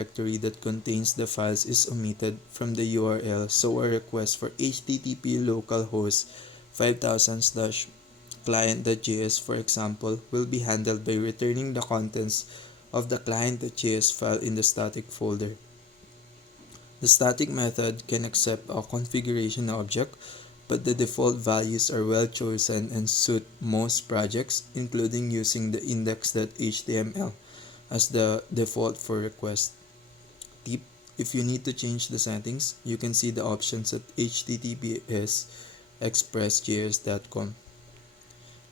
directory that contains the files is omitted from the URL, so a request for http localhost 5000 slash client.js, for example, will be handled by returning the contents of the client.js file in the static folder. The static method can accept a configuration object, but the default values are well chosen and suit most projects, including using the index.html as the default for request. Tip: if you need to change the settings, you can see the options at https expressjs.com.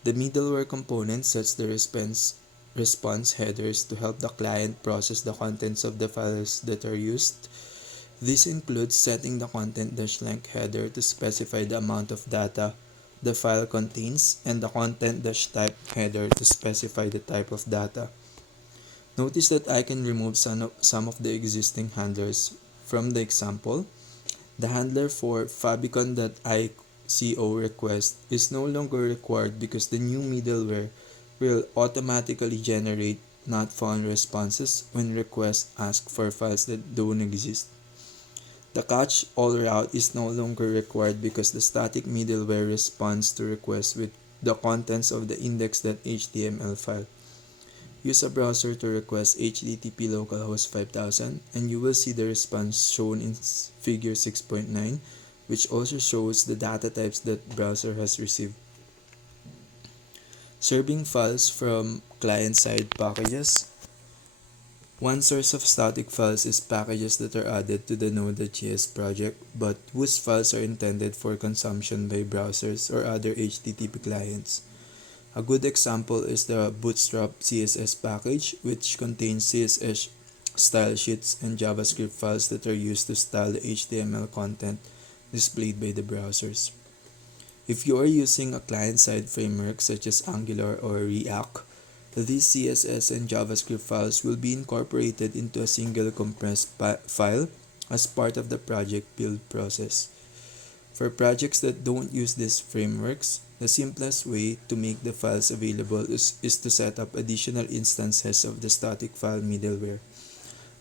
The middleware component sets the response headers to help the client process the contents of the files that are used. This includes setting the content-length header to specify the amount of data the file contains, and the content-type header to specify the type of data. Notice that I can remove some of the existing handlers from the example. The handler for favicon.ico request is no longer required because the new middleware will automatically generate not found responses when requests ask for files that don't exist. The catch all route is no longer required because the static middleware responds to requests with the contents of the index.html file. Use a browser to request http localhost 5000 and you will see the response shown in figure 6.9, which also shows the data types that browser has received. Serving files from client-side packages. One source of static files is packages that are added to the Node.js project but whose files are intended for consumption by browsers or other HTTP clients. A good example is the Bootstrap CSS package, which contains CSS style sheets and JavaScript files that are used to style the HTML content displayed by the browsers. If you are using a client-side framework such as Angular or React, these CSS and JavaScript files will be incorporated into a single compressed file as part of the project build process. For projects that don't use these frameworks, the simplest way to make the files available is to set up additional instances of the static file middleware.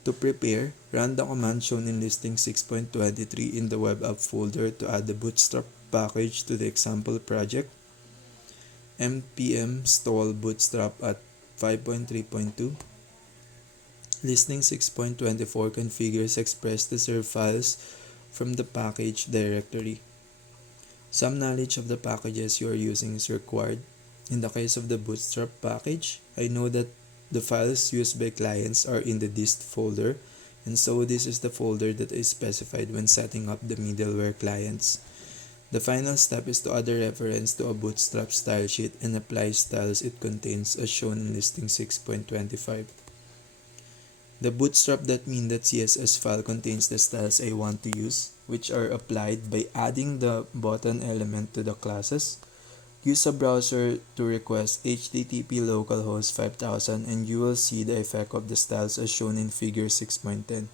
To prepare, run the command shown in listing 6.23 in the web app folder to add the Bootstrap package to the example project. npm install bootstrap at 5.3.2. Listing 6.24 configures Express to serve files from the package directory. Some knowledge of the packages you are using is required. In the case of the Bootstrap package, I know that the files used by clients are in the dist folder, and so this is the folder that is specified when setting up the middleware clients. The final step is to add a reference to a Bootstrap style sheet and apply styles it contains as shown in listing 6.25. The bootstrap.min.css file contains the styles I want to use, which are applied by adding the button element to the classes. Use a browser to request http localhost 5000 and you will see the effect of the styles as shown in figure 6.10.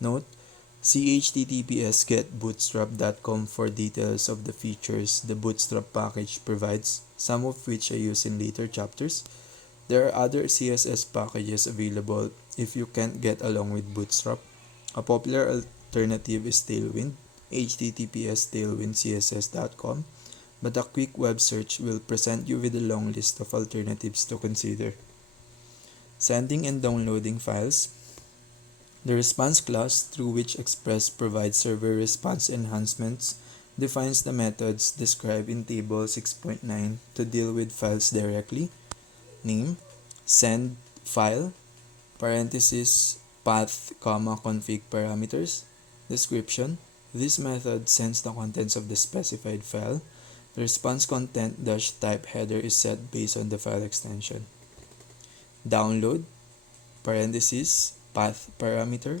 Note: see https getbootstrap.com for details of the features the Bootstrap package provides, some of which I use in later chapters. There are other CSS packages available if you can't get along with Bootstrap. A popular alternative is Tailwind, https tailwindcss.com, but a quick web search will present you with a long list of alternatives to consider. Sending and downloading files. The response class, through which Express provides server response enhancements, defines the methods described in table 6.9 to deal with files directly. Name, send file, parenthesis, path, config parameters. Description: this method sends the contents of the specified file. The response content -type header is set based on the file extension. Download, parenthesis, path parameter.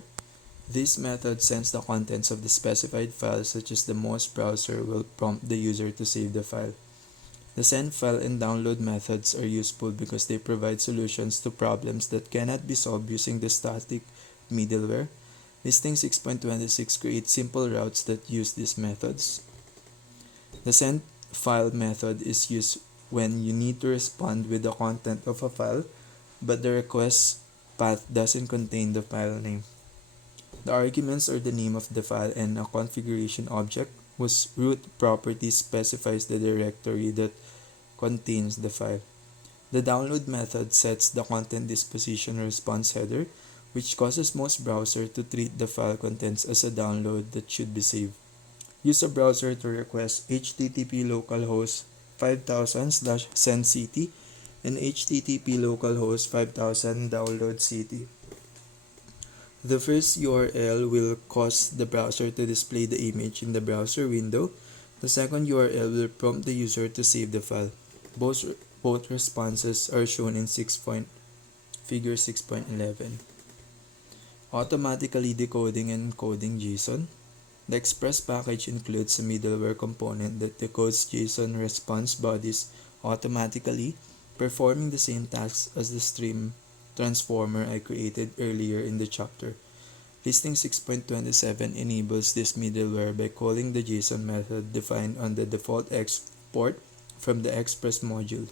This method sends the contents of the specified file such as the most browser will prompt the user to save the file. The send file and download methods are useful because they provide solutions to problems that cannot be solved using the static middleware. Listing 6.26 creates simple routes that use these methods. The send file method is used when you need to respond with the content of a file, but the request path doesn't contain the file name. The arguments are the name of the file and a configuration object whose root property specifies the directory that contains the file. The download method sets the content disposition response header, which causes most browsers to treat the file contents as a download that should be saved. Use a browser to request HTTP localhost 5000/sendct and HTTP localhost 5000 downloadct. The first URL will cause the browser to display the image in the browser window. The second URL will prompt the user to save the file. Both responses are shown in figure 6.11. Automatically decoding and encoding JSON. The Express package includes a middleware component that decodes JSON response bodies automatically, performing the same tasks as the stream transformer I created earlier in the chapter. Listing 6.27 enables this middleware by calling the JSON method defined on the default export from the Express module.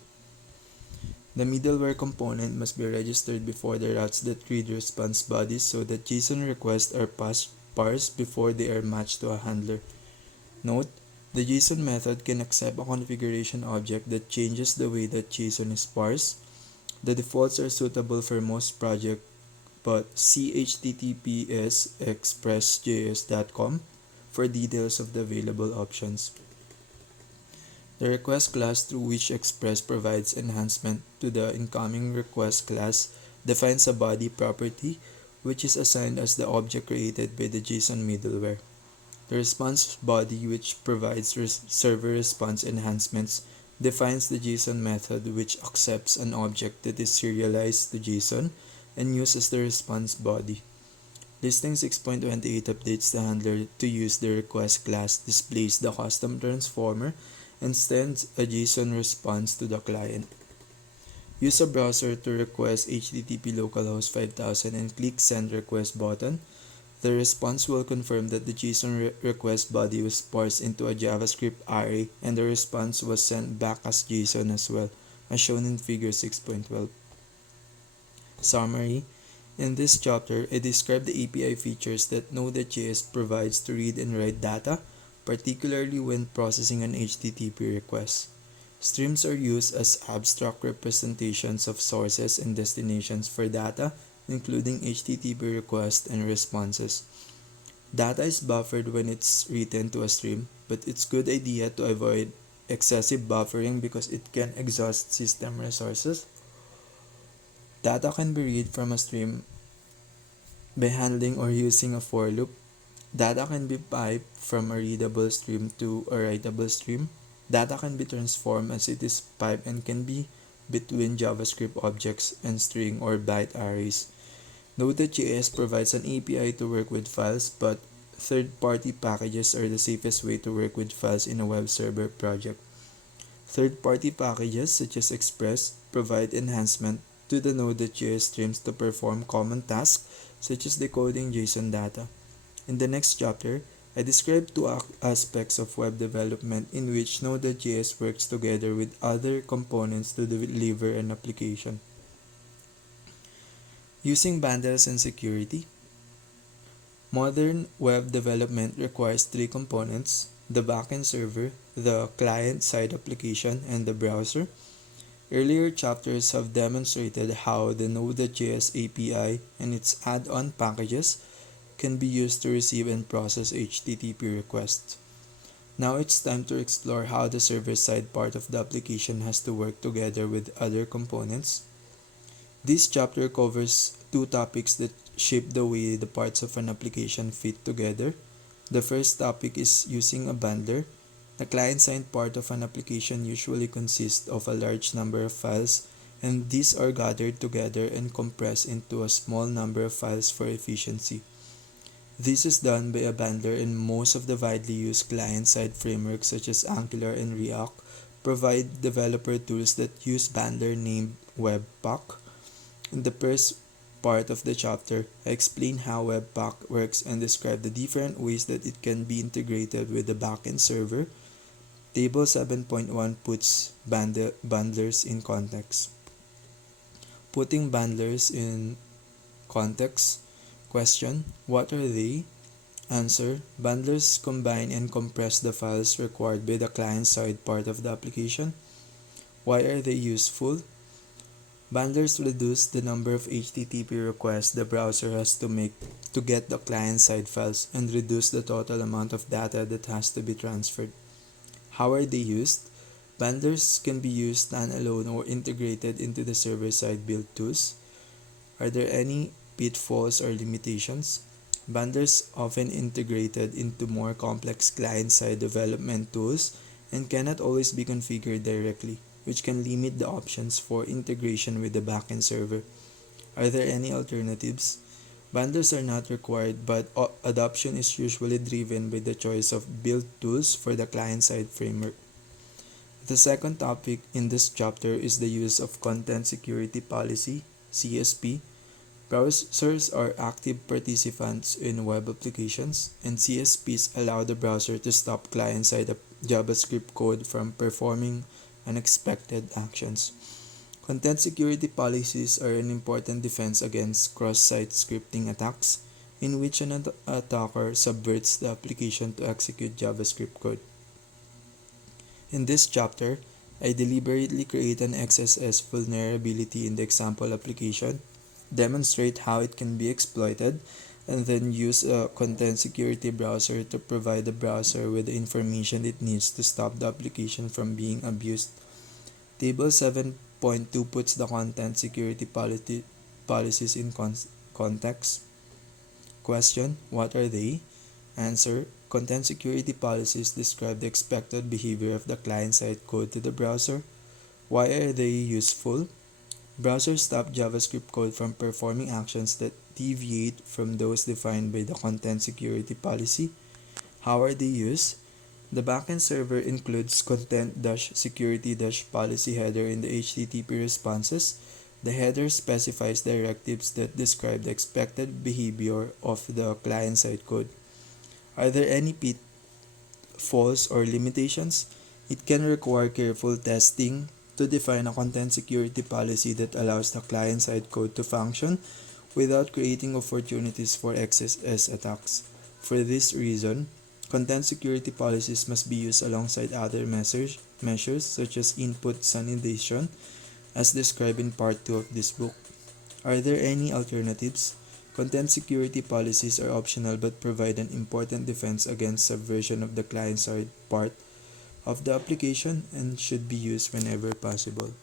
The middleware component must be registered before the routes that read response bodies so that JSON requests are parsed before they are matched to a handler. Note, the JSON method can accept a configuration object that changes the way that JSON is parsed. The defaults are suitable for most projects, but see https expressjs.com for details of the available options. The request class through which Express provides enhancement to the incoming request class defines a body property which is assigned as the object created by the JSON middleware. The response body, which provides server response enhancements, defines the JSON method which accepts an object that is serialized to JSON and uses the response body. Listing 6.28 updates the handler to use the request class, displays the custom transformer, and sends a JSON response to the client. Use a browser to request HTTP localhost 5000 and click Send Request button. The response will confirm that the JSON request body was parsed into a JavaScript array and the response was sent back as JSON as well, as shown in figure 6.12. Summary. In this chapter, I described the API features that Node.js provides to read and write data, particularly when processing an HTTP request. Streams are used as abstract representations of sources and destinations for data, including HTTP requests and responses. Data is buffered when it's written to a stream, but it's a good idea to avoid excessive buffering because it can exhaust system resources. Data can be read from a stream by handling or using a for loop. Data can be piped from a readable stream to a writable stream. Data can be transformed as it is piped and can be between JavaScript objects and string or byte arrays. Node.js provides an API to work with files, but third-party packages are the safest way to work with files in a web server project. Third-party packages such as Express provide enhancement to the Node.js streams to perform common tasks such as decoding JSON data. In the next chapter, I describe two aspects of web development in which Node.js works together with other components to deliver an application. Using bundles and security. Modern web development requires three components: the backend server, the client-side application, and the browser. Earlier chapters have demonstrated how the Node.js API and its add-on packages can be used to receive and process HTTP requests. Now it's time to explore how the server-side part of the application has to work together with other components. This chapter covers two topics that shape the way the parts of an application fit together. The first topic is using a bundler. The client-side part of an application usually consists of a large number of files, and these are gathered together and compressed into a small number of files for efficiency. This is done by a bundler, and most of the widely used client-side frameworks such as Angular and React provide developer tools that use bundler named Webpack. In the first part of the chapter, I explain how Webpack works and describe the different ways that it can be integrated with the backend server. Table 7.1 puts bundlers in context. Putting bundlers in Context. Question. What are they? Answer. Bundlers combine and compress the files required by the client-side part of the application. Why are they useful? Bundlers reduce the number of HTTP requests the browser has to make to get the client-side files and reduce the total amount of data that has to be transferred. How are they used? Bundlers can be used standalone or integrated into the server-side build tools. Are there any pitfalls or limitations? Bundlers often integrated into more complex client-side development tools and cannot always be configured directly, which can limit the options for integration with the backend server. Are there any alternatives? Bundlers are not required, but adoption is usually driven by the choice of build tools for the client-side framework. The second topic in this chapter is the use of Content Security Policy, CSP. Browsers are active participants in web applications, and CSPs allow the browser to stop client-side JavaScript code from performing unexpected actions. Content security policies are an important defense against cross-site scripting attacks, in which an attacker subverts the application to execute JavaScript code. In this chapter, I deliberately create an XSS vulnerability in the example application, demonstrate how it can be exploited, and then use a content security browser to provide the browser with the information it needs to stop the application from being abused. Table 7.2 puts the content security policies in context. Question. What are they? Answer. Content security policies describe the expected behavior of the client-side code to the browser. Why are they useful? Browsers stop JavaScript code from performing actions that deviate from those defined by the content security policy. How are they used? The backend server includes content-security-policy header in the HTTP responses. The header specifies directives that describe the expected behavior of the client-side code. Are there any pitfalls or limitations? It can require careful testing to define a content security policy that allows the client-side code to function without creating opportunities for XSS attacks. For this reason, content security policies must be used alongside other measures such as input sanitization, as described in Part 2 of this book. Are there any alternatives? Content security policies are optional but provide an important defense against subversion of the client-side part of the application and should be used whenever possible.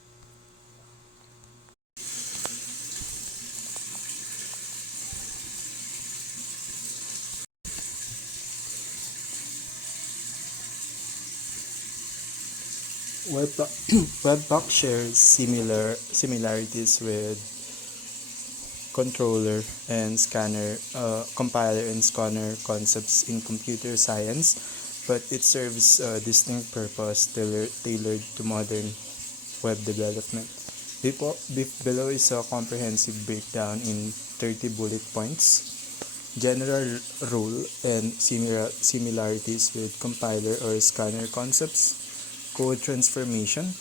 Webpack shares similarities with controller and scanner, compiler and scanner concepts in computer science, but it serves a distinct purpose tailored to modern web development. Below is a comprehensive breakdown in 30 bullet points. General rule and similarities with compiler or scanner concepts. Code transformation.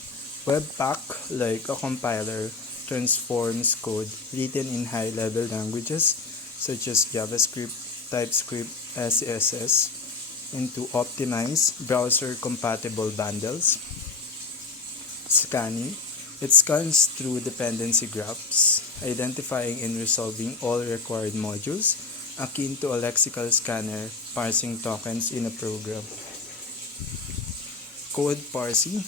Webpack, like a compiler, transforms code written in high-level languages such as JavaScript, TypeScript, CSS into optimized browser-compatible bundles. Scanning. It scans through dependency graphs, identifying and resolving all required modules, akin to a lexical scanner parsing tokens in a program. Code parsing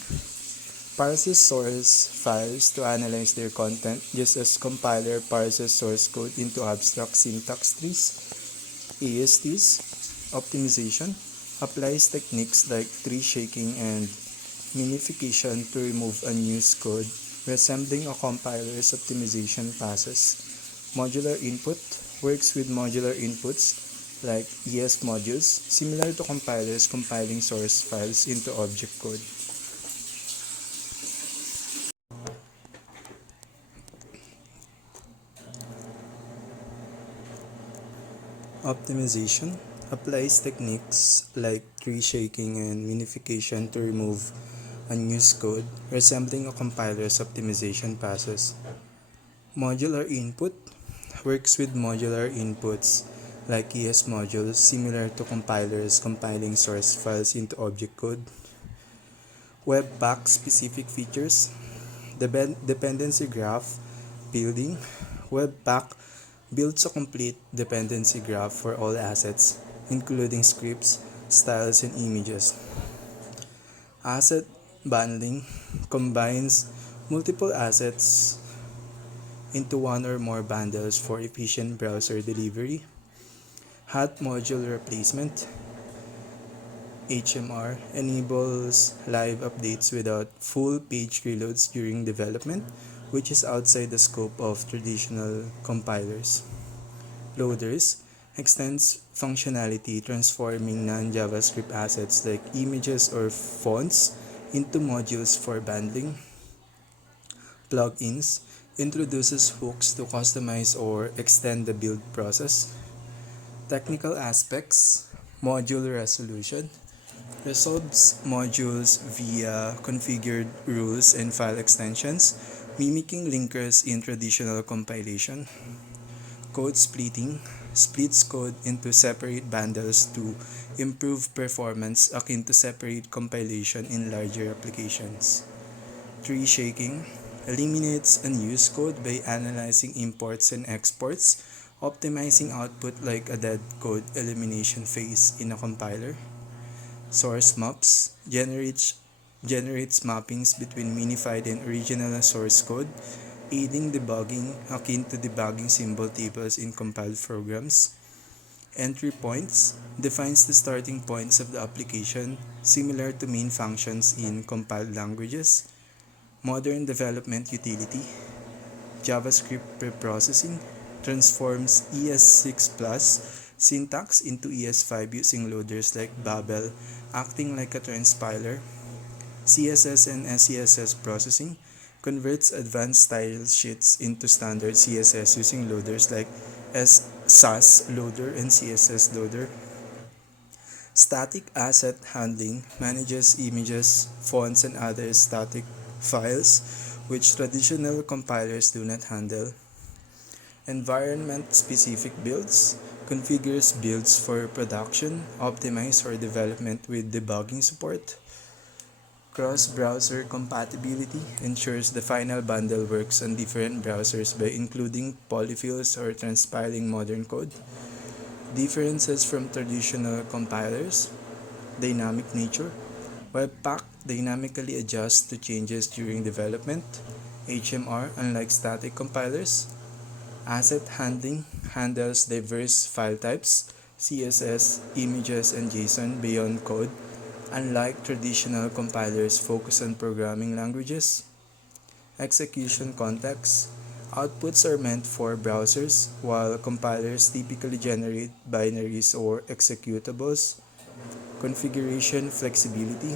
parses source files to analyze their content, just as compiler parses source code into abstract syntax trees. ASTs, optimization, applies techniques like tree shaking and minification to remove unused code, resembling a compiler's optimization passes. Modular input works with modular inputs like ES modules, similar to compilers compiling source files into object code. Optimization applies techniques like tree shaking and minification to remove unused code, resembling a compiler's optimization passes. Modular input works with modular inputs like ES modules similar to compilers compiling source files into object code. Webpack specific features, dependency graph building. Webpack builds a complete dependency graph for all assets, including scripts, styles, and images. Asset bundling combines multiple assets into one or more bundles for efficient browser delivery. Hot module replacement HMR enables live updates without full page reloads during development, which is outside the scope of traditional compilers. Loaders extends functionality, transforming non-JavaScript assets like images or fonts into modules for bundling. Plugins introduces hooks to customize or extend the build process. Technical aspects, module resolution, resolves modules via configured rules and file extensions, mimicking linkers in traditional compilation. Code splitting splits code into separate bundles to improve performance akin to separate compilation in larger applications. Tree shaking eliminates unused code by analyzing imports and exports, optimizing output like a dead code elimination phase in a compiler. Source maps generates mappings between minified and original source code, aiding debugging akin to debugging symbol tables in compiled programs. Entry points defines the starting points of the application, similar to main functions in compiled languages. Modern development utility, JavaScript preprocessing, transforms ES6 Plus syntax into ES5 using loaders like Babel, acting like a transpiler. CSS and SCSS processing converts advanced style sheets into standard CSS using loaders like SAS loader and CSS loader. Static asset handling manages images, fonts, and other static files which traditional compilers do not handle. Environment-specific builds configures builds for production, optimize for development with debugging support. Cross-browser compatibility ensures the final bundle works on different browsers by including polyfills or transpiling modern code. Differences from traditional compilers, dynamic nature. Webpack dynamically adjusts to changes during development. HMR, unlike static compilers. Asset handling handles diverse file types, CSS, images, and JSON beyond code, unlike traditional compilers focused on programming languages. Execution context. Outputs are meant for browsers, while compilers typically generate binaries or executables. Configuration flexibility.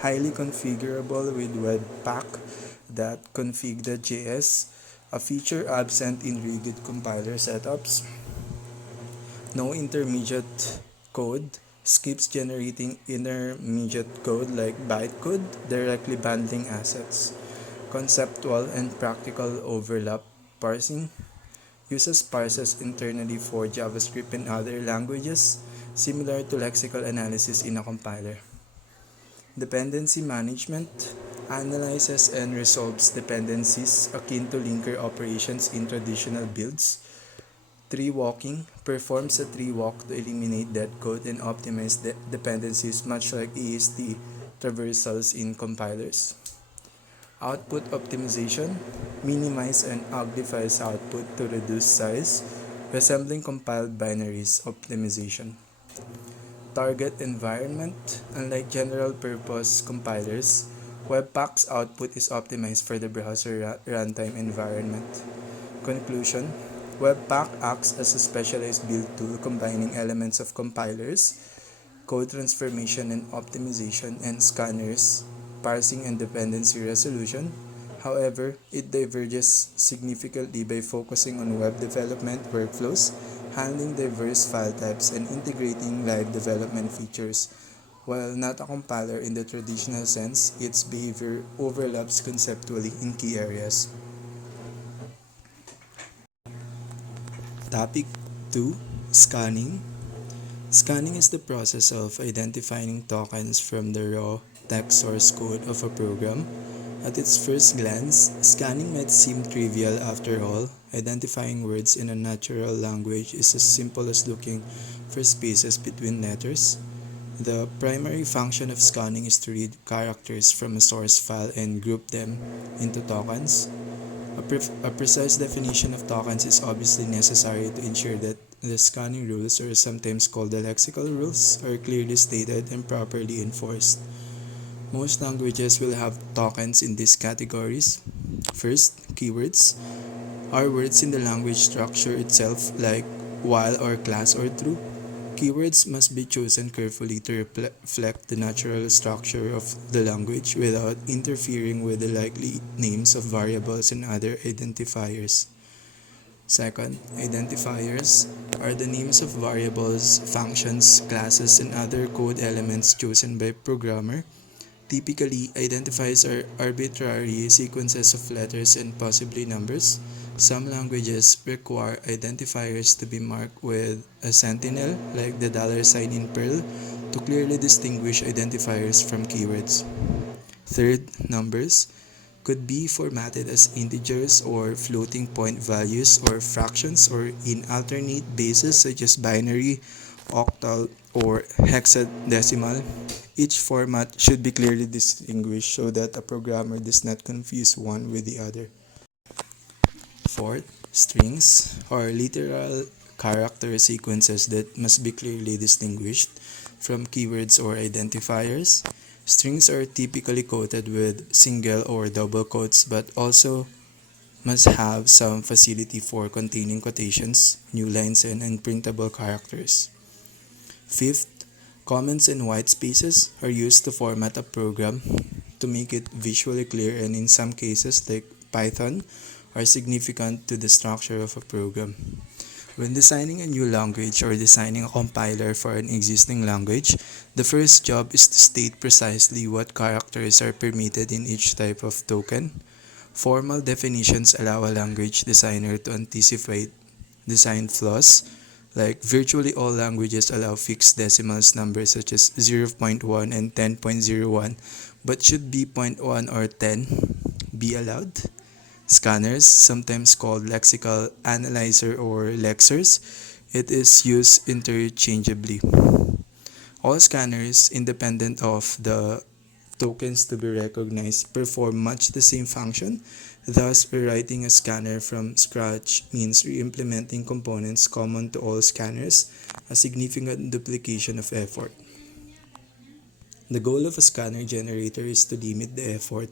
Highly configurable with Webpack.config.js, a feature absent in rigid compiler setups. No intermediate code skips generating intermediate code like bytecode, directly bundling assets. Conceptual and practical overlap parsing uses parsers internally for JavaScript and other languages, similar to lexical analysis in a compiler. Dependency management analyzes and resolves dependencies akin to linker operations in traditional builds. Tree walking performs a tree walk to eliminate dead code and optimize dependencies, much like AST traversals in compilers. Output optimization minimize and uglifies output to reduce size, resembling compiled binaries optimization. Target environment. Unlike general purpose compilers, Webpack's output is optimized for the browser runtime environment. Conclusion. Webpack acts as a specialized build tool combining elements of compilers, code transformation and optimization, and scanners, parsing, and dependency resolution. However, it diverges significantly by focusing on web development workflows, handling diverse file types, and integrating live development features. While not a compiler in the traditional sense, its behavior overlaps conceptually in key areas. Topic 2: Scanning. Scanning is the process of identifying tokens from the raw text source code of a program. At its first glance, scanning might seem trivial. After all, identifying words in a natural language is as simple as looking for spaces between letters. The primary function of scanning is to read characters from a source file and group them into tokens. A precise definition of tokens is obviously necessary to ensure that the scanning rules, or sometimes called the lexical rules, are clearly stated and properly enforced. Most languages will have tokens in these categories. First, keywords are words in the language structure itself, like while or class or true. Keywords must be chosen carefully to reflect the natural structure of the language without interfering with the likely names of variables and other identifiers. Second, identifiers are the names of variables, functions, classes, and other code elements chosen by programmer. Typically, identifiers are arbitrary sequences of letters and possibly numbers. Some languages require identifiers to be marked with a sentinel, like the $sign in Perl, to clearly distinguish identifiers from keywords. Third, numbers could be formatted as integers or floating point values or fractions, or in alternate bases such as binary, octal, or hexadecimal. Each format should be clearly distinguished so that a programmer does not confuse one with the other. Fourth, strings are literal character sequences that must be clearly distinguished from keywords or identifiers. Strings are typically quoted with single or double quotes, but also must have some facility for containing quotations, new lines, and unprintable characters. Fifth, comments and white spaces are used to format a program to make it visually clear, and in some cases, like Python, are significant to the structure of a program. When designing a new language or designing a compiler for an existing language, the first job is to state precisely what characters are permitted in each type of token. Formal definitions allow a language designer to anticipate design flaws, like virtually all languages allow fixed decimals numbers such as 0.1 and 10.01, but should be 0.1 or 10 be allowed? Scanners, sometimes called lexical analyzer or lexers, it is used interchangeably. All scanners, independent of the tokens to be recognized, perform much the same function. Thus, rewriting a scanner from scratch means re-implementing components common to all scanners, a significant duplication of effort. The goal of a scanner generator is to limit the effort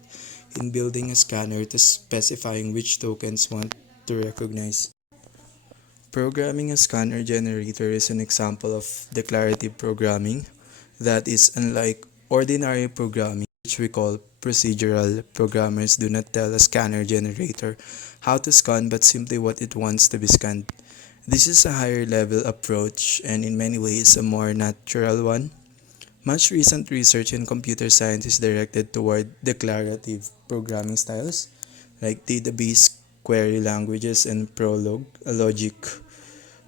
in building a scanner to specifying which tokens want to recognize. Programming a scanner generator is an example of declarative programming that is unlike ordinary programming, which we call procedural. Programmers do not tell a scanner generator how to scan but simply what it wants to be scanned. This is a higher level approach and in many ways a more natural one. Much recent research in computer science is directed toward declarative programming styles like database query languages and Prolog, a logic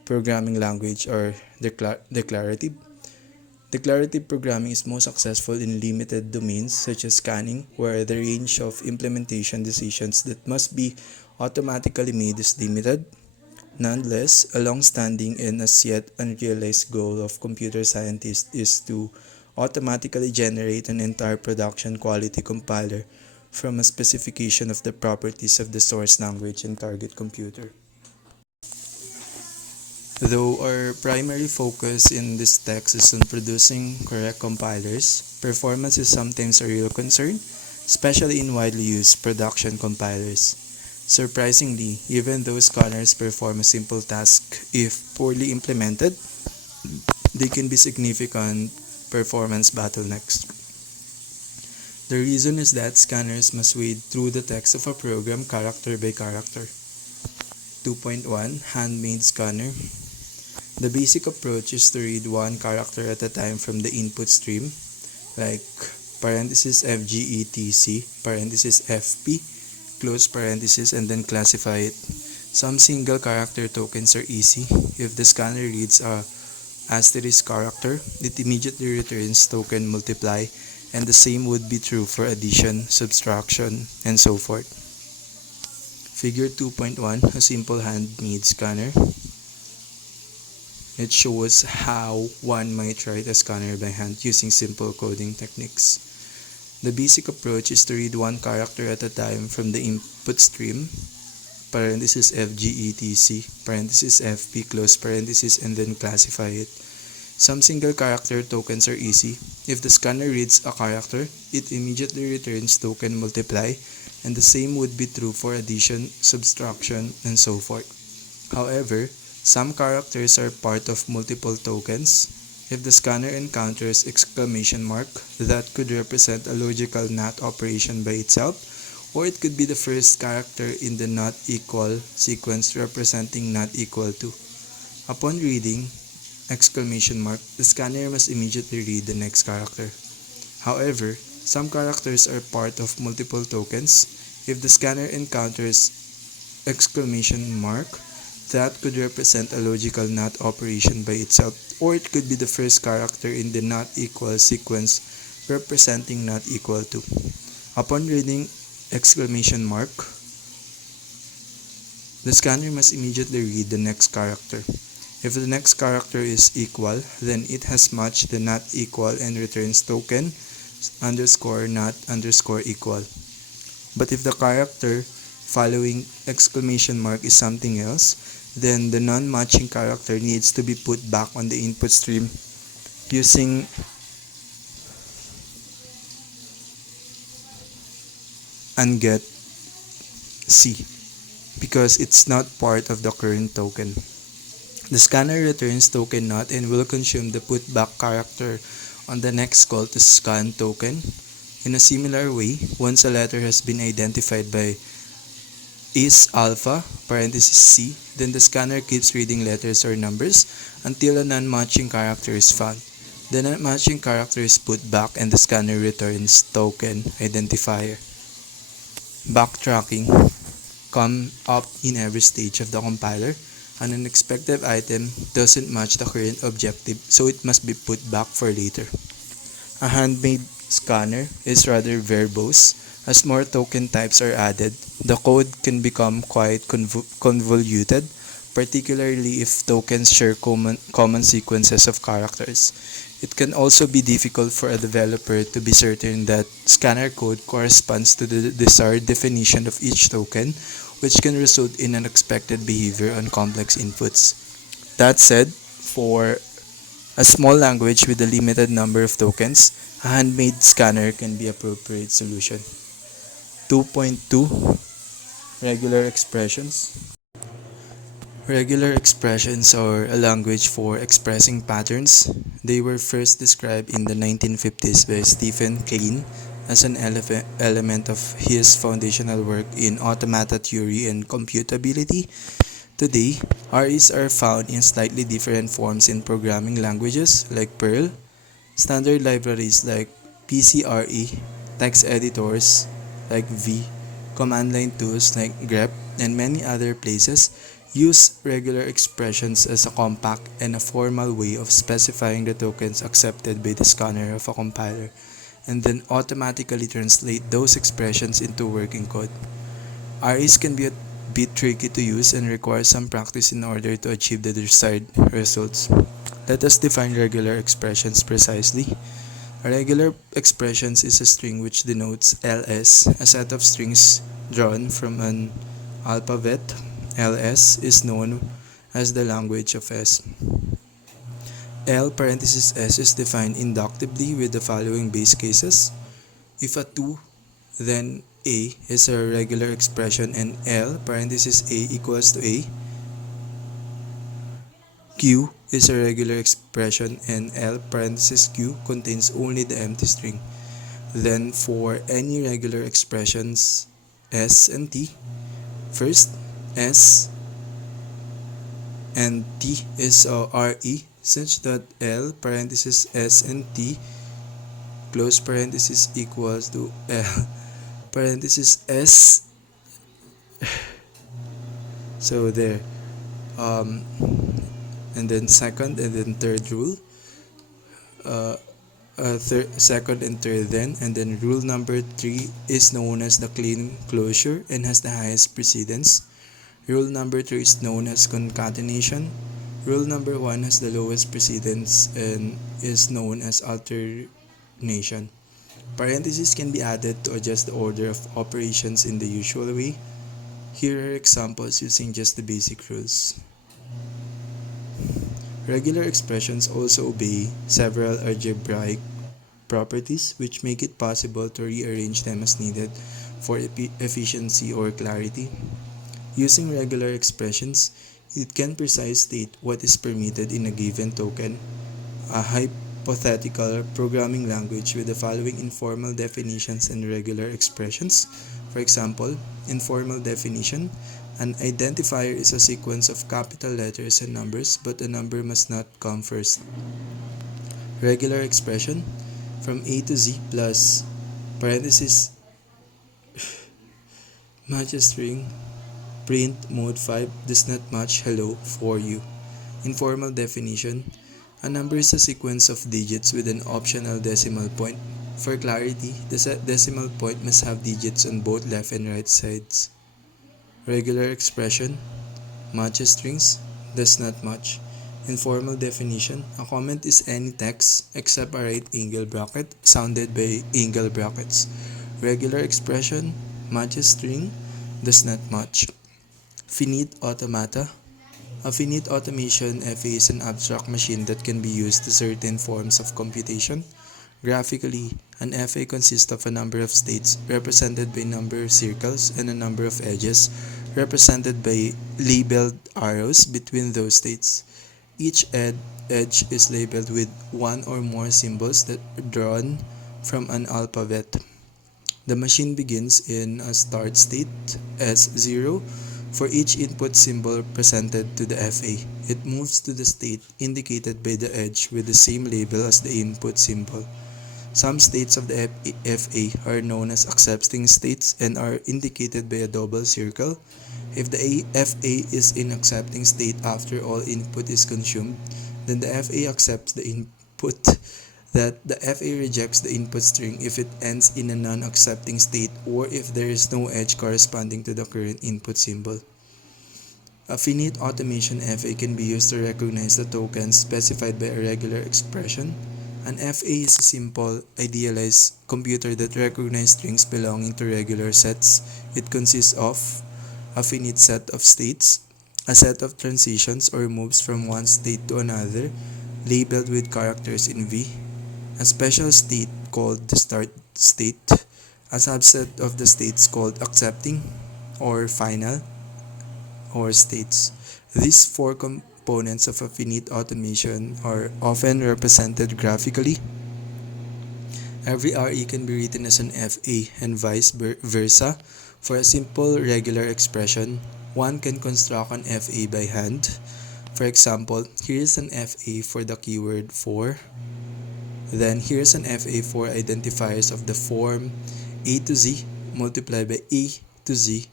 programming language, are declarative. Declarative programming is most successful in limited domains such as scanning, where the range of implementation decisions that must be automatically made is limited. Nonetheless, a long-standing and as yet unrealized goal of computer scientists is to automatically generate an entire production quality compiler from a specification of the properties of the source language and target computer. Though our primary focus in this text is on producing correct compilers, performance is sometimes a real concern, especially in widely used production compilers. Surprisingly, even though scanners perform a simple task, if poorly implemented, they can be significant performance bottlenecks. The reason is that scanners must wade through the text of a program character by character. 2.1 Handmade Scanner. The basic approach is to read one character at a time from the input stream, like parenthesis FGETC, parenthesis FP, close parenthesis, and then classify it. Some single character tokens are easy. If the scanner reads a asterisk character, it immediately returns token multiply, and the same would be true for addition, subtraction, and so forth. Figure 2.1, a simple handmade scanner. It shows how one might write a scanner by hand using simple coding techniques. The basic approach is to read one character at a time from the input stream, parenthesis FGETC, parenthesis FP, close parenthesis, and then classify it. Some single character tokens are easy. If the scanner reads a character, it immediately returns token multiply, and the same would be true for addition, subtraction, and so forth. However, some characters are part of multiple tokens. If the scanner encounters exclamation mark, that could represent a logical NOT operation by itself, or it could be the first character in the not equal sequence representing not equal to. Upon reading exclamation mark, the scanner must immediately read the next character. However, some characters are part of multiple tokens. If the scanner encounters exclamation mark, that could represent a logical NOT operation by itself, or it could be the first character in the not equal sequence representing not equal to. Upon reading exclamation mark, the scanner must immediately read the next character. If the next character is equal, then it has matched the not equal and returns token underscore not underscore equal. But if the character following exclamation mark is something else, then the non-matching character needs to be put back on the input stream using unget C because it's not part of the current token. The scanner returns token not and will consume the putback character on the next call to scan token. In a similar way, once a letter has been identified by is alpha, parenthesis C, then the scanner keeps reading letters or numbers until a non-matching character is found. The non-matching character is put back and the scanner returns token identifier. Backtracking come up in every stage of the compiler. An unexpected item doesn't match the current objective, so it must be put back for later. A handmade scanner is rather verbose. As more token types are added, the code can become quite convoluted, particularly if tokens share common sequences of characters. It can also be difficult for a developer to be certain that scanner code corresponds to the desired definition of each token, which can result in unexpected behavior on complex inputs. That said, for a small language with a limited number of tokens, a handmade scanner can be an appropriate solution. 2.2 Regular expressions. Regular expressions are a language for expressing patterns. They were first described in the 1950s by Stephen Klein as an element of his foundational work in automata theory and computability. Today, REs are found in slightly different forms in programming languages like Perl, standard libraries like PCRE, text editors like V, command line tools like grep, and many other places use regular expressions as a compact and a formal way of specifying the tokens accepted by the scanner of a compiler, and then automatically translate those expressions into working code. REs can be a bit tricky to use and require some practice in order to achieve the desired results. Let us define regular expressions precisely. A regular expressions is a string which denotes ls. A set of strings drawn from an alphabet ls is known as the language of S. L parenthesis S is defined inductively with the following base cases. If a 2, then A is a regular expression and L parenthesis A equals to A. Q is a regular expression and L parenthesis Q contains only the empty string. Then for any regular expressions S and T, first S and T is RE such that L parenthesis S and T close parenthesis equals to L parenthesis S So there. Um, and then second and then third rule. Uh, Second and third then, and then rule number 3 is known as the clean closure and has the highest precedence. Rule number 2 is known as concatenation. Rule number 1 has the lowest precedence and is known as alternation. Parentheses can be added to adjust the order of operations in the usual way. Here are examples using just the basic rules. Regular expressions also obey several algebraic properties which make it possible to rearrange them as needed for efficiency or clarity. Using regular expressions, it can precisely state what is permitted in a given token. A hypothetical programming language with the following informal definitions and regular expressions. For example, informal definition: an identifier is a sequence of capital letters and numbers, but a number must not come first. Regular expression: from A to Z plus parenthesis match a string, print mode 5 does not match hello for you. Informal definition: a number is a sequence of digits with an optional decimal point. For clarity, the decimal point must have digits on both left and right sides. Regular expression: matches strings, does not match. Informal definition: a comment is any text except a right angle bracket sounded by angle brackets. Regular expression: matches string, does not match. Finite automata: a finite automation FA is an abstract machine that can be used to certain forms of computation. Graphically, an FA consists of a number of states represented by number of circles and a number of edges represented by labeled arrows between those states. Each edge is labeled with one or more symbols that are drawn from an alphabet. The machine begins in a start state S0 for each input symbol presented to the FA. It moves to the state indicated by the edge with the same label as the input symbol. Some states of the FA are known as accepting states and are indicated by a double circle. If the FA is in accepting state after all input is consumed, then the FA accepts the input. That the FA rejects the input string if it ends in a non-accepting state or if there is no edge corresponding to the current input symbol. A finite automation FA can be used to recognize the tokens specified by a regular expression. An FA is a simple, idealized computer that recognizes strings belonging to regular sets. It consists of a finite set of states, a set of transitions or moves from one state to another, labeled with characters in V, a special state called the start state, a subset of the states called accepting or final or states. These four components of a finite automation are often represented graphically. Every RE can be written as an FA and vice versa. For a simple regular expression, one can construct an FA by hand. For example, here is an FA for the keyword for. Then here's an FA for identifiers of the form A to Z multiplied by A to Z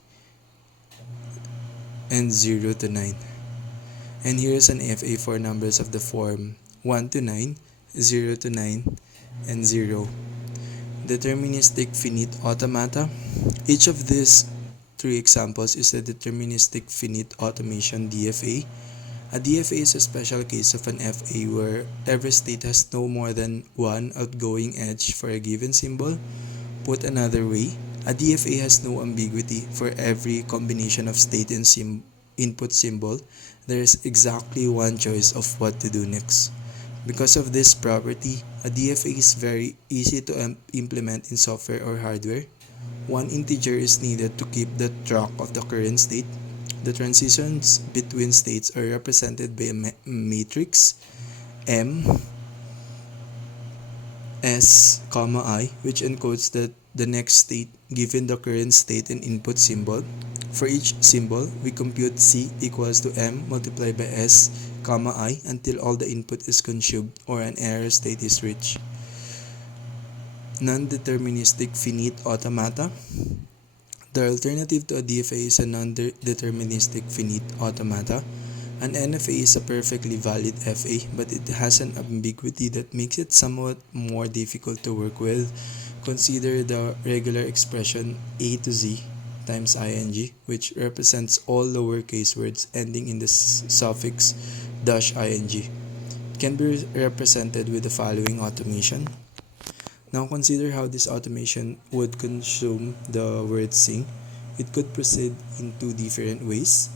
and 0 to 9. And here's an FA for numbers of the form 1 to 9, 0 to 9, and 0. Deterministic finite automata. Each of these three examples is a deterministic finite automation DFA. A DFA is a special case of an FA where every state has no more than one outgoing edge for a given symbol. Put another way, a DFA has no ambiguity. For every combination of state and input symbol, there is exactly one choice of what to do next. Because of this property, a DFA is very easy to implement in software or hardware. One integer is needed to keep the track of the current state. The transitions between states are represented by a matrix M S, I, which encodes the next state given the current state and input symbol. For each symbol, we compute C equals to M multiplied by S, I until all the input is consumed or an error state is reached. Non-deterministic finite automata. The alternative to a DFA is a non-deterministic finite automata. An NFA is a perfectly valid FA, but it has an ambiguity that makes it somewhat more difficult to work with. Consider the regular expression A to Z times ing, which represents all lowercase words ending in the suffix -ing. It can be represented with the following automation. Now consider how this automation would consume the word sing. It could proceed in two different ways.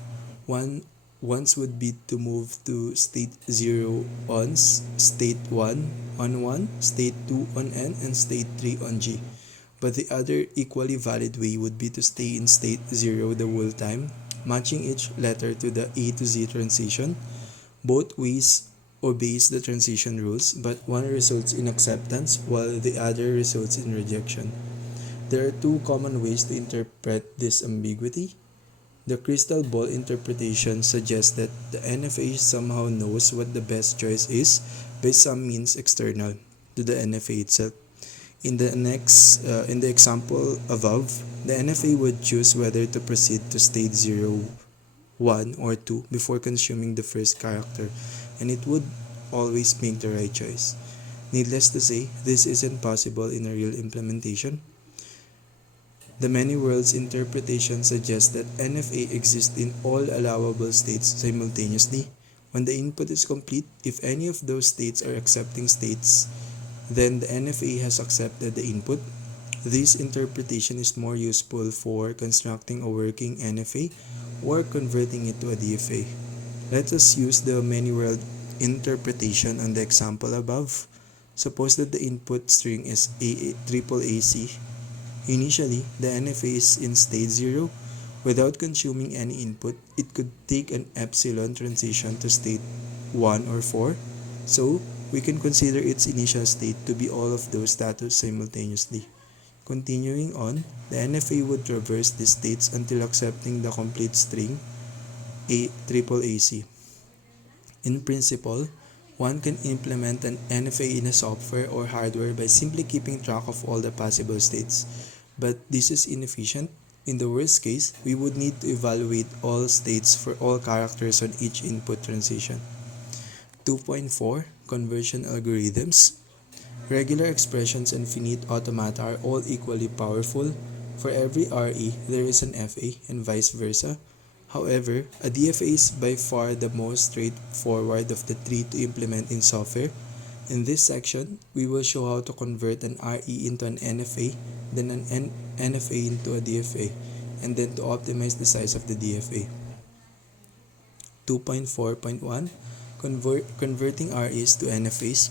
Once would be to move to state 0 on state 1 on 1, state 2 on n, and state 3 on g. But the other equally valid way would be to stay in state 0 the whole time, matching each letter to the A to Z transition. Both ways obeys the transition rules, but one results in acceptance while the other results in rejection. There are two common ways to interpret this ambiguity. The crystal ball interpretation suggests that the NFA somehow knows what the best choice is by some means external to the NFA itself. In the example above, the NFA would choose whether to proceed to state 0, 1, or 2 before consuming the first character, and it would always make the right choice. Needless to say, this isn't possible in a real implementation. The many worlds interpretation suggests that NFA exists in all allowable states simultaneously. When the input is complete, if any of those states are accepting states, then the NFA has accepted the input. This interpretation is more useful for constructing a working NFA or converting it to a DFA. Let us use the many world interpretation on the example above. Suppose that the input string is AAAC. Initially, the NFA is in state 0. Without consuming any input, it could take an epsilon transition to state 1 or 4. So, we can consider its initial state to be all of those status simultaneously. Continuing on, the NFA would traverse these states until accepting the complete string AAAC. In principle, one can implement an NFA in a software or hardware by simply keeping track of all the possible states. But this is inefficient. In the worst case, we would need to evaluate all states for all characters on each input transition. 2.4 Conversion Algorithms. Regular expressions and finite automata are all equally powerful. For every RE, there is an FA and vice versa. However, a DFA is by far the most straightforward of the three to implement in software. In this section, we will show how to convert an RE into an NFA, then an NFA into a DFA, and then to optimize the size of the DFA. 2.4.1 Converting REs to NFAs.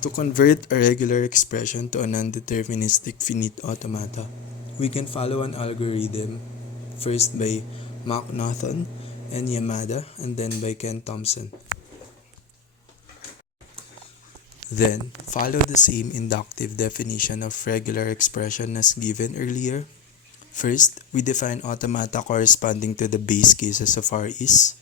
To convert a regular expression to a non-deterministic finite automata, we can follow an algorithm first by McNaughton and Yamada, and then by Ken Thompson. Then, follow the same inductive definition of regular expression as given earlier. First, we define automata corresponding to the base cases of REs.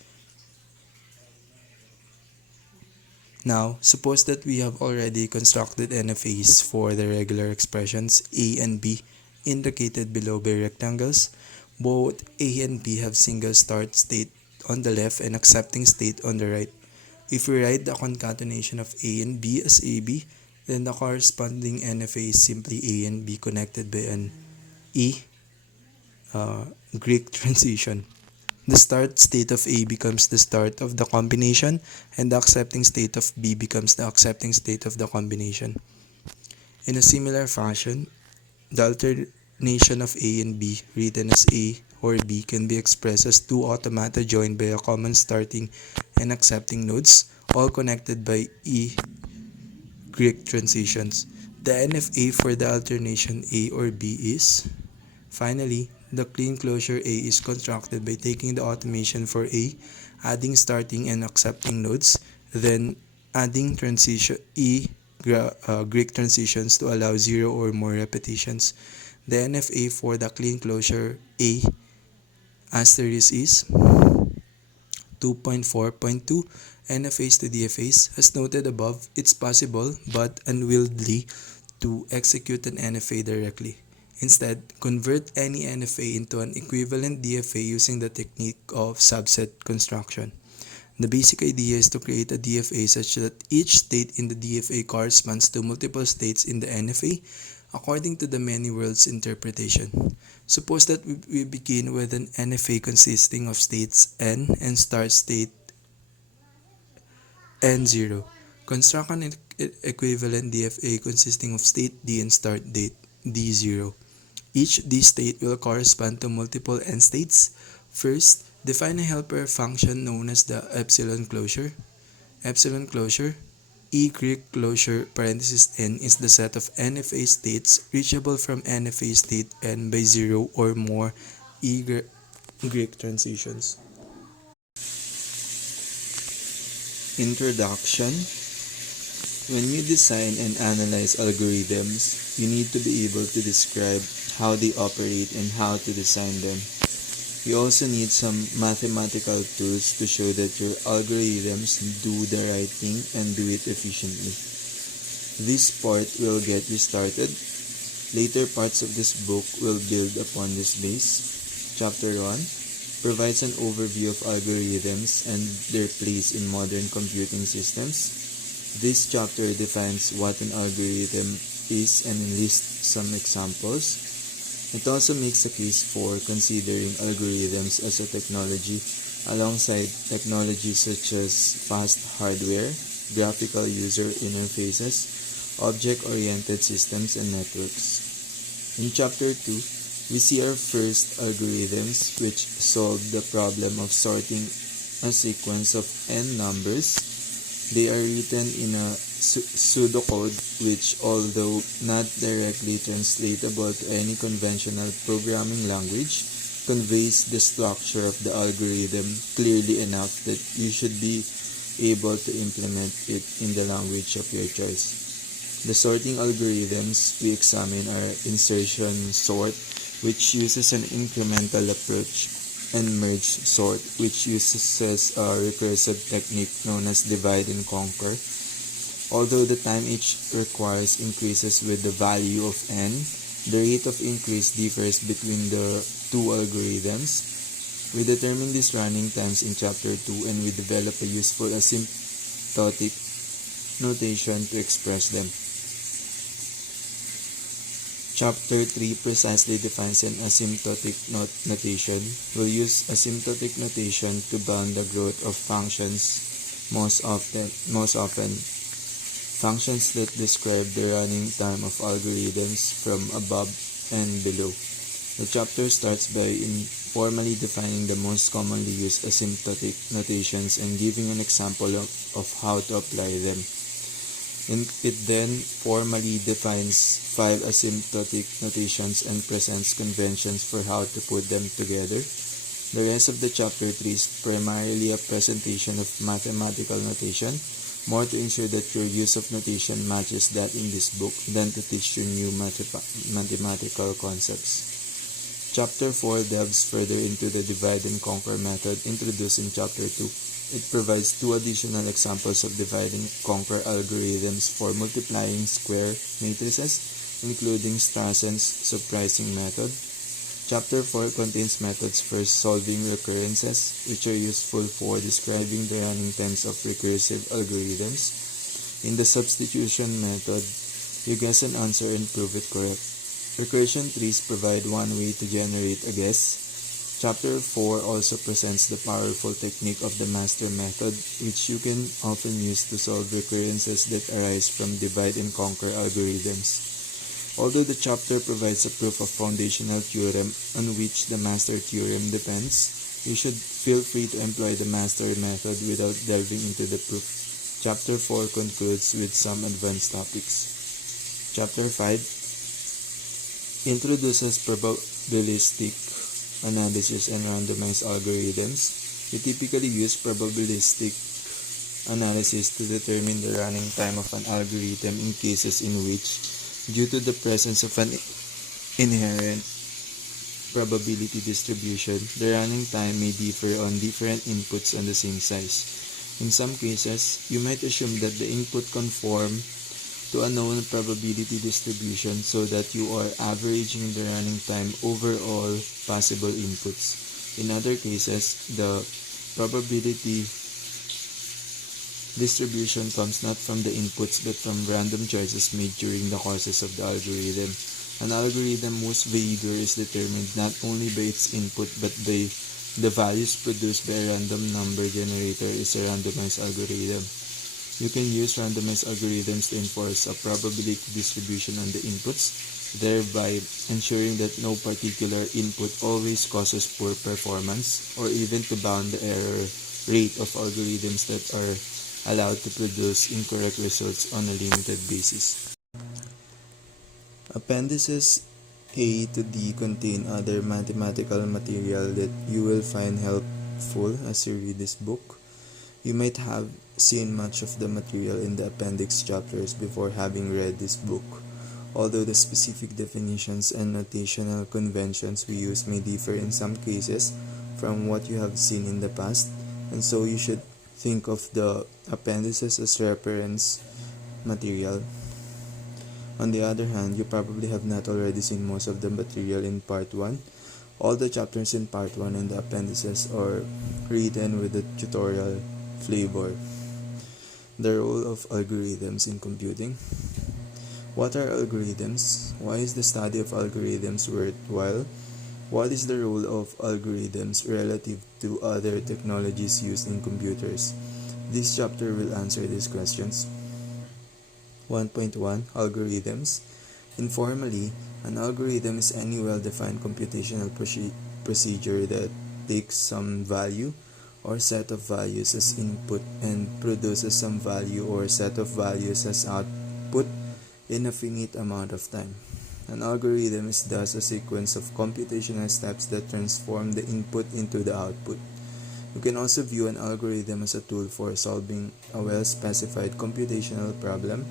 Now, suppose that we have already constructed NFAs for the regular expressions A and B indicated below by rectangles. Both A and B have single start state on the left and accepting state on the right. If we write the concatenation of A and B as AB, then the corresponding NFA is simply A and B connected by an Greek transition. The start state of A becomes the start of the combination, and the accepting state of B becomes the accepting state of the combination. In a similar fashion, the alternation of A and B, written as A or B, can be expressed as two automata joined by a common starting and accepting nodes, all connected by Greek transitions. The NFA for the alternation A or B is, finally, the clean closure A is constructed by taking the automation for A, adding starting and accepting nodes, then adding Greek transitions to allow 0 or more repetitions. The NFA for the clean closure A asterisk is 2.4.2 NFAs to DFAs. As noted above, it's possible but unwieldy to execute an NFA directly. Instead, convert any NFA into an equivalent DFA using the technique of subset construction. The basic idea is to create a DFA such that each state in the DFA corresponds to multiple states in the NFA according to the many worlds interpretation. Suppose that we begin with an NFA consisting of states n and start state n0. Construct an equivalent DFA consisting of state d and start date d0. Each d state will correspond to multiple n states. First, define a helper function known as the epsilon closure. Epsilon closure, E Greek closure parenthesis n is the set of NFA states reachable from NFA state n by 0 or more E Greek transitions. Introduction. When you design and analyze algorithms, you need to be able to describe how they operate and how to design them. You also need some mathematical tools to show that your algorithms do the right thing and do it efficiently. This part will get you started. Later parts of this book will build upon this base. Chapter 1 provides an overview of algorithms and their place in modern computing systems. This chapter defines what an algorithm is and lists some examples. It also makes a case for considering algorithms as a technology alongside technologies such as fast hardware, graphical user interfaces, object-oriented systems, and networks. In Chapter 2, we see our first algorithms which solve the problem of sorting a sequence of n numbers. They are written in a pseudocode which, although not directly translatable to any conventional programming language, conveys the structure of the algorithm clearly enough that you should be able to implement it in the language of your choice. The sorting algorithms we examine are insertion sort, which uses an incremental approach, and merge sort, which uses a recursive technique known as divide and conquer. Although the time each requires increases with the value of n, the rate of increase differs between the two algorithms. We determine these running times in Chapter 2 and we develop a useful asymptotic notation to express them. Chapter 3 precisely defines an asymptotic notation. We'll use asymptotic notation to bound the growth of functions most often functions that describe the running time of algorithms from above and below. The chapter starts by informally defining the most commonly used asymptotic notations and giving an example of how to apply them. It then formally defines 5 asymptotic notations and presents conventions for how to put them together. The rest of the chapter 3 is primarily a presentation of mathematical notation, more to ensure that your use of notation matches that in this book than to teach you new mathematical concepts. Chapter 4 delves further into the divide and conquer method introduced in Chapter 2. It provides 2 additional examples of divide and conquer algorithms for multiplying square matrices, including Strassen's surprising method. Chapter 4 contains methods for solving recurrences, which are useful for describing the running times of recursive algorithms. In the substitution method, you guess an answer and prove it correct. Recursion trees provide one way to generate a guess. Chapter 4 also presents the powerful technique of the master method, which you can often use to solve recurrences that arise from divide and conquer algorithms. Although the chapter provides a proof of foundational theorem on which the master theorem depends, you should feel free to employ the master method without delving into the proof. Chapter 4 concludes with some advanced topics. Chapter 5 introduces probabilistic analysis and randomized algorithms. We typically use probabilistic analysis to determine the running time of an algorithm in cases in which, due to the presence of an inherent probability distribution, the running time may differ on different inputs on the same size. In some cases, you might assume that the input conform to a known probability distribution so that you are averaging the running time over all possible inputs. In other cases, the probability distribution comes not from the inputs but from random choices made during the courses of the algorithm. An algorithm whose behavior is determined not only by its input but by the values produced by a random number generator is a randomized algorithm. You can use randomized algorithms to enforce a probability distribution on the inputs, thereby ensuring that no particular input always causes poor performance, or even to bound the error rate of algorithms that are allowed to produce incorrect results on a limited basis. Appendices A to D contain other mathematical material that you will find helpful as you read this book. You might have seen much of the material in the appendix chapters before having read this book, although the specific definitions and notational conventions we use may differ in some cases from what you have seen in the past, and so you should think of the appendices as reference material. On the other hand, you probably have not already seen most of the material in Part 1. All the chapters in Part 1 and the appendices are written with a tutorial flavor. The role of algorithms in computing. What are algorithms? Why is the study of algorithms worthwhile? What is the role of algorithms relative to other technologies used in computers? This chapter will answer these questions. 1.1 Algorithms. Informally, an algorithm is any well-defined computational procedure that takes some value or set of values as input and produces some value or set of values as output in a finite amount of time. An algorithm is thus a sequence of computational steps that transform the input into the output. You can also view an algorithm as a tool for solving a well-specified computational problem.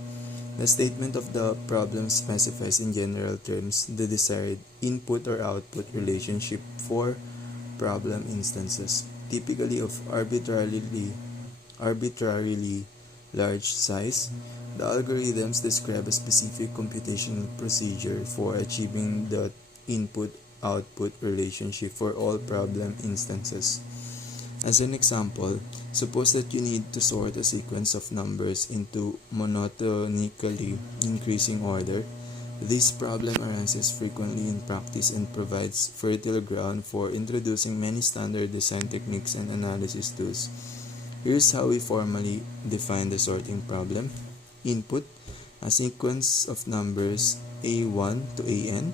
The statement of the problem specifies in general terms the desired input or output relationship for problem instances, typically of arbitrarily large size. The algorithms describe a specific computational procedure for achieving the input-output relationship for all problem instances. As an example, suppose that you need to sort a sequence of numbers into monotonically increasing order. This problem arises frequently in practice and provides fertile ground for introducing many standard design techniques and analysis tools. Here's how we formally define the sorting problem. Input, a sequence of numbers A1 to AN.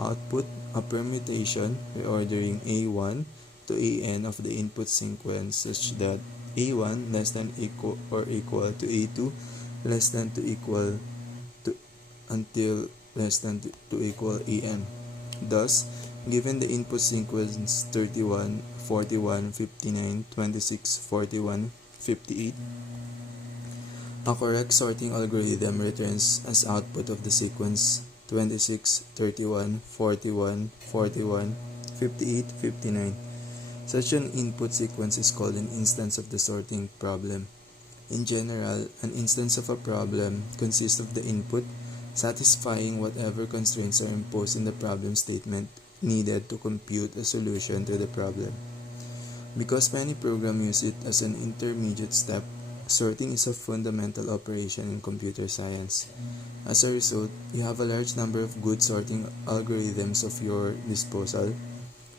Output, a permutation reordering A1 to AN of the input sequence such that A1 less than or equal to A2 less than to equal to until less than to equal AN. Thus, given the input sequence 31, 41, 59, 26, 41, 58, a correct sorting algorithm returns as output of the sequence 26, 31, 41, 41, 58, 59. Such an input sequence is called an instance of the sorting problem. In general, an instance of a problem consists of the input satisfying whatever constraints are imposed in the problem statement needed to compute a solution to the problem. Because many programs use it as an intermediate step, sorting is a fundamental operation in computer science. As a result, you have a large number of good sorting algorithms of your disposal.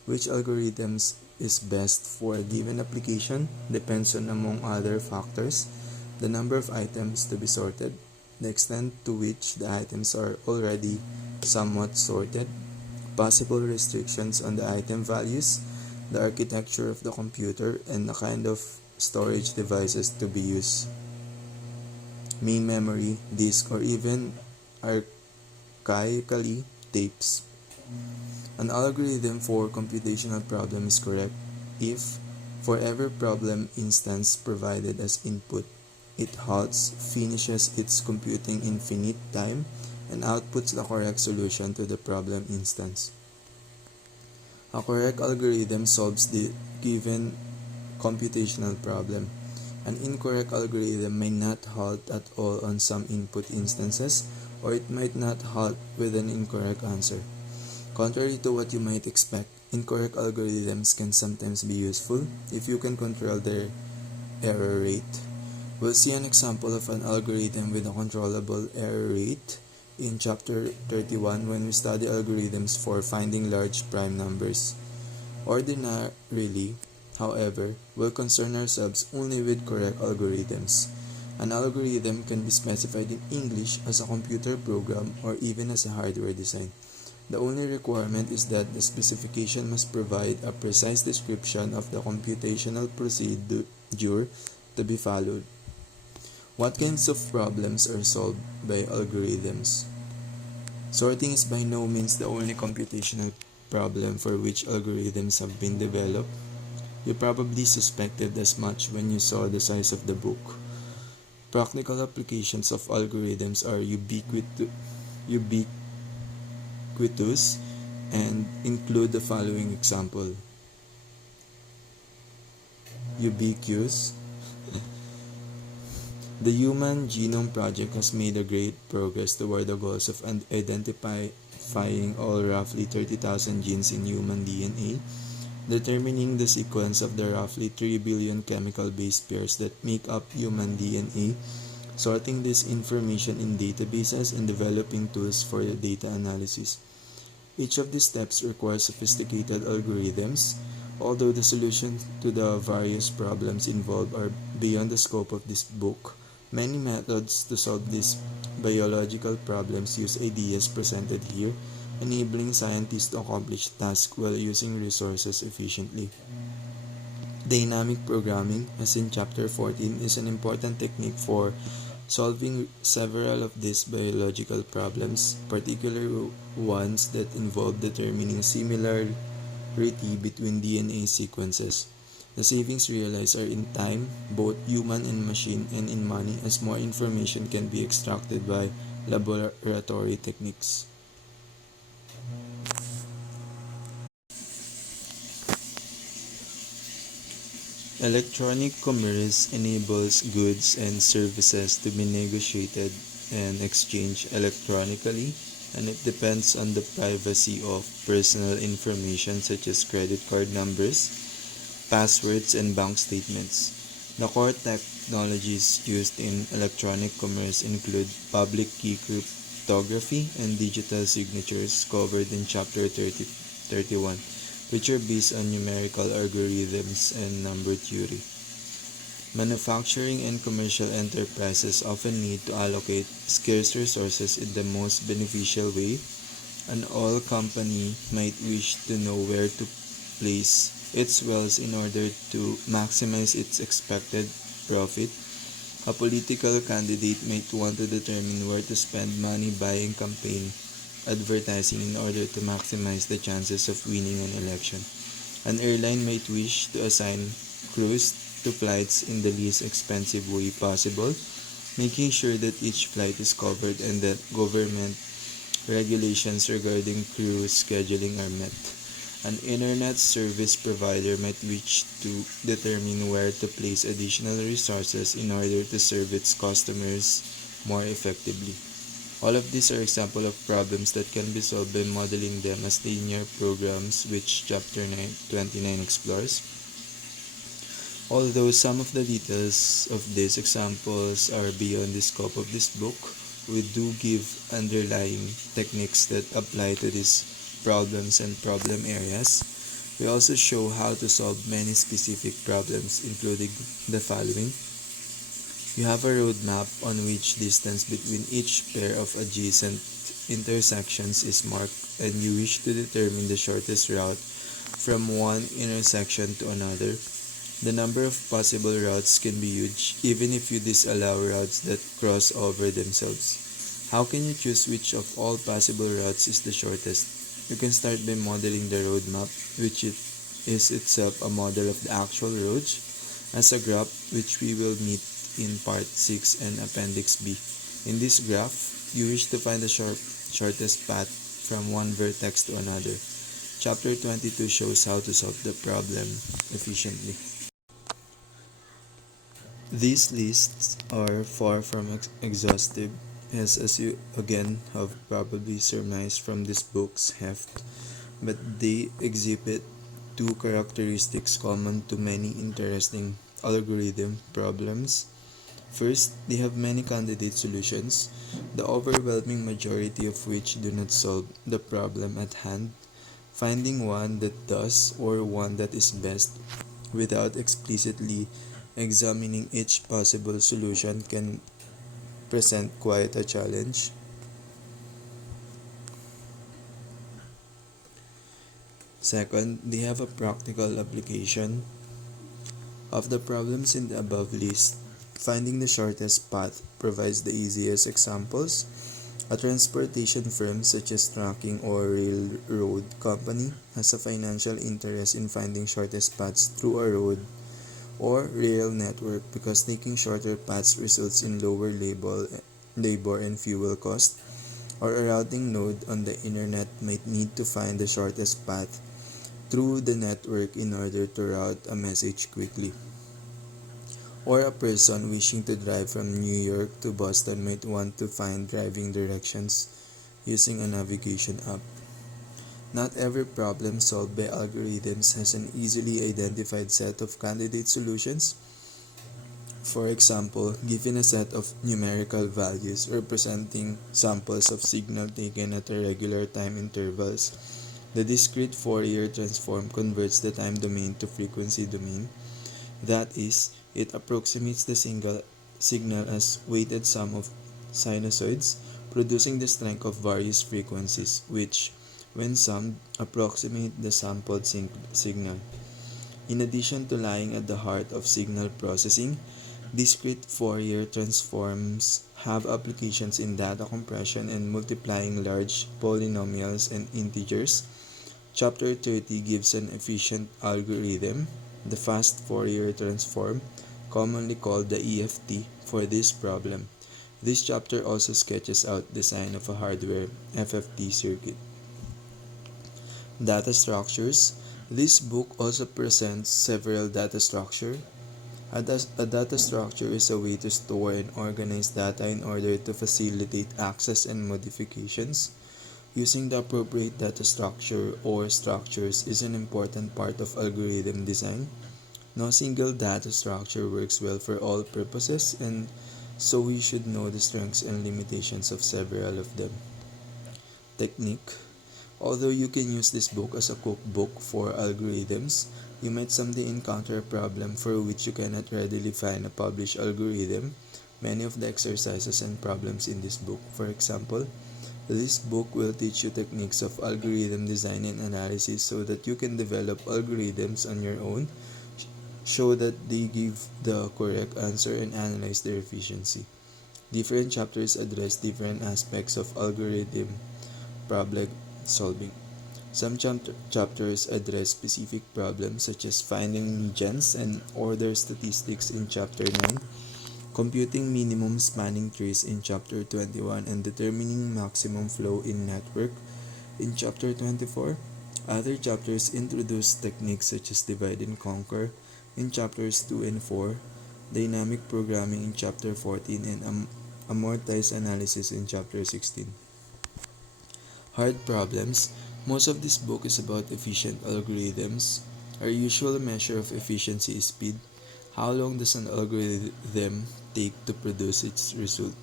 Which algorithms is best for a given application depends on, among other factors, the number of items to be sorted, the extent to which the items are already somewhat sorted, possible restrictions on the item values, the architecture of the computer, and the kind of storage devices to be used, main memory, disk, or even archaically tapes. An algorithm for computational problem is correct if, for every problem instance provided as input, it halts, finishes its computing in finite time, and outputs the correct solution to the problem instance. A correct algorithm solves the given computational problem. An incorrect algorithm may not halt at all on some input instances, or it might not halt with an incorrect answer. Contrary to what you might expect, incorrect algorithms can sometimes be useful if you can control their error rate. We'll see an example of an algorithm with a controllable error rate in Chapter 31 when we study algorithms for finding large prime numbers. Ordinarily, however, we'll concern ourselves only with correct algorithms. An algorithm can be specified in English as a computer program or even as a hardware design. The only requirement is that the specification must provide a precise description of the computational procedure to be followed. What kinds of problems are solved by algorithms? Sorting is by no means the only computational problem for which algorithms have been developed. You probably suspected as much when you saw the size of the book. Practical applications of algorithms are ubiquitous and include the following example. Ubiquitous. The Human Genome Project has made a great progress toward the goals of identifying all roughly 30,000 genes in human DNA, determining the sequence of the roughly 3 billion chemical base pairs that make up human DNA, sorting this information in databases, and developing tools for data analysis. Each of these steps requires sophisticated algorithms, although the solutions to the various problems involved are beyond the scope of this book. Many methods to solve these biological problems use ideas presented here, enabling scientists to accomplish tasks while using resources efficiently. Dynamic programming, as in Chapter 14, is an important technique for solving several of these biological problems, particularly ones that involve determining similarity between DNA sequences. The savings realized are in time, both human and machine, and in money, as more information can be extracted by laboratory techniques. Electronic commerce enables goods and services to be negotiated and exchanged electronically, and it depends on the privacy of personal information such as credit card numbers, passwords, and bank statements. The core technologies used in electronic commerce include public key cryptography and digital signatures covered in Chapter 31, which are based on numerical algorithms and number theory. Manufacturing and commercial enterprises often need to allocate scarce resources in the most beneficial way. An oil company might wish to know where to place its wells in order to maximize its expected profit. A political candidate might want to determine where to spend money buying campaign advertising in order to maximize the chances of winning an election. An airline might wish to assign crews to flights in the least expensive way possible, making sure that each flight is covered and that government regulations regarding crew scheduling are met. An internet service provider might wish to determine where to place additional resources in order to serve its customers more effectively. All of these are examples of problems that can be solved by modeling them as linear programs, which Chapter 29 explores. Although some of the details of these examples are beyond the scope of this book, we do give underlying techniques that apply to these problems and problem areas. We also show how to solve many specific problems, including the following. You have a roadmap on which distance between each pair of adjacent intersections is marked, and you wish to determine the shortest route from one intersection to another. The number of possible routes can be huge, even if you disallow routes that cross over themselves. How can you choose which of all possible routes is the shortest? You can start by modeling the roadmap, which is itself a model of the actual roads, as a graph, which we will meet in Part 6 and Appendix B. In this graph, you wish to find the shortest path from one vertex to another. Chapter 22 shows how to solve the problem efficiently. These lists are far from exhaustive, as you again have probably surmised from this book's heft, but they exhibit two characteristics common to many interesting algorithm problems. First, they have many candidate solutions, the overwhelming majority of which do not solve the problem at hand. Finding one that does, or one that is best, without explicitly examining each possible solution can present quite a challenge. Second, they have a practical application. Of the problems in the above list, finding the shortest path provides the easiest examples. A transportation firm such as trucking or railroad company has a financial interest in finding shortest paths through a road or rail network because taking shorter paths results in lower labor and fuel cost, or a routing node on the internet might need to find the shortest path through the network in order to route a message quickly. Or a person wishing to drive from New York to Boston might want to find driving directions using a navigation app. Not every problem solved by algorithms has an easily identified set of candidate solutions. For example, given a set of numerical values representing samples of signal taken at irregular time intervals, the discrete Fourier transform converts the time domain to frequency domain. That is, it approximates the single signal as weighted sum of sinusoids, producing the strength of various frequencies, which, when summed, approximate the sampled signal. In addition to lying at the heart of signal processing, discrete Fourier transforms have applications in data compression and multiplying large polynomials and integers. Chapter 30 gives an efficient algorithm, the fast Fourier transform, commonly called the EFT, for this problem. This chapter also sketches out the design of a hardware FFT circuit. Data structures. This book also presents several data structures. A data structure is a way to store and organize data in order to facilitate access and modifications. Using the appropriate data structure or structures is an important part of algorithm design. No single data structure works well for all purposes, and so we should know the strengths and limitations of several of them. Technique. Although you can use this book as a cookbook for algorithms, you might someday encounter a problem for which you cannot readily find a published algorithm. Many of the exercises and problems in this book, for example, this book will teach you techniques of algorithm design and analysis so that you can develop algorithms on your own, show that they give the correct answer, and analyze their efficiency. Different chapters address different aspects of algorithm problem solving. Some chapters address specific problems such as finding regions and order statistics in Chapter 9, computing minimum spanning trees in Chapter 21, and determining maximum flow in network in Chapter 24. Other chapters introduce techniques such as divide and conquer in Chapters 2 and 4, dynamic programming in Chapter 14, and amortized analysis in Chapter 16. Hard problems. Most of this book is about efficient algorithms. Our usual measure of efficiency is speed. How long does an algorithm take to produce its result?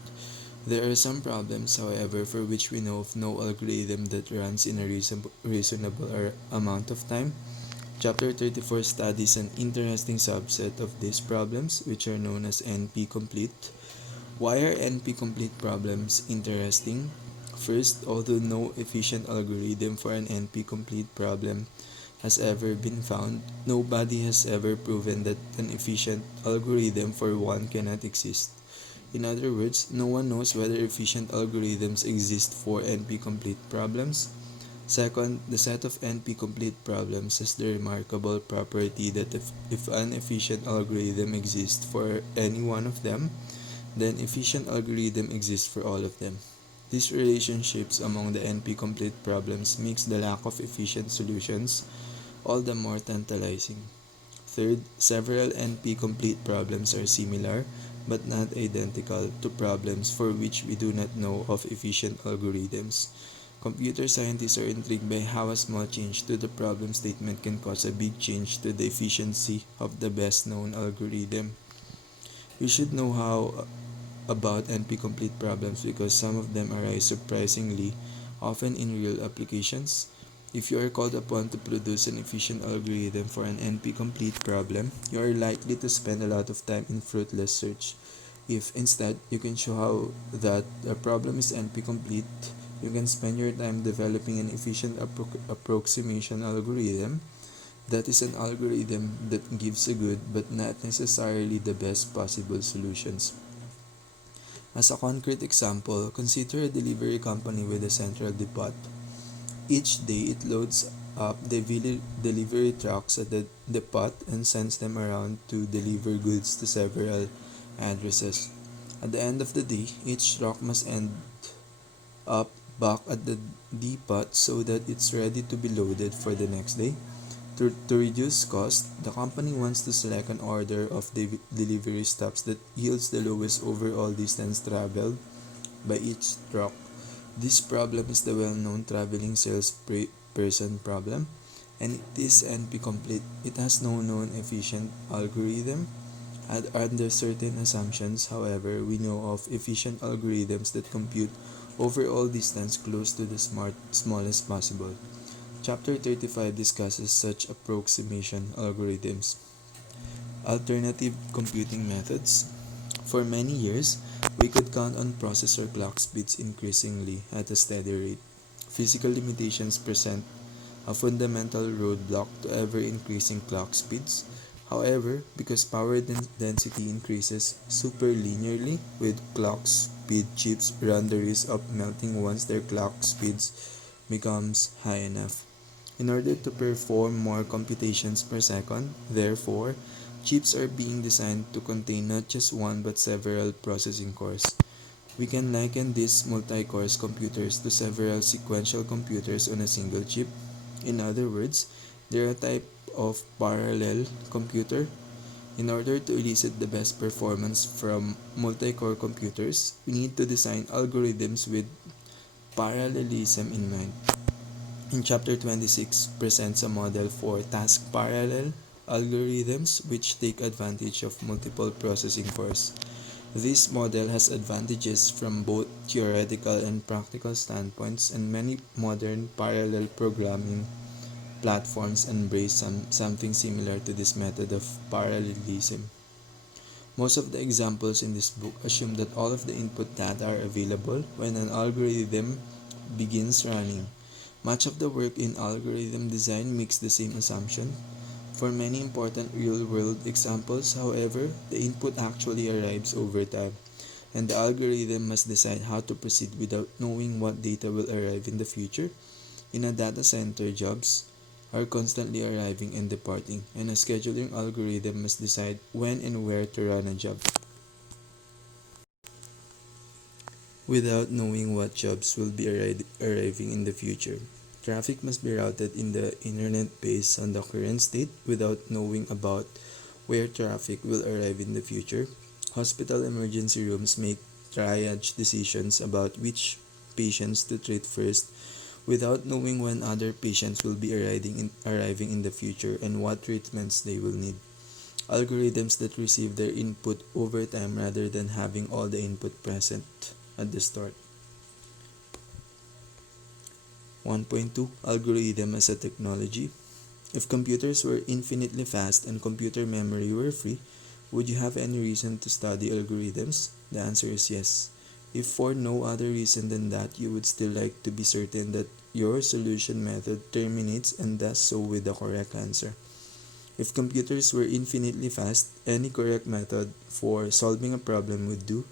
There are some problems, however, for which we know of no algorithm that runs in a reasonable amount of time. Chapter 34 studies an interesting subset of these problems, which are known as NP-complete. Why are NP-complete problems interesting? First, although no efficient algorithm for an NP-complete problem has ever been found, nobody has ever proven that an efficient algorithm for one cannot exist. In other words, no one knows whether efficient algorithms exist for NP-complete problems. Second, the set of NP-complete problems has the remarkable property that if an efficient algorithm exists for any one of them, then efficient algorithm exists for all of them. These relationships among the NP-complete problems makes the lack of efficient solutions all the more tantalizing. Third, several NP-complete problems are similar but not identical to problems for which we do not know of efficient algorithms. Computer scientists are intrigued by how a small change to the problem statement can cause a big change to the efficiency of the best known algorithm. We should know how about NP-complete problems because some of them arise surprisingly often in real applications. If you are called upon to produce an efficient algorithm for an NP-complete problem, you are likely to spend a lot of time in fruitless search. If instead you can show how that a problem is NP-complete, you can spend your time developing an efficient approximation algorithm that is an algorithm that gives a good but not necessarily the best possible solutions. As a concrete example, consider a delivery company with a central depot. Each day it loads up the delivery trucks at the depot and sends them around to deliver goods to several addresses. At the end of the day, each truck must end up back at the depot so that it's ready to be loaded for the next day. To reduce cost, the company wants to select an order of delivery stops that yields the lowest overall distance traveled by each truck. This problem is the well-known traveling salesperson problem, and it is NP-complete. It has no known efficient algorithm. Under certain assumptions, however, we know of efficient algorithms that compute overall distance close to the smallest possible. Chapter 35 discusses such approximation algorithms. Alternative computing methods. For many years, we could count on processor clock speeds increasingly at a steady rate. Physical limitations present a fundamental roadblock to ever-increasing clock speeds. However, because power density increases superlinearly with clock speed, chips run the risk of melting once their clock speeds becomes high enough. In order to perform more computations per second, therefore, chips are being designed to contain not just one but several processing cores. We can liken these multi-core computers to several sequential computers on a single chip. In other words, they're a type of parallel computer. In order to elicit the best performance from multi-core computers, we need to design algorithms with parallelism in mind. In Chapter 26 presents a model for task parallel algorithms which take advantage of multiple processing cores. This model has advantages from both theoretical and practical standpoints, and many modern parallel programming platforms embrace something similar to this method of parallelism. Most of the examples in this book assume that all of the input data are available when an algorithm begins running. Much of the work in algorithm design makes the same assumption. For many important real-world examples, however, the input actually arrives over time, and the algorithm must decide how to proceed without knowing what data will arrive in the future. In a data center, jobs are constantly arriving and departing, and a scheduling algorithm must decide when and where to run a job without knowing what jobs will be arriving in the future. Traffic must be routed in the internet based on the current state without knowing about where traffic will arrive in the future. Hospital emergency rooms make triage decisions about which patients to treat first without knowing when other patients will be arriving in the future and what treatments they will need. Algorithms that receive their input over time rather than having all the input present at the start. 1.2 Algorithm as a technology. If computers were infinitely fast and computer memory were free, would you have any reason to study algorithms? The answer is yes. If for no other reason than that you would still like to be certain that your solution method terminates and does so with the correct answer. If computers were infinitely fast, any correct method for solving a problem would do.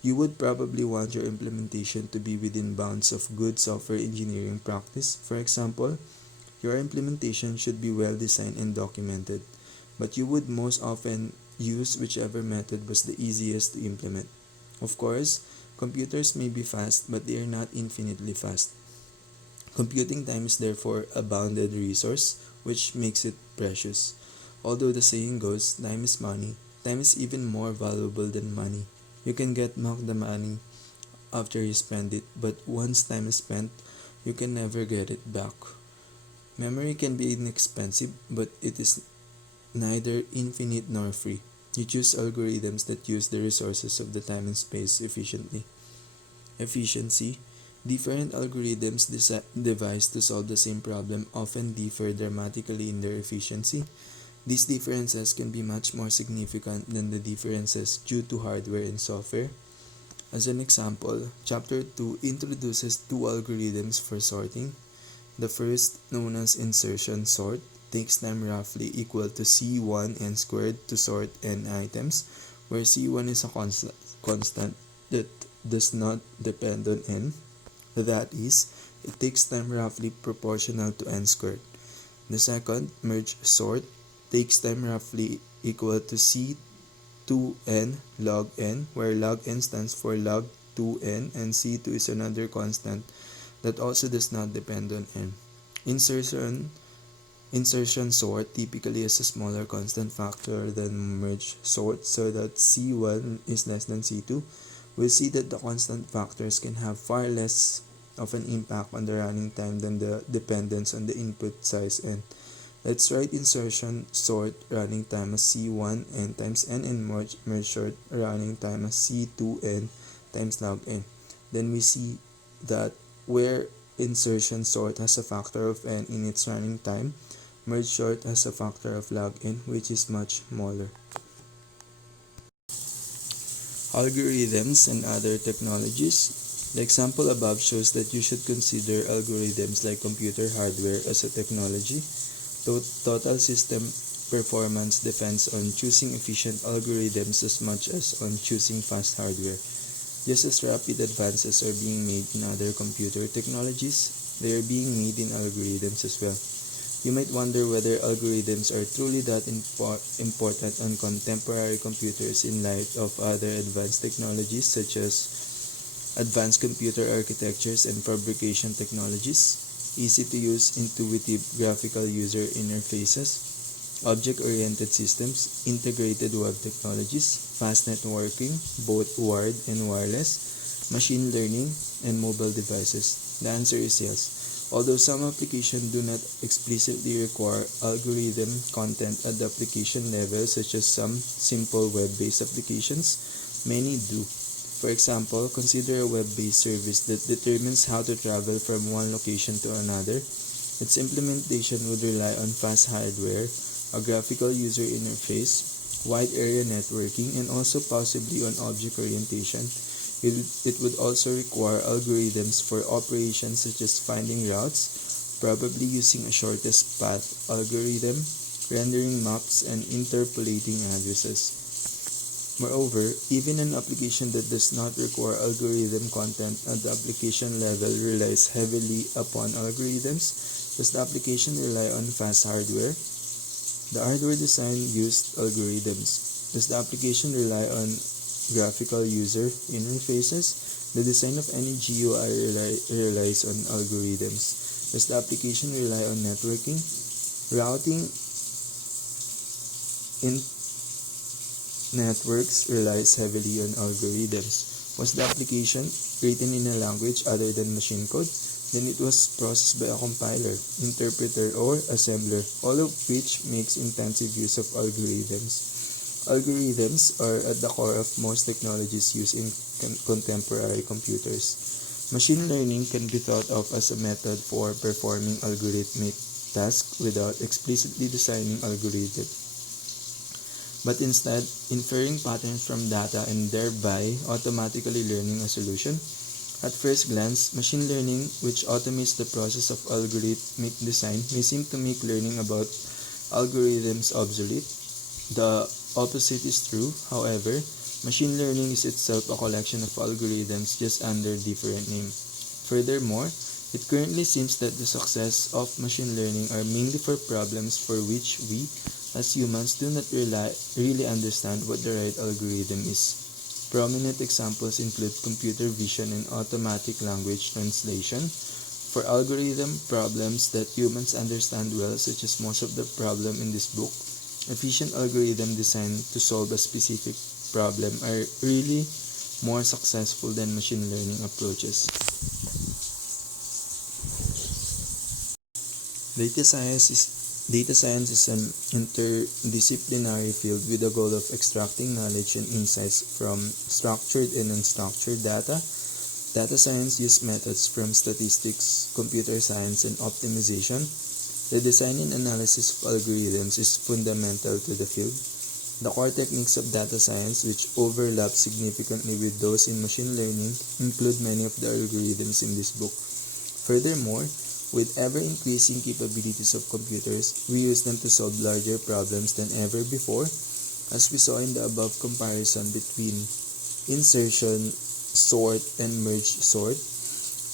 You would probably want your implementation to be within bounds of good software engineering practice. For example, your implementation should be well designed and documented, but you would most often use whichever method was the easiest to implement. Of course, computers may be fast, but they are not infinitely fast. Computing time is therefore a bounded resource, which makes it precious. Although the saying goes, time is money, time is even more valuable than money. You can get back the money after you spend it, but once time is spent, you can never get it back. Memory can be inexpensive, but it is neither infinite nor free. You choose algorithms that use the resources of the time and space efficiently. Efficiency. Different algorithms devised to solve the same problem often differ dramatically in their efficiency. These differences can be much more significant than the differences due to hardware and software. As an example, Chapter 2 introduces two algorithms for sorting. The first, known as insertion sort, takes time roughly equal to C1 n squared to sort n items, where C1 is a constant that does not depend on n. That is, it takes time roughly proportional to n squared. The second, merge sort, takes time roughly equal to C2n log n, where log n stands for log 2n and C2 is another constant that also does not depend on n. Insertion sort typically has a smaller constant factor than merge sort, so that C1 is less than C2. We'll see that the constant factors can have far less of an impact on the running time than the dependence on the input size n. Let's write insertion sort running time as C1 n times n and merge sort running time as C2 n times log n. Then we see that where insertion sort has a factor of n in its running time, merge sort has a factor of log n, which is much smaller. Algorithms and other technologies. The example above shows that you should consider algorithms like computer hardware as a technology. Total system performance depends on choosing efficient algorithms as much as on choosing fast hardware. Just as rapid advances are being made in other computer technologies, they are being made in algorithms as well. You might wonder whether algorithms are truly that important on contemporary computers in light of other advanced technologies such as advanced computer architectures and fabrication technologies, easy-to-use intuitive graphical user interfaces, object-oriented systems, integrated web technologies, fast networking, both wired and wireless, machine learning, and mobile devices. The answer is yes. Although some applications do not explicitly require algorithm content at the application level, such as some simple web-based applications, many do. For example, consider a web-based service that determines how to travel from one location to another. Its implementation would rely on fast hardware, a graphical user interface, wide area networking, and also possibly on object orientation. It would also require algorithms for operations such as finding routes, probably using a shortest path algorithm, rendering maps, and interpolating addresses. Moreover, even an application that does not require algorithm content at the application level relies heavily upon algorithms. Does the application rely on fast hardware? The hardware design used algorithms. Does the application rely on graphical user interfaces? The design of any GUI relies on algorithms. Does the application rely on networking? Routing in networks relies heavily on algorithms. Was the application written in a language other than machine code? Then it was processed by a compiler, interpreter, or assembler, all of which makes intensive use of algorithms. Algorithms are at the core of most technologies used in contemporary computers. Machine learning can be thought of as a method for performing algorithmic tasks without explicitly designing algorithms, but instead inferring patterns from data and thereby automatically learning a solution. At first glance, machine learning, which automates the process of algorithmic design, may seem to make learning about algorithms obsolete. The opposite is true, however. Machine learning is itself a collection of algorithms just under different name. Furthermore, it currently seems that the success of machine learning are mainly for problems for which we, as humans, do not really understand what the right algorithm is. Prominent examples include computer vision and automatic language translation. For algorithm problems that humans understand well, such as most of the problem in this book, Efficient algorithm designed to solve a specific problem are really more successful than machine learning approaches. Data science is an interdisciplinary field with the goal of extracting knowledge and insights from structured and unstructured data. Data science uses methods from statistics, computer science, and optimization. The design and analysis of algorithms is fundamental to the field. The core techniques of data science, which overlap significantly with those in machine learning, include many of the algorithms in this book. Furthermore, with ever-increasing capabilities of computers, we use them to solve larger problems than ever before, as we saw in the above comparison between insertion, sort, and merge sort.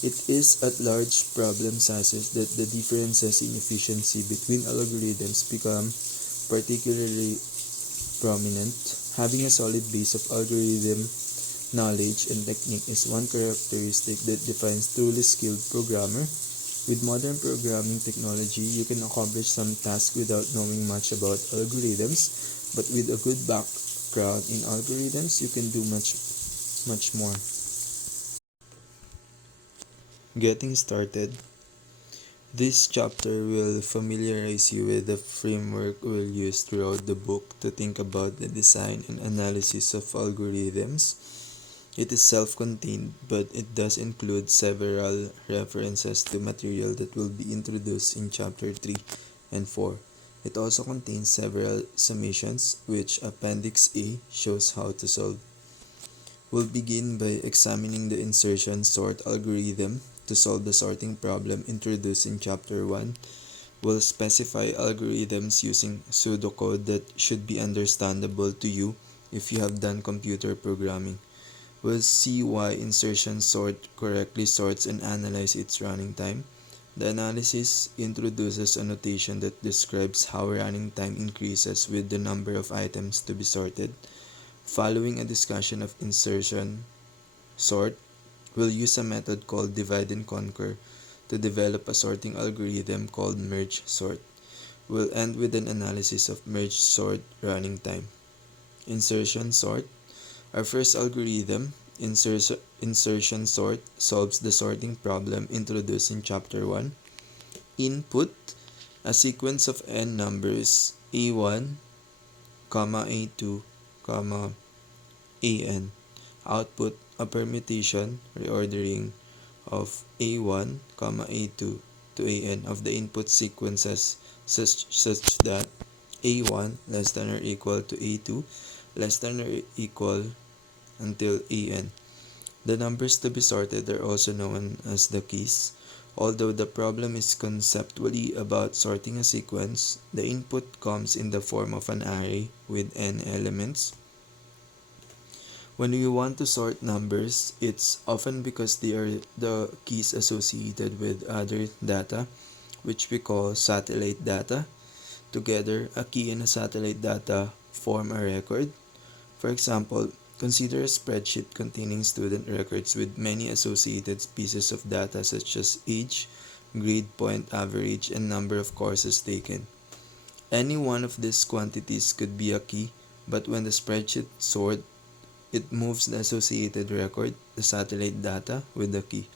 It is at large problem sizes that the differences in efficiency between algorithms become particularly prominent. Having a solid base of algorithm knowledge and technique is one characteristic that defines truly skilled programmer. With modern programming technology, you can accomplish some tasks without knowing much about algorithms, but with a good background in algorithms, you can do much more. Getting started. This chapter will familiarize you with the framework we'll use throughout the book to think about the design and analysis of algorithms. It is self-contained, but it does include several references to material that will be introduced in chapter 3 and 4. It also contains several summations, which Appendix A shows how to solve. We'll begin by examining the insertion sort algorithm to solve the sorting problem introduced in chapter 1. We'll specify algorithms using pseudocode that should be understandable to you if you have done computer programming. We'll see why insertion sort correctly sorts and analyze its running time. The analysis introduces a notation that describes how running time increases with the number of items to be sorted. Following a discussion of insertion sort, we'll use a method called divide and conquer to develop a sorting algorithm called merge sort. We'll end with an analysis of merge sort running time. Insertion sort. Our first algorithm, insertion sort, solves the sorting problem introduced in chapter 1. Input, a sequence of n numbers a1, a2, an. Output, a permutation, reordering of a1, a2 to an of the input sequences such that a1 less than or equal to a2 less than or equal until an. The numbers to be sorted are also known as the keys. Although the problem is conceptually about sorting a sequence, the input comes in the form of an array with n elements. When we want to sort numbers, it's often because they are the keys associated with other data, which we call satellite data. Together, a key and a satellite data form a record. For example, consider a spreadsheet containing student records with many associated pieces of data such as age, grade point average, and number of courses taken. Any one of these quantities could be a key, but when the spreadsheet sorts, it moves the associated record, the satellite data, with the key.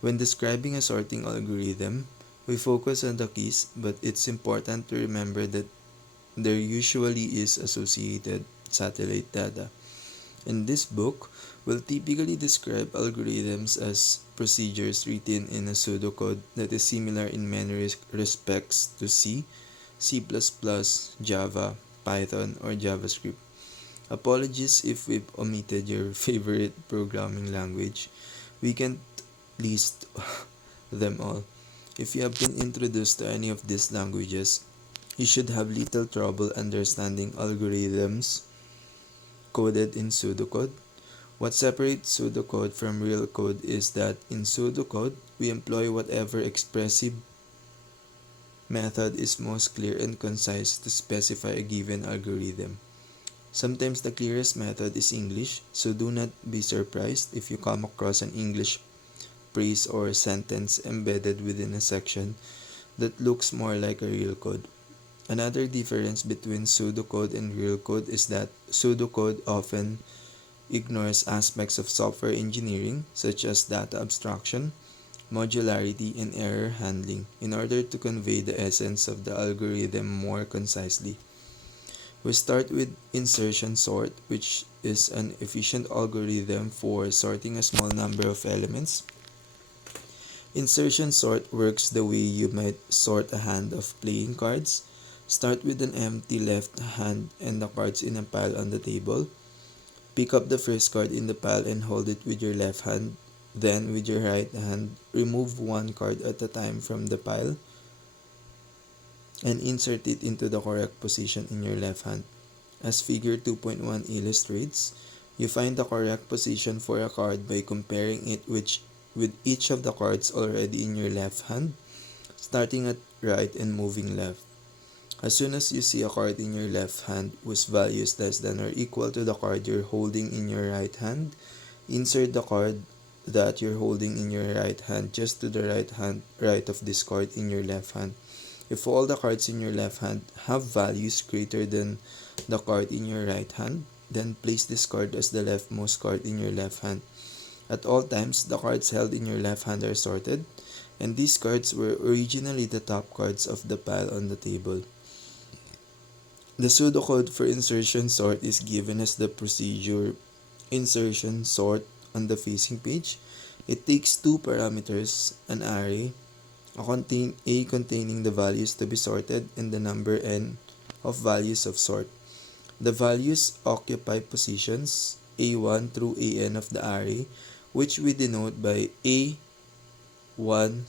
When describing a sorting algorithm, we focus on the keys, but it's important to remember that there usually is associated satellite data. In this book, we'll typically describe algorithms as procedures written in a pseudocode that is similar in many respects to C, C++, Java, Python, or JavaScript. Apologies if we've omitted your favorite programming language. We can't list them all. If you have been introduced to any of these languages, you should have little trouble understanding algorithms coded in pseudocode. What separates pseudocode from real code is that in pseudocode, we employ whatever expressive method is most clear and concise to specify a given algorithm. Sometimes the clearest method is English, so do not be surprised if you come across an English phrase or sentence embedded within a section that looks more like a real code. Another difference between pseudocode and real code is that pseudocode often ignores aspects of software engineering such as data abstraction, modularity, and error handling in order to convey the essence of the algorithm more concisely. We start with insertion sort, which is an efficient algorithm for sorting a small number of elements. Insertion sort works the way you might sort a hand of playing cards. Start with an empty left hand and the cards in a pile on the table. Pick up the first card in the pile and hold it with your left hand. Then, with your right hand, remove one card at a time from the pile and insert it into the correct position in your left hand. As figure 2.1 illustrates, you find the correct position for a card by comparing it with each of the cards already in your left hand, starting at right and moving left. As soon as you see a card in your left hand whose value is less than or equal to the card you're holding in your right hand, insert the card that you're holding in your right hand just to the right of this card in your left hand. If all the cards in your left hand have values greater than the card in your right hand, then place this card as the leftmost card in your left hand. At all times, the cards held in your left hand are sorted, and these cards were originally the top cards of the pile on the table. The pseudocode for insertion sort is given as the procedure insertion sort on the facing page. It takes two parameters, an array, A containing the values to be sorted, and the number n of values of sort. The values occupy positions A1 through AN of the array, which we denote by A1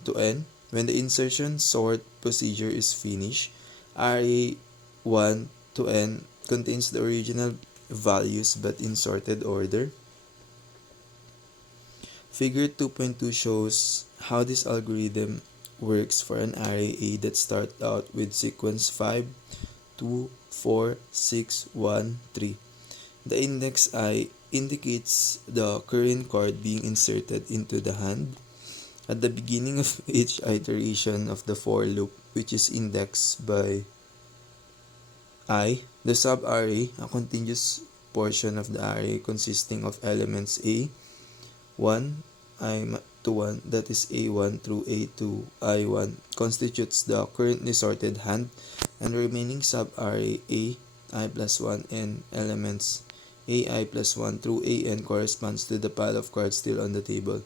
to n. When the insertion sort procedure is finished, array 1 to n contains the original values but in sorted order. Figure 2.2 shows how this algorithm works for an array A that starts out with sequence 5, 2, 4, 6, 1, 3. The index I indicates the current card being inserted into the hand at the beginning of each iteration of the for loop, which is indexed by I. The subarray, a continuous portion of the array consisting of elements A, 1, I to 1, that is A1 through A2, I1, constitutes the currently sorted hand, and the remaining subarray A, I plus 1, and elements AI plus 1 through AN corresponds to the pile of cards still on the table.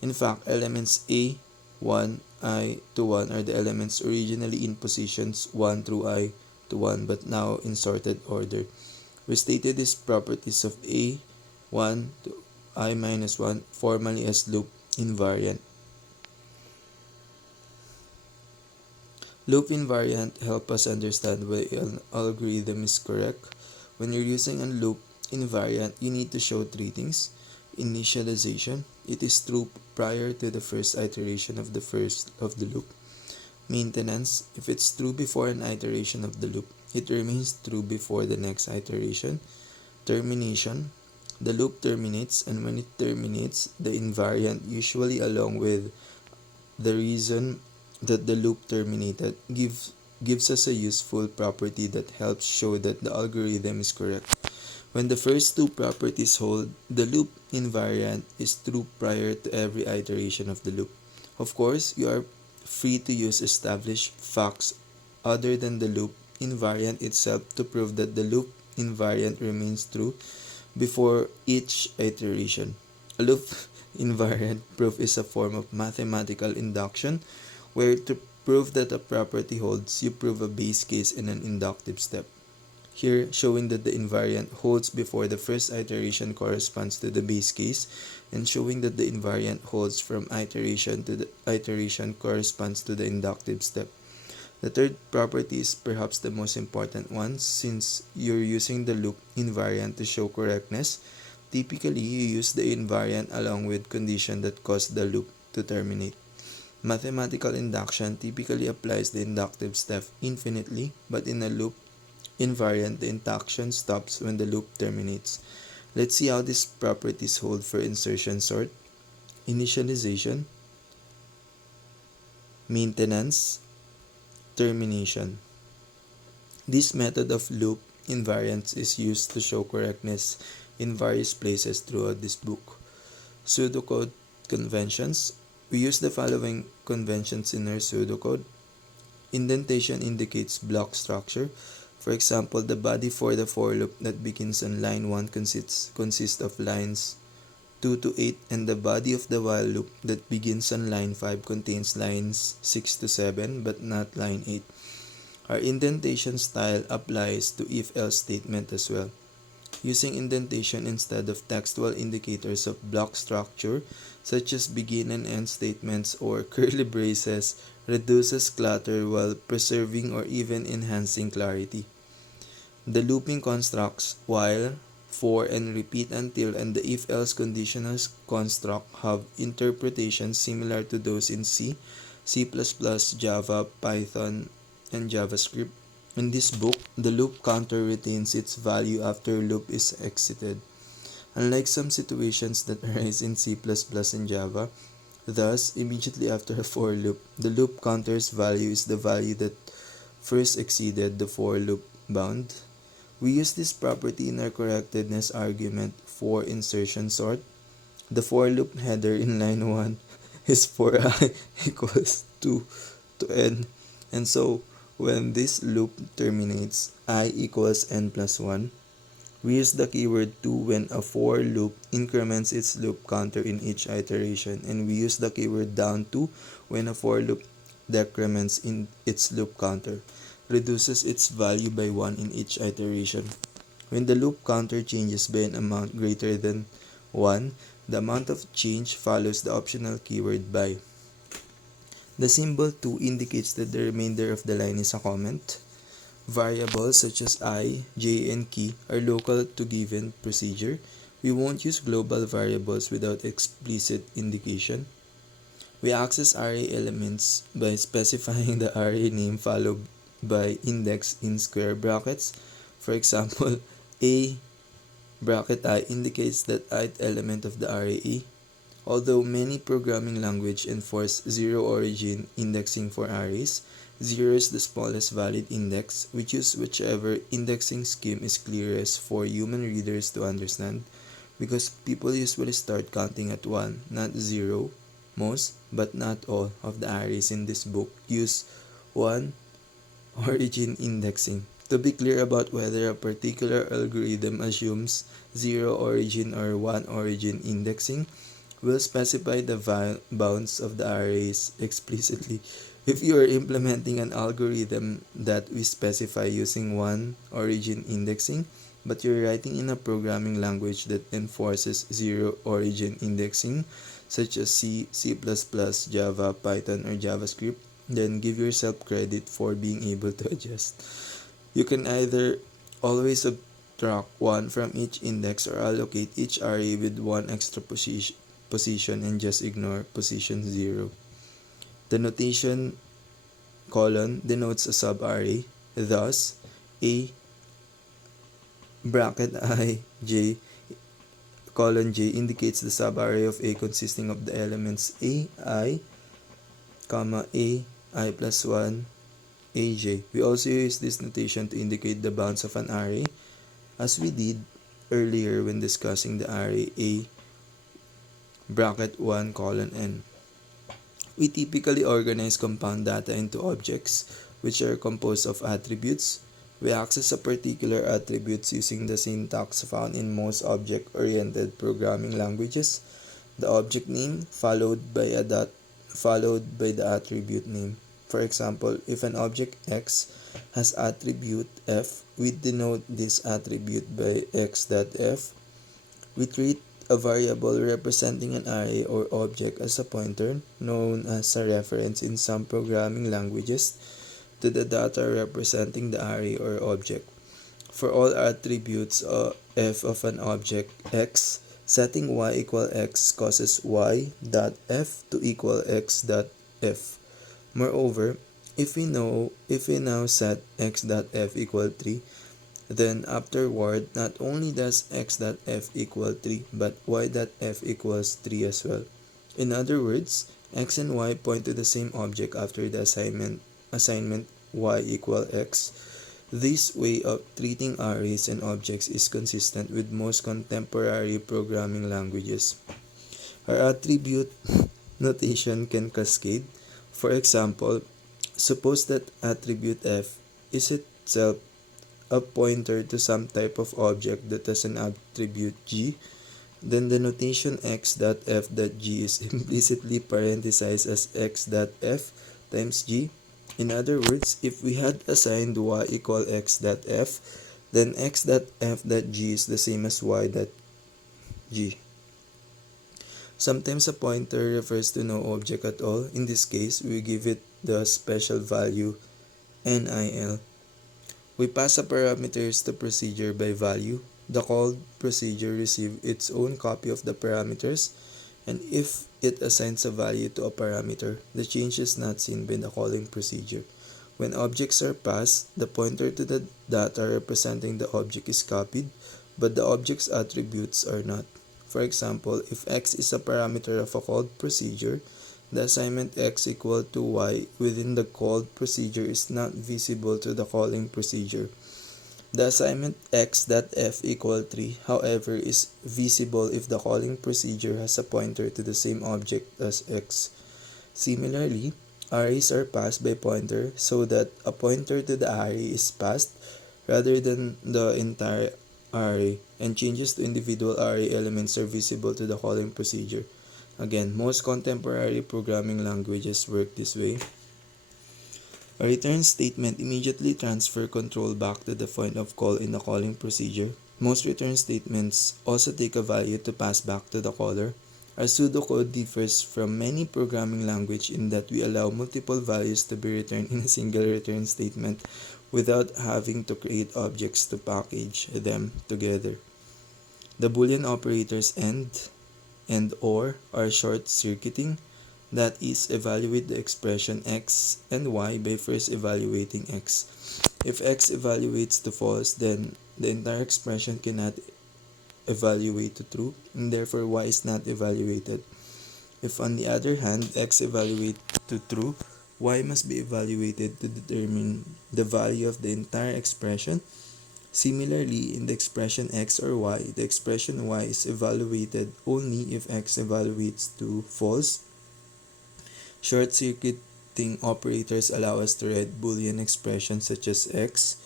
In fact, elements A, 1, I to 1 are the elements originally in positions 1 through I to 1 but now in sorted order. We stated these properties of A, 1 to I minus 1 formally as loop invariant. Loop invariant help us understand why an algorithm is correct. When you're using a loop invariant, you need to show three things. Initialization, it is true prior to the first iteration of the loop. Maintenance, if it's true before an iteration of the loop, it remains true before the next iteration. Termination, the loop terminates, and when it terminates, the invariant, usually along with the reason that the loop terminated, gives us a useful property that helps show that the algorithm is correct. When the first two properties hold, the loop invariant is true prior to every iteration of the loop. Of course, you are free to use established facts other than the loop invariant itself to prove that the loop invariant remains true before each iteration. A loop invariant proof is a form of mathematical induction where to prove that a property holds, you prove a base case in an inductive step. Here, showing that the invariant holds before the first iteration corresponds to the base case, and showing that the invariant holds from iteration to the iteration corresponds to the inductive step. The third property is perhaps the most important one, since you're using the loop invariant to show correctness. Typically, you use the invariant along with condition that cause the loop to terminate. Mathematical induction typically applies the inductive step infinitely, but in a loop invariant, the induction stops when the loop terminates. Let's see how these properties hold for insertion sort. Initialization, maintenance, termination. This method of loop invariance is used to show correctness in various places throughout this book. Pseudocode conventions. We use the following conventions in our pseudocode. Indentation indicates block structure. For example, the body for the for loop that begins on line 1 consists of lines 2 to 8, and the body of the while loop that begins on line 5 contains lines 6 to 7 but not line 8. Our indentation style applies to if-else statement as well. Using indentation instead of textual indicators of block structure, such as begin and end statements or curly braces, reduces clutter while preserving or even enhancing clarity. The looping constructs while, for, and repeat until, and the if-else conditional construct have interpretations similar to those in C, C++, Java, Python, and JavaScript. In this book, the loop counter retains its value after loop is exited. Unlike some situations that arise in C++ and Java, thus, immediately after a for loop, the loop counter's value is the value that first exceeded the for loop bound. We use this property in our correctness argument for insertion sort. The for loop header in line 1 is for I equals 2 to n, and so when this loop terminates, I equals n plus 1. We use the keyword 2 when a for loop increments its loop counter in each iteration, and we use the keyword down 2 when a for loop decrements in its loop counter, reduces its value by 1 in each iteration. When the loop counter changes by an amount greater than 1, the amount of change follows the optional keyword by. The symbol 2 indicates that the remainder of the line is a comment. Variables such as I, j, and key are local to given procedure. We won't use global variables without explicit indication. We access array elements by specifying the array name followed by index in square brackets. For example, A bracket I indicates that ith element of the array A. Although many programming languages enforce zero origin indexing for arrays, 0 is the smallest valid index. We choose whichever indexing scheme is clearest for human readers to understand, because people usually start counting at 1, not 0. Most, but not all, of the arrays in this book use 1 origin indexing. To be clear about whether a particular algorithm assumes 0 origin or 1 origin indexing, we'll specify the bounds of the arrays explicitly. If you are implementing an algorithm that we specify using 1 origin indexing, but you're writing in a programming language that enforces 0 origin indexing, such as C, C++, Java, Python, or JavaScript, then give yourself credit for being able to adjust. You can either always subtract 1 from each index or allocate each array with 1 extra position and just ignore position 0. The notation colon denotes a subarray. Thus, A bracket I j colon j indicates the subarray of A consisting of the elements A, I, comma A, I plus 1, aj. We also use this notation to indicate the bounds of an array, as we did earlier when discussing the array A bracket 1 colon n. We typically organize compound data into objects, which are composed of attributes. We access a particular attributes using the syntax found in most object-oriented programming languages. The object name followed by a dot followed by the attribute name. For example, if an object X has attribute F, we denote this attribute by x.f. We treat a variable representing an array or object as a pointer, known as a reference in some programming languages, to the data representing the array or object. For all attributes f of an object X, setting y equal x causes y.f to equal x.f. Moreover, if we now set x.f equal 3, then afterward, not only does x.f equal 3, but y.f equals 3 as well. In other words, x and y point to the same object after the assignment y equal x. This way of treating arrays and objects is consistent with most contemporary programming languages. Our attribute notation can cascade. For example, suppose that attribute f is itself a pointer to some type of object that has an attribute g, then the notation x.f.g is implicitly parenthesized as x.f times g. In other words, if we had assigned y equal x.f, then x.f.g is the same as y.g. Sometimes a pointer refers to no object at all. In this case, we give it the special value nil. We pass a parameters to procedure by value. The called procedure receives its own copy of the parameters, and if it assigns a value to a parameter, the change is not seen by the calling procedure. When objects are passed, the pointer to the data representing the object is copied, but the object's attributes are not. For example, if x is a parameter of a called procedure, the assignment x equal to y within the called procedure is not visible to the calling procedure. The assignment x.f equal 3, however, is visible if the calling procedure has a pointer to the same object as x. Similarly, arrays are passed by pointer so that a pointer to the array is passed rather than the entire array, and changes to individual array elements are visible to the calling procedure. Again, most contemporary programming languages work this way. A return statement immediately transfers control back to the point of call in the calling procedure. Most return statements also take a value to pass back to the caller. Our pseudocode differs from many programming languages in that we allow multiple values to be returned in a single return statement without having to create objects to package them together. The Boolean operators and or are short-circuiting, that is, evaluate the expression x and y by first evaluating x. If x evaluates to false, then the entire expression cannot evaluate to true, and therefore y is not evaluated. If on the other hand x evaluates to true, y must be evaluated to determine the value of the entire expression. Similarly, in the expression x or y, the expression y is evaluated only if x evaluates to false. Short-circuiting operators allow us to write Boolean expressions such as x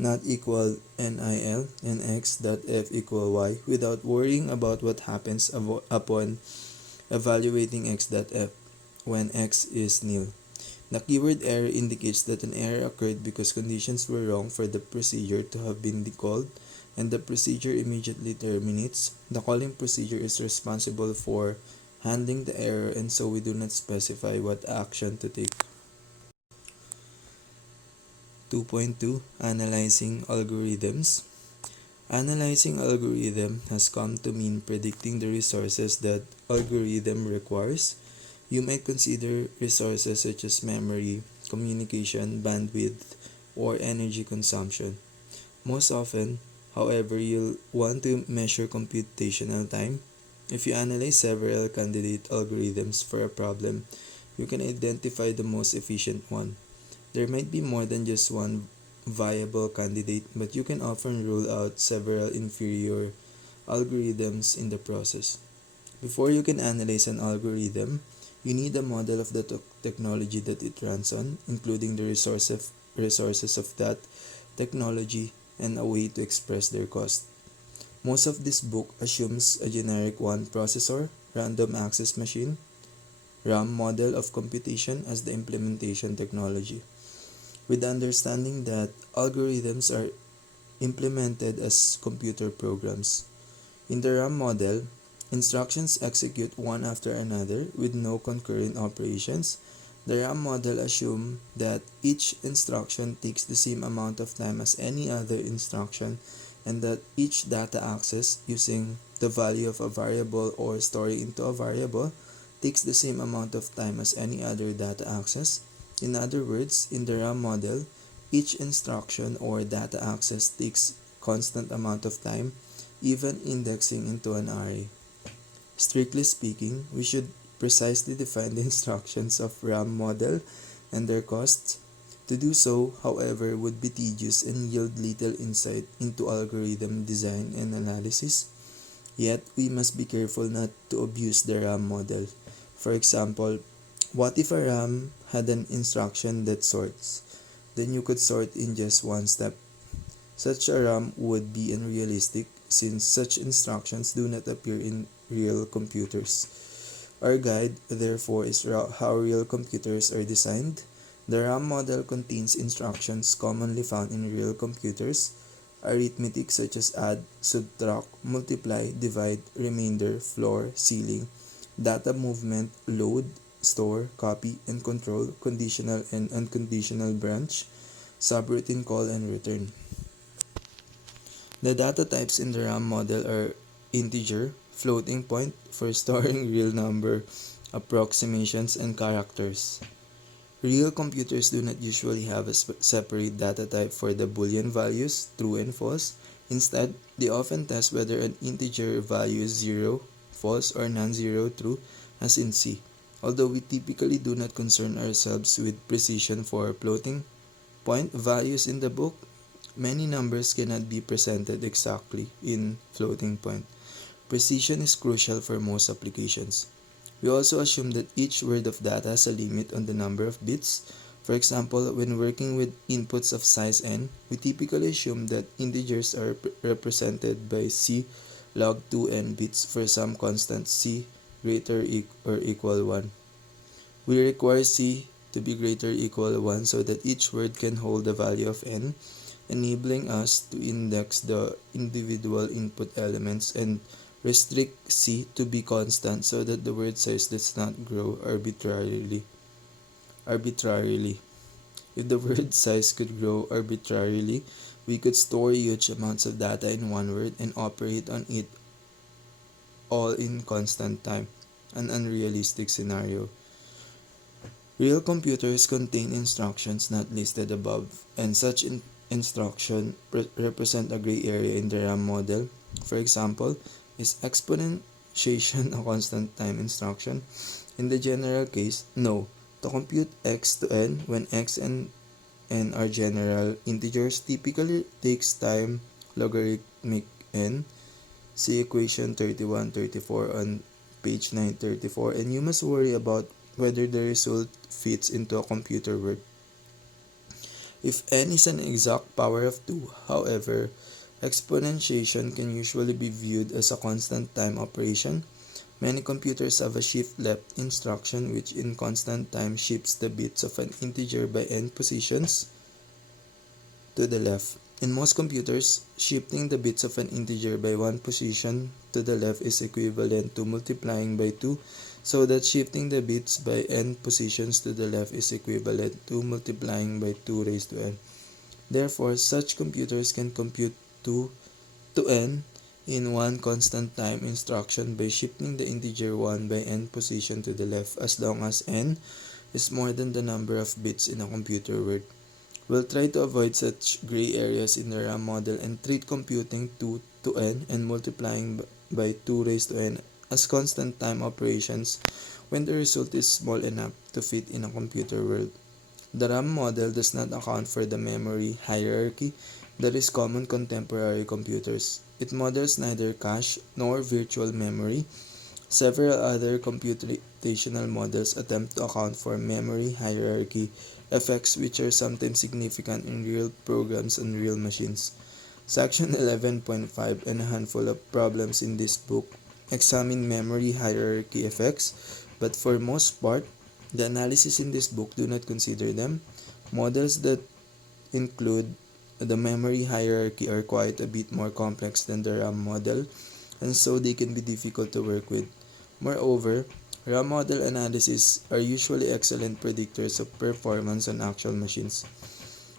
not equal nil and x.f equal y without worrying about what happens upon evaluating x.f when x is nil. The keyword error indicates that an error occurred because conditions were wrong for the procedure to have been decalled, and the procedure immediately terminates. The calling procedure is responsible for handling the error, and so we do not specify what action to take. 2.2 Analyzing algorithms. Analyzing algorithm has come to mean predicting the resources that algorithm requires. You might consider resources such as memory, communication, bandwidth, or energy consumption. Most often, however, you'll want to measure computational time. If you analyze several candidate algorithms for a problem, you can identify the most efficient one. There might be more than just one viable candidate, but you can often rule out several inferior algorithms in the process. Before you can analyze an algorithm, you need a model of the technology that it runs on, including the resources of that technology and a way to express their cost. Most of this book assumes a generic one processor, random access machine, RAM model of computation as the implementation technology, with the understanding that algorithms are implemented as computer programs. In the RAM model, instructions execute one after another with no concurrent operations. The RAM model assumes that each instruction takes the same amount of time as any other instruction, and that each data access using the value of a variable or storing into a variable takes the same amount of time as any other data access. In other words, in the RAM model, each instruction or data access takes constant amount of time, even indexing into an array. Strictly speaking, we should precisely define the instructions of RAM model and their costs. To do so, however, would be tedious and yield little insight into algorithm design and analysis. Yet, we must be careful not to abuse the RAM model. For example, what if a RAM had an instruction that sorts? Then you could sort in just one step. Such a RAM would be unrealistic since such instructions do not appear in real computers. Our guide, therefore, is how real computers are designed. The RAM model contains instructions commonly found in real computers, arithmetic such as add, subtract, multiply, divide, remainder, floor, ceiling, data movement, load, store, copy, and control, conditional and unconditional branch, subroutine call, and return. The data types in the RAM model are integer, floating point for storing real number, approximations, and characters. Real computers do not usually have a separate data type for the Boolean values, true and false. Instead, they often test whether an integer value is 0, false, or non-zero, true, as in C. Although we typically do not concern ourselves with precision for floating point values in the book, many numbers cannot be presented exactly in floating point. Precision is crucial for most applications. We also assume that each word of data has a limit on the number of bits. For example, when working with inputs of size n, we typically assume that integers are represented by c log 2n bits for some constant c greater or equal 1. We require c to be greater or equal 1 so that each word can hold the value of n, enabling us to index the individual input elements and restrict C to be constant so that the word size does not grow arbitrarily. If the word size could grow arbitrarily, we could store huge amounts of data in one word and operate on it all in constant time, an unrealistic scenario. Real computers contain instructions not listed above, and such instructions represent a gray area in the RAM model. For example, is exponentiation a constant time instruction? In the general case, no. To compute x to n, when x and n are general integers, typically takes time logarithmic n. See equation 3134 on page 934, and you must worry about whether the result fits into a computer word. If n is an exact power of 2, however, exponentiation can usually be viewed as a constant time operation. Many computers have a shift left instruction which in constant time shifts the bits of an integer by n positions to the left. In most computers, shifting the bits of an integer by one position to the left is equivalent to multiplying by 2, so that shifting the bits by n positions to the left is equivalent to multiplying by 2 raised to n. Therefore, such computers can compute 2 to n in one constant time instruction by shifting the integer 1 by n position to the left as long as n is more than the number of bits in a computer word. We'll try to avoid such gray areas in the RAM model and treat computing 2 to n and multiplying by 2 raised to n as constant time operations when the result is small enough to fit in a computer world. The RAM model does not account for the memory hierarchy that is common in contemporary computers. It models neither cache nor virtual memory. Several other computational models attempt to account for memory hierarchy effects which are sometimes significant in real programs on real machines. Section 11.5 and a handful of problems in this book examine memory hierarchy effects, but for most part, the analysis in this book do not consider them. Models that include the memory hierarchy are quite a bit more complex than the RAM model, and so they can be difficult to work with. Moreover, RAM model analyses are usually excellent predictors of performance on actual machines.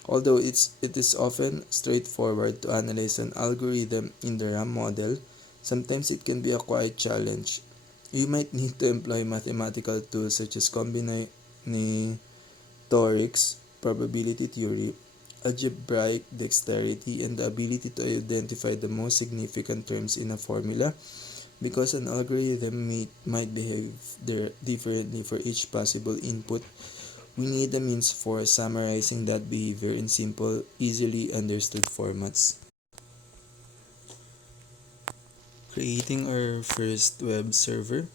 Although it is often straightforward to analyze an algorithm in the RAM model, sometimes it can be a quite challenge. You might need to employ mathematical tools such as combinatorics, probability theory, algebraic dexterity, and the ability to identify the most significant terms in a formula, because an algorithm might behave differently for each possible input We need a means for summarizing that behavior in simple, easily understood formats. Creating our first web server.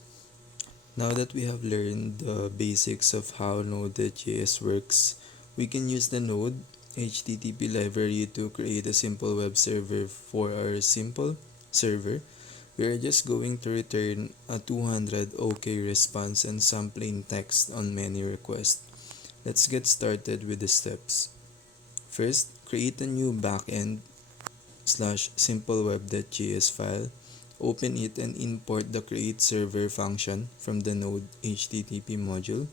Now that we have learned the basics of how Node.js works, we can use the Node HTTP library to create a simple web server for our simple server. We are just going to return a 200 OK response and some plain text on many requests. Let's get started with the steps. First, create a new backend /simpleweb.js file. Open it and import the create server function from the Node HTTP module.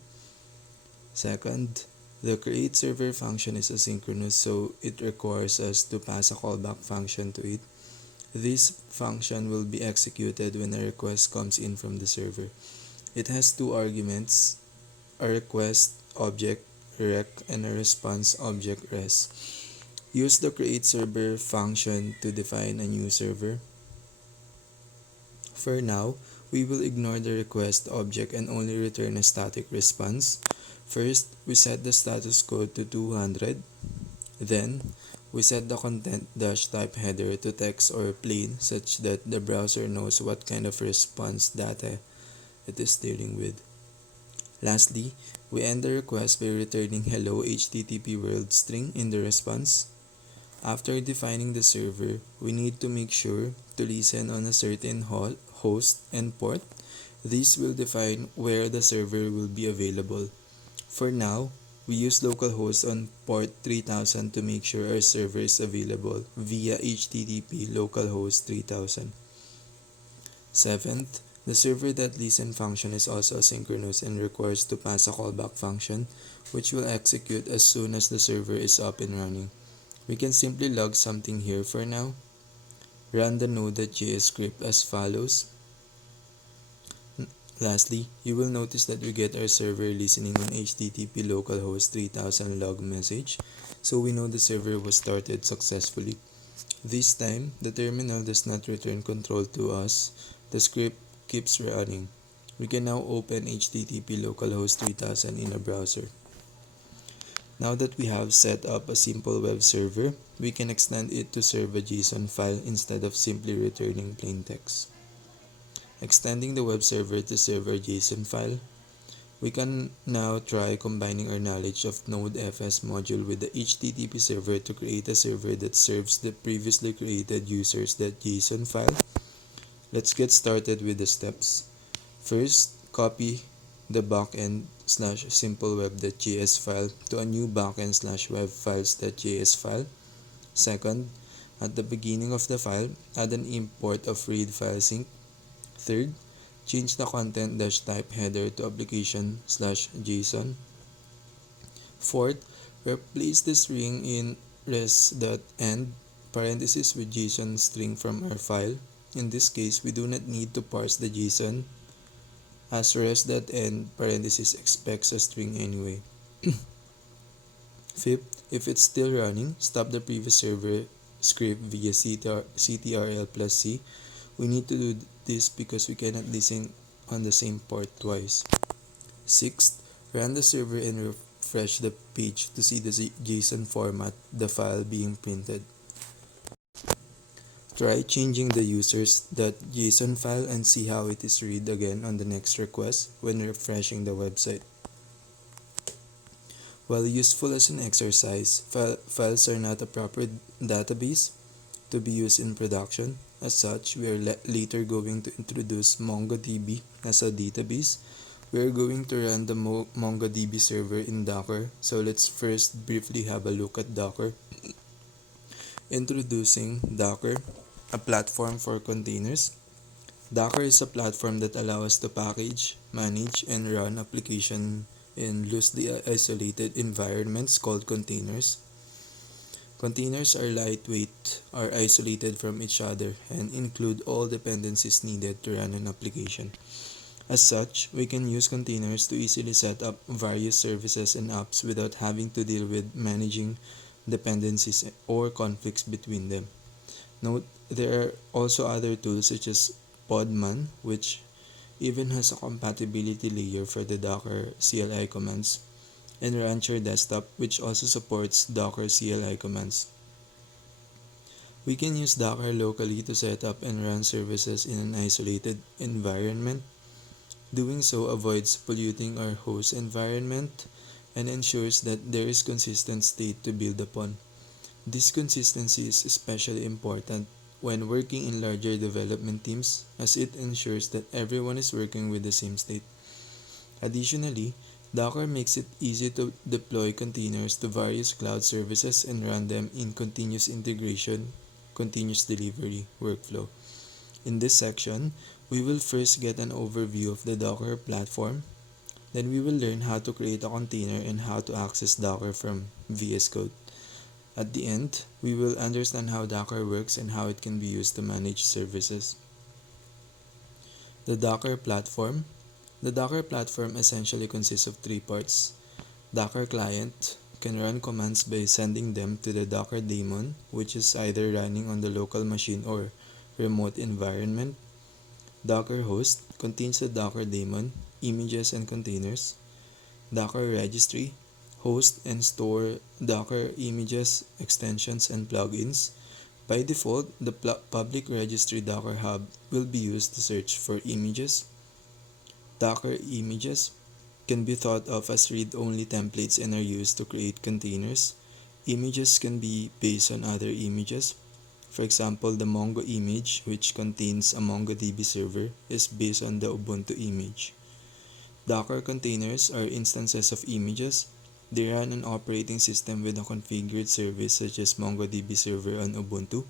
Second, the create server function is asynchronous, so it requires us to pass a callback function to it. This function will be executed when a request comes in from the server. It has two arguments, a request object rec and a response object res. Use the create server function to define a new server. For now, we will ignore the request object and only return a static response. First, we set the status code to 200. Then, we set the content-type header to text or plain such that the browser knows what kind of response data it is dealing with. Lastly, we end the request by returning hello HTTP world string in the response. After defining the server, we need to make sure to listen on a certain host and port. This will define where the server will be available. For now, we use localhost on port 3000 to make sure our server is available via HTTP localhost 3000. Seventh, the server.listen function is also asynchronous and requires to pass a callback function, which will execute as soon as the server is up and running. We can simply log something here for now. Run the Node.js script as follows. Lastly, you will notice that we get our server listening on HTTP localhost 3000 log message, so we know the server was started successfully. This time, the terminal does not return control to us. The script keeps running. We can now open HTTP localhost 3000 in a browser. Now that we have set up a simple web server, we can extend it to serve a JSON file instead of simply returning plain text. Extending the web server to serve our JSON file, we can now try combining our knowledge of Node.fs module with the HTTP server to create a server that serves the previously created users.json file. Let's get started with the steps. First, copy the backend /simpleweb.js file to a new backend /webfiles.js file. Second, at the beginning of the file, add an import of read file sync. Third, change the content-type header to application/json. Fourth, replace the string in res.end parentheses with JSON string from our file. In this case, we do not need to parse the JSON as res.end parentheses expects a string anyway. Fifth, if it's still running, stop the previous server script via ctrl+c. We need to do this because we cannot listen on the same port twice. Sixth, run the server and refresh the page to see the JSON format, the file being printed. Try changing the users.json file and see how it is read again on the next request when refreshing the website. While useful as an exercise, files are not a proper database to be used in production. As such, we are later going to introduce MongoDB as a database. We are going to run the MongoDB server in Docker, so let's first briefly have a look at Docker. Introducing Docker, a platform for containers. Docker is a platform that allows us to package, manage, and run applications in loosely isolated environments called containers. Containers are lightweight, are isolated from each other, and include all dependencies needed to run an application. As such, we can use containers to easily set up various services and apps without having to deal with managing dependencies or conflicts between them. Note, there are also other tools such as Podman, which even has a compatibility layer for the Docker CLI commands. and Rancher Desktop, which also supports Docker CLI commands. We can use Docker locally to set up and run services in an isolated environment. Doing so avoids polluting our host environment and ensures that there is consistent state to build upon. This consistency is especially important when working in larger development teams, as it ensures that everyone is working with the same state. Additionally, Docker makes it easy to deploy containers to various cloud services and run them in continuous integration, continuous delivery workflow. In this section, we will first get an overview of the Docker platform. Then we will learn how to create a container and how to access Docker from VS Code. At the end, we will understand how Docker works and how it can be used to manage services. The Docker platform. The Docker platform essentially consists of three parts. Docker client can run commands by sending them to the Docker daemon, which is either running on the local machine or remote environment. Docker host contains the Docker daemon, images and containers. Docker registry host and store Docker images, extensions, and plugins. By default, the public registry Docker Hub will be used to search for images. Docker images can be thought of as read-only templates and are used to create containers. Images can be based on other images. For example, the Mongo image, which contains a MongoDB server, is based on the Ubuntu image. Docker containers are instances of images. They run an operating system with a configured service such as MongoDB server on Ubuntu.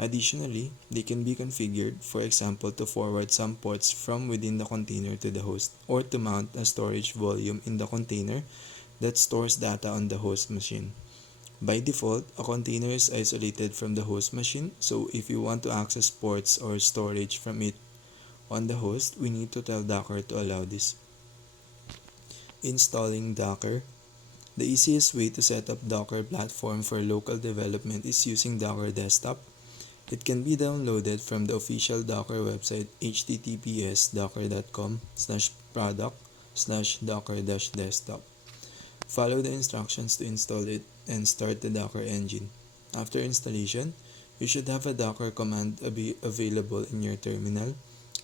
Additionally, they can be configured, for example, to forward some ports from within the container to the host, or to mount a storage volume in the container that stores data on the host machine. By default, a container is isolated from the host machine, so if you want to access ports or storage from it on the host, we need to tell Docker to allow this. Installing Docker. The easiest way to set up Docker platform for local development is using Docker Desktop. It can be downloaded from the official Docker website https://product/docker-desktop. Follow the instructions to install it and start the Docker engine. After installation, you should have a Docker command available in your terminal.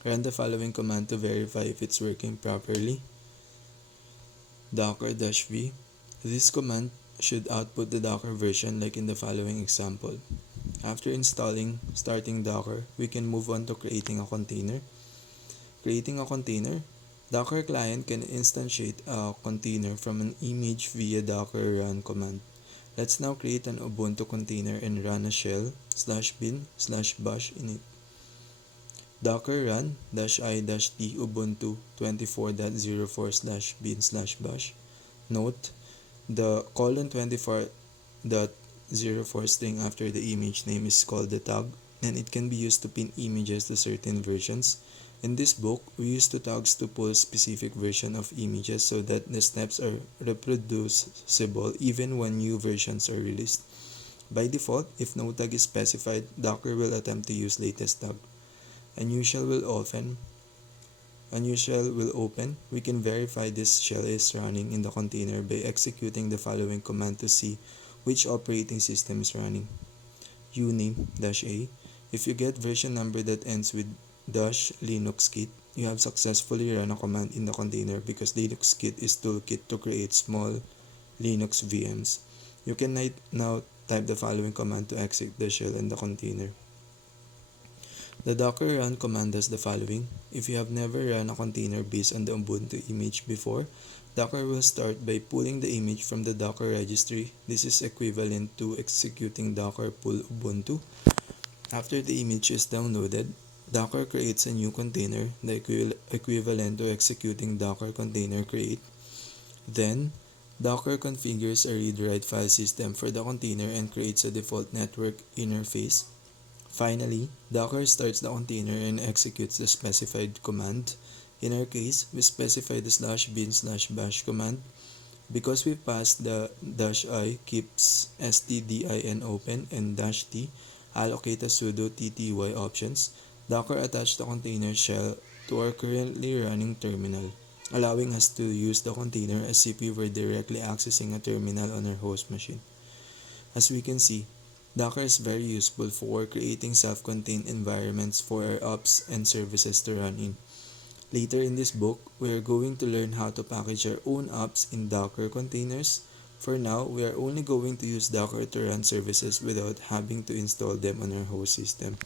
Run the following command to verify if it's working properly. Docker-v. This command should output the Docker version like in the following example. After starting Docker, we can move on to creating a container. Creating a container. Docker client can instantiate a container from an image via docker run command. Let's now create an Ubuntu container and run a shell /bin/bash init. Docker run -i-t ubuntu 24.04/bin/bash. Note, the :24.04 string after the image name is called the tag, and it can be used to pin images to certain versions. In this book, we use two tags to pull specific version of images so that the steps are reproducible even when new versions are released. By default, if no tag is specified, Docker will attempt to use latest tag. Unusual will open. We can verify this shell is running in the container by executing the following command to see which operating system is running. uname -a. If you get version number that ends with -linuxkit, you have successfully run a command in the container because linuxkit is toolkit to create small Linux VMs. You can now type the following command to exit the shell in the container. The docker run command does the following. If you have never run a container based on the Ubuntu image before, Docker will start by pulling the image from the Docker registry. This is equivalent to executing docker pull Ubuntu. After the image is downloaded, Docker creates a new container, the equivalent to executing docker container create. Then, Docker configures a read-write file system for the container and creates a default network interface. Finally, Docker starts the container and executes the specified command. In our case, we specify the /bin/bash command. Because we passed the -i keeps stdin open and -t allocate a sudo tty options, Docker attached the container shell to our currently running terminal. allowing us to use the container as if we were directly accessing a terminal on our host machine. As we can see, Docker is very useful for creating self-contained environments for our apps and services to run in. Later in this book, we are going to learn how to package our own apps in Docker containers. For now, we are only going to use Docker to run services without having to install them on our host system.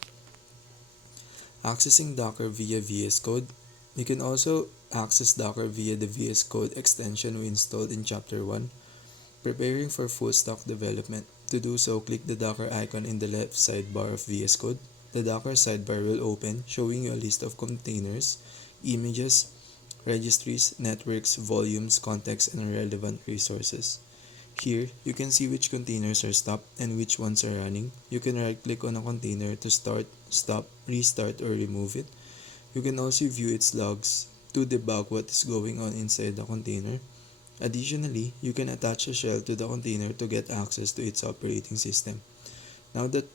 Accessing Docker via VS Code. You can also access Docker via the VS Code extension we installed in Chapter 1. Preparing for full stack development. To do so, click the Docker icon in the left sidebar of VS Code. The Docker sidebar will open, showing you a list of containers, images, registries, networks, volumes, contexts, and relevant resources. Here, you can see which containers are stopped and which ones are running. You can right-click on a container to start, stop, restart, or remove it. You can also view its logs to debug what is going on inside the container. Additionally, you can attach a shell to the container to get access to its operating system. Now that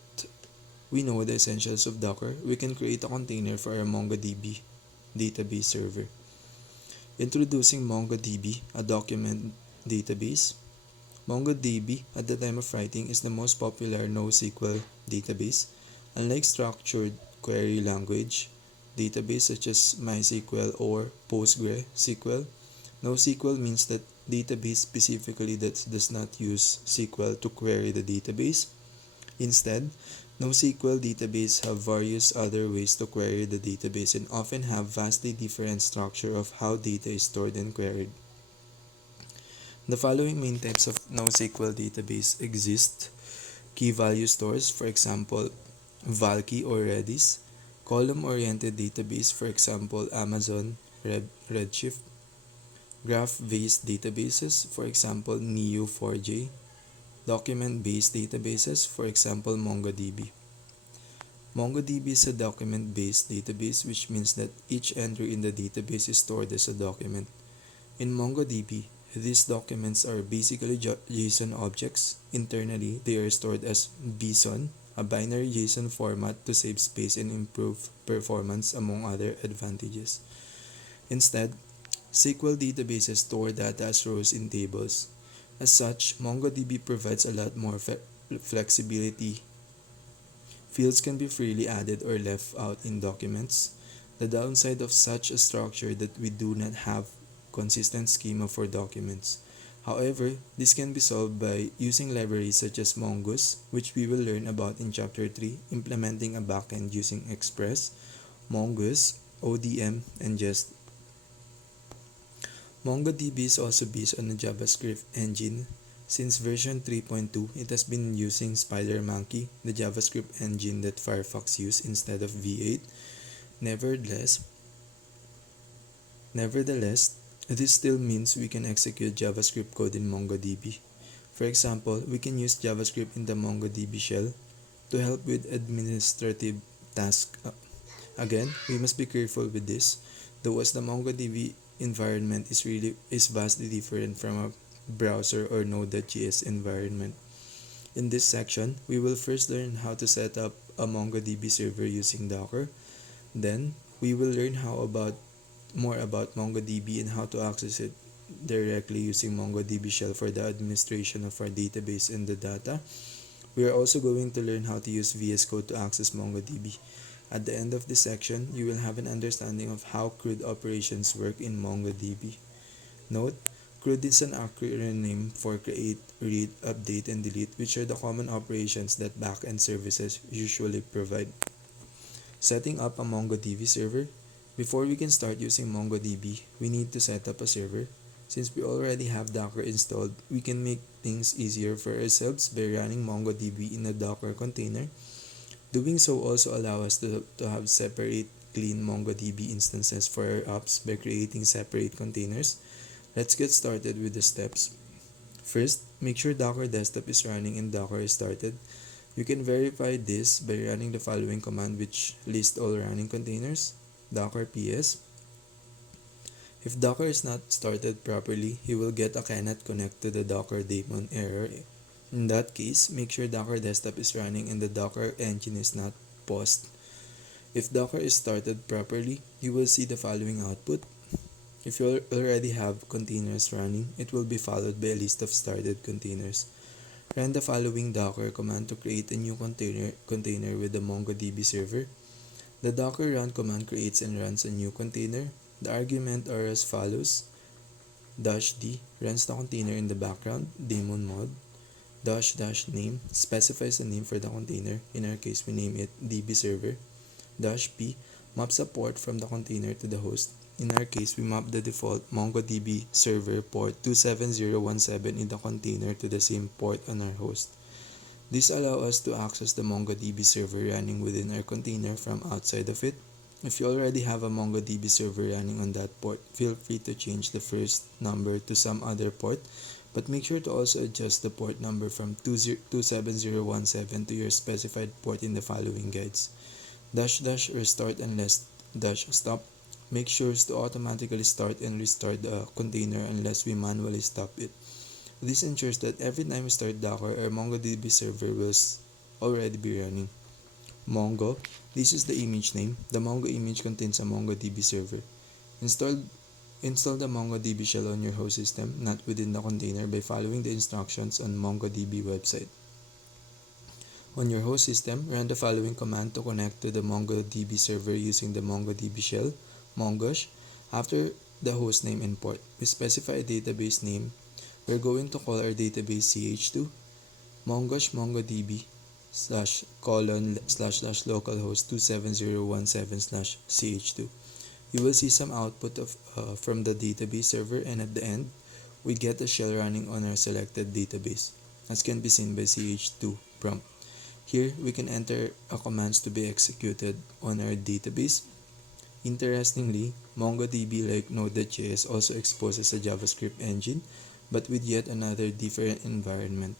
we know the essentials of Docker, we can create a container for our MongoDB database server. Introducing MongoDB, a document database. MongoDB, at the time of writing, is the most popular NoSQL database. Unlike structured query language database such as MySQL or PostgreSQL, NoSQL means that database specifically that does not use SQL to query the database. Instead, NoSQL database have various other ways to query the database and often have vastly different structure of how data is stored and queried. The following main types of NoSQL database exist: key value stores, for example, Valkey or Redis; column-oriented database, for example, Amazon Redshift; graph-based databases, for example, Neo4j; document-based databases, for example, MongoDB. MongoDB is a document-based database, which means that each entry in the database is stored as a document. In MongoDB, these documents are basically JSON objects. Internally, they are stored as BSON, a binary JSON format to save space and improve performance, among other advantages. Instead, SQL databases store data as rows in tables. As such, MongoDB provides a lot more flexibility. Fields can be freely added or left out in documents. The downside of such a structure that we do not have consistent schema for documents. However, this can be solved by using libraries such as Mongoose, which we will learn about in Chapter 3, implementing a backend using Express, Mongoose, ODM, and Jest. MongoDB is also based on a JavaScript engine. Since version 3.2, it has been using SpiderMonkey, the JavaScript engine that Firefox used instead of V8. Nevertheless, this still means we can execute JavaScript code in MongoDB. For example, we can use JavaScript in the MongoDB shell to help with administrative tasks. Again, we must be careful with this, though, as the MongoDB environment is vastly different from a browser or Node.js environment. In this section, we will first learn how to set up a MongoDB server using Docker. Then, we will learn more about MongoDB and how to access it directly using MongoDB shell for the administration of our database and the data. We are also going to learn how to use VS Code to access MongoDB. At the end of this section, you will have an understanding of how CRUD operations work in MongoDB. Note, CRUD is an acronym for create, read, update, and delete, which are the common operations that backend services usually provide. Setting up a MongoDB server. Before we can start using MongoDB, we need to set up a server. Since we already have Docker installed, we can make things easier for ourselves by running MongoDB in a Docker container. Doing so also allows us to have separate clean MongoDB instances for our apps by creating separate containers. Let's get started with the steps. First, make sure Docker Desktop is running and Docker is started. You can verify this by running the following command, which lists all running containers: Docker ps. If Docker is not started properly, you will get a cannot connect to the Docker daemon error. In that case, make sure Docker Desktop is running and the Docker engine is not paused. If Docker is started properly, you will see the following output: If you already have containers running, it will be followed by a list of started containers. Run the following docker command to create a new container with the MongoDB server. The docker run command creates and runs a new container. The arguments are as follows. -d runs the container in the background, daemon mod. --name specifies the name for the container. In our case, we name it DB server. -p maps a port from the container to the host. In our case, we map the default MongoDB server port 27017 in the container to the same port on our host. This allows us to access the MongoDB server running within our container from outside of it. If you already have a MongoDB server running on that port, feel free to change the first number to some other port, but make sure to also adjust the port number from 27017 to your specified port in the following guides. --restart unless -stop. Make sure to automatically start and restart the container unless we manually stop it. This ensures that every time we start Docker, our MongoDB server will already be running. Mongo, this is the image name. The Mongo image contains a MongoDB server. Install the MongoDB shell on your host system, not within the container, by following the instructions on MongoDB website. On your host system, run the following command to connect to the MongoDB server using the MongoDB shell, mongosh, after the host name and port. We specify a database name. We're going to call our database ch2 mongosh mongodb /:localhost 27017/ch2. You will see some output from the database server, and at the end, we get a shell running on our selected database, as can be seen by ch2 prompt. Here, we can enter commands to be executed on our database. Interestingly, MongoDB, like Node.js, also exposes a JavaScript engine, but with yet another different environment.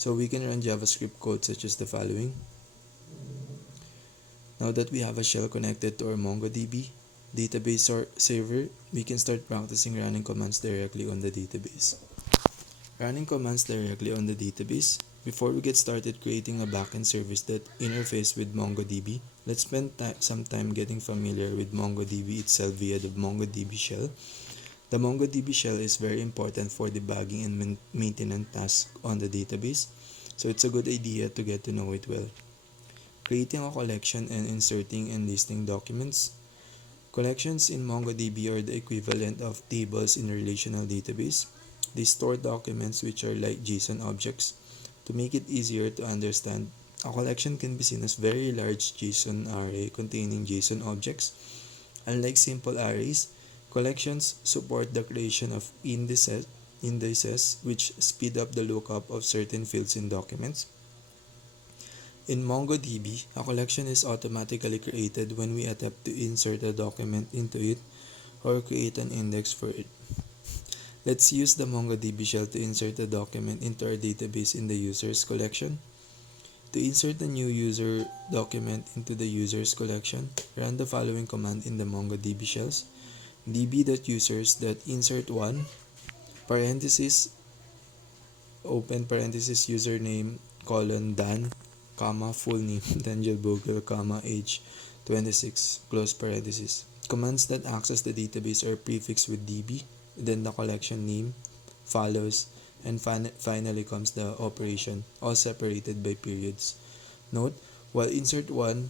So we can run JavaScript code such as the following. Now that we have a shell connected to our MongoDB database or server, we can start practicing running commands directly on the database. Running commands directly on the database. Before we get started creating a backend service that interfaces with MongoDB, let's spend some time getting familiar with MongoDB itself via the MongoDB shell. The MongoDB shell is very important for debugging and maintenance tasks on the database, so it's a good idea to get to know it well. Creating a collection and inserting and listing documents. Collections in MongoDB are the equivalent of tables in a relational database. They store documents which are like JSON objects. To make it easier to understand, a collection can be seen as very large JSON array containing JSON objects. Unlike simple arrays, collections support the creation of indices which speed up the lookup of certain fields in documents. In MongoDB, a collection is automatically created when we attempt to insert a document into it or create an index for it. Let's use the MongoDB shell to insert a document into our database in the users collection. To insert a new user document into the users collection, run the following command in the MongoDB shells. db.users.insert1 parenthesis open parenthesis username :Dan, full name Daniel Bogle, age 26 close parenthesis. Commands that access the database are prefixed with db, then the collection name follows, and finally comes the operation, all separated by periods. Note, while insert1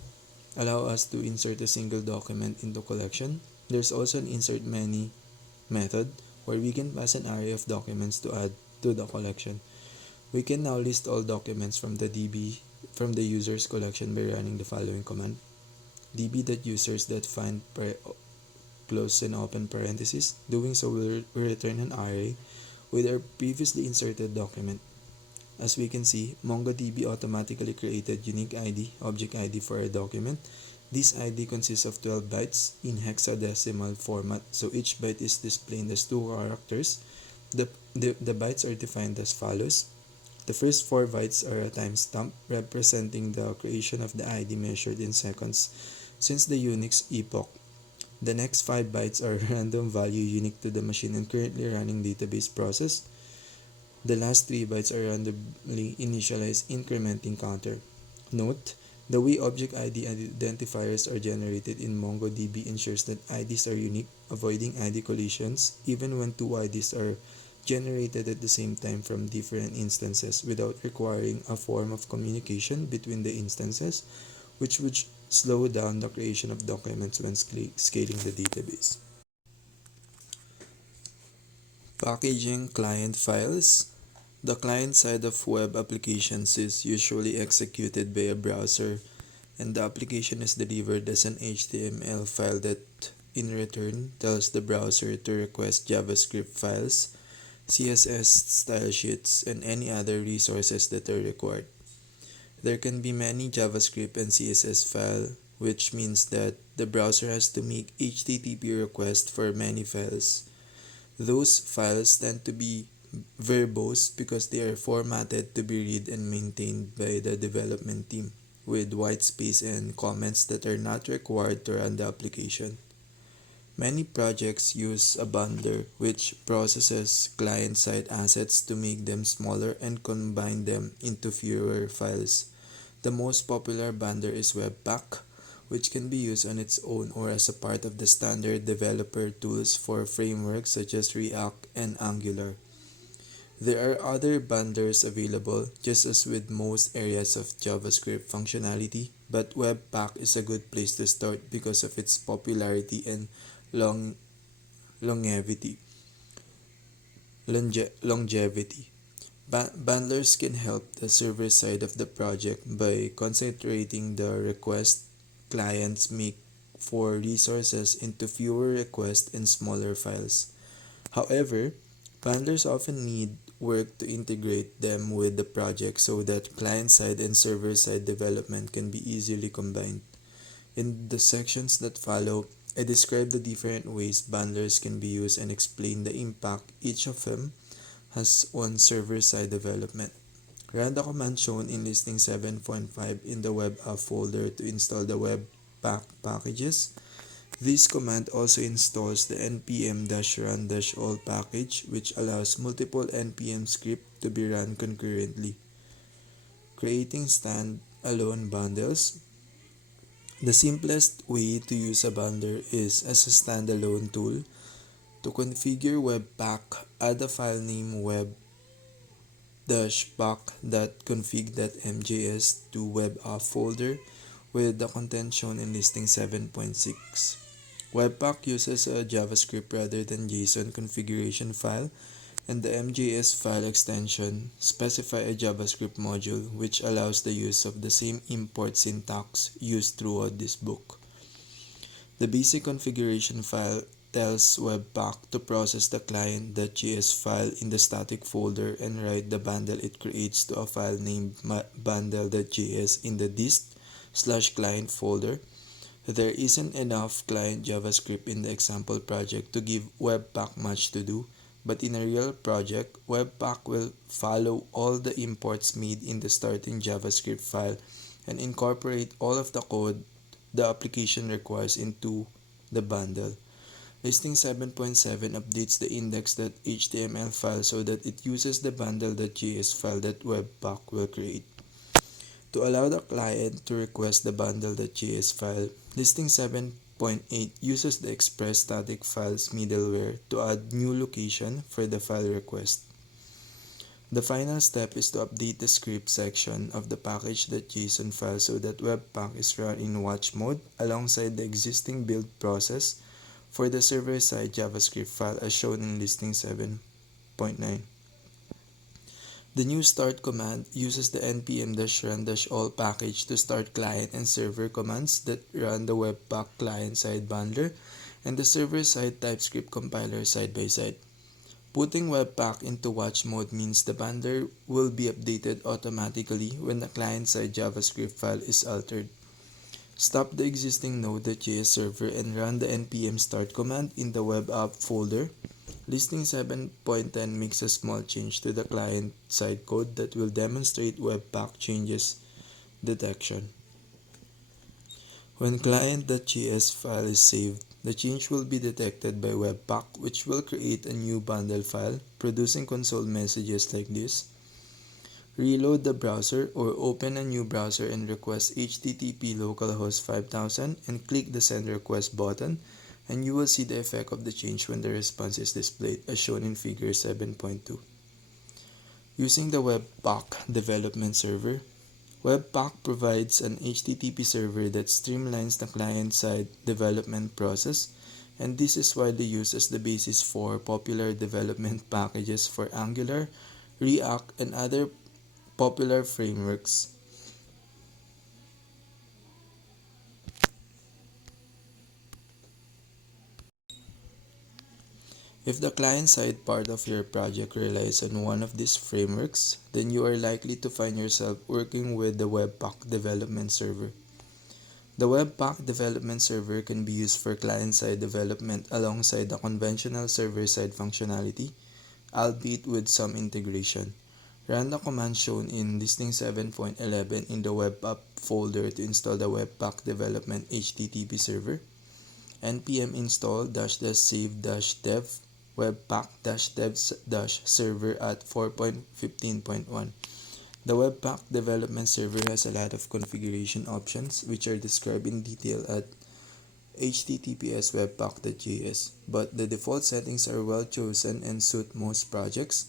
allows us to insert a single document into collection, there's also an insert many method where we can pass an array of documents to add to the collection. We can now list all documents from the users collection by running the following command. db.users.find close and open parenthesis. Doing so will return an array with our previously inserted document. As we can see, MongoDB automatically created unique ID, object ID for our document. This ID consists of 12 bytes in hexadecimal format, so each byte is displayed as 2 characters. The bytes are defined as follows. The first 4 bytes are a timestamp representing the creation of the ID measured in seconds since the Unix epoch. The next 5 bytes are random value unique to the machine and currently running database process. The last 3 bytes are randomly initialized incrementing counter. Note, The way object ID identifiers are generated in MongoDB ensures that IDs are unique, avoiding ID collisions even when two IDs are generated at the same time from different instances without requiring a form of communication between the instances, which would slow down the creation of documents when scaling the database. Packaging client files. The client side of web applications is usually executed by a browser, and the application is delivered as an HTML file that, in return, tells the browser to request JavaScript files, CSS style sheets, and any other resources that are required. There can be many JavaScript and CSS files, which means that the browser has to make HTTP requests for many files. Those files tend to be verbose because they are formatted to be read and maintained by the development team, with white space and comments that are not required to run the application. Many projects use a bundler, which processes client-side assets to make them smaller and combine them into fewer files. The most popular bundler is Webpack, which can be used on its own or as a part of the standard developer tools for frameworks such as React and Angular. There are other bundlers available, just as with most areas of JavaScript functionality, but Webpack is a good place to start because of its popularity and long longevity. Longevity. Bundlers can help the server side of the project by concentrating the request clients make for resources into fewer requests and smaller files. However, bundlers often need work to integrate them with the project so that client-side and server-side development can be easily combined. In the sections that follow, I describe the different ways bundlers can be used and explain the impact each of them has on server-side development. Run the command shown in listing 7.5 in the web app folder to install the Webpack packages. This command also installs the npm-run-all package, which allows multiple npm scripts to be run concurrently. Creating stand-alone bundles. The simplest way to use a bundler is as a standalone tool. To configure Webpack, add a file name web-pack.config.mjs to web app folder with the content shown in listing 7.6. Webpack uses a JavaScript rather than JSON configuration file, and the MJS file extension specify a JavaScript module which allows the use of the same import syntax used throughout this book. The basic configuration file tells Webpack to process the client.js file in the static folder and write the bundle it creates to a file named bundle.js in the dist/client folder. There isn't enough client JavaScript in the example project to give Webpack much to do, but in a real project, Webpack will follow all the imports made in the starting JavaScript file and incorporate all of the code the application requires into the bundle. Listing 7.7 updates the index.html file so that it uses the bundle.js file that Webpack will create. To allow the client to request the bundle.js file, listing 7.8 uses the express static files middleware to add new location for the file request. The final step is to update the script section of the package.json file so that Webpack is run in watch mode alongside the existing build process for the server-side JavaScript file as shown in listing 7.9. The new start command uses the npm-run-all package to start client and server commands that run the Webpack client-side bundler and the server-side TypeScript compiler side by side. Putting Webpack into watch mode means the bundler will be updated automatically when the client-side JavaScript file is altered. Stop the existing node.js server and run the npm start command in the web app folder. Listing 7.10 makes a small change to the client-side code that will demonstrate Webpack changes detection. When client.js file is saved, the change will be detected by Webpack, which will create a new bundle file, producing console messages like this. Reload the browser or open a new browser and request HTTP localhost 5000 and click the send request button, and you will see the effect of the change when the response is displayed as shown in figure 7.2. Using the Webpack development server, Webpack provides an HTTP server that streamlines the client-side development process, and this is widely used as the basis for popular development packages for Angular, React, and other popular frameworks. If the client-side part of your project relies on one of these frameworks, then you are likely to find yourself working with the Webpack development server. The Webpack development server can be used for client-side development alongside the conventional server-side functionality, albeit with some integration. Run the command shown in listing 7.11 in the Webpack folder to install the Webpack development HTTP server. npm install -save -dev webpack-dev-server at 4.15.1. The Webpack development server has a lot of configuration options which are described in detail at https webpack.js, but the default settings are well chosen and suit most projects.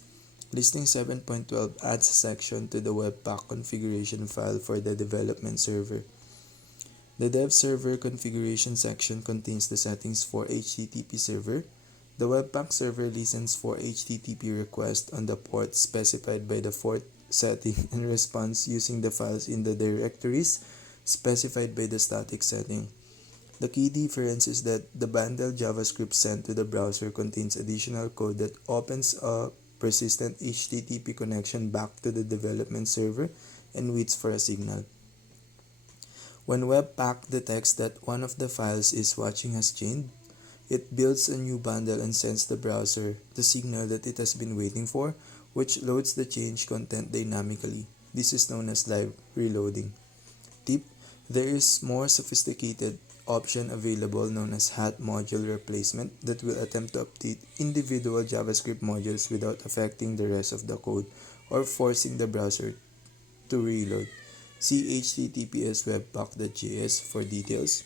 Listing 7.12 adds a section to the Webpack configuration file for the development server. The dev server configuration section contains the settings for HTTP server. The Webpack server listens for HTTP requests on the port specified by the port setting and responds using the files in the directories specified by the static setting. The key difference is that the bundle JavaScript sent to the browser contains additional code that opens a persistent HTTP connection back to the development server and waits for a signal. When Webpack detects that one of the files is watching has changed, it builds a new bundle and sends the browser the signal that it has been waiting for, which loads the changed content dynamically. This is known as live reloading. Tip: there is more sophisticated option available known as hot module replacement that will attempt to update individual JavaScript modules without affecting the rest of the code or forcing the browser to reload. See https webpack.js for details.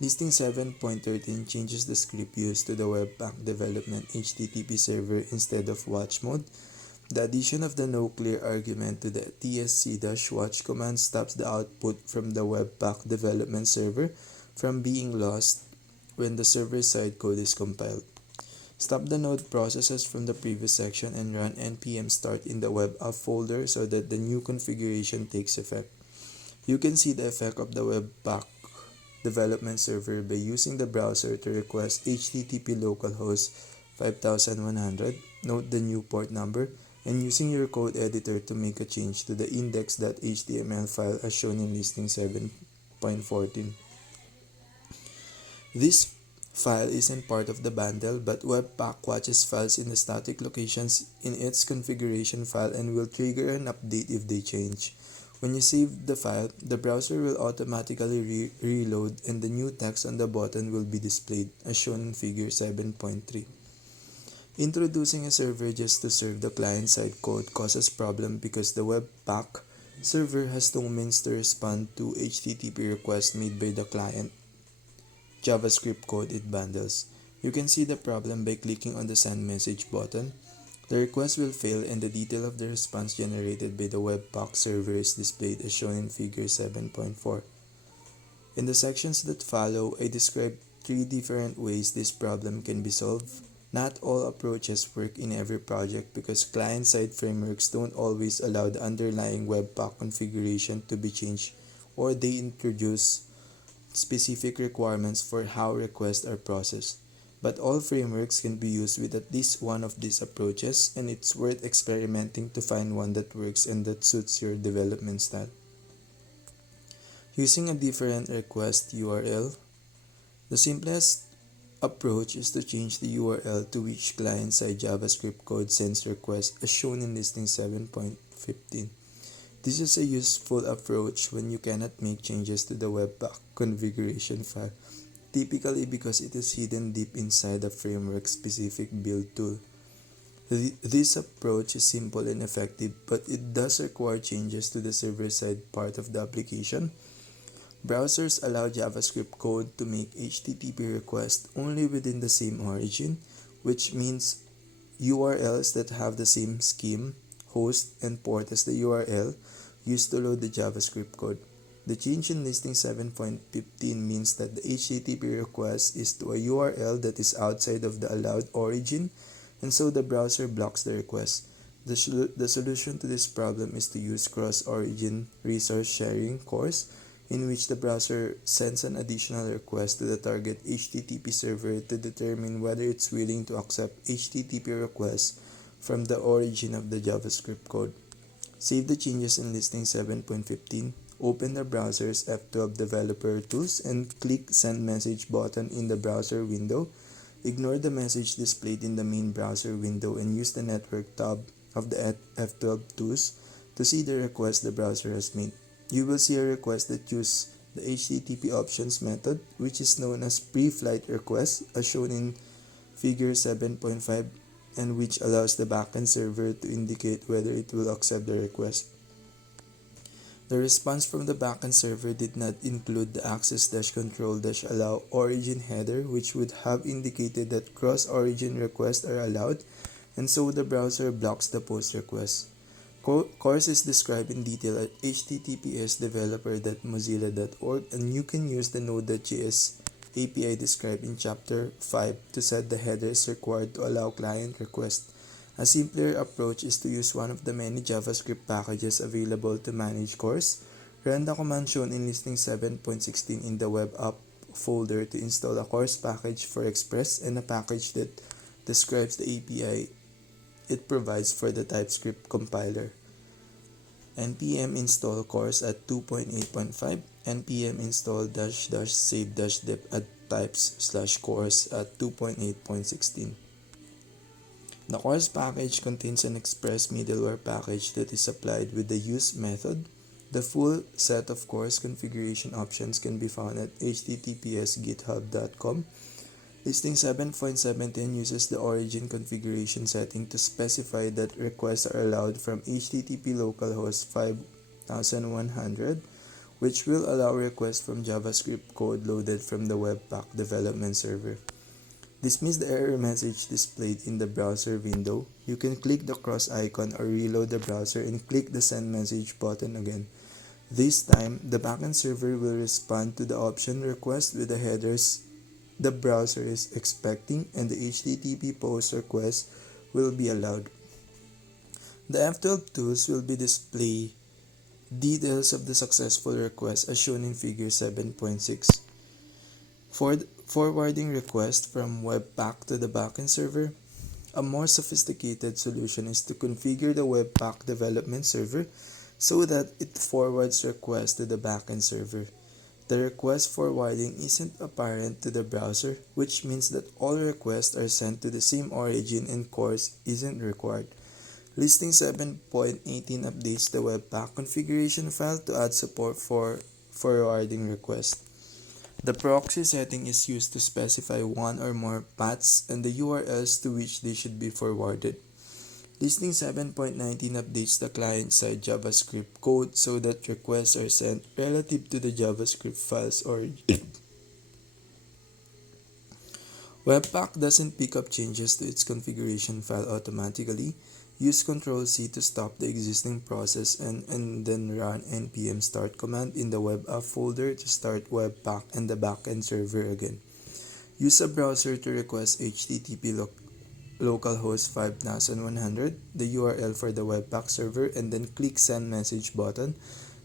Listing 7.13 changes the script used to the Webpack development HTTP server instead of watch mode. The addition of the no-clear argument to the tsc-watch command stops the output from the Webpack development server from being lost when the server-side code is compiled. Stop the node processes from the previous section and run npm start in the Webpack folder so that the new configuration takes effect. You can see the effect of the Webpack development server by using the browser to request HTTP localhost 5100, note the new port number, and using your code editor to make a change to the index.html file as shown in listing 7.14. This file isn't part of the bundle, but Webpack watches files in the static locations in its configuration file and will trigger an update if they change. When you save the file, the browser will automatically reload and the new text on the button will be displayed as shown in figure 7.3. Introducing a server just to serve the client-side code causes problem because the Webpack server has no means to respond to HTTP requests made by the client JavaScript code it bundles. You can see the problem by clicking on the send message button. The request will fail and the detail of the response generated by the Webpack server is displayed as shown in figure 7.4. In the sections that follow, I describe 3 different ways this problem can be solved. Not all approaches work in every project because client-side frameworks don't always allow the underlying Webpack configuration to be changed, or they introduce specific requirements for how requests are processed. But all frameworks can be used with at least one of these approaches, and it's worth experimenting to find one that works and that suits your development style. Using a different request URL, the simplest approach is to change the URL to which client-side JavaScript code sends requests as shown in listing 7.15. This is a useful approach when you cannot make changes to the Webpack configuration file, typically because it is hidden deep inside the framework-specific build tool. This approach is simple and effective, but it does require changes to the server-side part of the application. Browsers allow JavaScript code to make HTTP requests only within the same origin, which means URLs that have the same scheme, host, and port as the URL used to load the JavaScript code. The change in listing 7.15 means that the HTTP request is to a URL that is outside of the allowed origin, and so the browser blocks the request. The solution to this problem is to use cross-origin resource sharing CORS, in which the browser sends an additional request to the target HTTP server to determine whether it's willing to accept HTTP requests from the origin of the JavaScript code. Save the changes in listing 7.15, open the browser's F12 developer tools, and click Send Message button in the browser window. Ignore the message displayed in the main browser window and use the Network tab of the F12 tools to see the request the browser has made. You will see a request that uses the HTTP options method, which is known as pre-flight request, as shown in figure 7.5, and which allows the backend server to indicate whether it will accept the request. The response from the backend server did not include the access-control-allow origin header, which would have indicated that cross-origin requests are allowed, and so the browser blocks the post request. CORS is described in detail at https://developer.mozilla.org, and you can use the Node.js API described in Chapter 5 to set the headers required to allow client requests. A simpler approach is to use one of the many JavaScript packages available to manage CORS. Run the command shown in listing 7.16 in the web app folder to install a CORS package for Express and a package that describes the API it provides for the TypeScript compiler. npm install CORS at 2.8.5, npm install --save-dep at types/CORS at 2.8.16. The CORS package contains an Express middleware package that is applied with the use method. The full set of CORS configuration options can be found at https://github.com. Listing 7.17 uses the origin configuration setting to specify that requests are allowed from HTTP localhost 5100, which will allow requests from JavaScript code loaded from the Webpack development server. Dismiss the error message displayed in the browser window. You can click the cross icon or reload the browser and click the Send Message button again. This time, the backend server will respond to the option request with the headers the browser is expecting, and the HTTP post request will be allowed. The F12 tools will display details of the successful request as shown in figure 7.6. For forwarding requests from Webpack to the backend server, a more sophisticated solution is to configure the Webpack development server so that it forwards requests to the backend server. The request forwarding isn't apparent to the browser, which means that all requests are sent to the same origin and CORS isn't required. Listing 7.18 updates the Webpack configuration file to add support for forwarding requests. The proxy setting is used to specify one or more paths and the URLs to which they should be forwarded. Listing 7.19 updates the client-side JavaScript code so that requests are sent relative to the JavaScript file's origin. Webpack doesn't pick up changes to its configuration file automatically. Use Ctrl+C to stop the existing process and then run npm start command in the web app folder to start Webpack and the backend server again. Use a browser to request HTTP localhost 5100, the URL for the Webpack server, and then click Send Message button.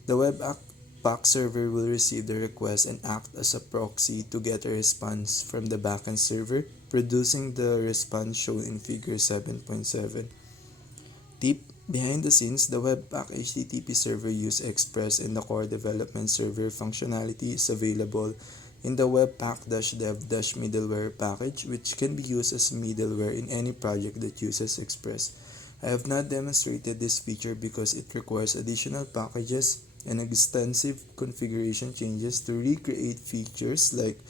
The Webpack server will receive the request and act as a proxy to get a response from the backend server, producing the response shown in figure 7.7. Tip: behind the scenes, the Webpack HTTP server uses Express, and the core development server functionality is available in the Webpack-dev-middleware package, which can be used as middleware in any project that uses Express. I have not demonstrated this feature because it requires additional packages and extensive configuration changes to recreate features like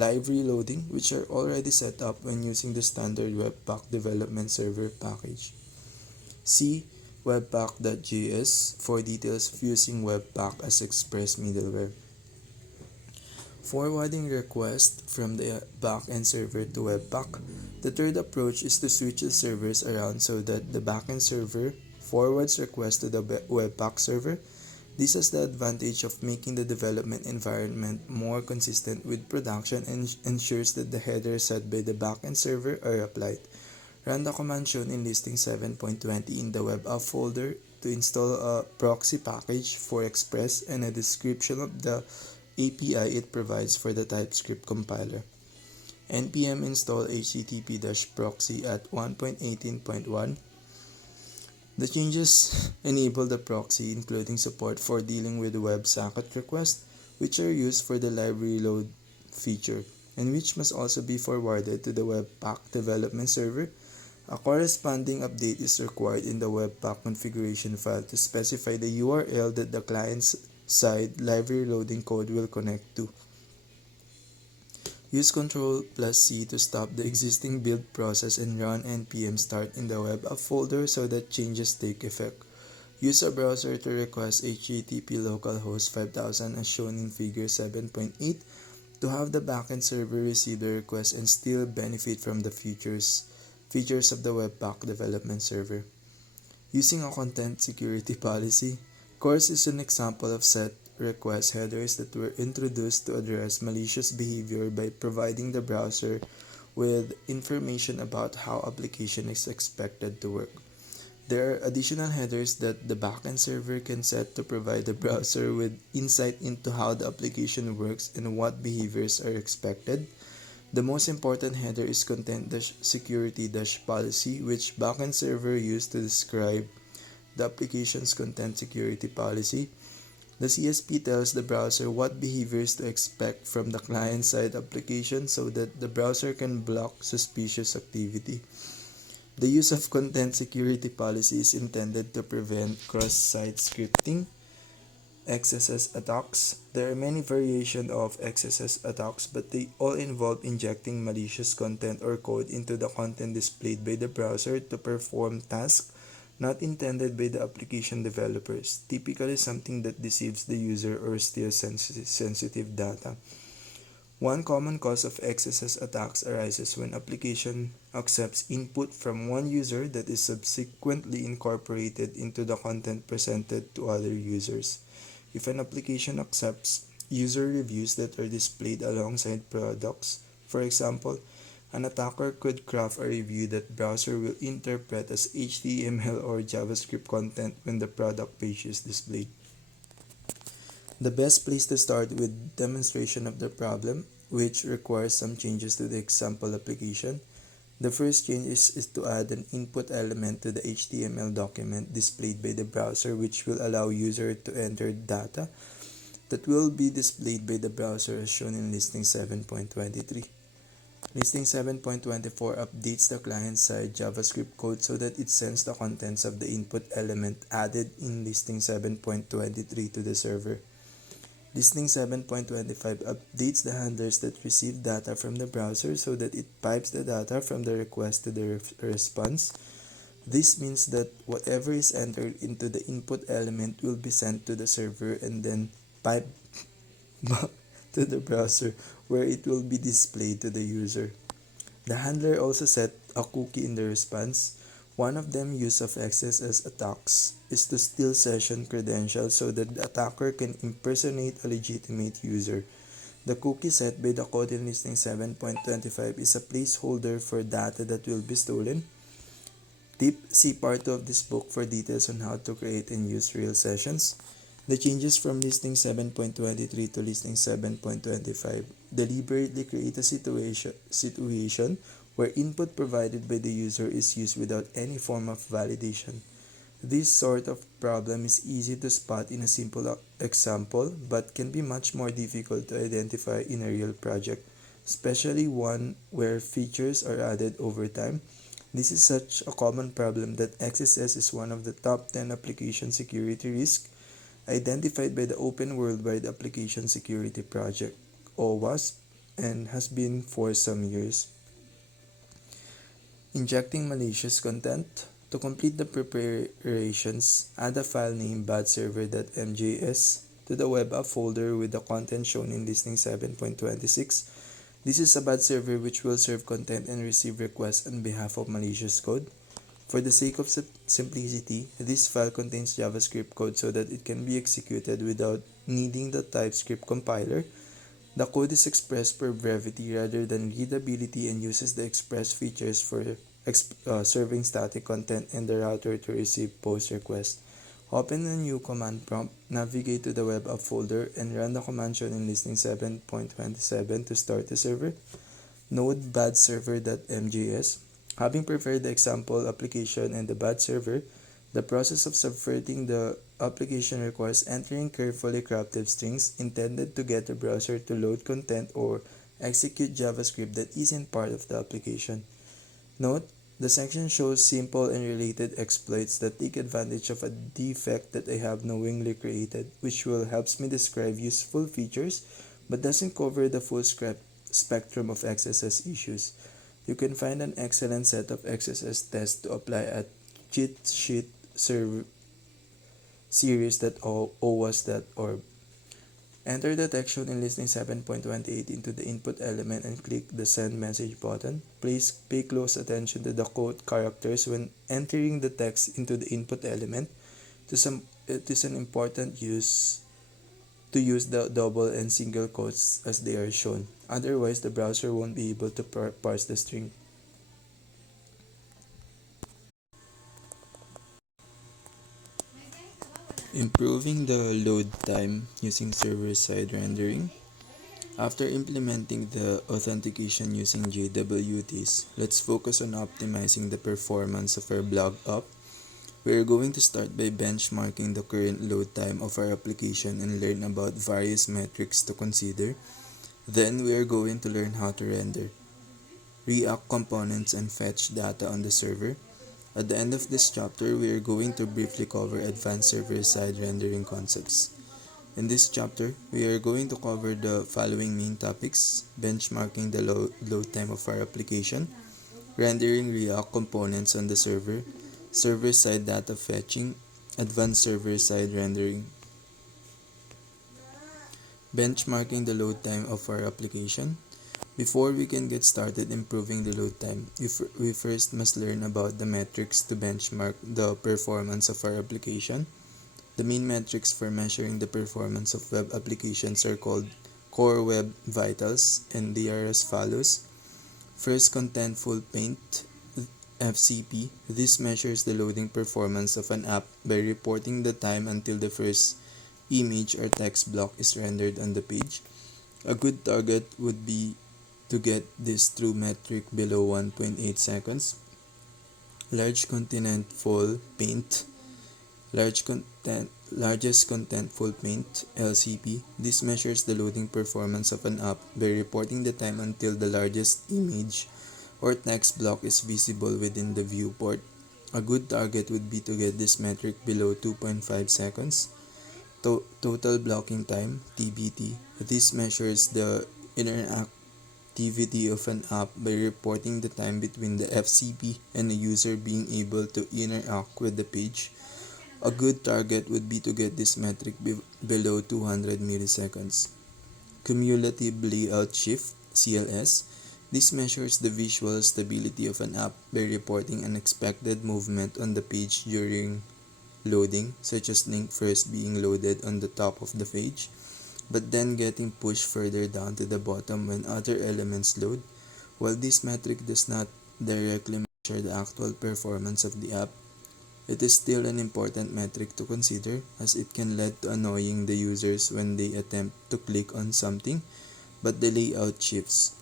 live reloading, which are already set up when using the standard Webpack development server package. C. Webpack.js for details of using Webpack as Express middleware. Forwarding requests from the backend server to Webpack. The third approach is to switch the servers around so that the backend server forwards requests to the Webpack server. This has the advantage of making the development environment more consistent with production and ensures that the headers set by the backend server are applied. Run the command shown in listing 7.20 in the web app folder to install a proxy package for Express and a description of the API it provides for the TypeScript compiler. npm install http-proxy at 1.18.1. The changes enable the proxy, including support for dealing with WebSocket requests, which are used for the live reload feature, and which must also be forwarded to the Webpack development server. A corresponding update is required in the Webpack configuration file to specify the URL that the client-side live reloading code will connect to. Use Ctrl+C to stop the existing build process and run npm start in the web app folder so that changes take effect. Use a browser to request HTTP localhost 5000 as shown in figure 7.8 to have the backend server receive the request and still benefit from the features of the Webpack development server. Using a content security policy. CORS is an example of set request headers that were introduced to address malicious behavior by providing the browser with information about how application is expected to work. There are additional headers that the backend server can set to provide the browser with insight into how the application works and what behaviors are expected. The most important header is content-security-policy, which backend server used to describe the application's content security policy. The CSP tells the browser what behaviors to expect from the client-side application so that the browser can block suspicious activity. The use of content security policy is intended to prevent cross-site scripting, XSS attacks. There are many variations of XSS attacks, but they all involve injecting malicious content or code into the content displayed by the browser to perform tasks not intended by the application developers, typically something that deceives the user or steals sensitive data. One common cause of XSS attacks arises when application accepts input from one user that is subsequently incorporated into the content presented to other users. If an application accepts user reviews that are displayed alongside products, for example, an attacker could craft a review that browser will interpret as HTML or JavaScript content when the product page is displayed. The best place to start with demonstration of the problem, which requires some changes to the example application. The first change is to add an input element to the HTML document displayed by the browser, which will allow user to enter data that will be displayed by the browser as shown in listing 7.23. Listing 7.24 updates the client-side JavaScript code so that it sends the contents of the input element added in listing 7.23 to the server. Listing 7.25 updates the handlers that receive data from the browser so that it pipes the data from the request to the response. This means that whatever is entered into the input element will be sent to the server and then piped back to the browser where it will be displayed to the user. The handler also set a cookie in the response. One of them use of XSS attacks is to steal session credentials so that the attacker can impersonate a legitimate user. The cookie set by the code in listing 7.25 is a placeholder for data that will be stolen. See part 2 of this book for details on how to create and use real sessions. The changes from listing 7.23 to listing 7.25 deliberately create a situation where input provided by the user is used without any form of validation. This sort of problem is easy to spot in a simple example, but can be much more difficult to identify in a real project, especially one where features are added over time. This is such a common problem that XSS is one of the top 10 application security risks identified by the Open Worldwide Application Security Project, OWASP, and has been for some years. Injecting malicious content. To complete the preparations, add a file named badserver.mjs to the web app folder with the content shown in listening 7.26. This is a bad server which will serve content and receive requests on behalf of malicious code. For the sake of simplicity, this file contains JavaScript code so that it can be executed without needing the TypeScript compiler. The code is expressed for brevity rather than readability and uses the express features for serving static content and the router to receive post requests. Open a new command prompt, navigate to the web app folder, and run the command shown in listening 7.27 to start the server. Node badserver.mjs. Having prepared the example application and the bad server, the process of subverting the application requires entering carefully crafted strings intended to get the browser to load content or execute JavaScript that isn't part of the application. Note, the section shows simple and related exploits that take advantage of a defect that I have knowingly created, which will helps me describe useful features but doesn't cover the full spectrum of XSS issues. You can find an excellent set of XSS tests to apply at cheatsheet series.owas.org. Enter the text shown in listening 7.28 into the input element and click the send message button. Please pay close attention to the quote characters when entering the text into the input element. It is an important use to use the double and single quotes as they are shown. Otherwise, the browser won't be able to parse the string. Improving the load time using server-side rendering. After implementing the authentication using JWTs, let's focus on optimizing the performance of our blog app. We are going to start by benchmarking the current load time of our application and learn about various metrics to consider. Then we are going to learn how to render React components and fetch data on the server. At the end of this chapter, we are going to briefly cover advanced server-side rendering concepts. In this chapter, we are going to cover the following main topics: benchmarking the load time of our application, rendering React components on the server, server-side data fetching, advanced server-side rendering. Benchmarking the load time of our application. Before we can get started improving the load time, we first must learn about the metrics to benchmark the performance of our application. The main metrics for measuring the performance of web applications are called Core Web Vitals, and they are as follows. First, Contentful Paint, FCP. This measures the loading performance of an app by reporting the time until the first image or text block is rendered on the page. A good target would be to get this true metric below 1.8 seconds. Largest Contentful Paint, largest contentful paint, LCP. This measures the loading performance of an app by reporting the time until the largest image or text block is visible within the viewport. A good target would be to get this metric below 2.5 seconds. Total blocking time, TBT. This measures the interactivity of an app by reporting the time between the FCP and the user being able to interact with the page. A good target would be to get this metric below 200 milliseconds. Cumulative Layout Shift, CLS. This measures the visual stability of an app by reporting unexpected movement on the page during loading, such as link first being loaded on the top of the page, but then getting pushed further down to the bottom when other elements load. While this metric does not directly measure the actual performance of the app, it is still an important metric to consider as it can lead to annoying the users when they attempt to click on something but the layout shifts.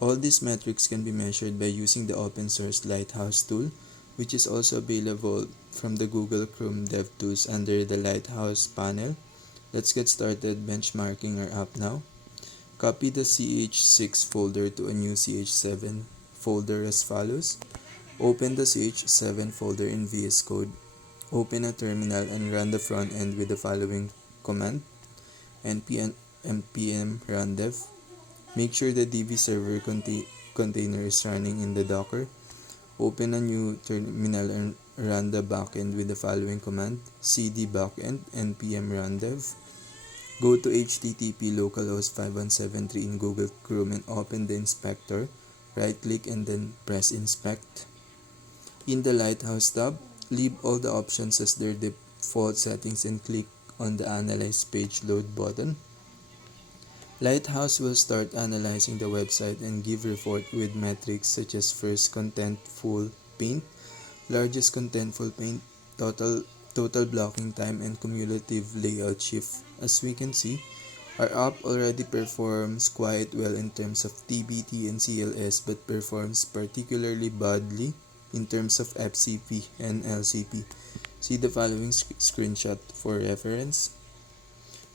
All these metrics can be measured by using the open source Lighthouse tool, which is also available from the Google Chrome DevTools under the Lighthouse panel. Let's get started benchmarking our app now. Copy the ch6 folder to a new ch7 folder as follows. Open the ch7 folder in VS Code. Open a terminal and run the front end with the following command: npm rundev Make sure the DB server container is running in the Docker. Open a new terminal and run the backend with the following command: cd backend npm run dev. Go to http localhost 5173 in Google Chrome and open the inspector. Right click and then press inspect. In the Lighthouse tab, leave all the options as their default settings and click on the Analyze Page Load button. Lighthouse will start analyzing the website and give report with metrics such as first contentful paint, largest contentful paint, total blocking time, and cumulative layout shift. As we can see, our app already performs quite well in terms of TBT and CLS, but performs particularly badly in terms of FCP and LCP. See the following screenshot for reference.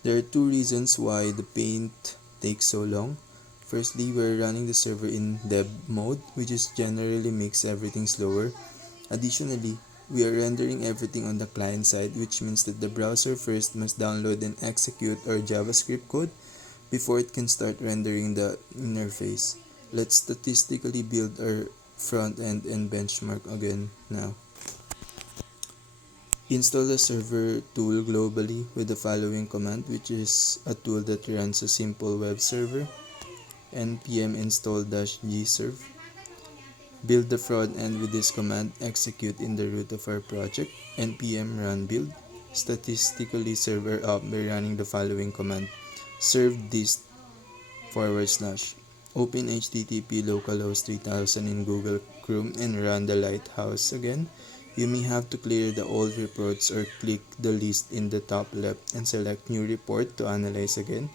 There are two reasons why the paint takes so long. Firstly, we're running the server in dev mode, which generally makes everything slower. Additionally, we are rendering everything on the client side, which means that the browser first must download and execute our JavaScript code before it can start rendering the interface. Let's statistically build our front end and benchmark again now. Install the server tool globally with the following command, which is a tool that runs a simple web server: npm install -gserve. Build the front end with this command, execute in the root of our project, npm run build. Statistically serve our app by running the following command: serve dist /. Open http localhost 3000 in Google Chrome and run the Lighthouse again. You may have to clear the old reports or click the list in the top left and select new report to analyze again.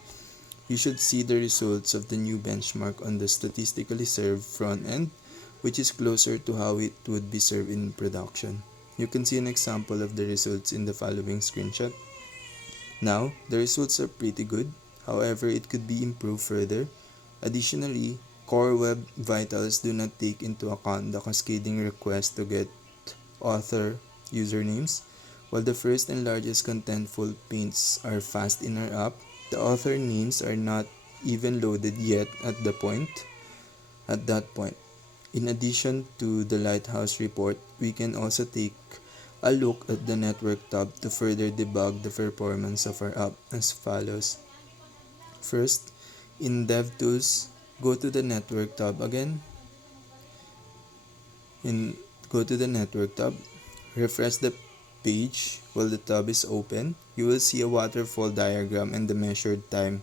You should see the results of the new benchmark on the statistically served front end, which is closer to how it would be served in production. You can see an example of the results in the following screenshot. Now, the results are pretty good. However, it could be improved further. Additionally, Core Web Vitals do not take into account the cascading request to get author usernames. While the first and largest contentful paints are fast in our app, the author names are not even loaded yet at that point. In addition to the Lighthouse report, we can also take a look at the network tab to further debug the performance of our app as follows. First, in DevTools, go to the network tab again. Go to the network tab, refresh the page while the tab is open. You will see a waterfall diagram and the measured time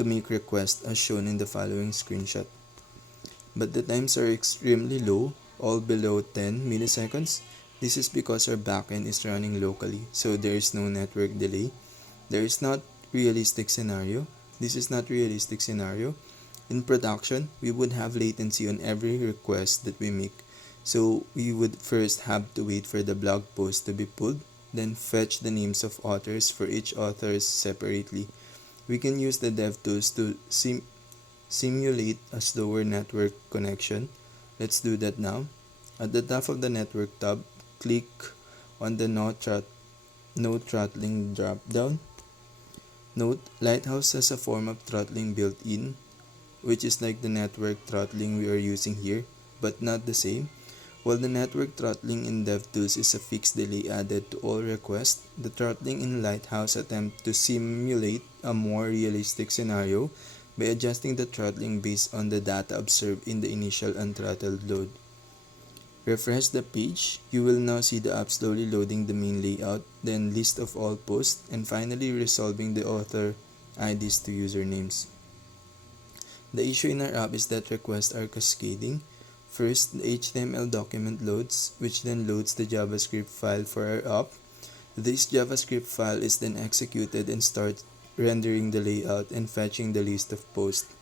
to make requests as shown in the following screenshot. But the times are extremely low, all below 10 milliseconds. This is because our backend is running locally, so there is no network delay. This is not realistic scenario. In production, we would have latency on every request that we make. So we would first have to wait for the blog post to be pulled, then fetch the names of authors for each author separately. We can use the DevTools to simulate a slower network connection. Let's do that now. At the top of the network tab, click on the no throttling drop-down. Note, Lighthouse has a form of throttling built in, which is like the network throttling we are using here, but not the same. While the network throttling in DevTools is a fixed delay added to all requests, the throttling in Lighthouse attempts to simulate a more realistic scenario by adjusting the throttling based on the data observed in the initial unthrottled load. Refresh the page. You will now see the app slowly loading the main layout, then list of all posts, and finally resolving the author IDs to usernames. The issue in our app is that requests are cascading. First, the HTML document loads, which then loads the JavaScript file for our app. This JavaScript file is then executed and starts rendering the layout and fetching the list of posts.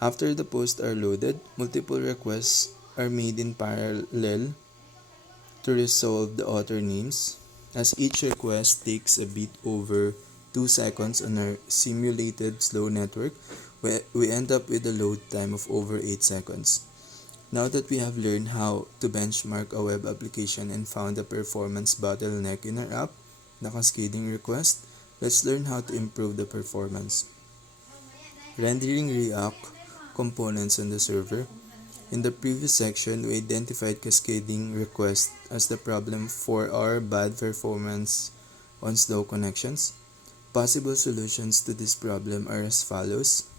After the posts are loaded, multiple requests are made in parallel to resolve the author names. As each request takes a bit over 2 seconds on our simulated slow network, we end up with a load time of over 8 seconds. Now that we have learned how to benchmark a web application and found a performance bottleneck in our app, the cascading request, let's learn how to improve the performance. Rendering React components on the server. In the previous section, we identified cascading requests as the problem for our bad performance on slow connections. Possible solutions to this problem are as follows.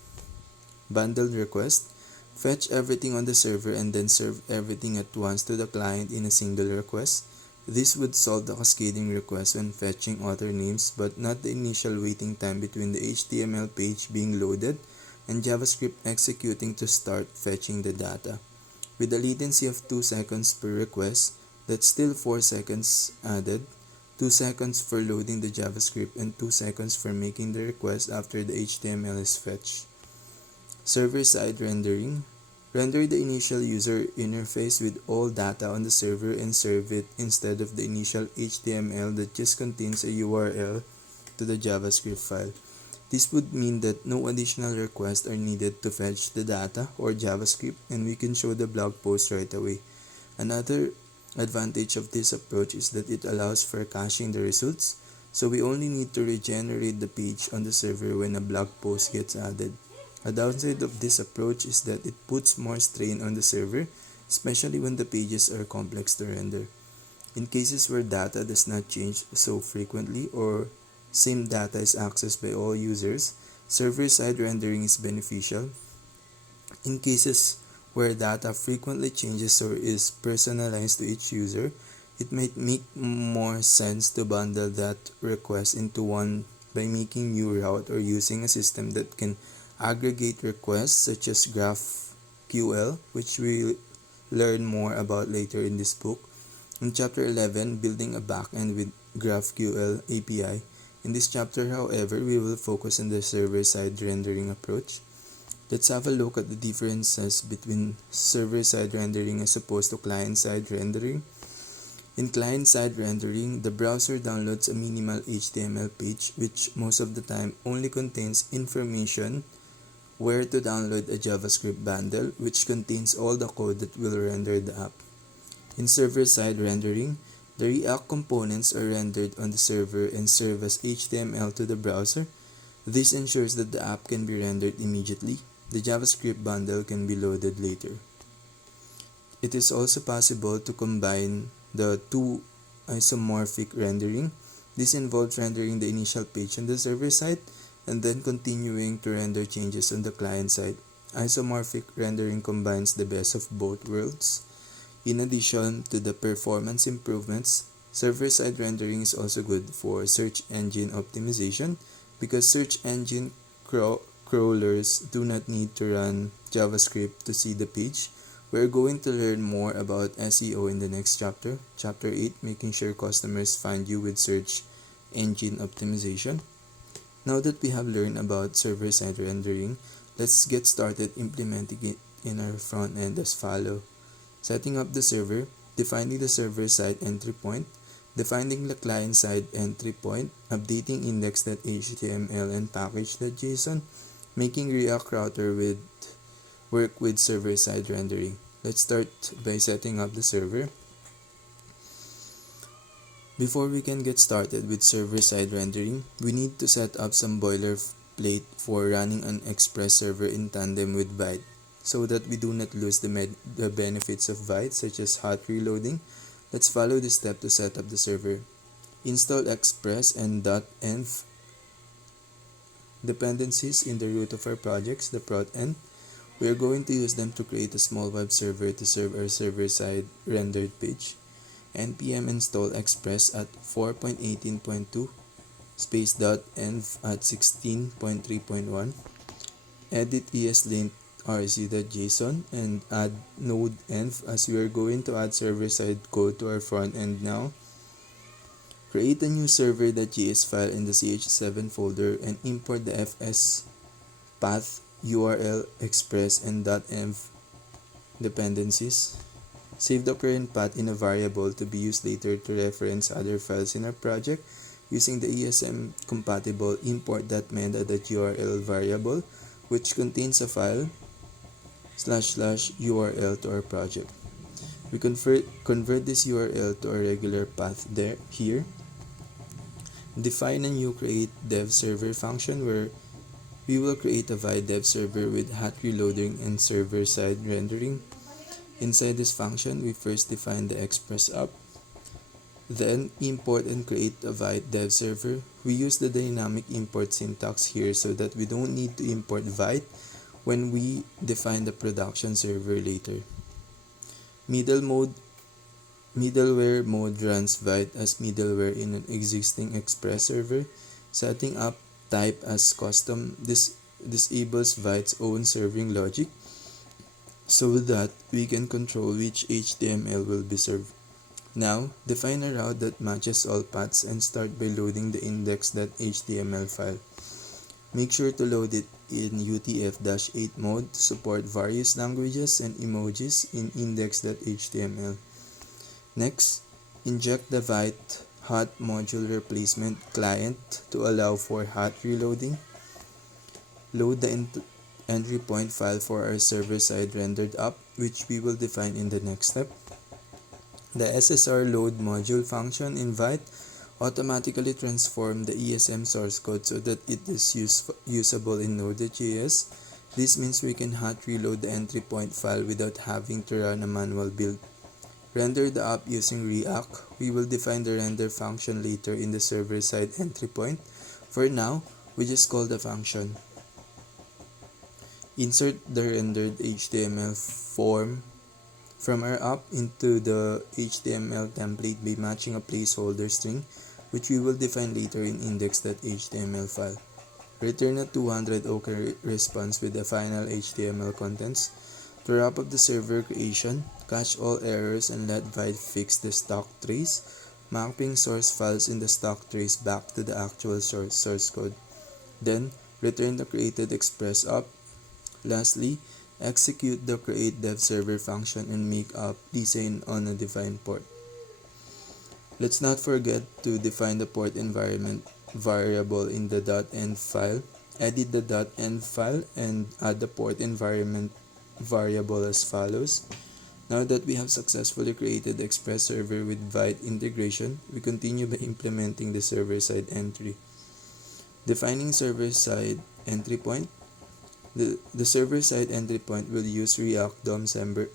Bundled request. Fetch everything on the server and then serve everything at once to the client in a single request. This would solve the cascading request when fetching author names, but not the initial waiting time between the HTML page being loaded and JavaScript executing to start fetching the data. With a latency of 2 seconds per request, that's still 4 seconds added, 2 seconds for loading the JavaScript and 2 seconds for making the request after the HTML is fetched. Server-side rendering. Render the initial user interface with all data on the server and serve it instead of the initial HTML that just contains a URL to the JavaScript file. This would mean that no additional requests are needed to fetch the data or JavaScript, and we can show the blog post right away. Another advantage of this approach is that it allows for caching the results, so we only need to regenerate the page on the server when a blog post gets added. A downside of this approach is that it puts more strain on the server, especially when the pages are complex to render. In cases where data does not change so frequently or same data is accessed by all users, server-side rendering is beneficial. In cases where data frequently changes or is personalized to each user, it might make more sense to bundle that request into one by making new route or using a system that can aggregate requests such as GraphQL, which we'll learn more about later in this book. In Chapter 11, Building a Backend with GraphQL API. In this chapter, however, we will focus on the server-side rendering approach. Let's have a look at the differences between server-side rendering as opposed to client-side rendering. In client-side rendering, the browser downloads a minimal HTML page which most of the time only contains information where to download a JavaScript bundle which contains all the code that will render the app. In server-side rendering, the React components are rendered on the server and serve as HTML to the browser. This ensures that the app can be rendered immediately. The JavaScript bundle can be loaded later. It is also possible to combine the two isomorphic rendering. This involves rendering the initial page on the server side and then continuing to render changes on the client side. Isomorphic rendering combines the best of both worlds. In addition to the performance improvements, server-side rendering is also good for search engine optimization because search engine crawlers do not need to run JavaScript to see the page. We're going to learn more about SEO in the next chapter, Chapter 8, making sure customers find you with search engine optimization. Now that we have learned about server-side rendering, let's get started implementing it in our front end as follows. Setting up the server, defining the server-side entry point, defining the client-side entry point, updating index.html and package.json, making React Router work with server-side rendering. Let's start by setting up the server. Before we can get started with server-side rendering, we need to set up some boilerplate for running an Express server in tandem with Vite, so that we do not lose the benefits of Vite, such as hot reloading. Let's follow this step to set up the server. Install Express and .env dependencies in the root of our projects, the prot-env. We are going to use them to create a small web server to serve our server-side rendered page. npm install express at 4.18.2 space .env at 16.3.1. Edit ESLint rc.json and add node env as we are going to add server-side code to our front end now. Create a new server.js file in the ch7 folder and import the fs path, URL, express, and .env dependencies. Save the current path in a variable to be used later to reference other files in our project using the ESM compatible import.meta.url variable, which contains a file //url to our project. We convert this URL to a regular path here. Define a new create dev server function where we will create a Vite dev server with hot reloading and server-side rendering. Inside this function, we first define the express app, then import and create a Vite dev server. We use the dynamic import syntax here so that we don't need to import Vite when we define the production server later. Middleware mode runs Vite as middleware in an existing Express server. Setting up type as custom disables Vite's own serving logic so that we can control which HTML will be served. Now, define a route that matches all paths and start by loading the index.html file. Make sure to load it in UTF-8 mode to support various languages and emojis in index.html. Next, inject the Vite hot module replacement client to allow for hot reloading. Load the entry point file for our server-side rendered app, which we will define in the next step. The SSR load module function in Vite automatically transforms the ESM source code so that it is usable in Node.js. This means we can hot reload the entry point file without having to run a manual build. Render the app using React. We will define the render function later in the server-side entry point. For now, we just call the function. Insert the rendered HTML form from our app into the HTML template by matching a placeholder string, which we will define later in index.html file. Return a 200 OK response with the final HTML contents. To wrap up the server creation, catch all errors and let Vite fix the stock trace, mapping source files in the stock trace back to the actual source code. Then, return the created Express app. Lastly, execute the create dev server function and make app design on a defined port. Let's not forget to define the port environment variable in the .env file. Edit the .env file and add the port environment variable as follows. Now that we have successfully created the Express server with Vite integration, we continue by implementing the server-side entry. Defining server-side entry point. The server-side entry point will use React DOM server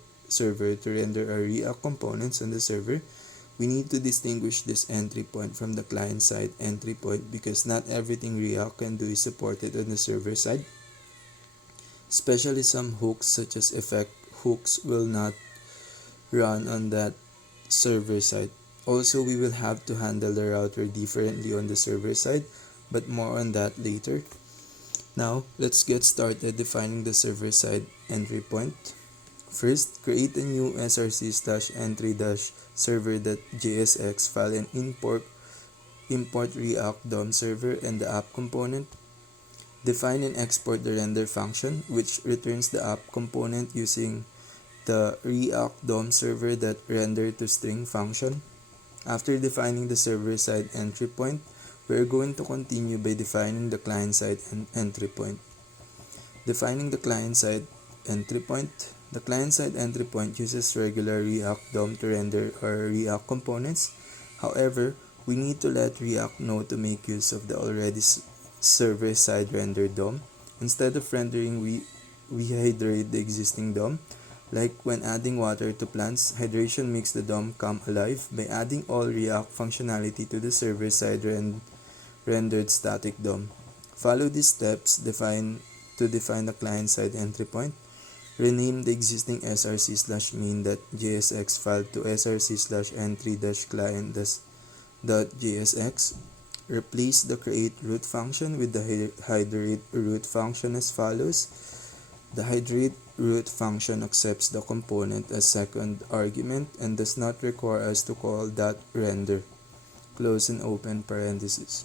to render our React components on the server. We need to distinguish this entry point from the client-side entry point because not everything React can do is supported on the server side. Especially some hooks such as effect hooks will not run on that server side. Also, we will have to handle the router differently on the server side, but more on that later. Now, let's get started defining the server-side entry point. First, create a new src/entry-server.jsx file and import React DOM server and the app component. Define and export the render function, which returns the app component using the React DOM server.render to string function. After defining the server-side entry point, we are going to continue by defining the client-side entry point. Defining the client-side entry point. The client-side entry point uses regular React DOM to render our React components. However, we need to let React know to make use of the already server-side rendered DOM. Instead of rendering, we hydrate the existing DOM. Like when adding water to plants, hydration makes the DOM come alive by adding all React functionality to the server-side rendered static DOM. Follow these steps to define the client-side entry point. Rename the existing src/main.jsx file to src/entry-client.jsx. Replace the create root function with the hydrate root function as follows. The hydrate root function accepts the component as second argument and does not require us to call .render. Close and open parentheses.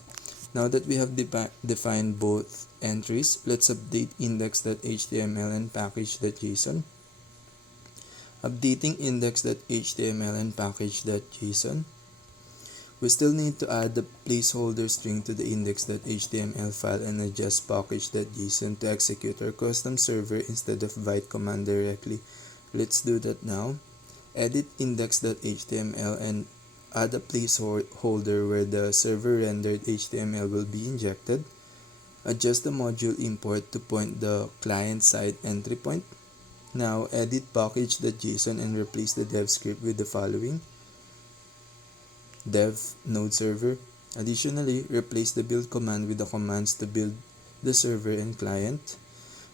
Now that we have defined both entries, let's update index.html and package.json. Updating index.html and package.json. We still need to add the placeholder string to the index.html file and adjust package.json to execute our custom server instead of Vite command directly. Let's do that now. Edit index.html and add a placeholder where the server rendered HTML will be injected. Adjust the module import to point the client-side entry point. Now edit package.json and replace the dev script with the following: dev node server. Additionally, replace the build command with the commands to build the server and client.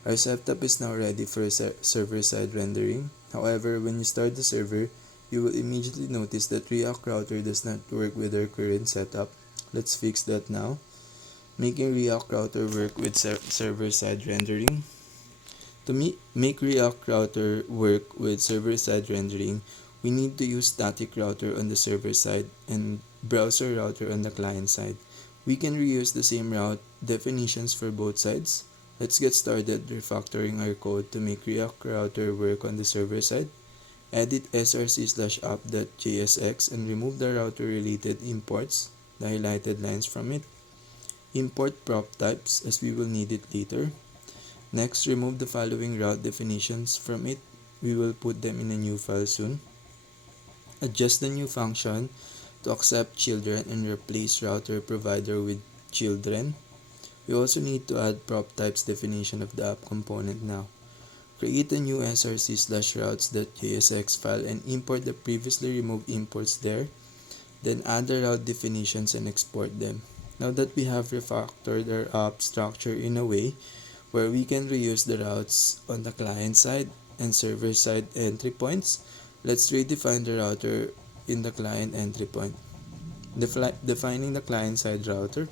Our setup is now ready for server-side rendering. However, when you start the server, you will immediately notice that React Router does not work with our current setup. Let's fix that now. Making React Router work with server-side rendering. To make React Router work with server-side rendering, we need to use static router on the server side and browser router on the client side. We can reuse the same route definitions for both sides. Let's get started refactoring our code to make React Router work on the server side. Edit src/app.jsx and remove the router related imports, the highlighted lines from it. Import prop types as we will need it later. Next, remove the following route definitions from it. We will put them in a new file soon. Adjust the new function to accept children and replace router provider with children. We also need to add prop types definition of the app component now. Create a new src/routes.jsx file and import the previously removed imports there. Then add the route definitions and export them. Now that we have refactored our app structure in a way where we can reuse the routes on the client side and server side entry points, let's redefine the router in the client entry point. Defining the client side router.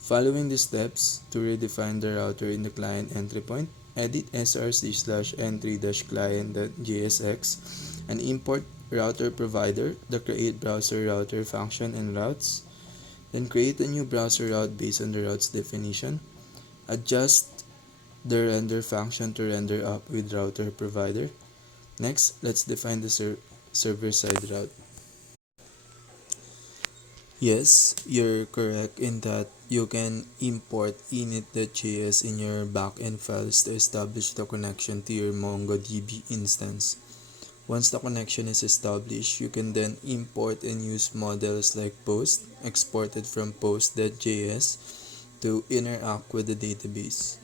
Following the steps to redefine the router in the client entry point, edit src/entry-client.jsx and import router provider, the create browser router function and routes. Then create a new browser route based on the route's definition. Adjust the render function to render app with router provider. Next, let's define the server-side route. Yes, you're correct in that you can import init.js in your backend files to establish the connection to your MongoDB instance. Once the connection is established, you can then import and use models like post, exported from post.js, to interact with the database.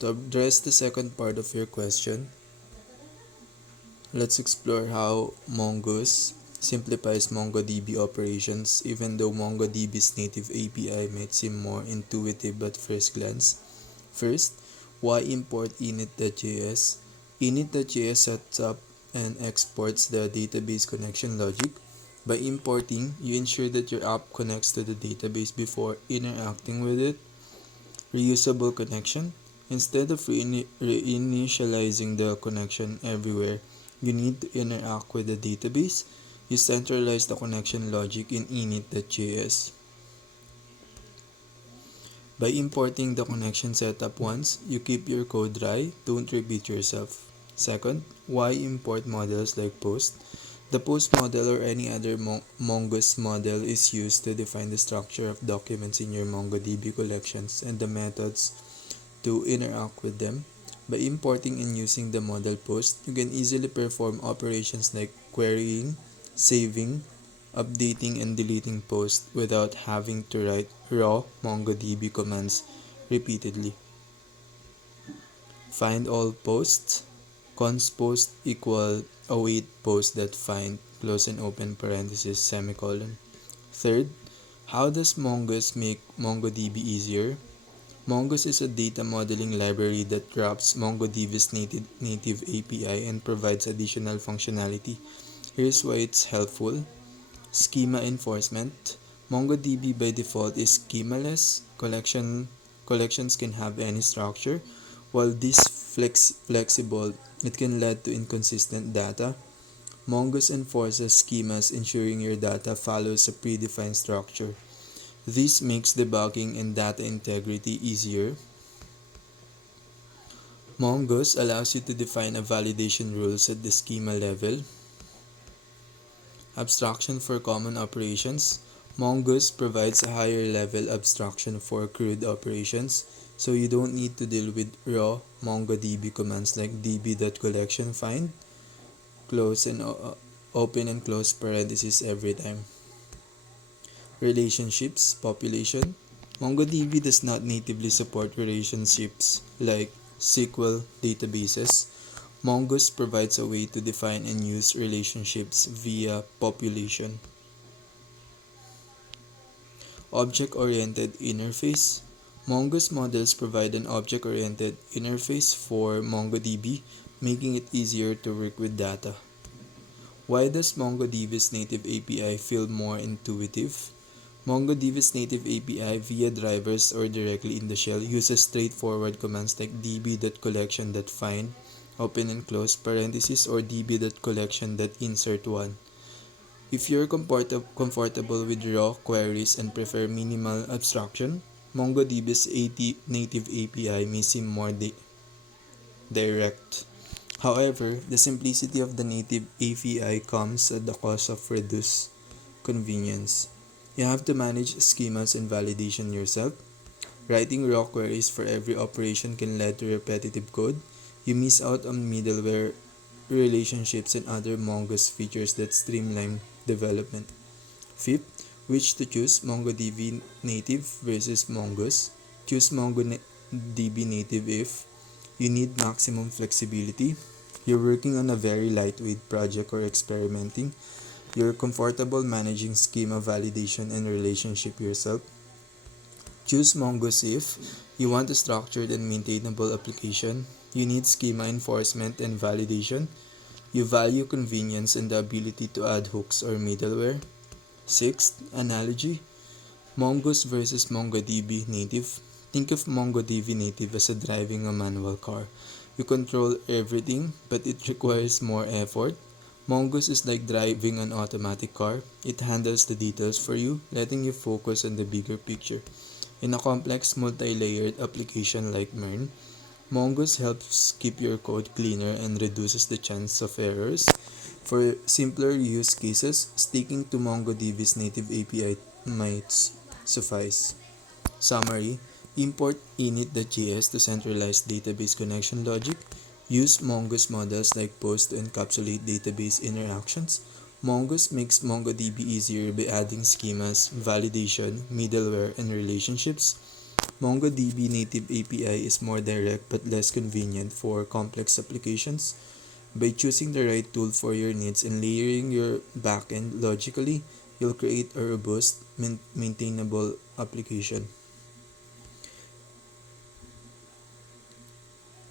To address the second part of your question, let's explore how Mongoose simplifies MongoDB operations. Even though MongoDB's native API might seem more intuitive at first glance. First, why import init.js? Init.js sets up and exports the database connection logic. By importing, you ensure that your app connects to the database before interacting with it. Reusable connection. Instead of reinitializing the connection everywhere you need to interact with the database, you centralize the connection logic in init.js. By importing the connection setup once, you keep your code dry, don't repeat yourself. Second, why import models like post? The post model or any other Mongoose model is used to define the structure of documents in your MongoDB collections and the methods to interact with them. By importing and using the model post, you can easily perform operations like querying, saving, updating, and deleting posts without having to write raw MongoDB commands repeatedly. Find all posts. Const post equal await post that find close and open parenthesis semicolon. Third, how does Mongoose make MongoDB easier? Mongoose is a data modeling library that wraps MongoDB's native API and provides additional functionality. Here's why it's helpful. Schema enforcement. MongoDB by default is schemaless. Collections can have any structure. While this flexible, it can lead to inconsistent data. Mongoose enforces schemas, ensuring your data follows a predefined structure. This makes debugging and data integrity easier. Mongoose allows you to define a validation rules at the schema level. Abstraction for common operations. Mongoose provides a higher level abstraction for CRUD operations, so you don't need to deal with raw MongoDB commands like db.collectionFind, close and open and close parentheses every time. Relationships, population. MongoDB does not natively support relationships like SQL databases. Mongoose provides a way to define and use relationships via population. Object-oriented interface. Mongoose models provide an object-oriented interface for MongoDB, making it easier to work with data. Why does MongoDB's native API feel more intuitive? MongoDB's native API via drivers or directly in the shell uses straightforward commands like db.collection.find, open and close parentheses, or db.collection.insert1. If you're comfortable with raw queries and prefer minimal abstraction, MongoDB's native API may seem more direct. However, the simplicity of the native API comes at the cost of reduced convenience. You have to manage schemas and validation yourself. Writing raw queries for every operation can lead to repetitive code. You miss out on middleware relationships and other Mongoose features that streamline development. Fifth, which to choose, MongoDB native versus Mongoose. Choose MongoDB native if you need maximum flexibility, you're working on a very lightweight project or experimenting, you're comfortable managing schema validation and relationship yourself. Choose Mongoose if you want a structured and maintainable application, you need schema enforcement and validation, you value convenience and the ability to add hooks or middleware. Sixth, analogy. Mongoose versus MongoDB native. Think of MongoDB native as driving a manual car. You control everything, but it requires more effort. Mongoose is like driving an automatic car. It handles the details for you, letting you focus on the bigger picture. In a complex multi-layered application like MERN, Mongoose helps keep your code cleaner and reduces the chance of errors. For simpler use cases, sticking to MongoDB's native API might suffice. Summary: import init.js to centralize database connection logic. Use Mongoose models like POST to encapsulate database interactions. Mongoose makes MongoDB easier by adding schemas, validation, middleware, and relationships. MongoDB native API is more direct but less convenient for complex applications. By choosing the right tool for your needs and layering your backend logically, you'll create a robust, maintainable application.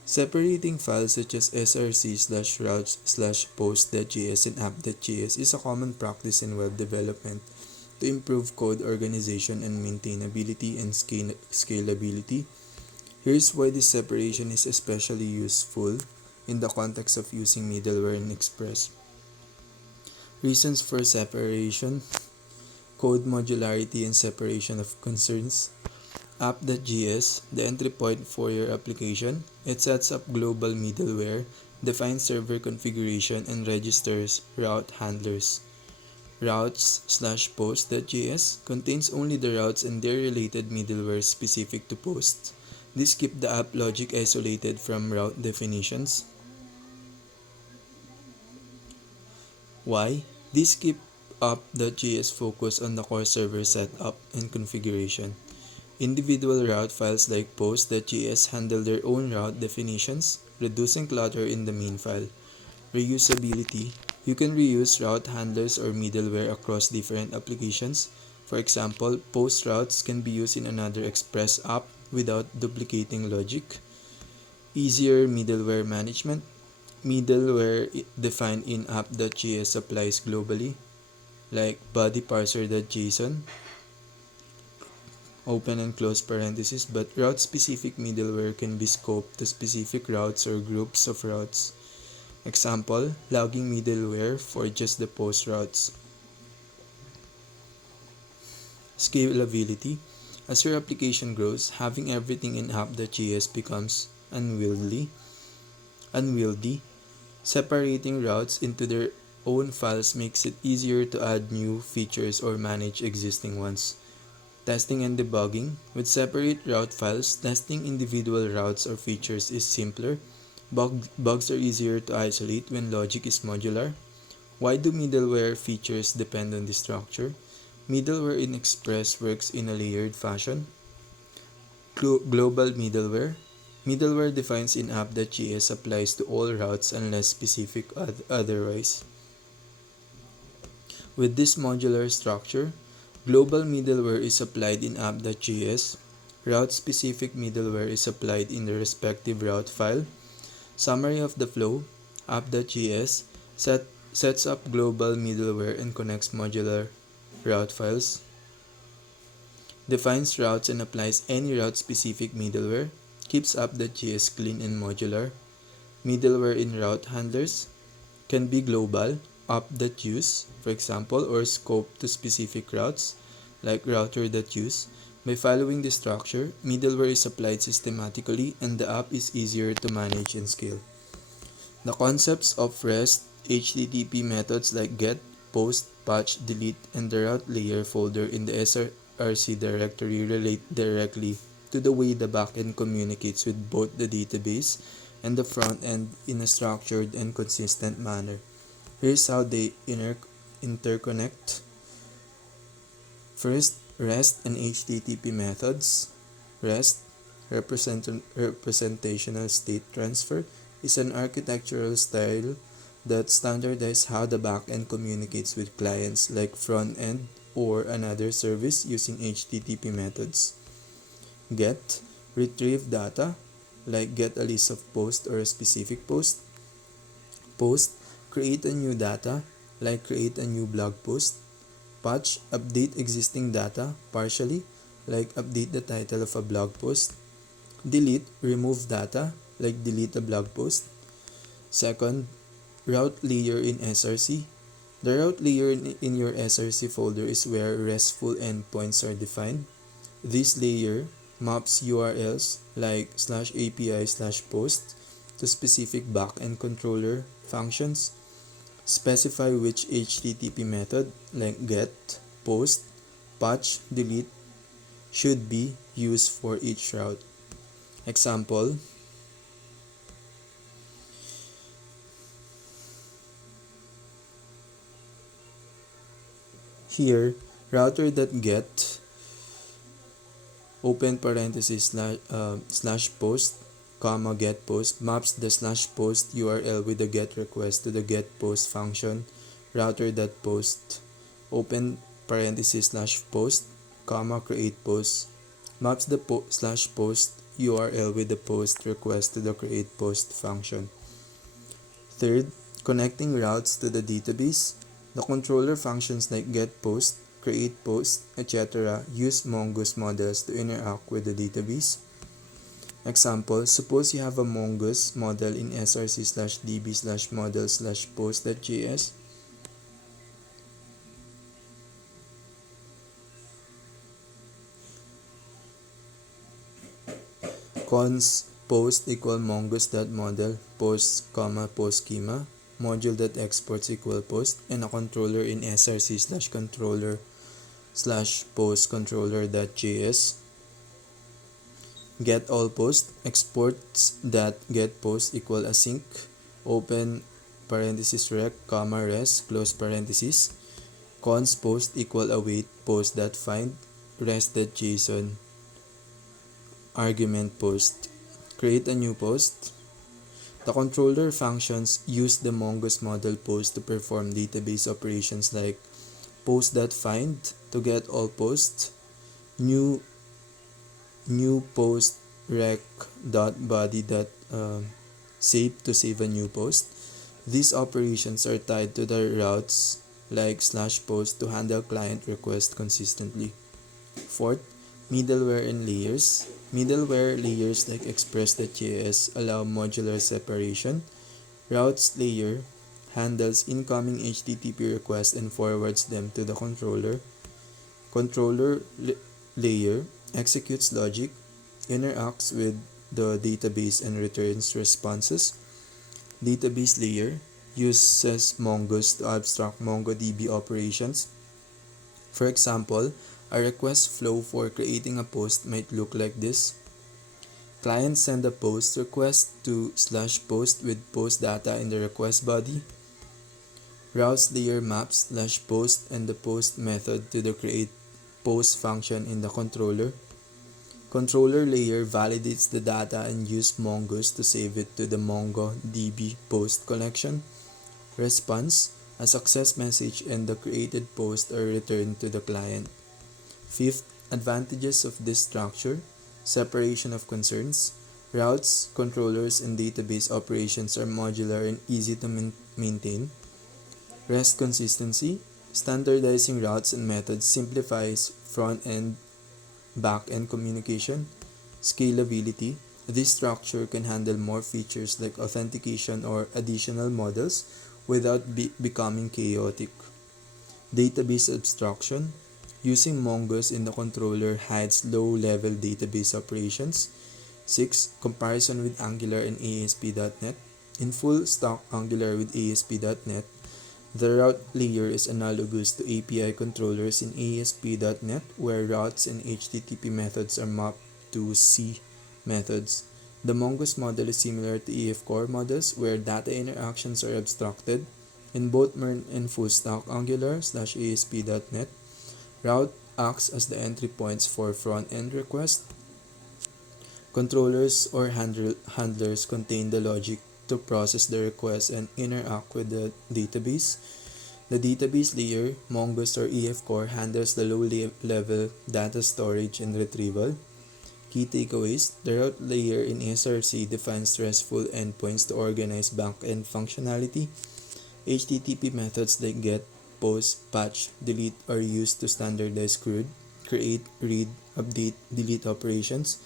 Separating files such as src/routes/post.js and app.js is a common practice in web development to improve code organization and maintainability and scalability. Here's why this separation is especially useful in the context of using middleware in Express. Reasons for separation: code modularity and separation of concerns. App.js, the entry point for your application. It sets up global middleware, defines server configuration, and registers route handlers. Routes/post.js contains only the routes and their related middleware specific to posts. This keeps the app logic isolated from route definitions. Why? This keeps app.js focused on the core server setup and configuration. Individual route files like post.js handle their own route definitions, reducing clutter in the main file. Reusability: you can reuse route handlers or middleware across different applications. For example, post routes can be used in another Express app without duplicating logic. Easier middleware management: middleware defined in app.js applies globally, like bodyparser.json, open and close parentheses, but route-specific middleware can be scoped to specific routes or groups of routes. Example, logging middleware for just the post routes. Scalability: as your application grows, having everything in app.js becomes unwieldy. Separating routes into their own files makes it easier to add new features or manage existing ones. Testing and debugging: with separate route files, testing individual routes or features is simpler. Bugs are easier to isolate when logic is modular. Why do middleware features depend on the structure? Middleware in Express works in a layered fashion. Global middleware. Middleware defines in app.js applies to all routes unless specific otherwise. With this modular structure, global middleware is applied in app.js. Route-specific middleware is applied in the respective route file. Summary of the flow. App.js sets up global middleware and connects modular route files. Defines routes and applies any route-specific middleware. Keeps app.js clean and modular. Middleware in route handlers can be global, app.use, for example, or scope to specific routes, like router.use. By following this structure, middleware is applied systematically and the app is easier to manage and scale. The concepts of REST HTTP methods like GET, POST, PATCH, DELETE, and the route layer folder in the SRC directory relate directly to the way the backend communicates with both the database and the front end in a structured and consistent manner. Here's how they interconnect. First, REST and HTTP methods. REST, representational state transfer, is an architectural style that standardizes how the backend communicates with clients like front-end or another service using HTTP methods. GET, retrieve data, like get a list of posts or a specific post. POST, create a new data, like create a new blog post. PATCH, update existing data partially, like update the title of a blog post. DELETE, remove data, like delete a blog post. Second, route layer in SRC. The route layer in your SRC folder is where RESTful endpoints are defined. This layer maps URLs like /API/post to specific backend controller functions. Specify which HTTP method like GET, POST, PATCH, DELETE should be used for each route. Example, here, router.get open parenthesis /post, comma get post maps the /post URL with the get request to the get post function. Router.post open parenthesis /post, comma create post maps the /post URL with the post request to the create post function. Third, connecting routes to the database. The controller functions like get post, create post, etc. use Mongoose models to interact with the database. Example, suppose you have a Mongoose model in src/db/model/post.js. Cons post equal mongoose.model post, post schema module.exports equal post, and a controller in src/controller/post controller.js. Get all post exports that get post equal async open parenthesis rec, comma res close parenthesis. Cons post equal await post.find rest.json argument post. Create a new post. The controller functions use the Mongoose model post to perform database operations like post.find to get all posts, new post rec.body.save to save a new post. These operations are tied to the routes like /post to handle client requests consistently. Fourth, middleware and layers. Middleware layers like express.js allow modular separation. Routes layer handles incoming HTTP requests and forwards them to the controller. Controller layer executes logic, interacts with the database and returns responses. Database layer uses Mongoose to abstract MongoDB operations. For example, a request flow for creating a post might look like this. Client send a post request to /post with post data in the request body. Routes layer maps /post and the post method to the create post function in the controller. Controller layer validates the data and uses Mongoose to save it to the MongoDB post collection. Response: a success message and the created post are returned to the client. Fifth, advantages of this structure: separation of concerns. Routes, controllers, and database operations are modular and easy to maintain. REST consistency. Standardizing routes and methods simplifies front-end, back-end communication. Scalability. This structure can handle more features like authentication or additional models without becoming chaotic. Database abstraction. Using Mongoose in the controller hides low-level database operations. 6. Comparison with Angular and ASP.NET. In full stack Angular with ASP.NET, the route layer is analogous to API controllers in ASP.NET, where routes and HTTP methods are mapped to C methods. The Mongoose model is similar to EF Core models, where data interactions are abstracted. In both MERN and full stack Angular/ASP.NET, route acts as the entry points for front-end requests. Controllers or handlers contain the logic to process the request and interact with the database. The database layer, Mongoose or EF Core, handles the low-level data storage and retrieval. Key takeaways: the route layer in SRC defines RESTful endpoints to organize back-end functionality. HTTP methods like GET, POST, PATCH, DELETE are used to standardize CRUD, create, read, update, delete operations.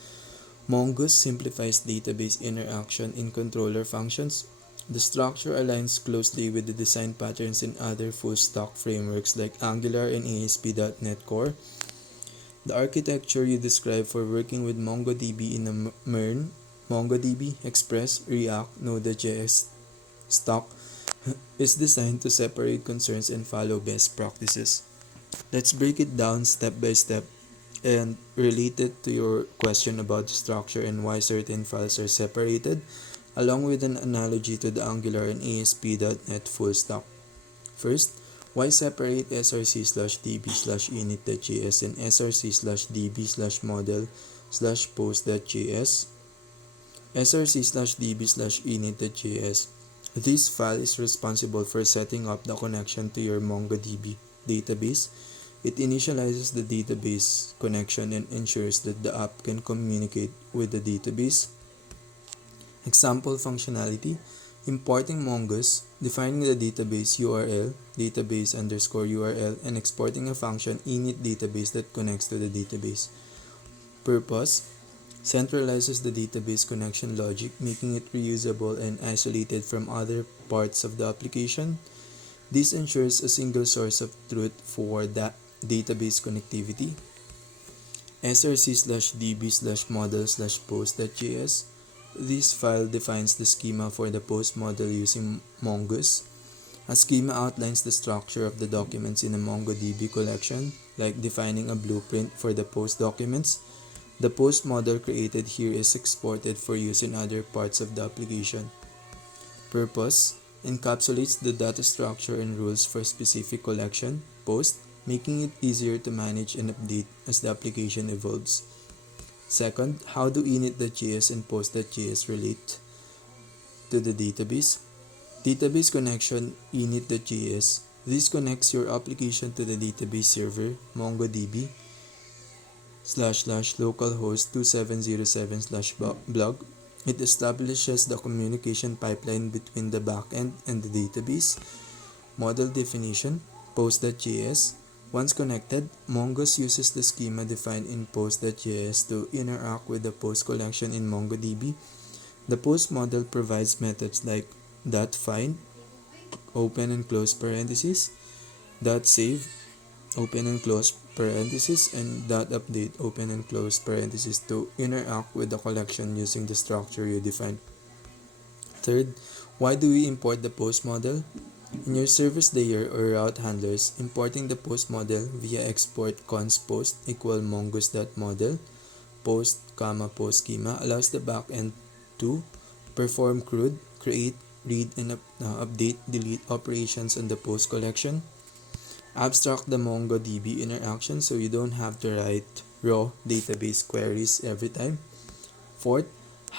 Mongoose simplifies database interaction in controller functions. The structure aligns closely with the design patterns in other full-stack frameworks like Angular and ASP.NET Core. The architecture you describe for working with MongoDB in a MERN, MongoDB, Express, React, Node.js stack is designed to separate concerns and follow best practices. Let's break it down step by step and relate it to your question about the structure and why certain files are separated, along with an analogy to the Angular and ASP.NET full stack. First, why separate src/db/init.js and src/db/model/post.js? src/db/init.js. This file is responsible for setting up the connection to your MongoDB database. It initializes the database connection and ensures that the app can communicate with the database. Example functionality: importing Mongoose, defining the database URL, database_URL, and exporting a function init database that connects to the database. Purpose: centralizes the database connection logic, making it reusable and isolated from other parts of the application. This ensures a single source of truth for that database connectivity. src/db/model/post.js. This file defines the schema for the post model using Mongoose. A schema outlines the structure of the documents in a MongoDB collection, like defining a blueprint for the post documents. The post model created here is exported for use in other parts of the application. Purpose: encapsulates the data structure and rules for a specific collection, post, making it easier to manage and update as the application evolves. Second, how do init.js and post.js relate to the database? Database connection init.js. This connects your application to the database server, MongoDB, //localhost 2707/blog. It establishes the communication pipeline between the backend and the database. Model definition, post.js. Once connected, Mongoose uses the schema defined in post.js to interact with the post collection in MongoDB. The post model provides methods like .find, open and close parentheses, .save, open and close parentheses, and .update, open and close parentheses to interact with the collection using the structure you defined. Third, why do we import the post model? In your service layer or route handlers, importing the post model via export const post equal mongoose.model post, post schema allows the backend to perform CRUD, create, read, and update, delete operations on the post collection. Abstract the MongoDB interaction so you don't have to write raw database queries every time. Fourth,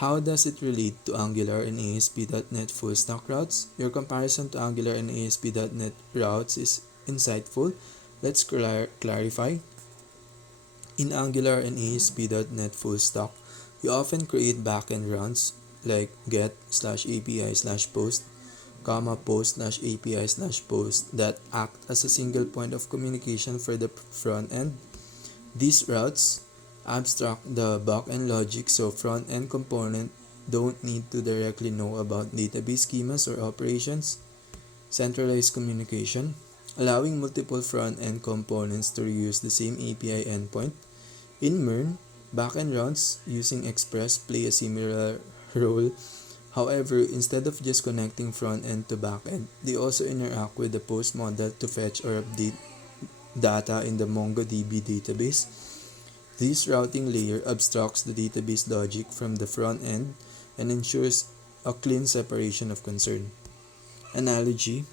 how does it relate to Angular and ASP.NET full stack routes? Your comparison to Angular and ASP.NET routes is insightful. Let's clarify. In Angular and ASP.NET full stack, you often create backend runs like get/API/post, post/API/post that act as a single point of communication for the front end. These routes abstract the backend logic so front-end component don't need to directly know about database schemas or operations. Centralized communication, allowing multiple front-end components to reuse the same API endpoint. In MERN, backend routes using Express play a similar role. However, instead of just connecting front-end to backend, they also interact with the post model to fetch or update data in the MongoDB database. This routing layer abstracts the database logic from the front end and ensures a clean separation of concern. Analogy: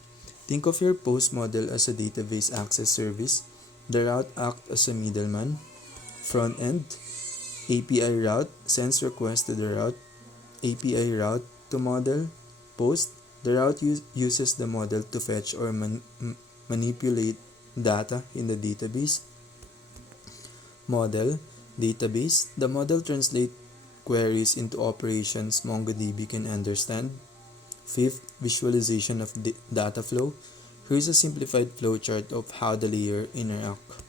think of your post model as a database access service. The route acts as a middleman. Front end API route sends requests to the route API route to model. Post, the route uses the model to fetch or manipulate data in the database. Model, database, the model translates queries into operations MongoDB can understand. Fifth, visualization of data flow. Here's a simplified flowchart of how the layer interact.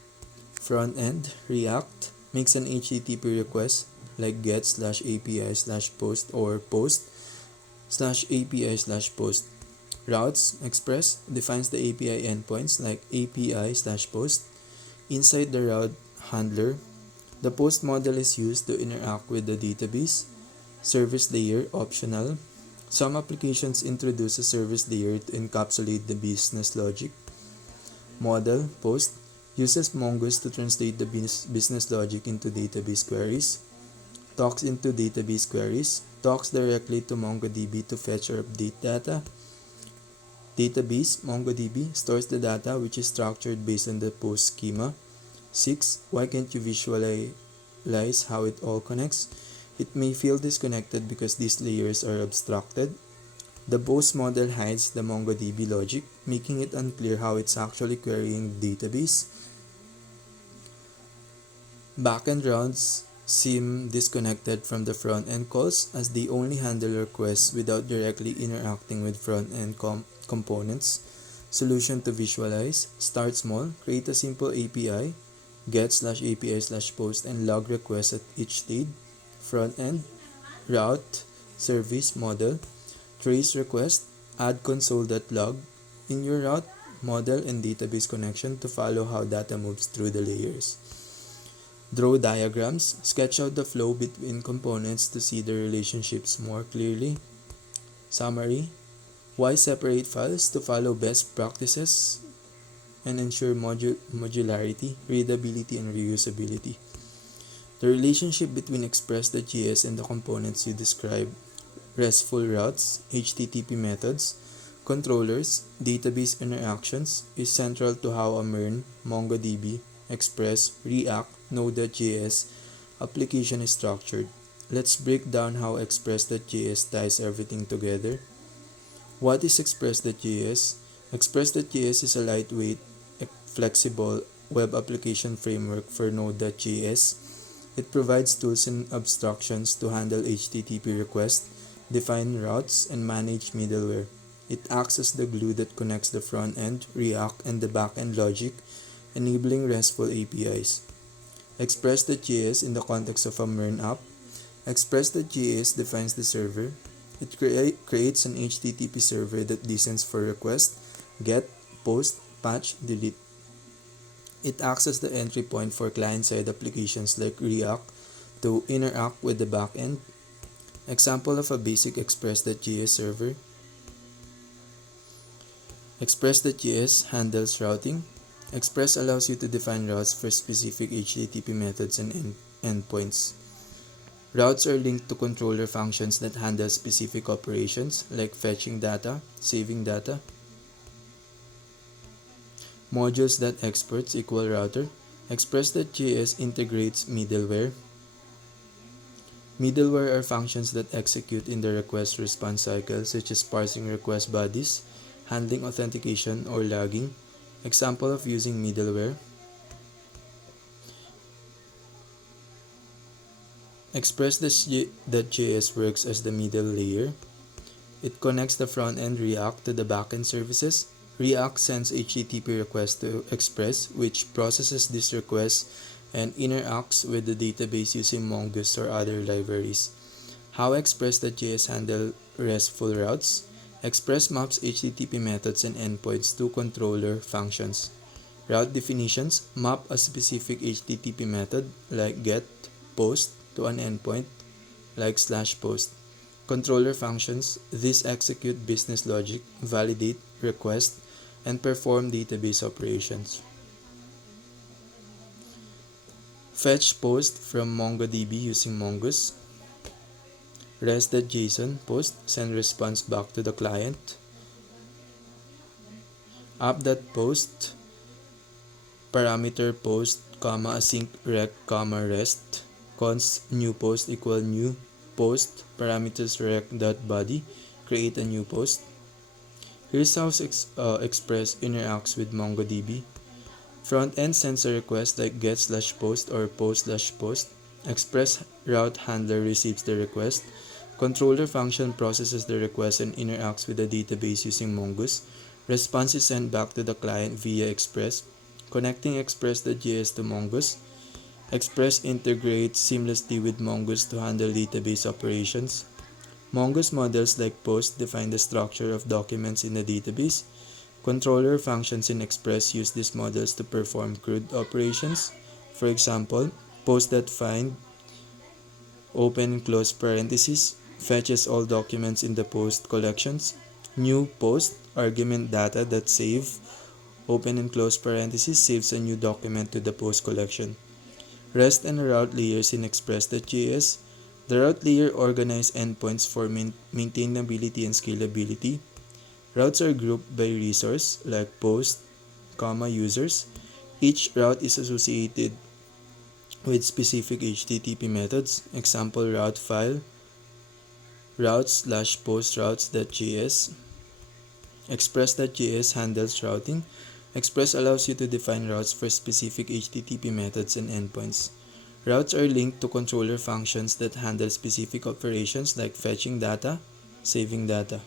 Front end, React, makes an HTTP request like get/API/post or post/API/post. Routes, Express, defines the API endpoints like API/post. Inside the route handler, the post model is used to interact with the database. Service layer, optional. Some applications introduce a service layer to encapsulate the business logic. Model, post, uses Mongoose to translate the business logic into database queries. Talks into database queries, talks directly to MongoDB to fetch or update data. Database, MongoDB, stores the data which is structured based on the post schema. 6. Why can't you visualize how it all connects? It may feel disconnected because these layers are abstracted. The post model hides the MongoDB logic, making it unclear how it's actually querying the database. Backend routes seem disconnected from the front-end calls as they only handle requests without directly interacting with front-end components. Solution to visualize: start small, create a simple API, get/API/post and log requests at each stage. Front-end, route, service, model, trace request, add console.log in your route, model, and database connection to follow how data moves through the layers. Draw diagrams, sketch out the flow between components to see the relationships more clearly. Summary: why separate files? To follow best practices and ensure modularity, readability, and reusability. The relationship between Express.js and the components you describe: RESTful routes, HTTP methods, controllers, database interactions, is central to how a MERN, MongoDB, Express, React, Node.js application is structured. Let's break down how Express.js ties everything together. What is Express.js? Express.js is a lightweight, flexible web application framework for Node.js. It provides tools and abstractions to handle HTTP requests, define routes, and manage middleware. It acts as the glue that connects the front end, React, and the back end logic, enabling RESTful APIs. Express.js in the context of a MERN app. Express.js defines the server. It creates an HTTP server that listens for requests, get, post, patch, delete. It acts as the entry point for client-side applications like React to interact with the backend. Example of a basic Express.js server. Express.js handles routing. Express allows you to define routes for specific HTTP methods and endpoints. Routes are linked to controller functions that handle specific operations like fetching data, saving data. Modules.exports equal router. Express.js integrates middleware. Middleware are functions that execute in the request-response cycle, such as parsing request bodies, handling authentication, or logging. Example of using middleware: Express.js works as the middle layer. It connects the front-end React to the back-end services. React sends HTTP requests to Express, which processes these requests and interacts with the database using Mongoose or other libraries. How Express.js handle RESTful routes. Express maps HTTP methods and endpoints to controller functions. Route definitions map a specific HTTP method like get, post to an endpoint like /post. Controller functions, these execute business logic, validate, request, and perform database operations. Fetch post from MongoDB using Mongoose. REST.json post send response back to the client. App.post parameter post, async rec, rest. Const new post equal new post parameters rec.body, create a new post. Here's how Express interacts with MongoDB. Front-end sends a request like get/post or post/post. Express route handler receives the request. Controller function processes the request and interacts with the database using Mongoose. Response is sent back to the client via Express. Connecting Express.js to Mongoose. Express integrates seamlessly with Mongoose to handle database operations. Mongoose models like post define the structure of documents in the database. Controller functions in Express use these models to perform CRUD operations. For example, post.find open and close parentheses fetches all documents in the post collections. New post argument data that save open and close parentheses saves a new document to the post collection. REST and route layers in Express.js. The route layer organizes endpoints for maintainability and scalability. Routes are grouped by resource like post, users. Each route is associated with specific HTTP methods. Example route file routes/post routes.js. Express.js handles routing. Express allows you to define routes for specific HTTP methods and endpoints. Routes are linked to controller functions that handle specific operations like fetching data, saving data.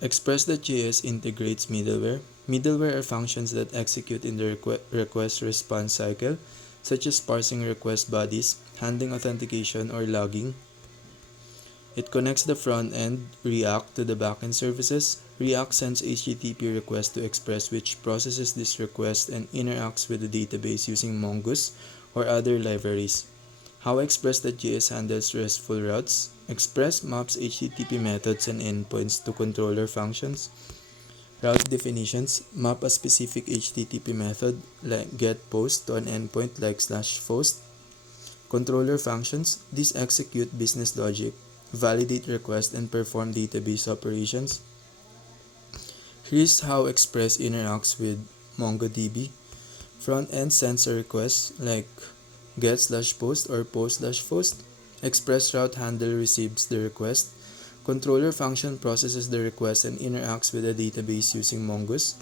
Express.js integrates middleware. Middleware are functions that execute in the request-response cycle, such as parsing request bodies, handling authentication, or logging. It connects the front-end React to the back-end services. React sends HTTP requests to Express, which processes this request and interacts with the database using Mongoose or other libraries. How Express.js handles RESTful routes. Express maps HTTP methods and endpoints to controller functions. Route definitions map a specific HTTP method like getPost to an endpoint like /post. Controller functions, these execute business logic, validate requests, and perform database operations. Here's how Express interacts with MongoDB. Front-end sends a request like get/post or post/post. Express route handler receives the request. Controller function processes the request and interacts with the database using Mongoose.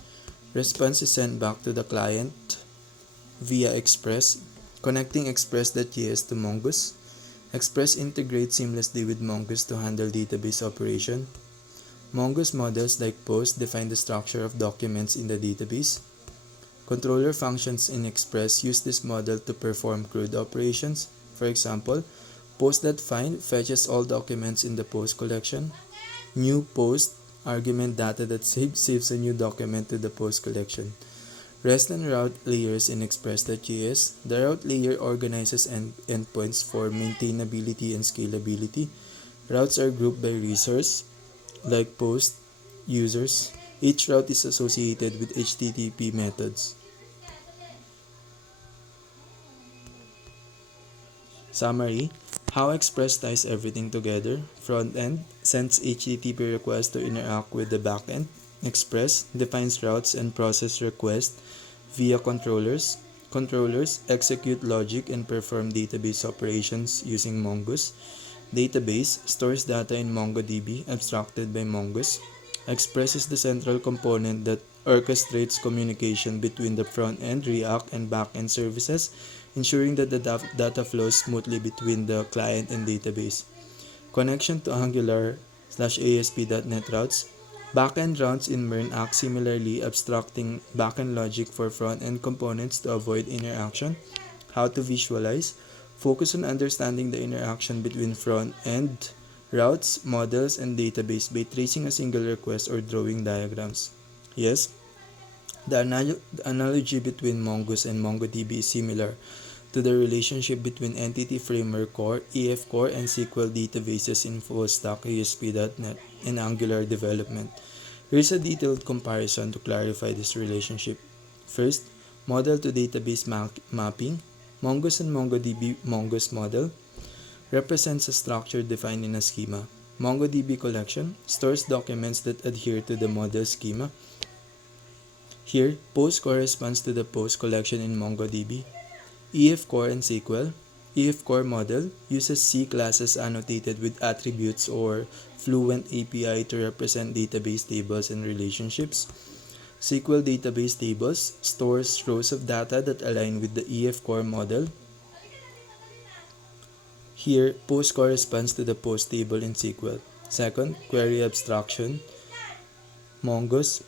Response is sent back to the client via Express. Connecting Express.js to Mongoose. Express integrates seamlessly with Mongoose to handle database operation. Mongoose models like post define the structure of documents in the database. Controller functions in Express use this model to perform CRUD operations. For example, post.find fetches all documents in the post collection. New post argument data that saves a new document to the post collection. REST and route layers in Express.js. The route layer organizes endpoints for maintainability and scalability. Routes are grouped by resource, like post, users. Each route is associated with HTTP methods. Summary: How Express ties everything together. Front end sends HTTP requests to interact with the backend. Express defines routes and process requests via controllers. Controllers execute logic and perform database operations using Mongoose. Database stores data in MongoDB abstracted by Mongoose. Express is the central component that orchestrates communication between the front-end, React, and back-end services, ensuring that the data flows smoothly between the client and database. Connection to Angular/ASP.NET routes. Backend routes in MERN act similarly, abstracting backend logic for front-end components to avoid interaction. How to visualize. Focus on understanding the interaction between front-end routes, models, and database by tracing a single request or drawing diagrams. Yes, the analogy between Mongoose and MongoDB is similar to the relationship between Entity Framework Core, EF Core, and SQL databases in full-stack ASP.NET and Angular development. Here's a detailed comparison to clarify this relationship. First, model to database mapping. Mongoose and MongoDB Mongoose model represents a structure defined in a schema. MongoDB collection stores documents that adhere to the model schema. Here, post corresponds to the post collection in MongoDB. EF Core and SQL. EF Core model uses C classes annotated with attributes or Fluent API to represent database tables and relationships. SQL database tables stores rows of data that align with the EF Core model. Here, post corresponds to the post table in SQL. Second, query abstraction. Mongoose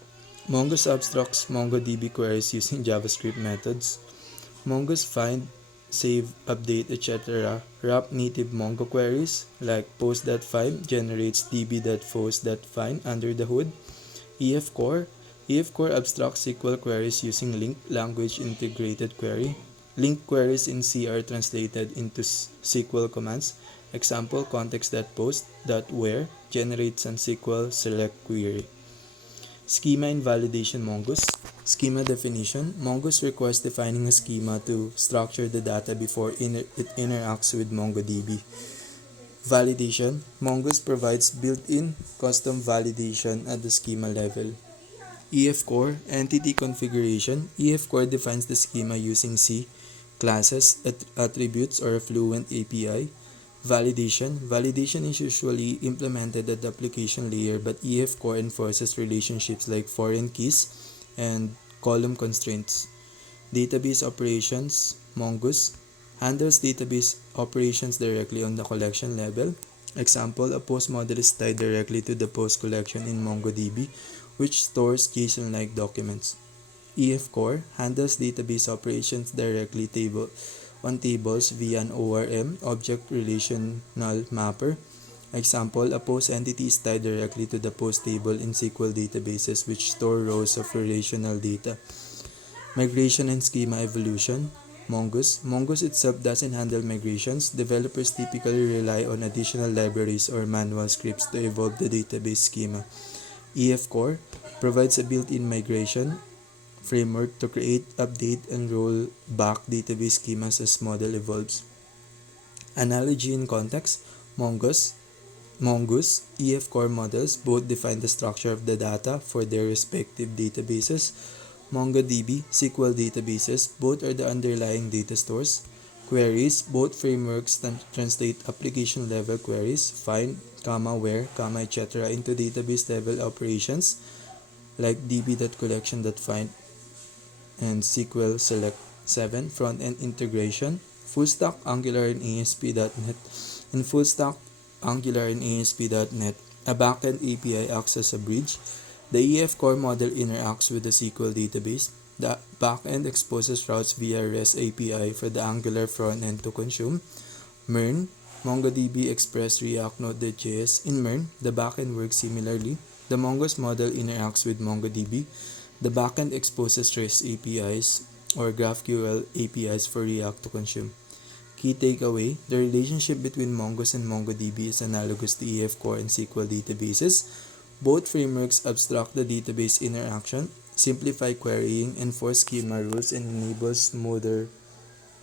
abstracts MongoDB queries using JavaScript methods. Mongoose find, save, update, etc. wrap native Mongo queries like post.find generates db.post.find under the hood. EF Core abstracts SQL queries using linked language integrated query. Linked queries in C are translated into SQL commands. Example, context.post.where generates an SQL select query. Schema and validation Mongoose. Schema definition. Mongoose requires defining a schema to structure the data before it interacts with MongoDB. Validation. Mongoose provides built-in custom validation at the schema level. EF Core entity configuration. EF Core defines the schema using C, classes, attributes, or a Fluent API. Validation. Validation is usually implemented at the application layer, but EF Core enforces relationships like foreign keys and column constraints. Database operations. Mongoose handles database operations directly on the collection level. Example, a post model is tied directly to the post collection in MongoDB, which stores JSON-like documents. EF Core handles database operations directly on tables via an ORM, Object Relational Mapper. Example, a post entity is tied directly to the post table in SQL databases which store rows of relational data. Migration and schema evolution. Mongoose itself doesn't handle migrations. Developers typically rely on additional libraries or manual scripts to evolve the database schema. EF Core provides a built-in migration framework to create, update, and roll back database schemas as model evolves. Analogy in context. Mongoose, EF Core models both define the structure of the data for their respective databases. MongoDB, SQL databases, both are the underlying data stores. Queries, both frameworks translate application level queries, find, where, etc. into database level operations like db.collection.find and SQL select. 7. Front-end integration. Full-stack Angular and ASP.NET. In full-stack Angular and ASP.NET, a backend API acts as a bridge. The EF Core model interacts with the SQL database. The backend exposes routes via REST API for the Angular frontend to consume. MERN, MongoDB Express React Node.js. In MERN, the backend works similarly. The Mongoose model interacts with MongoDB. The backend exposes REST APIs or GraphQL APIs for React to consume. Key takeaway, the relationship between Mongoose and MongoDB is analogous to EF Core and SQL databases. Both frameworks abstract the database interaction, simplify querying, enforce schema rules, and enable smoother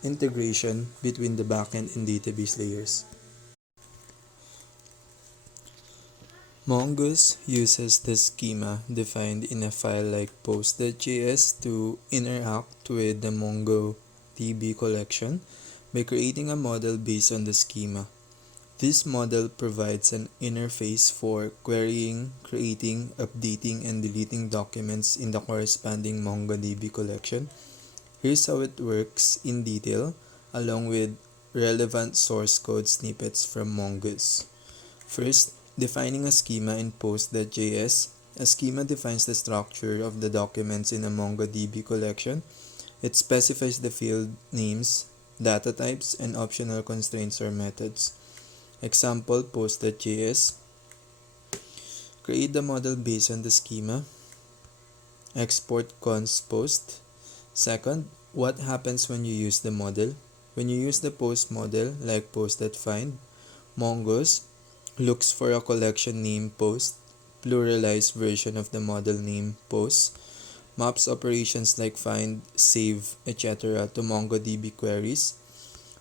integration between the backend and database layers. Mongoose uses the schema defined in a file like post.js to interact with the MongoDB collection by creating a model based on the schema. This model provides an interface for querying, creating, updating, and deleting documents in the corresponding MongoDB collection. Here's how it works in detail, along with relevant source code snippets from Mongoose. First, defining a schema in post.js. A schema defines the structure of the documents in a MongoDB collection. It specifies the field names, data types, and optional constraints or methods. Example, post.js. Create the model based on the schema. Export const post. Second, what happens when you use the model? When you use the post model, like post.find, Mongoose looks for a collection name post, pluralized version of the model name post, maps operations like find, save, etc. to MongoDB queries,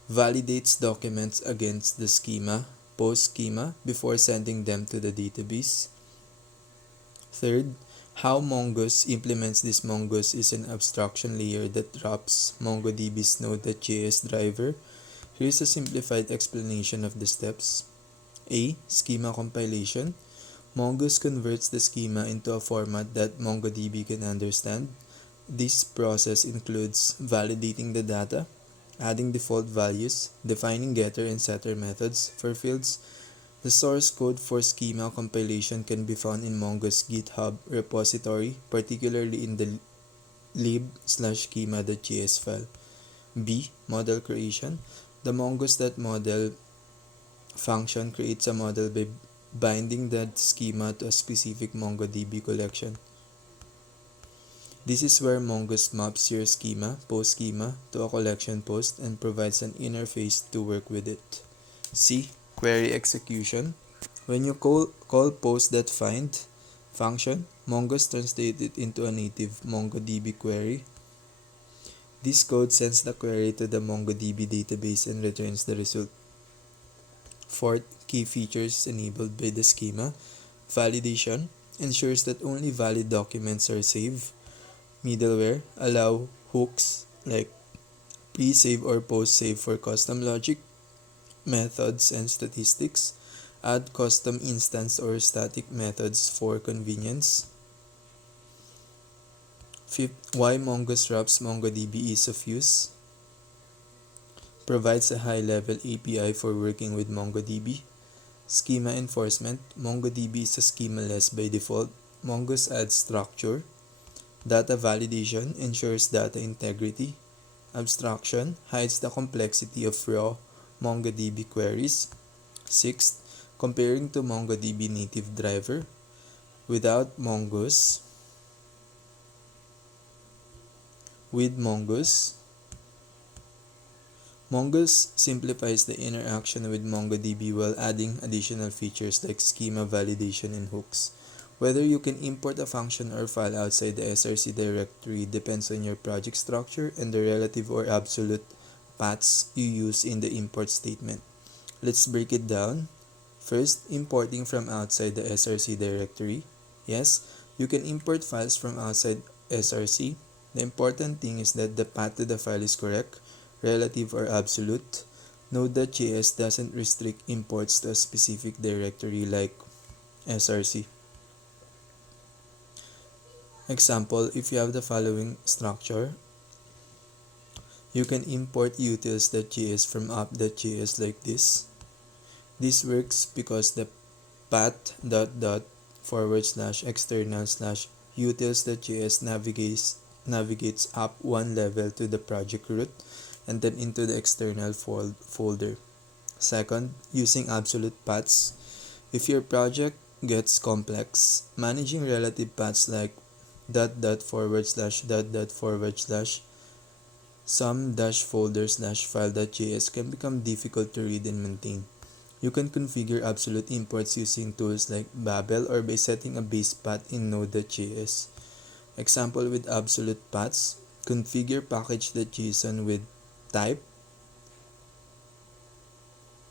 validates documents against the schema, post schema, before sending them to the database. Third, how Mongoose implements this. Mongoose is an abstraction layer that wraps MongoDB's Node.js driver. Here's a simplified explanation of the steps. A. Schema compilation. Mongoose converts the schema into a format that MongoDB can understand. This process includes validating the data, adding default values, defining getter and setter methods for fields. The source code for schema compilation can be found in Mongoose GitHub repository, particularly in the lib/schema.js file. B. Model creation. The mongoose.model function creates a model by binding that schema to a specific MongoDB collection. This is where Mongoose maps your schema, post schema, to a collection post and provides an interface to work with it. C. Query execution. When you call post.find function, Mongoose translates it into a native MongoDB query. This code sends the query to the MongoDB database and returns the result. Fourth, key features enabled by the schema. Validation ensures that only valid documents are saved. Middleware allow hooks like pre-save or post-save for custom logic, methods, and statistics. Add custom instance or static methods for convenience. Fifth, why Mongoose wraps MongoDB ease of use. Provides a high-level API for working with MongoDB. Schema enforcement. MongoDB is a schemaless by default. Mongoose adds structure. Data validation ensures data integrity. Abstraction hides the complexity of raw MongoDB queries. Sixth, comparing to MongoDB native driver. With Mongoose, Mongoose simplifies the interaction with MongoDB while adding additional features like schema validation and hooks. Whether you can import a function or file outside the SRC directory depends on your project structure and the relative or absolute paths you use in the import statement. Let's break it down. First, importing from outside the SRC directory. Yes, you can import files from outside SRC. The important thing is that the path to the file is correct, relative or absolute. Node.js doesn't restrict imports to a specific directory like SRC. Example, if you have the following structure, you can import utils.js from app.js like this. This works because the path /external/utils.js navigates up one level to the project root and then into the external folder. Second, using absolute paths. If your project gets complex, managing relative paths like //some-folder/file.js can become difficult to read and maintain. You can configure absolute imports using tools like Babel or by setting a base path in Node.js. Example with absolute paths, configure package.json with type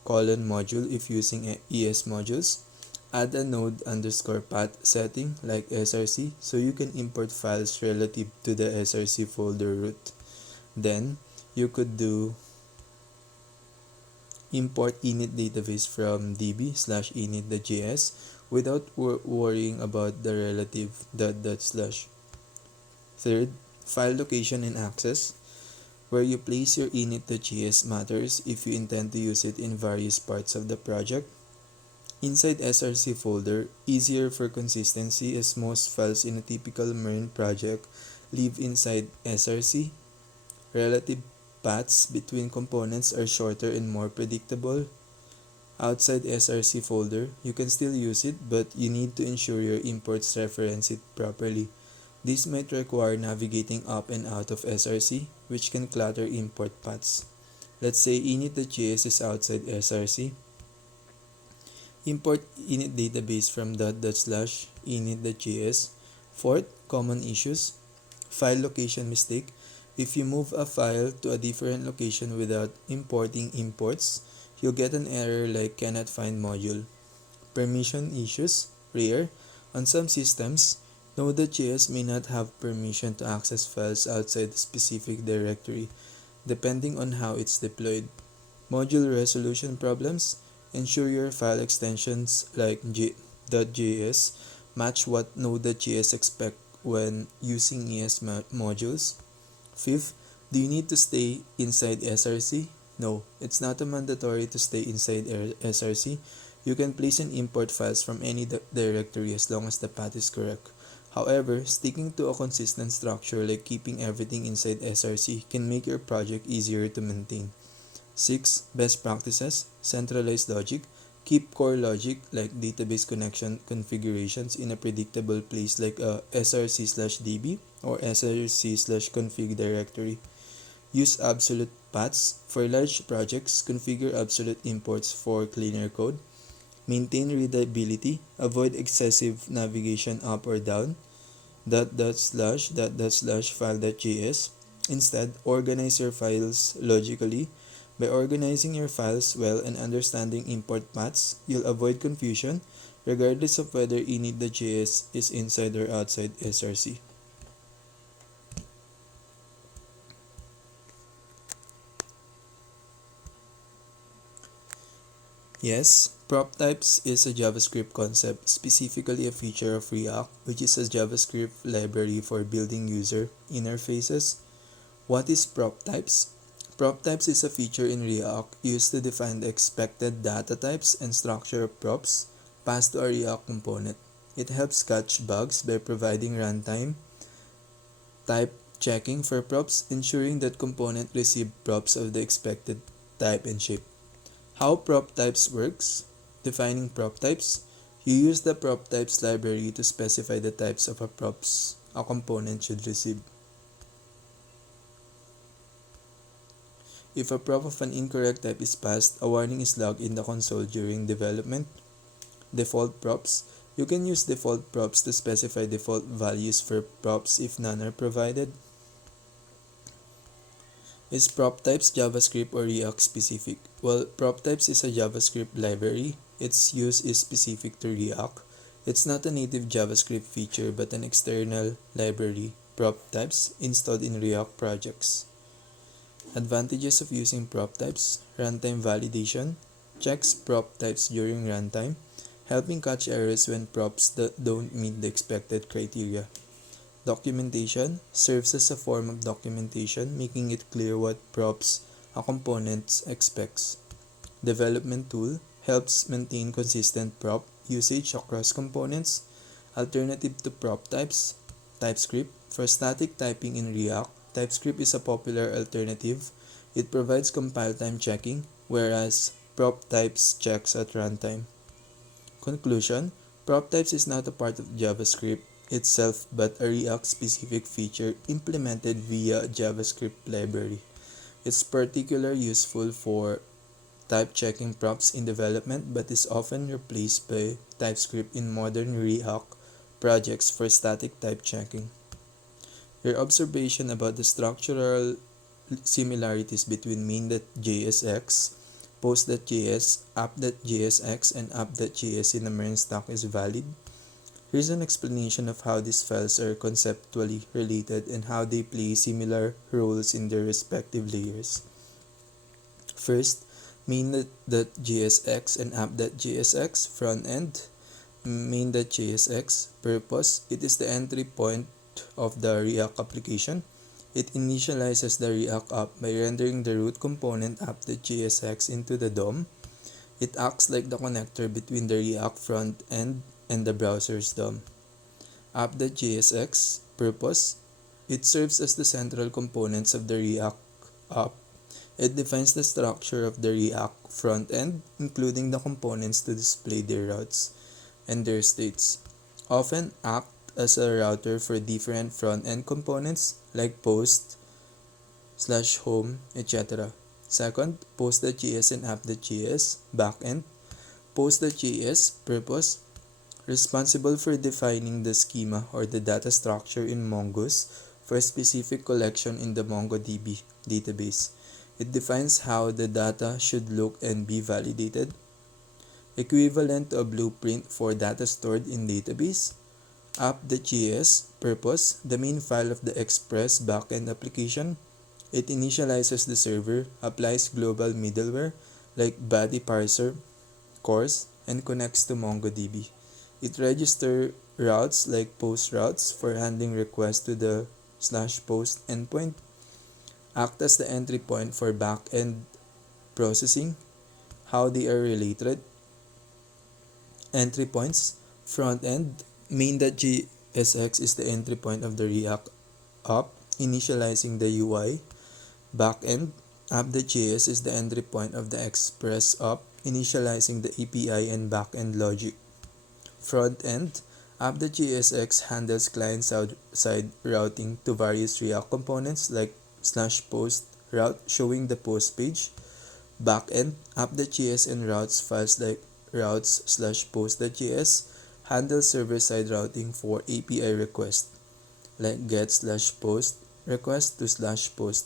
:module if using ES modules. Add a node underscore path setting like src so you can import files relative to the src folder root. Then you could do import init database from db/init.js without worrying about the relative ../. Third, file location and access. Where you place your init.js matters if you intend to use it in various parts of the project. Inside src folder, easier for consistency as most files in a typical Marin project live inside src. Relative paths between components are shorter and more predictable. Outside src folder, you can still use it, but you need to ensure your imports reference it properly. This might require navigating up and out of src, which can clutter import paths. Let's say init.js is outside src. Import init database from ./init.js. Fourth, common issues. File location mistake. If you move a file to a different location without importing imports, you'll get an error like cannot find module. Permission issues. Rare. On some systems, Node.js may not have permission to access files outside a specific directory, depending on how it's deployed. Module resolution problems. Ensure your file extensions like .js match what Node.js expect when using ES modules. Fifth, do you need to stay inside src? No, it's not mandatory to stay inside src. You can place and import files from any directory as long as the path is correct. However, sticking to a consistent structure like keeping everything inside src can make your project easier to maintain. 6. Best practices. Centralized logic. Keep core logic like database connection configurations in a predictable place like a src/db or src/config directory. Use absolute paths. For large projects, configure absolute imports for cleaner code. Maintain readability. Avoid excessive navigation up or down. ../file.js. Instead, organize your files logically. By organizing your files well and understanding import paths, you'll avoid confusion regardless of whether init.js is inside or outside src. Yes, prop types is a JavaScript concept, specifically a feature of React, which is a JavaScript library for building user interfaces. What is prop types? Prop types is a feature in React used to define the expected data types and structure of props passed to a React component. It helps catch bugs by providing runtime type checking for props, ensuring that component receive props of the expected type and shape. How prop types works? Defining prop types. You use the prop types library to specify the types of a props a component should receive. If a prop of an incorrect type is passed, a warning is logged in the console during development. Default props. You can use default props to specify default values for props if none are provided. Is prop types JavaScript or React specific? Well, prop types is a JavaScript library. Its use is specific to React. It's not a native JavaScript feature but an external library, prop types, installed in React projects. Advantages of using prop types. Runtime validation. Checks prop types during runtime, helping catch errors when props don't meet the expected criteria. Documentation. Serves as a form of documentation, making it clear what props a component expects. Development tool. Helps maintain consistent prop usage across components. Alternative to prop types. TypeScript. For static typing in React, TypeScript is a popular alternative. It provides compile time checking, whereas prop types checks at runtime. Conclusion. Prop types is not a part of JavaScript itself but a React-specific feature implemented via a JavaScript library. It's particularly useful for type checking props in development but is often replaced by TypeScript in modern React projects for static type checking. Your observation about the structural similarities between main.jsx, post.js, app.jsx, and app.js in a MERN stack is valid? Here's an explanation of how these files are conceptually related and how they play similar roles in their respective layers. First, main.jsx and app.jsx front-end. Main.jsx purpose: it is the entry point of the React application. It initializes the React app by rendering the root component app.jsx into the DOM. It acts like the connector between the React front end and the browser's DOM. App.jsx purpose: it serves as the central components of the React app. It defines the structure of the React front end, including the components to display their routes and their states. Often act as a router for different front end components like post, /home, etc. Second, post.js and app.js backend. Post.js purpose: responsible for defining the schema or the data structure in Mongoose for a specific collection in the MongoDB database. It defines how the data should look and be validated. Equivalent to a blueprint for data stored in database. App.js purpose: the main file of the Express backend application. It initializes the server, applies global middleware like body parser, CORS, and connects to MongoDB. It registers routes like post routes for handling requests to the /post endpoint. Act as the entry point for backend processing. How they are related. Entry points. Front end. Main.jsx is the entry point of the React app, initializing the UI. Backend. App.js is the entry point of the Express app, initializing the API and backend logic. Front end. App.jsx handles client-side routing to various React components like /post route showing the post page. Backend. App.js and routes files like routes/post.js handle server-side routing for API requests like get/post request to /post.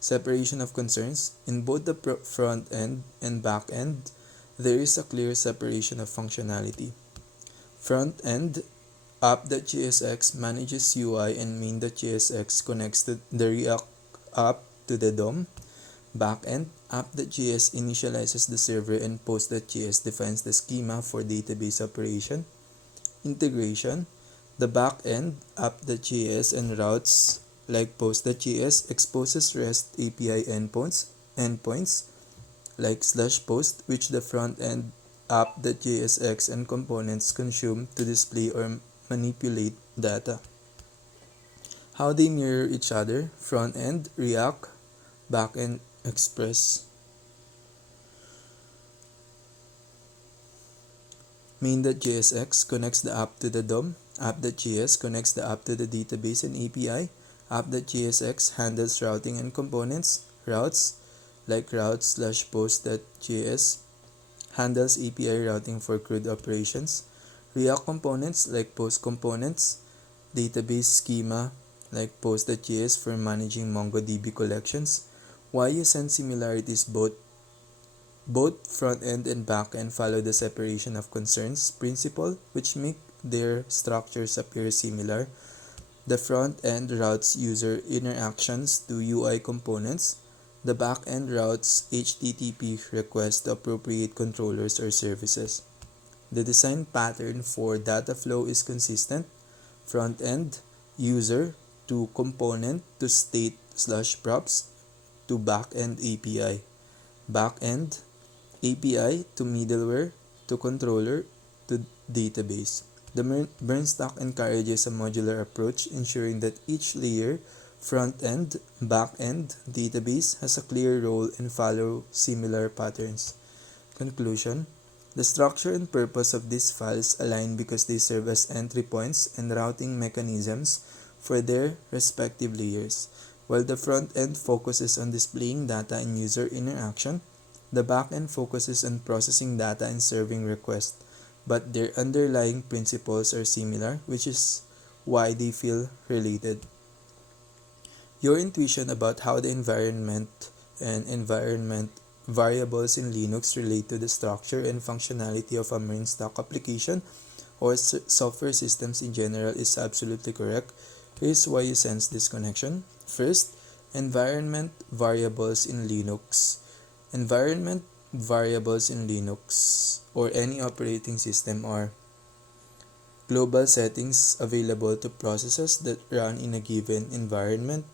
Separation of concerns. In both the front end and back end, there is a clear separation of functionality. Front end. App.jsx manages UI and main.jsx connects the React app to the DOM. Backend. App.js initializes the server and post.js defines the schema for database operation. Integration. The backend, app.js, and routes like post.js exposes REST API endpoints like /post, which the front end app.jsx and components consume to display or manipulate data. How they mirror each other. Front end, React, backend, Express. Main.jsx connects the app to the DOM. App.js connects the app to the database and API. App.jsx handles routing and components. Routes, like routes/post.js, handles API routing for CRUD operations. React components, like post components. Database schema, like post.js, for managing MongoDB collections. Why you send similarities? Both front-end and back-end follow the separation of concerns principle, which make their structures appear similar. The front-end routes user interactions to UI components. The back-end routes HTTP requests to appropriate controllers or services. The design pattern for data flow is consistent. Front-end, user to component to state/props to back-end API. Back-end, API to middleware to controller to database. The MERN stack encourages a modular approach, ensuring that each layer, front-end, back-end, database, has a clear role and follow similar patterns. Conclusion. The structure and purpose of these files align because they serve as entry points and routing mechanisms for their respective layers. While the front end focuses on displaying data and user interaction, the back end focuses on processing data and serving requests, but their underlying principles are similar, which is why they feel related. Your intuition about how the environment variables in Linux relate to the structure and functionality of a MERN stock application or software systems in general is absolutely correct. Here's why you sense this connection. First, environment variables in Linux. Environment variables in Linux or any operating system are global settings available to processes that run in a given environment,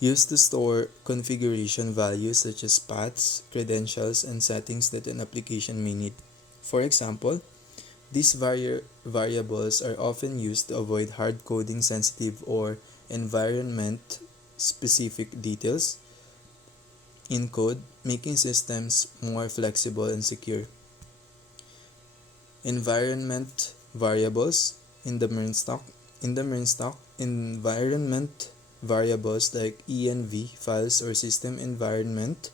used to store configuration values such as paths, credentials, and settings that an application may need. For example, these variables are often used to avoid hard coding sensitive or environment specific details in code, making systems more flexible and secure. Environment variables in the MERN stock. In the MERN stock, environment variables like env files or system environment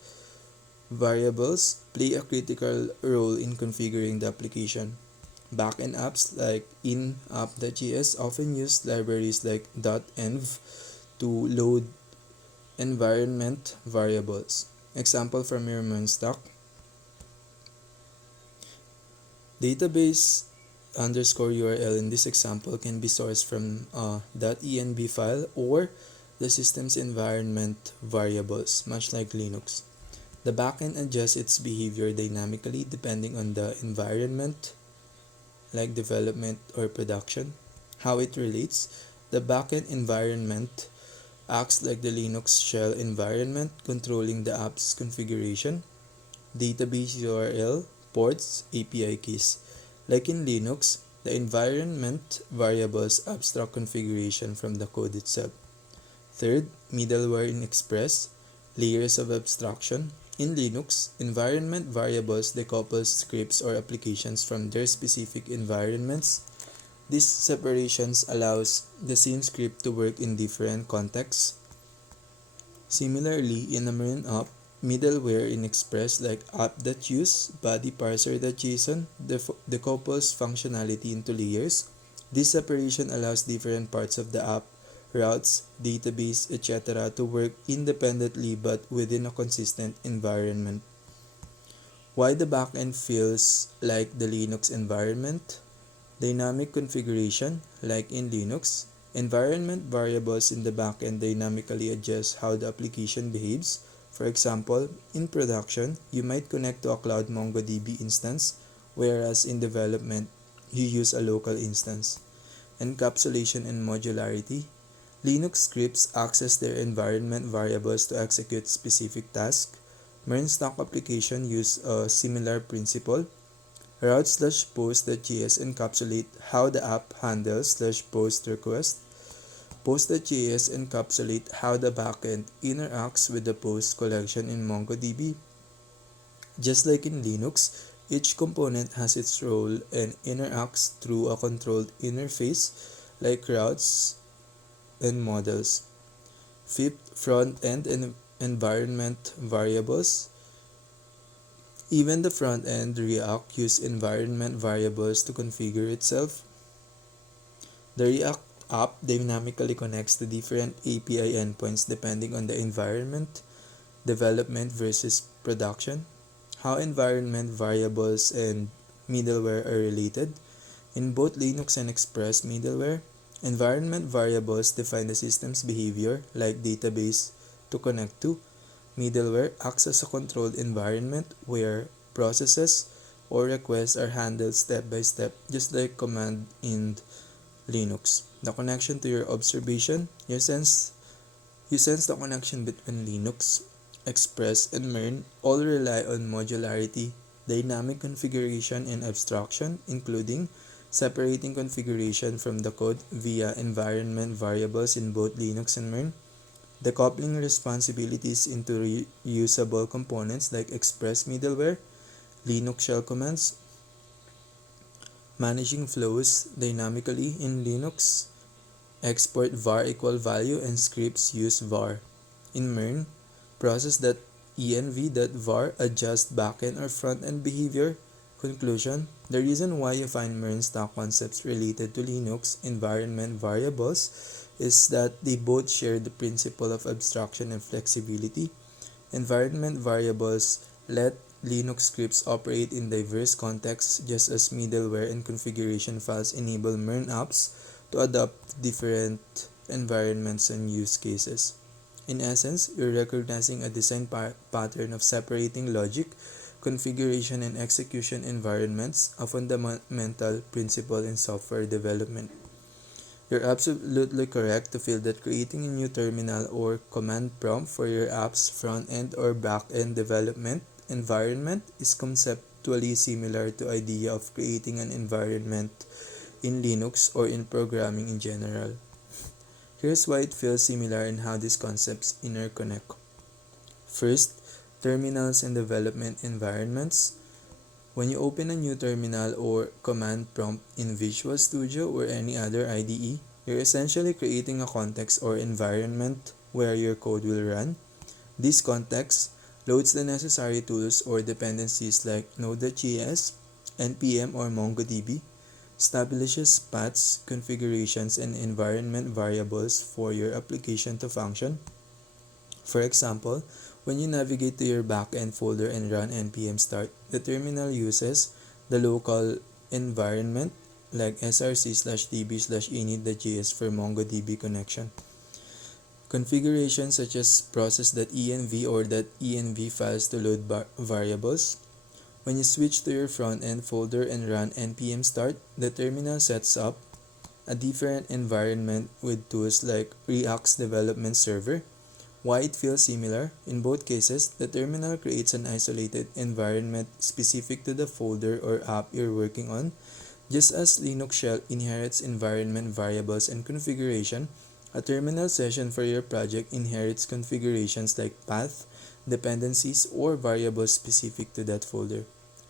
variables play a critical role in configuring the application. Backend apps like in-app.js often use libraries like .env to load environment variables. Example from your MERN stock: database underscore URL in this example can be sourced from a .env file or the system's environment variables, much like Linux. The backend adjusts its behavior dynamically depending on the environment, like development or production. How it relates: the backend environment acts like the Linux shell environment, controlling the app's configuration, database URL, ports, API keys. Like in Linux, the environment variables abstract configuration from the code itself. Third, middleware in Express, layers of abstraction. In Linux, environment variables decouple scripts or applications from their specific environments. This separations allows the same script to work in different contexts. Similarly, in a MERN app, middleware in Express like app.use, bodyparser.json decouples functionality into layers. This separation allows different parts of the app, routes, database, etc. to work independently but within a consistent environment. Why the backend feels like the Linux environment? Dynamic configuration, like in Linux, environment variables in the backend dynamically adjust how the application behaves. For example, in production, you might connect to a cloud MongoDB instance, whereas in development, you use a local instance. Encapsulation and modularity. Linux scripts access their environment variables to execute specific tasks. MERN stock application use a similar principle. Route/post.js encapsulate how the app handles/post request. Post.js encapsulate how the backend interacts with the post collection in MongoDB. Just like in Linux, each component has its role and interacts through a controlled interface like routes and models. Fifth, front-end and environment variables. Even the front-end React use environment variables to configure itself. The React app dynamically connects to different API endpoints depending on the environment, development versus production. How environment variables and middleware are related. In both Linux and Express middleware, environment variables define the system's behavior, like database to connect to. Middleware acts as a controlled environment where processes or requests are handled step by step, just like command in Linux. The connection to your observation, you sense the connection between Linux, Express, and MERN all rely on modularity, dynamic configuration, and abstraction, including separating configuration from the code via environment variables in both Linux and MERN, decoupling responsibilities into reusable components like Express middleware, Linux shell commands, managing flows dynamically in Linux, export var equal value and scripts use var. In MERN, process.env.var adjust backend or front-end behavior. Conclusion: the reason why you find MERN stock concepts related to Linux environment variables is that they both share the principle of abstraction and flexibility. Environment variables let Linux scripts operate in diverse contexts, just as middleware and configuration files enable MERN apps to adapt different environments and use cases. In essence, you're recognizing a design pattern of separating logic, configuration, and execution environments, a fundamental principle in software development. You're absolutely correct to feel that creating a new terminal or command prompt for your app's front-end or back-end development environment is conceptually similar to the idea of creating an environment in Linux or in programming in general. Here's why it feels similar and how these concepts interconnect. First, terminals and development environments. When you open a new terminal or command prompt in Visual Studio or any other IDE, you're essentially creating a context or environment where your code will run. This context loads the necessary tools or dependencies like Node.js, NPM, or MongoDB, establishes paths, configurations, and environment variables for your application to function. For example, when you navigate to your backend folder and run npm start, the terminal uses the local environment like src/db/init.js for MongoDB connection. Configurations such as process.env or .env files to load variables. When you switch to your front-end folder and run npm start, the terminal sets up a different environment with tools like React's development server. Why it feels similar? In both cases, the terminal creates an isolated environment specific to the folder or app you're working on. Just as Linux Shell inherits environment variables and configuration, a terminal session for your project inherits configurations like path, dependencies, or variables specific to that folder.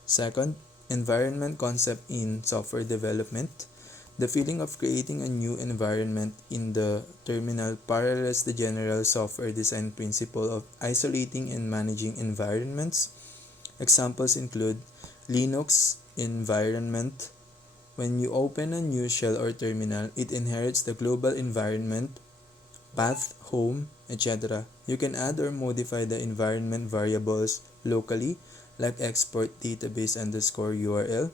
Second, environment concept in software development. The feeling of creating a new environment in the terminal parallels the general software design principle of isolating and managing environments. Examples include Linux environment. When you open a new shell or terminal, it inherits the global environment, path, home, etc. You can add or modify the environment variables locally, like export database_URL.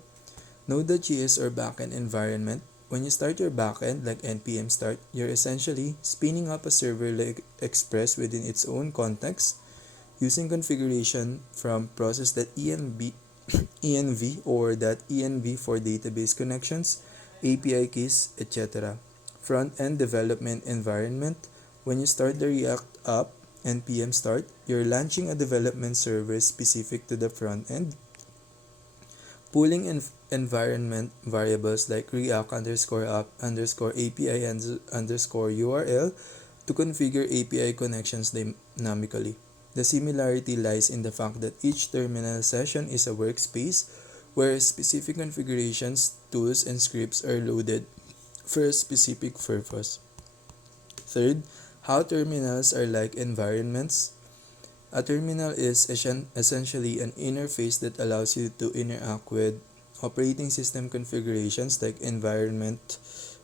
Node.js or backend environment. When you start your backend, like npm start, you're essentially spinning up a server like Express within its own context, using configuration from process.env or .env for database connections, API keys, etc. Front-end development environment. When you start the React app, npm start, you're launching a development server specific to the front end. Pulling environment variables like React_app_API_URL to configure API connections dynamically. The similarity lies in the fact that each terminal session is a workspace where specific configurations, tools, and scripts are loaded for a specific purpose. Third, how terminals are like environments. A terminal is essentially an interface that allows you to interact with operating system configurations like environment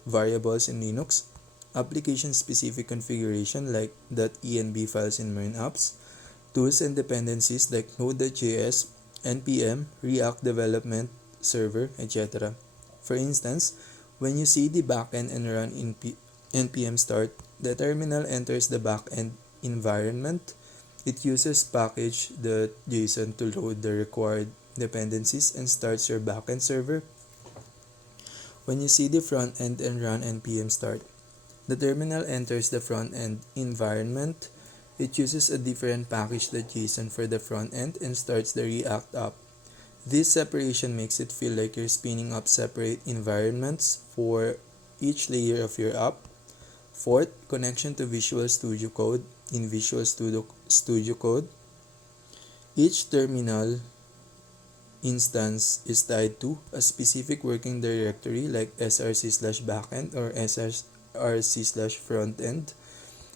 variables in Linux, application-specific configuration like .env files in MERN apps, tools and dependencies like Node.js, NPM, React development server, etc. For instance, when you cd backend and run npm start, the terminal enters the backend environment. It uses package.json to load the required dependencies and starts your backend server. When you cd front-end and run npm start, the terminal enters the front-end environment. It uses a different package.json for the front-end and starts the React app. This separation makes it feel like you're spinning up separate environments for each layer of your app. Fourth, connection to Visual Studio Code. In Visual Studio Code, each terminal instance is tied to a specific working directory like src/backend or src/frontend,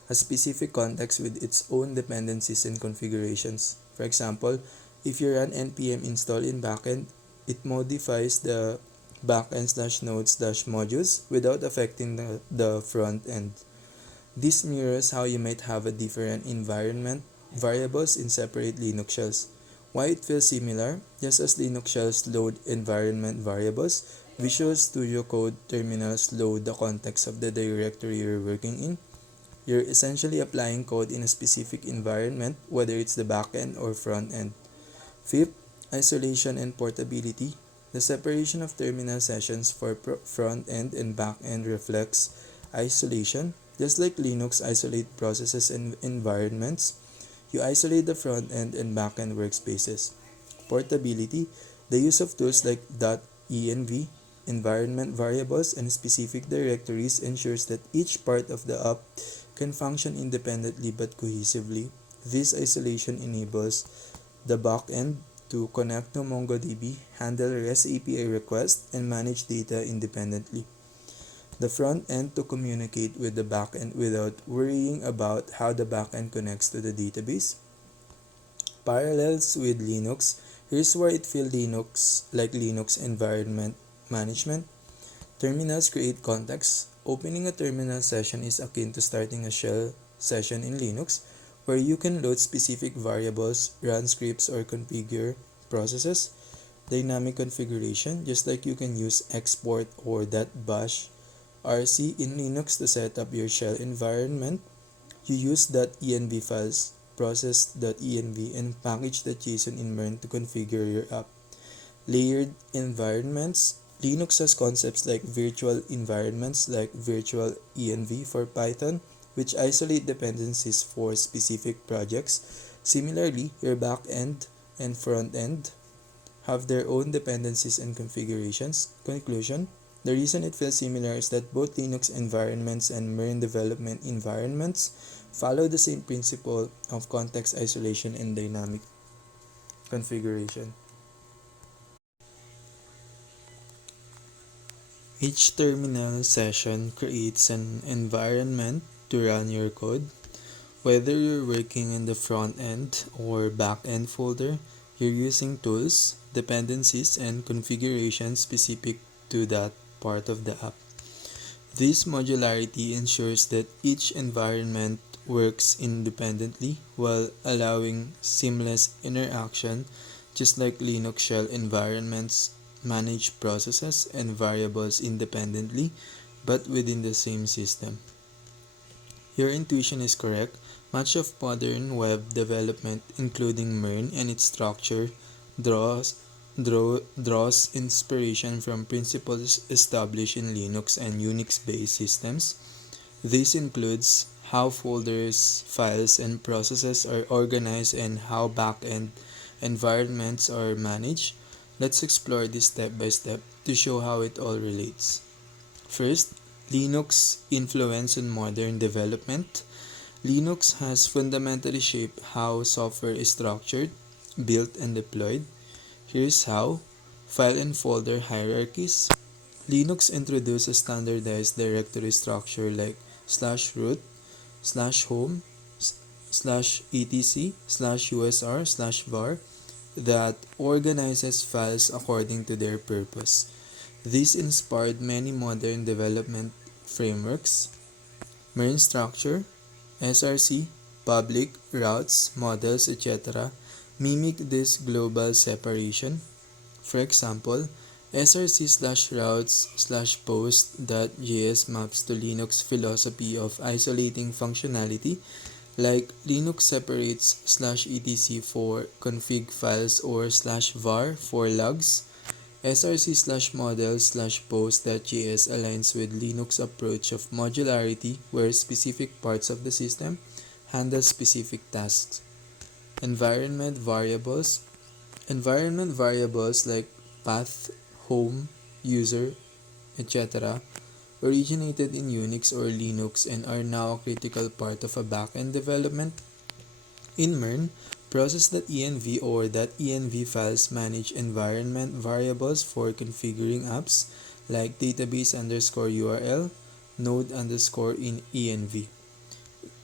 a specific context with its own dependencies and configurations. For example, if you run npm install in backend, it modifies the backend/node/modules without affecting the front end. This mirrors how you might have a different environment variables in separate Linux shells. Why it feels similar? Just as Linux shells load environment variables, Visual Studio Code terminals load the context of the directory you're working in. You're essentially applying code in a specific environment, whether it's the backend or front end. Fifth, isolation and portability. The separation of terminal sessions for front end and back end reflects isolation. Just like Linux isolate processes and environments, you isolate the front end and back end workspaces. Portability. The use of tools like .env, environment variables, and specific directories ensures that each part of the app can function independently but cohesively. This isolation enables the backend to connect to MongoDB, handle REST API requests, and manage data independently. The front end to communicate with the backend without worrying about how the backend connects to the database. Parallels with Linux. Here's where it feels like Linux environment management. Terminals create context. Opening a terminal session is akin to starting a shell session in Linux, where you can load specific variables, run scripts, or configure processes. Dynamic configuration, just like you can use export or .bash RC in Linux to set up your shell environment. You use .env files, process.env, and package.json in MERN to configure your app. Layered environments. Linux has concepts like virtual environments like virtual env for Python, which isolate dependencies for specific projects. Similarly, your backend and front end have their own dependencies and configurations. Conclusion: the reason it feels similar is that both Linux environments and MERN development environments follow the same principle of context isolation and dynamic configuration. Each terminal session creates an environment to run your code. Whether you're working in the front end or back end folder, you're using tools, dependencies, and configurations specific to that part of the app. This modularity ensures that each environment works independently while allowing seamless interaction, just like Linux shell environments manage processes and variables independently but within the same system. Your intuition is correct. Much of modern web development, including MERN and its structure, draws inspiration from principles established in Linux and Unix-based systems. This includes how folders, files, and processes are organized and how back-end environments are managed. Let's explore this step by step to show how it all relates. First, Linux influence on modern development. Linux has fundamentally shaped how software is structured, built, and deployed. Here's how. File and folder hierarchies. Linux introduced a standardized directory structure like /root, /home, /etc, /usr, /var that organizes files according to their purpose. This inspired many modern development frameworks. MERN structure, SRC, public, routes, models, etc. mimic this global separation. For example, src/routes/post.js maps to Linux philosophy of isolating functionality, like Linux separates /etc for config files or /var for logs. src/models/post.js aligns with Linux approach of modularity, where specific parts of the system handle specific tasks. Environment variables. Environment variables like path, home, user, etc. originated in Unix or Linux and are now a critical part of a backend development. In MERN, process.env or .env files manage environment variables for configuring apps like database_URL, node_env.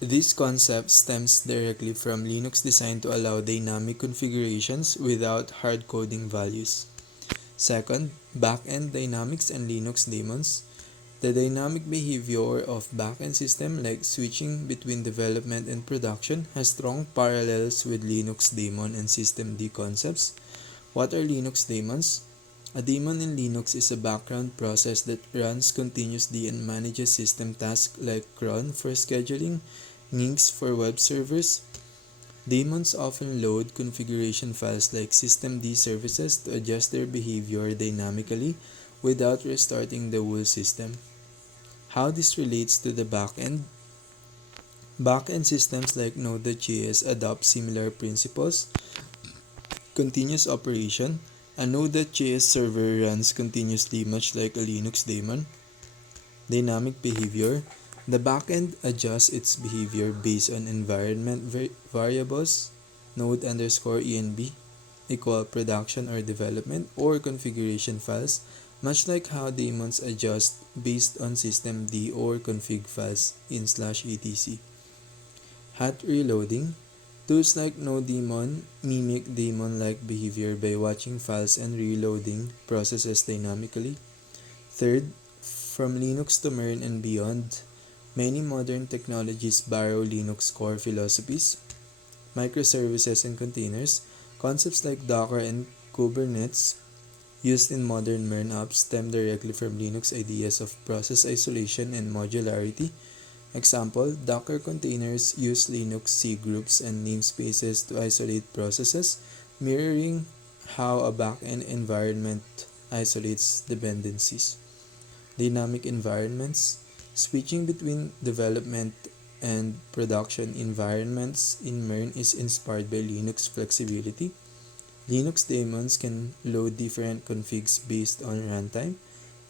This concept stems directly from Linux design to allow dynamic configurations without hard coding values. Second, backend dynamics and Linux daemons. The dynamic behavior of backend system like switching between development and production has strong parallels with Linux daemon and systemd concepts. What are Linux daemons? A daemon in Linux is a background process that runs continuously and manages system tasks like cron for scheduling, Nginx for web servers. Daemons often load configuration files like systemd services to adjust their behavior dynamically without restarting the whole system. How this relates to the backend? Backend systems like Node.js adopt similar principles. Continuous operation. A Node.js server runs continuously much like a Linux daemon. Dynamic behavior. The backend adjusts its behavior based on environment variables, node_env equal production or development, or configuration files, much like how daemons adjust based on systemd or config files in /etc. Hat reloading. Tools like nodaemon mimic daemon-like behavior by watching files and reloading processes dynamically. Third, from Linux to MERN and beyond, many modern technologies borrow Linux core philosophies, microservices and containers. Concepts like Docker and Kubernetes used in modern MERN apps stem directly from Linux ideas of process isolation and modularity. Example, Docker containers use Linux C groups and namespaces to isolate processes, mirroring how a backend environment isolates dependencies. Dynamic environments. Switching between development and production environments in MERN is inspired by Linux flexibility. Linux daemons can load different configs based on runtime.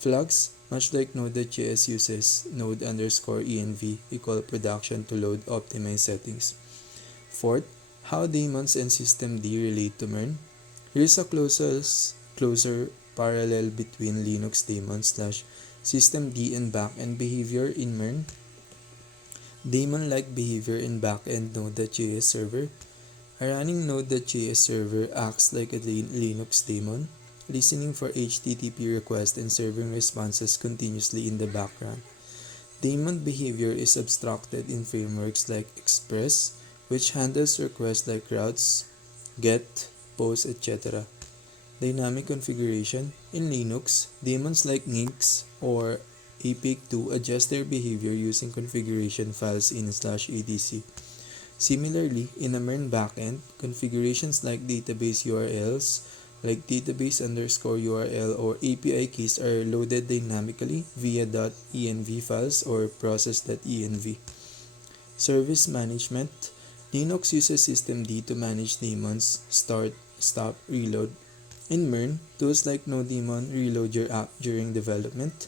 Flags, much like Node.js uses node_env equal production to load optimized settings. Fourth, how daemons and systemd relate to MERN. Here's a closer parallel between Linux daemons /systemd and backend behavior in MERN. Daemon-like behavior in backend Node.js server. A running Node.js server acts like a Linux daemon, listening for HTTP requests and serving responses continuously in the background. Daemon behavior is abstracted in frameworks like Express, which handles requests like routes, get, post, etc. Dynamic configuration. In Linux, daemons like Nginx or apk2 adjust their behavior using configuration files in /etc. Similarly, in a MERN backend, configurations like database URLs, like database_URL or API keys are loaded dynamically via .env files or process.env. Service management. Linux uses systemd to manage daemons, start, stop, reload. In MERN, tools like nodaemon reload your app during development.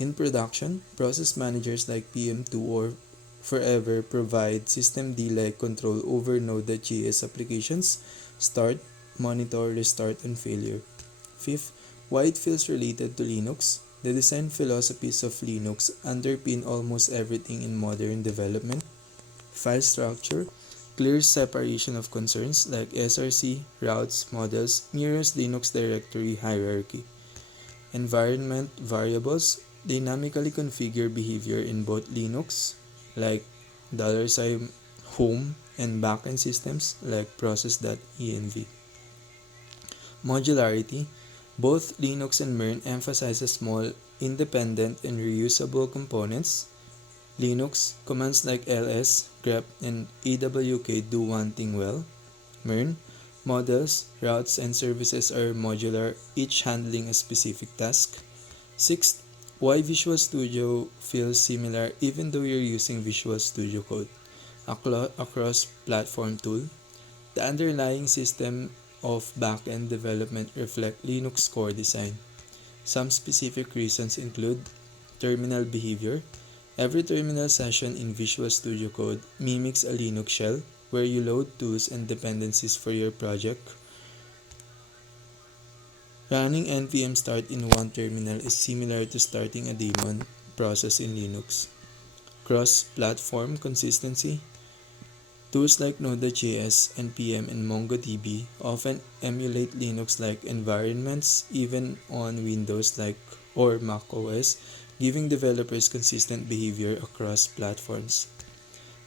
In production, process managers like PM2 or Forever provide systemd-like control over Node.js applications, start, monitor, restart, and failure. Fifth, why it feels related to Linux. The design philosophies of Linux underpin almost everything in modern development. File structure, clear separation of concerns like src, routes, models, mirrors Linux directory hierarchy. Environment variables dynamically configure behavior in both Linux, like $home, and backend systems like process.env. Modularity. Both Linux and MERN emphasize small, independent, and reusable components. Linux, commands like ls, grep, and awk do one thing well. MERN, models, routes, and services are modular, each handling a specific task. Sixth, why Visual Studio feels similar even though you're using Visual Studio Code. A cross-platform tool. The underlying system of backend development reflect Linux core design. Some specific reasons include terminal behavior. Every terminal session in Visual Studio Code mimics a Linux shell where you load tools and dependencies for your project. Running npm start in one terminal is similar to starting a daemon process in Linux. Cross-platform consistency. Tools like Node.js, NPM, and MongoDB often emulate Linux-like environments even on Windows or Mac OS. giving developers consistent behavior across platforms.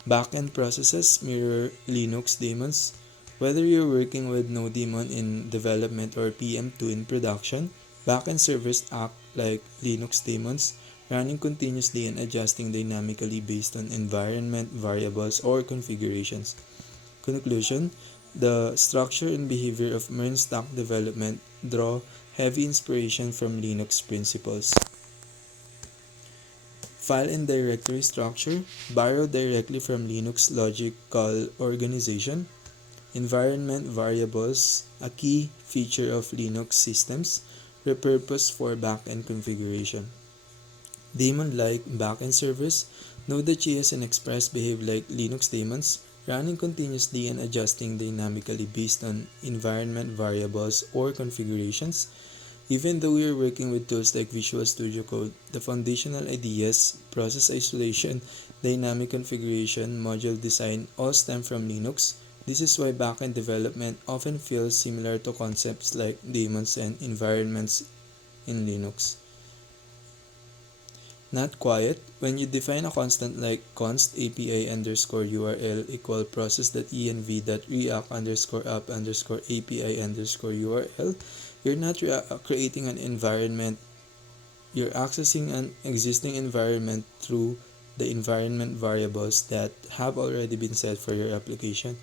Backend processes mirror Linux daemons. Whether you're working with NoDaemon in development or PM2 in production, backend servers act like Linux daemons, running continuously and adjusting dynamically based on environment, variables, or configurations. Conclusion: the structure and behavior of MERN stack development draw heavy inspiration from Linux principles. File and directory structure borrowed directly from Linux logical organization. Environment variables, a key feature of Linux systems, repurposed for backend configuration. Daemon-like backend servers, Node.js and Express behave like Linux daemons, running continuously and adjusting dynamically based on environment variables or configurations. Even though we are working with tools like Visual Studio Code, the foundational ideas, process isolation, dynamic configuration, module design all stem from Linux. This is why backend development often feels similar to concepts like daemons and environments in Linux. Not quiet. When you define a constant like const API underscore URL equal process.env.react underscore app underscore API underscore URL, you're not creating an environment. You're accessing an existing environment through the environment variables that have already been set for your application.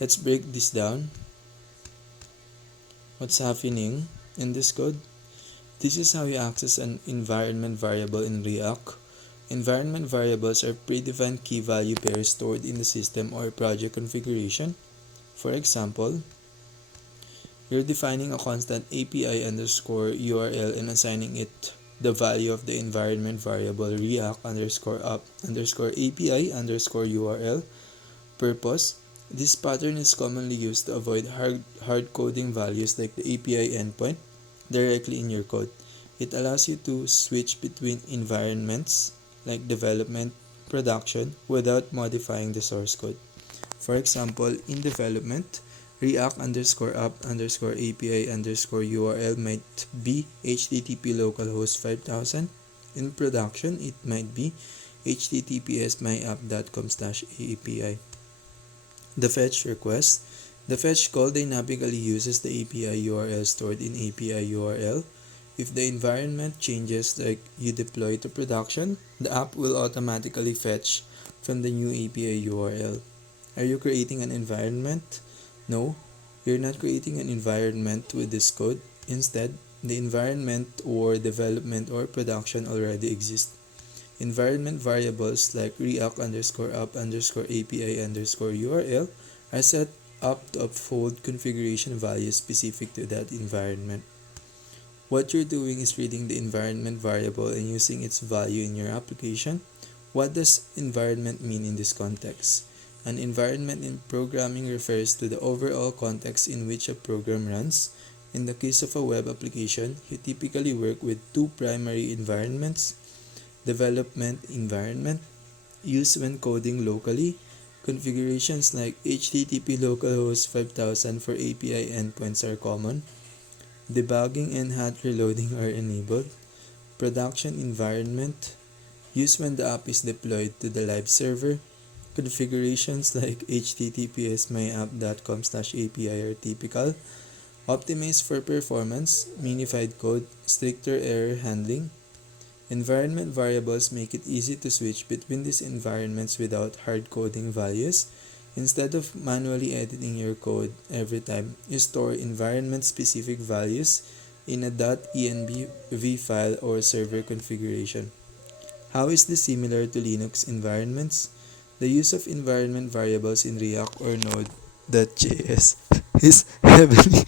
Let's break this down. What's happening in this code? This is how you access an environment variable in React. Environment variables are predefined key value pairs stored in the system or project configuration. For example, you're defining a constant API underscore URL and assigning it the value of the environment variable React underscore app underscore API underscore URL. Purpose: this pattern is commonly used to avoid hard coding values like the API endpoint directly in your code. It allows you to switch between environments like development, production without modifying the source code. For example, in development, React underscore app underscore API underscore URL might be HTTP localhost 5000. In production, it might be https myapp.com/API. The fetch request. The fetch call dynamically uses the API URL stored in API URL. If the environment changes like you deploy to production, the app will automatically fetch from the new API URL. Are you creating an environment? No, you're not creating an environment with this code. Instead, the environment or development or production already exists. Environment variables like React underscore app underscore API underscore URL are set up to uphold configuration values specific to that environment. What you're doing is reading the environment variable and using its value in your application. What does environment mean in this context? An environment in programming refers to the overall context in which a program runs. In the case of a web application, you typically work with two primary environments: development environment, used when coding locally. Configurations like HTTP localhost 5000 for API endpoints are common. Debugging and hot reloading are enabled. Production environment, used when the app is deployed to the live server. Configurations like https myapp.com/API are typical. Optimized for performance, minified code, stricter error handling. Environment variables make it easy to switch between these environments without hard coding values. Instead of manually editing your code every time, you store environment-specific values in a .env file or server configuration. How is this similar to Linux environments? The use of environment variables in React or Node.js is heavily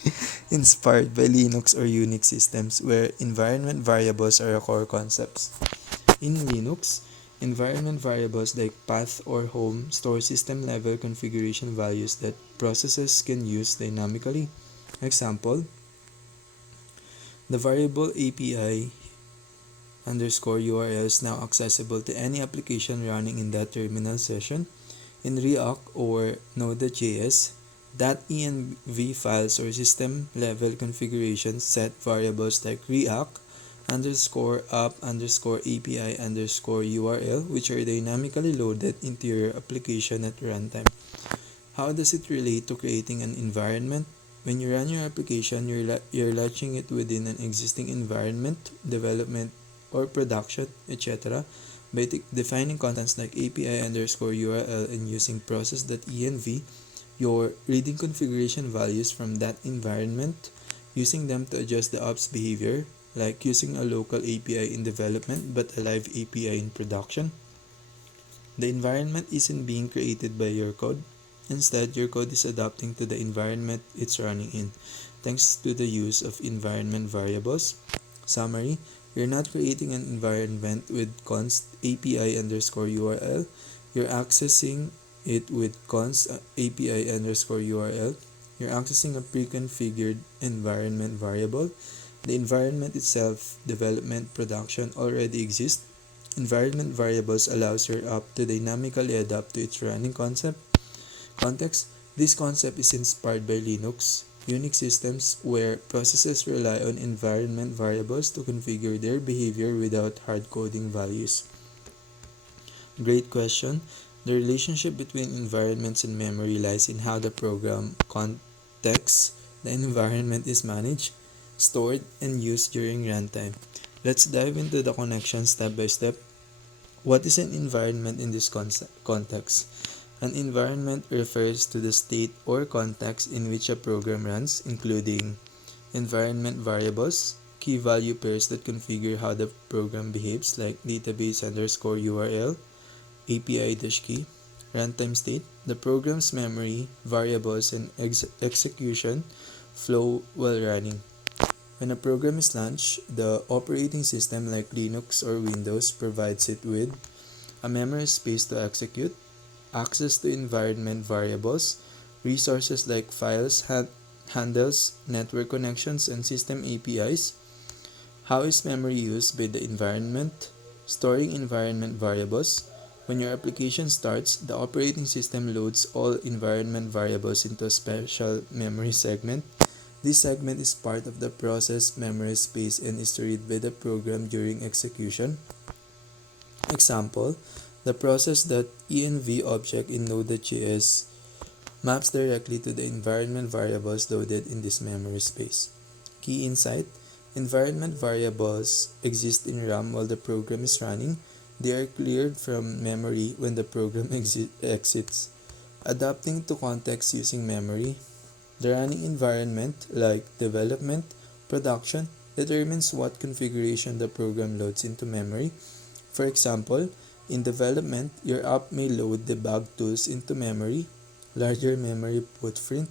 inspired by Linux or Unix systems where environment variables are a core concept. In Linux, environment variables like path or home store system-level configuration values that processes can use dynamically. Example, the variable API underscore URL is now accessible to any application running in that terminal session. In React or Node.js, .env files or system-level configurations set variables like React underscore app underscore API underscore URL, which are dynamically loaded into your application at runtime. How does it relate to creating an environment? When you run your application, you're latching it within an existing environment, development, or production, etc. By defining constants like API underscore URL and using process.env, you're reading configuration values from that environment, using them to adjust the app's behavior, like using a local API in development but a live API in production. The environment isn't being created by your code. Instead, your code is adapting to the environment it's running in, thanks to the use of environment variables. Summary: you're not creating an environment with const API underscore URL. You're accessing it with const API underscore URL. You're accessing a pre-configured environment variable. The environment itself, development, production, already exists. Environment variables allows your app to dynamically adapt to its running context. This concept is inspired by Linux, Unix systems where processes rely on environment variables to configure their behavior without hard coding values. Great question. The relationship between environments and memory lies in how the program context the environment is managed, stored, and used during runtime. Let's dive into the connection step by step. What is an environment in this context? An environment refers to the state or context in which a program runs, including environment variables, key value pairs that configure how the program behaves, like database underscore URL, API-key, runtime state, the program's memory, variables, and execution flow while running. When a program is launched, the operating system like Linux or Windows provides it with a memory space to execute, access to environment variables, resources like files, handles, network connections, and system APIs. How is memory used by the environment? Storing environment variables. When your application starts, the operating system loads all environment variables into a special memory segment. This segment is part of the process memory space and is read by the program during execution. Example: the process.env object in Node.js maps directly to the environment variables loaded in this memory space. Key insight: environment variables exist in RAM while the program is running. They are cleared from memory when the program exits. Adapting to context using memory. The running environment, like development, production, determines what configuration the program loads into memory. For example, in development, your app may load debug tools into memory, larger memory footprint.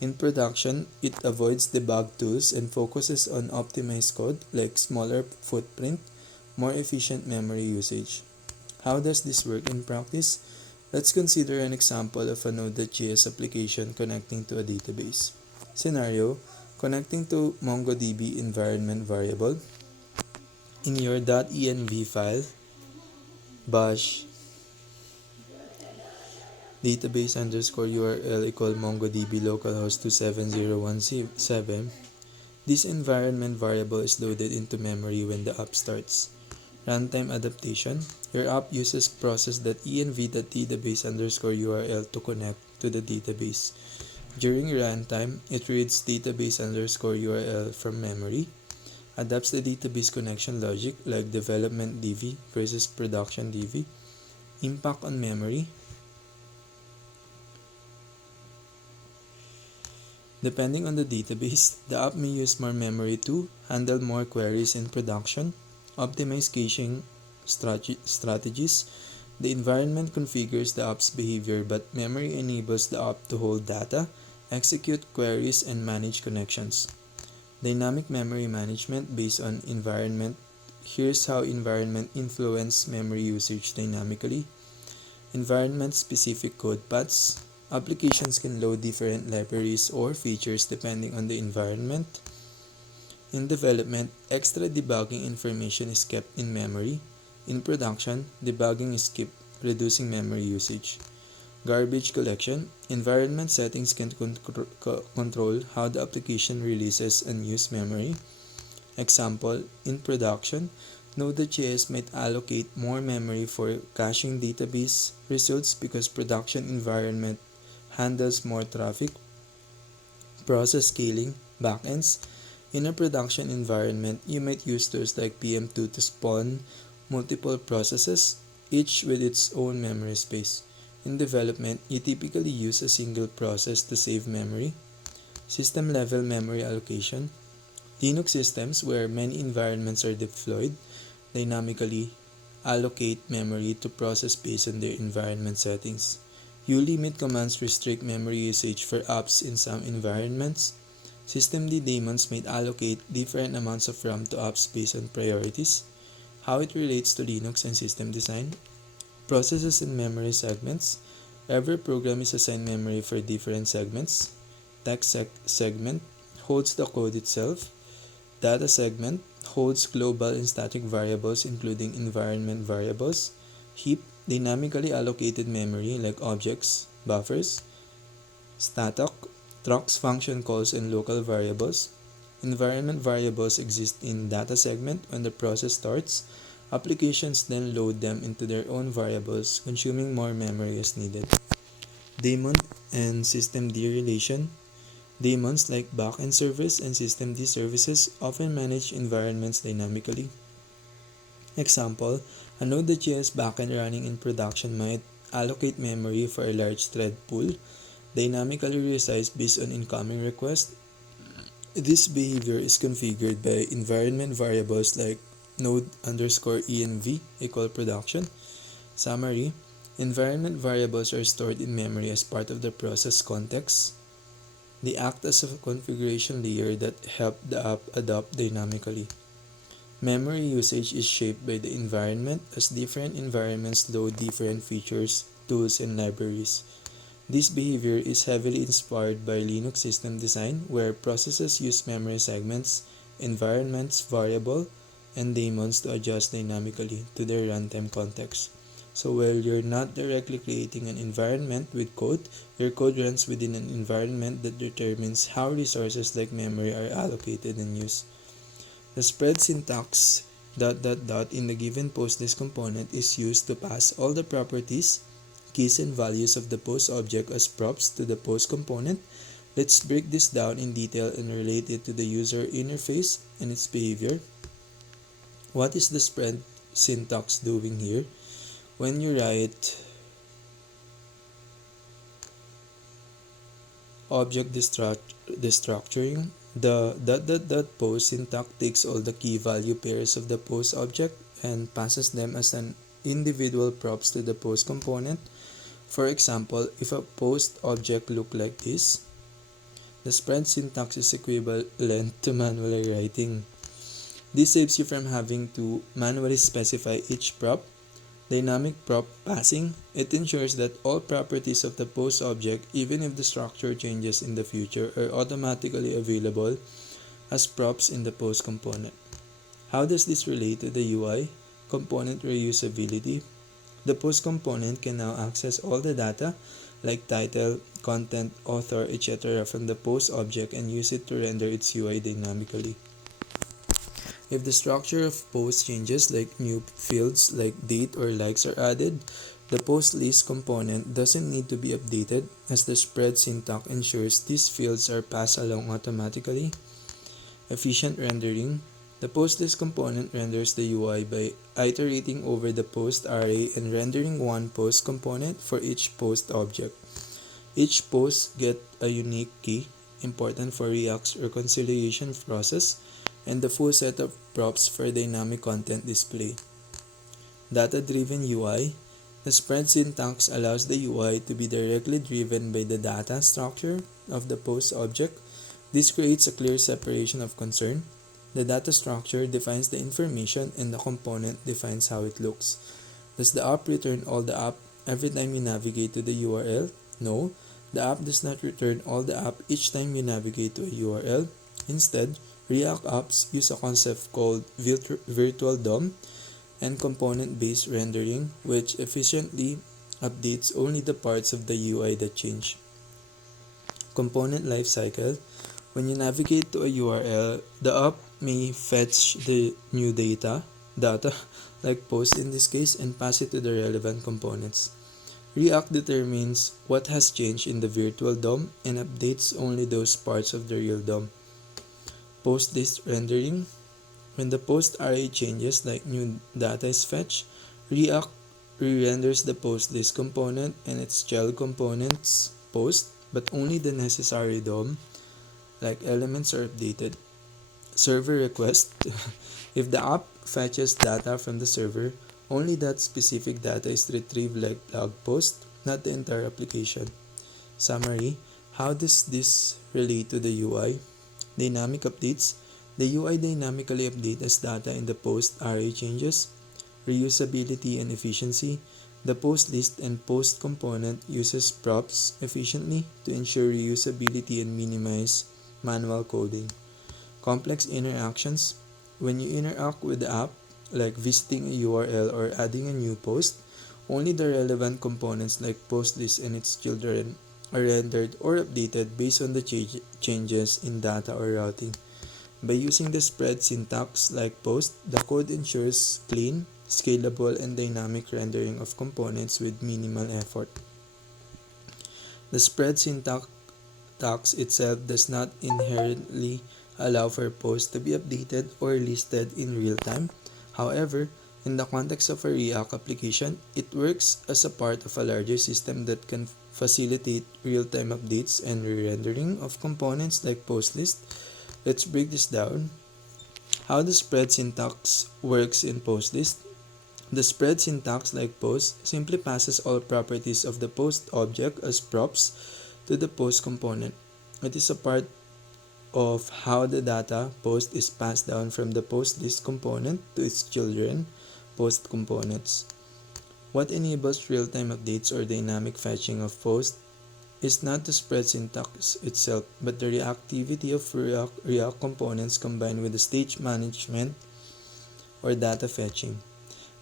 In production, it avoids debug tools and focuses on optimized code like smaller footprint, more efficient memory usage. How does this work in practice? Let's consider an example of a Node.js application connecting to a database. Scenario: connecting to MongoDB environment variable. In your .env file, bash database underscore URL equal MongoDB localhost 27017. This environment variable is loaded into memory when the app starts. Runtime adaptation. Your app uses process.env.database underscore URL to connect to the database. During runtime, it reads database underscore URL from memory, adapts the database connection logic like development DB versus production DB. Impact on memory. Depending on the database, the app may use more memory to handle more queries in production, optimize caching strategies. The environment configures the app's behavior, but memory enables the app to hold data, execute queries, and manage connections. Dynamic memory management based on environment. Here's how environment influences memory usage dynamically. Environment-specific code paths. Applications can load different libraries or features depending on the environment. In development, extra debugging information is kept in memory. In production, debugging is skipped, reducing memory usage. Garbage collection. Environment settings can control how the application releases unused memory. Example, in production, Node.js might allocate more memory for caching database results because production environment handles more traffic. Process scaling, backends. In a production environment, you might use tools like PM2 to spawn multiple processes, each with its own memory space. In development, you typically use a single process to save memory. System level memory allocation. Linux systems, where many environments are deployed, dynamically allocate memory to process based on their environment settings. Ulimit commands restrict memory usage for apps in some environments. Systemd daemons might allocate different amounts of RAM to apps based on priorities. How it relates to Linux and system design. Processes and memory segments. Every program is assigned memory for different segments. Text segment holds the code itself. Data segment holds global and static variables including environment variables. Heap, dynamically allocated memory like objects, buffers. Static, tracks function calls and local variables. Environment variables exist in data segment when the process starts. Applications then load them into their own variables, consuming more memory as needed. Daemon and systemd relation. Daemons like backend service and systemd services often manage environments dynamically. Example, a Node.js backend running in production might allocate memory for a large thread pool, dynamically resized based on incoming requests. This behavior is configured by environment variables like node_env equal production. Summary, environment variables are stored in memory as part of the process context. They act as a configuration layer that help the app adapt dynamically. Memory usage is shaped by the environment as different environments load different features, tools, and libraries. This behavior is heavily inspired by Linux system design, where processes use memory segments, environments, variable, and daemons to adjust dynamically to their runtime context. So while you're not directly creating an environment with code, your code runs within an environment that determines how resources like memory are allocated and used. The spread syntax ... in the given PostList component is used to pass all the properties, keys, and values of the post object as props to the post component. Let's break this down in detail and relate it to the user interface and its behavior. What is the spread syntax doing here? When you write object destructuring, the post syntax takes all the key value pairs of the post object and passes them as an individual props to the post component. For example, if a post object look like this, the spread syntax is equivalent to manually writing. This saves you from having to manually specify each prop. Dynamic prop passing, it ensures that all properties of the post object, even if the structure changes in the future, are automatically available as props in the post component. How does this relate to the UI? Component reusability. The post component can now access all the data like title, content, author, etc. from the post object and use it to render its UI dynamically. If the structure of post changes, like new fields like date or likes are added, the post list component doesn't need to be updated as the spread syntax ensures these fields are passed along automatically. Efficient rendering. The post list component renders the UI by iterating over the post array and rendering one post component for each post object. Each post gets a unique key, important for React's reconciliation process, and the full set of props for dynamic content display. Data-driven UI. The spread syntax allows the UI to be directly driven by the data structure of the post object. This creates a clear separation of concern. The data structure defines the information and the component defines how it looks. Does the app return all the app every time you navigate to the URL? No, the app does not return all the app each time you navigate to a URL. Instead, React apps use a concept called virtual DOM and component-based rendering, which efficiently updates only the parts of the UI that change. Component lifecycle. When you navigate to a URL, the app may fetch the new data like post in this case, and pass it to the relevant components. React determines what has changed in the virtual DOM and updates only those parts of the real DOM. Post list rendering. When the post array changes, like new data is fetched, React re-renders the post list component and its child components post, but only the necessary DOM, like elements, are updated. Server request. If the app fetches data from the server, only that specific data is retrieved, like blog post, not the entire application. Summary. How does this relate to the UI? Dynamic updates. The UI dynamically updates as data in the post array changes. Reusability and efficiency. The post list and post component uses props efficiently to ensure reusability and minimize manual coding. Complex interactions. When you interact with the app, like visiting a URL or adding a new post, only the relevant components like post list and its children are rendered or updated based on the changes in data or routing. By using the spread syntax like post, the code ensures clean, scalable, and dynamic rendering of components with minimal effort. The spread syntax itself does not inherently allow for posts to be updated or listed in real time. However, in the context of a React application, it works as a part of a larger system that can facilitate real-time updates and re-rendering of components like post list. Let's break this down. How the spread syntax works in post list. The spread syntax, like post, simply passes all properties of the post object as props to the post component. It is a part of how the data post is passed down from the post list component to its children post components. What enables real-time updates or dynamic fetching of post is not the spread syntax itself, but the reactivity of React components combined with the state management or data fetching.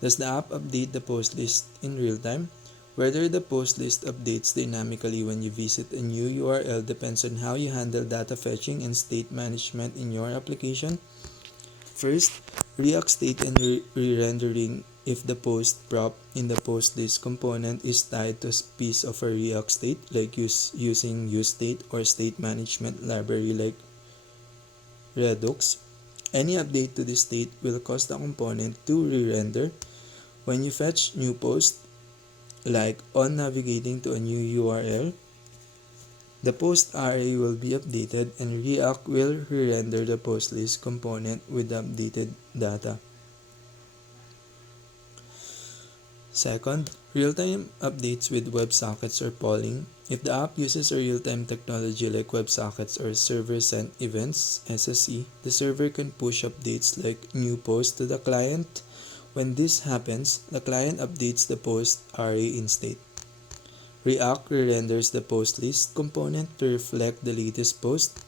Does the app update the post list in real time? Whether the post list updates dynamically when you visit a new URL depends on how you handle data fetching and state management in your application. First, React state and re-rendering. If the post prop in the post list component is tied to a piece of a React state, like using useState or state management library like Redux, any update to this state will cause the component to re-render. When you fetch new post, like on navigating to a new URL, the post array will be updated and React will re-render the post list component with the updated data. Second, real-time updates with WebSockets or polling. If the app uses a real-time technology like WebSockets or server-sent events (SSE), the server can push updates like new posts to the client. When this happens, the client updates the post array in state. React re-renders the post list component to reflect the latest post.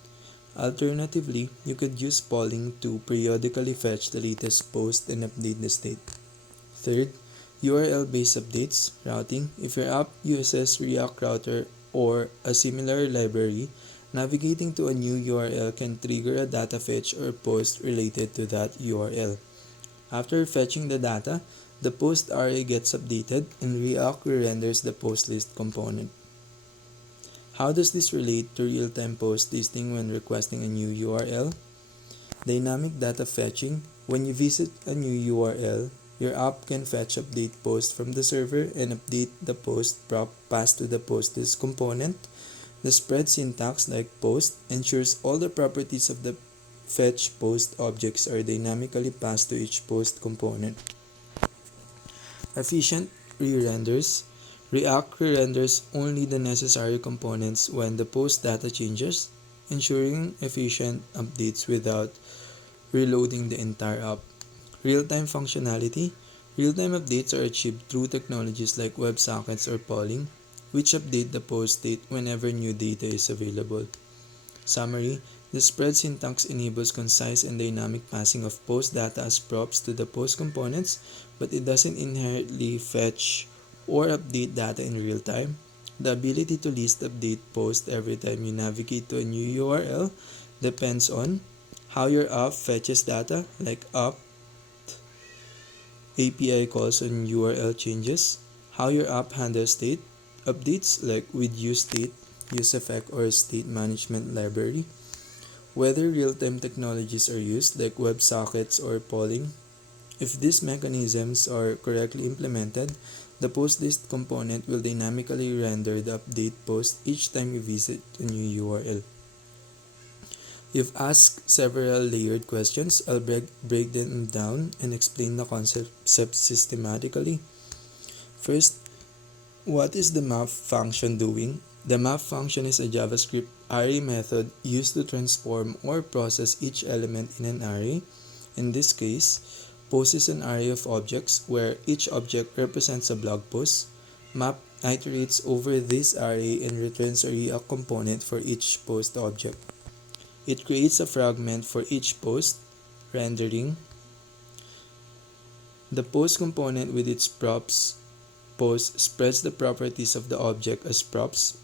Alternatively, you could use polling to periodically fetch the latest post and update the state. Third, URL-based updates, routing. If your app uses React Router or a similar library, navigating to a new URL can trigger a data fetch or post related to that URL. After fetching the data, the post array gets updated and React re-renders the post list component. How does this relate to real-time post listing when requesting a new URL? Dynamic data fetching. When you visit a new URL, your app can fetch update post from the server and update the post prop passed to the post list component. The spread syntax, like post, ensures all the properties of the fetch post objects are dynamically passed to each post component. Efficient re-renders. React re-renders only the necessary components when the post data changes, ensuring efficient updates without reloading the entire app. Real-time functionality. Real-time updates are achieved through technologies like WebSockets or polling, which update the post state whenever new data is available. Summary. The spread syntax enables concise and dynamic passing of post data as props to the post components, but it doesn't inherently fetch or update data in real time. The ability to list update post every time you navigate to a new URL depends on how your app fetches data, like app API calls and URL changes, how your app handles state updates, like with useState, useEffect, or state management library, whether real-time technologies are used, like WebSockets or polling. If these mechanisms are correctly implemented, the post list component will dynamically render the update post each time you visit a new URL. You've asked several layered questions. I'll break them down and explain the concept systematically. First, what is the map function doing? The map function is a JavaScript array method used to transform or process each element in an array. In this case, post is an array of objects where each object represents a blog post. Map iterates over this array and returns a React component for each post object. It creates a fragment for each post, rendering the post component with its props. Post spreads the properties of the object as props,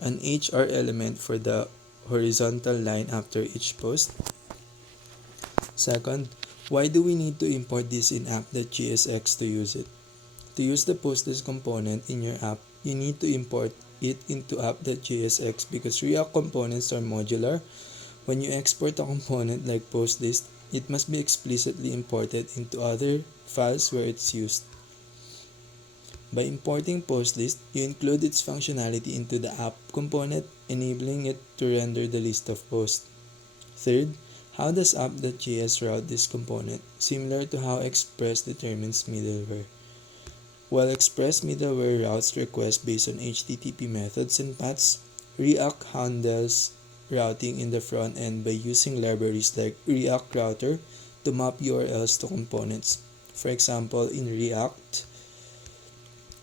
an HR element for the horizontal line after each post. Second, why do we need to import this in app.jsx to use it? To use the post list component in your app, you need to import it into app.jsx because React components are modular. When you export a component like post list, it must be explicitly imported into other files where it's used. By importing post list, you include its functionality into the app component, enabling it to render the list of posts. Third, how does app.js route this component? Similar to how Express determines middleware. While Express middleware routes requests based on HTTP methods and paths, React handles routing in the front end by using libraries like React Router to map URLs to components. For example, in React,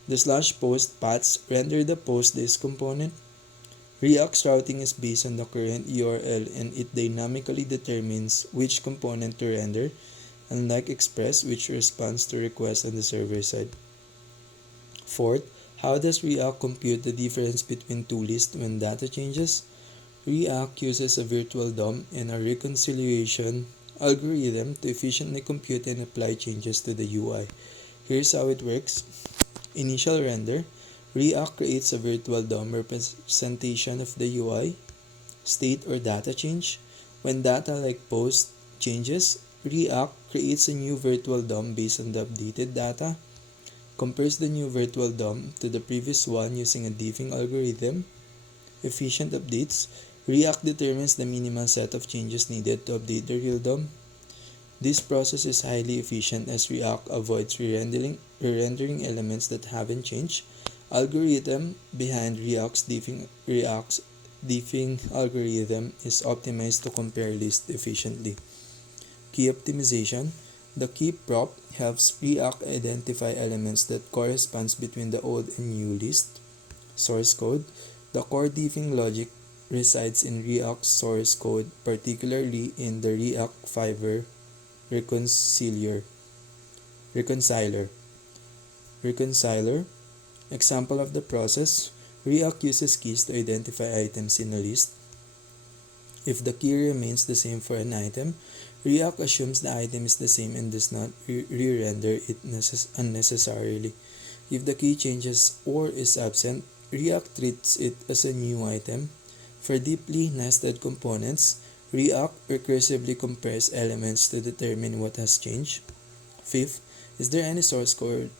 the /post paths render the post list component. React's routing is based on the current URL and it dynamically determines which component to render, unlike Express, which responds to requests on the server side. Fourth, how does React compute the difference between two lists when data changes? React uses a virtual DOM and a reconciliation algorithm to efficiently compute and apply changes to the UI. Here's how it works. Initial render. React creates a virtual DOM representation of the UI, state or data change. When data like post changes, React creates a new virtual DOM based on the updated data, compares the new virtual DOM to the previous one using a diffing algorithm. Efficient updates. React determines the minimal set of changes needed to update the real DOM. This process is highly efficient as React avoids re-rendering elements that haven't changed. Algorithm behind React's diffing algorithm is optimized to compare lists efficiently. Key optimization. The key prop helps React identify elements that corresponds between the old and new list. Source code. The core diffing logic resides in React's source code, particularly in the React Fiber reconciler. Example of the process. React uses keys to identify items in a list. If the key remains the same for an item, React assumes the item is the same and does not re-render it unnecessarily. If the key changes or is absent, React treats it as a new item. For deeply nested components, React recursively compares elements to determine what has changed. Fifth, is there any source code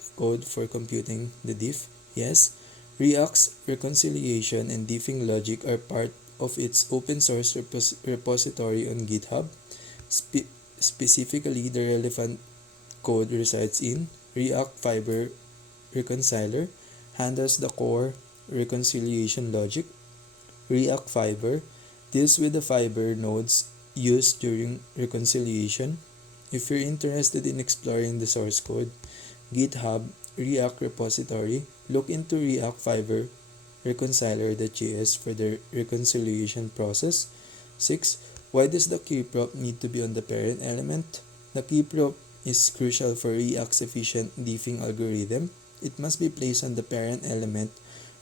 for computing the diff? Yes. React's reconciliation and diffing logic are part of its open source repository on GitHub. Specifically, the relevant code resides in React Fiber Reconciler, handles the core reconciliation logic. React Fiber deals with the fiber nodes used during reconciliation. If you're interested in exploring the source code, GitHub React repository, look into React Fiber Reconciler.js for the reconciliation process. 6. Why does the key prop need to be on the parent element? The key prop is crucial for React's efficient diffing algorithm. It must be placed on the parent element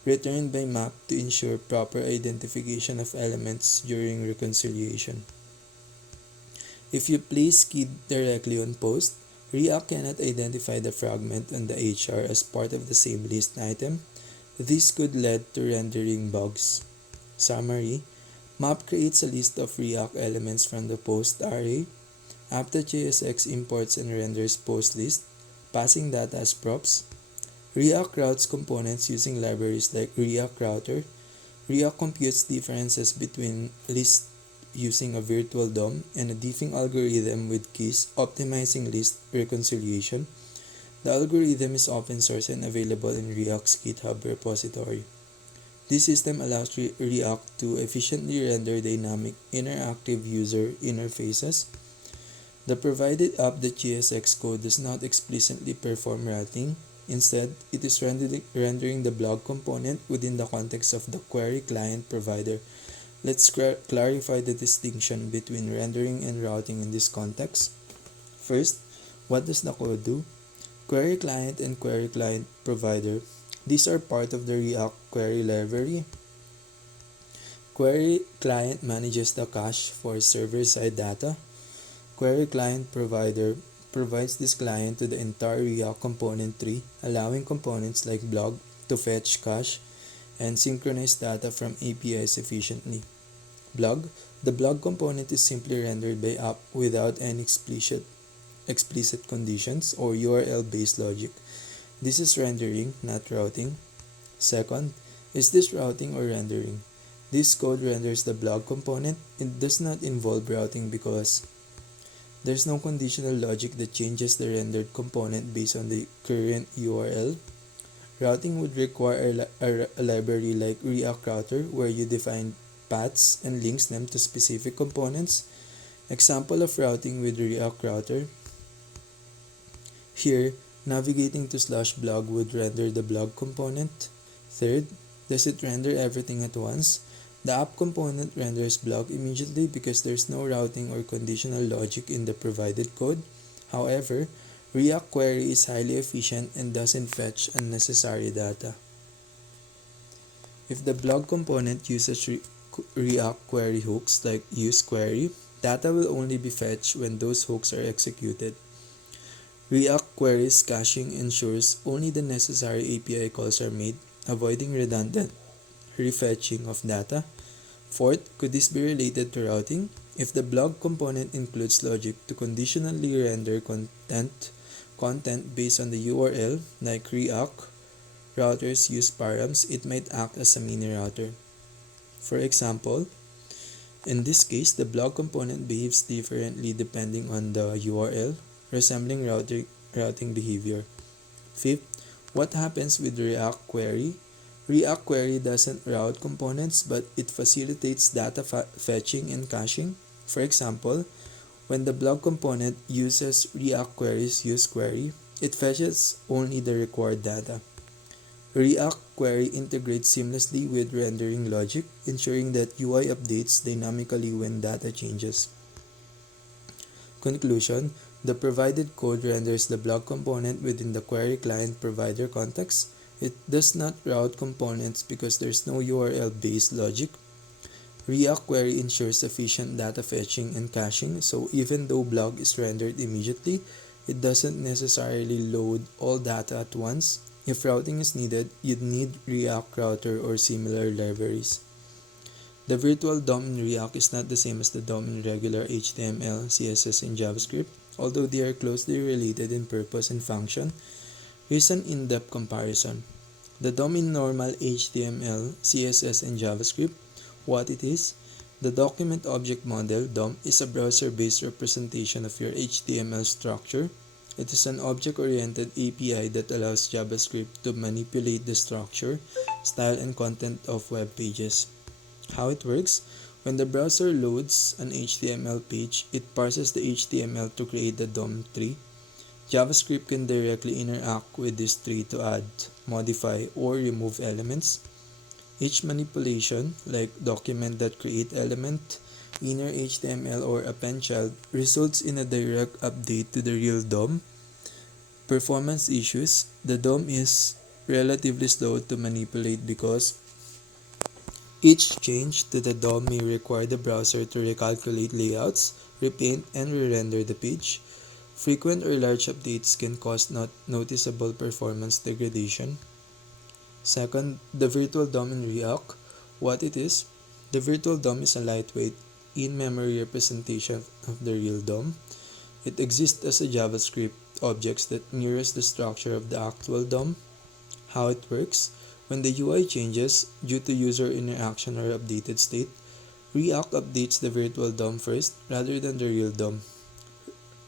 returned by map to ensure proper identification of elements during reconciliation. If you place key directly on post, React cannot identify the fragment on the HR as part of the same list item. This could lead to rendering bugs. Summary: Map creates a list of React elements from the post array. App.jsx imports and renders post list, passing data as props. React routes components using libraries like React Router. React computes differences between lists using a virtual DOM and a diffing algorithm with keys, optimizing list reconciliation. The algorithm is open source and available in React's GitHub repository. This system allows React to efficiently render dynamic, interactive user interfaces. The provided app.jsx code does not explicitly perform routing. Instead, it is rendering the blog component within the context of the query client provider. Let's clarify the distinction between rendering and routing in this context. First, what does the code do? Query client and query client provider. These are part of the React query library. Query client manages the cache for server-side data. Query client provider provides this client to the entire React component tree, allowing components like blog to fetch, cache, and synchronize data from APIs efficiently. Blog. The blog component is simply rendered by app without any explicit conditions or URL-based logic. This is rendering, not routing. Second, is this routing or rendering? This code renders the blog component. It does not involve routing because there's no conditional logic that changes the rendered component based on the current URL. Routing would require a library like React Router where you define paths and links them to specific components. Example of routing with React Router. Here, navigating to /blog would render the blog component. Third, does it render everything at once? The app component renders blog immediately because there's no routing or conditional logic in the provided code. However, React Query is highly efficient and doesn't fetch unnecessary data. If the blog component uses React Query hooks like useQuery, data will only be fetched when those hooks are executed. React Query's caching ensures only the necessary API calls are made, avoiding redundant refetching of data. Fourth, could this be related to routing? If the blog component includes logic to conditionally render content based on the URL, like React routers use params, it might act as a mini router. For example, in this case, the blog component behaves differently depending on the URL, resembling routing behavior. Fifth, what happens with React Query? React Query doesn't route components, but it facilitates data fetching and caching. For example, when the blog component uses React Query's useQuery, it fetches only the required data. React Query integrates seamlessly with rendering logic, ensuring that UI updates dynamically when data changes. Conclusion: the provided code renders the blog component within the query client provider context. It does not route components because there's no URL-based logic. React Query ensures efficient data fetching and caching, so even though blog is rendered immediately, it doesn't necessarily load all data at once. If routing is needed, you'd need React Router or similar libraries. The virtual DOM in React is not the same as the DOM in regular HTML, CSS, and JavaScript, although they are closely related in purpose and function. Here's an in-depth comparison. The DOM in normal HTML, CSS, and JavaScript. What it is? The Document Object Model, DOM, is a browser-based representation of your HTML structure. It is an object-oriented API that allows JavaScript to manipulate the structure, style, and content of web pages. How it works? When the browser loads an HTML page, it parses the HTML to create the DOM tree. JavaScript can directly interact with this tree to add, modify, or remove elements. Each manipulation, like document.createElement, inner HTML, or append child, results in a direct update to the real DOM. Performance issues: the DOM is relatively slow to manipulate because Each change to the DOM may require the browser to recalculate layouts, repaint, and re-render the page. Frequent or large updates can cause noticeable performance degradation. Second, the virtual DOM in React. What it is? The virtual DOM is a lightweight, in-memory representation of the real DOM. It exists as a JavaScript object that mirrors the structure of the actual DOM. How it works: when the UI changes due to user interaction or updated state, React updates the virtual DOM first rather than the real DOM.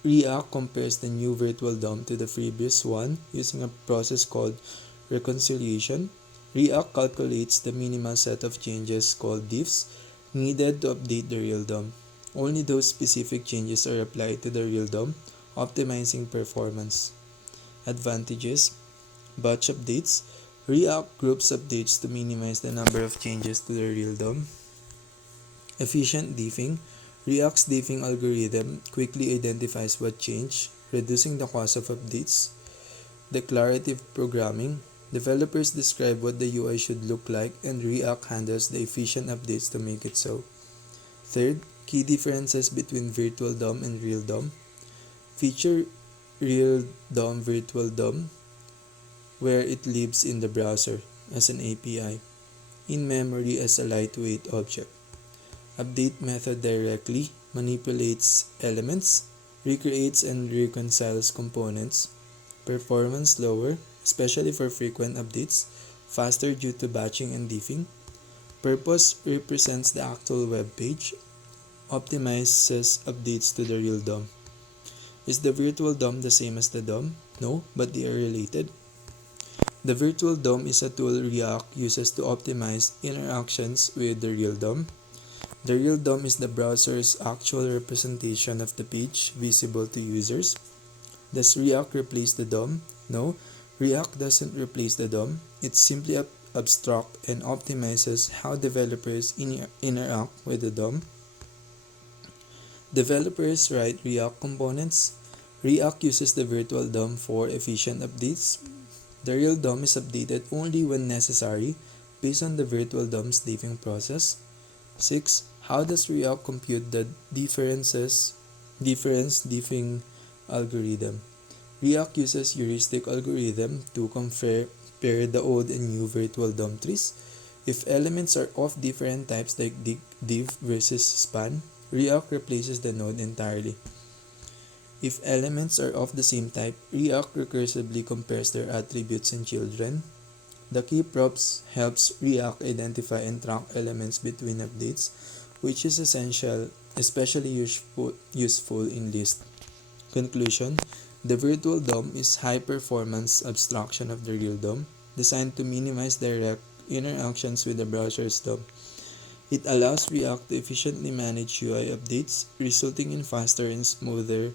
React compares the new virtual DOM to the previous one using a process called reconciliation. React calculates the minimal set of changes called diffs needed to update the real DOM. Only those specific changes are applied to the real DOM, optimizing performance. Advantages: batch updates. React groups updates to minimize the number of changes to the real DOM. Efficient diffing. React's diffing algorithm quickly identifies what changed, reducing the cost of updates. Declarative programming. Developers describe what the UI should look like, and React handles the efficient updates to make it so. Third, key differences between virtual DOM and real DOM. Feature real DOM virtual DOM, where it lives in the browser as an API, in memory as a lightweight object. Update method directly manipulates elements, recreates and reconciles components. Performance lower, especially for frequent updates, faster due to batching and diffing. Purpose represents the actual web page, optimizes updates to the real DOM. Is the virtual DOM the same as the DOM? No, but they are related. The virtual DOM is a tool React uses to optimize interactions with the real DOM. The real DOM is the browser's actual representation of the page visible to users. Does React replace the DOM? No, React doesn't replace the DOM. It simply abstracts and optimizes how developers interact with the DOM. Developers write React components. React uses the virtual DOM for efficient updates. The real DOM is updated only when necessary based on the virtual DOM's diffing process. 6. How does React compute the difference diffing algorithm? React uses heuristic algorithm to compare the old and new virtual DOM trees. If elements are of different types like div versus span, React replaces the node entirely. If elements are of the same type, React recursively compares their attributes and children. The key props helps React identify and track elements between updates, which is essential, especially useful in list. Conclusion: the virtual DOM is high-performance abstraction of the real DOM, designed to minimize direct interactions with the browser's DOM. It allows React to efficiently manage UI updates, resulting in faster and smoother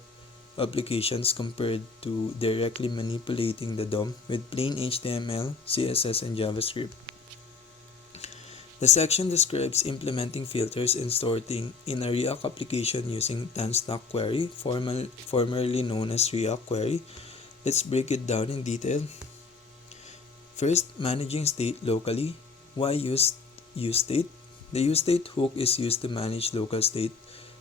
applications compared to directly manipulating the DOM with plain HTML, CSS, and JavaScript. The section describes implementing filters and sorting in a React application using Tanstack Query, formerly known as React Query. Let's break it down in detail. First, managing state locally. Why use useState? The useState hook is used to manage local state,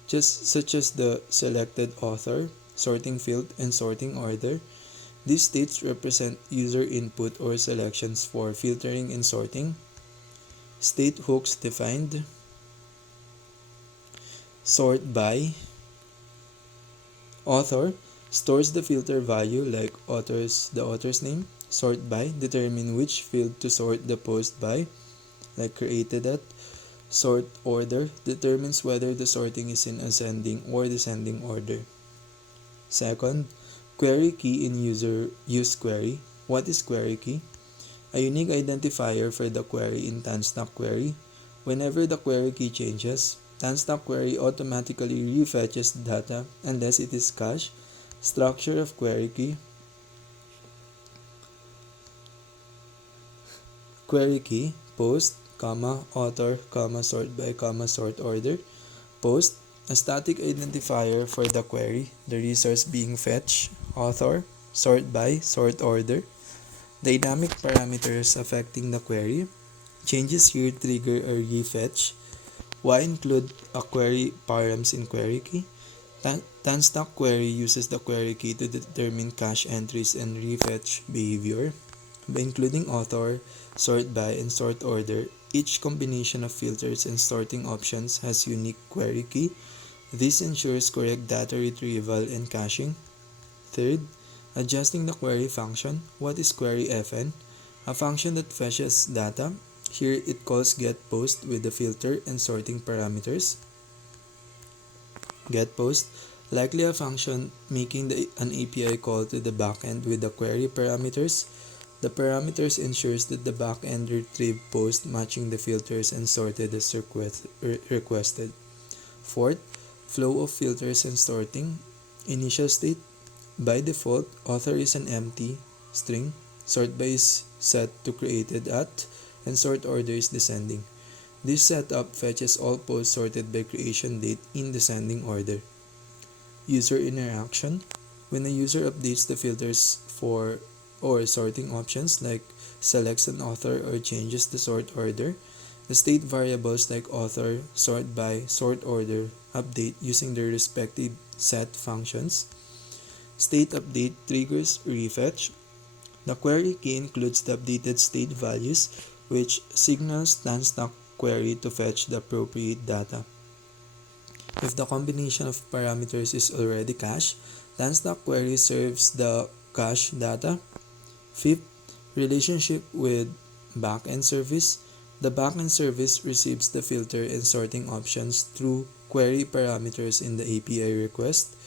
such as the selected author, sorting field, and sorting order. These states represent user input or selections for filtering and sorting. State hooks defined. Sort by. Author stores the filter value like the author's name. Sort by, determine which field to sort the post by, like created at. Sort order determines whether the sorting is in ascending or descending order. Second, query key in use query. What is query key? A unique identifier for the query in Tanstack Query. Whenever the query key changes, Tanstack Query automatically refetches data unless it is cached. Structure of query key. Query key, post, author, sort by, sort order. Post, a static identifier for the query, the resource being fetched. Author, sort by, sort order. Dynamic parameters affecting the query. Changes here trigger a refetch. Why include a query params in query key? Tanstack query uses the query key to determine cache entries and refetch behavior. By including author, sort by, and sort order, each combination of filters and sorting options has unique query key. This ensures correct data retrieval and caching. Third, adjusting the query function. What is query fn? A function that fetches data. Here it calls getPost with the filter and sorting parameters. GetPost, likely a function making an API call to the backend with the query parameters. The parameters ensures that the backend retrieve post matching the filters and sorted as requested. Fourth, flow of filters and sorting. Initial state. By default, author is an empty string. Sort by is set to created at, and sort order is descending. This setup fetches all posts sorted by creation date in descending order. User interaction. When a user updates the filters for or sorting options like selects an author or changes the sort order, the state variables like author, sort by, sort order update using their respective set functions. State update triggers refetch. The query key includes the updated state values, which signals Tanstack query to fetch the appropriate data. If the combination of parameters is already cached, Tanstack query serves the cached data. Fifth, relationship with backend service. The backend service receives the filter and sorting options through query parameters in the API request.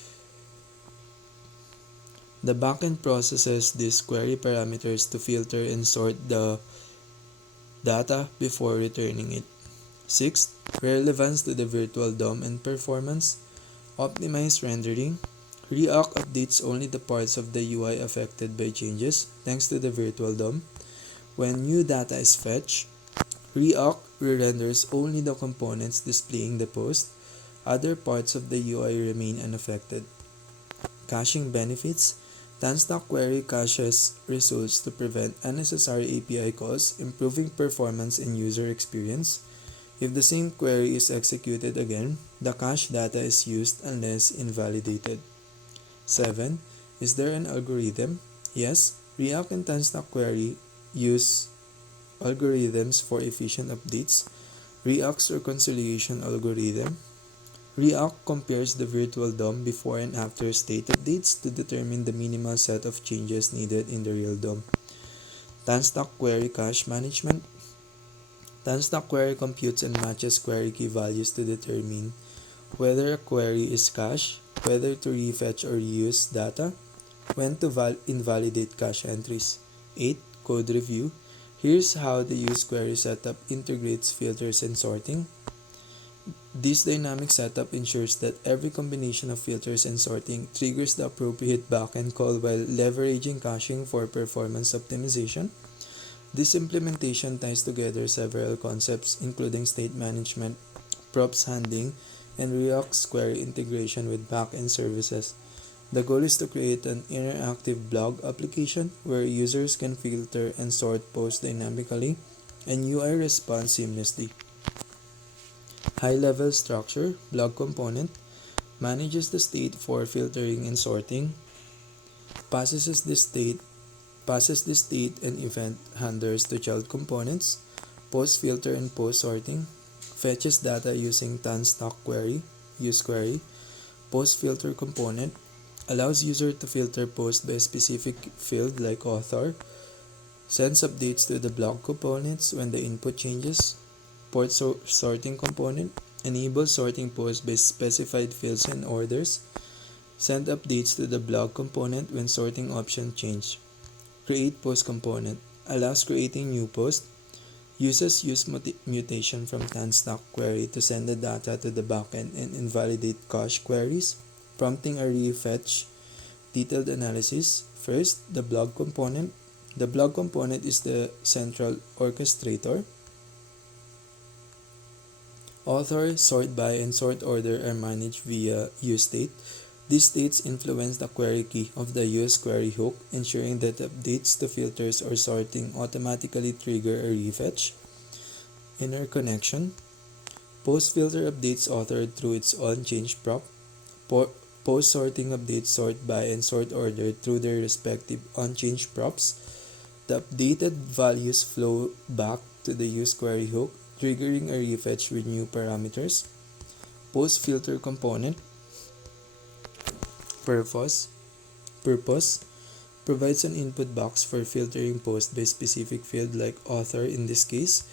The backend processes these query parameters to filter and sort the data before returning it. Sixth, relevance to the virtual DOM and performance. Optimized rendering. React updates only the parts of the UI affected by changes thanks to the virtual DOM. When new data is fetched, React re-renders only the components displaying the post. Other parts of the UI remain unaffected. Caching benefits. Tanstack query caches results to prevent unnecessary API calls, improving performance and user experience. If the same query is executed again, the cache data is used unless invalidated. 7. Is there an algorithm? Yes, React and Tanstack query use algorithms for efficient updates. React's reconciliation algorithm. React compares the virtual DOM before and after state updates to determine the minimal set of changes needed in the real DOM. Tanstack query cache management. Tanstack query computes and matches query key values to determine whether a query is cached, whether to refetch or reuse data, when to invalidate cache entries. 8. Code review. Here's how the use query setup integrates filters and sorting. This dynamic setup ensures that every combination of filters and sorting triggers the appropriate backend call while leveraging caching for performance optimization. This implementation ties together several concepts including state management, props handling, and React's query integration with backend services. The goal is to create an interactive blog application where users can filter and sort posts dynamically and UI respond seamlessly. High-level structure. Blog component manages the state for filtering and sorting, passes the state and event handlers to child components, post filter and post sorting, fetches data using Tanstack query, use query, post filter component, allows user to filter post by a specific field like author, sends updates to the blog components when the input changes, port sorting component, enables sorting posts by specified fields and orders, send updates to the blog component when sorting options change. Create post component allows creating new post, uses mutation from Tanstack query to send the data to the backend and invalidate cache queries, prompting a refetch. Detailed analysis. First, the blog component. The blog component is the central orchestrator. Author, sort by, and sort order are managed via useState. These states influence the query key of the useQuery hook, ensuring that updates to filters or sorting automatically trigger a refetch. Inner connection. Post filter updates author through its on-change prop. Post sorting updates sort by and sort order through their respective on-change props. The updated values flow back to the useQuery hook, triggering a refetch with new parameters. Post filter component. Purpose provides an input box for filtering posts by specific field like author in this case.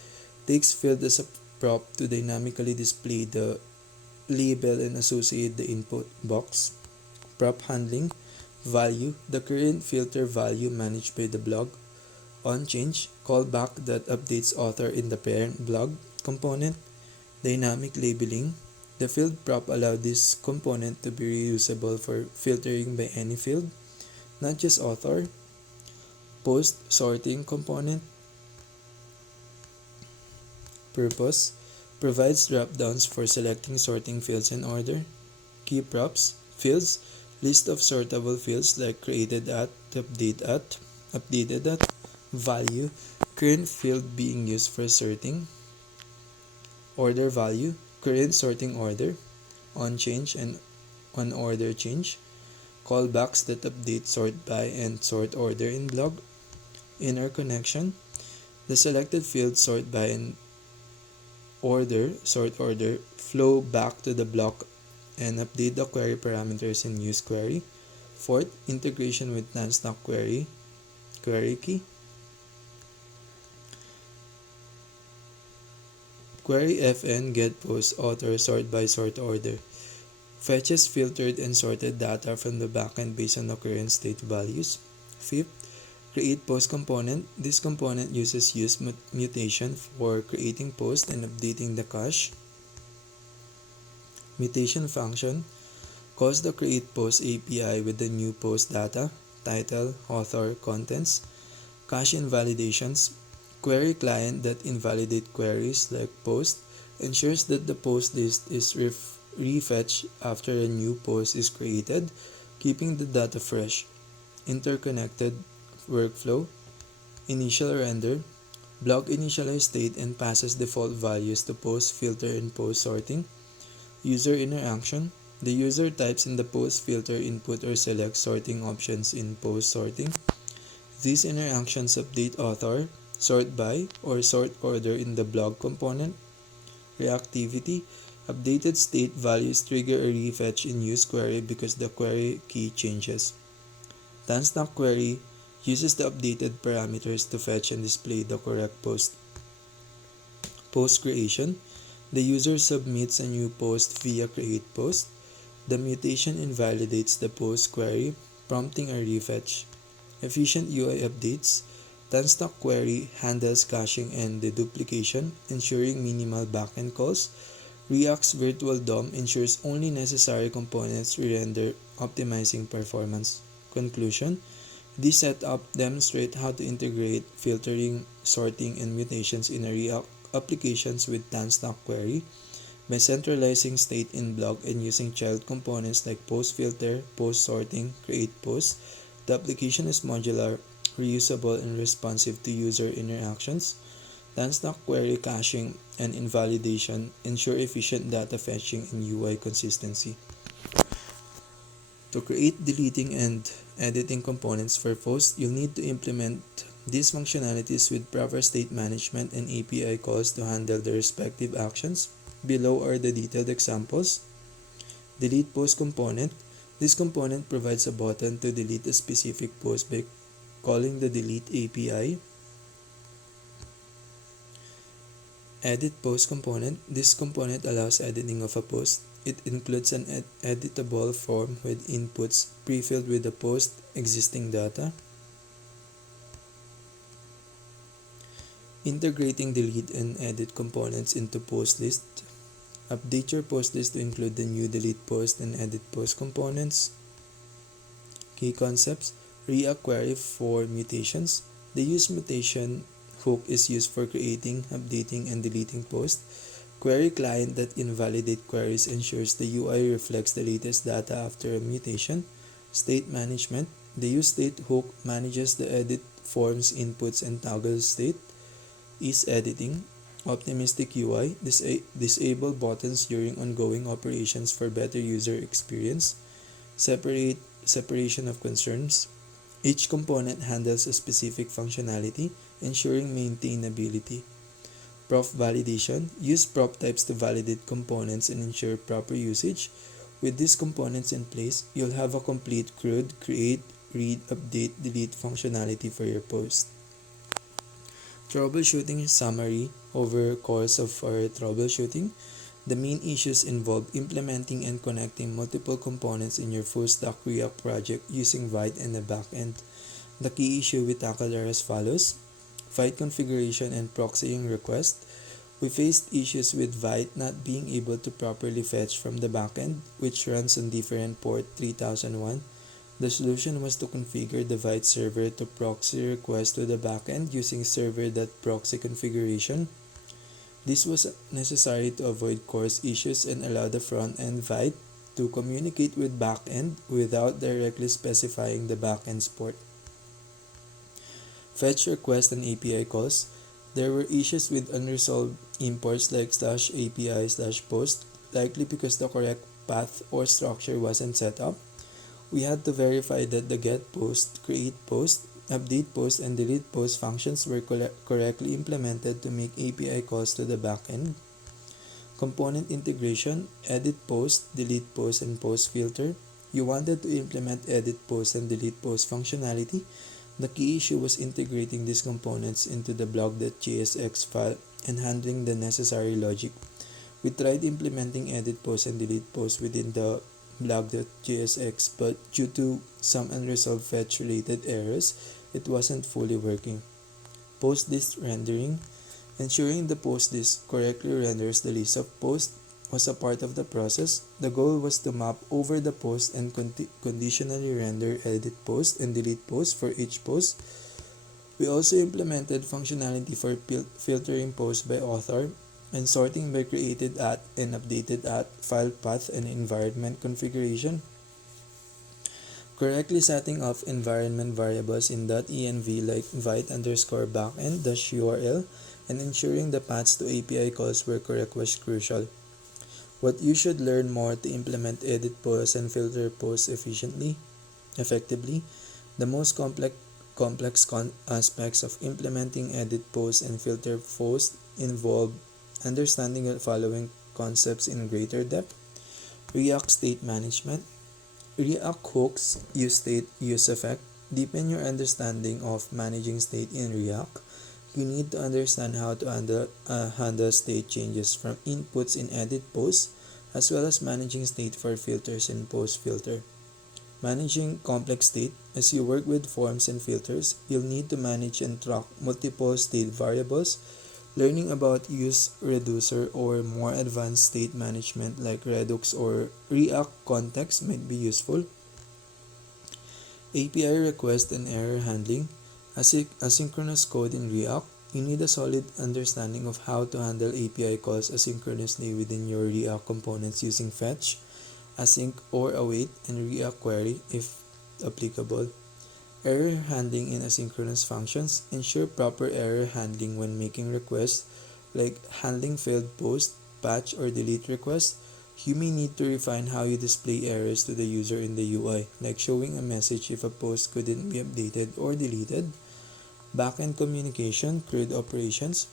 Takes field as a prop to dynamically display the label and associate the input box. Prop handling. Value. The current filter value managed by the blog. On change. Callback that updates author in the parent blog component. Dynamic labeling. The field prop allows this component to be reusable for filtering by any field, not just author. Post sorting component. Purpose provides drop-downs for selecting sorting fields in order. Key props. Fields. List of sortable fields like created at, updated at. Value. Current field being used for sorting. Order value. Current sorting order. On change and on order change. Callbacks that update sort by and sort order in blog. Inner connection. The selected fields sort by and sort order flow back to the block and update the query parameters in useQuery. Fourth, integration with Tansnap query key. Query fn get post author sort by sort order. Fetches filtered and sorted data from the backend based on the current state values. Fifth, create post component. This component uses use mutation for creating post and updating the cache. Mutation function calls the create post API with the new post data, title, author, contents. Cache invalidations. Query client that invalidate queries like post ensures that the post list is refetched after a new post is created, keeping the data fresh. Interconnected workflow. Initial render. Blog initialize state and passes default values to post filter and post sorting. User interaction. The user types in the post filter input or selects sorting options in post sorting. These interactions update author, sort by, or sort order in the blog component. Reactivity. Updated state values trigger a refetch in useQuery because the query key changes. Tansnap query uses the updated parameters to fetch and display the correct post. Post creation. The user submits a new post via create post. The mutation invalidates the post query, prompting a refetch. Efficient UI updates. Tansnap query handles caching and deduplication, ensuring minimal backend calls. React's virtual DOM ensures only necessary components re-render, optimizing performance. Conclusion. This setup demonstrates how to integrate filtering, sorting, and mutations in a React applications with Tansnap query by centralizing state in blog and using child components like post filter, post sorting, create post. The application is modular, reusable, and responsive to user interactions. Tansnap query caching and invalidation ensure efficient data fetching and UI consistency. To create, deleting, and editing components for posts, you'll need to implement these functionalities with proper state management and API calls to handle the respective actions. Below are the detailed examples. Delete post component. This component provides a button to delete a specific post by calling the delete API. Edit post component. This component allows editing of a post. It includes an editable form with inputs pre-filled with the post existing data. Integrating delete and edit components into post list. Update your post list to include the new delete post and edit post components. Key concepts. React query for mutations. The use mutation hook is used for creating, updating, and deleting posts. Query client that invalidate queries ensures the UI reflects the latest data after a mutation. State management. The use state hook manages the edit forms inputs and toggles state. Is editing. Optimistic UI, disable buttons during ongoing operations for better user experience. Separation of concerns. Each component handles a specific functionality, ensuring maintainability. Prof validation. Use prop types to validate components and ensure proper usage. With these components in place, you'll have a complete CRUD, create, read, update, delete functionality for your post. Troubleshooting summary. Over course of our troubleshooting, the main issues involve implementing and connecting multiple components in your full stack React project using Vite and the backend. The key issue we tackled are as follows: Vite configuration and proxying request. We faced issues with Vite not being able to properly fetch from the backend, which runs on different port 3001. The solution was to configure the Vite server to proxy request to the backend using server.proxy configuration. This was necessary to avoid course issues and allow the front-end Vite to communicate with backend without directly specifying the backend's port. Fetch request and API calls. There were issues with unresolved imports like /API/post, likely because the correct path or structure wasn't set up. We had to verify that the get post, create post, update post, and delete post functions were correctly implemented to make API calls to the backend. Component integration, edit post, delete post, and post filter. You wanted to implement edit post and delete post functionality. The key issue was integrating these components into the blog.jsx file and handling the necessary logic. We tried implementing edit post and delete post within the blog.jsx, but due to some unresolved fetch related errors, it wasn't fully working. Post list rendering. Ensuring the post list correctly renders the list of posts was a part of the process. The goal was to map over the post and conditionally render edit post and delete post for each post. We also implemented functionality for filtering posts by author and sorting by created at and updated at, file path, and environment configuration. Correctly setting off environment variables in .env like vite_backend-url and ensuring the paths to API calls were correct was crucial. What you should learn more to implement edit posts and filter posts effectively. The most complex aspects of implementing edit posts and filter posts involve understanding the following concepts in greater depth. React state management. React hooks use state use effect. Deepen your understanding of managing state in React. You need to understand how to handle state changes from inputs in edit posts, as well as managing state for filters in post filter. Managing complex state. As you work with forms and filters, you'll need to manage and track multiple state variables. Learning about use reducer or more advanced state management like Redux or React context might be useful. API request and error handling. Asynchronous code in React, you need a solid understanding of how to handle API calls asynchronously within your React components using fetch, async or await, and React query if applicable. Error handling in asynchronous functions. Ensure proper error handling when making requests, like handling failed post, patch, or delete requests. You may need to refine how you display errors to the user in the UI, like showing a message if a post couldn't be updated or deleted. Backend communication, CRUD operations.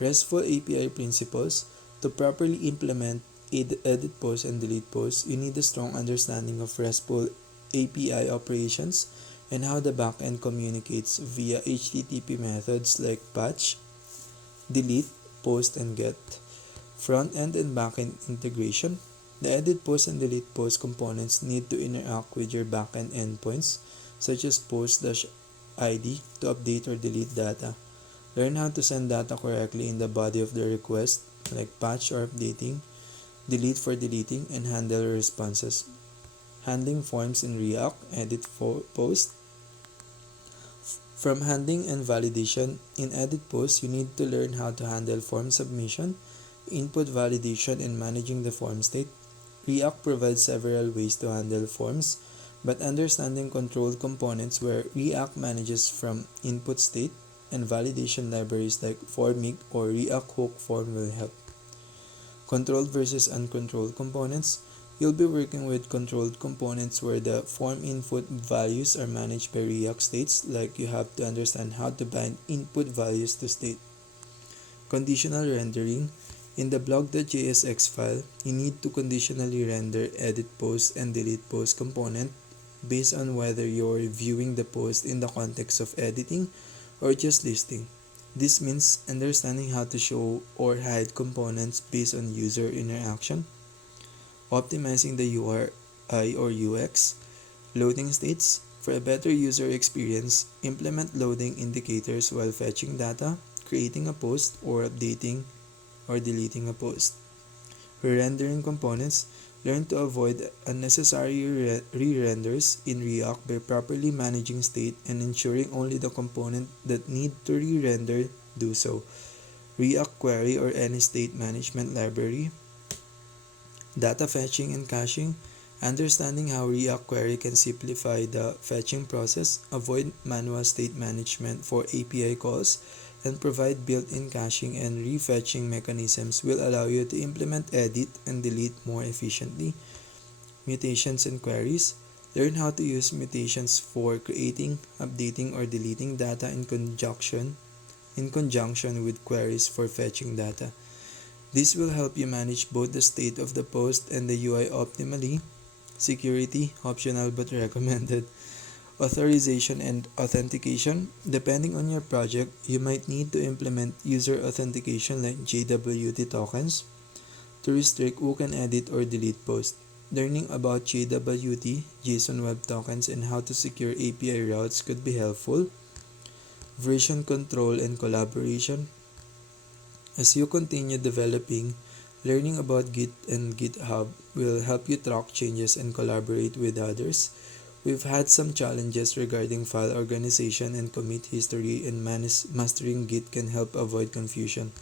RESTful API principles. To properly implement edit posts and delete posts, you need a strong understanding of RESTful API operations and how the backend communicates via HTTP methods like patch, delete, post, and get. Front-end and backend integration. The edit post and delete post components need to interact with your backend endpoints, such as post-id to update or delete data. Learn how to send data correctly in the body of the request, like patch or updating, delete for deleting, and handle responses. Handling forms in React, edit post. From handling and validation, in edit post, you need to learn how to handle form submission, input validation, and managing the form state. React provides several ways to handle forms, but understanding control components where React manages from input state, and validation libraries like Formik or React Hook Form will help. Controlled versus uncontrolled components. You'll be working with controlled components where the form input values are managed by React states, like you have to understand how to bind input values to state. Conditional rendering. In the blog.jsx file, you need to conditionally render edit post and delete post component based on whether you're viewing the post in the context of editing or just listing. This means understanding how to show or hide components based on user interaction. Optimizing the UI or UX. Loading states. For a better user experience, implement loading indicators while fetching data, creating a post, or updating or deleting a post. Re-rendering components. Learn to avoid unnecessary re-renders in React by properly managing state and ensuring only the component that need to re-render do so. React Query or any state management library. Data fetching and caching. Understanding how React Query can simplify the fetching process, avoid manual state management for API calls, and provide built-in caching and refetching mechanisms will allow you to implement edit and delete more efficiently. Mutations and queries. Learn how to use mutations for creating, updating, or deleting data in conjunction with queries for fetching data. This will help you manage both the state of the post and the UI optimally. Security, optional but recommended. Authorization and authentication. Depending on your project, you might need to implement user authentication like JWT tokens to restrict who can edit or delete posts. Learning about JWT, JSON Web Tokens, and how to secure API routes could be helpful. Version control and collaboration. As you continue developing, learning about Git and GitHub will help you track changes and collaborate with others. We've had some challenges regarding file organization and commit history, and mastering Git can help avoid confusion.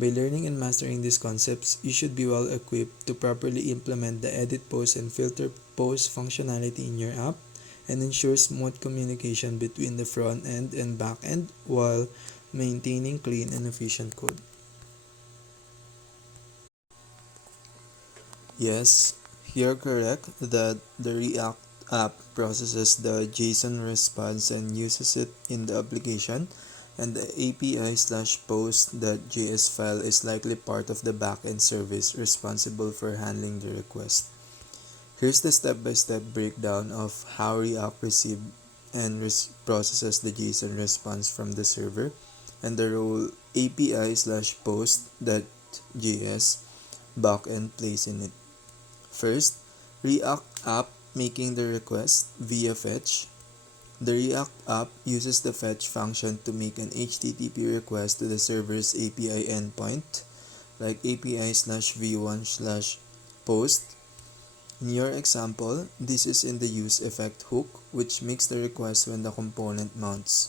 By learning and mastering these concepts, you should be well equipped to properly implement the edit post and filter post functionality in your app and ensure smooth communication between the front end and back end while maintaining clean and efficient code. Yes, you're correct that the React app processes the JSON response and uses it in the application, and the API/post.js file is likely part of the backend service responsible for handling the request. Here's the step-by-step breakdown of how React receives and processes the JSON response from the server and the role API/post.js backend plays in it. First, React app making the request via fetch. The React app uses the fetch function to make an HTTP request to the server's API endpoint, like API/v1/post. In your example, this is in the useEffect hook, which makes the request when the component mounts.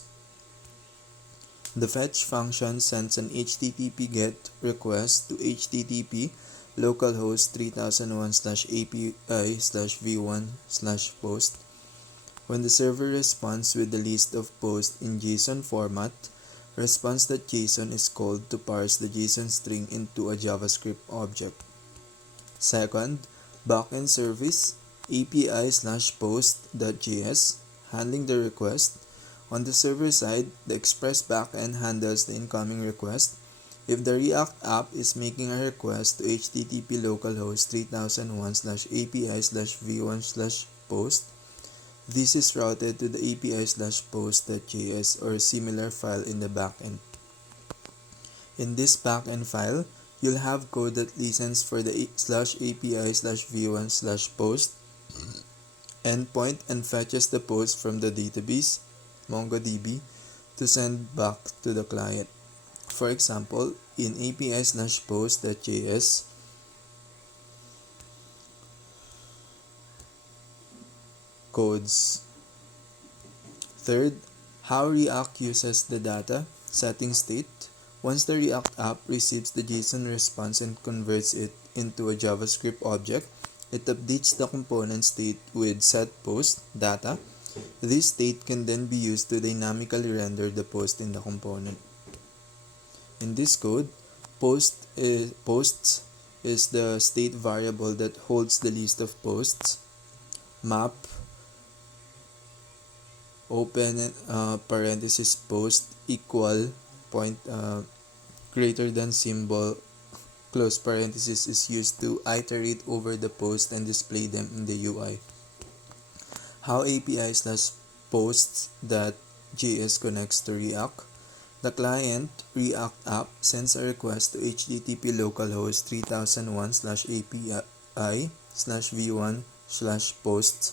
The fetch function sends an HTTP GET request to HTTP localhost 3001/API/v1/post. When the server responds with the list of posts in JSON format, response.json is called to parse the JSON string into a JavaScript object. Second, backend service API/post.js handling the request. On the server side, the Express backend handles the incoming request. If the React app is making a request to HTTP localhost 3001/API/v1/post, this is routed to the API/post.js or similar file in the backend. In this backend file, you'll have code that listens for the /API/v1/post endpoint and fetches the post from the database, MongoDB, to send back to the client. For example, in API/post.js, codes. Third, how React uses the data, setting state. Once the React app receives the JSON response and converts it into a JavaScript object, it updates the component state with setPost data. This state can then be used to dynamically render the post in the component. In this code, posts is the state variable that holds the list of posts. Map open parenthesis post equal point greater than symbol close parenthesis is used to iterate over the post and display them in the UI. How API/posts.js connects to React. The client React app sends a request to HTTP localhost 3001/API/v1/posts.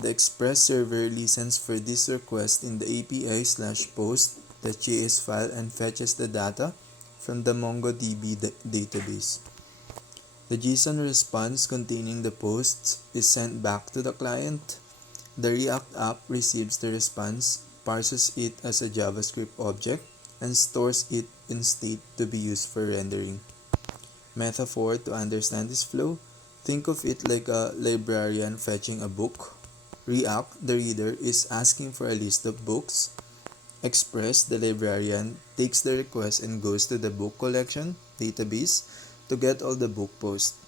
The Express server listens for this request in the API/post.js file and fetches the data from the MongoDB database. The JSON response containing the posts is sent back to the client. The React app receives the response, parses it as a JavaScript object, and stores it in state to be used for rendering. Metaphor to understand this flow: think of it like a librarian fetching a book. React, the reader, is asking for a list of books. Express, the librarian, takes the request and goes to the book collection database to get all the book posts.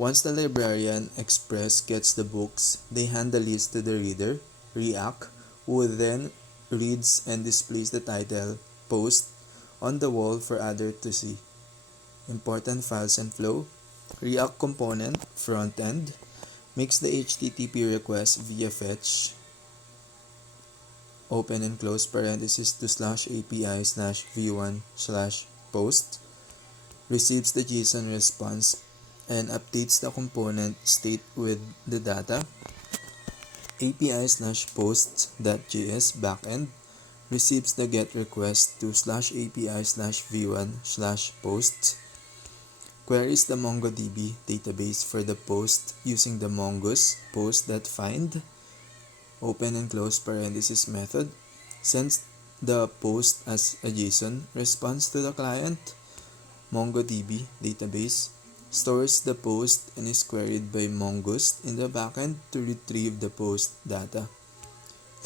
Once the librarian Express gets the books, they hand the list to the reader, React, who then reads and displays the title, post, on the wall for others to see. Important files and flow. React component, front end, makes the HTTP request via fetch, open and close parenthesis to /API/v1/post, receives the JSON response, and updates the component state with the data. API/posts.js backend receives the GET request to /API/v1/posts, queries the MongoDB database for the post using the mongoose post.find, open and close parenthesis method, sends the post as a JSON response to the client. MongoDB database stores the post and is queried by Mongoose in the backend to retrieve the post data.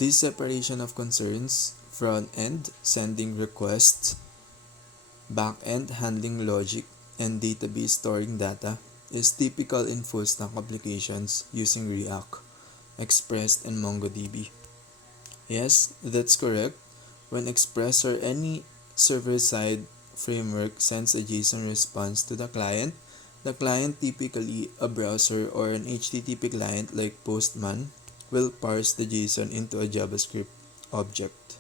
This separation of concerns: front end sending requests, back end handling logic, and database storing data is typical in full stack applications using React, Express, and MongoDB. Yes, that's correct. When Express or any server-side framework sends a JSON response to the client, typically a browser or an HTTP client like Postman, will parse the JSON into a JavaScript object.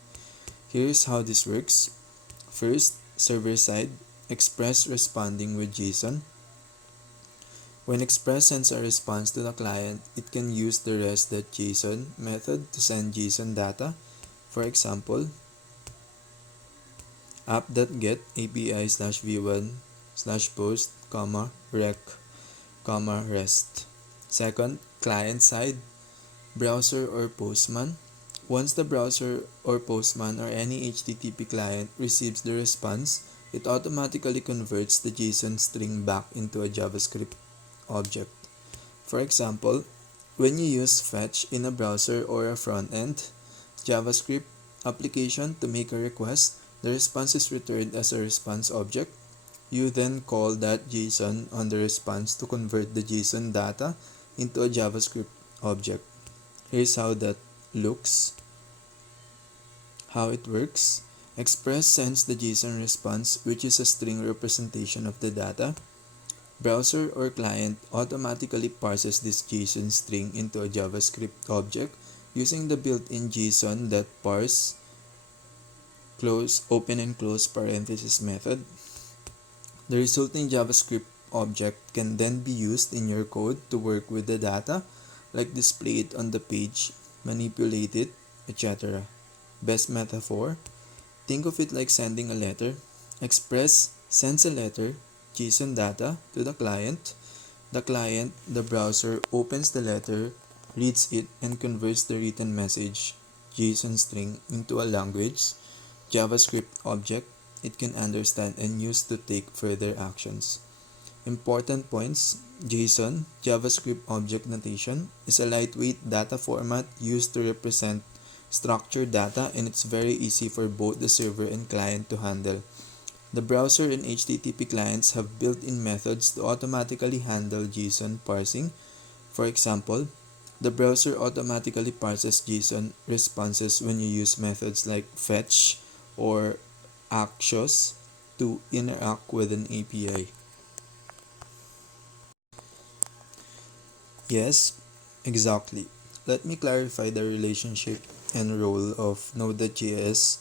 Here's how this works. First, server-side, Express responding with JSON. When Express sends a response to the client, it can use the rest.json method to send JSON data. For example, app.get API/v1/post, rec, rest. Second, client side, browser or Postman. Once the browser or Postman or any HTTP client receives the response, it automatically converts the JSON string back into a JavaScript object. For example, when you use fetch in a browser or a front-end JavaScript application to make a request, the response is returned as a response object. You then call that JSON on the response to convert the JSON data into a JavaScript object. Here's how that looks. How it works: Express sends the JSON response, which is a string representation of the data. Browser or client automatically parses this JSON string into a JavaScript object using the built-in JSON.parse close, open and close parenthesis method. The resulting JavaScript object can then be used in your code to work with the data, like display it on the page, manipulate it, etc. Best metaphor: think of it like sending a letter. Express sends a letter, JSON data, to the client. The client, the browser, opens the letter, reads it, and converts the written message, JSON string, into a language, JavaScript object it can understand and use to take further actions. Important points: JSON, JavaScript Object Notation, is a lightweight data format used to represent structured data, and it's very easy for both the server and client to handle. The browser and HTTP clients have built-in methods to automatically handle JSON parsing. For example, the browser automatically parses JSON responses when you use methods like fetch or axios to interact with an API. Yes, exactly. Let me clarify the relationship and role of Node.js,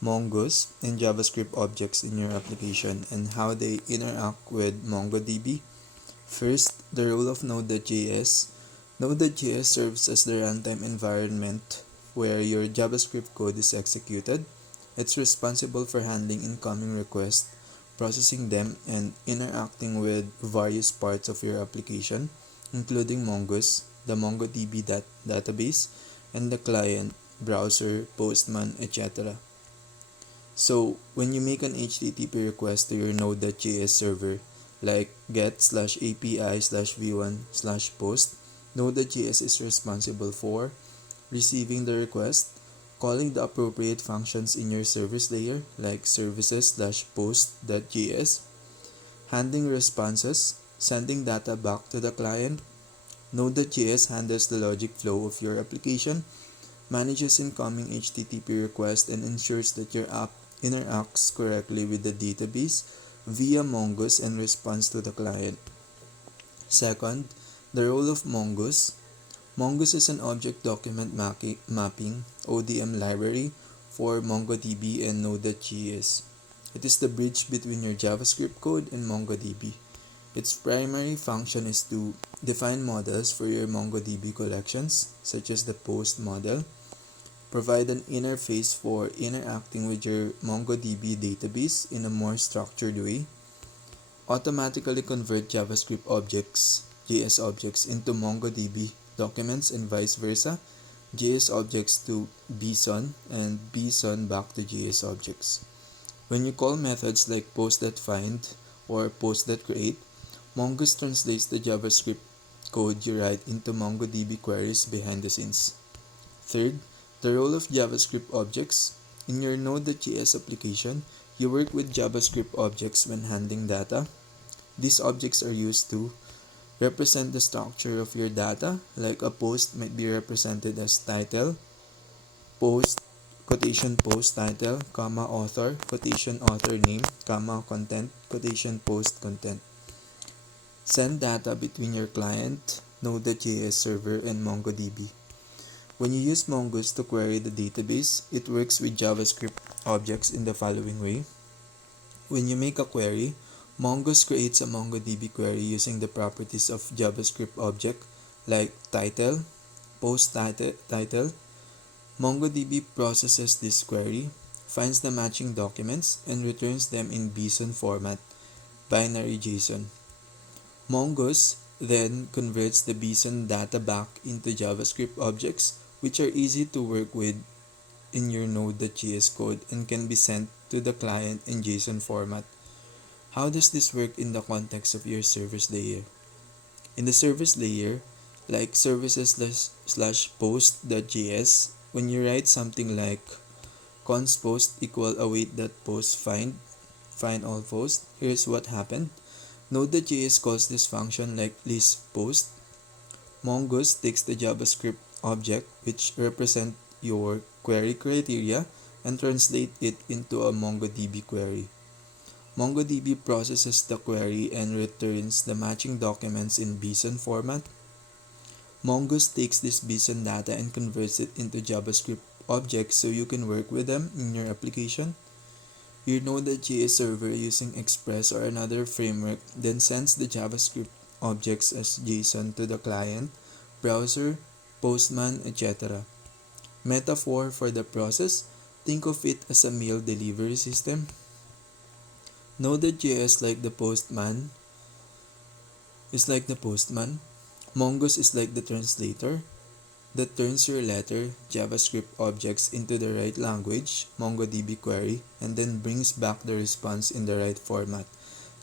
Mongoose, and JavaScript objects in your application and how they interact with MongoDB. First, the role of Node.js. Node.js serves as the runtime environment where your JavaScript code is executed. It's responsible for handling incoming requests, processing them, and interacting with various parts of your application, including Mongoose, the MongoDB database, and the client, browser, Postman, etc. So, when you make an HTTP request to your Node.js server, like get/api/v1/post, Node.js is responsible for receiving the request, calling the appropriate functions in your service layer, like services/post.js, handling responses, sending data back to the client. Node.js handles the logic flow of your application, manages incoming HTTP requests, and ensures that your app interacts correctly with the database via Mongoose and responds to the client. Second, the role of Mongoose. Mongoose is an object document mapping (ODM) library for MongoDB and Node.js. It is the bridge between your JavaScript code and MongoDB. Its primary function is to define models for your MongoDB collections, such as the post model, provide an interface for interacting with your MongoDB database in a more structured way, automatically convert JavaScript objects, JS objects, into MongoDB documents and vice versa, JS objects to BSON and BSON back to JS objects. When you call methods like post.find or post.create, Mongoose translates the JavaScript code you write into MongoDB queries behind the scenes. Third, the role of JavaScript objects. In your Node.js application, you work with JavaScript objects when handling data. These objects are used to represent the structure of your data, like a post might be represented as title, post, quotation post title, comma author, quotation author name, comma content, quotation post content. Send data between your client, Node.js server, and MongoDB. When you use Mongoose to query the database, it works with JavaScript objects in the following way. When you make a query, Mongoose creates a MongoDB query using the properties of JavaScript object like title, post title. MongoDB processes this query, finds the matching documents, and returns them in BSON format, binary JSON. Mongoose then converts the BSON data back into JavaScript objects, which are easy to work with in your Node.js code and can be sent to the client in JSON format. How does this work in the context of your service layer? In the service layer, like services/post.js, when you write something like const post equal await.post find all post, here's what happened. Node.js calls this function like list post. Mongoose takes the JavaScript object, which represent your query criteria, and translate it into a MongoDB query. MongoDB processes the query and returns the matching documents in BSON format. Mongoose takes this BSON data and converts it into JavaScript objects so you can work with them in your application. Your Node.js server using Express or another framework then sends the JavaScript objects as JSON to the client, browser, Postman, etc. Metaphor for the process: think of it as a mail delivery system. Node.js is like the postman. Mongoose is like the translator that turns your letter, JavaScript objects into the right language, MongoDB query, and then brings back the response in the right format,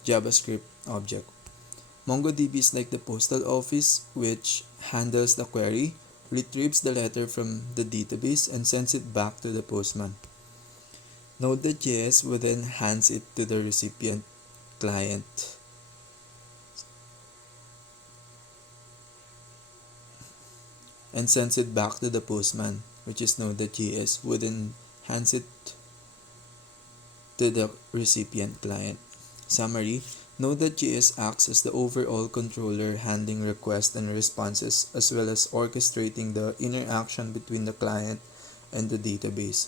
JavaScript object. MongoDB is like the postal office, which handles the query, retrieves the letter from the database, and sends it back to the postman. Node.js would then hands it to the recipient client. And sends it back to the postman, which is Node.js, would then hands it to the recipient client. Summary: Node.js acts as the overall controller, handling requests and responses, as well as orchestrating the interaction between the client and the database.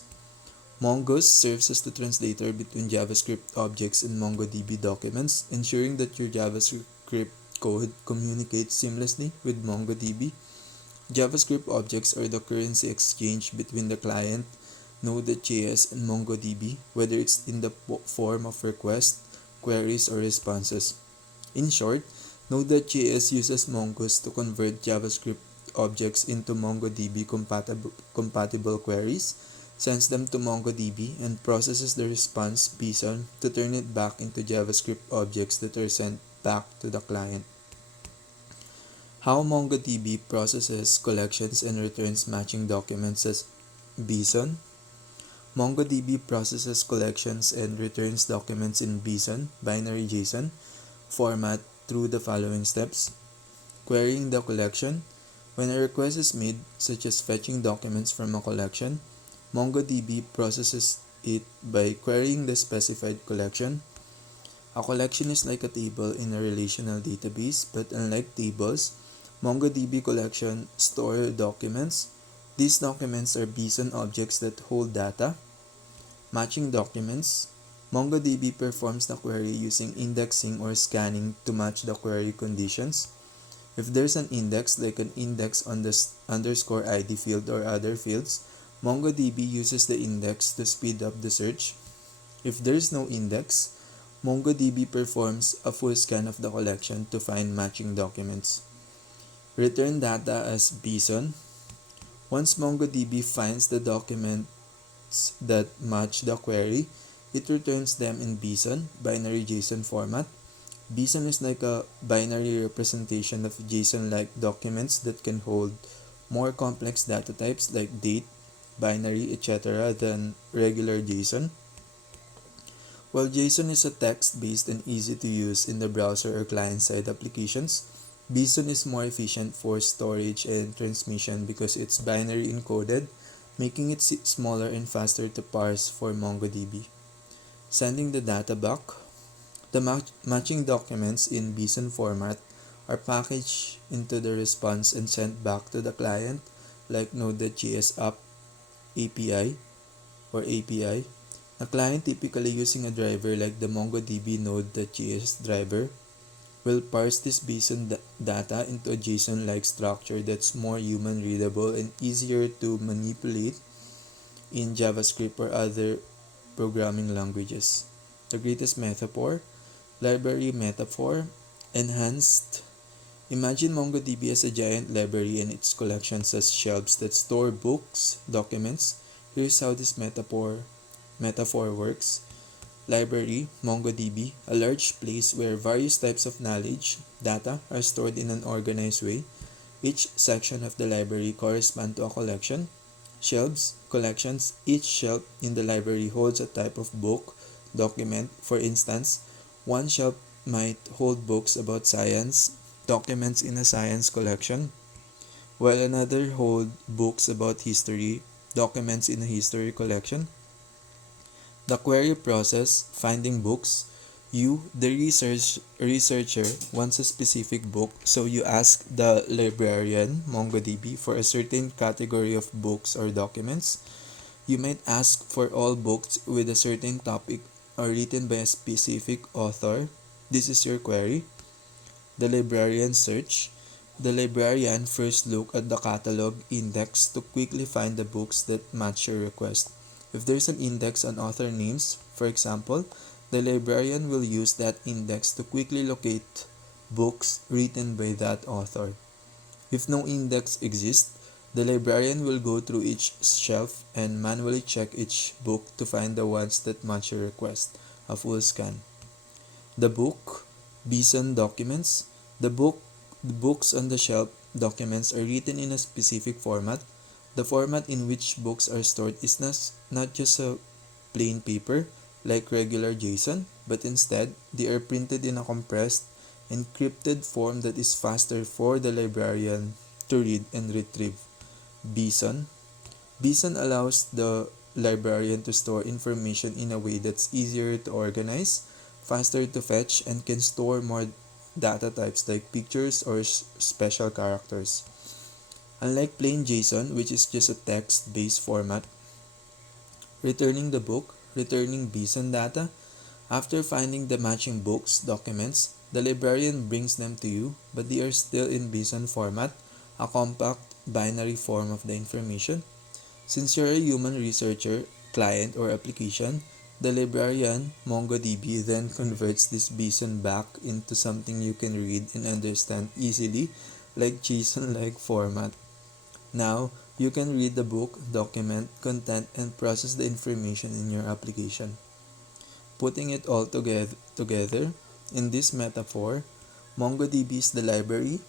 Mongoose serves as the translator between JavaScript objects and MongoDB documents, ensuring that your JavaScript code communicates seamlessly with MongoDB. JavaScript objects are the currency exchange between the client, Node.js, and MongoDB, whether it's in the form of requests, queries, or responses. In short, Node.js uses Mongoose to convert JavaScript objects into MongoDB compatible queries, sends them to MongoDB, and processes the response BSON to turn it back into JavaScript objects that are sent back to the client. How MongoDB processes collections and returns matching documents as BSON. MongoDB processes collections and returns documents in BSON, binary JSON, format through the following steps. Querying the collection. When a request is made, such as fetching documents from a collection, MongoDB processes it by querying the specified collection. A collection is like a table in a relational database, but unlike tables, MongoDB collection store documents. These documents are BSON objects that hold data. Matching documents. MongoDB performs the query using indexing or scanning to match the query conditions. If there's an index, like an index on the underscore ID field or other fields, MongoDB uses the index to speed up the search. If there's no index, MongoDB performs a full scan of the collection to find matching documents. Return data as BSON. Once MongoDB finds the documents that match the query, it returns them in BSON, binary JSON format. BSON is like a binary representation of JSON-like documents that can hold more complex data types like date, binary, etc. than regular JSON. While JSON is a text-based and easy to use in the browser or client-side applications, BSON is more efficient for storage and transmission because it's binary encoded, making it smaller and faster to parse for MongoDB. Sending the data back. The matching documents in BSON format are packaged into the response and sent back to the client, like Node.js app API or API. A client typically using a driver like the MongoDB Node.js driver will parse this BSON data into a JSON-like structure that's more human-readable and easier to manipulate in JavaScript or other programming languages. The greatest metaphor, library metaphor, enhanced. Imagine MongoDB as a giant library and its collections as shelves that store books, documents. Here's how this metaphor works. Library, MongoDB, a large place where various types of knowledge, data, are stored in an organized way. Each section of the library corresponds to a collection. Shelves, collections. Each shelf in the library holds a type of book, document. For instance, one shelf might hold books about science, documents in a science collection, while another hold books about history, documents in a history collection. The query process, finding books. You, the researcher, wants a specific book, so you ask the librarian, MongoDB, for a certain category of books or documents. You might ask for all books with a certain topic or written by a specific author. This is your query. The librarian search. The librarian first look at the catalog index to quickly find the books that match your request. If there's an index on author names, for example, the librarian will use that index to quickly locate books written by that author. If no index exists, the librarian will go through each shelf and manually check each book to find the ones that match your request, a full scan. The book, BSON documents. The books on the shelf documents are written in a specific format. The format in which books are stored is not just a plain paper like regular JSON, but instead they are printed in a compressed, encrypted form that is faster for the librarian to read and retrieve. BSON. BSON allows the librarian to store information in a way that's easier to organize, faster to fetch, and can store more data types like pictures or special characters. Unlike plain JSON, which is just a text-based format, returning BSON data, after finding the matching books documents, the librarian brings them to you, but they are still in BSON format, a compact binary form of the information. Since you're a human researcher, client, or application, the librarian, MongoDB, then converts this BSON back into something you can read and understand easily, like JSON-like format. Now, you can read the book, document, content, and process the information in your application. Putting it all together in this metaphor, MongoDB is the library,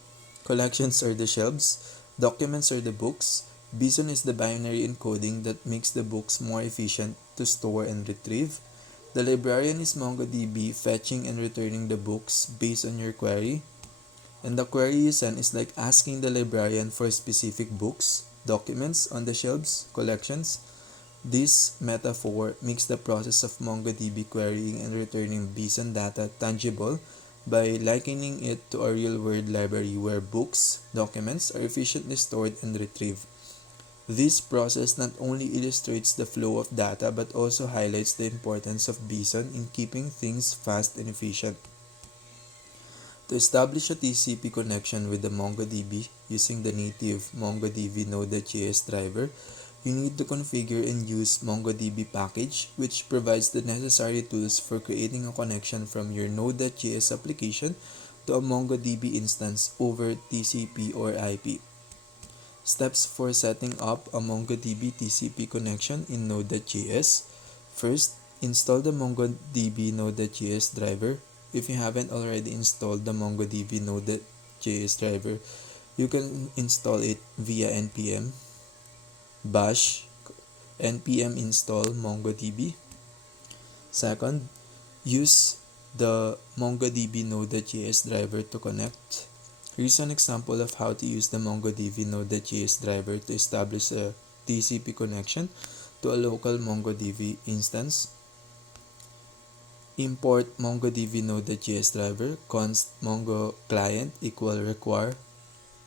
collections are the shelves, documents are the books, BSON is the binary encoding that makes the books more efficient to store and retrieve. The librarian is MongoDB fetching and returning the books based on your query. And the query you send is like asking the librarian for specific books, documents on the shelves, collections. This metaphor makes the process of MongoDB querying and returning BSON data tangible by likening it to a real-world library where books, documents are efficiently stored and retrieved. This process not only illustrates the flow of data but also highlights the importance of BSON in keeping things fast and efficient. To establish a TCP connection with the MongoDB using the native MongoDB Node.js driver, you need to configure and use MongoDB package, which provides the necessary tools for creating a connection from your Node.js application to a MongoDB instance over TCP or IP. Steps for setting up a MongoDB TCP connection in Node.js. First, install the MongoDB Node.js driver. If you haven't already installed the MongoDB Node.js driver, you can install it via npm bash npm install MongoDB. Second, use the MongoDB Node.js driver to connect. Here's an example of how to use the MongoDB Node.js driver to establish a TCP connection to a local MongoDB instance. Import MongoDB Node.js driver const mongo client equal require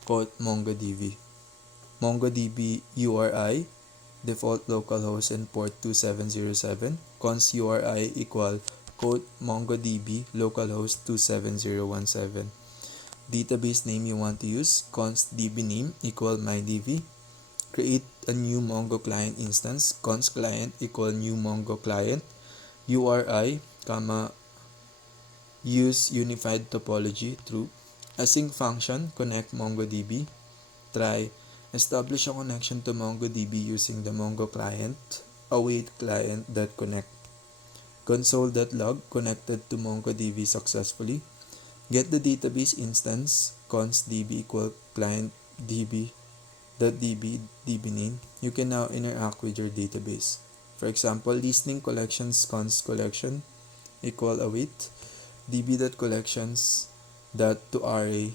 quote MongoDB. MongoDB URI default localhost and port 2707 const URI equal quote MongoDB localhost 27017. Database name you want to use const dbname equal mydb. Create a new Mongo client instance const client equal new Mongo client. URI comma use unified topology true. Async function connect MongoDB. Try establish a connection to MongoDB using the Mongo client. Await client.connect. Console.log connected to MongoDB successfully. Get the database instance const db equal client db.db dbname. You can now interact with your database. For example, listening collections const collection equal await db.collections.toArray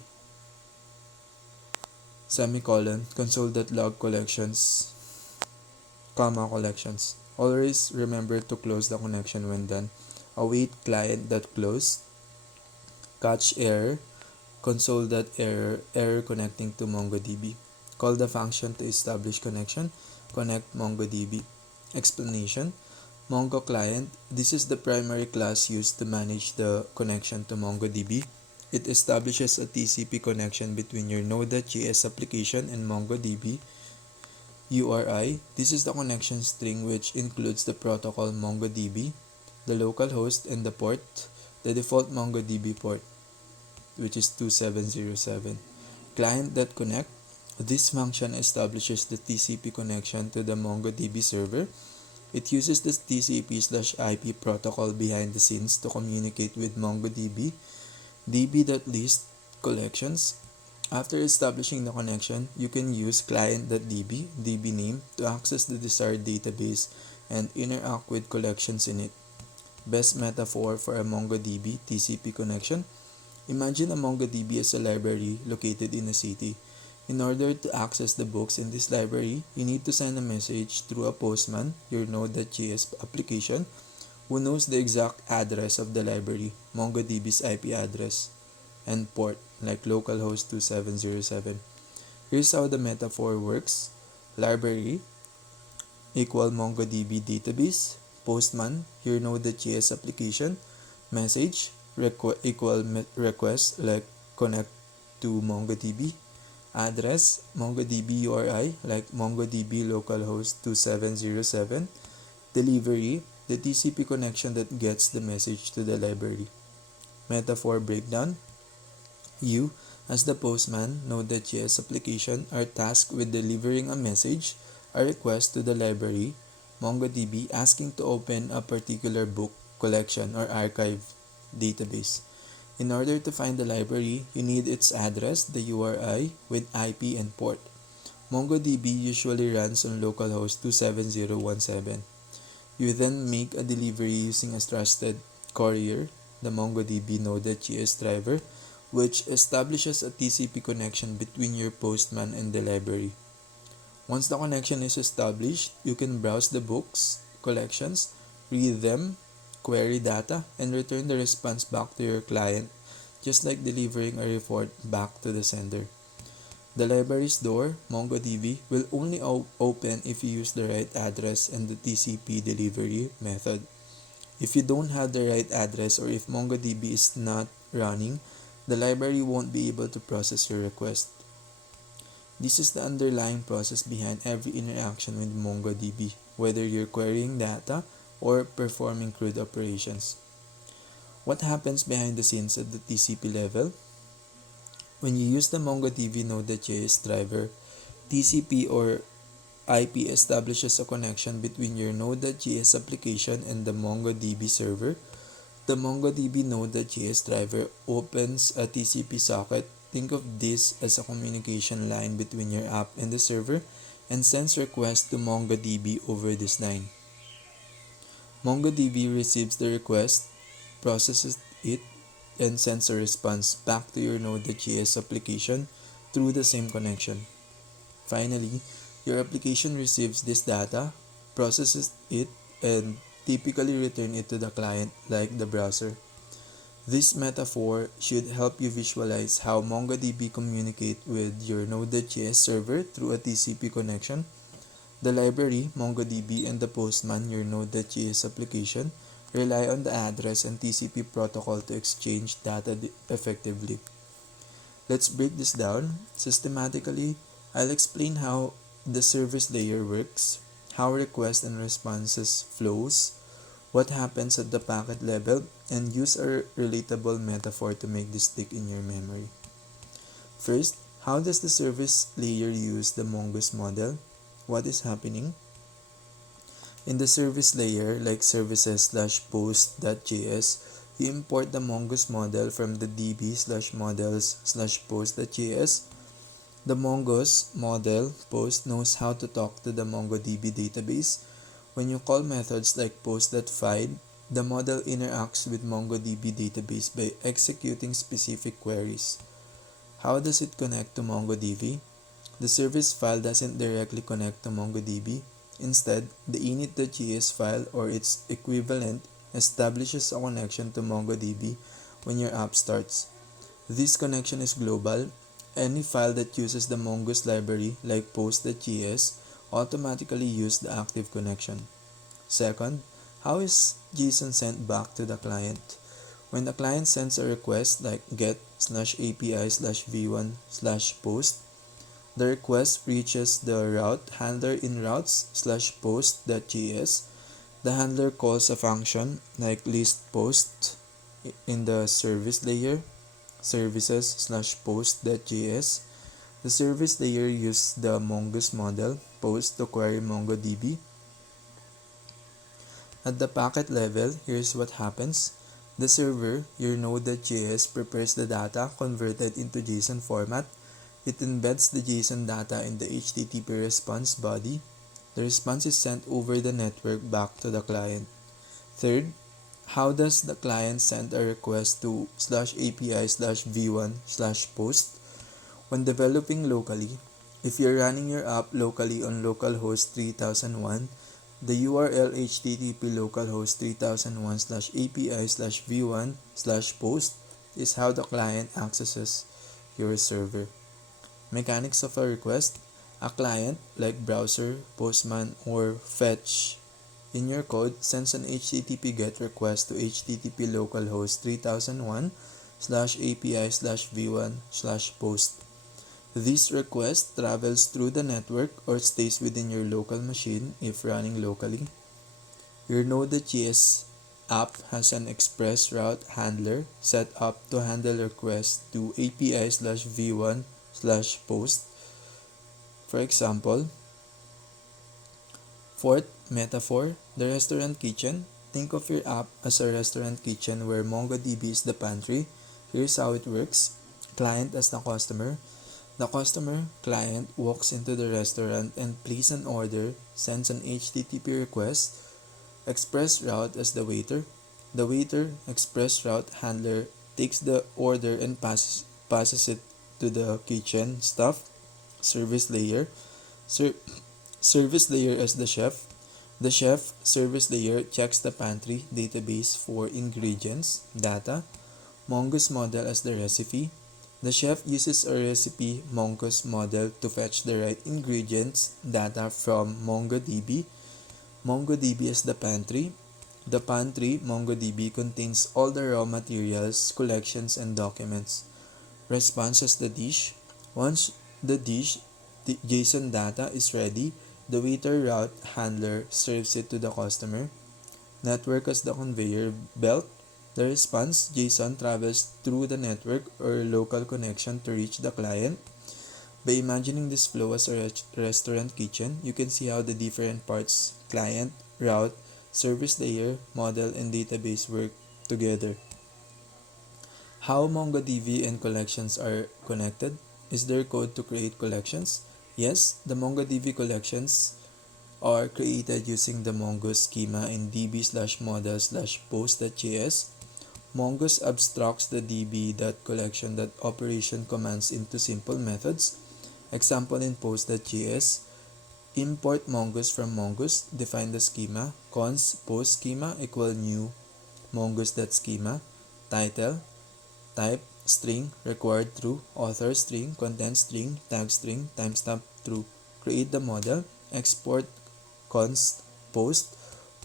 semicolon console.log collections comma collections. Always remember to close the connection when done. Await client.close. Catch error console.error error connecting to MongoDB. Call the function to establish connection. Connect MongoDB. Explanation. Mongo client. This is the primary class used to manage the connection to MongoDB. It establishes a TCP connection between your Node.js application and MongoDB. URI. This is the connection string which includes the protocol MongoDB, the local host, and the port, the default MongoDB port, which is 2707. Client.connect. This function establishes the TCP connection to the MongoDB server. It uses the TCP/IP protocol behind the scenes to communicate with MongoDB. db.list collections. After establishing the connection, you can use client.db, db name, to access the desired database and interact with collections in it. Best metaphor for a MongoDB TCP connection: imagine a MongoDB as a library located in a city. In order to access the books in this library, you need to send a message through a postman, your Node.js application, who knows the exact address of the library, MongoDB's IP address, and port, like localhost 2707. Here's how the metaphor works. Library equal MongoDB database, postman, your Node.js application, message equal request, like connect to MongoDB, address MongoDB URI, like MongoDB localhost 2707, delivery, the TCP connection that gets the message to the library. Metaphor breakdown: you, as the postman, Node.js application, are tasked with delivering a message, a request to the library, MongoDB, asking to open a particular book, collection, or archive database. In order to find the library, you need its address, the URI, with IP and port. MongoDB usually runs on localhost 27017. You then make a delivery using a trusted courier, the MongoDB Node.js driver, which establishes a TCP connection between your postman and the library. Once the connection is established, you can browse the books, collections, read them, query data, and return the response back to your client, just like delivering a report back to the sender. The library's door, MongoDB, will only open if you use the right address and the TCP delivery method. If you don't have the right address, or if MongoDB is not running, the library won't be able to process your request. This is the underlying process behind every interaction with MongoDB, whether you're querying data or performing CRUD operations. What happens behind the scenes at the TCP level? When you use the MongoDB Node.js driver, TCP or IP establishes a connection between your Node.js application and the MongoDB server. The MongoDB Node.js driver opens a TCP socket. Think of this as a communication line between your app and the server, and sends requests to MongoDB over this line. MongoDB receives the request, processes it, and sends a response back to your Node.js application through the same connection. Finally, your application receives this data, processes it, and typically return it to the client, like the browser. This metaphor should help you visualize how MongoDB communicate with your Node.js server through a TCP connection. The library, MongoDB, and the postman, your Node.js application, rely on the address and TCP protocol to exchange data effectively. Let's break this down. Systematically, I'll explain how the service layer works, how requests and responses flows, what happens at the packet level, and use a relatable metaphor to make this stick in your memory. First, how does the service layer use the Mongoose model? What is happening? In the service layer, like services/post.js, you import the Mongoose model from the db/models/post.js. The Mongoose model post knows how to talk to the MongoDB database. When you call methods like post.find, the model interacts with MongoDB database by executing specific queries. How does it connect to MongoDB? The service file doesn't directly connect to MongoDB. Instead, the init.js file or its equivalent establishes a connection to MongoDB when your app starts. This connection is global. Any file that uses the Mongoose library, like post.js, automatically use the active connection. Second, how is JSON sent back to the client? When the client sends a request like get/api/v1/post, the request reaches the route handler in routes/post.js. The handler calls a function like list_post in the service layer, services/post.js. The service layer uses the Mongoose model post to query MongoDB. At the packet level, here's what happens. The server, your Node.js, prepares the data converted into JSON format. It embeds the JSON data in the HTTP response body. The response is sent over the network back to the client. Third, how does the client send a request to /API/v1/post? When developing locally, if you're running your app locally on localhost 3001, the URL http localhost 3001/API/v1/post is how the client accesses your server. Mechanics of a request: a client, like browser, Postman, or Fetch in your code, sends an HTTP GET request to http localhost 3001/API/v1/post. This request travels through the network or stays within your local machine if running locally. Your Node.js app has an express route handler set up to handle requests to API/v1/post. For example, fourth metaphor, the restaurant kitchen. Think of your app as a restaurant kitchen where MongoDB is the pantry. Here's how it works. Client as the customer. The customer client walks into the restaurant and places an order, sends an HTTP request. Express route as the waiter. The waiter express route handler takes the order and passes it to the kitchen staff. Service layer. Service layer as the chef. The chef service layer checks the pantry database for ingredients, data. Mongoose model as the recipe. The chef uses a recipe Mongoose model to fetch the right ingredients, data from MongoDB. MongoDB as the pantry. The pantry, MongoDB, contains all the raw materials, collections, and documents. Response as the dish. Once the dish JSON data is ready, the waiter route handler serves it to the customer. Network as the conveyor belt. The response JSON travels through the network or local connection to reach the client. By imagining this flow as a restaurant kitchen, you can see how the different parts, client, route, service layer, model, and database work together. How MongoDB and collections are connected? Is there code to create collections? Yes, the MongoDB collections are created using the Mongoose schema in db/model/post.js. Mongoose abstracts the db.collection.operation commands into simple methods. Example in post.js: import mongoose from mongoose, define the schema, const post schema equal new mongoose.schema, title, type string, required true, author string, content string, tag string, timestamp true. Create the model, export const post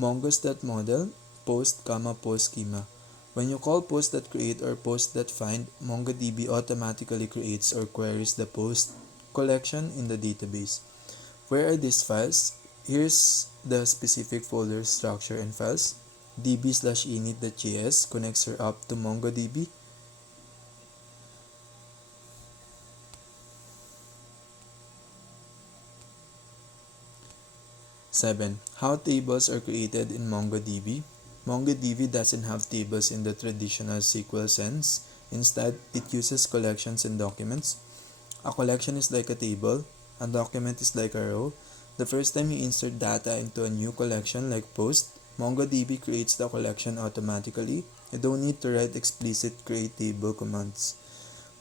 mongoose.model post, post schema. When you call post.create or post.find, MongoDB automatically creates or queries the post collection in the database. Where are these files? Here's the specific folder structure and files. db/init.js connects your app to MongoDB. Seven. How tables are created in MongoDB. MongoDB doesn't have tables in the traditional SQL sense. Instead, it uses collections and documents. A collection is like a table. A document is like a row. The first time you insert data into a new collection like post, MongoDB creates the collection automatically. You don't need to write explicit create table commands.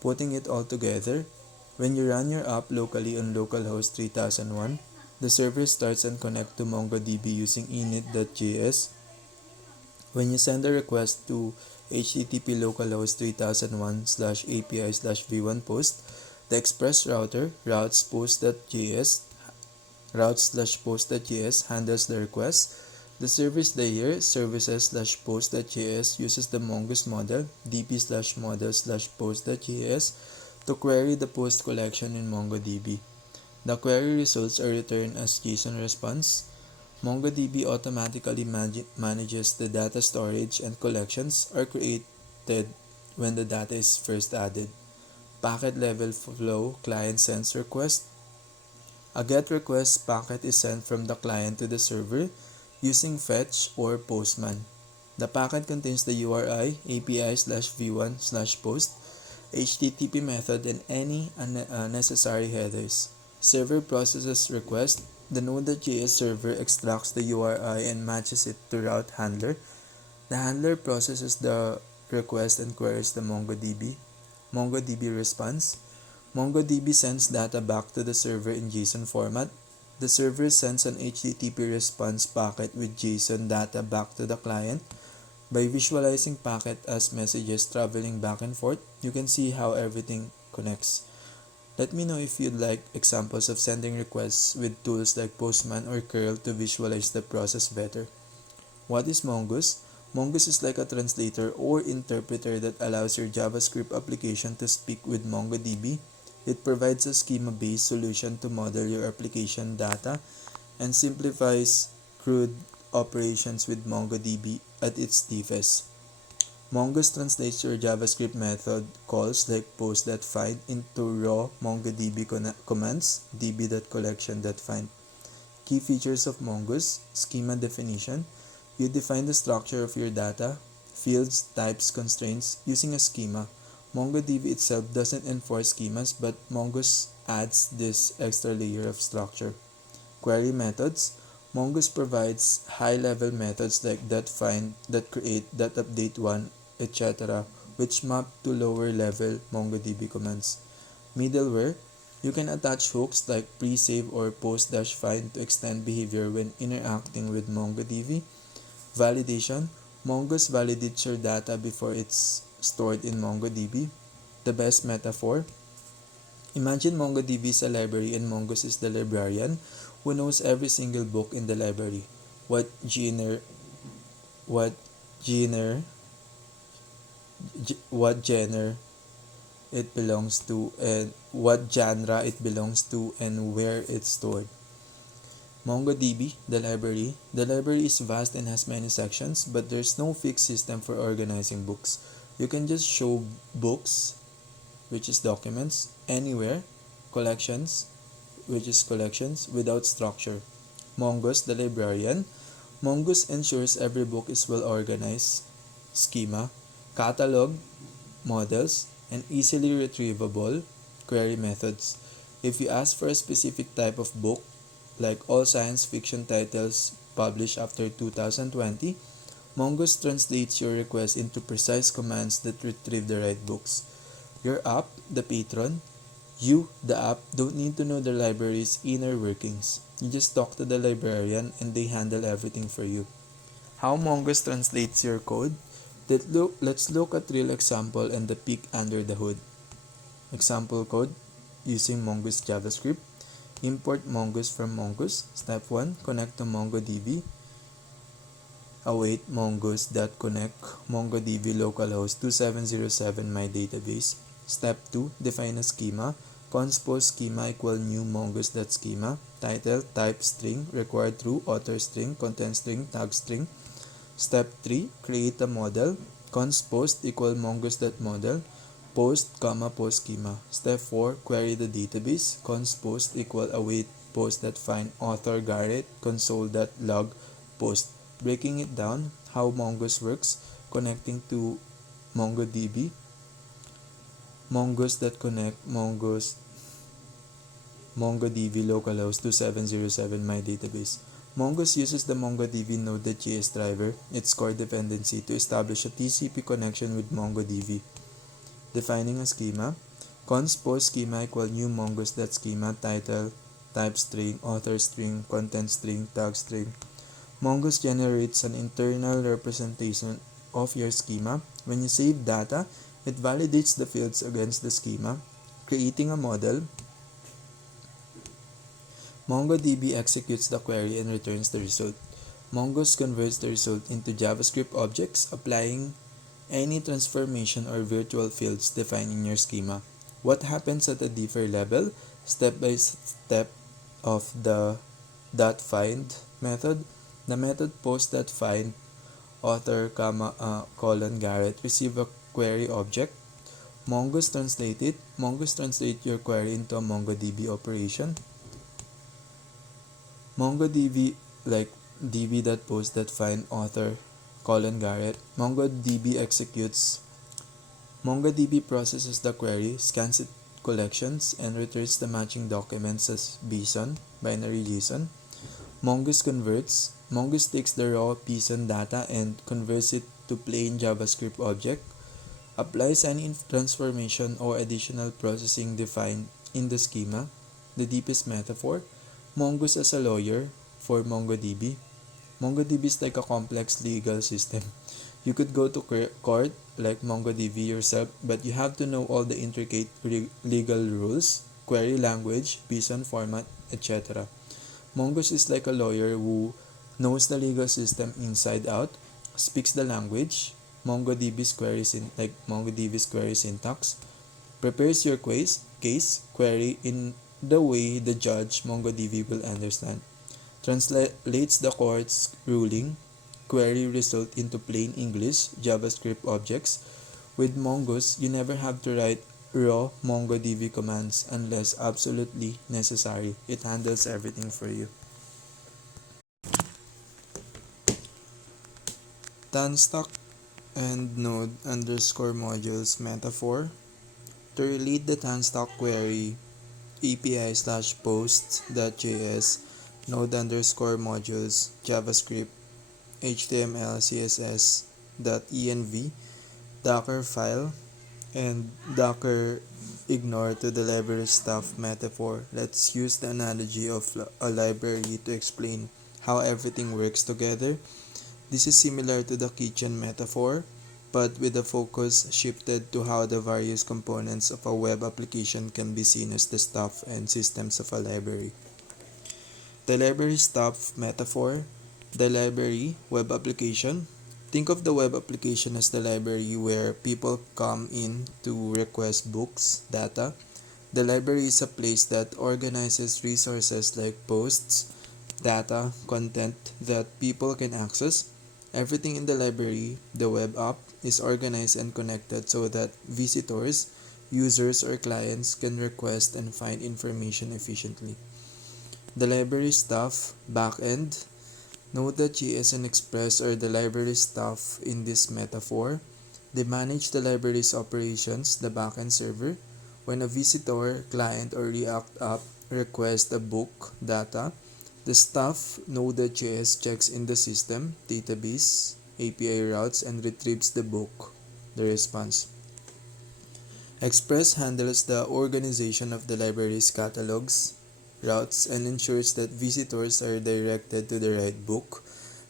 Putting it all together, when you run your app locally on localhost 3001, the server starts and connects to MongoDB using init.js. When you send a request to http localhost 3001/API/v1post, the express router routes post.js handles the request. The service layer services/post.js uses the Mongoose model db/model/post.js to query the post collection in MongoDB. The query results are returned as JSON response. MongoDB automatically manages the data storage, and collections are created when the data is first added. Packet level flow: client sends request. A GET request packet is sent from the client to the server using Fetch or Postman. The packet contains the URI, API/v1/post, HTTP method, and any unnecessary headers. Server processes request. The Node.js server extracts the URI and matches it to route handler. The handler processes the request and queries the MongoDB. MongoDB response. MongoDB sends data back to the server in JSON format. The server sends an HTTP response packet with JSON data back to the client. By visualizing packet as messages traveling back and forth, you can see how everything connects. Let me know if you'd like examples of sending requests with tools like Postman or curl to visualize the process better. What is Mongoose? Mongoose is like a translator or interpreter that allows your JavaScript application to speak with MongoDB. It provides a schema-based solution to model your application data and simplifies crude operations with MongoDB at its deepest. Mongoose translates your JavaScript method calls like post.find into raw MongoDB commands db.collection.find. Key features of Mongoose: schema definition. You define the structure of your data, fields, types, constraints using a schema. MongoDB itself doesn't enforce schemas, but Mongoose adds this extra layer of structure. Query methods. Mongoose provides high-level methods like .find, .create, .update one, etc., which map to lower-level MongoDB commands. Middleware. You can attach hooks like pre-save or post-find to extend behavior when interacting with MongoDB. Validation. Mongoose validates your data before it's stored in MongoDB. The best metaphor. Imagine MongoDB is a library and Mongoose is the librarian who knows every single book in the library, what genre it belongs to, and what genre it belongs to, and where it's stored. MongoDB, the library. The library is vast and has many sections, but there's no fixed system for organizing books. You can just show books, which is documents, anywhere, collections, which is collections, without structure. Mongoose, the librarian. Mongoose ensures every book is well organized. Schema, catalog, models, and easily retrievable query methods. If you ask for a specific type of book, like all science fiction titles published after 2020, Mongoose translates your request into precise commands that retrieve the right books. Your app, the patron. You, the app, don't need to know the library's inner workings. You just talk to the librarian and they handle everything for you. How Mongoose translates your code? Let's look at real example and the peek under the hood. Example code using Mongoose JavaScript. Import Mongoose from Mongoose. Step 1. Connect to MongoDB. Await mongoose.connect MongoDB localhost 2707 my database. Step 2. Define a schema. Const schema equal new mongoose.schema. Title, type string, required true, author string, content string, tag string. Step 3. Create a model. Const post equal mongoose.model. Post, post schema. Step 4. Query the database. Const post equal await post.find author Garrett console.log post. Breaking it down, how Mongoose works, connecting to MongoDB. Mongoose.connect MongoDB localhost 2707 my database. Mongoose uses the MongoDB Node.js driver, its core dependency, to establish a TCP connection with MongoDB. Defining a schema. Const post schema equal new mongoose.schema title, type string, author string, content string, tag string. Mongoose generates an internal representation of your schema. When you save data, it validates the fields against the schema. Creating a model. MongoDB executes the query and returns the result. Mongoose converts the result into JavaScript objects, applying any transformation or virtual fields defined in your schema. What happens at a deeper level? Step by step of the .find method. The method post.find author, Garrett receive a query object. Mongoose translate it. Mongoose translate your query into a MongoDB operation. MongoDB like db.post.find author, Garrett. MongoDB processes the query, scans its collections, and returns the matching documents as BSON, binary JSON. Mongoose takes the raw BSON data and converts it to plain JavaScript object, applies any transformation or additional processing defined in the schema. The deepest metaphor, Mongoose as a lawyer for MongoDB. MongoDB is like a complex legal system. You could go to court like MongoDB yourself, but you have to know all the intricate legal rules, query language, BSON format, etc. Mongoose is like a lawyer who knows the legal system inside out, speaks the language, MongoDB's query syntax, prepares your case query in the way the judge MongoDB will understand, translates the court's ruling, query result into plain English JavaScript objects. With Mongoose, you never have to write raw MongoDB commands unless absolutely necessary. It handles everything for you. Tanstack and node underscore modules metaphor. To relate the Tanstack query, API slash posts.js, node underscore modules, JavaScript, HTML, CSS, .env, Docker file, and Docker ignore to the library stuff metaphor. Let's use the analogy of a library to explain how everything works together. This is similar to the kitchen metaphor, but with the focus shifted to how the various components of a web application can be seen as the stuff and systems of a library. The library stuff metaphor, the library web application. Think of the web application as the library where people come in to request books, data. The library is a place that organizes resources like posts, data, content that people can access. Everything in the library, the web app, is organized and connected so that visitors, users, or clients can request and find information efficiently. The library stuff, backend. Note that JS and Express are the library stuff in this metaphor. They manage the library's operations, the backend server. When a visitor, client, or React app requests a book data, the stuff Node.js checks in the system, database, API routes, and retrieves the book, the response. Express handles the organization of the library's catalogs, routes, and ensures that visitors are directed to the right book,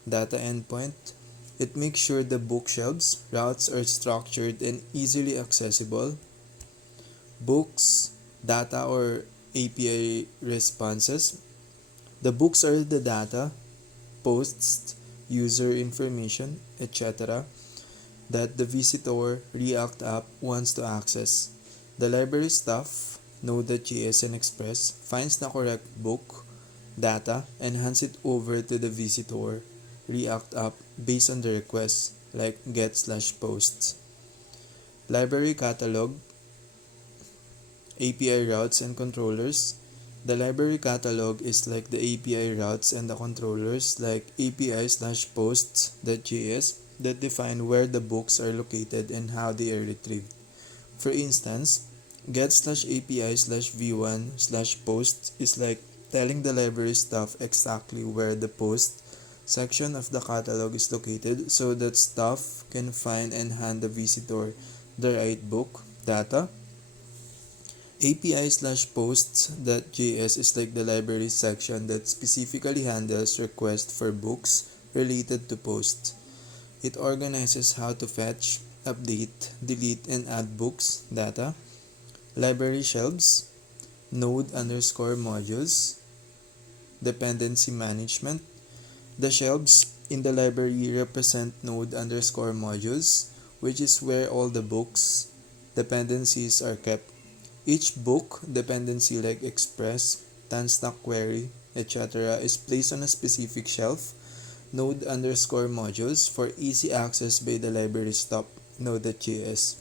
data endpoint. It makes sure the bookshelves, routes are structured and easily accessible. Books, data, or API responses. The books are the data, posts, user information, etc. that the visitor React app wants to access. The library stuff, Node.js and Express, finds the correct book, data, and hands it over to the visitor React app based on the request, like get/posts. Library catalog, API routes and controllers. The library catalog is like the API routes and the controllers like API/posts.js that define where the books are located and how they are retrieved. For instance, get/API/v1/post is like telling the library stuff exactly where the post section of the catalog is located so that stuff can find and hand the visitor the right book, data. API/posts.js is like the library section that specifically handles requests for books related to posts. It organizes how to fetch, update, delete, and add books, data. Library shelves, node_modules, dependency management. The shelves in the library represent node_modules, which is where all the books dependencies are kept. Each book dependency like Express, Tanstack query, etc. is placed on a specific shelf, node_modules, for easy access by the library stuff, Node.js.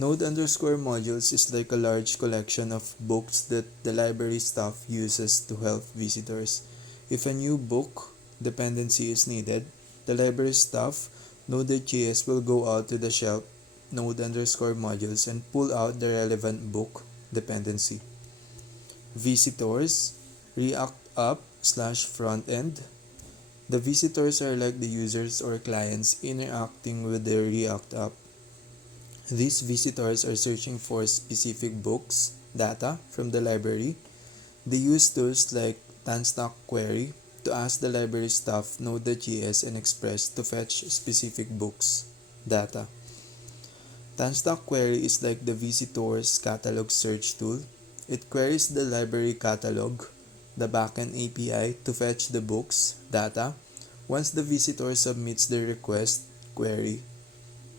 Node_modules is like a large collection of books that the library stuff uses to help visitors. If a new book dependency is needed, the library staff, Node.js will go out to the shelf node_modules and pull out the relevant book dependency. Visitors, React app slash frontend. The visitors are like the users or clients interacting with the React app. These visitors are searching for specific books, data from the library. They use tools like Tanstack Query to ask the library staff Node.js and Express to fetch specific books, data. Tanstack Query is like the visitor's catalog search tool. It queries the library catalog, the backend API to fetch the books, data. Once the visitor submits the request query,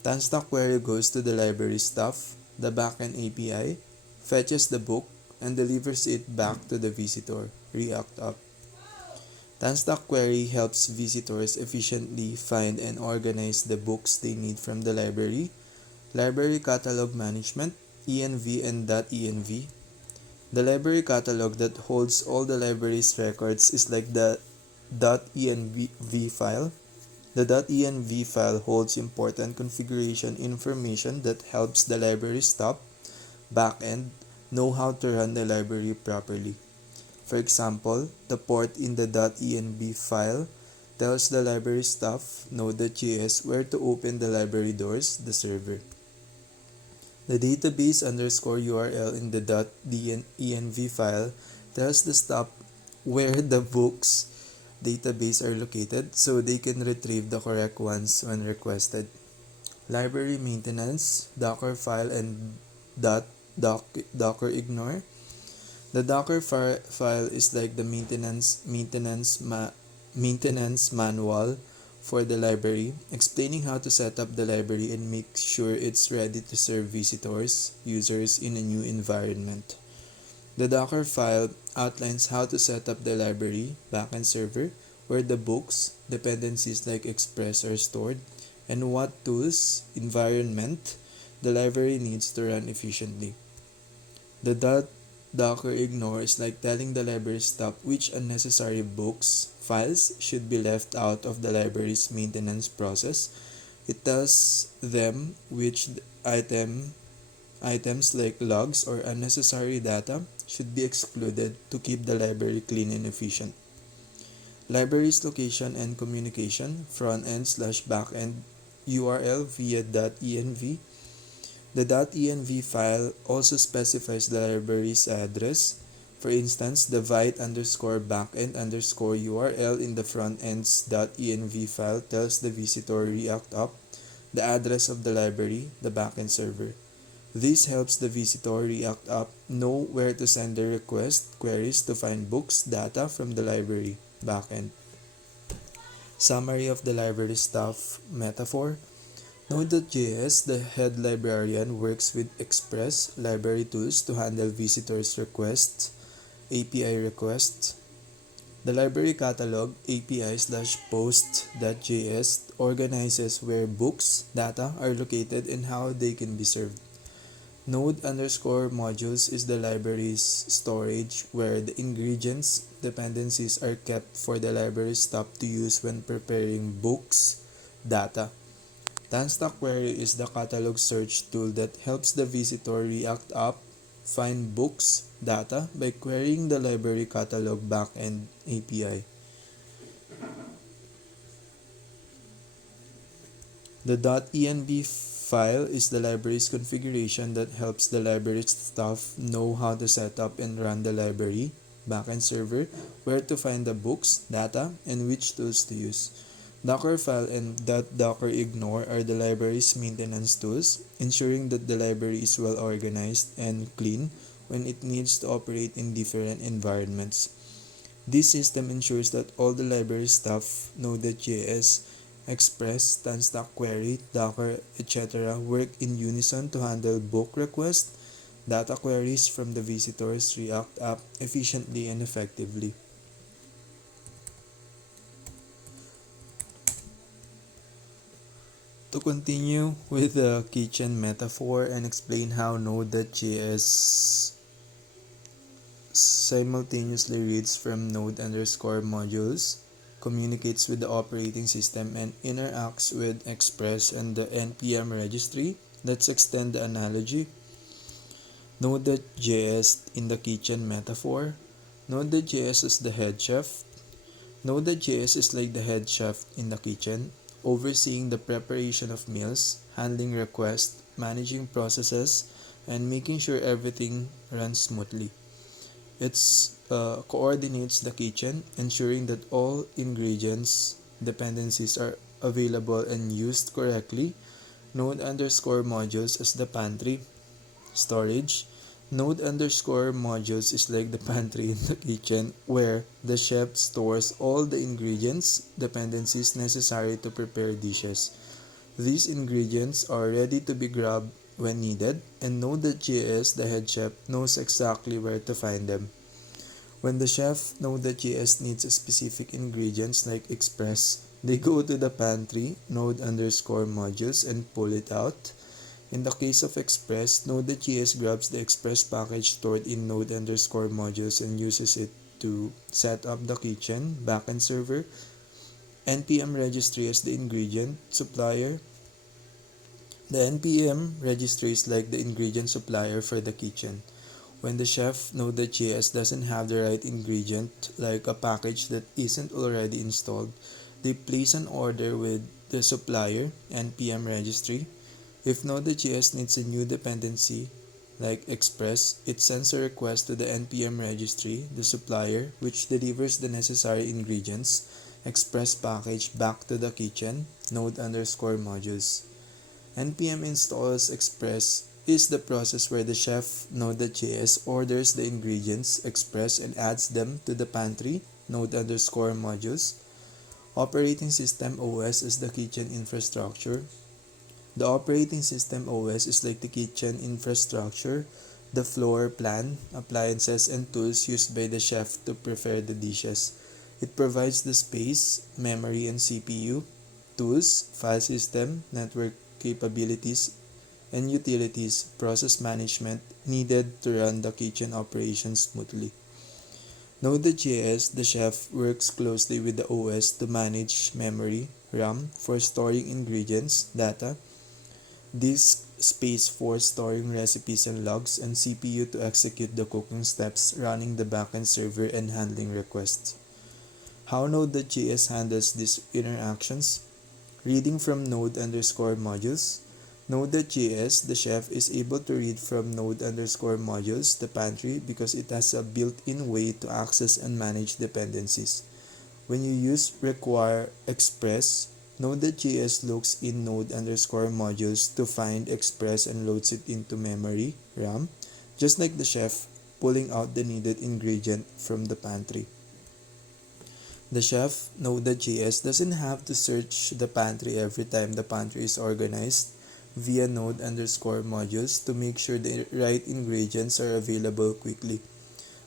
Tanstack Query goes to the library staff, the backend API, fetches the book, and delivers it back to the visitor, React app. Tanstack Query helps visitors efficiently find and organize the books they need from the library. Library Catalog Management, ENV and .env. The library catalog that holds all the library's records is like the .env file. The .env file holds important configuration information that helps the library staff, backend, know how to run the library properly. For example, the port in the .env file tells the library staff, Node.js, where to open the library doors, the server. The database underscore URL in the .env file tells the staff where the books database are located so they can retrieve the correct ones when requested. Library maintenance, Docker file, and Docker ignore. The Docker file is like the maintenance manual for the library, explaining how to set up the library and make sure it's ready to serve visitors, users in a new environment. The Docker file outlines how to set up the library backend server, where the books, dependencies like Express are stored, and what tools, environment, the library needs to run efficiently. The Docker ignore is like telling the library staff which unnecessary books, files should be left out of the library's maintenance process. It tells them which items like logs or unnecessary data should be excluded to keep the library clean and efficient. Library's location and communication, front-end slash back-end URL via .env. The .env file also specifies the library's address. For instance, the vite_backend_ URL in the frontend's .env file tells the visitor React app the address of the library, the backend server. This helps the visitor React app know where to send the request queries to find books, data from the library, backend. Summary of the library staff metaphor. Node.js, the head librarian, works with Express library tools to handle visitors' requests, API requests. The library catalog API/post.js organizes where books, data are located and how they can be served. Node_modules is the library's storage where the ingredients, dependencies are kept for the library staff to use when preparing books, data. Tanstack Query is the catalog search tool that helps the visitor React app find books, data by querying the library catalog backend API. The .env file is the library's configuration that helps the library staff know how to set up and run the library, backend server, where to find the books, data, and which tools to use. Docker file and .docker ignore are the library's maintenance tools, ensuring that the library is well organized and clean when it needs to operate in different environments. This system ensures that all the library staff, Node.js, Express, Tanstack Query, Docker, etc. work in unison to handle book requests, data queries from the visitor's React app efficiently and effectively. To continue with the kitchen metaphor and explain how Node.js simultaneously reads from node_modules, communicates with the operating system, and interacts with Express and the NPM registry. Let's extend the analogy. Node.js in the kitchen metaphor. Node.js is the head chef. Node.js is like the head chef in the kitchen, overseeing the preparation of meals, handling requests, managing processes, and making sure everything runs smoothly. It coordinates the kitchen, ensuring that all ingredients, dependencies are available and used correctly. Node underscore modules is the pantry. Storage. Node underscore modules is like the pantry in the kitchen where the chef stores all the ingredients, dependencies necessary to prepare dishes. These ingredients are ready to be grabbed when needed, and Node.js, the head chef, knows exactly where to find them. When the chef Node.js needs specific ingredients like Express, they go to the pantry, Node underscore modules, and pull it out. In the case of Express, Node.js grabs the Express package stored in Node underscore modules and uses it to set up the kitchen backend server. NPM registry as the ingredient supplier. The NPM registry is like the ingredient supplier for the kitchen. When the chef Node.js doesn't have the right ingredient, like a package that isn't already installed, they place an order with the supplier NPM registry. If Node.js needs a new dependency, like Express, it sends a request to the NPM registry, the supplier, which delivers the necessary ingredients, Express package back to the kitchen, Node underscore modules. NPM installs Express is the process where the chef Node.js orders the ingredients Express and adds them to the pantry, Node underscore modules. Operating System OS is the kitchen infrastructure. The operating system OS is like the kitchen infrastructure, the floor plan, appliances, and tools used by the chef to prepare the dishes. It provides the space, memory, and CPU, tools, file system, network capabilities, and utilities, process management needed to run the kitchen operations smoothly. Node.js, the chef, works closely with the OS to manage memory, RAM, for storing ingredients, data, disk space for storing recipes and logs, and CPU to execute the cooking steps, running the backend server, and handling requests. How Node.js handles these interactions? Reading from Node underscore modules. Node.js, the chef, is able to read from Node underscore modules, the pantry, because it has a built-in way to access and manage dependencies. When you use require express, Node.js looks in Node underscore modules to find Express and loads it into memory, RAM, just like the chef pulling out the needed ingredient from the pantry. The chef Node.js doesn't have to search the pantry every time the pantry is organized via Node underscore modules to make sure the right ingredients are available quickly.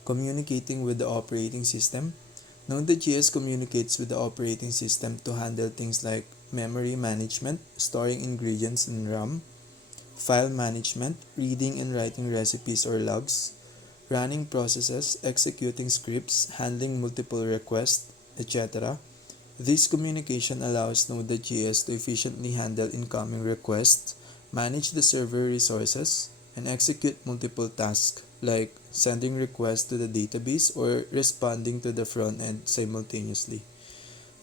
Communicating with the operating system. Node.js communicates with the operating system to handle things like memory management, storing ingredients in RAM, file management, reading and writing recipes or logs, running processes, executing scripts, handling multiple requests, etc. This communication allows Node.js to efficiently handle incoming requests, manage the server resources, and execute multiple tasks like sending requests to the database or responding to the front end simultaneously.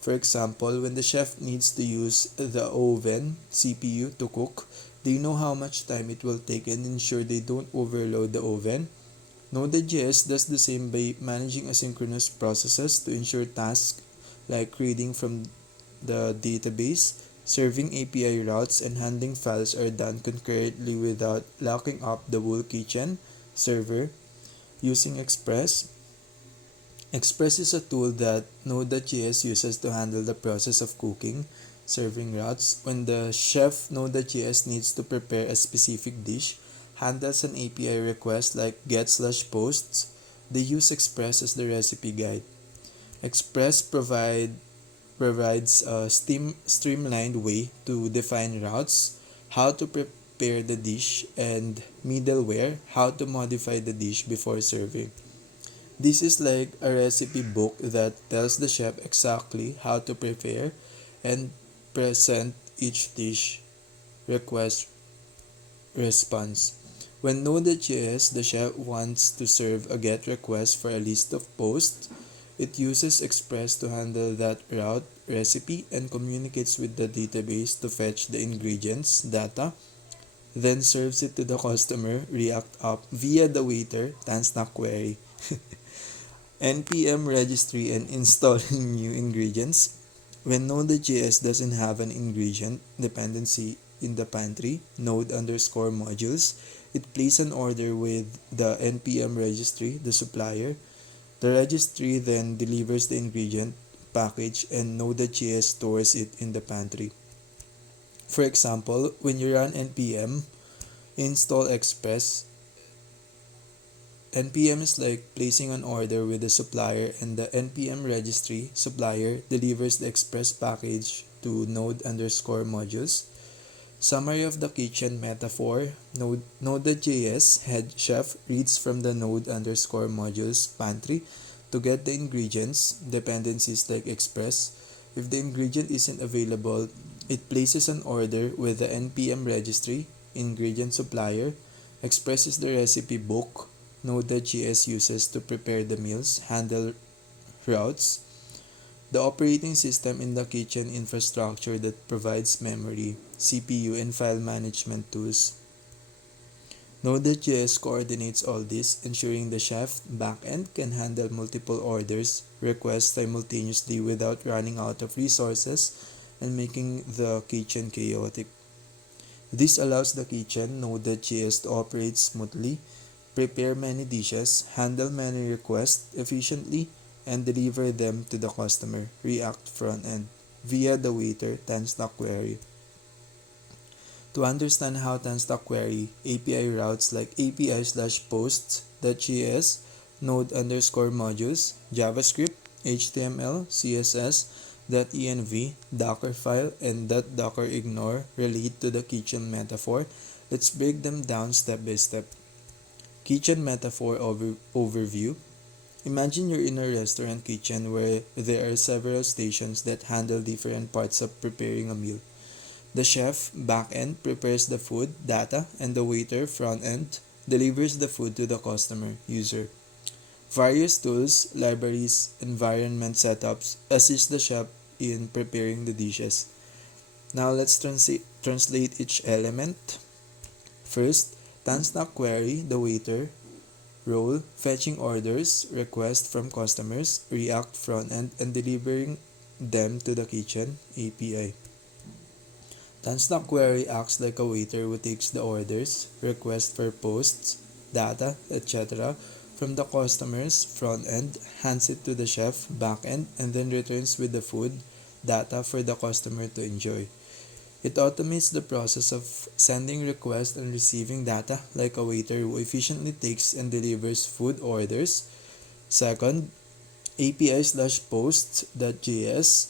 For example, when the chef needs to use the oven CPU to cook, they know how much time it will take and ensure they don't overload the oven. Node.js does the same by managing asynchronous processes to ensure tasks like reading from the database, serving API routes, and handling files are done concurrently without locking up the whole kitchen server. Using Express. Express is a tool that Node.js uses to handle the process of cooking, serving routes. When the chef Node.js needs to prepare a specific dish, handles an API request like get/posts, they use Express as the recipe guide. Express provides a streamlined way to define routes, how to prepare the dish, and middleware, how to modify the dish before serving. This is like a recipe book that tells the chef exactly how to prepare and present each dish. Request response. When Node.js, the chef wants to serve a GET request for a list of posts, it uses Express to handle that route recipe and communicates with the database to fetch the ingredients data, then serves it to the customer React app via the waiter Tansnap query. npm registry and installing new ingredients. When Node.js doesn't have an ingredient dependency in the pantry, node underscore modules, it places an order with the npm registry, the supplier. The registry then delivers the ingredient package and Node.js stores it in the pantry. For example, when you run npm install express, npm is like placing an order with the supplier and the npm registry supplier delivers the express package to node underscore modules. Summary of the kitchen metaphor. Node.js head chef reads from the node underscore modules pantry to get the ingredients, dependencies like express. If the ingredient isn't available, it places an order with the npm registry, ingredient supplier, expresses the recipe book Node.js uses to prepare the meals, handle routes, the operating system in the kitchen infrastructure that provides memory, CPU, and file management tools. Node.js coordinates all this, ensuring the chef backend can handle multiple orders, requests simultaneously without running out of resources and making the kitchen chaotic. This allows the kitchen Node.js to operate smoothly, prepare many dishes, handle many requests efficiently, and deliver them to the customer React frontend via the waiter Tanstack query. To understand how Tanstack query API routes like API/posts.js, node underscore modules, JavaScript, HTML, CSS, .env, Dockerfile, and .docker ignore relate to the kitchen metaphor, let's break them down step by step. Kitchen metaphor overview. Imagine you're in a restaurant kitchen where there are several stations that handle different parts of preparing a meal. The chef, backend, prepares the food, data, and the waiter, frontend, delivers the food to the customer, user. Various tools, libraries, environment setups assist the chef in preparing the dishes. Now let's translate each element. First, Tanstack query, the waiter, role, fetching orders, requests from customers, React frontend, and delivering them to the kitchen, API. Tanstack query acts like a waiter who takes the orders, requests for posts, data, etc. from the customer's frontend, hands it to the chef backend, and then returns with the food, data for the customer to enjoy. It automates the process of sending requests and receiving data like a waiter who efficiently takes and delivers food orders. Second, API/posts.js,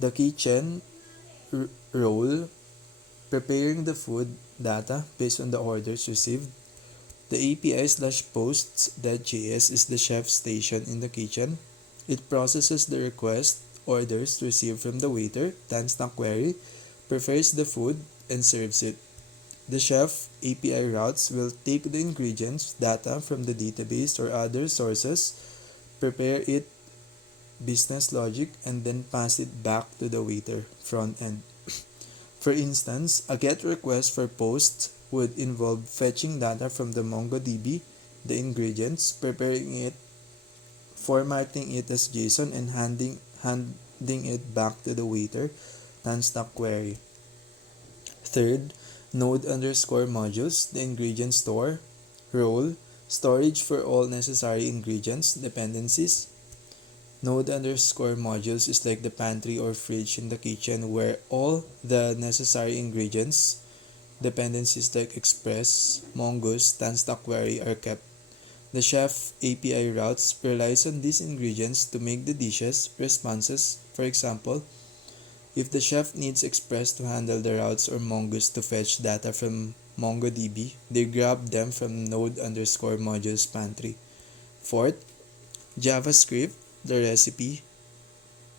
the kitchen role, preparing the food data based on the orders received. The API/posts.js is the chef station in the kitchen. It processes the request orders received from the waiter, Tanstack query, prepares the food, and serves it. The chef API routes will take the ingredients data from the database or other sources, prepare it business logic, and then pass it back to the waiter front end. For instance, a GET request for posts would involve fetching data from the MongoDB, the ingredients, preparing it, formatting it as JSON, and handing it back to the waiter, Tanstack query. Third, node underscore modules, the ingredient store, role, storage for all necessary ingredients, dependencies. Node underscore modules is like the pantry or fridge in the kitchen where all the necessary ingredients, dependencies like Express, Mongoose, Tanstack query are kept. The chef API routes relies on these ingredients to make the dishes responses. For example, if the chef needs Express to handle the routes or Mongoose to fetch data from MongoDB, they grab them from node underscore modules pantry. Fourth, JavaScript, the recipe,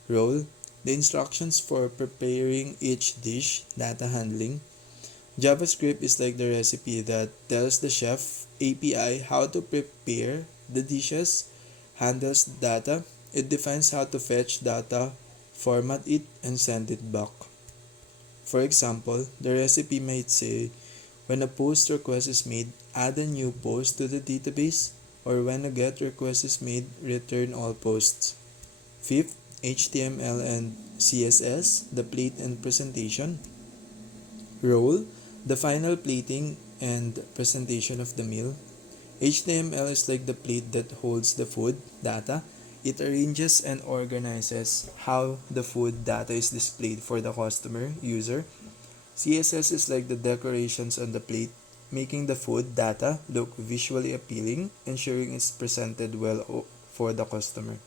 role, the instructions for preparing each dish, data handling. JavaScript is like the recipe that tells the chef API how to prepare the dishes, handles data, it defines how to fetch data, format it, and send it back. For example, the recipe might say, when a post request is made, add a new post to the database, or when a GET request is made, return all posts. Fifth, HTML and CSS, the plate and presentation. Role, the final plating and presentation of the meal. HTML is like the plate that holds the food data. It arranges and organizes how the food data is displayed for the customer user. CSS is like the decorations on the plate, making the food data look visually appealing, ensuring it's presented well for the customer.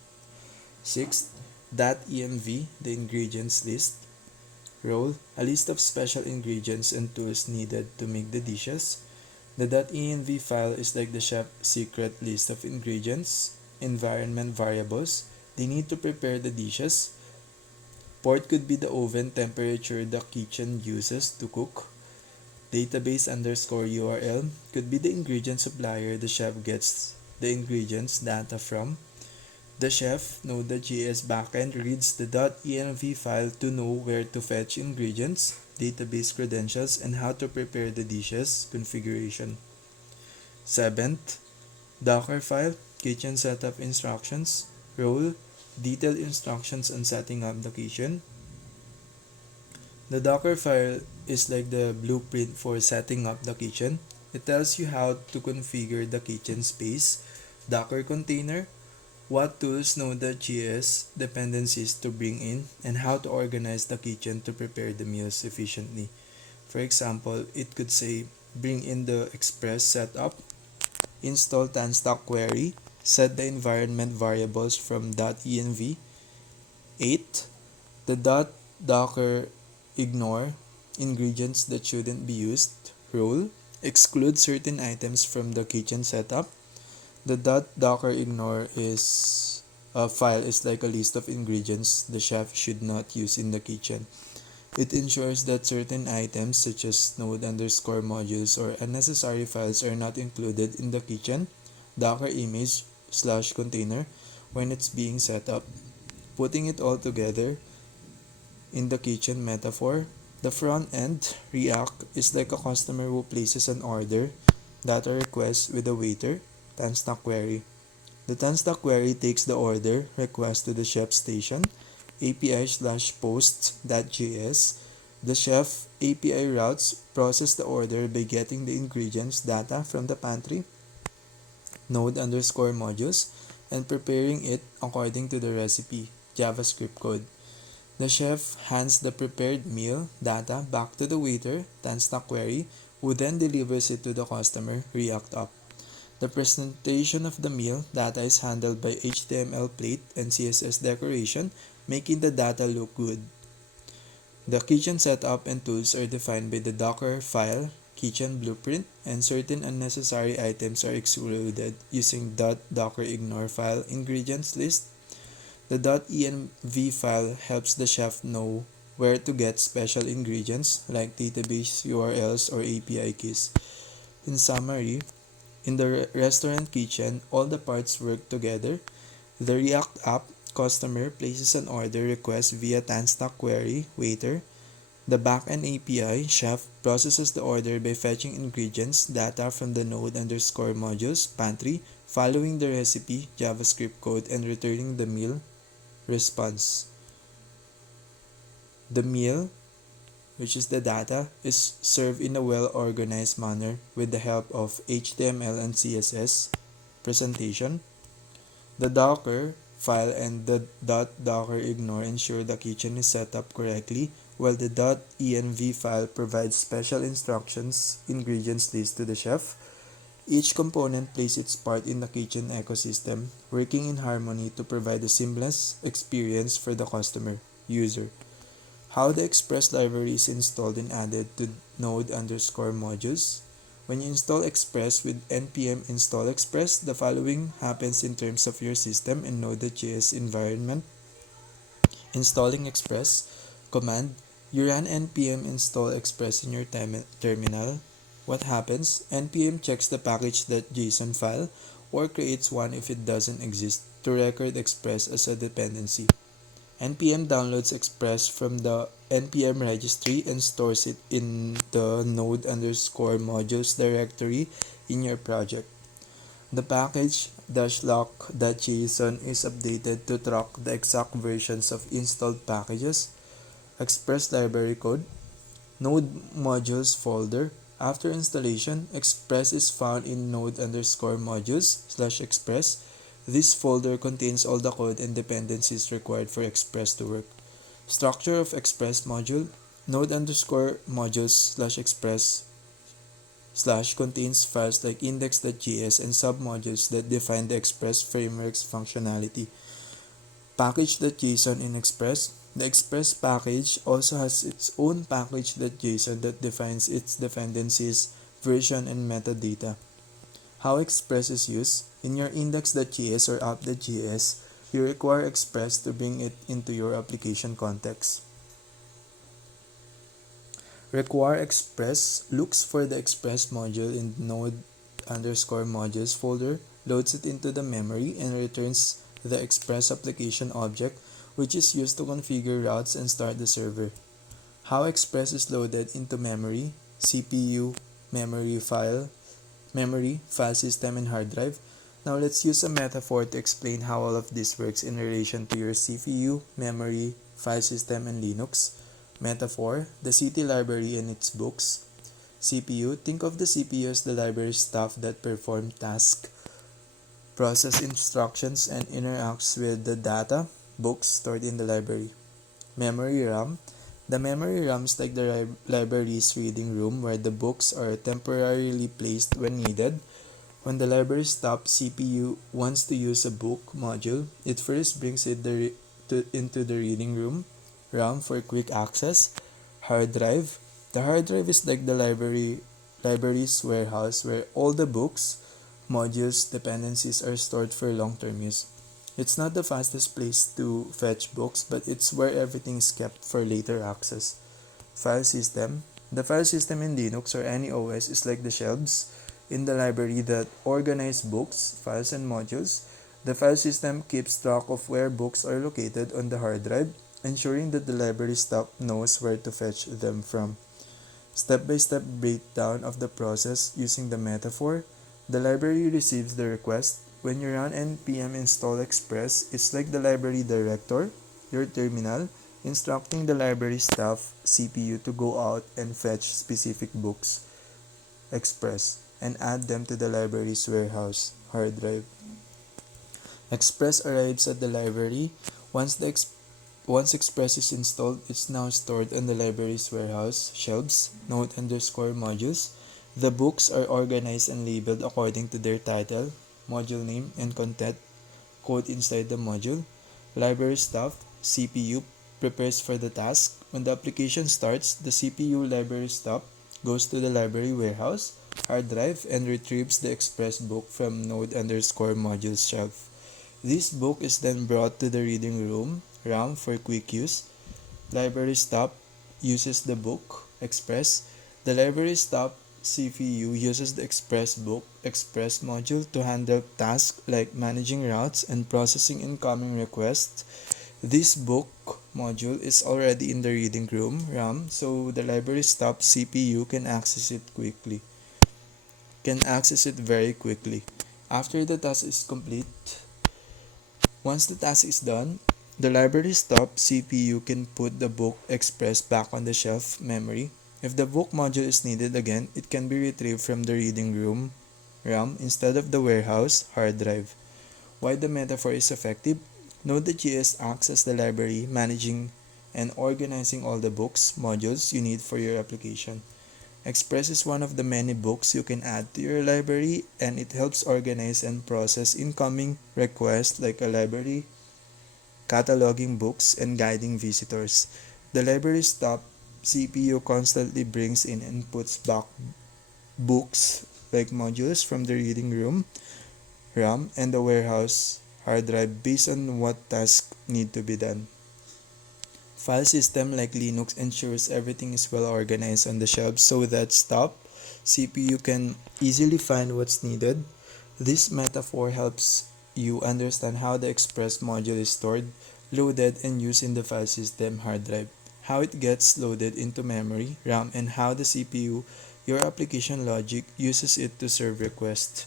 Sixth, .env, the ingredients list. Role, a list of special ingredients and tools needed to make the dishes. The .env file is like the chef's secret list of ingredients, environment variables they need to prepare the dishes. Port could be the oven temperature the kitchen uses to cook. Database underscore URL could be the ingredient supplier the chef gets the ingredients data from. The chef Node.js backend reads the .env file to know where to fetch ingredients, database credentials, and how to prepare the dishes configuration. Seventh, Docker file, kitchen setup instructions. Role, detailed instructions on setting up the kitchen. The Docker file is like the blueprint for setting up the kitchen. It tells you how to configure the kitchen space, Docker container, what tools Node.js dependencies to bring in, and how to organize the kitchen to prepare the meals efficiently. For example, it could say bring in the express setup, install Tanstack query, set the environment variables from .env. 8. The .docker ignore ingredients that shouldn't be used. Role, exclude certain items from the kitchen setup. The .docker ignore is a file is like a list of ingredients the chef should not use in the kitchen. It ensures that certain items such as node underscore modules or unnecessary files are not included in the kitchen Docker image / container when it's being set up. Putting it all together in the kitchen metaphor, the front end, React, is like a customer who places an order, data request with a waiter, Tanstack query. The Tanstack query takes the order request to the chef station, API/posts.js. The chef API routes process the order by getting the ingredients data from the pantry, node underscore modules, and preparing it according to the recipe, JavaScript code. The chef hands the prepared meal data back to the waiter, Tanstack query, who then delivers it to the customer, React app. The presentation of the meal data is handled by HTML plate and CSS decoration, making the data look good. The kitchen setup and tools are defined by the Docker file, kitchen blueprint, and certain unnecessary items are excluded using .docker ignore file ingredients list. The .env file helps the chef know where to get special ingredients like database URLs or API keys. In summary, in the restaurant kitchen, all the parts work together. The React app customer places an order request via Tanstack query waiter. The backend API chef processes the order by fetching ingredients data from the node underscore modules pantry, following the recipe JavaScript code, and returning the meal response. The meal, which is the data, is served in a well-organized manner with the help of HTML and CSS presentation. The Docker file and the .docker ignore ensure the kitchen is set up correctly, while the .env file provides special instructions, ingredients list to the chef. Each component plays its part in the kitchen ecosystem, working in harmony to provide a seamless experience for the customer, user. How the Express library is installed and added to node underscore modules. When you install Express with npm install Express, the following happens in terms of your system and Node.js environment. Installing Express command, you run npm install Express in your terminal. What happens? Npm checks the package.json file or creates one if it doesn't exist to record Express as a dependency. npm downloads Express from the npm registry and stores it in the node_modules directory in your project. The package-lock.json is updated to track the exact versions of installed packages. Express library code, node modules folder. After installation, Express is found in node_modules/express. This folder contains all the code and dependencies required for Express to work. Structure of Express module, node_modules/express contains files like index.js and submodules that define the Express framework's functionality. Package.json in Express. The Express package also has its own package.json that defines its dependencies, version, and metadata. How Express is used. In your index.js or app.js, you require Express to bring it into your application context. Require Express looks for the Express module in node_modules folder, loads it into the memory, and returns the Express application object, which is used to configure routes and start the server. How Express is loaded into memory, CPU, memory, file system, and hard drive. Now let's use a metaphor to explain how all of this works in relation to your CPU, memory, file system, and Linux. Metaphor, the City library and its books. CPU, think of the CPU as the library stuff that perform tasks, process instructions, and interacts with the data, books stored in the library. Memory RAM, the memory RAM is like the library's reading room where the books are temporarily placed when needed. When the library stops, CPU wants to use a book module. It first brings it into the reading room. RAM for quick access. Hard drive. The hard drive is like the library's warehouse where all the books, modules, dependencies are stored for long-term use. It's not the fastest place to fetch books, but it's where everything is kept for later access. File system. The file system in Linux or any OS is like the shelves in the library that organize books, files, and modules. The file system keeps track of where books are located on the hard drive, ensuring that the library staff knows where to fetch them from. Step-by-step breakdown of the process using the metaphor. The library receives the request. When you run npm install Express, it's like the library director, your terminal, instructing the library staff CPU to go out and fetch specific books, Express, and add them to the library's warehouse, hard drive. Express arrives at the library. Once Express is installed, it's now stored in the library's warehouse, shelves, node_modules. The books are organized and labeled according to their title, module name, and content code inside the module. Library staff, CPU, prepares for the task. When the application starts, the CPU library staff goes to the library warehouse, hard drive, and retrieves the Express book from node_modules shelf. This book is then brought to the reading room, RAM for quick use. Library stop uses the book, Express. The library stop CPU uses the Express book, Express module to handle tasks like managing routes and processing incoming requests. This book module is already in the reading room, RAM, so the library stop CPU can access it very quickly. After the task is complete, once the task is done, the library stop CPU can put the book Express back on the shelf memory. If the book module is needed again, it can be retrieved from the reading room RAM instead of the warehouse hard drive. Why the metaphor is effective? Node.js acts as the library, managing and organizing all the books, modules you need for your application. Express is one of the many books you can add to your library, and it helps organize and process incoming requests like a library, cataloging books, and guiding visitors. The library stop CPU constantly brings in and puts back books like modules from the reading room, RAM, and the warehouse hard drive based on what tasks need to be done. File system like Linux ensures everything is well organized on the shelves so that CPU can easily find what's needed. This metaphor helps you understand how the Express module is stored, loaded, and used in the file system hard drive, how it gets loaded into memory, RAM, and how the CPU, your application logic, uses it to serve requests.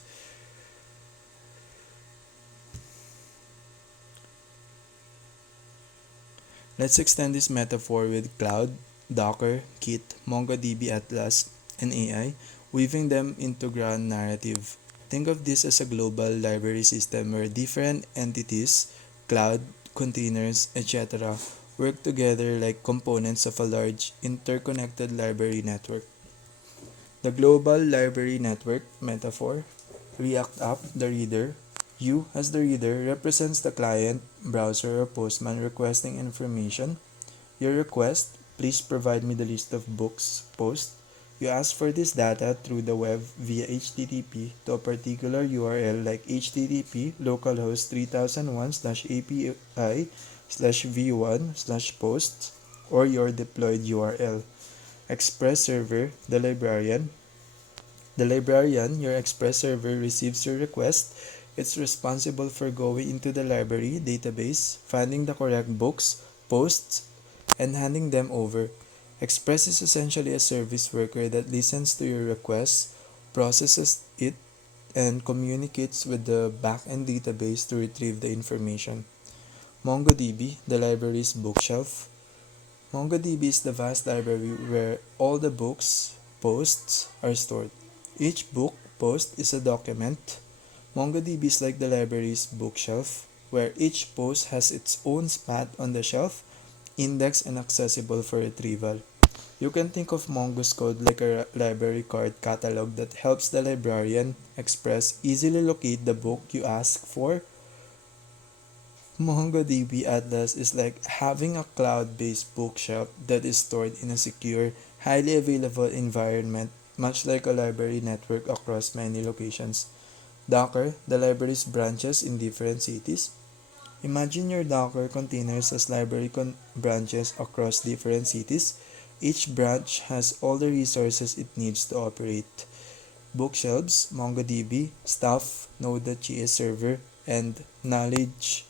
Let's extend this metaphor with Cloud, Docker, Git, MongoDB Atlas, and AI, weaving them into grand narrative. Think of this as a global library system where different entities, cloud, containers, etc., work together like components of a large interconnected library network. The global library network metaphor, React App, the reader. You, as the reader, represents the client, browser, or postman requesting information. Your request, please provide me the list of books, post. You ask for this data through the web via HTTP to a particular URL like http localhost 3001/API/v1/posts or your deployed URL. Express server, the librarian. The librarian, your Express server, receives your request. It's responsible for going into the library database, finding the correct books, posts, and handing them over. Express is essentially a service worker that listens to your request, processes it, and communicates with the backend database to retrieve the information. MongoDB, the library's bookshelf. MongoDB is the vast library where all the books, posts are stored. Each book, post is a document. MongoDB is like the library's bookshelf, where each post has its own spot on the shelf, indexed and accessible for retrieval. You can think of Mongo's code like a library card catalog that helps the librarian Express easily locate the book you ask for. MongoDB Atlas is like having a cloud-based bookshelf that is stored in a secure, highly available environment, much like a library network across many locations. Docker, the library's branches in different cities. Imagine your Docker containers as library branches across different cities. Each branch has all the resources it needs to operate. Bookshelves, MongoDB, Stuff, Node.js server, and Knowledge,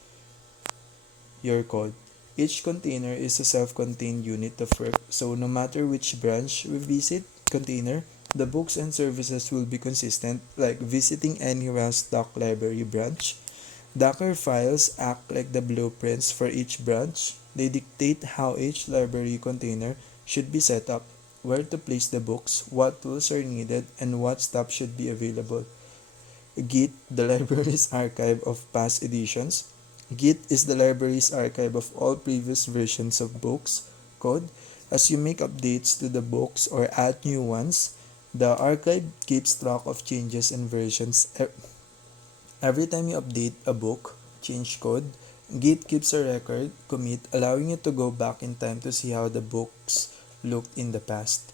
your code. Each container is a self-contained unit of work, so no matter which branch we visit, container, the books and services will be consistent, like visiting any well-stocked library branch. Docker files act like the blueprints for each branch. They dictate how each library container should be set up, where to place the books, what tools are needed, and what stuff should be available. Git, the library's archive of past editions. Git is the library's archive of all previous versions of books, code. As you make updates to the books or add new ones, the archive keeps track of changes and versions. Every time you update a book, change code, Git keeps a record, commit, allowing you to go back in time to see how the books looked in the past.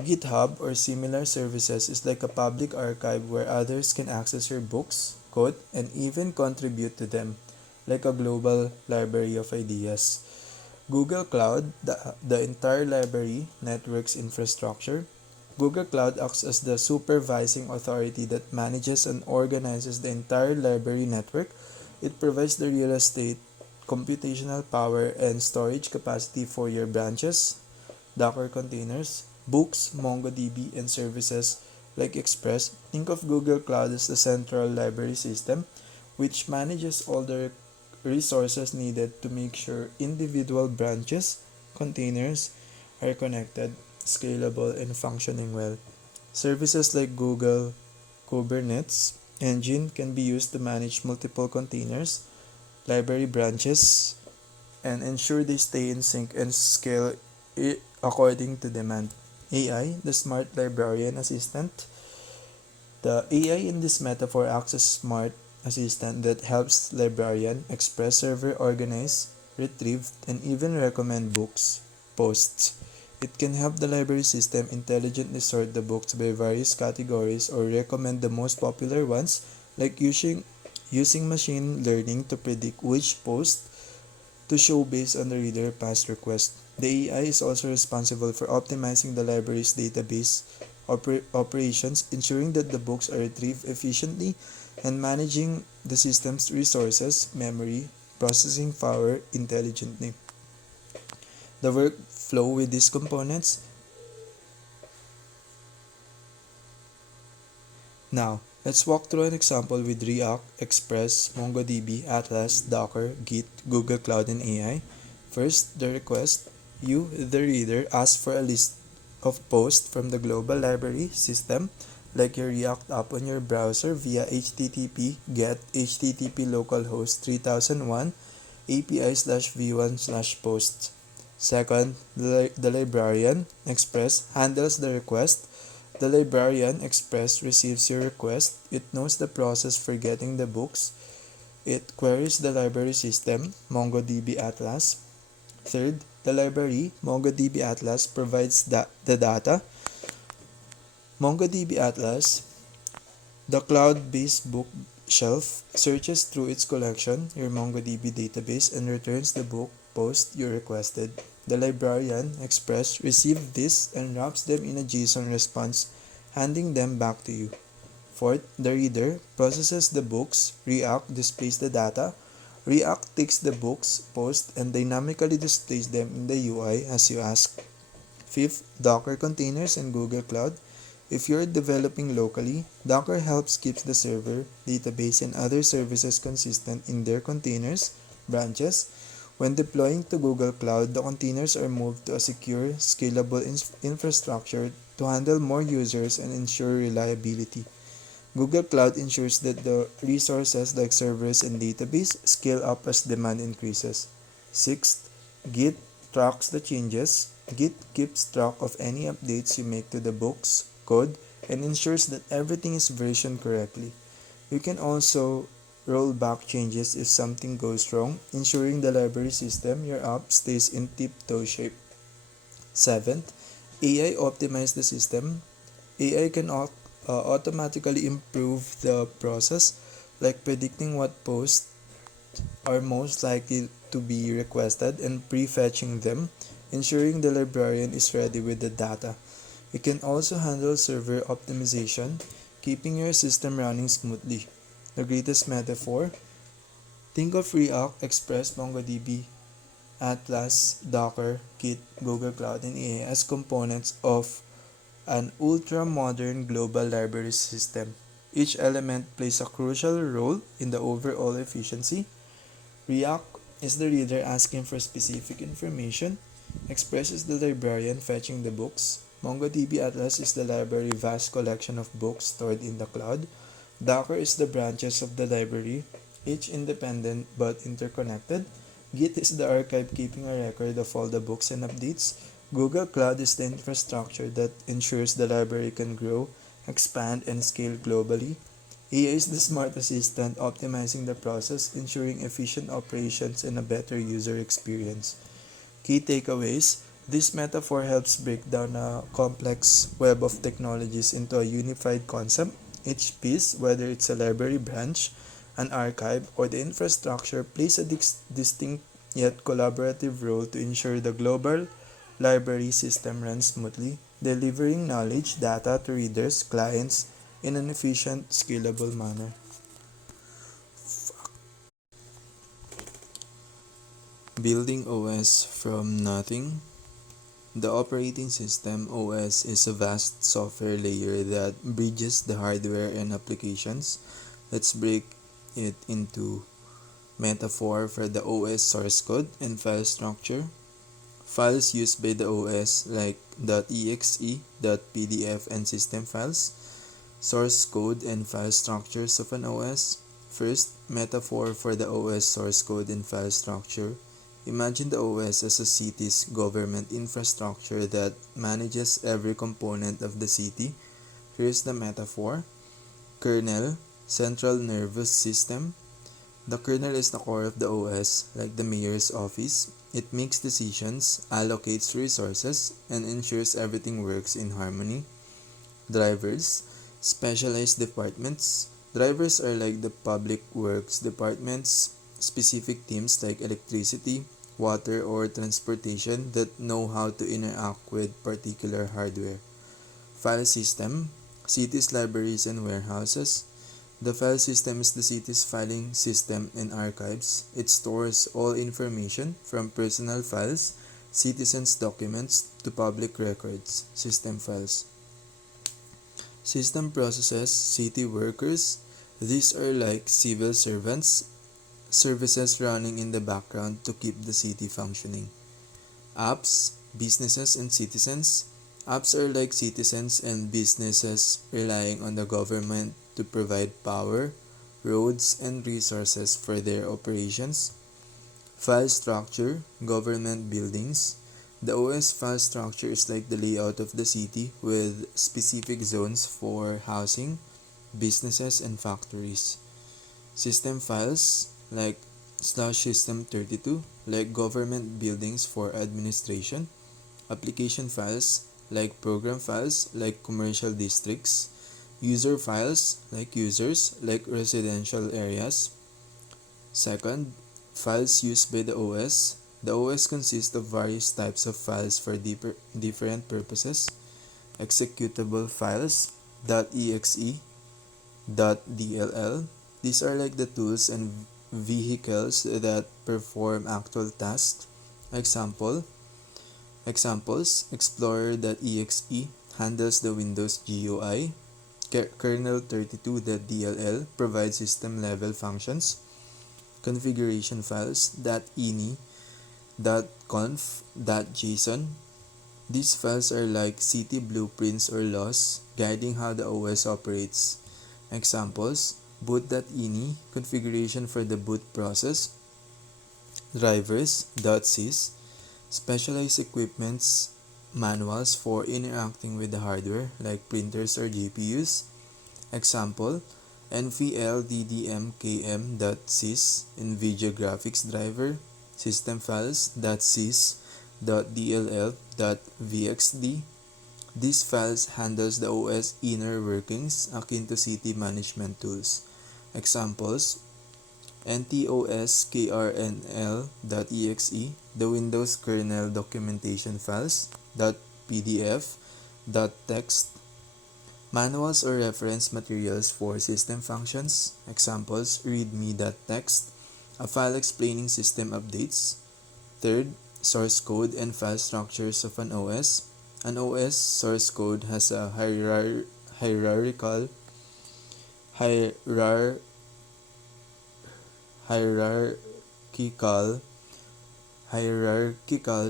GitHub or similar services is like a public archive where others can access your books, code, and even contribute to them, like a global library of ideas. Google Cloud, the entire library network's infrastructure. Google Cloud acts as the supervising authority that manages and organizes the entire library network. It provides the real estate, computational power, and storage capacity for your branches, Docker containers, books, MongoDB, and services like Express. Think of Google Cloud as the central library system, which manages all the resources needed to make sure individual branches, containers, are connected, scalable, and functioning well. Services like Google Kubernetes Engine can be used to manage multiple containers, library branches, and ensure they stay in sync and scale according to demand. AI, the smart librarian assistant. The AI in this metaphor acts as a smart assistant that helps librarian Express server organize, retrieve, and even recommend books, posts. It can help the library system intelligently sort the books by various categories or recommend the most popular ones, like using machine learning to predict which post to show based on the reader past request. The AI is also responsible for optimizing the library's database operations, ensuring that the books are retrieved efficiently, and managing the system's resources, memory, processing power intelligently. The workflow with these components. Now, let's walk through an example with React, Express, MongoDB, Atlas, Docker, Git, Google Cloud, and AI. First, the request. You, the reader, ask for a list of posts from the global library system, like your React app on your browser, via HTTP GET HTTP localhost 3001 API/v1/posts. Second, the librarian, Express, handles the request. The librarian, Express, receives your request. It knows the process for getting the books. It queries the library system, MongoDB Atlas. Third, the library, MongoDB Atlas, provides the data. MongoDB Atlas, the cloud-based bookshelf, searches through its collection, your MongoDB database, and returns the book post you requested. The librarian, Express, receives this and wraps them in a JSON response, handing them back to you. Fourth, the reader processes the books. React displays the data. React takes the books post and dynamically displays them in the UI as you ask. Fifth, Docker containers and Google Cloud. If you're developing locally, Docker helps keep the server, database, and other services consistent in their containers, branches. When deploying to Google Cloud, the containers are moved to a secure, scalable infrastructure to handle more users and ensure reliability. Google Cloud ensures that the resources like servers and database scale up as demand increases. Sixth, Git tracks the changes. Git keeps track of any updates you make to the book's code and ensures that everything is versioned correctly. You can also roll back changes if something goes wrong, ensuring the library system, your app, stays in tip-toe shape. Seventh, AI optimize the system. AI can automatically improve the process, like predicting what posts are most likely to be requested and prefetching them, ensuring the librarian is ready with the data. It can also handle server optimization, keeping your system running smoothly. The greatest metaphor: think of React, Express, MongoDB, Atlas, Docker, Git, Google Cloud, and AI as components of an ultra-modern global library system. Each element plays a crucial role in the overall efficiency. React is the reader asking for specific information. Express is the librarian fetching the books. MongoDB Atlas is the library vast collection of books stored in the cloud. Docker is the branches of the library, each independent but interconnected. Git is the archive keeping a record of all the books and updates. Google Cloud is the infrastructure that ensures the library can grow, expand, and scale globally. AI is the smart assistant optimizing the process, ensuring efficient operations and a better user experience. Key takeaways: this metaphor helps break down a complex web of technologies into a unified concept. Each piece, whether it's a library branch, an archive, or the infrastructure, plays a distinct yet collaborative role to ensure the global library system runs smoothly, delivering knowledge, data to readers, clients in an efficient, scalable manner. Building OS from nothing. The operating system OS is a vast software layer that bridges the hardware and applications. Let's break it into metaphor for the OS source code and file structure. Files used by the OS like .exe, .pdf, and system files. Source code and file structures of an OS. First, metaphor for the OS source code and file structure. Imagine the OS as a city's government infrastructure that manages every component of the city. Here's the metaphor. Kernel, central nervous system. The kernel is the core of the OS, like the mayor's office. It makes decisions, allocates resources, and ensures everything works in harmony. Drivers, specialized departments. Drivers are like the public works departments, specific teams like electricity, water, or transportation that know how to interact with particular hardware. File system, cities, libraries, and warehouses. The file system is the city's filing system and archives. It stores all information from personal files, citizens' documents, to public records, system files. System processes, city workers. These are like civil servants, services running in the background to keep the city functioning. Apps, businesses, and citizens. Apps are like citizens and businesses relying on the government to provide power, roads, and resources for their operations. File structure, government buildings. The OS file structure is like the layout of the city with specific zones for housing, businesses, and factories. System files like /system32 like government buildings for administration. Application files like program files like commercial districts. User files like users like residential areas. Second, files used by the OS. The OS consists of various types of files for different purposes. Executable files, .exe, .dll. These are like the tools and vehicles that perform actual tasks. Examples, Explorer.exe handles the Windows GUI. Kernel32.dll provides system-level functions. Configuration files, .ini, .conf, .json. These files are like city blueprints or laws guiding how the OS operates. Examples, boot.ini, configuration for the boot process. Drivers, .sys, specialized equipments, manuals for interacting with the hardware like printers or GPUs. Example, nvlddmkm.sys, NVIDIA graphics driver. System files, .sys, .dll.vxd. These files handles the OS inner workings akin to city management tools. Examples, ntoskrnl.exe, the Windows kernel documentation files, .pdf, .text. Manuals or reference materials for system functions. Examples, readme.txt, a file explaining system updates. Third, source code and file structures of an OS. An OS source code has a hierarchical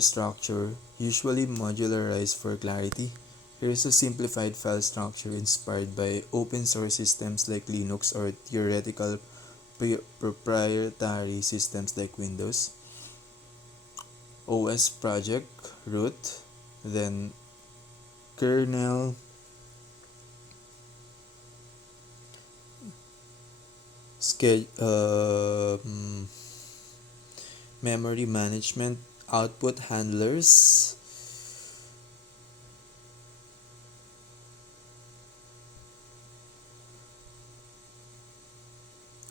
structure, usually modularized for clarity. Here is a simplified file structure inspired by open source systems like Linux or theoretical proprietary systems like Windows. OS project, root, then kernel, memory management, output handlers,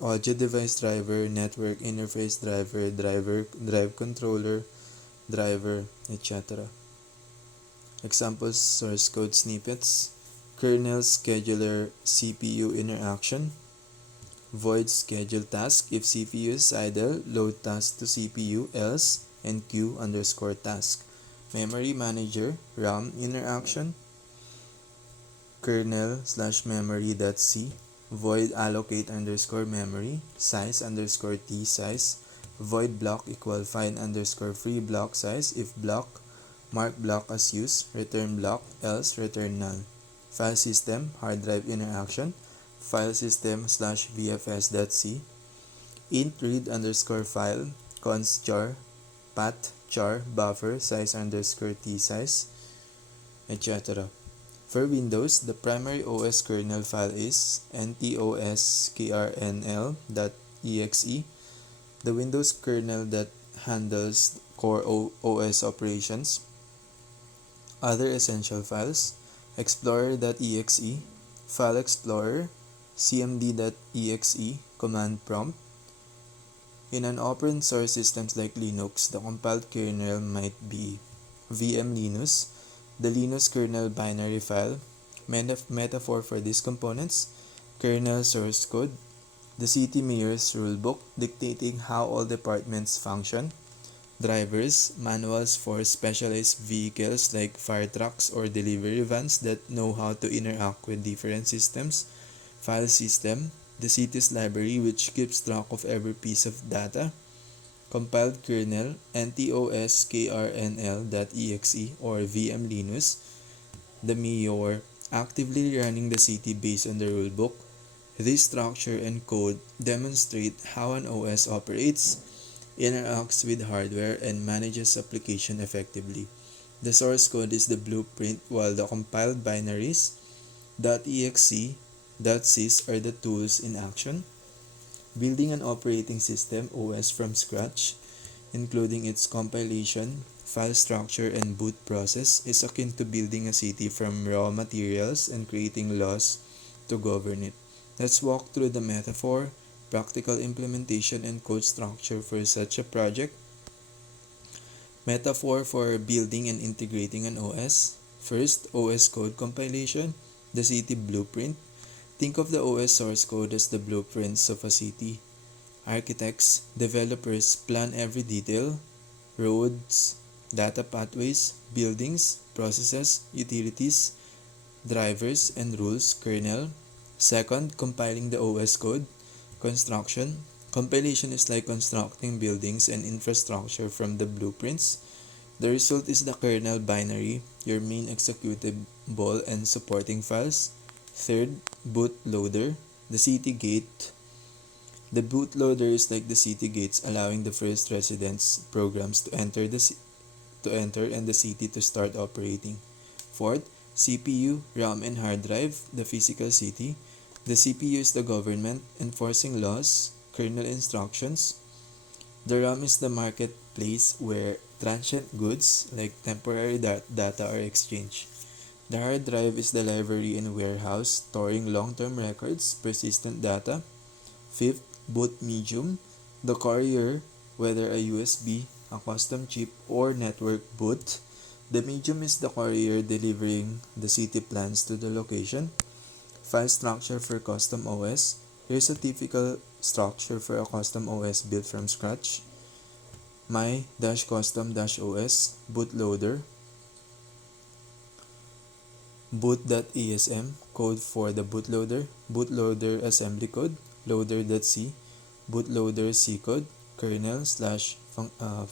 audio device driver, network interface driver, drive controller, driver, etc. Examples, source code snippets, kernel scheduler CPU interaction, void schedule task if CPU is idle, load task to CPU else, and queue_task. Memory manager, RAM interaction, kernel/memory.c, void allocate_memory, size_t size, void block equal find_free block size if block, mark block as use, return block, else return null. File system, hard drive interaction, file system/vfs.c, int read_file, const_char, path_char, buffer size_t size, etc. For Windows, the primary OS kernel file is ntoskrnl.exe, the Windows kernel that handles core OS operations. Other essential files: explorer.exe, file explorer, cmd.exe, command prompt. In an open source systems like Linux, the compiled kernel might be VM Linux, the Linux kernel binary file, metaphor for these components, kernel source code, the city mayor's rulebook dictating how all departments function, drivers, manuals for specialized vehicles like fire trucks or delivery vans that know how to interact with different systems, file system, the city's library which keeps track of every piece of data, compiled kernel, ntoskRNL.exe or VM Linux, the mayor actively running the city based on the rulebook. This structure and code demonstrate how an OS operates, interacts with hardware, and manages application effectively. The source code is the blueprint while the compiled binaries .exe, .sys are the tools in action. Building an operating system OS from scratch, including its compilation, file structure, and boot process, is akin to building a city from raw materials and creating laws to govern it. Let's walk through the metaphor, practical implementation, and code structure for such a project. Metaphor for building and integrating an OS. First, OS code compilation, the city blueprint. Think of the OS source code as the blueprints of a city. Architects, developers plan every detail: roads, data pathways, buildings, processes, utilities, drivers, and rules, kernel. Second, compiling the OS code. Construction. Compilation is like constructing buildings and infrastructure from the blueprints. The result is the kernel binary, your main executable and supporting files. Third, bootloader, the city gate. The bootloader is like the city gates, allowing the first residents programs to enter and the city to start operating. Fourth, CPU, RAM, and hard drive, the physical city. The CPU is the government enforcing laws, kernel instructions. The RAM is the marketplace where transient goods like temporary data are exchanged. The hard drive is the library and warehouse storing long-term records, persistent data. Fifth, boot medium, the carrier, whether a USB, a custom chip, or network boot. The medium is the carrier delivering the city plans to the location. File structure for custom OS. Here's a typical structure for a custom OS built from scratch. My-custom-os, bootloader, boot.esm, code for the bootloader, bootloader assembly code, loader.c, bootloader C code, kernel /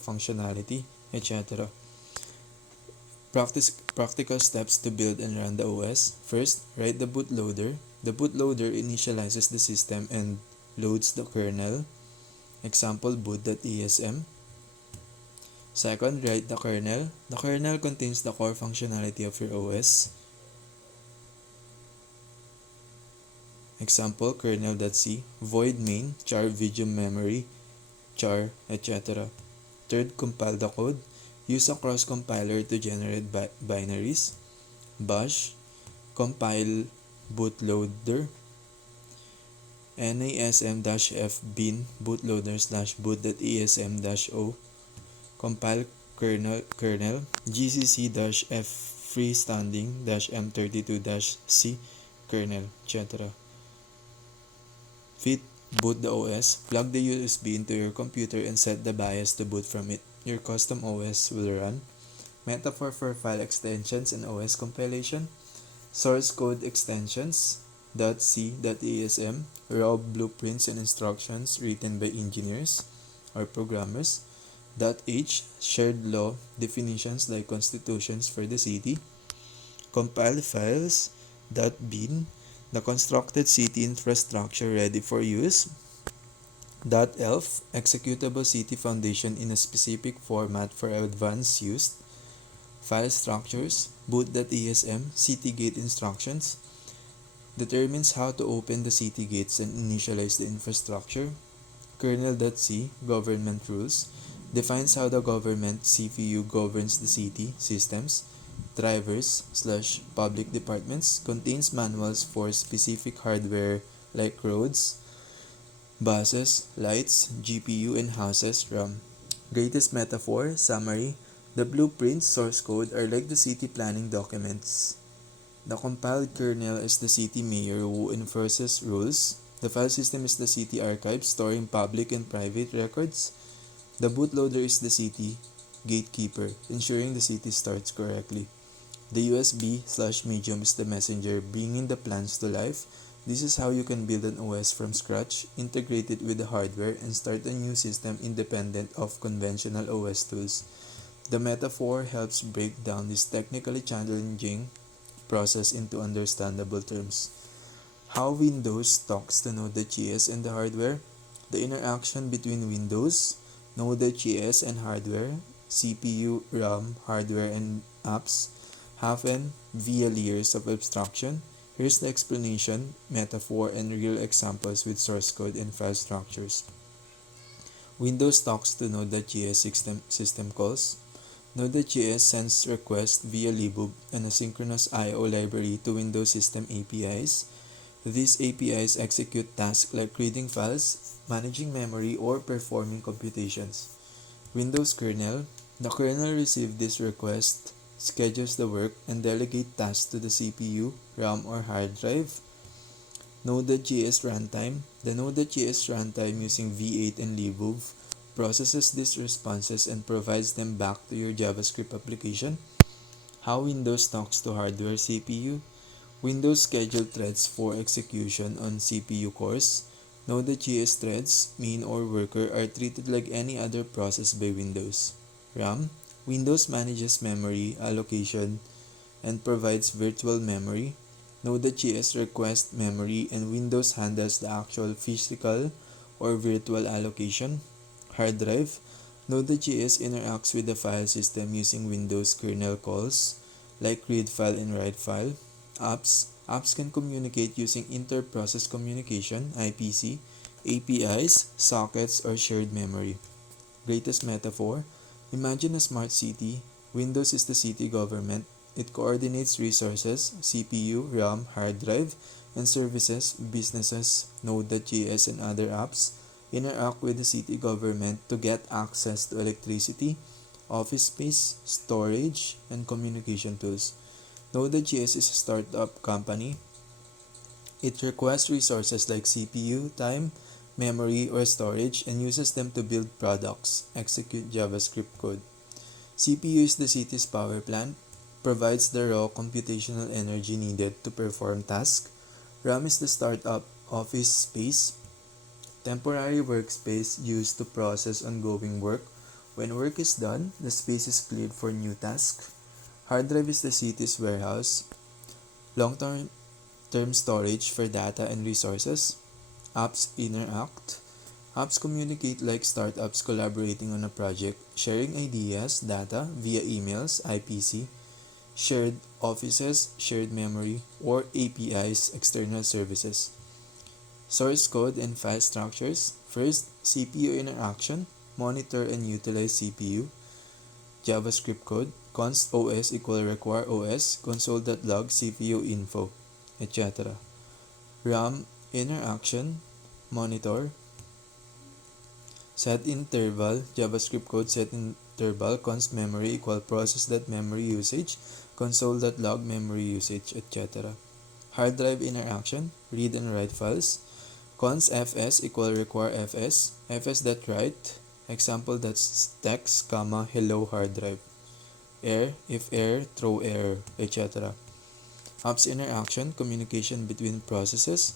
functionality, etc. Practical steps to build and run the OS. First, write the bootloader. The bootloader initializes the system and loads the kernel. Example, boot.esm. Second, write the kernel. The kernel contains the core functionality of your OS. Example, kernel.c, void main, char video memory, char, etc. Third, compile the code. Use a cross compiler to generate binaries. Bash, compile bootloader, nasm-f bin bootloader/boot.esm-o, compile kernel, gcc-f freestanding-m32-c kernel, etc. Fifth, boot the OS. Plug the USB into your computer and set the BIOS to boot from it. Your custom OS will run. Metaphor for file extensions and OS compilation. Source code extensions, .c, .asm, raw blueprints and instructions written by engineers or programmers. .h, shared law definitions like constitutions for the city. Compiled files. .bin, the constructed city infrastructure ready for use. .elf, executable city foundation in a specific format for advanced use. File structures, boot.esm, city gate instructions, determines how to open the city gates and initialize the infrastructure. Kernel.c, government rules, defines how the government CPU governs the city systems, drivers slash public departments, contains manuals for specific hardware like roads, buses, lights, GPU, and houses, RAM. Greatest metaphor, summary, the blueprints, source code are like the city planning documents. The compiled kernel is the city mayor who enforces rules. The file system is the city archive storing public and private records. The bootloader is the city gatekeeper, ensuring the city starts correctly. The USB/medium is the messenger, bringing the plans to life. This is how you can build an OS from scratch, integrate it with the hardware, and start a new system independent of conventional OS tools. The metaphor helps break down this technically challenging process into understandable terms. How Windows talks to Node.js and the hardware. The interaction between Windows, Node.js, and hardware, CPU, RAM, hardware, and apps, happen via layers of abstraction. Here's the explanation, metaphor, and real examples with source code and file structures. Windows talks to Node.js system calls. Node.js sends requests via libub, an asynchronous I/O library to Windows System APIs. These APIs execute tasks like reading files, managing memory, or performing computations. Windows kernel. The kernel receives this request, schedules the work, and delegates tasks to the CPU, RAM, or hard drive. Node.js runtime. The Node.js runtime using V8 and libub processes these responses and provides them back to your JavaScript application. How Windows talks to hardware CPU. Windows schedule threads for execution on CPU cores. Node.js threads, main or worker, are treated like any other process by Windows. RAM. Windows manages memory allocation and provides virtual memory. Node.js requests memory and Windows handles the actual physical or virtual allocation. Hard drive. Node.js interacts with the file system using Windows kernel calls like read file and write file. Apps. Apps can communicate using inter-process communication, IPC, APIs, sockets, or shared memory. Greatest metaphor. Imagine a smart city. Windows is the city government. It coordinates resources, CPU, RAM, hard drive, and services. Businesses, Node.js, and other apps interact with the city government to get access to electricity, office space, storage, and communication tools. Node.js is a startup company. It requests resources like CPU, time, memory, or storage and uses them to build products, execute JavaScript code. CPU is the city's power plant, provides the raw computational energy needed to perform tasks. RAM is the startup office space, temporary workspace used to process ongoing work. When work is done, the space is cleared for new tasks. Hard drive is the city's warehouse, long-term storage for data and resources. Apps interact. Apps communicate like startups collaborating on a project, sharing ideas, data via emails, IPC, shared offices, shared memory, or APIs, external services. Source code and file structures. First, CPU interaction. Monitor and utilize CPU. JavaScript code. Const OS equal require OS. Console.log CPU info, etc. RAM interaction. Monitor. Set interval. JavaScript code set interval. Const memory equal process.memory usage. Console.log memory usage, etc. Hard drive interaction. Read and write files. Const fs equal require fs. fs.write. Example.text, hello hard drive. Error, if error, throw error, etc. Apps interaction, communication between processes.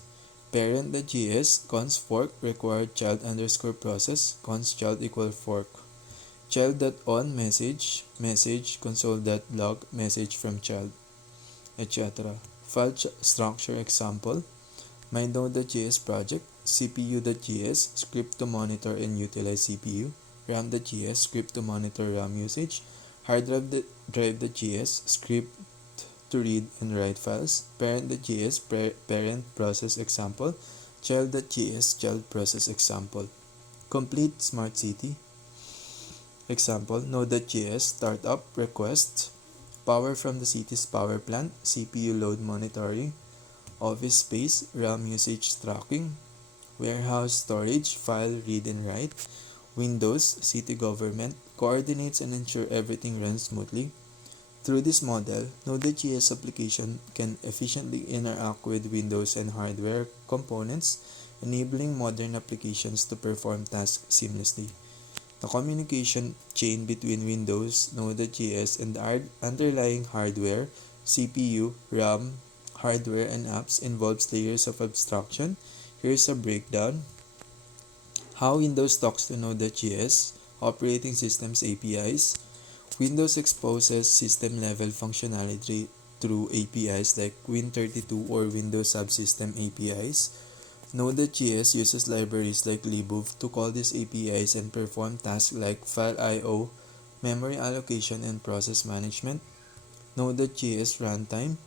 Parent.js, const fork, required child underscore process, const child equal fork. Child.on message, console.log message from child, etc. File structure example. My Node.js project, CPU.js, script to monitor and utilize CPU. RAM.js, script to monitor RAM usage. Hard drive.js, script to read and write files. Parent.js, parent process example. Child.js, child process example. Complete smart city. Example, Node.js startup request, power from the city's power plant, CPU load monitoring, office space, RAM usage tracking, warehouse storage, file read and write, Windows, city government, coordinates and ensure everything runs smoothly. Through this model, Node.js application can efficiently interact with Windows and hardware components, enabling modern applications to perform tasks seamlessly. The communication chain between Windows, Node.js, and the underlying hardware, CPU, RAM, hardware, and apps involves layers of abstraction. Here's a breakdown. How Windows talks to Node.js, operating systems APIs. Windows exposes system-level functionality through APIs like Win32 or Windows Subsystem APIs. Node.js uses libraries like libov to call these APIs and perform tasks like file I/O, memory allocation, and process management. Node.js runtime.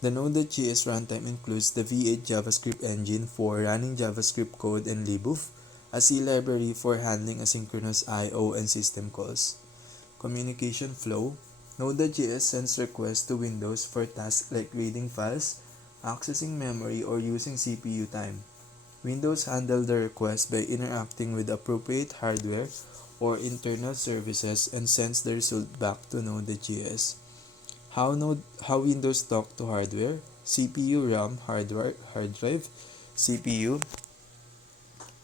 The Node.js runtime includes the V8 JavaScript engine for running JavaScript code and libov, a C library for handling asynchronous I/O and system calls. Communication flow. Node.js sends requests to Windows for tasks like reading files, accessing memory, or using CPU time. Windows handles the request by interacting with appropriate hardware or internal services and sends the result back to Node.js. How Windows talk to hardware? CPU, RAM, hard drive, CPU.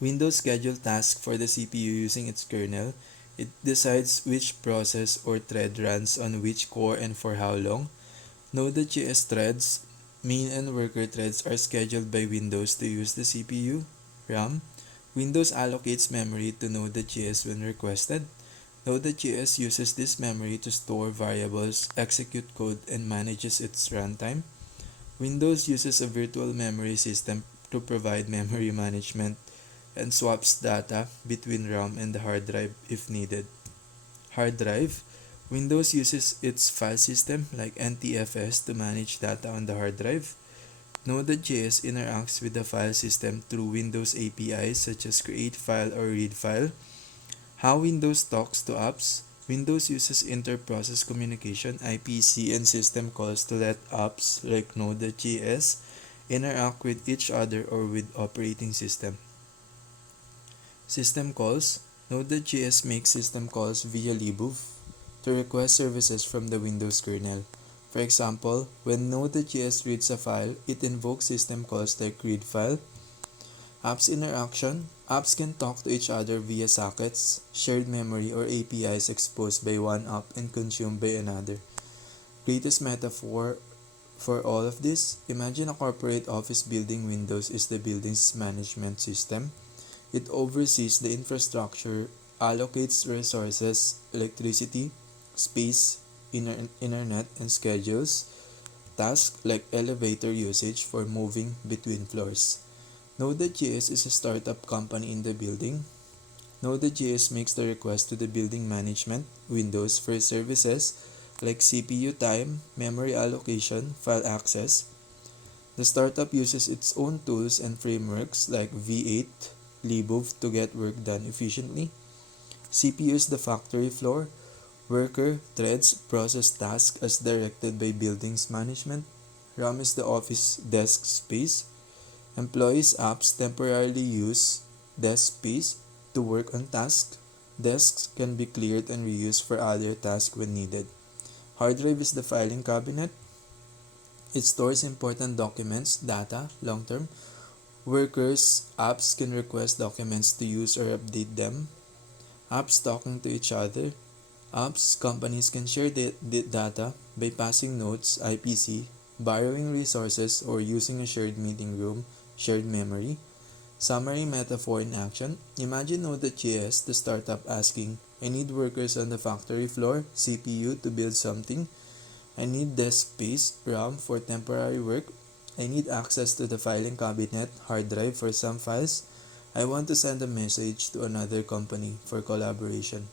Windows schedule tasks for the CPU using its kernel. It decides which process or thread runs on which core and for how long. Node.js threads, main and worker threads are scheduled by Windows to use the CPU, RAM. Windows allocates memory to Node.js when requested. Node.js uses this memory to store variables, execute code, and manages its runtime. Windows uses a virtual memory system to provide memory management and swaps data between RAM and the hard drive if needed. Hard drive. Windows uses its file system like NTFS to manage data on the hard drive. Node.js interacts with the file system through Windows APIs such as create file or read file. How Windows talks to apps. Windows uses inter-process communication (IPC) and system calls to let apps like Node.js interact with each other or with operating system. System calls. Node.js makes system calls via libov to request services from the Windows kernel. For example, when Node.js reads a file, it invokes system calls like read file. Apps interaction. Apps can talk to each other via sockets, shared memory, or APIs exposed by one app and consumed by another. Greatest metaphor for all of this, imagine a corporate office building. Windows is the building's management system. It oversees the infrastructure, allocates resources, electricity, space, internet, and schedules tasks like elevator usage for moving between floors. Node.js is a startup company in the building. Node.js makes the request to the building management, Windows, for services like CPU time, memory allocation, file access. The startup uses its own tools and frameworks like V8, libov to get work done efficiently. CPU is the factory floor. Worker threads process tasks as directed by building's management. RAM is the office desk space. Employees apps temporarily use desk space to work on tasks. Desks can be cleared and reused for other tasks when needed. Hard drive is the filing cabinet. It stores important documents, data, long term. Workers apps can request documents to use or update them. Apps talking to each other. Apps companies can share data by passing notes, IPC, borrowing resources, or using a shared meeting room, shared memory. Summary metaphor in action. Imagine Node.js, the startup asking, I need workers on the factory floor, CPU to build something. I need desk space, RAM for temporary work. I need access to the filing cabinet, hard drive for some files. I want to send a message to another company for collaboration.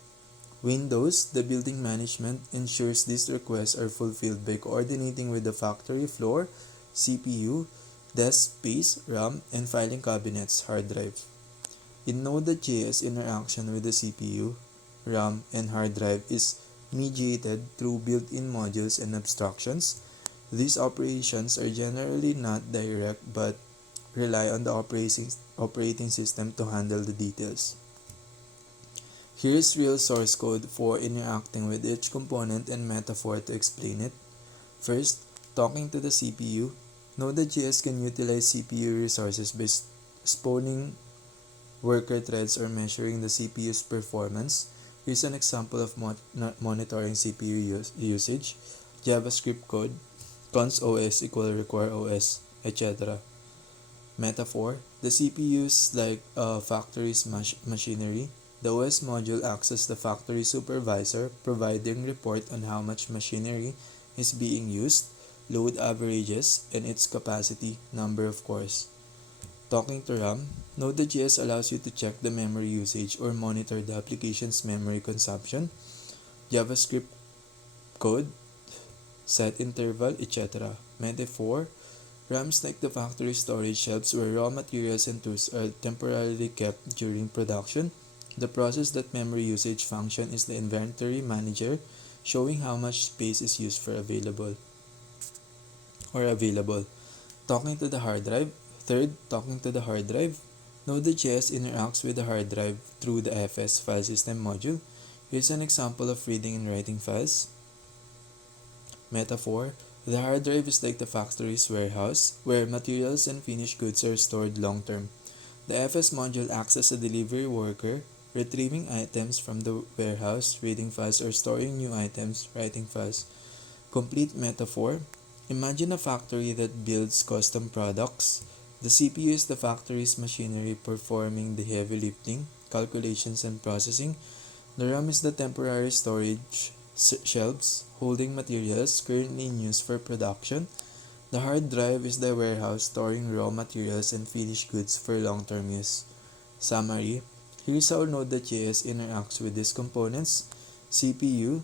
Windows, the building management, ensures these requests are fulfilled by coordinating with the factory floor, CPU, desk space, RAM, and filing cabinets, hard drive. In Node.js interaction with the CPU, RAM, and hard drive is mediated through built-in modules and abstractions. These operations are generally not direct but rely on the operating system to handle the details. Here's real source code for interacting with each component and metaphor to explain it. First, talking to the CPU. Node.js can utilize CPU resources by spawning worker threads or measuring the CPU's performance. Here's an example of monitoring CPU usage. JavaScript code, cons OS equal require OS, etc. Metaphor, the CPU is like a factory's machinery. The OS module acts as the factory supervisor, providing report on how much machinery is being used, load averages, and its capacity, number of cores. Talking to RAM, Node.js allows you to check the memory usage or monitor the application's memory consumption. JavaScript code, set interval, etc. Metaphor, RAM is like the factory storage shelves where raw materials and tools are temporarily kept during production. The process that memory usage function is the inventory manager, showing how much space is used for available. Talking to the hard drive. Third, talking to the hard drive. Node.js interacts with the hard drive through the FS file system module. Here's an example of reading and writing files. Metaphor, the hard drive is like the factory's warehouse, where materials and finished goods are stored long term. The FS module acts as a delivery worker, retrieving items from the warehouse, reading files, or storing new items, writing files. Complete metaphor, imagine a factory that builds custom products. The CPU is the factory's machinery performing the heavy lifting, calculations, and processing. The RAM is the temporary storage shelves holding materials currently in use for production. The hard drive is the warehouse storing raw materials and finished goods for long-term use. Summary, here's how Node.js interacts with these components. CPU,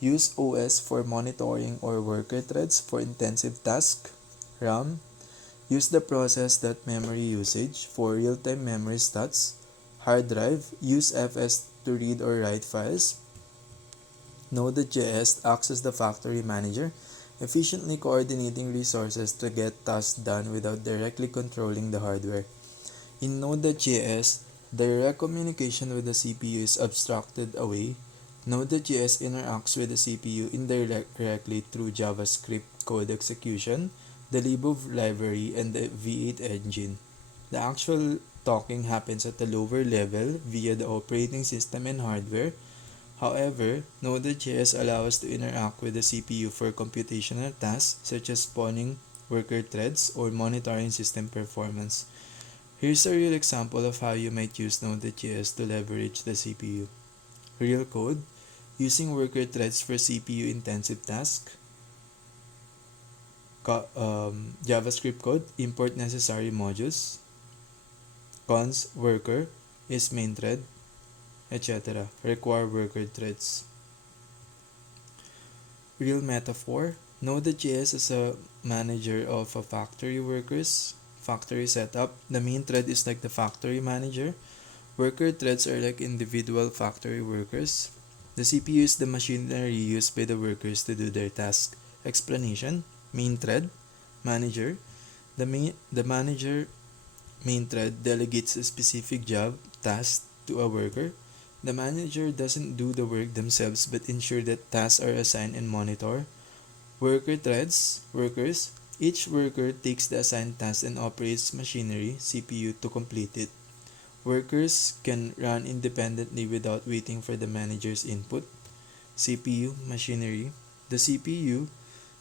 use OS for monitoring or worker threads for intensive tasks. RAM, use the process that memory usage for real-time memory stats. Hard drive, use FS to read or write files. Node.js acts as the factory manager, efficiently coordinating resources to get tasks done without directly controlling the hardware. In Node.js, direct communication with the CPU is abstracted away. Node.js interacts with the CPU indirectly through JavaScript code execution, the libov library, and the V8 engine. The actual talking happens at a lower level via the operating system and hardware. However, Node.js allows us to interact with the CPU for computational tasks such as spawning worker threads or monitoring system performance. Here's a real example of how you might use Node.js to leverage the CPU. Real code, using worker threads for CPU intensive tasks. JavaScript code, import necessary modules. Cons worker is main thread, etc. Require worker threads. Real metaphor, Node.js is a manager of a factory workers. Factory setup, the main thread is like the factory manager. Worker threads are like individual factory workers. The CPU is the machinery used by the workers to do their task. Explanation, main thread, manager. The manager main thread delegates a specific job, task to a worker. The manager doesn't do the work themselves but ensure that tasks are assigned and monitored. Worker threads, workers. Each worker takes the assigned task and operates machinery, CPU, to complete it. Workers can run independently without waiting for the manager's input. CPU, machinery. The CPU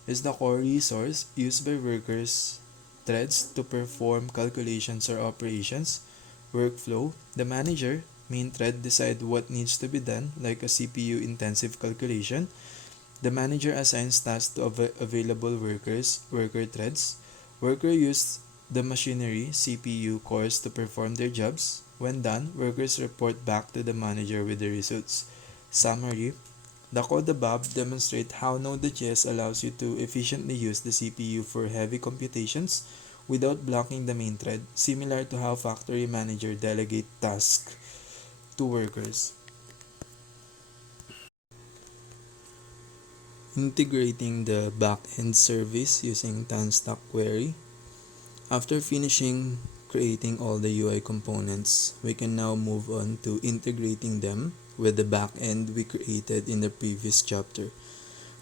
is the core resource used by workers' threads to perform calculations or operations. Workflow, the manager, main thread decide what needs to be done, like a CPU intensive calculation. The manager assigns tasks to available worker threads. Worker use the machinery, CPU cores to perform their jobs. When done, workers report back to the manager with the results. Summary, the code above demonstrates how Node.js allows you to efficiently use the CPU for heavy computations without blocking the main thread, similar to how factory manager delegate tasks to workers. Integrating the backend service using Tanstack query. After finishing creating all the UI components, we can now move on to integrating them with the backend we created in the previous chapter.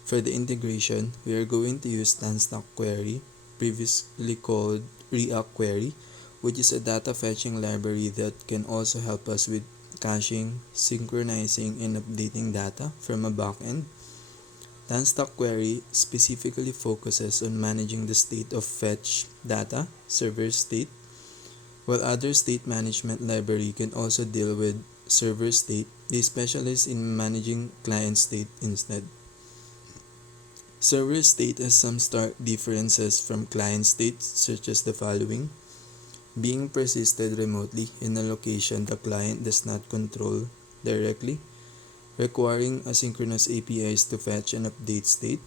For the integration, we are going to use Tanstack query, previously called React query, which is a data fetching library that can also help us with caching, synchronizing, and updating data from a backend. Tanstack query specifically focuses on managing the state of fetch data, server state, while other state management library can also deal with server state. They specialize in managing client state instead. Server state has some stark differences from client state, such as the following: being persisted remotely in a location the client does not control directly, requiring asynchronous APIs to fetch and update state,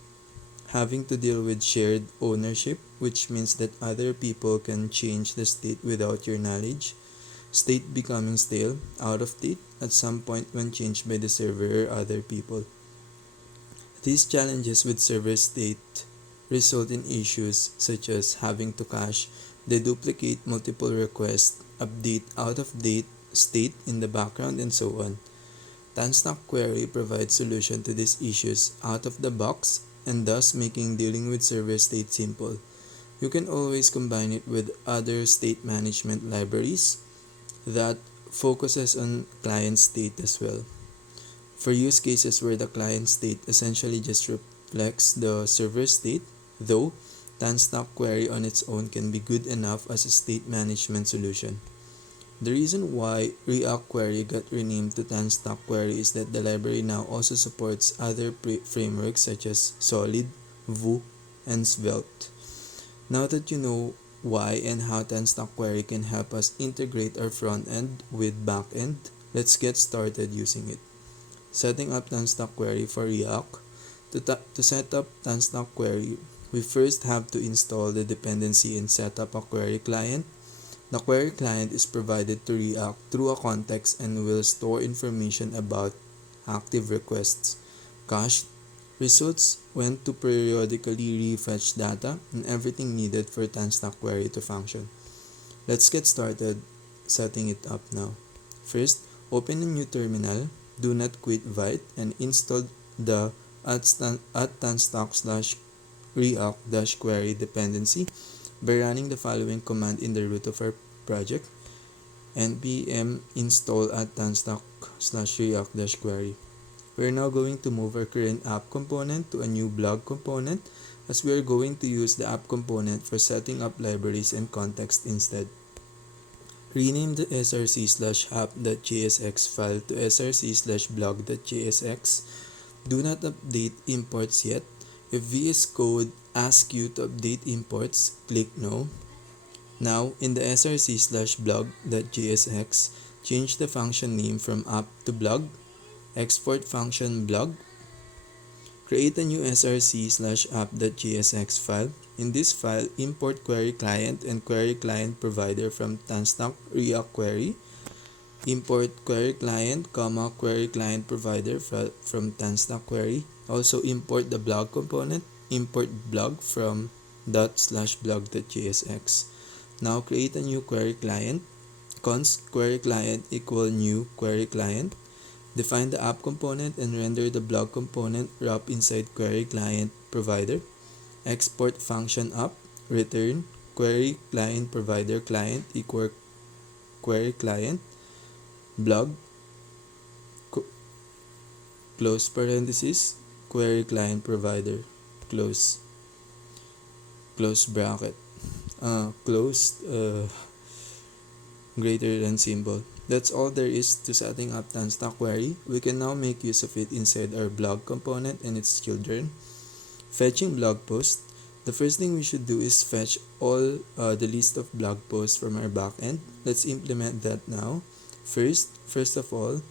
having to deal with shared ownership, which means that other people can change the state without your knowledge, state becoming stale, out of date at some point when changed by the server or other people. These challenges with server state result in issues such as having to cache, deduplicate multiple requests, update out-of-date state in the background, and so on. Tanstack query provides solution to these issues out of the box and thus making dealing with server state simple. You can always combine it with other state management libraries that focuses on client state as well. For use cases where the client state essentially just reflects the server state, though, Tanstack query on its own can be good enough as a state management solution. The reason why React query got renamed to Tanstack query is that the library now also supports other frameworks such as Solid, Vue, and Svelte. Now that you know why and how Tanstack query can help us integrate our front end with back end, let's get started using it. Setting up Tanstack query for React. To set up Tanstack query, we first have to install the dependency and set up a query client. The query client is provided to React through a context and will store information about active requests, cached, results, when to periodically refetch data, and everything needed for Tanstack query to function. Let's get started setting it up now. First, open a new terminal, do not quit Vite, and install the tanstack/react-query dependency by running the following command in the root of our project: npm install tanstack/react-query. We're now going to move our current app component to a new blog component, as we are going to use the app component for setting up libraries and context instead. Rename the src/app.jsx file to src/blog.jsx. Do not update imports yet. If VS Code asks you to update imports, click No. Now, in the src/blog.jsx, change the function name from app to blog. Export function blog. Create a new src/app.jsx file. In this file, import query client and query client provider from Tanstack React query. Import query client, query client provider from Tanstack query. Also import the blog component. Import blog from ./blog.jsx. Now create a new query client. Const query client equal new query client. Define the app component and render the blog component wrap inside query client provider. Export function app. Return query client provider client equal query client blog close parenthesis query client provider close bracket close greater than symbol. That's all there is to setting up Tanstack query. We can now make use of it inside our blog component and its children. Fetching blog post. The first thing we should do is fetch all the list of blog posts from our backend. Let's implement that now. First of all,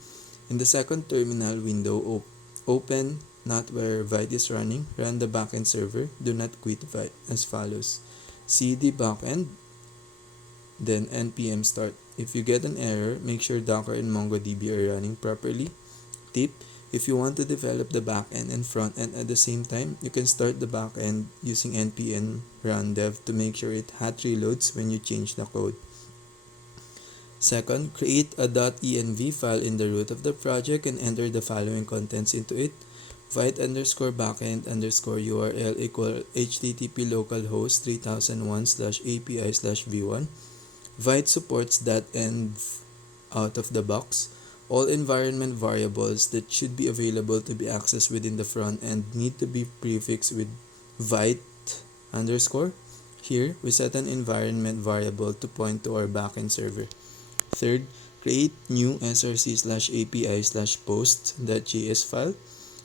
in the second terminal window, open not where Vite is running, run the backend server, do not quit Vite as follows: cd backend, then npm start. If you get an error, make sure Docker and MongoDB are running properly. Tip: If you want to develop the backend and front end at the same time, you can start the backend using npm run dev to make sure it hot reloads when you change the code. Second, create a .env file in the root of the project and enter the following contents into it. Void underscore backend underscore URL equal http localhost 3001 slash API slash v1. Void supports .env out of the box. All environment variables that should be available to be accessed within the front end need to be prefixed with void underscore. Here, we set an environment variable to point to our backend server. Third, create new src/api/post.js file.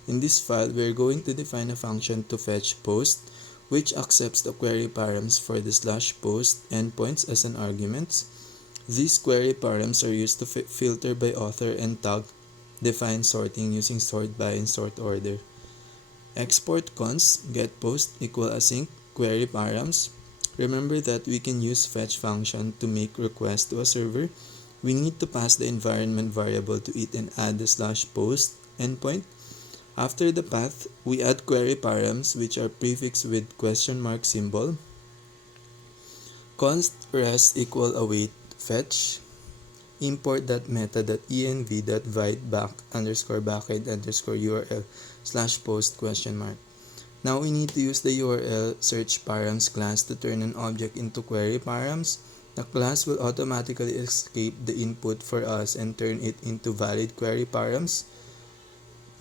In this file, we are going to define a function to fetch post, which accepts the query params for the /post endpoints as an argument. These query params are used to filter by author and tag, define sorting using sort by and sort order. Export const get post equal async query params. Remember that we can use fetch function to make requests to a server. We need to pass the environment variable to it and add the /post endpoint. After the path, we add query params which are prefixed with question mark symbol. Const rest equal await fetch. Import that meta.env.void back underscore backend underscore URL /post question mark. Now we need to use the URL search params class to turn an object into query params. The class will automatically escape the input for us and turn it into valid query params.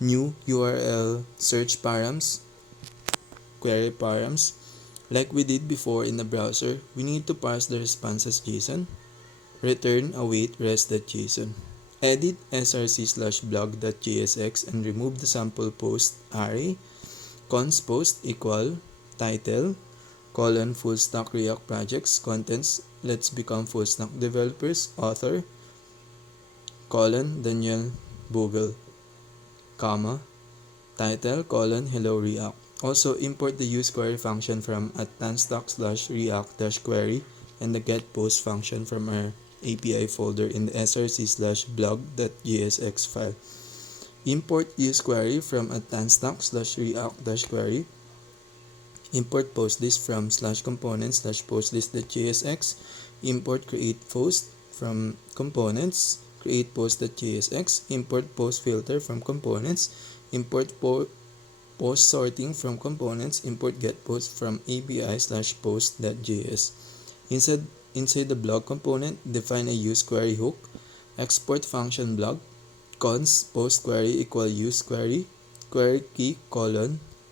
New URL search params, query params. Like we did before in the browser, we need to parse the response as JSON. Return await rest.json. Edit src/blog.jsx and remove the sample post array. Const post equal title full stack React projects contents let's become full stack developers author Daniel Bogle title hello React. Also import the use query function from @tanstack/react-query and the get post function from our API folder in the src/blog.jsx file. Import use query from @tanstack/react-query. Import postlist from /components/postlist.jsx. Import create post from components. Create post.jsx. Import post filter from components. Import post sorting from components. Import get post from api/post.js. Inside the blog component, define a use query hook. Export function blog. Const post query equal use query. Query key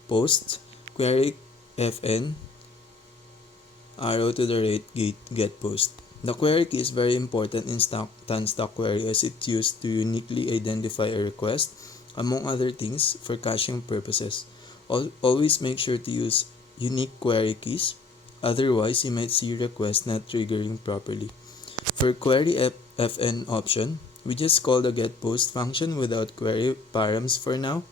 post. Query fn arrow to the right get post. The query key is very important in Tanstack query as it's used to uniquely identify a request, among other things, for caching purposes. Always make sure to use unique query keys, otherwise you might see requests not triggering properly. For query fn option, we just call the get post function without query params for now.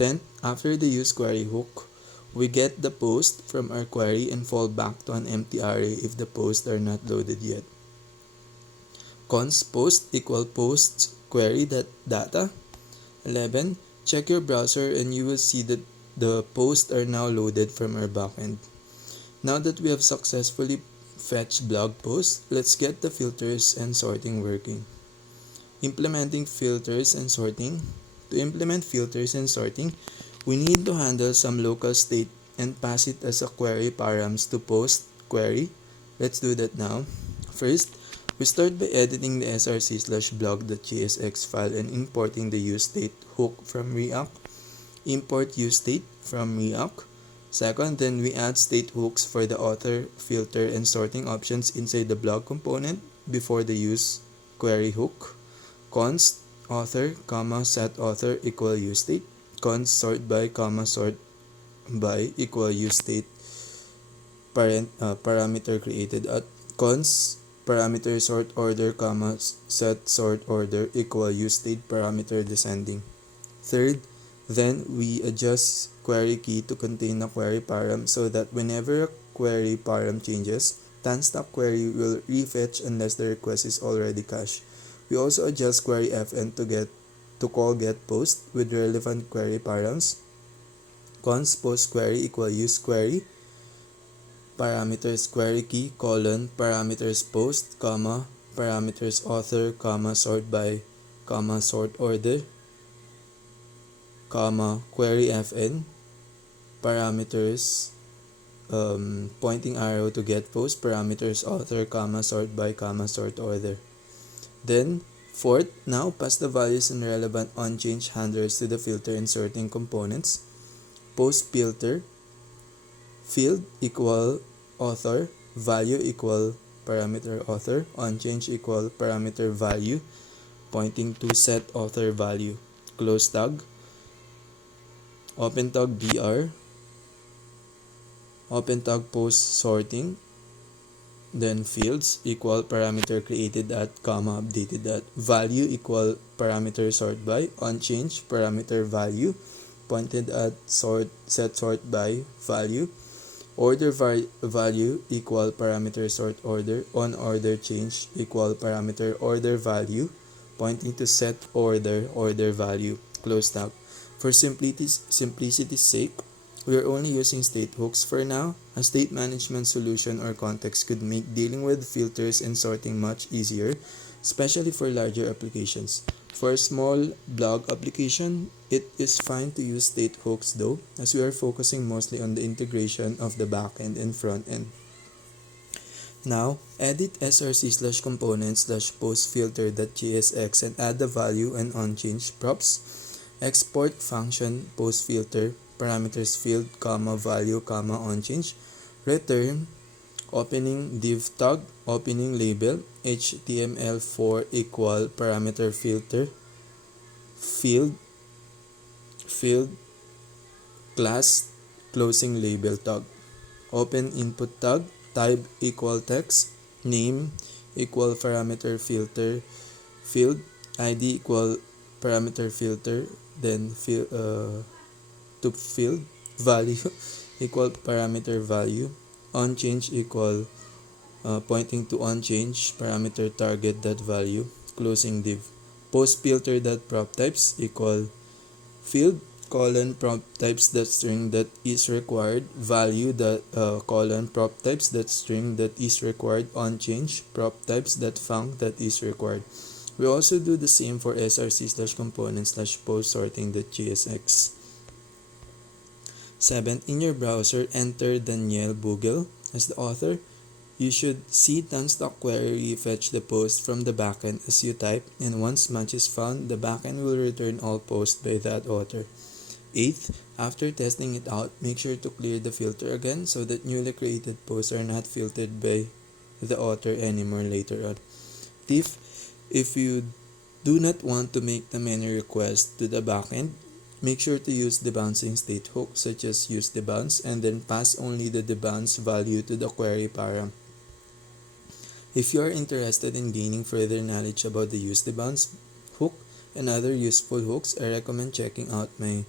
Then, after the use query hook, we get the post from our query and fall back to an empty array if the posts are not loaded yet. Const post equal post query data. 11. Check your browser and you will see that the posts are now loaded from our backend. Now that we have successfully fetched blog posts, let's get the filters and sorting working. Implementing filters and sorting. To implement filters and sorting, we need to handle some local state and pass it as a query params to post query. Let's do that now. First, we start by editing the src/blog.jsx file and importing the useState hook from React. Import useState from React. Second, then we add state hooks for the author, filter, and sorting options inside the blog component before the use query hook. Const author, set author equal useState. Const sort by, sort by equal useState parameter created at. Const parameter sort order, set sort order equal useState parameter descending. Third, then we adjust query key to contain the query param so that whenever a query param changes, Tanstack query will refetch unless the request is already cached. We also adjust query fn to get to call get post with relevant query params. Const post query equal use query, parameters query key, colon, parameters post, comma, parameters author, comma, sort by, comma, sort order, comma, query fn, parameters pointing arrow to get post, parameters author, comma, sort by, comma, sort order. Then fourth, now pass the values and relevant unchanged handlers to the filter and sorting components. Post filter, field equal author, value equal parameter author, unchanged equal parameter value, pointing to set author value. Close tag, open tag br, open tag post sorting, then fields equal parameter created at, comma, updated at, value equal parameter sort by, unchanged parameter value, pointed at set sort by value, order value equal parameter sort order, on order change equal parameter order value, pointing to set order value. Close tag. For simplicity's sake, we are only using state hooks for now. A state management solution or context could make dealing with filters and sorting much easier, especially for larger applications. For a small blog application, it is fine to use state hooks though, as we are focusing mostly on the integration of the backend and front end. Now, edit src/components/postFilter.jsx and add the value and unchanged props. Export function postFilter parameters field, comma, value, comma, unchanged. Return opening div tag, opening label, html4 equal parameter filter, field class, closing label tag. Open input tag, type equal text, name equal parameter filter, field, id equal parameter filter, then to field, value equal parameter value, unchanged equal pointing to unchanged parameter target dot value, closing div. Post filter dot prop types equal field colon prop types dot string that is required, value dot colon prop types dot string that is required, unchanged prop types dot func that is required. We also do the same for src/components/post sorting.jsx. 7. In your browser, enter Daniel Bogle as the author. You should see Tanstock query fetch the post from the backend as you type, and once match is found, the backend will return all posts by that author. 8th, after testing it out, make sure to clear the filter again so that newly created posts are not filtered by the author anymore later on. If you do not want to make the many requests to the backend, make sure to use debouncing state hook such as use debounce and then pass only the debounce value to the query param. If you are interested in gaining further knowledge about the use debounce hook and other useful hooks, I recommend checking out my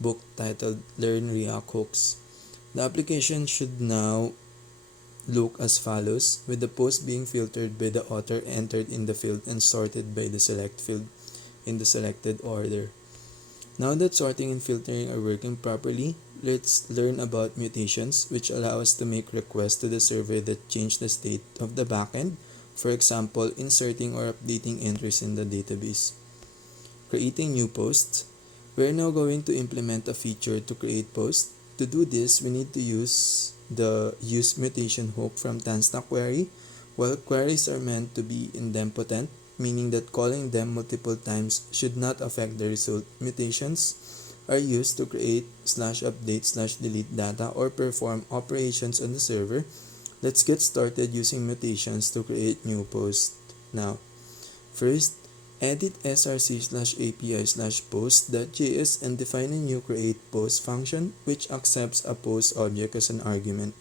book titled Learn React Hooks. The application should now look as follows, with the post being filtered by the author entered in the field and sorted by the select field in the selected order. Now that sorting and filtering are working properly, let's learn about mutations, which allow us to make requests to the server that change the state of the backend, for example, inserting or updating entries in the database. Creating new posts. We're now going to implement a feature to create posts. To do this, we need to use the use mutation hook from Tanstock query. While queries are meant to be idempotent, meaning that calling them multiple times should not affect the result, mutations are used to create /update/delete data or perform operations on the server. Let's get started using mutations to create new posts. Now, first, edit src/api/post.js and define a new create post function which accepts a post object as an argument.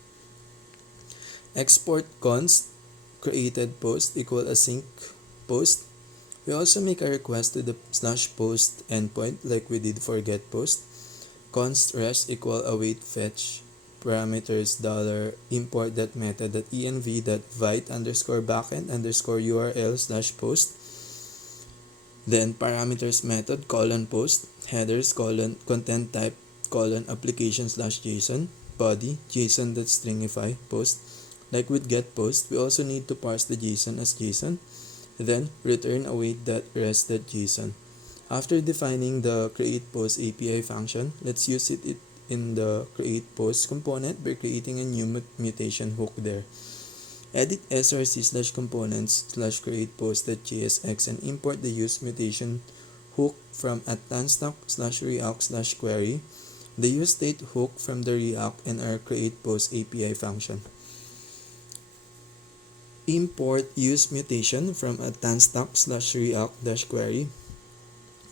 Export const created post equal async post. We also make a request to the /post endpoint like we did for get post. Const rest equal await fetch parameters $import.meta.env.vite_backend_url/post. Then parameters method colon post, headers colon content type colon application slash JSON, body JSON.stringify post. Like with get post, we also need to parse the JSON as JSON, then return await.rest.json. After defining the create post API function, let's use it in the create post component by creating a new mutation hook there. Edit src slash components slash create post.jsx and import the use mutation hook from @tanstack slash react slash query, the use state hook from the react and our create post API function. Import use mutation from @tanstack slash react dash query,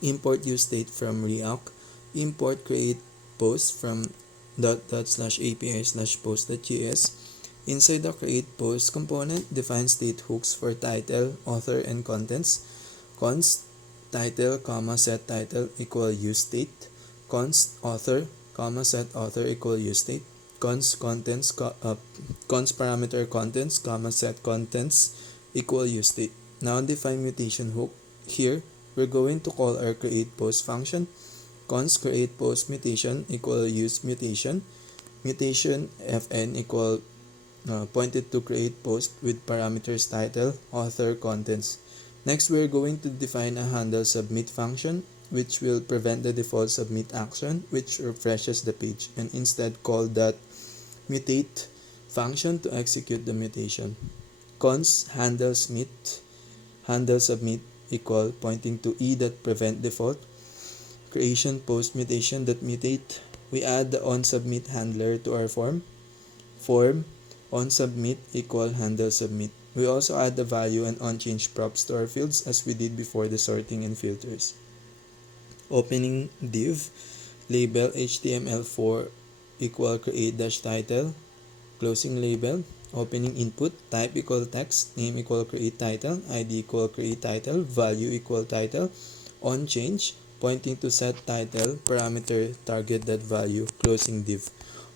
import use state from react, import create post from ../api slash post.js. Inside the create post component, define state hooks for title, author, and contents. Const title, set title equal use state. Const author, set author equal use state. Const contents, const parameter contents, set contents equal use state. Now define mutation hook. Here, we're going to call our create post function. Const create post mutation equal use mutation. Mutation fn equal pointed to create post with parameters title, author, contents. Next, we're going to define a handle submit function which will prevent the default submit action which refreshes the page and instead call that mutate function to execute the mutation. Const handle submit equal pointing to prevent default creation post mutation that mutate. We add the on submit handler to our form on submit equal handle submit. We also add the value and on change props to our fields as we did before the sorting and filters. Opening div label HTML4 equal create dash title, closing label. Opening input type equal text, name equal create title, ID equal create title, value equal title, on change pointing to set title, parameter target that value, closing div.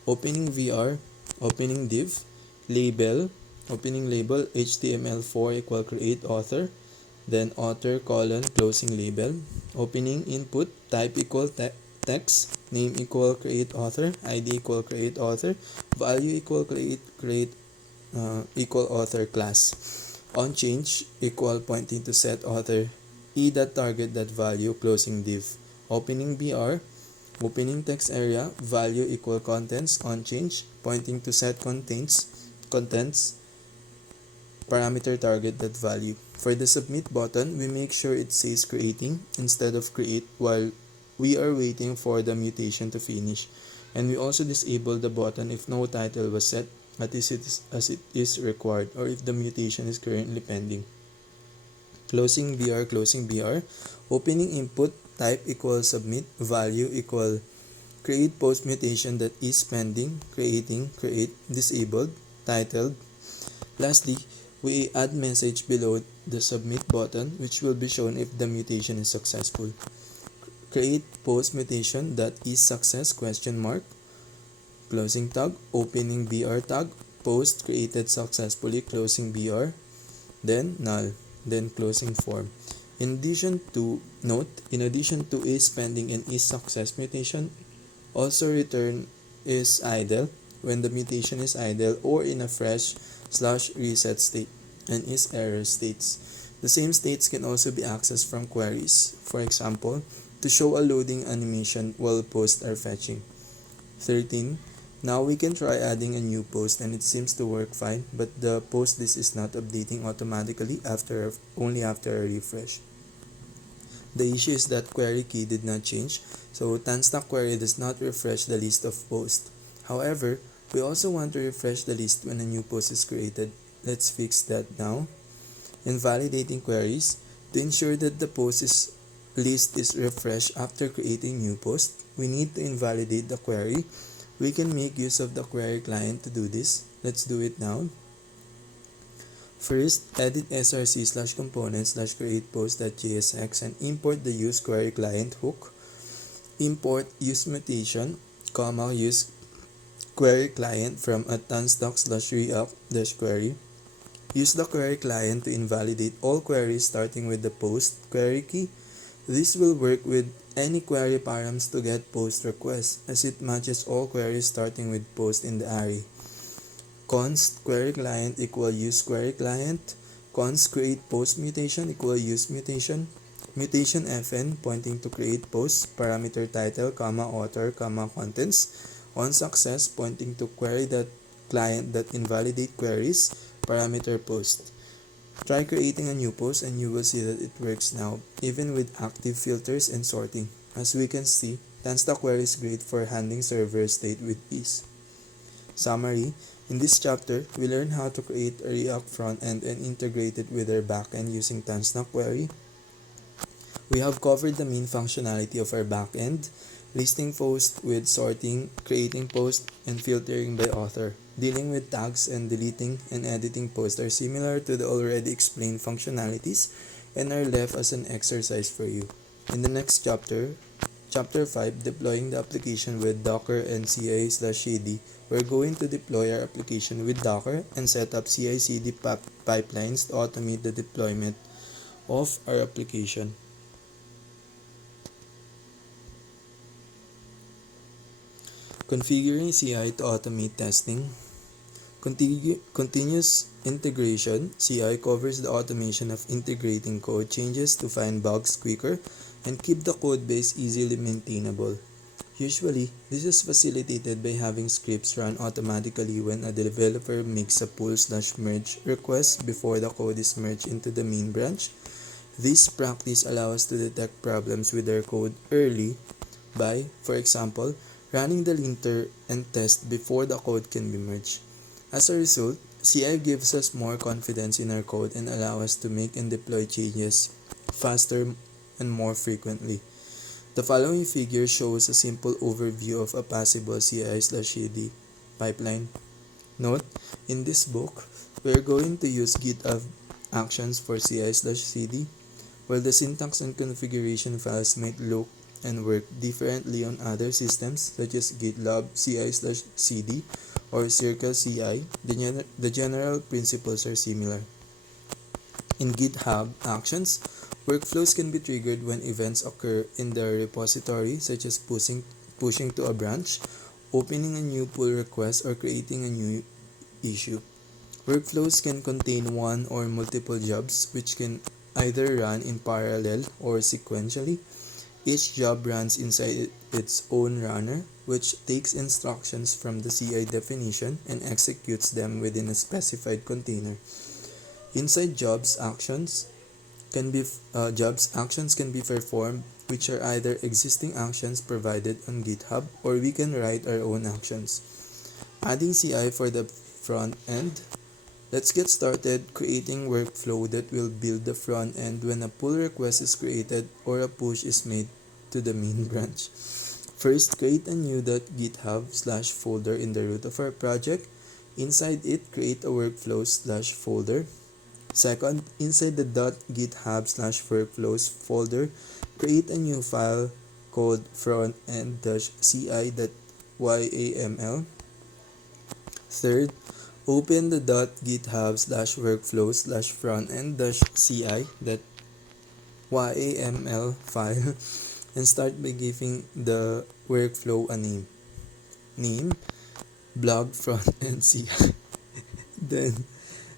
Opening VR, opening div label, opening label HTML4 equal create author, then author colon closing label. Opening input type equal text, name equal create author, ID equal create author, value equal create equal author class. On change equal pointing to set author, target that value, closing div. Opening BR, opening text area, value equal contents, on change pointing to set contents, parameter target that value. For the submit button, we make sure it says creating instead of create while we are waiting for the mutation to finish. And we also disable the button if no title was set as it is required or if the mutation is currently pending. Closing BR, opening input type equal submit, value equal create post mutation that is pending, create, disabled, titled. Lastly, we add message below the submit button which will be shown if the mutation is successful. Create post mutation that is success question mark, closing tag, opening BR tag, post created successfully, closing BR, then null, then closing form. In addition to is pending and is success mutation, also return is idle when the mutation is idle or in a fresh /reset state and is error states. The same states can also be accessed from queries, for example, to show a loading animation while posts are fetching. 13. Now we can try adding a new post and it seems to work fine, but the post list is not updating automatically only after a refresh. The issue is that query key did not change, so Tanstack query does not refresh the list of posts. However, we also want to refresh the list when a new post is created. Let's fix that now. In validating queries, to ensure that the list is refreshed after creating new post, we need to invalidate the query. We can make use of the query client to do this. Let's do it now. First, edit src/components/create post.jsx and import the use query client hook. Import use mutation, use query client from @tanstack/react-query. Use the query client to invalidate all queries starting with the post query key This will work with any query params to get post request, as it matches all queries starting with post in the array. Const query client equal use query client. Const create post mutation equal use mutation. Mutation fn pointing to create post, parameter title, author, contents. On success pointing to query that client that invalidate queries, parameter post. Try creating a new post and you will see that it works now, even with active filters and sorting. As we can see, Tanstack query is great for handling server state with ease. Summary: in this chapter, we learn how to create a React frontend and integrate it with our backend using Tanstack query. We have covered the main functionality of our backend, listing posts with sorting, creating posts, and filtering by author. Dealing with tags and deleting and editing posts are similar to the already explained functionalities and are left as an exercise for you. In the next chapter, Chapter 5, Deploying the application with Docker and CI/CD, we're going to deploy our application with Docker and set up CI/CD pipelines to automate the deployment of our application. Configuring CI to automate testing. Continuous integration (CI) covers the automation of integrating code changes to find bugs quicker and keep the code base easily maintainable. Usually, this is facilitated by having scripts run automatically when a developer makes a pull/merge request before the code is merged into the main branch. This practice allows us to detect problems with our code early by, for example, running the linter and test before the code can be merged. As a result, CI gives us more confidence in our code and allows us to make and deploy changes faster and more frequently. The following figure shows a simple overview of a possible CI/CD pipeline. Note, in this book, we are going to use GitHub Actions for CI/CD. While the syntax and configuration files might look and work differently on other systems such as GitLab CI/CD or Circle CI, the general principles are similar. In GitHub Actions, workflows can be triggered when events occur in the repository, such as pushing to a branch, opening a new pull request, or creating a new issue. Workflows can contain one or multiple jobs, which can either run in parallel or sequentially. Each job runs inside its own runner, which takes instructions from the CI definition and executes them within a specified container. Inside jobs, actions can be performed, which are either existing actions provided on GitHub, or we can write our own actions. Adding CI for the front end. Let's get started creating workflow that will build the front end when a pull request is created or a push is made to the main branch. First, create a new .github/folder in the root of our project. Inside it, create a workflows/folder. Second, inside the .github/workflows folder, create a new file called frontend-ci.yaml. Third, open the .github/workflows/frontend-ci.yaml file and start by giving the workflow a name. Name, blog frontend CI. Then,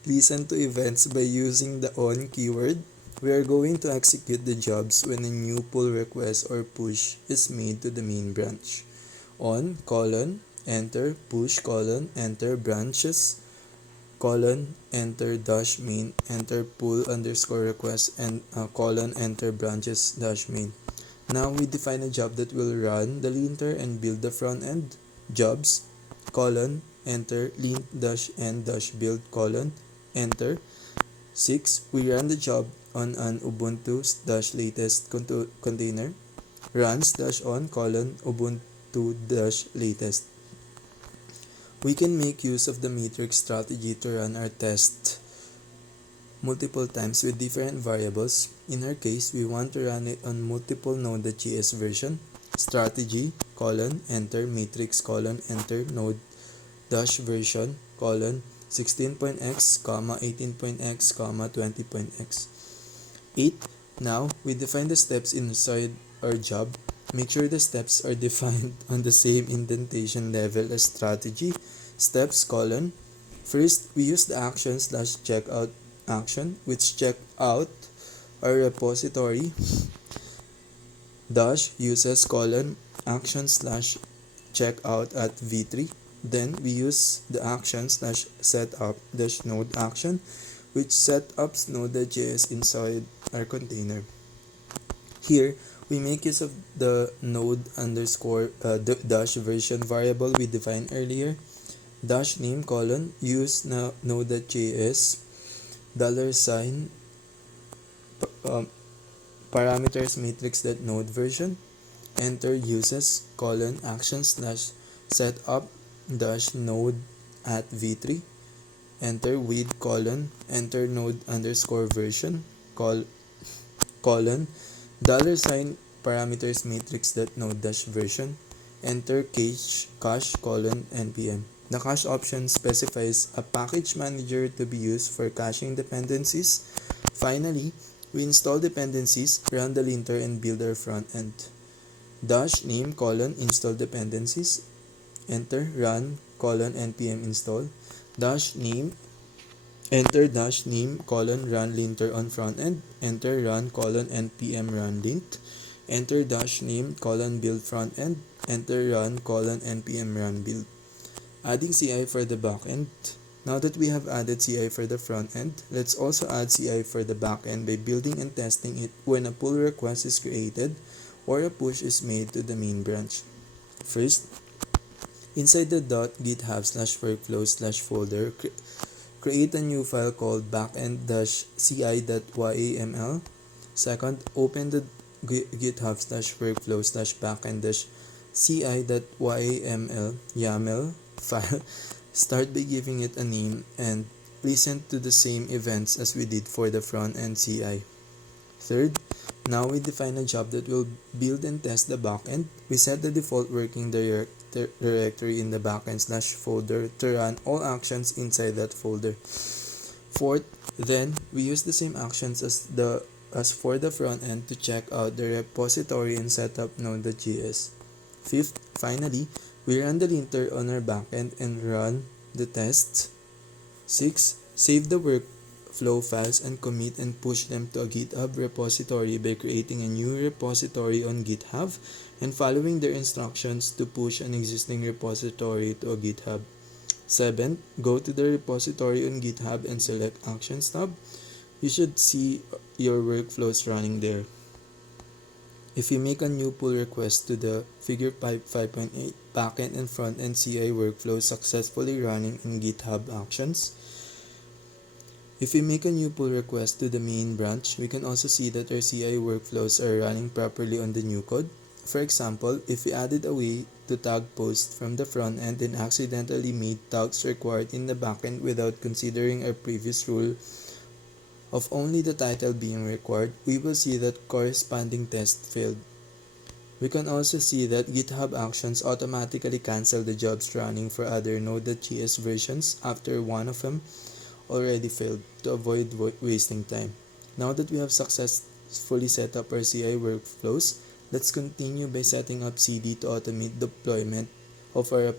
listen to events by using the on keyword. We are going to execute the jobs when a new pull request or push is made to the main branch. On, enter, push, enter, branches, enter, -main, enter, pull_request, and enter, branches-main. Now we define a job that will run the linter and build the front end. Jobs, enter, lint-n-build, enter. 6. We run the job on an Ubuntu-latest container. Runs-on, Ubuntu-latest. We can make use of the matrix strategy to run our test multiple times with different variables. In our case, we want to run it on multiple node.js version. Strategy, enter, matrix, enter, node-version, 16.x, 18.x, 20.x. 8. Now, we define the steps inside our job. Make sure the steps are defined on the same indentation level as strategy. Steps colon. First, we use the action slash checkout action, which check out our repository dash uses colon action slash checkout at v3. Then we use the action slash setup dash node action, which setups node.js inside our container. Here, we make use of the node underscore dash version variable we defined earlier. Dash name colon use node.js dollar sign parameters matrix that node version. Enter uses colon action slash setup dash node at v3. Enter with colon enter node underscore version colon dollar sign parameters matrix that node dash version. Enter cache colon npm. The cache option specifies a package manager to be used for caching dependencies. Finally, we install dependencies, run the linter, and build our front end. Dash name colon install dependencies. Enter run colon npm install. Dash name enter dash name colon run linter on front end. Enter run colon npm run lint. Enter dash name colon build front end. Enter run colon npm run build. Adding CI for the backend. Now that we have added CI for the front end, let's also add CI for the backend by building and testing it when a pull request is created or a push is made to the main branch. First, inside the .github/workflows/folder, create a new file called backend-ci.yaml. Second, open the github/workflows/backend-ci.yaml file. Start by giving it a name and listen to the same events as we did for the front-end CI. Third, now we define a job that will build and test the backend. We set the default working directory in the backend/folder to run all actions inside that folder. Fourth, then we use the same actions as for the front end to check out the repository and set up node.js. Fifth, finally, we run the linter on our backend and run the tests. 6. Save the workflow files and commit and push them to a GitHub repository by creating a new repository on GitHub and following their instructions to push an existing repository to a GitHub. 7. Go to the repository on GitHub and select Actions tab. You should see your workflows running there. If you make a new pull request to the Figure 5.8 backend and front-end CI workflows successfully running in GitHub Actions. If we make a new pull request to the main branch, we can also see that our CI workflows are running properly on the new code. For example, if we added a way to tag posts from the front end and accidentally made tags required in the backend without considering our previous rule of only the title being required, we will see that corresponding test failed. We can also see that GitHub Actions automatically cancel the jobs running for other Node.js versions after one of them already failed to avoid wasting time. Now that we have successfully set up our CI workflows, let's continue by setting up CD to automate deployment of our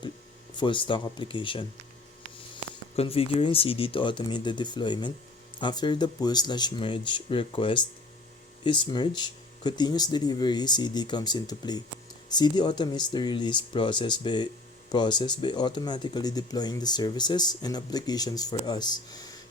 full stack application. Configuring CD to automate the deployment. After the pull/merge request is merged, continuous delivery CD comes into play. CD automates the release process by automatically deploying the services and applications for us.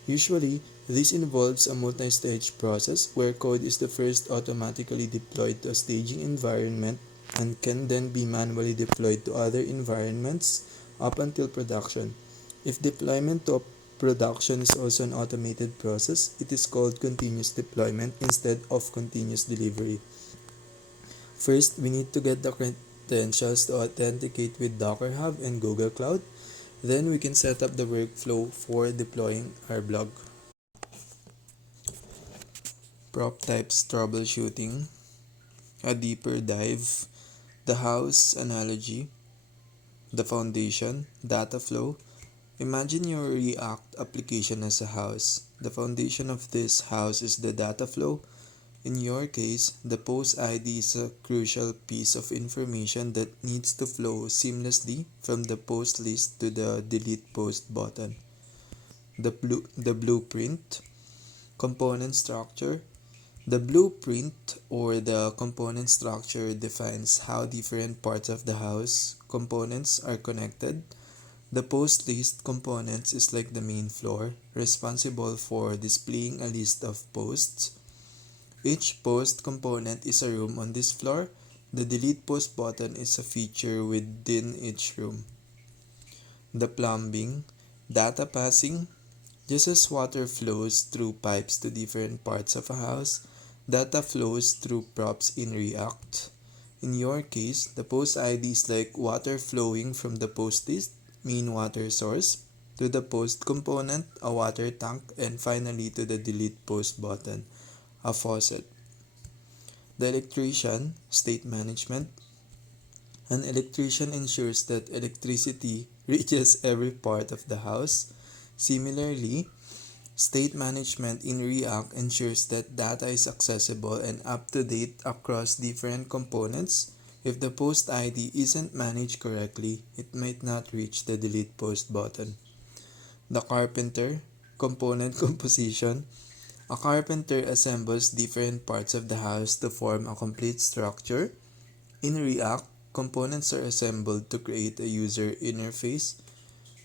Usually, this involves a multi-stage process where code is the first automatically deployed to a staging environment and can then be manually deployed to other environments up until production. If deployment to production is also an automated process, it is called continuous deployment instead of continuous delivery. First, we need to get the credentials to authenticate with Docker Hub and Google Cloud. Then we can set up the workflow for deploying our blog. Prop types troubleshooting, a deeper dive, the house analogy, the foundation, data flow. Imagine your React application as a house. The foundation of this house is the data flow. In your case, the post ID is a crucial piece of information that needs to flow seamlessly from the post list to the delete post button. The blueprint component structure. The blueprint or the component structure defines how different parts of the house components are connected. The post list components is like the main floor, responsible for displaying a list of posts. Each post component is a room on this floor. The delete post button is a feature within each room. The plumbing, data passing. Just as water flows through pipes to different parts of a house, data flows through props in React. In your case, the post ID is like water flowing from the post list, main water source, to the post component, a water tank, and finally to the delete post button, a faucet. The electrician, state management. An electrician ensures that electricity reaches every part of the house. Similarly, state management in React ensures that data is accessible and up to date across different components. If the post ID isn't managed correctly, it might not reach the delete post button. The carpenter, component composition. A carpenter assembles different parts of the house to form a complete structure. In React, components are assembled to create a user interface.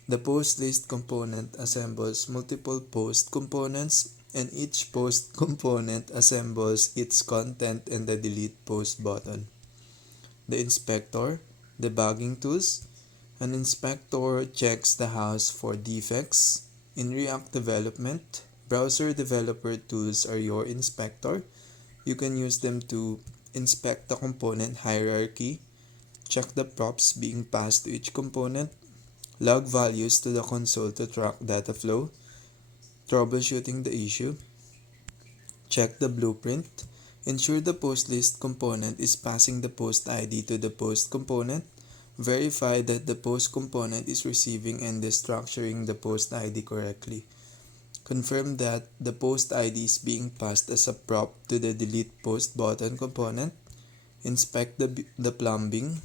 The post list component assembles multiple post components, and each post component assembles its content and the delete post button. The inspector, debugging tools. An inspector checks the house for defects. In React development, browser developer tools are your inspector. You can use them to inspect the component hierarchy, check the props being passed to each component, log values to the console to track data flow, troubleshooting the issue, check the blueprint, ensure the post list component is passing the post ID to the post component, verify that the post component is receiving and destructuring the post ID correctly. Confirm that the post ID is being passed as a prop to the delete post button component. Inspect the plumbing.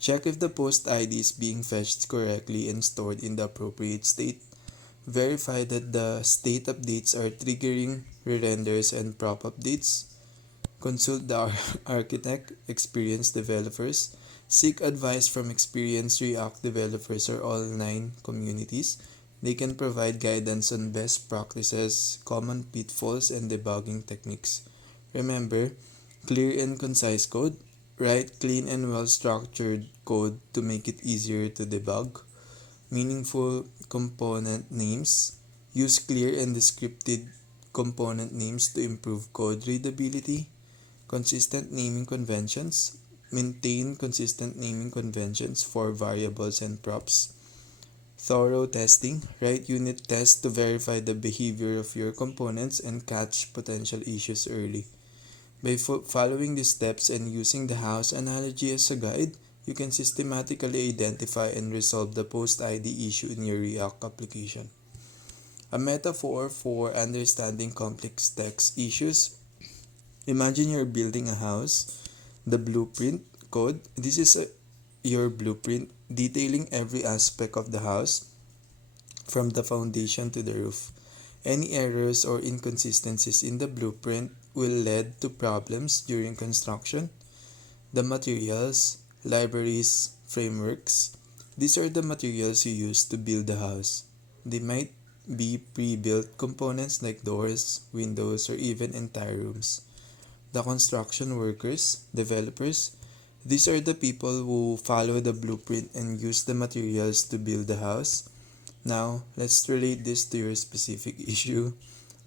Check if the post ID is being fetched correctly and stored in the appropriate state. Verify that the state updates are triggering re-renders and prop updates. Consult the architect, experienced developers. Seek advice from experienced React developers or online communities. They can provide guidance on best practices, common pitfalls, and debugging techniques. Remember, clear and concise code. Write clean and well-structured code to make it easier to debug. Meaningful component names. Use clear and descriptive component names to improve code readability. Consistent naming conventions. Maintain consistent naming conventions for variables and props. Thorough testing. Write unit tests to verify the behavior of your components and catch potential issues early. By following these steps and using the house analogy as a guide, you can systematically identify and resolve the post ID issue in your React application. A metaphor for understanding complex text issues. Imagine you're building a house. The blueprint code. This is your blueprint detailing every aspect of the house from the foundation to the roof. Any errors or inconsistencies in the blueprint will lead to problems during construction. The materials, libraries, frameworks. These are the materials you use to build the house. They might be pre-built components like doors, windows, or even entire rooms. The construction workers, developers. These are the people who follow the blueprint and use the materials to build the house. Now, let's relate this to your specific issue.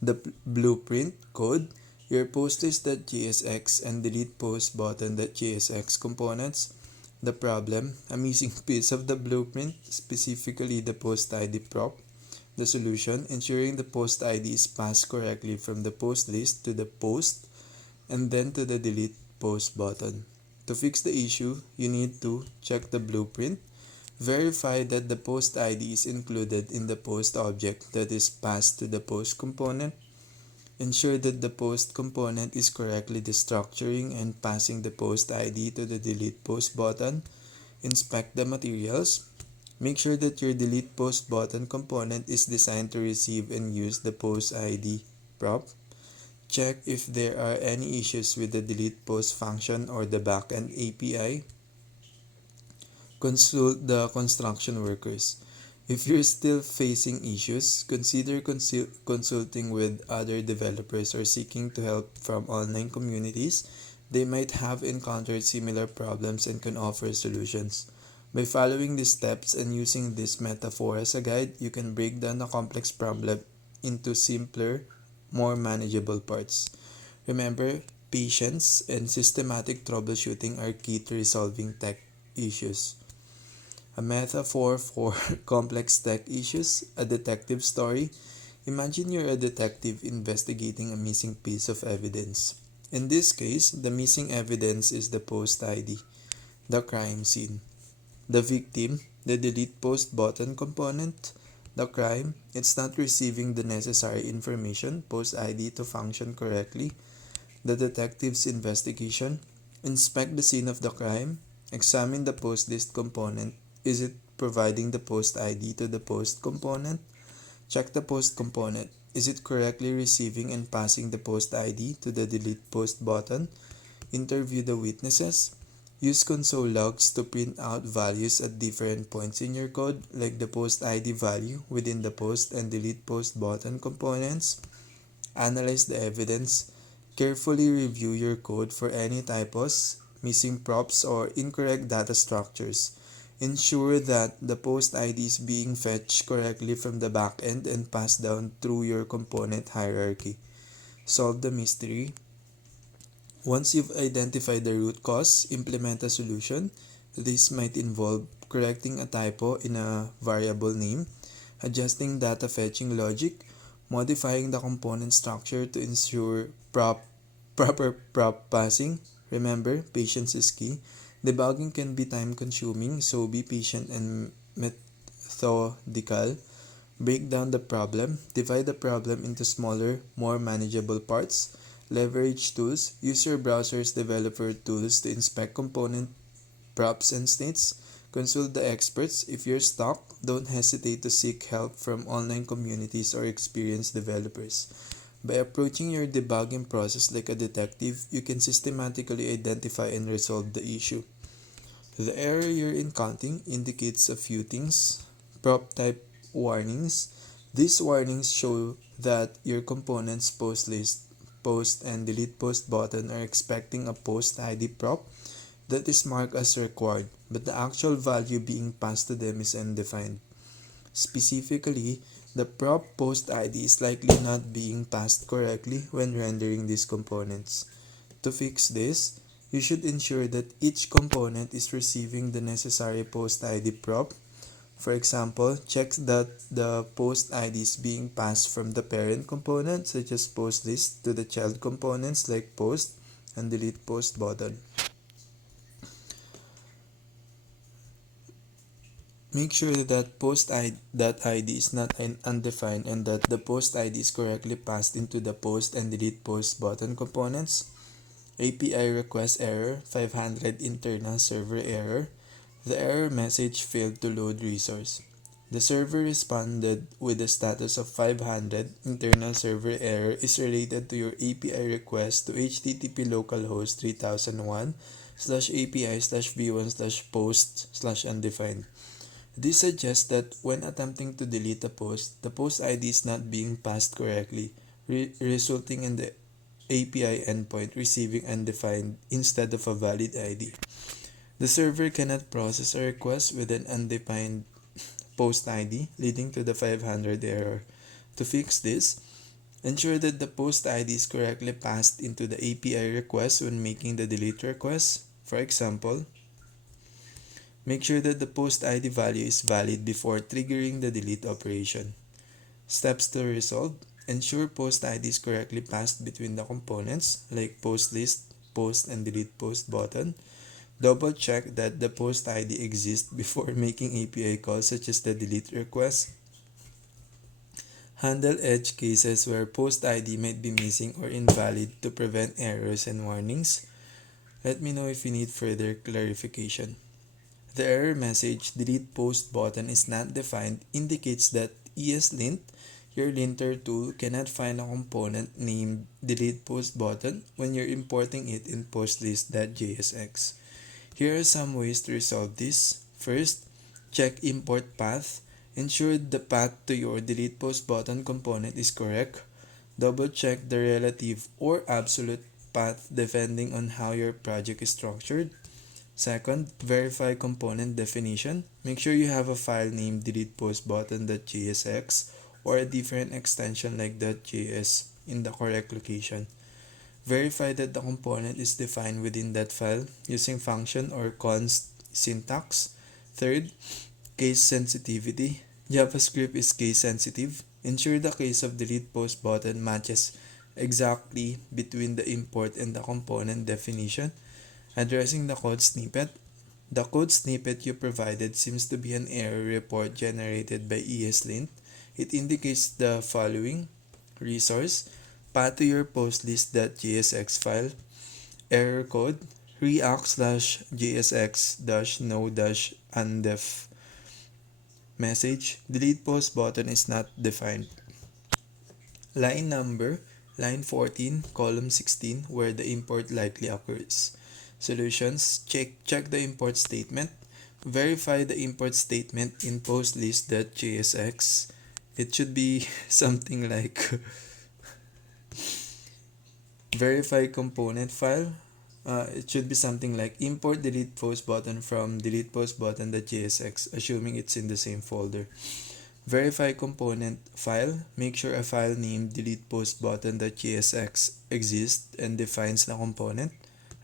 The blueprint code, your postlist.jsx and delete post button.jsx components. The problem, a missing piece of the blueprint, specifically the post ID prop. The solution, ensuring the post ID is passed correctly from the post list to the post and then to the delete post button. To fix the issue, you need to check the blueprint. Verify that the post ID is included in the post object that is passed to the post component. Ensure that the post component is correctly destructuring and passing the post ID to the delete post button. Inspect the materials. Make sure that your delete post button component is designed to receive and use the post ID prop. Check if there are any issues with the delete post function or the backend API. Consult the construction workers. If you're still facing issues, consider consulting with other developers or seeking to help from online communities. They might have encountered similar problems and can offer solutions. By following these steps and using this metaphor as a guide, you can break down a complex problem into simpler, more manageable parts. Remember, patience and systematic troubleshooting are key to resolving tech issues. A metaphor for complex tech issues, a detective story. Imagine you're a detective investigating a missing piece of evidence. In this case, the missing evidence is the post ID, the crime scene. The victim, the delete post button component. The crime, it's not receiving the necessary information, post ID, to function correctly. The detective's investigation, inspect the scene of the crime. Examine the post list component. Is it providing the post ID to the post component? Check the post component. Is it correctly receiving and passing the post ID to the delete post button? Interview the witnesses. Use console logs to print out values at different points in your code, like the post ID value within the post and delete post button components. Analyze the evidence. Carefully review your code for any typos, missing props, or incorrect data structures. Ensure that the post ID is being fetched correctly from the backend and passed down through your component hierarchy. Solve the mystery. Once you've identified the root cause, implement a solution. This might involve correcting a typo in a variable name, adjusting data fetching logic, modifying the component structure to ensure proper prop passing. Remember, patience is key. Debugging can be time consuming, so be patient and methodical. Break down the problem. Divide the problem into smaller, more manageable parts. Leverage tools. Use your browser's developer tools to inspect component props and states. Consult the experts. If you're stuck, don't hesitate to seek help from online communities or experienced developers. By approaching your debugging process like a detective, you can systematically identify and resolve the issue. The error you're encountering indicates a few things. Prop type warnings. These warnings show that your component's post list, post, and delete post button are expecting a post ID prop that is marked as required, but the actual value being passed to them is undefined. Specifically, the prop post ID is likely not being passed correctly when rendering these components. To fix this, you should ensure that each component is receiving the necessary post ID prop. For example, check that the post ID is being passed from the parent component, such as post list, to the child components like post and delete post button. Make sure that post.id is not undefined and that the post ID is correctly passed into the post and delete post button components. API request error 500 internal server error. The error message failed to load resource. The server responded with the status of 500 internal server error is related to your API request to HTTP localhost 3001/API/v1/post/undefined. This suggests that when attempting to delete a post, the post ID is not being passed correctly, resulting in the API endpoint receiving undefined instead of a valid ID. The server cannot process a request with an undefined post ID, leading to the 500 error. To fix this, ensure that the post ID is correctly passed into the API request when making the delete request. For example, make sure that the post ID value is valid before triggering the delete operation. Steps to resolve. Ensure post ID is correctly passed between the components like post list, post, and delete post button. Double check that the post ID exists before making API calls such as the delete request. Handle edge cases where post ID might be missing or invalid to prevent errors and warnings. Let me know if you need further clarification. The error message delete post button is not defined indicates that ESLint, your linter tool, cannot find a component named delete post button when you're importing it in postlist.jsx. Here are some ways to resolve this. First, check import path. Ensure the path to your delete post button component is correct. Double check the relative or absolute path depending on how your project is structured. Second, verify component definition. Make sure you have a file named deletepostbutton.jsx or a different extension like .js in the correct location. Verify that the component is defined within that file using function or const syntax. Third, case sensitivity. JavaScript is case sensitive. Ensure the case of delete post button matches exactly between the import and the component definition. Addressing the code snippet. The code snippet you provided seems to be an error report generated by ESLint. It indicates the following: resource, path to your postlist.jsx file, error code, react/jsx-no-undef, message, delete post button is not defined. Line number, line 14, column 16, where the import likely occurs. Solutions, check the import statement. Verify the import statement in postlist.jsx. It should be something like verify component file. It should be something like import delete post button from delete post button.jsx, assuming it's in the same folder. Verify component file. Make sure a file named delete post button.jsx exists and defines the component.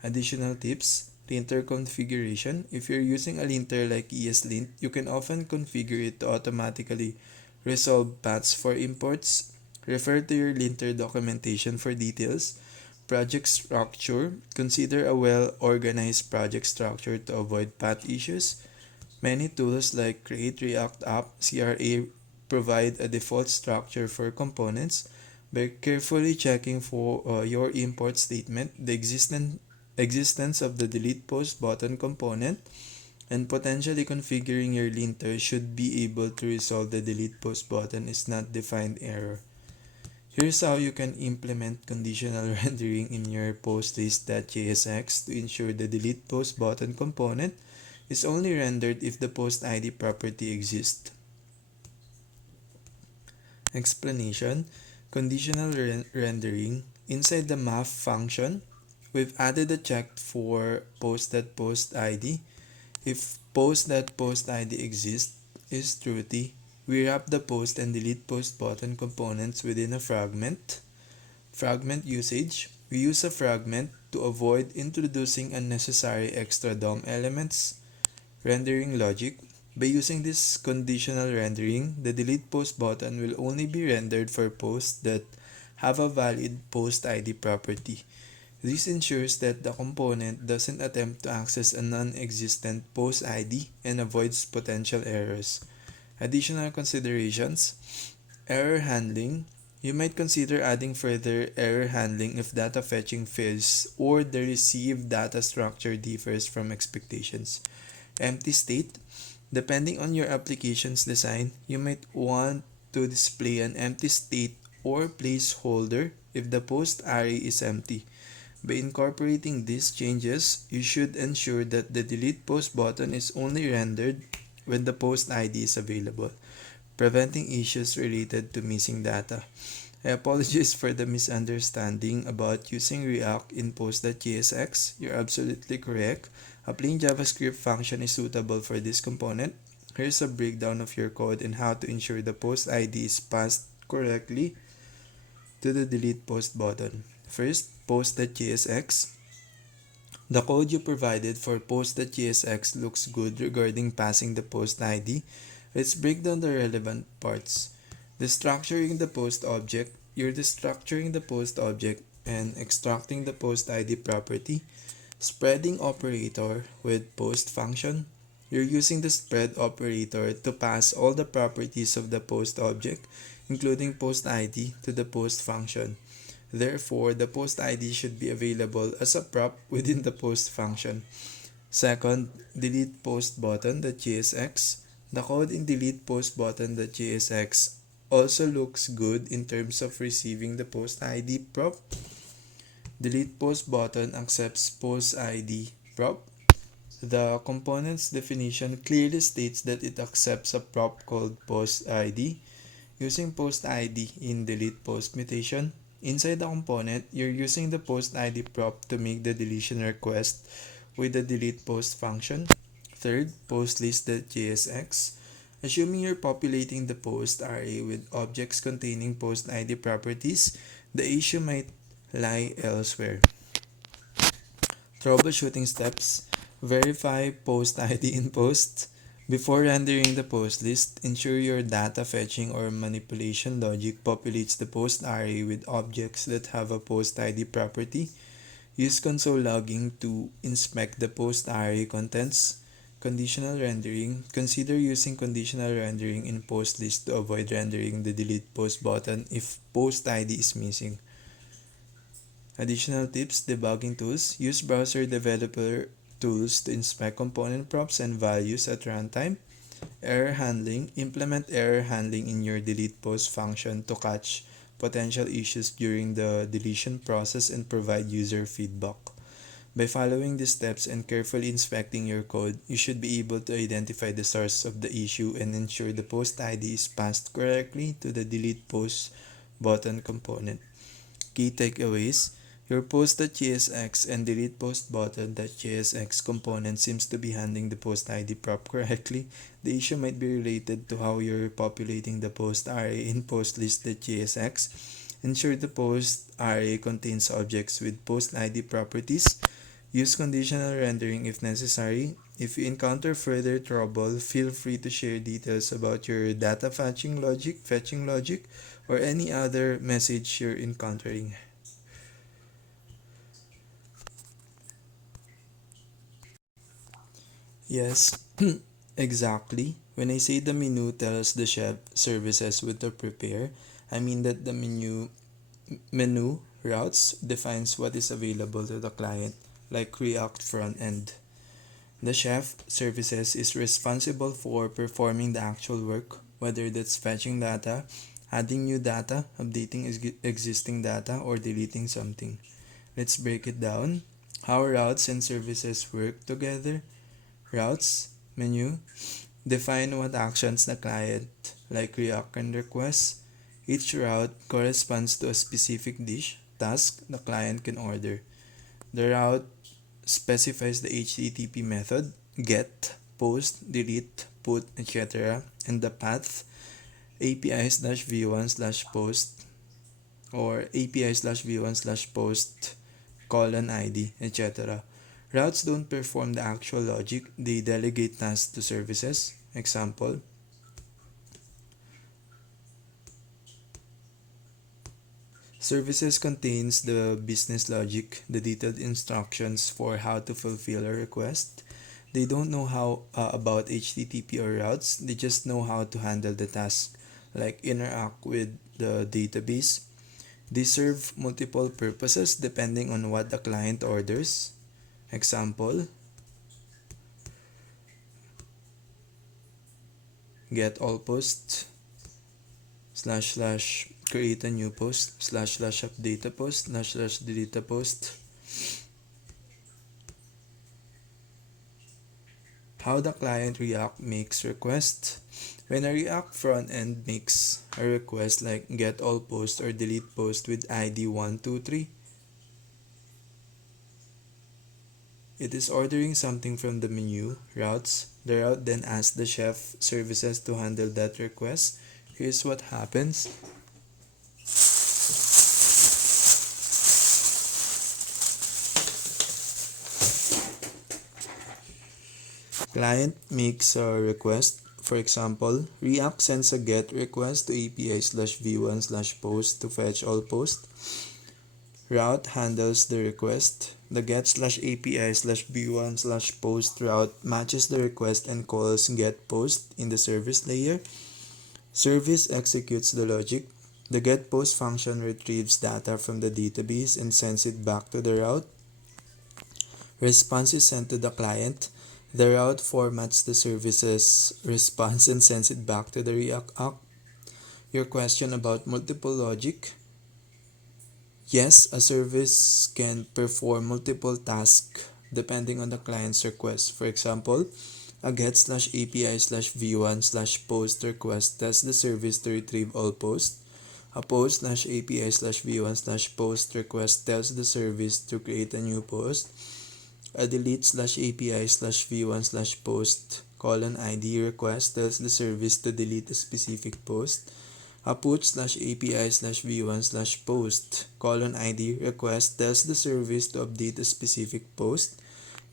Additional tips: linter configuration. If you're using a linter like ESLint, you can often configure it to automatically resolve paths for imports. Refer to your linter documentation for details. Project structure. Consider a well-organized project structure to avoid path issues. Many tools like Create React App CRA provide a default structure for components. By carefully checking for your import statement, the existence of the delete post button component, and potentially configuring your linter should be able to resolve the delete post button is not defined error. Here's how you can implement conditional rendering in your postlist.jsx to ensure the delete post button component is only rendered if the post ID property exists. Explanation: conditional rendering. Inside the math function, we've added a check for post.postID. If post.postID exists is truthy, we wrap the post and delete post button components within a fragment. Fragment usage: we use a fragment to avoid introducing unnecessary extra DOM elements. Rendering logic: by using this conditional rendering, the delete post button will only be rendered for posts that have a valid post ID property. This ensures that the component doesn't attempt to access a non-existent post ID and avoids potential errors. Additional considerations: error handling. You might consider adding further error handling if data fetching fails or the received data structure differs from expectations. Empty state. Depending on your application's design, you might want to display an empty state or placeholder if the post array is empty. By incorporating these changes, you should ensure that the delete post button is only rendered when the post ID is available, preventing issues related to missing data. I apologize for the misunderstanding about using React in post.jsx. You're absolutely correct. A plain JavaScript function is suitable for this component. Here's a breakdown of your code and how to ensure the post ID is passed correctly to the delete post button. First, post.jsx. The code you provided for post.jsx looks good regarding passing the post ID. Let's break down the relevant parts. Destructuring the post object. You're destructuring the post object and extracting the post ID property. Spreading operator with post function. you're using the spread operator to pass all the properties of the post object, including post ID, to the post function. Therefore, the post ID should be available as a prop within the post function. Second, delete post button.jsx. The code in delete post button.jsx also looks good in terms of receiving the post ID prop. Delete post button accepts post ID prop. The component's definition clearly states that it accepts a prop called post ID. Using post ID in delete post mutation, inside the component, you're using the post ID prop to make the deletion request with the delete post function. Third, post list.jsx. Assuming you're populating the post array with objects containing post ID properties, the issue might lie elsewhere. Troubleshooting steps. Verify post ID in post. Before rendering the post list, ensure your data fetching or manipulation logic populates the post array with objects that have a post ID property. Use console logging to inspect the post array contents. Conditional rendering. Consider using conditional rendering in post list to avoid rendering the delete post button if post ID is missing. Additional tips, debugging tools. Use browser developer tools to inspect component props and values at runtime. Error handling. Implement error handling in your delete post function to catch potential issues during the deletion process and provide user feedback. By following these steps and carefully inspecting your code, you should be able to identify the source of the issue and ensure the post ID is passed correctly to the delete post button component. Key takeaways. Your post.jsx and delete post button.jsx component seems to be handling the post ID prop correctly. The issue might be related to how you're populating the post array in post list.jsx. Ensure the post array contains objects with post ID properties. Use conditional rendering if necessary. If you encounter further trouble, feel free to share details about your data fetching logic, or any other message you're encountering. Yes, exactly. When I say the menu tells the chef services what to prepare, I mean that the menu routes defines what is available to the client, like React front end. The chef services is responsible for performing the actual work, whether that's fetching data, adding new data, updating existing data, or deleting something. Let's break it down. How routes and services work together. Routes menu define what actions the client, like React, can request. Each route corresponds to a specific dish, task the client can order. The route specifies the HTTP method, get, post, delete, put, etc., and the path API/v1/post or API/v1/post :id, etc. Routes don't perform the actual logic, they delegate tasks to services. Example, services contains the business logic, the detailed instructions for how to fulfill a request. They don't know how about HTTP or routes, they just know how to handle the task, like interact with the database. They serve multiple purposes depending on what the client orders. Example, get all posts / create a new post / update a post / delete a post. How the client React makes requests. When a React front end makes a request like get all post or delete post with ID 123, it is ordering something from the menu, routes. The route then asks the chef services to handle that request. Here's what happens. Client makes a request. For example, React sends a get request to API/v1/post to fetch all post. Route handles the request. The get/API/v1/post route matches the request and calls get/post in the service layer. Service executes the logic. The get/post function retrieves data from the database and sends it back to the route. Response is sent to the client. The route formats the service's response and sends it back to the React app. Your question about multiple logic. Yes, a service can perform multiple tasks depending on the client's request. For example, a get/API/v1/post request tells the service to retrieve all posts. A post/API/v1/post request tells the service to create a new post. A delete/API/v1/post :id request tells the service to delete a specific post. A put/API/v1/post :id request tells the service to update a specific post.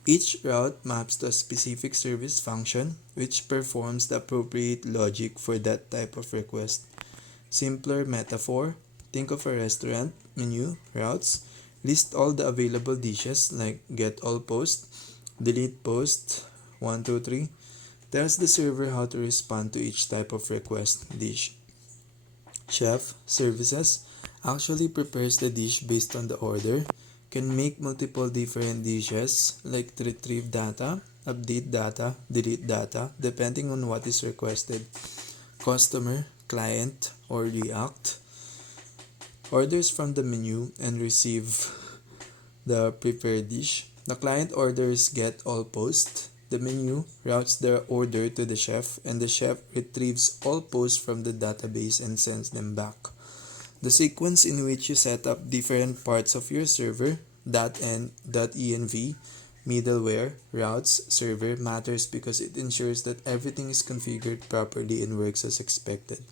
Each route maps to a specific service function which performs the appropriate logic for that type of request. Simpler metaphor: think of a restaurant menu routes. List all the available dishes like get all post, delete post 1, 2, 3. Tells the server how to respond to each type of request dish. Chef services actually prepares the dish based on the order, can make multiple different dishes like retrieve data, update data, delete data depending on what is requested. Customer, client, or React orders from the menu and receive the prepared dish. The client orders get all post. The menu routes the order to the chef, and the chef retrieves all posts from the database and sends them back. The sequence in which you set up different parts of your server, .env, middleware, routes, server matters because it ensures that everything is configured properly and works as expected.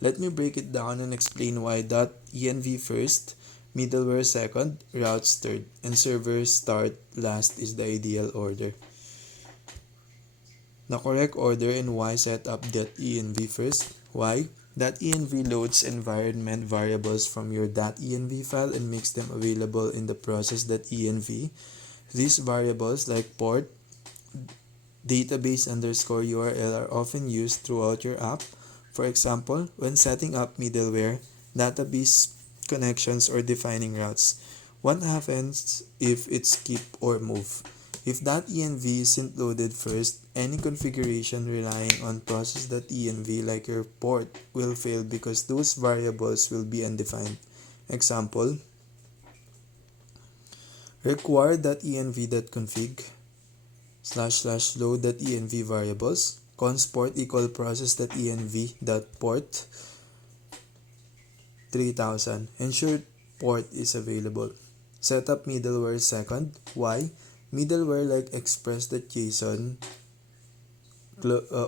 Let me break it down and explain why .env first, middleware second, routes third, and server start last is the ideal order. The correct order and why set up .env first. Why? .env loads environment variables from your .env file and makes them available in the process.env. These variables like port, database_URL are often used throughout your app. For example, when setting up middleware, database connections, or defining routes. What happens if it's skip or move? If .env isn't loaded first, any configuration relying on process.env like your port will fail because those variables will be undefined. Example, require.env.config //load.env variables consport equal process.env.port 3000. Ensure port is available. Set up middleware second. Why? Middleware like express.json,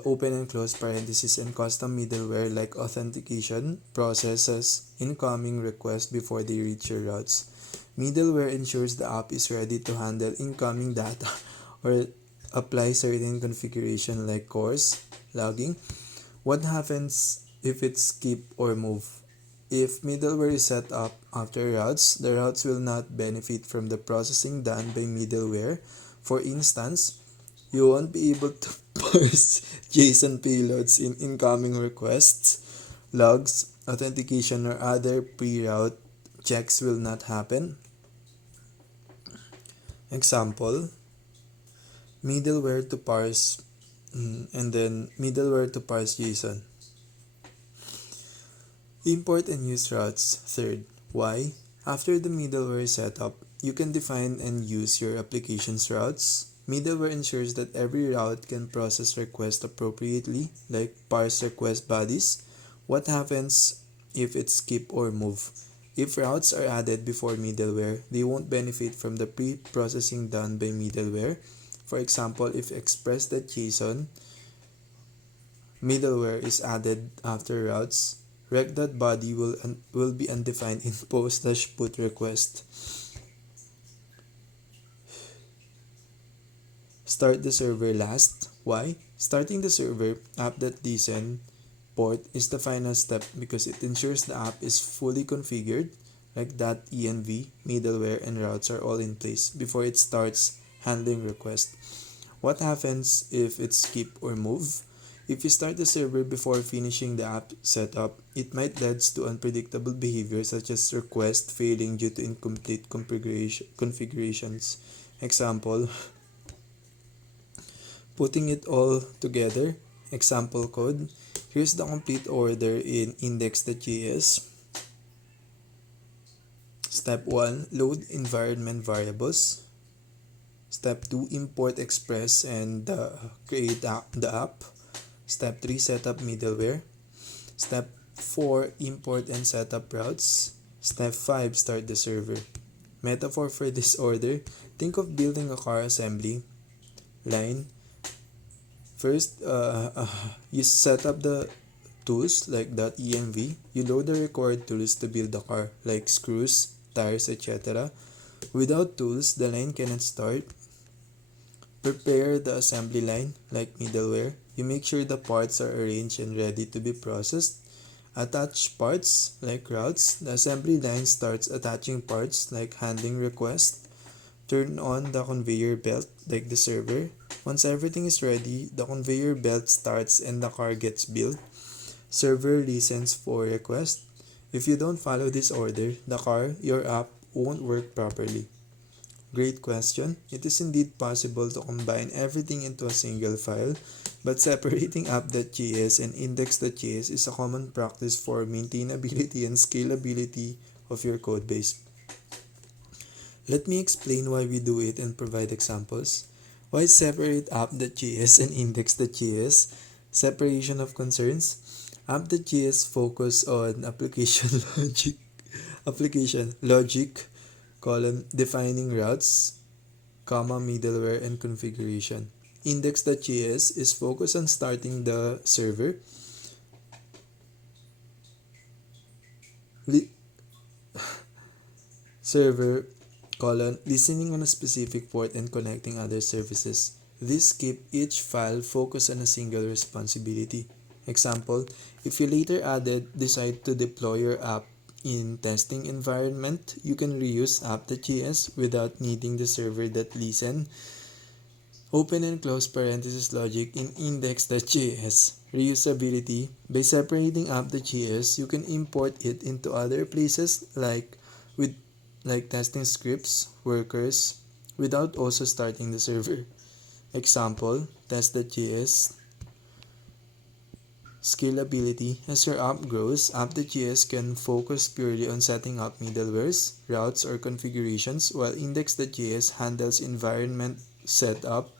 open and close parentheses, and custom middleware like authentication processes incoming requests before they reach your routes. Middleware ensures the app is ready to handle incoming data or apply certain configuration like CORS, logging. What happens if it's skip or move? If middleware is set up after routes, the routes will not benefit from the processing done by middleware. For instance, you won't be able to parse JSON payloads in incoming requests, logs, authentication, or other pre-route checks will not happen. Example, middleware to parse JSON. Import and use routes. Third, why? After the middleware is set up, you can define and use your application's routes. Middleware ensures that every route can process requests appropriately, like parse request bodies. What happens if it's skip or move? If routes are added before middleware, they won't benefit from the pre-processing done by middleware. For example, if express.json middleware is added after routes, rec.body will be undefined in post/put request. Start the server last. Why? Starting the server app.listen port is the final step because it ensures the app is fully configured. like .env, middleware, and routes are all in place before it starts handling requests. What happens if it's skip or move? If you start the server before finishing the app setup, it might lead to unpredictable behavior such as request failing due to incomplete configurations. Example, putting it all together. Example code. Here's the complete order in index.js. Step 1, load environment variables. Step 2, import Express and create the app. Step 3, set up middleware. Step 4, import and set up routes. Step 5, start the server. Metaphor for this order, think of building a car assembly line. First, you set up the tools like .env. You load the required tools to build the car like screws, tires, etc. Without tools, the line cannot start. Prepare the assembly line like middleware. You make sure the parts are arranged and ready to be processed. Attach parts like routes. The assembly line starts attaching parts like handling requests. Turn on the conveyor belt like the server. Once everything is ready, the conveyor belt starts and the car gets built. Server listens for requests. If you don't follow this order, the car, your app, won't work properly. Great question. It is indeed possible to combine everything into a single file, but separating app.js and index.js is a common practice for maintainability and scalability of your codebase. Let me explain why we do it and provide examples. Why separate app.js and index.js? Separation of concerns. App.js focus on application logic, defining routes, middleware, and configuration. Index.js is focused on starting the server, listening on a specific port and connecting other services. This keep each file focused on a single responsibility. Example, if you later decide to deploy your app in testing environment, you can reuse app.js without needing the server that listen. Open and close parenthesis logic in index.js. Reusability. By separating app.js, you can import it into other places like testing scripts, workers, without also starting the server. Example, test.js. Scalability. As your app grows, app.js can focus purely on setting up middlewares, routes, or configurations, while index.js handles environment setup,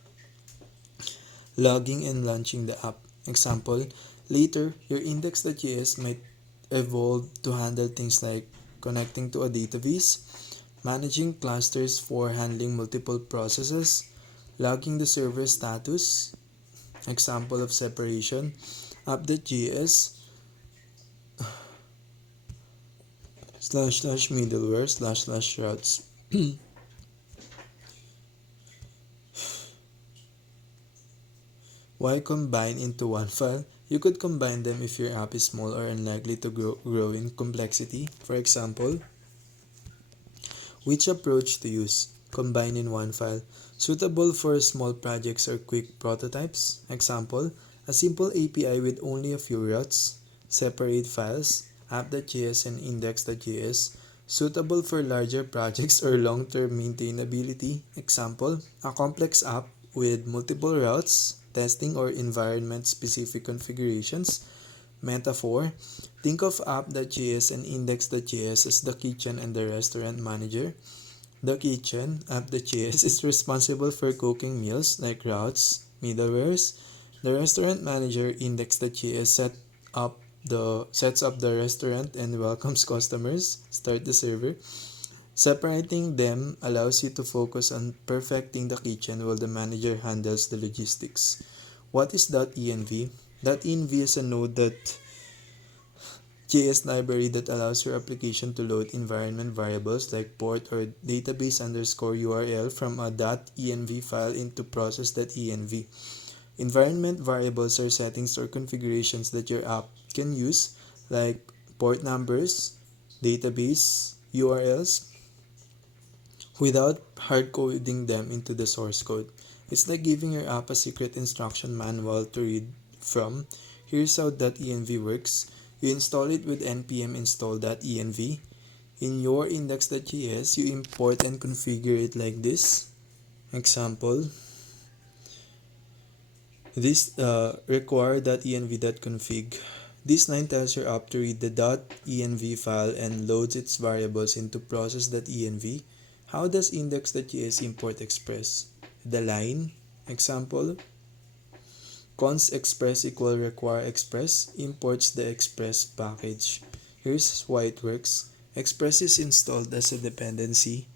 logging, and launching the app. Example, later, your index.js might evolve to handle things like connecting to a database, managing clusters for handling multiple processes, logging the server status. Example of separation, app.js / middleware / routes. Why combine into one file? You could combine them if your app is small or unlikely to grow in complexity. For example, which approach to use? Combine in one file. Suitable for small projects or quick prototypes. Example, a simple API with only a few routes. Separate files, app.js and index.js. Suitable for larger projects or long-term maintainability. Example, a complex app with multiple routes, testing or environment-specific configurations. Metaphor, think of app.js and index.js as the kitchen and the restaurant manager. The kitchen, app.js, is responsible for cooking meals like routes, middlewares. The restaurant manager, index.js, sets up the restaurant and welcomes customers. Start the server. Separating them allows you to focus on perfecting the kitchen while the manager handles the logistics. What is .env? .env is a Node.js library that allows your application to load environment variables like port or database _URL from a .env file into process.env. Environment variables are settings or configurations that your app can use, like port numbers, database URLs without hard coding them into the source code. It's like giving your app a secret instruction manual to read from. Here's how .env works. You install it with npm install.env. In your index.js, you import and configure it like this. Example, this require.env.config. This line tells your app to read the .env file and loads its variables into process.env. How does index.js import express? The line, example, const express equal require express imports the express package. Here's why it works. Express is installed as a dependency.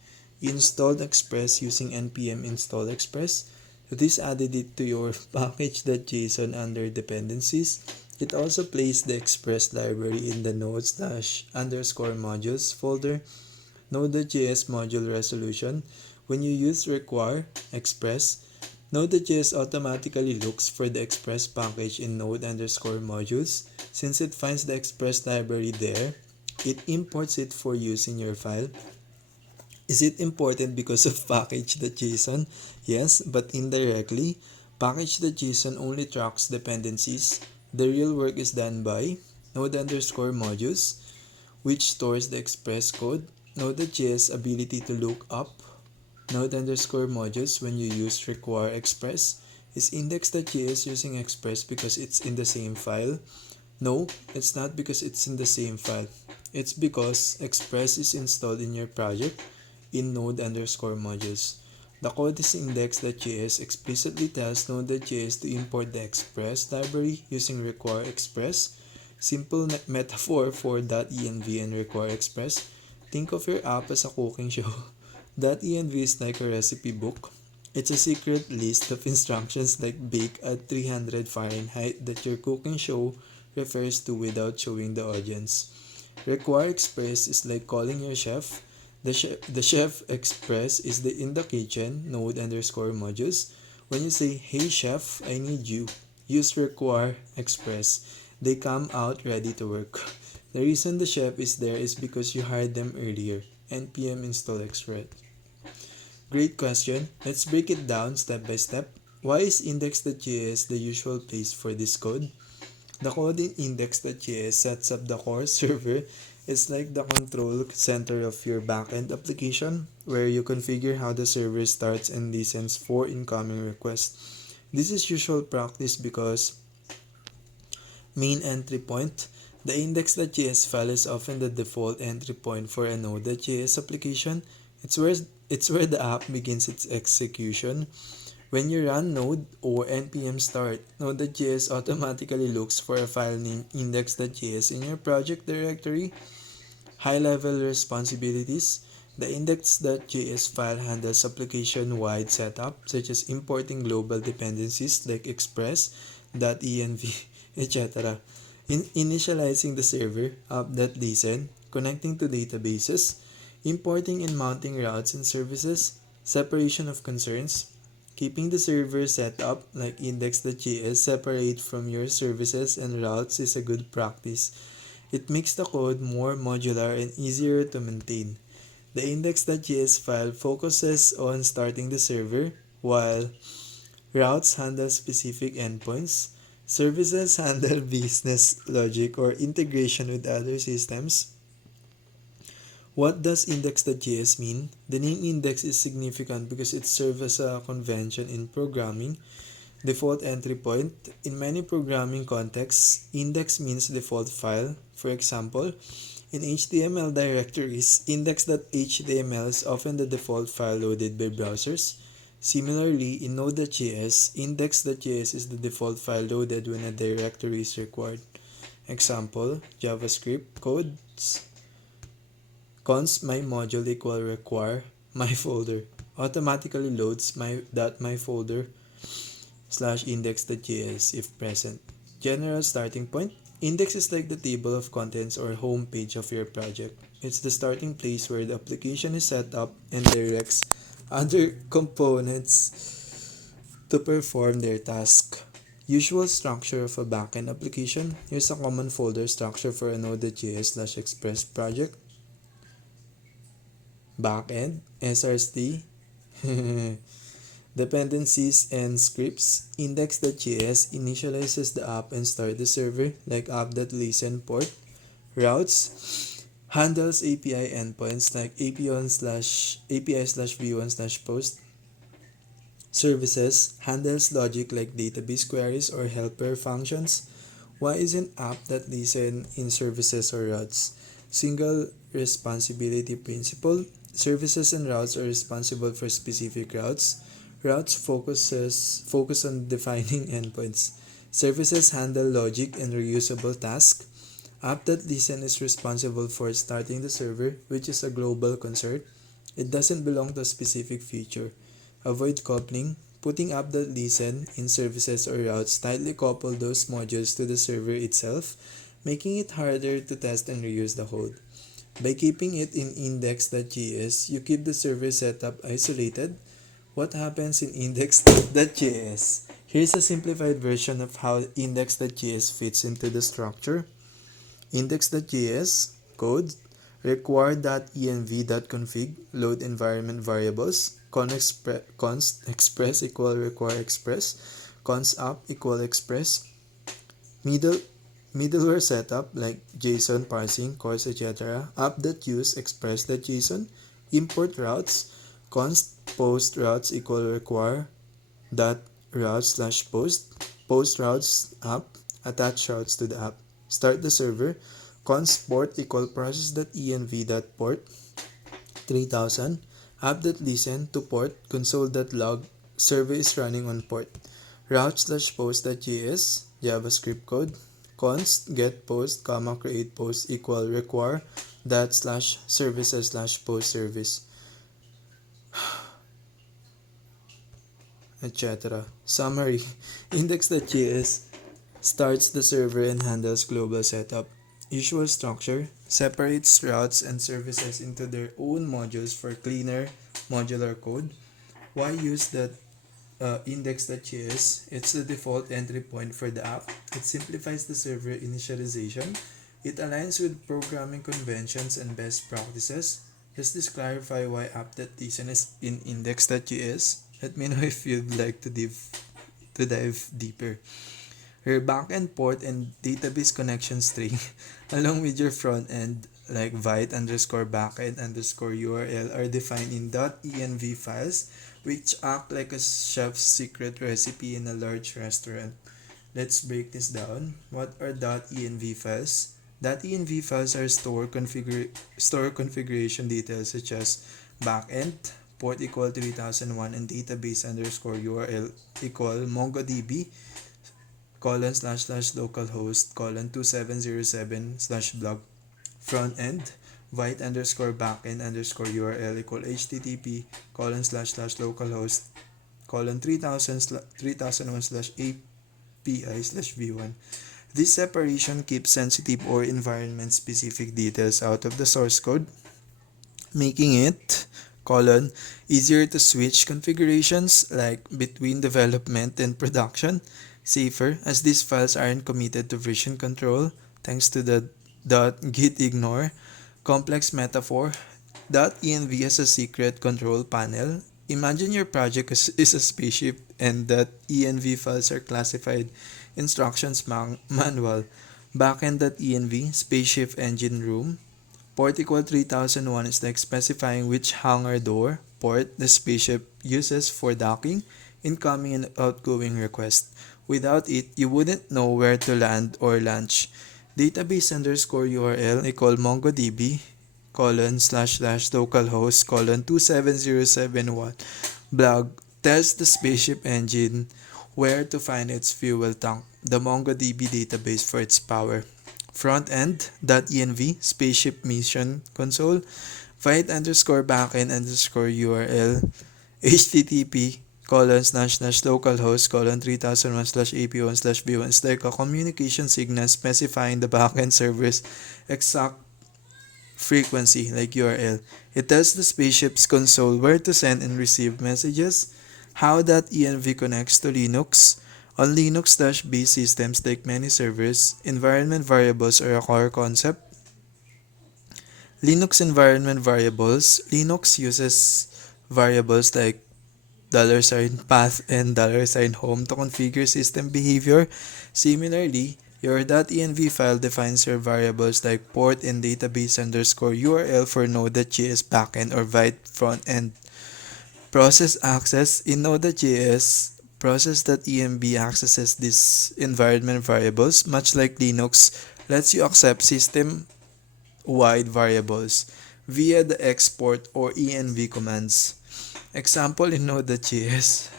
You installed express using npm install express. This added it to your package.json under dependencies. It also placed the express library in the node/_modules folder. Node.js module resolution. When you use require express, Node.js automatically looks for the express package in node_modules. Since it finds the express library there, it imports it for use in your file. Is it important because of package.json? Yes, but indirectly. Package.json only tracks dependencies. The real work is done by node_modules, which stores the express code. Node.js ability to look up node_modules when you use require express. Is index.js using express because it's in the same file? No, it's not because it's in the same file. It's because express is installed in your project in node_modules. The code is index.js explicitly tells node.js to import the express library using require express. Simple metaphor for .env and require express. Think of your app as a cooking show. .env is like a recipe book. It's a secret list of instructions like bake at 300 Fahrenheit that your cooking show refers to without showing the audience. Require express is like calling your chef. The chef express is in the kitchen node_modules. When you say, hey chef, I need you, use require express. They come out ready to work. The reason the chef is there is because you hired them earlier. npm install express. Great question. Let's break it down step by step. Why is index.js the usual place for this code? The code in index.js sets up the core server. It's like the control center of your backend application, where you configure how the server starts and listens for incoming requests. This is usual practice because main entry point. The index.js file is often the default entry point for a node.js application. It's where the app begins its execution. When you run node or npm start, node.js automatically looks for a file named index.js in your project directory. High-level responsibilities. The index.js file handles application-wide setup, such as importing global dependencies like express, .env, etc. Initializing the server, app.listen, connecting to databases, importing and mounting routes and services, separation of concerns, keeping the server set up like index.js separate from your services and routes is a good practice. It makes the code more modular and easier to maintain. The index.js file focuses on starting the server, while routes handle specific endpoints. Services handle business logic or integration with other systems. What does index.js mean? The name index is significant because it serves as a convention in programming. Default entry point. In many programming contexts, index means default file. For example, in HTML directories, index.html is often the default file loaded by browsers. Similarly, in Node.js, index.js is the default file loaded when a directory is required. Example, JavaScript codes. Const my module equal require my folder automatically loads my folder /index.js if present. General starting point. Index is like the table of contents or home page of your project. It's the starting place where the application is set up and directs other components to perform their task. Usual structure of a backend application. Here's a common folder structure for a Node.js/Express project. Backend, SRC, dependencies and scripts. Index.js initializes the app and start the server like app.listen port. Routes handles API endpoints like API/v1/post. Services handles logic like database queries or helper functions. Why isn't app.listen in services or routes? Single responsibility principle. Services and routes are responsible for specific routes. Routes focus on defining endpoints. Services handle logic and reusable tasks. App.listen is responsible for starting the server, which is a global concern. It doesn't belong to a specific feature. Avoid coupling. Putting app.listen in services or routes tightly couple those modules to the server itself, making it harder to test and reuse the code. By keeping it in index.js, you keep the server setup isolated. What happens in index.js? Here's a simplified version of how index.js fits into the structure. Index.js code require.env.config load environment variables const express equal require express const app equal express middleware setup like JSON parsing cores etc. app.use express.json import routes const post routes equal require dot routes slash post routes app attach routes to the app start the server const port equal process.env.port 3000 app.listen to port console.log server is running on port route/post.js javascript code const get post comma create post equal require that slash services slash post service etc. Summary. Index.js starts the server and handles global setup. Usual structure separates routes and services into their own modules for cleaner modular code. Why use that index.js? It's the default entry point for the app. It simplifies the server initialization. It aligns with programming conventions and best practices. Does this clarify why app.listen is in index.js? Let me know if you'd like to dive deeper. Your backend port and database connection string, along with your front end like vite underscore backend underscore URL, are defined in .env files, which act like a chef's secret recipe in a large restaurant. Let's break this down. What are .env files? .env files are store configuration details such as backend, port equal 3001 and database underscore URL equal MongoDB ://localhost :2707 /blog front end vite underscore backend underscore URL equal http ://localhost 3001 API/v1. This separation keeps sensitive or environment specific details out of the source code, making it easier to switch configurations like between development and production, safer as these files aren't committed to version control thanks to the .gitignore complex metaphor. .env as a secret control panel. Imagine your project is a spaceship and .env files are classified instructions manual. Backend.env spaceship engine room. Port equal 3001 is like specifying which hangar door port the spaceship uses for docking, incoming and outgoing requests. Without it, you wouldn't know where to land or launch. Database underscore URL equal MongoDB ://localhost :27071 blog tells the spaceship engine where to find its fuel tank, the MongoDB database for its power. Front end .env spaceship mission console vite underscore backend underscore URL http ://localhost :3001/ap1/v1 is like a communication signal specifying the backend server's exact frequency like URL. It tells the spaceship's console where to send and receive messages. How .env connects to Linux. On Linux-based systems like many servers, environment variables are a core concept. Linux environment variables. Linux uses variables like $path and $home to configure system behavior. Similarly, your .env file defines your variables like port and database underscore URL for Node.js backend or Vite frontend. Process access in Node.js, process.env accesses these environment variables, much like Linux, lets you accept system-wide variables via the export or env commands. Example in Node.js,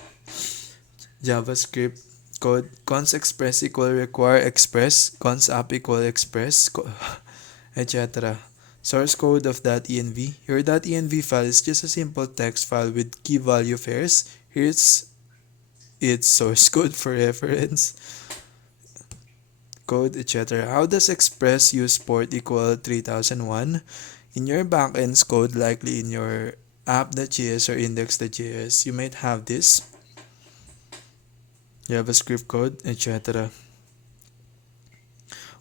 JavaScript code cons express equal require express, cons app equal express, etc. Source code of .env. Your .env file is just a simple text file with key value pairs. Here's its source code for reference, code, etc. How does express use port equal 3001? In your backend's code, likely in your app.js or index.js, you might have this JavaScript code, etc.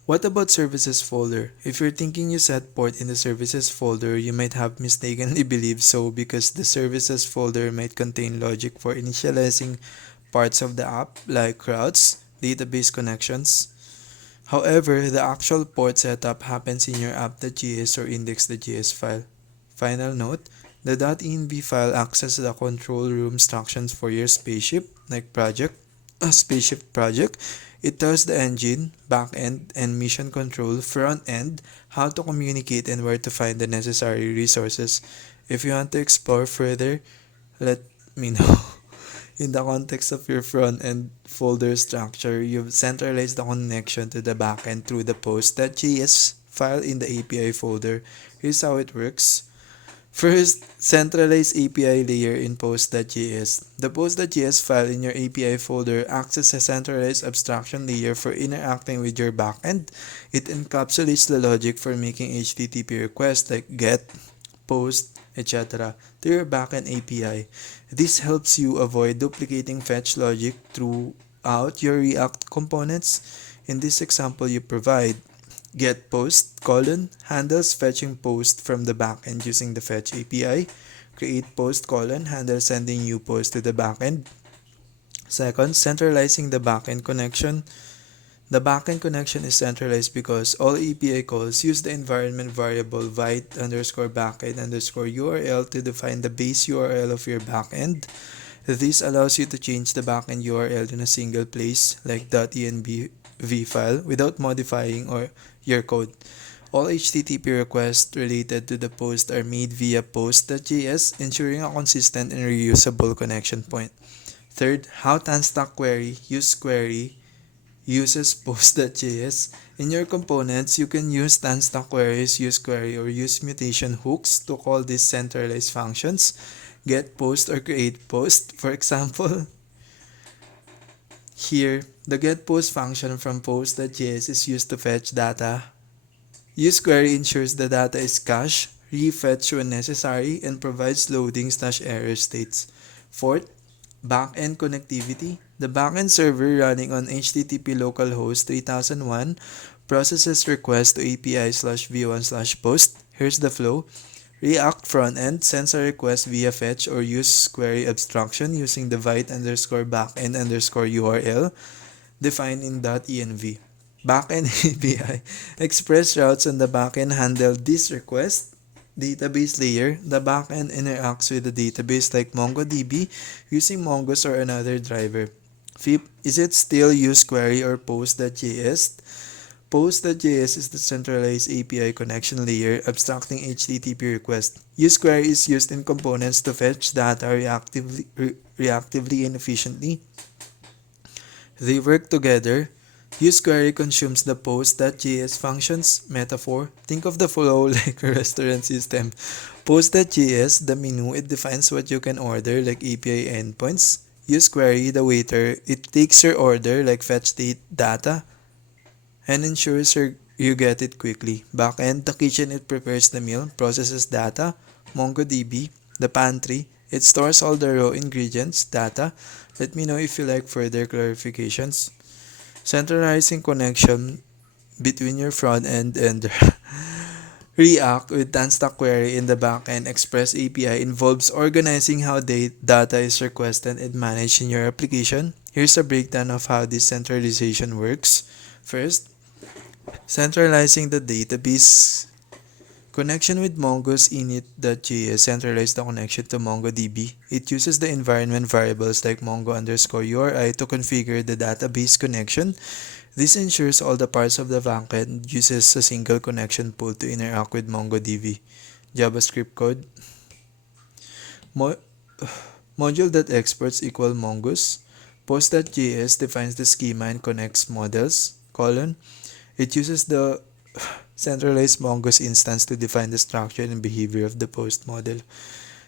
What about services folder? If you're thinking you set port in the services folder, you might have mistakenly believed so because the services folder might contain logic for initializing parts of the app like routes, database connections. However, the actual port setup happens in your app.js or index.js file. Final note, the .env file accesses the control room instructions for your spaceship, like spaceship project. It tells the engine, backend, and mission control front end how to communicate and where to find the necessary resources. If you want to explore further, let me know. In the context of your front-end folder structure, you've centralized the connection to the backend through the post.js file in the API folder. Here's how it works. First, centralize API layer in post.js. The post.js file in your API folder acts as a centralized abstraction layer for interacting with your backend. It encapsulates the logic for making HTTP requests like GET, POST, etc. to your backend API. This helps you avoid duplicating fetch logic throughout your React components. In this example you provide get post handles fetching post from the backend using the fetch API. Create post handles sending new post to the backend. Second, centralizing the backend connection. The backend connection is centralized because all API calls use the environment variable vite underscore backend underscore URL to define the base URL of your backend. This allows you to change the backend URL in a single place like .env file without modifying your code. All HTTP requests related to the post are made via post.js, ensuring a consistent and reusable connection point. Third, how Tanstack query use query uses post.js. In your components, you can use Tanstack queries, use query, or use mutation hooks to call these centralized functions. Get post or create post, for example. Here, the get post function from post.js is used to fetch data. Use query ensures the data is cached, refetched when necessary, and provides loading/error states. Fourth, backend connectivity. The backend server running on HTTP localhost 3001 processes requests to API/v1/post. Here's the flow. React frontend sends a request via fetch or use query abstraction using the vite underscore backend underscore URL defined in .env. Backend API express routes on the backend handle this request. Database layer, the backend interacts with the database like MongoDB using Mongoose or another driver. Fifth, is it still use query or post.js? Post.js is the centralized API connection layer abstracting HTTP requests. Use query is used in components to fetch data reactively and efficiently. They work together. Use query consumes the post.js functions. Metaphor. Think of the flow like a restaurant system. Post.js, the menu, it defines what you can order like API endpoints. Use query, the waiter, it takes your order like fetch data and ensures you get it quickly. Backend, the kitchen, it prepares the meal, processes data. MongoDB, the pantry, it stores all the raw ingredients, data. Let me know if you like further clarifications. Centralizing connection between your front end and React with Tanstack Query in the backend Express API involves organizing how data is requested and managed in your application. Here's a breakdown of how this centralization works. First, centralizing the database connection with Mongo's init.js centralizes the connection to MongoDB. It uses the environment variables like mongo_URI to configure the database connection. This ensures all the parts of the backend uses a single connection pool to interact with MongoDB. JavaScript code. Mo- Module.exports equal mongoose. Post.js defines the schema and connects models. It uses the centralized mongoose instance to define the structure and behavior of the post model.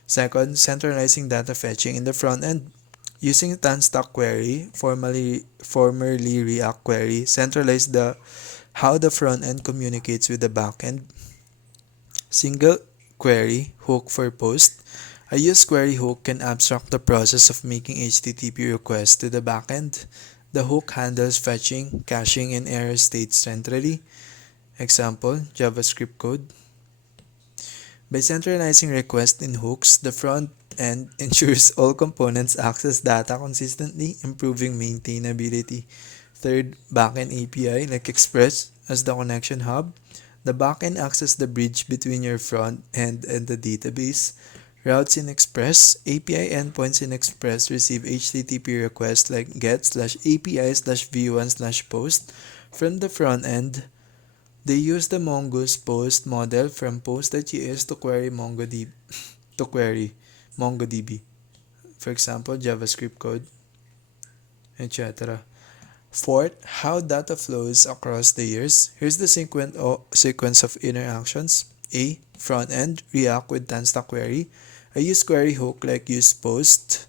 Second, centralizing data fetching in the front end. Using Tanstack Query, formerly React Query, centralize how the front end communicates with the back end. Single query hook for post. A use query hook can abstract the process of making HTTP requests to the backend. The hook handles fetching, caching, and error states centrally. Example, JavaScript code. By centralizing requests in hooks, the front end ensures all components access data consistently, improving maintainability. Third, backend API like Express as the connection hub. The backend acts as the bridge between your front end and the database. Routes in Express. API endpoints in Express receive HTTP requests like get/API/v1/post from the front end. They use the Mongoose post model from post.js to query MongoDB. For example, JavaScript code, etc. Fourth, how data flows across layers. Here's the sequence of interactions. A. Front end, React with Tanstack Query. I use query hook like use post,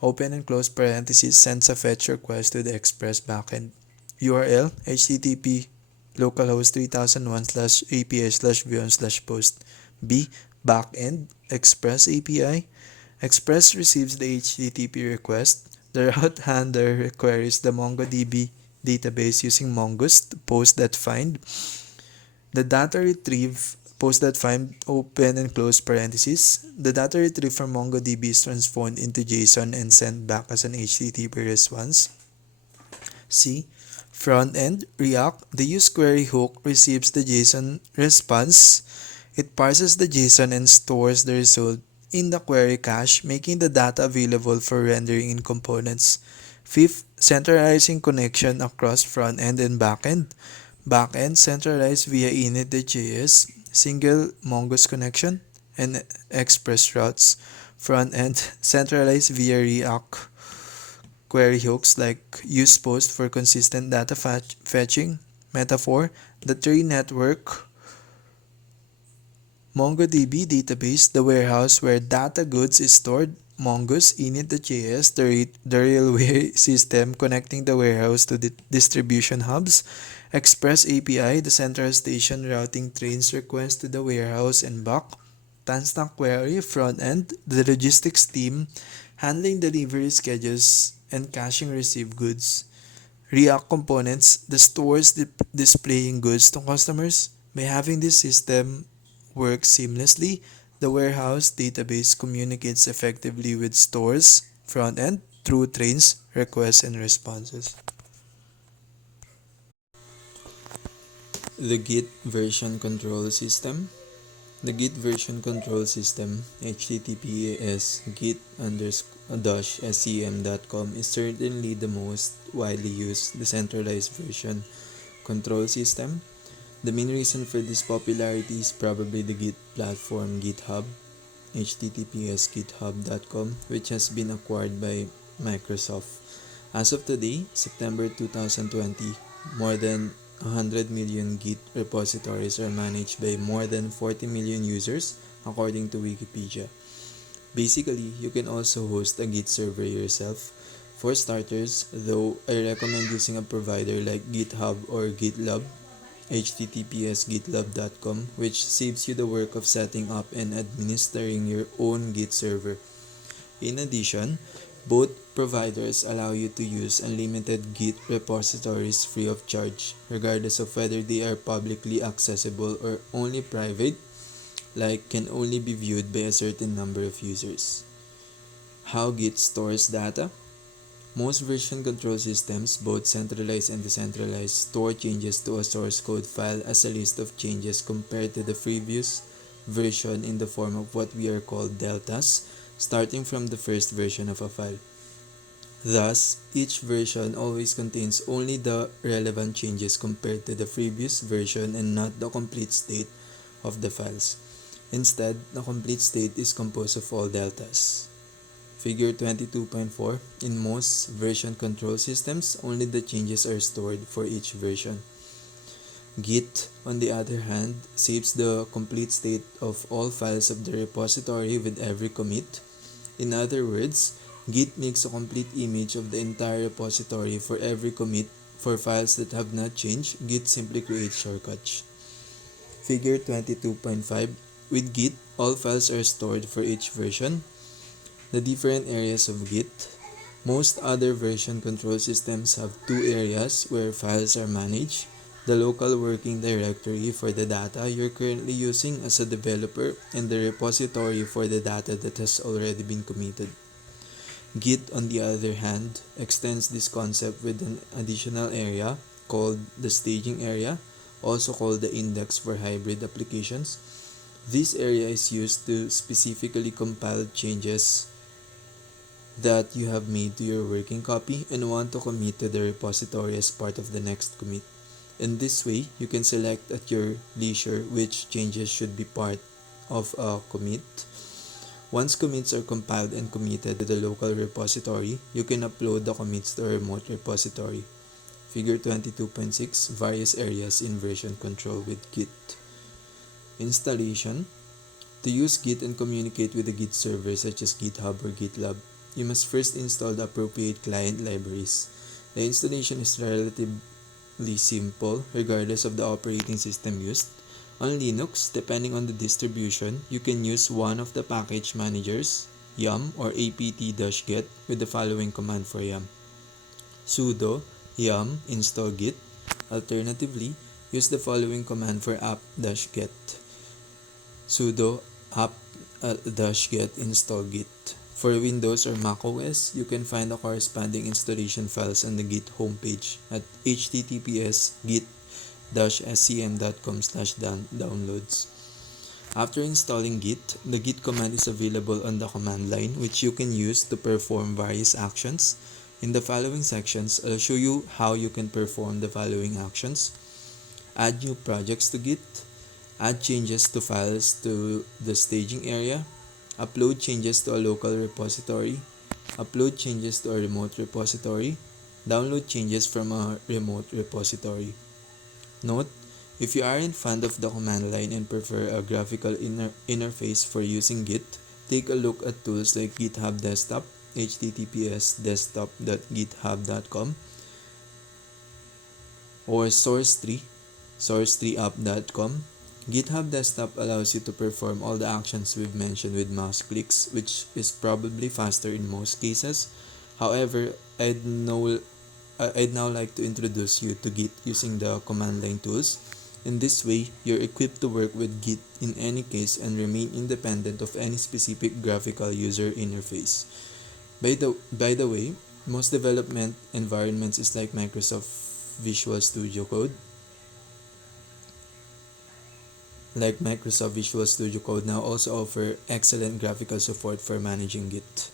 open and close parentheses, sends a fetch request to the Express backend. URL, http localhost 3001/API/v1/post. B. Backend, Express API. Express receives the HTTP request. The route handler queries the MongoDB database using Mongoose to post.find. The data retrieve post.find open and close parentheses. The data retrieved from MongoDB is transformed into JSON and sent back as an HTTP response. C. Front end, React. The use query hook receives the JSON response. It parses the JSON and stores the result in the query cache, making the data available for rendering in components. Fifth, centralizing connection across front end and back end. Back end centralized via init.js, single Mongoose connection, and Express routes. Front end centralized via React query hooks like use post for consistent data fetching. Metaphor, the tree network. MongoDB database, the warehouse where data goods is stored. Mongoose init.js, the railway system connecting the warehouse to the distribution hubs. Express API, the central station routing trains requests to the warehouse and back. Tanstack Query, front end, the logistics team handling delivery schedules and caching received goods. React Components, the stores displaying goods to customers. By having this system work seamlessly, the warehouse database communicates effectively with stores front end through trains, requests, and responses. The Git version control system. The Git version control system, https git-scm.com, is certainly the most widely used decentralized version control system. The main reason for this popularity is probably the Git platform GitHub, https github.com, which has been acquired by Microsoft. As of today, September 2020, more than 100 million Git repositories are managed by more than 40 million users, according to Wikipedia. Basically, you can also host a Git server yourself. For starters, though, I recommend using a provider like GitHub or GitLab, https gitlab.com, which saves you the work of setting up and administering your own Git server. In addition, Both providers allow you to use unlimited Git repositories free of charge, regardless of whether they are publicly accessible or only private, like can only be viewed by a certain number of users. How Git stores data? Most version control systems, both centralized and decentralized, store changes to a source code file as a list of changes compared to the previous version in the form of what we are called deltas, starting from the first version of a file. Thus, each version always contains only the relevant changes compared to the previous version and not the complete state of the files. Instead, the complete state is composed of all deltas. Figure 22.4. In most version control systems, only the changes are stored for each version. Git, on the other hand, saves the complete state of all files of the repository with every commit. In other words, Git makes a complete image of the entire repository for every commit. For files that have not changed, Git simply creates shortcuts. Figure 22.5. With Git, all files are stored for each version. The different areas of Git. Most other version control systems have two areas where files are managed. The local working directory for the data you're currently using as a developer and the repository for the data that has already been committed. Git, on the other hand, extends this concept with an additional area called the staging area, also called the index for hybrid applications. This area is used to specifically compile changes that you have made to your working copy and want to commit to the repository as part of the next commit. In this way, you can select at your leisure which changes should be part of a commit. Once commits are compiled and committed to the local repository, you can upload the commits to a remote repository. Figure 22.6. Various areas in version control with Git. Installation. To use Git and communicate with a Git server such as GitHub or GitLab, you must first install the appropriate client libraries. The installation is relatively simple regardless of the operating system used. On Linux, depending on the distribution, you can use one of the package managers, yum or apt-get, with the following command for yum: sudo yum install git. Alternatively, use the following command for apt-get: sudo apt-get install git. For Windows or Mac OS, you can find the corresponding installation files on the Git homepage at https://git-scm.com/downloads. After installing Git, the Git command is available on the command line, which you can use to perform various actions. In the following sections, I'll show you how you can perform the following actions: add new projects to Git, add changes to files to the staging area, upload changes to a local repository, upload changes to a remote repository, download changes from a remote repository. Note: if you aren't fond of the command line and prefer a graphical interface for using Git, take a look at tools like GitHub Desktop, https://desktop.github.com, or source3app.com. GitHub Desktop allows you to perform all the actions we've mentioned with mouse clicks, which is probably faster in most cases. However, I'd now like to introduce you to Git using the command line tools. In this way, you're equipped to work with Git in any case and remain independent of any specific graphical user interface. By the way, most development environments is like Microsoft Visual Studio Code. Now also offer excellent graphical support for managing Git.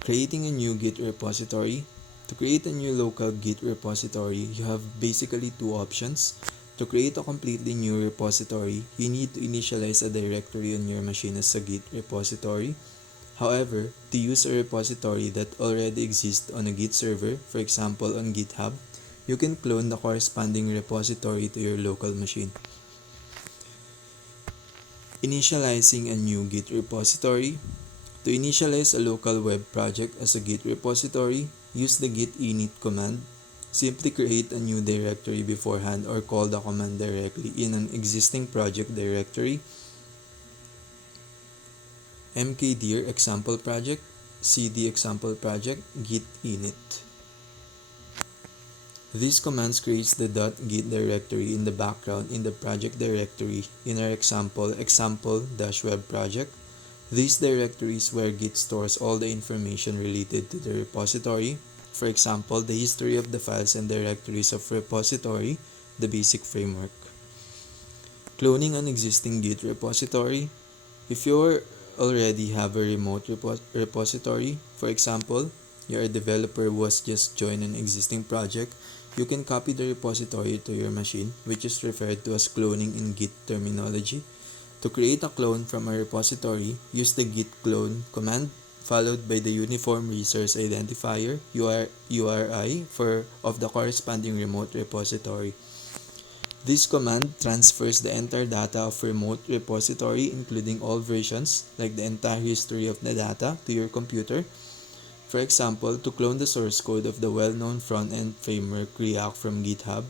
Creating a new Git repository. To create a new local Git repository, you have basically two options. To create a completely new repository, you need to initialize a directory on your machine as a Git repository. However, to use a repository that already exists on a Git server, for example on GitHub, you can clone the corresponding repository to your local machine. Initializing a new Git repository. To initialize a local web project as a Git repository, use the git init command. Simply create a new directory beforehand or call the command directly in an existing project directory. mkdir example project. cd example project git init. These commands creates the .git directory in the background in the project directory in our example-web project. These directories where Git stores all the information related to the repository. For example, the history of the files and directories of repository, the basic framework. Cloning an existing Git repository. If you already have a remote repository, for example, you're a developer who has just joined an existing project, you can copy the repository to your machine, which is referred to as cloning in Git terminology. To create a clone from a repository, use the git clone command followed by the uniform resource identifier URI of the corresponding remote repository. This command transfers the entire data of remote repository, including all versions, like the entire history of the data, to your computer. For example, to clone the source code of the well-known front-end framework React from GitHub,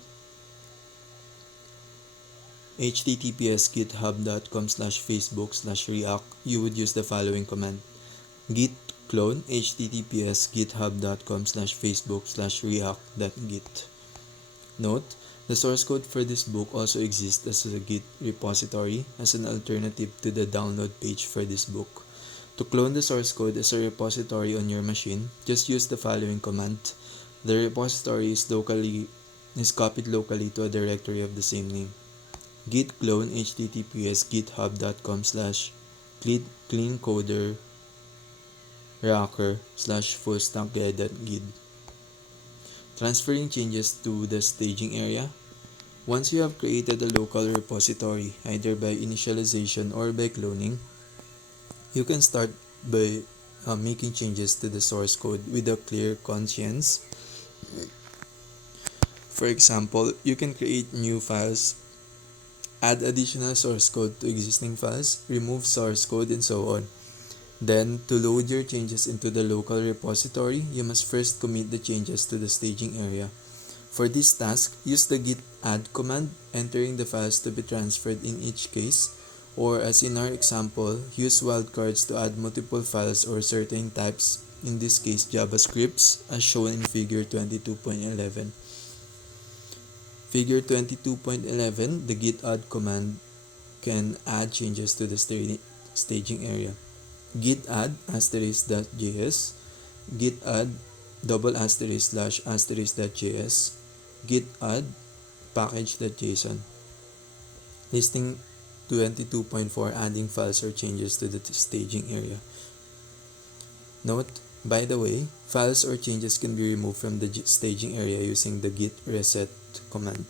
https://github.com/facebook/react, you would use the following command: git clone https://github.com/facebook/react.git. Note, the source code for this book also exists as a Git repository as an alternative to the download page for this book. To clone the source code as a repository on your machine, just use the following command. The repository is copied locally to a directory of the same name. Git clone https://github.com/cleancoder-rocker/fullstackguide.git. Transferring changes to the staging area. Once you have created a local repository, either by initialization or by cloning, you can start by making changes to the source code with a clear conscience. For example, you can create new files, add additional source code to existing files, remove source code, and so on. Then, to load your changes into the local repository, you must first commit the changes to the staging area. For this task, use the git add command, entering the files to be transferred in each case, or as in our example, use wildcards to add multiple files or certain types, in this case JavaScripts, as shown in figure 22.11. Figure 22.11, the git add command can add changes to the staging area. Git add *.js, git add */*.js, git add package.json. Listing 22.4, adding files or changes to the staging area. Note, by the way, files or changes can be removed from the staging area using the git reset command.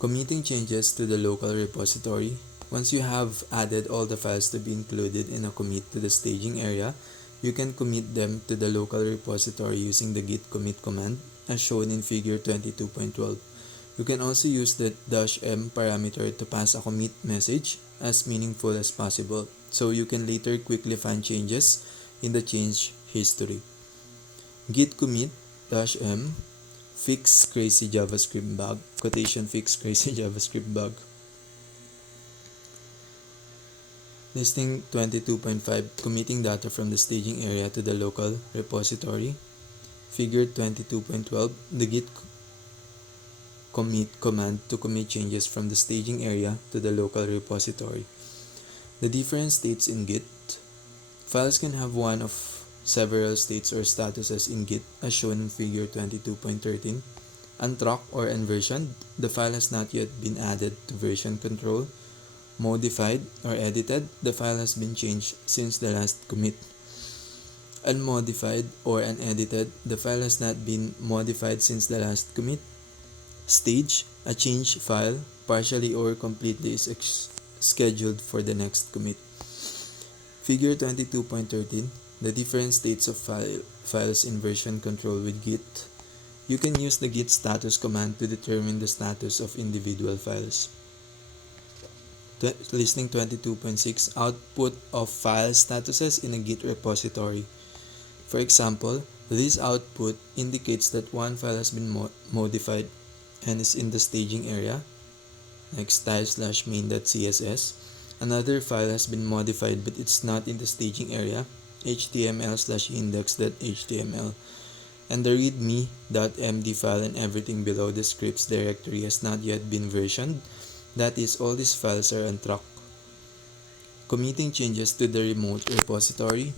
Committing changes to the local repository. Once you have added all the files to be included in a commit to the staging area, you can commit them to the local repository using the git commit command, as shown in figure 22.12. You can also use the -m parameter to pass a commit message as meaningful as possible, so you can later quickly find changes in the change history. Git commit -m fix crazy JavaScript bug, fix crazy JavaScript bug. Listing 22.5, committing data from the staging area to the local repository. Figure 22.12, the git commit command to commit changes from the staging area to the local repository. The different states in Git. Files can have one of several states or statuses in Git, as shown in figure 22.13. Untracked or unversioned, the file has not yet been added to version control. Modified or edited, the file has been changed since the last commit. Unmodified or unedited, the file has not been modified since the last commit. Stage, a changed file, partially or completely, is scheduled for the next commit. Figure 22.13, the different states of files in version control with Git. You can use the git status command to determine the status of individual files. Listing 22.6, output of file statuses in a Git repository. For example, this output indicates that one file has been modified and is in the staging area, like style/main.css. Another file has been modified but it's not in the staging area. html/index.html, and the readme.md file and everything below the scripts directory has not yet been versioned. That is, all these files are on track. Committing changes to the remote repository.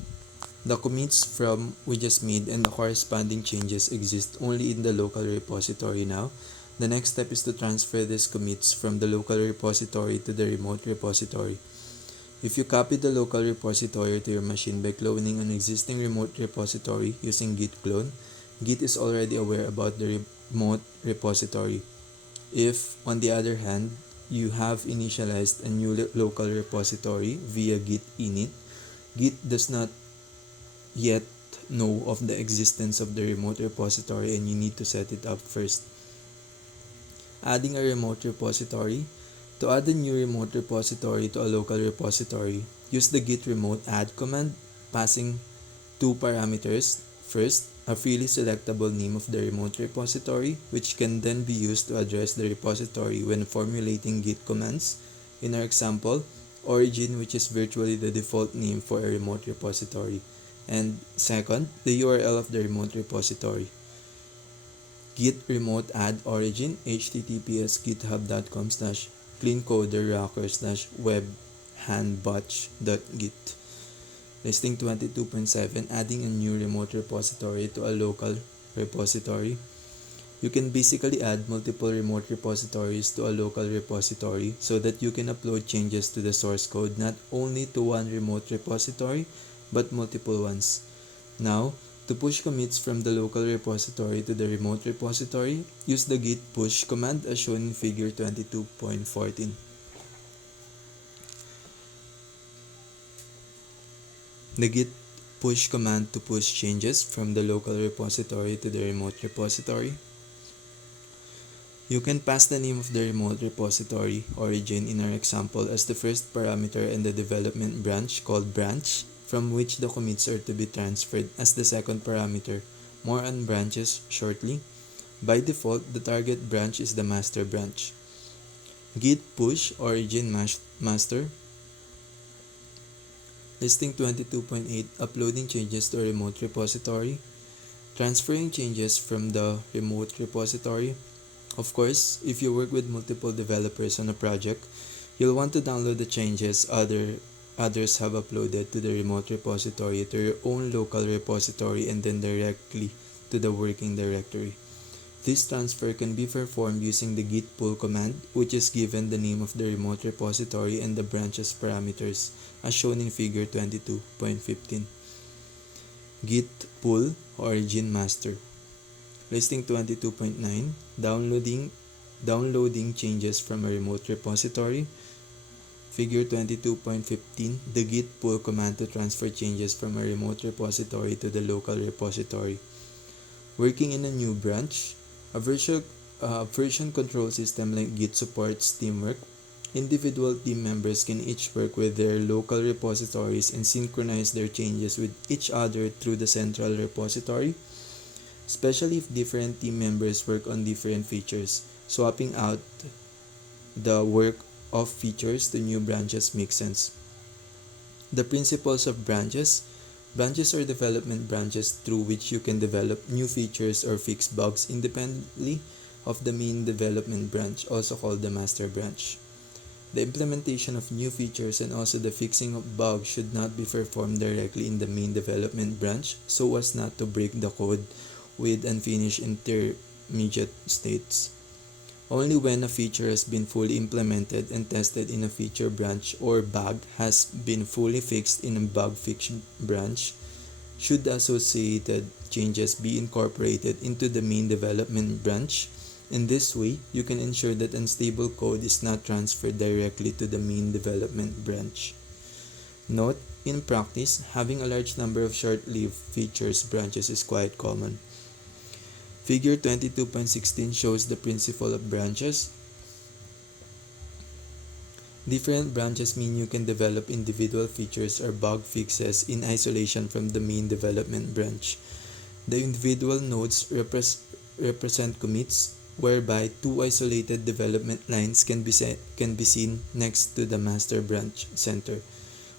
The commits from we just made and the corresponding changes exist only in the local repository now. The next step is to transfer these commits from the local repository to the remote repository. If you copy the local repository to your machine by cloning an existing remote repository using git clone, Git is already aware about the remote repository. If, on the other hand, you have initialized a new local repository via git init, Git does not yet know of the existence of the remote repository and you need to set it up first. Adding a remote repository. To add a new remote repository to a local repository, use the git remote add command, passing two parameters. First, a freely selectable name of the remote repository, which can then be used to address the repository when formulating git commands. In our example, origin, which is virtually the default name for a remote repository. And second, the URL of the remote repository. Git remote add origin, https://github.com/cleancoderrocker/webhandbotch.git. Listing 22.7, adding a new remote repository to a local repository. You can basically add multiple remote repositories to a local repository so that you can upload changes to the source code not only to one remote repository but multiple ones. Now, to push commits from the local repository to the remote repository, use the git push command as shown in figure 22.14. The git push command to push changes from the local repository to the remote repository. You can pass the name of the remote repository, origin in our example, as the first parameter and the development branch called branch, from which the commits are to be transferred, as the second parameter. More on branches shortly. By default, the target branch is the master branch. Git push origin master. Listing 22.8, uploading changes to a remote repository. Transferring changes from the remote repository. Of course, if you work with multiple developers on a project, you'll want to download the changes others have uploaded to the remote repository to your own local repository and then directly to the working directory. This transfer can be performed using the git pull command, which is given the name of the remote repository and the branch's parameters, as shown in figure 22.15. Git pull origin master. Listing 22.9, downloading changes from a remote repository. Figure 22.15, the git pull command to transfer changes from a remote repository to the local repository. Working in a new branch. A version control system like Git supports teamwork. Individual team members can each work with their local repositories and synchronize their changes with each other through the central repository, especially if different team members work on different features. Swapping out the work of features to new branches makes sense. The principles of branches. Branches are development branches through which you can develop new features or fix bugs independently of the main development branch, also called the master branch. The implementation of new features and also the fixing of bugs should not be performed directly in the main development branch so as not to break the code with unfinished intermediate states. Only when a feature has been fully implemented and tested in a feature branch or bug has been fully fixed in a bug fix branch should the associated changes be incorporated into the main development branch. In this way, you can ensure that unstable code is not transferred directly to the main development branch. Note, in practice, having a large number of short-lived features branches is quite common. Figure 22.16 shows the principle of branches. Different branches mean you can develop individual features or bug fixes in isolation from the main development branch. The individual nodes represent commits, whereby two isolated development lines can be seen next to the master branch center.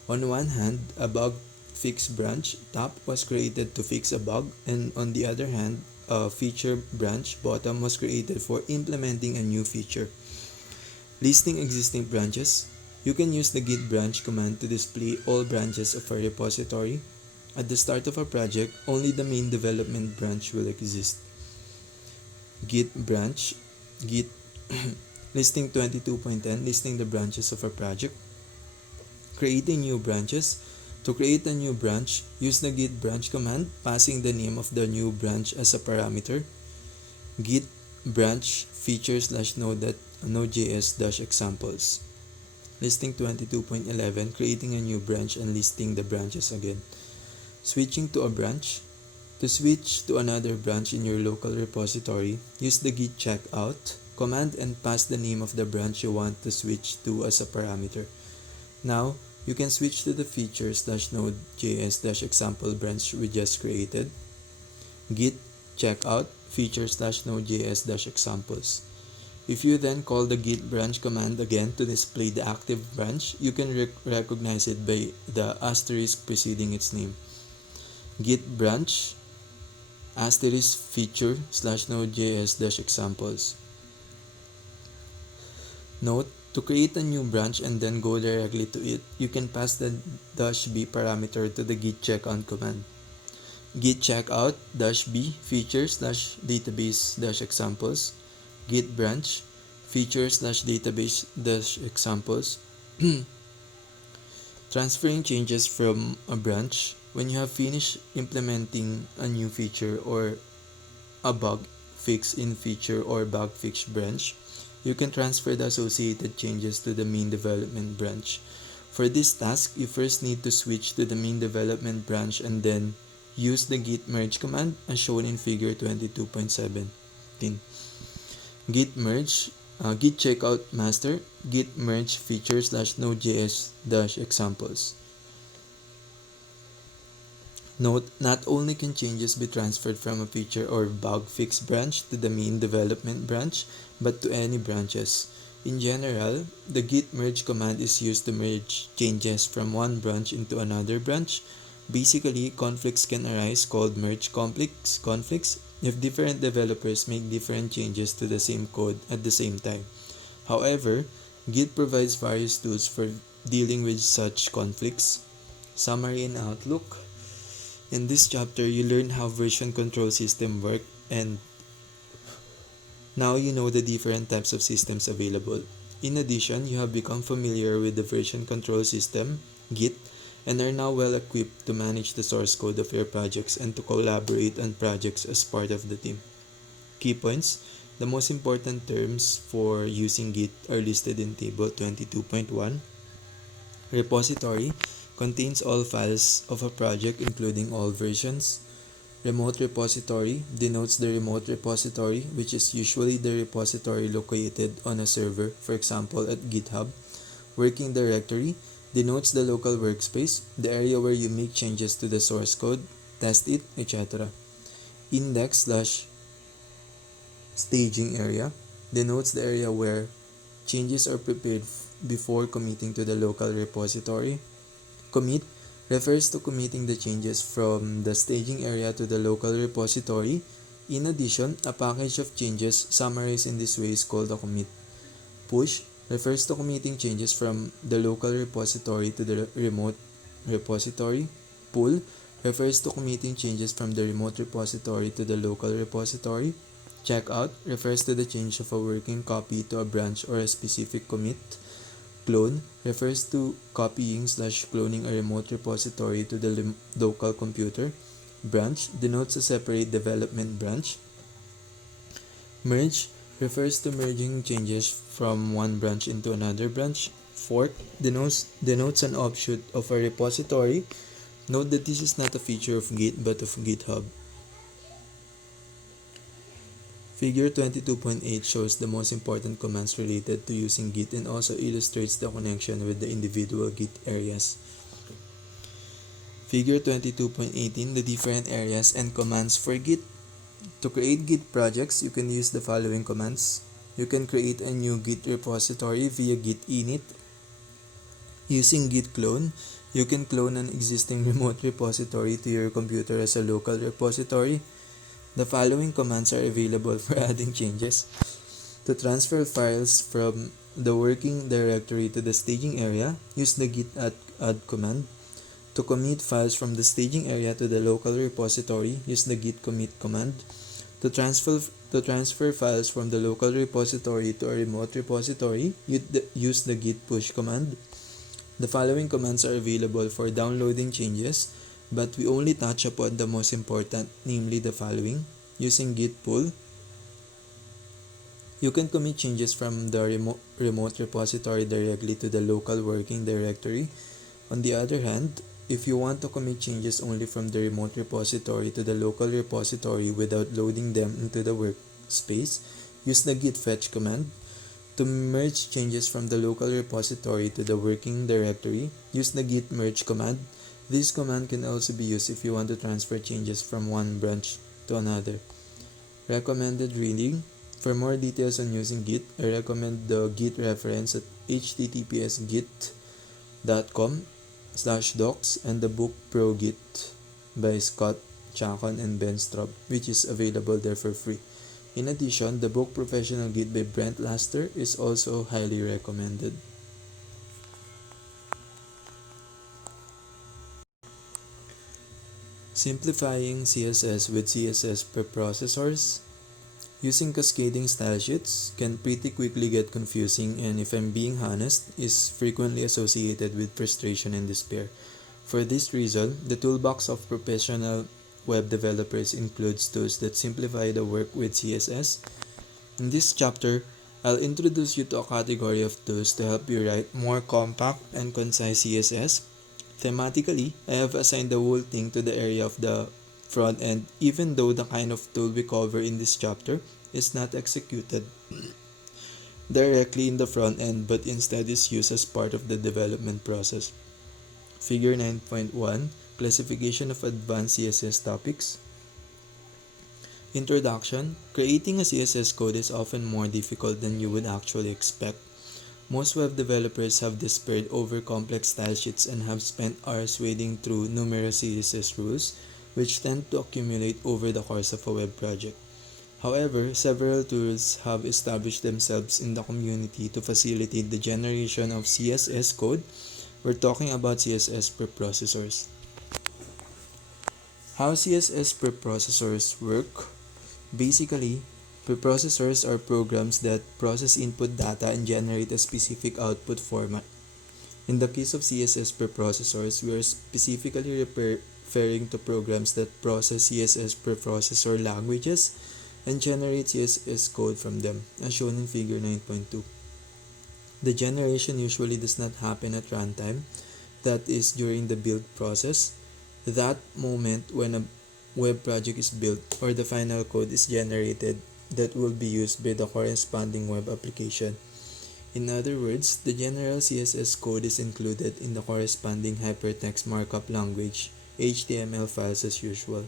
On one hand, a bug fix branch, top, was created to fix a bug, and on the other hand, a feature branch, bottom, was created for implementing a new feature. Listing existing branches. You can use the git branch command to display all branches of a repository. At the start of a project, only the main development branch will exist. Git branch, git listing 22.10, listing the branches of a project. Creating new branches. To create a new branch, use the git branch command, passing the name of the new branch as a parameter. Git branch feature/node.js-examples. Listing 22.11, creating a new branch and listing the branches again. Switching to a branch. To switch to another branch in your local repository, use the git checkout command and pass the name of the branch you want to switch to as a parameter. Now, you can switch to the feature/node.js-example branch we just created. Git checkout feature/node.js-examples. If you then call the git branch command again to display the active branch, you can recognize it by the asterisk preceding its name. Git branch asterisk feature/node.js-examples. Note: to create a new branch and then go directly to it, you can pass the -b parameter to the git checkout command. Git checkout -b feature/database-examples. Git branch feature/database-examples. Transferring changes from a branch. When you have finished implementing a new feature or a bug fix in feature or bug fix branch, you can transfer the associated changes to the main development branch. For this task, you first need to switch to the main development branch and then use the git merge command as shown in figure 22.17. Git merge, git checkout master, git merge feature/node.js-examples. Note: not only can changes be transferred from a feature or bug fix branch to the main development branch, but to any branches. In general, the git merge command is used to merge changes from one branch into another branch. Basically, conflicts can arise called merge conflicts if different developers make different changes to the same code at the same time. However, Git provides various tools for dealing with such conflicts. Summary and outlook. In this chapter, you learn how version control system work, and now you know the different types of systems available. In addition, you have become familiar with the version control system, Git, and are now well equipped to manage the source code of your projects and to collaborate on projects as part of the team. Key points. The most important terms for using Git are listed in table 22.1. Repository contains all files of a project including all versions. Remote repository denotes the remote repository, which is usually the repository located on a server, for example at GitHub. Working directory denotes the local workspace, the area where you make changes to the source code, test it, etc. Index/staging area denotes the area where changes are prepared before committing to the local repository. Commit refers to committing the changes from the staging area to the local repository. In addition, a package of changes summarized in this way is called a commit. Push refers to committing changes from the local repository to the remote repository. Pull refers to committing changes from the remote repository to the local repository. Checkout refers to the change of a working copy to a branch or a specific commit. Clone refers to copying/cloning a remote repository to the local computer. Branch denotes a separate development branch. Merge refers to merging changes from one branch into another branch. Fork denotes an offshoot of a repository. Note that this is not a feature of Git but of GitHub. Figure 22.8 shows the most important commands related to using Git and also illustrates the connection with the individual Git areas. Figure 22.18, the different areas and commands for Git. To create Git projects, you can use the following commands. You can create a new Git repository via git init. Using git clone, You can clone an existing remote repository to your computer as a local repository. The following commands are available for adding changes. To transfer files from the working directory to the staging area, use the git add command. To commit files from the staging area to the local repository, use the git commit command. To transfer files from the local repository to a remote repository, use the git push command. The following commands are available for downloading changes, but we only touch upon the most important, namely the following. Using git pull, you can commit changes from the remote repository directly to the local working directory. On the other hand, if you want to commit changes only from the remote repository to the local repository without loading them into the workspace, use the git fetch command. To merge changes from the local repository to the working directory, use the git merge command. This command can also be used if you want to transfer changes from one branch to another. Recommended reading. For more details on using Git, I recommend the Git reference at https://git.com/docs and the book Pro Git by Scott Chacon and Ben Straub, which is available there for free. In addition, the book Professional Git by Brent Laster is also highly recommended. Simplifying CSS with CSS preprocessors. Using cascading style sheets can pretty quickly get confusing, and if I'm being honest, is frequently associated with frustration and despair. For this reason, the toolbox of professional web developers includes tools that simplify the work with CSS. In this chapter, I'll introduce you to a category of tools to help you write more compact and concise CSS. Thematically, I have assigned the whole thing to the area of the front end, even though the kind of tool we cover in this chapter is not executed directly in the front end but instead is used as part of the development process. Figure 9.1 Classification of Advanced CSS Topics. Introduction. Creating a CSS code is often more difficult than you would actually expect. Most web developers have despaired over complex style sheets and have spent hours wading through numerous CSS rules, which tend to accumulate over the course of a web project. However, several tools have established themselves in the community to facilitate the generation of CSS code. We're talking about CSS preprocessors. How CSS preprocessors work? Basically, preprocessors are programs that process input data and generate a specific output format. In the case of CSS preprocessors, we are specifically referring to programs that process CSS preprocessor languages and generate CSS code from them, as shown in Figure 9.2. The generation usually does not happen at runtime, that is, during the build process. That moment when a web project is built or the final code is generated that will be used by the corresponding web application. In other words, the general CSS code is included in the corresponding hypertext markup language HTML files as usual.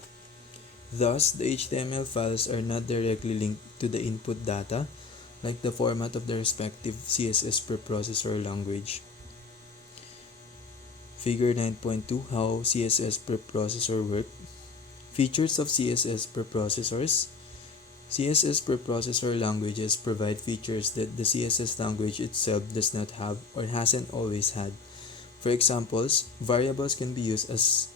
Thus, the HTML files are not directly linked to the input data like the format of the respective CSS preprocessor language. Figure 9.2 How CSS preprocessor work. Features of CSS preprocessors. CSS preprocessor languages provide features that the CSS language itself does not have or hasn't always had. For examples, variables can be used as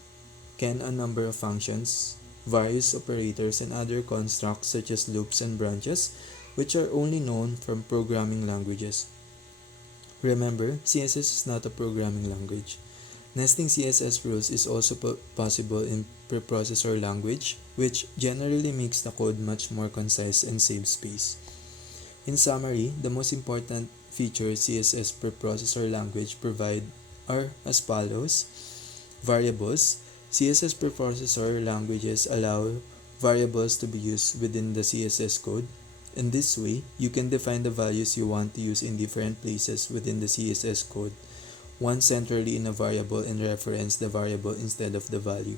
can a number of functions, various operators, and other constructs such as loops and branches, which are only known from programming languages. Remember, CSS is not a programming language. Nesting CSS rules is also possible in preprocessor language, which generally makes the code much more concise and saves space. In summary, the most important features CSS preprocessor language provide are as follows. Variables. CSS preprocessor languages allow variables to be used within the CSS code. In this way, you can define the values you want to use in different places within the CSS code, one centrally in a variable and reference the variable instead of the value.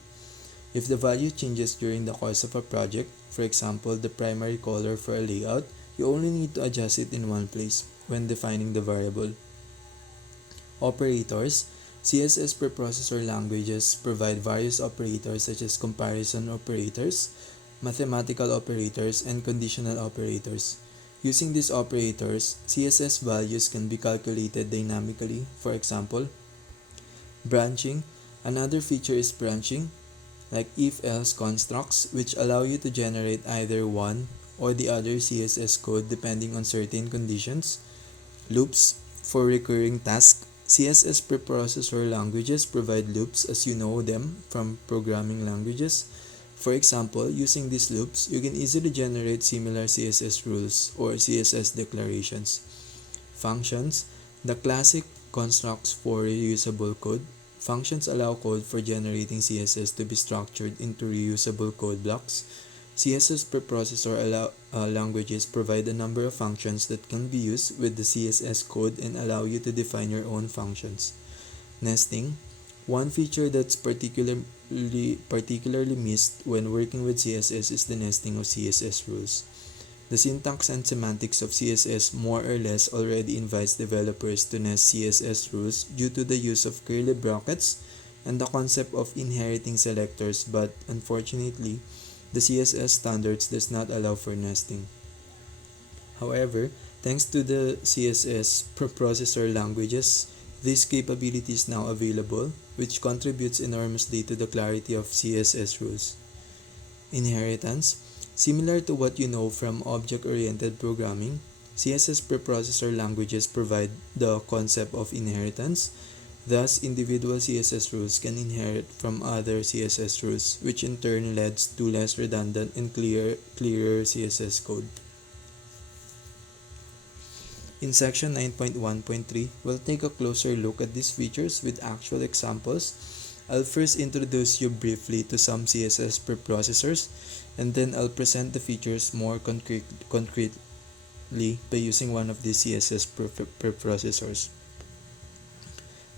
If the value changes during the course of a project, for example, the primary color for a layout, you only need to adjust it in one place when defining the variable. Operators. CSS preprocessor languages provide various operators such as comparison operators, mathematical operators, and conditional operators. Using these operators, CSS values can be calculated dynamically. For example, branching. Another feature is branching, like if-else constructs, which allow you to generate either one or the other CSS code depending on certain conditions. Loops for recurring tasks. CSS preprocessor languages provide loops as you know them from programming languages. For example, using these loops, you can easily generate similar CSS rules or CSS declarations. Functions. The classic constructs for reusable code. Functions allow code for generating CSS to be structured into reusable code blocks. CSS preprocessor languages provide a number of functions that can be used with the CSS code and allow you to define your own functions. Nesting. One feature that's particularly missed when working with CSS is the nesting of CSS rules. The syntax and semantics of CSS more or less already invites developers to nest CSS rules due to the use of curly brackets and the concept of inheriting selectors, but unfortunately, the CSS standards does not allow for nesting. However, thanks to the CSS preprocessor languages, this capability is now available, which contributes enormously to the clarity of CSS rules. Inheritance. Similar to what you know from object-oriented programming, CSS preprocessor languages provide the concept of inheritance. Thus, individual CSS rules can inherit from other CSS rules, which in turn leads to less redundant and clearer CSS code. In section 9.1.3, we'll take a closer look at these features with actual examples. I'll first introduce you briefly to some CSS preprocessors, and then I'll present the features more concretely by using one of these CSS preprocessors.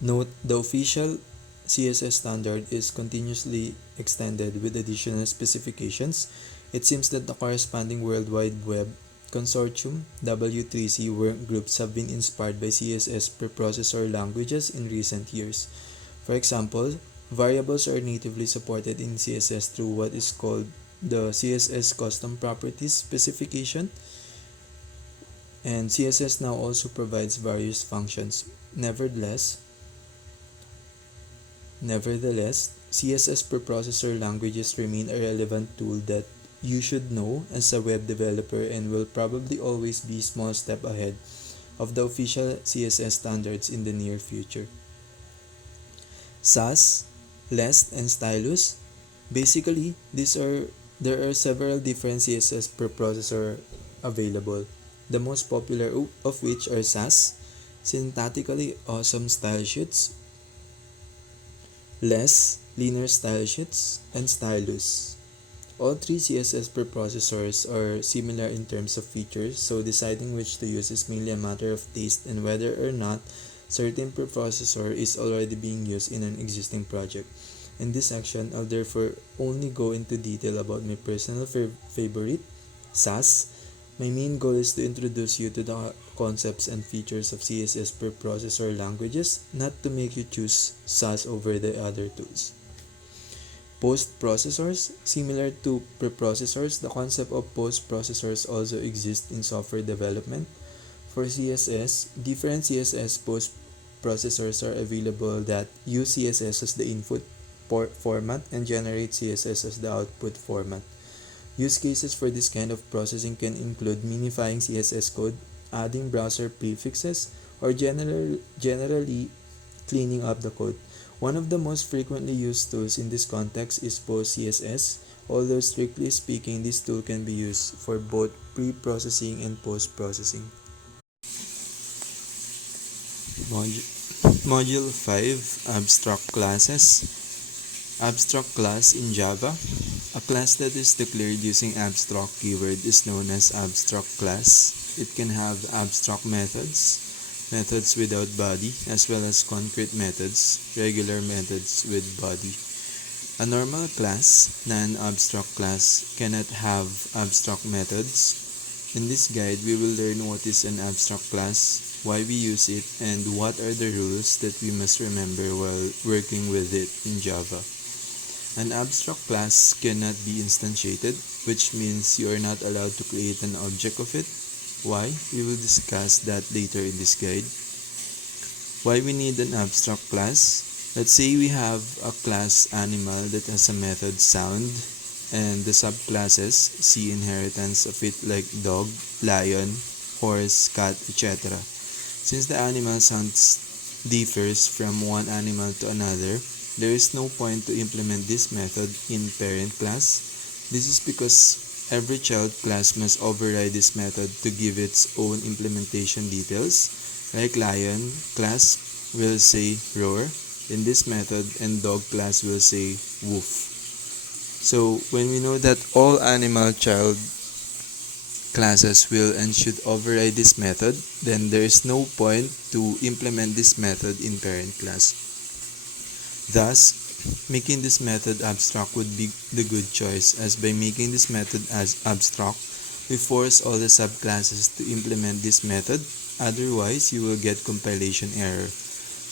Note, the official CSS standard is continuously extended with additional specifications. It seems that the corresponding World Wide Web Consortium W3C work groups have been inspired by CSS preprocessor languages in recent years. For example, variables are natively supported in CSS through what is called the CSS Custom Properties specification, and CSS now also provides various functions. Nevertheless, CSS preprocessor languages remain a relevant tool that you should know as a web developer and will probably always be a small step ahead of the official CSS standards in the near future. Sass, Lest, and Stylus. Basically, there are several different CSS preprocessor available, the most popular of which are Sass, syntactically awesome style sheets, Less, linear style sheets, and Stylus. All three CSS preprocessors are similar in terms of features, so deciding which to use is mainly a matter of taste and whether or not certain preprocessor is already being used in an existing project. In this section, I'll therefore only go into detail about my personal favorite, Sass. My main goal is to introduce you to the concepts and features of CSS preprocessor languages, not to make you choose Sass over the other tools. Post-processors. Similar to preprocessors, the concept of post-processors also exists in software development. For CSS, different CSS post-processors are available that use CSS as the input format and generate CSS as the output format. Use cases for this kind of processing can include minifying CSS code, adding browser prefixes, or generally cleaning up the code. One of the most frequently used tools in this context is PostCSS, although strictly speaking, this tool can be used for both pre-processing and post-processing. Module 5, Abstract Classes. Abstract class in Java. A class that is declared using abstract keyword is known as abstract class. It can have abstract methods without body, as well as concrete methods, regular methods with body. A normal class, non-abstract class, cannot have abstract methods. In this guide, we will learn what is an abstract class, why we use it, and what are the rules that we must remember while working with it in Java. An abstract class cannot be instantiated, which means you are not allowed to create an object of it. Why? We will discuss that later in this guide. Why we need an abstract class? Let's say we have a class animal that has a method sound, and the subclasses see inheritance of it like dog, lion, horse, cat, etc. Since the animal sounds differs from one animal to another, there is no point to implement this method in parent class. This is because every child class must override this method to give its own implementation details. Like lion class will say roar in this method, and dog class will say woof. So when we know that all animal child classes will and should override this method, then there is no point to implement this method in parent class. Thus, making this method abstract would be the good choice, as by making this method as abstract, we force all the subclasses to implement this method. Otherwise, you will get compilation error.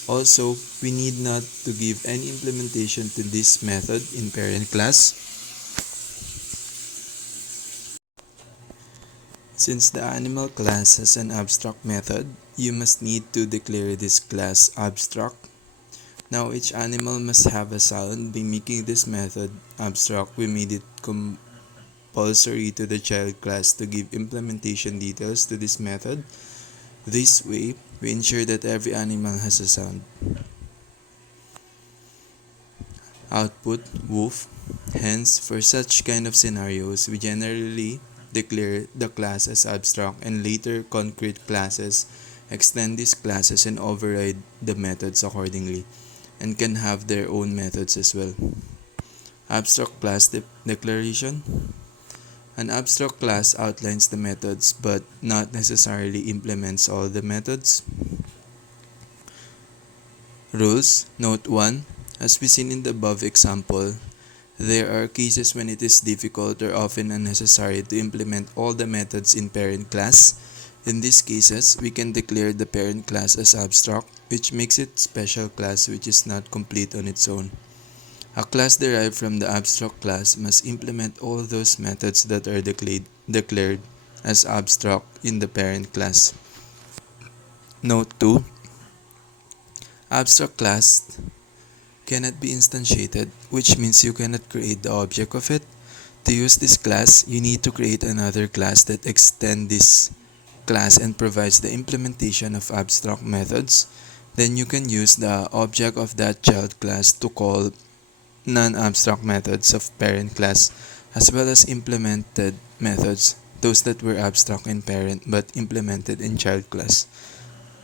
Also, we need not to give any implementation to this method in parent class. Since the animal class has an abstract method, you must need to declare this class abstract. Now each animal must have a sound. By making this method abstract, we made it compulsory to the child class to give implementation details to this method. This way, we ensure that every animal has a sound. Output woof. Hence, for such kind of scenarios, we generally declare the class as abstract, and later concrete classes extend these classes and override the methods accordingly, and can have their own methods as well. Abstract class declaration. An abstract class outlines the methods but not necessarily implements all the methods. Rules. Note 1. As we seen in the above example, there are cases when it is difficult or often unnecessary to implement all the methods in parent class. In these cases, we can declare the parent class as abstract, which makes it special class which is not complete on its own. A class derived from the abstract class must implement all those methods that are declared as abstract in the parent class. Note 2. Abstract class cannot be instantiated, which means you cannot create the object of it. To use this class, you need to create another class that extends this class and provides the implementation of abstract methods. Then you can use the object of that child class to call non-abstract methods of parent class, as well as implemented methods, those that were abstract in parent but implemented in child class.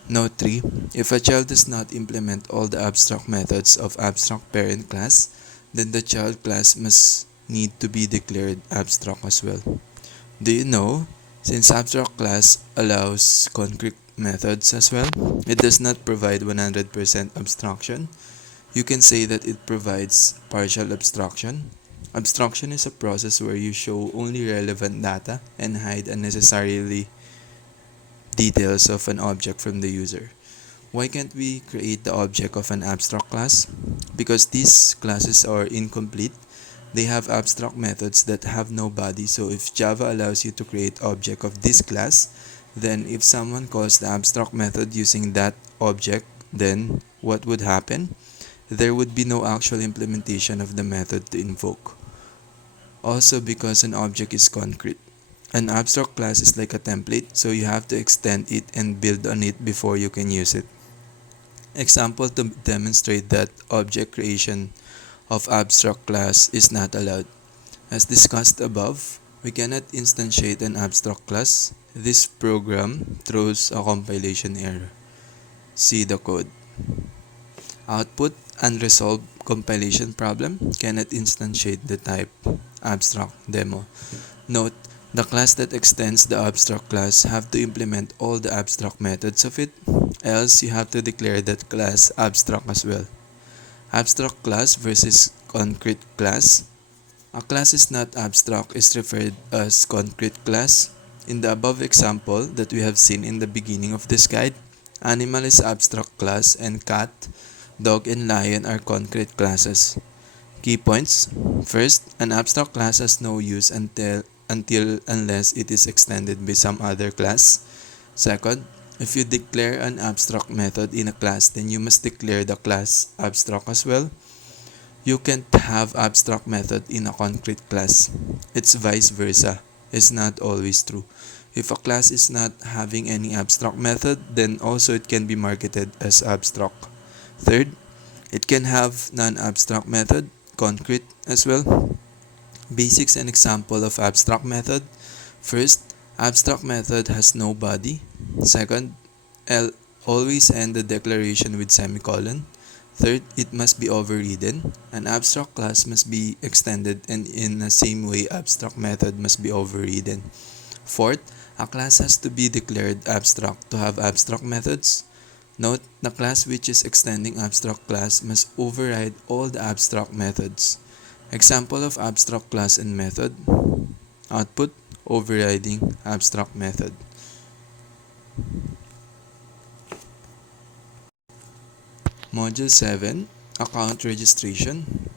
Note 3. If a child does not implement all the abstract methods of abstract parent class, then the child class must need to be declared abstract as well. Do you know, since abstract class allows concrete methods as well, it does not provide 100% abstraction. You can say that it provides partial abstraction. Abstraction is a process where you show only relevant data and hide unnecessarily details of an object from the user. Why can't we create the object of an abstract class? Because these classes are incomplete. They have abstract methods that have no body. So if Java allows you to create object of this class, then if someone calls the abstract method using that object, then what would happen? There would be no actual implementation of the method to invoke. Also, because an object is concrete. An abstract class is like a template, so you have to extend it and build on it before you can use it. Example to demonstrate that object creation of abstract class is not allowed. As discussed above, we cannot instantiate an abstract class. This program throws a compilation error. See the code. Output: unresolved compilation problem, cannot instantiate the type abstract demo. Note: the class that extends the abstract class have to implement all the abstract methods of it, else you have to declare that class abstract as well. Abstract class versus concrete class. A class is not abstract is referred as concrete class. In the above example that we have seen in the beginning of this guide, Animal is abstract class, and cat, dog, and lion are concrete classes. Key points. First, an abstract class has no use until unless it is extended by some other class. Second, if you declare an abstract method in a class, then you must declare the class abstract as well. You can't have abstract method in a concrete class. It's vice versa. It's not always true. If a class is not having any abstract method, then also it can be marketed as abstract. Third, it can have non-abstract method, concrete as well. Basics and example of abstract method. First, abstract method has no body. Second, always end the declaration with semicolon. Third, it must be overridden. An abstract class must be extended, and in the same way, abstract method must be overridden. Fourth, a class has to be declared abstract to have abstract methods. Note, the class which is extending abstract class must override all the abstract methods. Example of abstract class and method. Output, overriding abstract method. Module 7, Account Registration.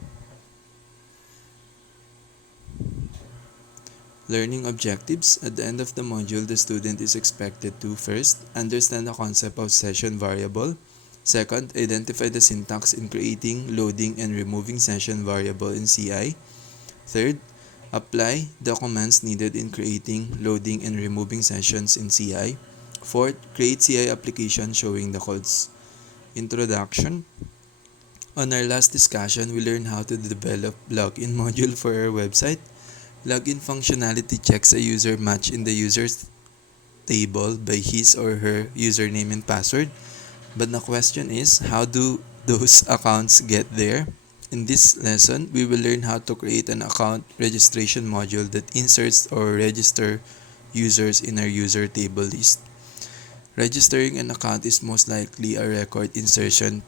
Learning objectives. At the end of the module, the student is expected to first, understand the concept of session variable. Second, identify the syntax in creating, loading, and removing session variable in CI. Third, apply the commands needed in creating, loading, and removing sessions in CI. Fourth, create CI application showing the codes. Introduction. On our last discussion, we learned how to develop login module for our website. Login functionality checks a user match in the user's table by his or her username and password. But the question is, how do those accounts get there? In this lesson, we will learn how to create an account registration module that inserts or register users in our user table list. Registering an account is most likely a record insertion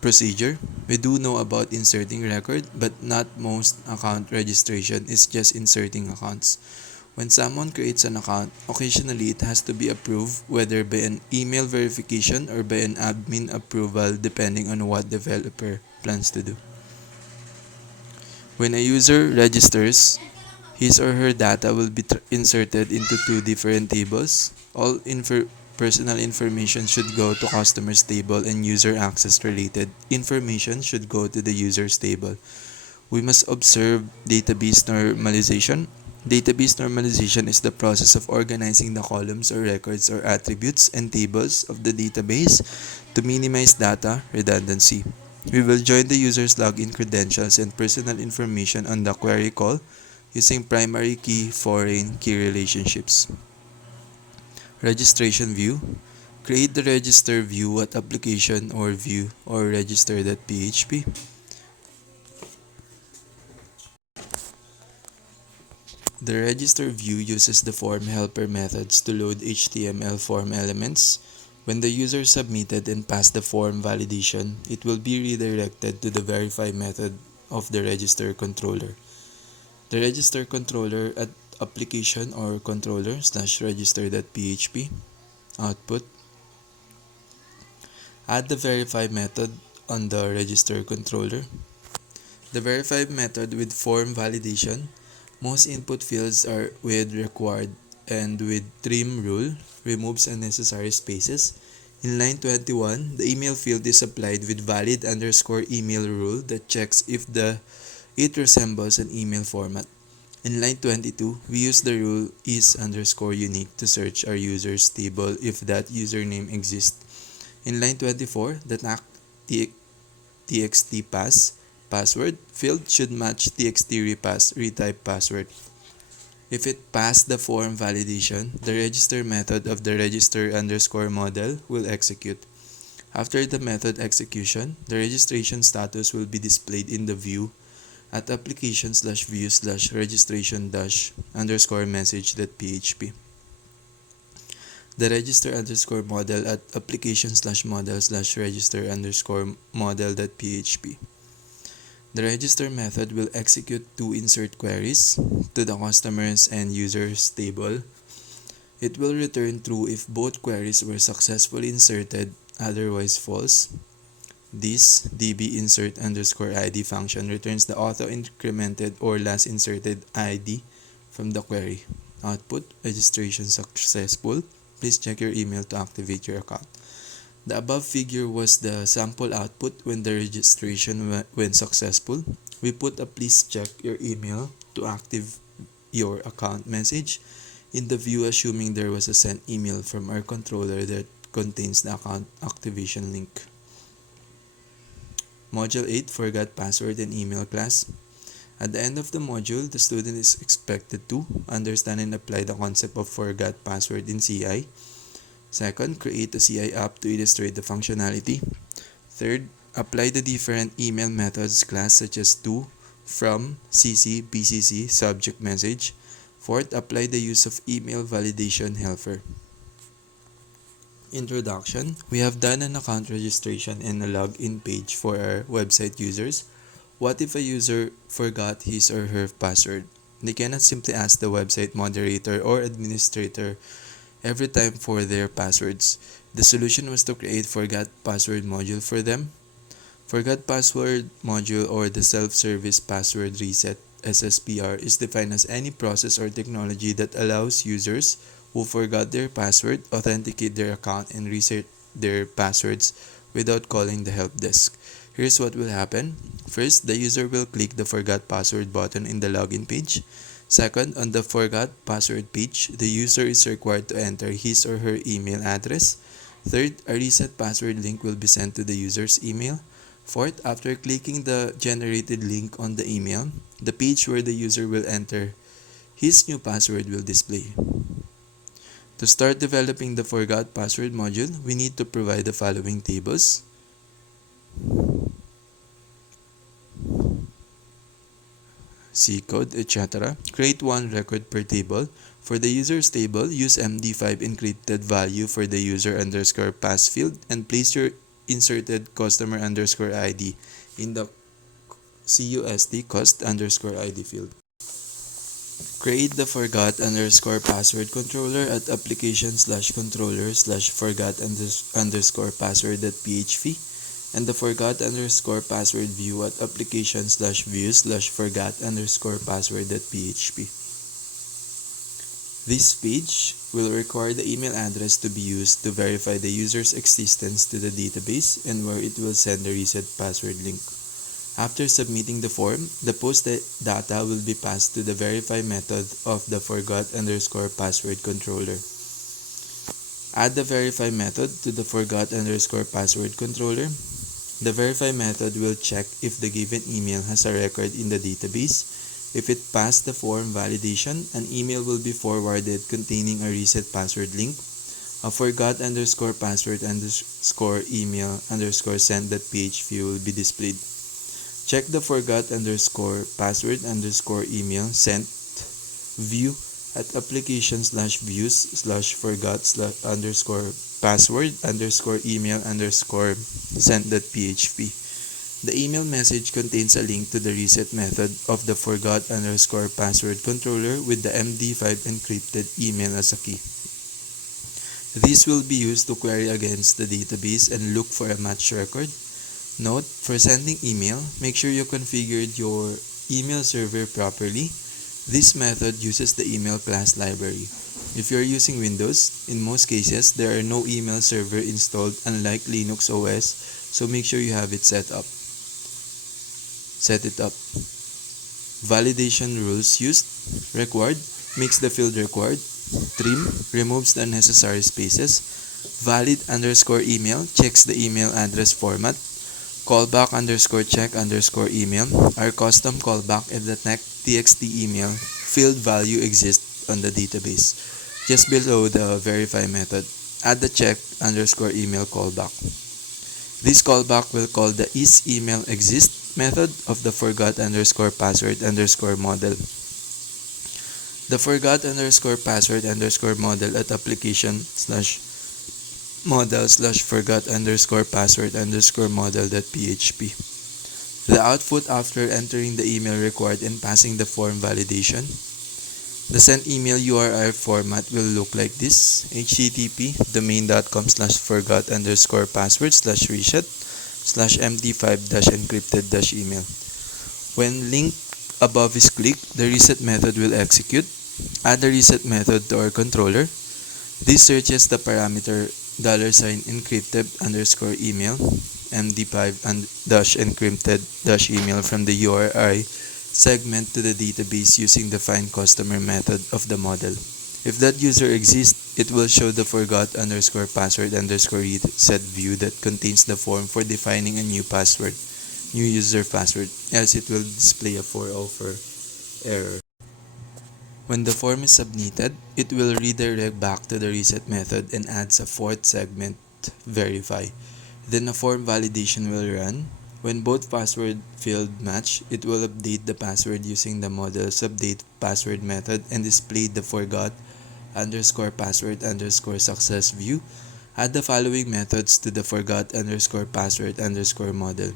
procedure. We do know about inserting record, but not most account registration is just inserting accounts. When someone creates an account, occasionally it has to be approved, whether by an email verification or by an admin approval, depending on what developer plans to do. When a user registers, his or her data will be inserted into two different tables. All personal information should go to customers table, and user access related information should go to the users table. We must observe database normalization. Database normalization is the process of organizing the columns or records or attributes and tables of the database to minimize data redundancy. We will join the user's login credentials and personal information on the query call using primary key foreign key relationships. Registration view. Create the register view at application or view or register.php. The register view uses the form helper methods to load HTML form elements. When the user submitted and passed the form validation, it will be redirected to the verify method of the register controller. The register controller at application or controller/register.php. Output. Add the verify method on the register controller. The verify method with form validation. Most input fields are with required and with trim rule removes unnecessary spaces. In line 21, the email field is applied with valid underscore email rule that checks if it resembles an email format. In line 22, we use the rule is underscore unique to search our users table if that username exists. In line 24, the txt password field should match txt retype password. If it passed the form validation, the register method of the register underscore model will execute. After the method execution, the registration status will be displayed in the view at application/view/registration- message.php. The register underscore model at application/model/register model.php. The register method will execute two insert queries to the customers and users table. It will return true if both queries were successfully inserted otherwise false. This db insert underscore id function returns the auto incremented or last inserted id from the query. Output: registration successful. Please check your email to activate your account. The above figure was the sample output when the registration went successful. We put a please check your email to active your account message in the view, assuming there was a sent email from our controller that contains the account activation link. Module 8, Forgot Password and Email class. At the end of the module, the student is expected to understand and apply the concept of forgot password in CI. Second, create a CI app to illustrate the functionality. Third, apply the different email methods class such as to, from, CC, BCC, subject message. Fourth, apply the use of email validation helper. Introduction. We have done an account registration and a login page for our website users. What if a user forgot his or her password? They cannot simply ask the website moderator or administrator every time for their passwords. The solution was to create Forgot Password module for them. Forgot Password module, or the Self-Service Password Reset SSPR, is defined as any process or technology that allows users who forgot their password authenticate their account and reset their passwords without calling the help desk. Here's what will happen. First, the user will click the Forgot Password button in the login page. Second, on the Forgot Password page, the user is required to enter his or her email address. Third, a reset password link will be sent to the user's email. Fourth, after clicking the generated link on the email, the page where the user will enter his new password will display. To start developing the Forgot Password module, we need to provide the following tables. C code, etc. Create one record per table. For the user's table, use MD5 encrypted value for the user underscore pass field and place your inserted customer underscore ID in the CUSD cost underscore ID field. Create the forgot underscore password controller at application/controller/forgot underscore password.php and the forgot underscore password view at application/views/forgot underscore password.php. This page will require the email address to be used to verify the user's existence to the database and where it will send the reset password link. After submitting the form, the post data will be passed to the verify method of the forgot underscore password controller. Add the verify method to the forgot underscore password controller. The verify method will check if the given email has a record in the database. If it passed the form validation, an email will be forwarded containing a reset password link. A forgot underscore password underscore email underscore send.php will be displayed. Check the forgot underscore password underscore email sent view at application/views/forgot underscore password underscore email underscore sent.php. The email message contains a link to the reset method of the forgot underscore password controller with the MD5 encrypted email as a key. This will be used to query against the database and look for a match record. Note, for sending email, make sure you configured your email server properly. This method uses the email class library. If you're using Windows, in most cases, there are no email server installed unlike Linux OS, so make sure you have it set it up. Validation rules used. Required, makes the field required. Trim, removes the unnecessary spaces. Valid underscore email, checks the email address format. Callback underscore check underscore email, our custom callback if the txt email field value exists on the database. Just below the verify method, add the check underscore email callback. This callback will call the isEmailExist method of the forgot underscore password underscore model. The forgot underscore password underscore model at application/model/forgot underscore password underscore model.php. The output after entering the email required and passing the form validation. The sent email URL format will look like this: http domain.com/forgot_password/reset/md5-encrypted-email. When link above is clicked, the reset method will execute. Add the reset method to our controller. This searches the parameter $encrypted_email md5-encrypted-email from the URI segment to the database using the find customer method of the model. If that user exists, it will show the forgot_password_reset view that contains the form for defining a new user password, else it will display a 404 error. When the form is submitted, it will redirect back to the reset method and adds a fourth segment, verify. Then a form validation will run. When both password field match, it will update the password using the model's update password method and display the forgot_password_success view. Add the following methods to the forgot_password_model.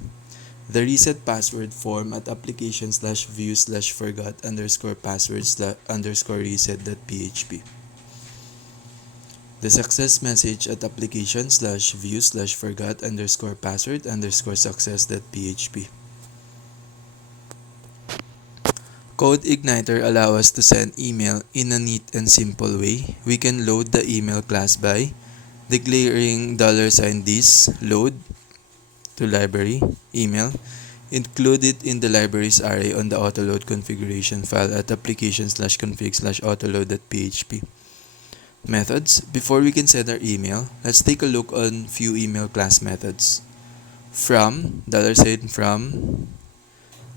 The reset password form at application/view/forgot_password_reset.php. The success message at application/view/forgot_password_success.php. Code Igniter allows us to send email in a neat and simple way. We can load the email class by declaring $this load to library email. Include it in the libraries array on the autoload configuration file at application/config/autoload.php. Methods. Before we can send our email, let's take a look on few email class methods. From, $from,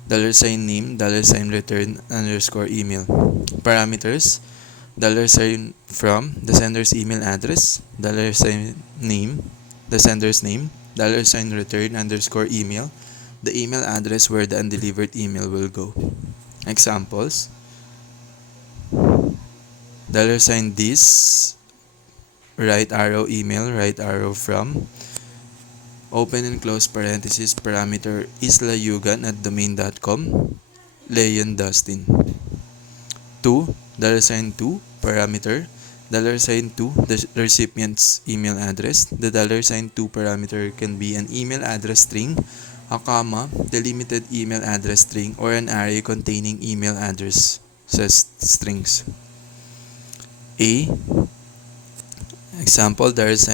$name, $return_email. Parameters, $from, the sender's email address, $name, the sender's name, $return_email, the email address where the undelivered email will go. Examples: $this, right arrow email, right arrow from, open and close parenthesis, parameter islayugan@domain.com, Leon Dustin. 2, $2, parameter, $2, the recipient's email address. The $2 parameter can be an email address string, a comma, delimited email address string, or an array containing email addresses strings. A, example, $this,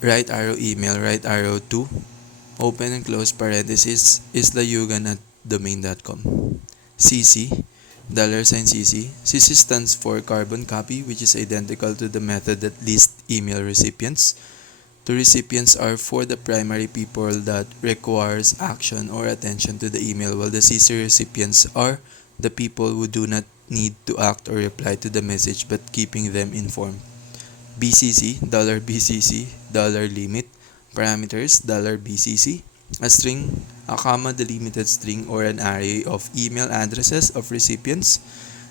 right arrow email, right arrow to, open and close parenthesis, islayugan@domain.com. CC, $CC. CC stands for carbon copy, which is identical to the method that lists email recipients. The recipients are for the primary people that requires action or attention to the email, while the CC recipients are the people who do not need to act or reply to the message but keeping them informed. BCC, $BCC, $limit. Parameters, $BCC, a string, a comma delimited string or an array of email addresses of recipients.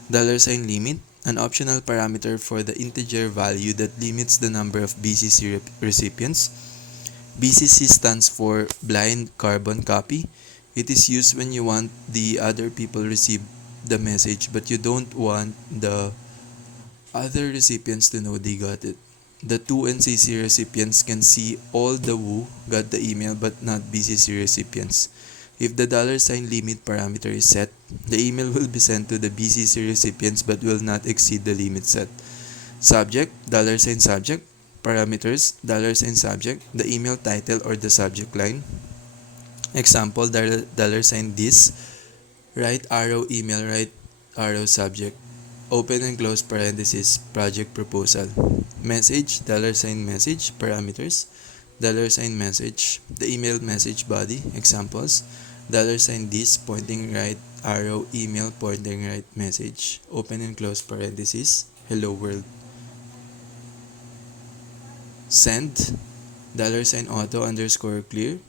$limit, an optional parameter for the integer value that limits the number of BCC recipients. BCC stands for blind carbon copy. It is used when you want the other people receive the message but you don't want the other recipients to know they got it. The 2 and CC recipients can see all the who got the email but not BCC recipients. If the $limit parameter is set, the email will be sent to the BCC recipients but will not exceed the limit set. Subject, $subject. Parameters, $subject, the email title or the subject line. Example, $this, right arrow email, right arrow subject, open and close parenthesis, project proposal. Message, $message, parameters, $message, the email message body. Examples, $this, pointing right arrow email, pointing right message, open and close parenthesis, hello world. Send, $auto_clear,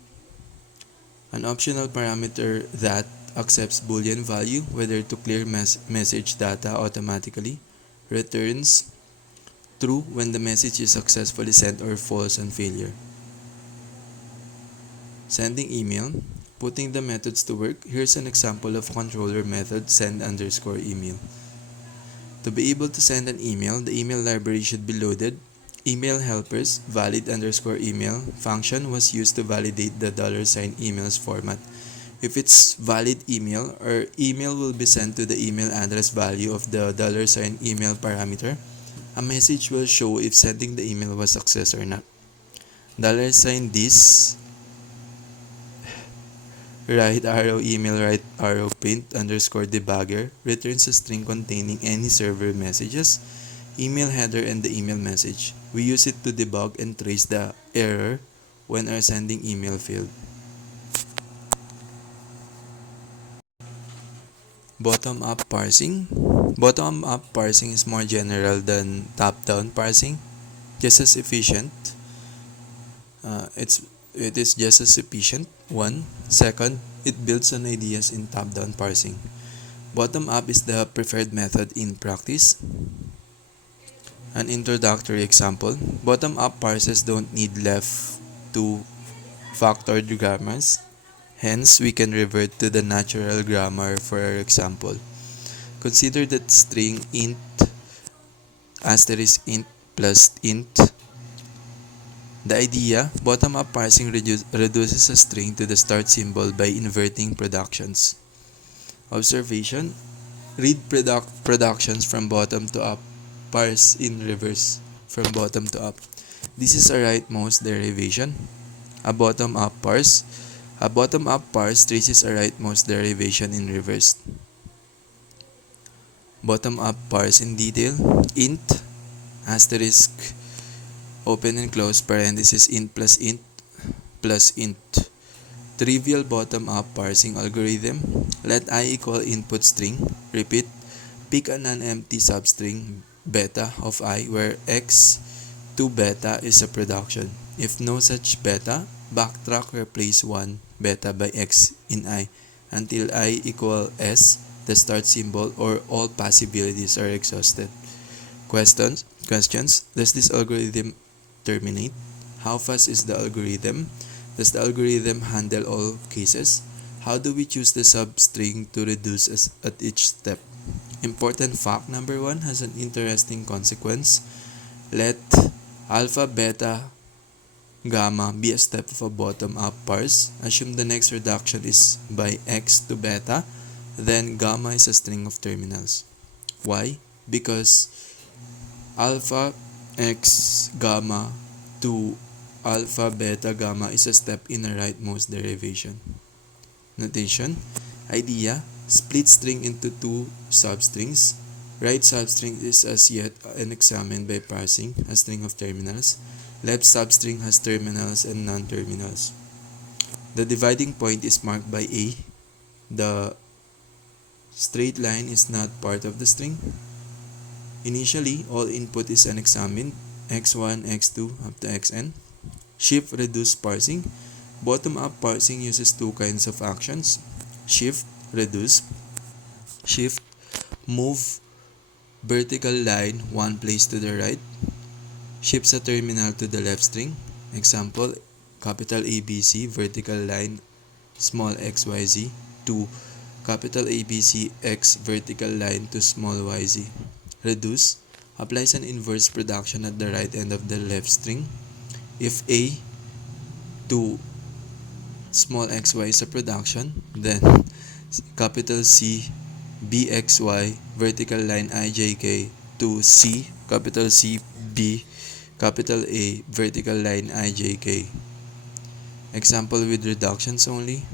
an optional parameter that accepts Boolean value whether to clear message data automatically. Returns true when the message is successfully sent or false on failure. Sending email, Putting the methods to work, here's an example of controller method send underscore email. To be able to send an email, the email library should be loaded. Email helpers valid underscore email function was used to validate the $sign emails format. If it's valid email, or email will be sent to the email address value of the $sign email parameter, a message will show if sending the email was success or not. $sign this right arrow email right arrow print underscore debugger returns a string containing any server messages, email header, and the email message. We use it to debug and trace the error when our sending email failed. Bottom-up parsing. Bottom-up parsing is more general than top-down parsing, just as efficient. It is just as efficient. One. Second, it builds on ideas in top-down parsing. Bottom-up is the preferred method in practice. An introductory example: bottom-up parsers don't need left to factored grammars. Hence, we can revert to the natural grammar for our example. Consider that string int asterisk int plus int. The idea: bottom-up parsing reduces a string to the start symbol by inverting productions. Observation: read productions from bottom to up, parse in reverse from bottom to up. This is a rightmost derivation. A bottom-up parse traces a rightmost derivation in reverse. Bottom-up parse in detail: int asterisk open and close parenthesis int plus int plus int. Trivial bottom-up parsing algorithm: let I equal input string. Repeat, pick a non-empty substring beta of I where x to beta is a production. If no such beta, backtrack, replace 1 beta by x in I until I equal s, the start symbol, or all possibilities are exhausted. Questions: does this algorithm terminate? How fast is the algorithm? Does the algorithm handle all cases? How do we choose the substring to reduce at each step? Important fact number 1 has an interesting consequence. Let alpha, beta, gamma be a step of a bottom-up parse. Assume the next reduction is by x to beta, then gamma is a string of terminals. Why? Because alpha, x, gamma to alpha, beta, gamma is a step in a rightmost derivation. Notation: idea: split string into two substrings. Right substring is as yet unexamined by parsing, a string of terminals. Left substring has terminals and non-terminals. The dividing point is marked by A. The straight line is not part of the string. Initially, all input is unexamined, x1, x2, up to xn. Shift reduce parsing. Bottom-up parsing uses two kinds of actions: shift, reduce. Shift: move vertical line one place to the right. Shifts a terminal to the left string. Example: capital ABC vertical line small xyz to capital ABC x vertical line to small yz. Reduce: applies an inverse production at the right end of the left string. If A to small xy is a production, then capital C bxy vertical line ijk to C capital C B capital A vertical line ijk. Example with reductions only.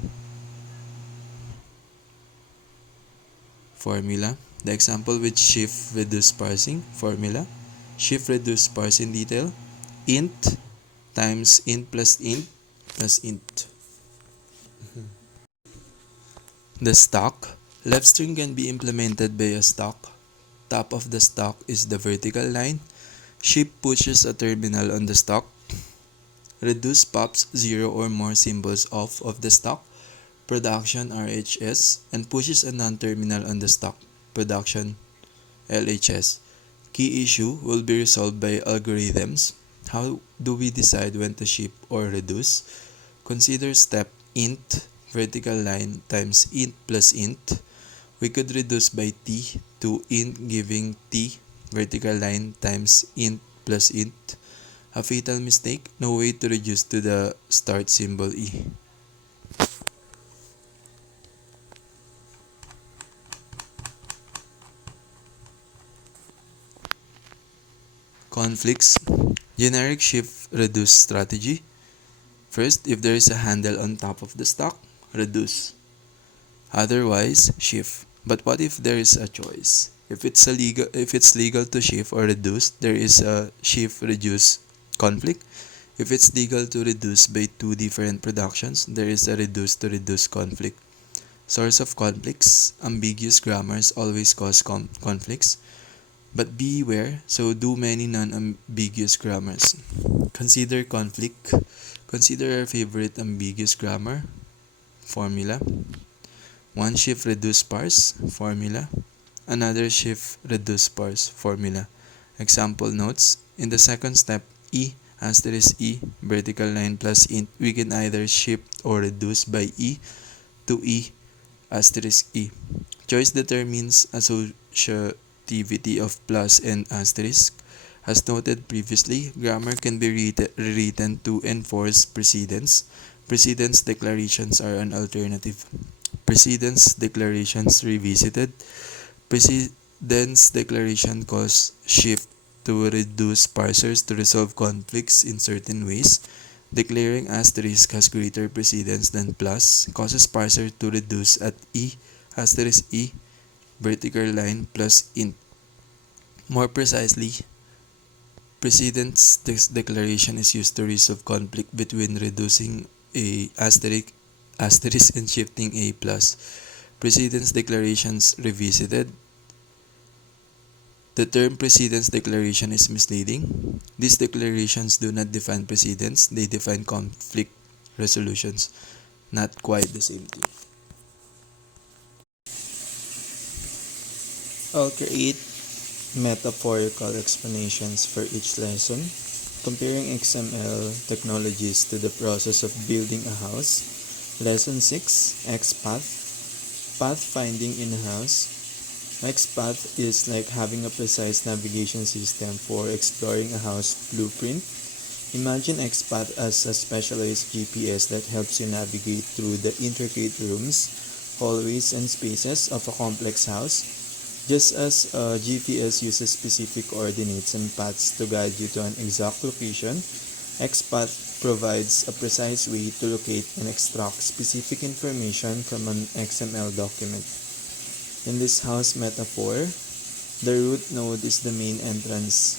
Formula: the example with shift reduce parsing. Formula: shift reduce parse in detail. Int times int plus int plus int. The stack: left string can be implemented by a stack. Top of the stack is the vertical line. Shift pushes a terminal on the stack. Reduce pops 0 or more symbols off of the stack, production RHS, and pushes a non-terminal on the stack, production LHS. Key issue will be resolved by algorithms. How do we decide when to shift or reduce? Consider step int vertical line times int plus int. We could reduce by t to int giving t vertical line times int plus int. A fatal mistake, no way to reduce to the start symbol e. Conflicts. Generic shift reduce strategy. First, if there is a handle on top of the stock, reduce. Otherwise, shift. But what if there is a choice? If it's legal to shift or reduce, there is a shift reduce conflict. If it's legal to reduce by two different productions, there is a reduce to reduce conflict. Source of conflicts. Ambiguous grammars always cause conflicts. But beware, so do many non-ambiguous grammars. Consider conflict. Consider our favorite ambiguous grammar. Formula. One shift reduce parse. Formula. Another shift reduce parse. Formula. Example notes. In the second step, e asterisk e vertical line plus int, we can either shift or reduce by e to e asterisk e. Choice determines associativity of plus and asterisk. As noted previously, grammar can be rewritten to enforce precedence. Precedence declarations are an alternative. Precedence declarations revisited. Precedence declaration cause shift to reduce parsers to resolve conflicts in certain ways. Declaring asterisk has greater precedence than plus causes parser to reduce at e asterisk e vertical line plus int. More precisely, precedence declaration is used to resolve conflict between reducing a asterisk and shifting a plus. Precedence declarations revisited. The term precedence declaration is misleading. These declarations do not define precedence, they define conflict resolutions. Not quite the same thing. I'll create metaphorical explanations for each lesson, comparing XML technologies to the process of building a house. Lesson 6, XPath, pathfinding in a house. XPath is like having a precise navigation system for exploring a house blueprint. Imagine XPath as a specialized GPS that helps you navigate through the intricate rooms, hallways, and spaces of a complex house. Just as a GPS uses specific coordinates and paths to guide you to an exact location, XPath provides a precise way to locate and extract specific information from an XML document. In this house metaphor, the root node is the main entrance.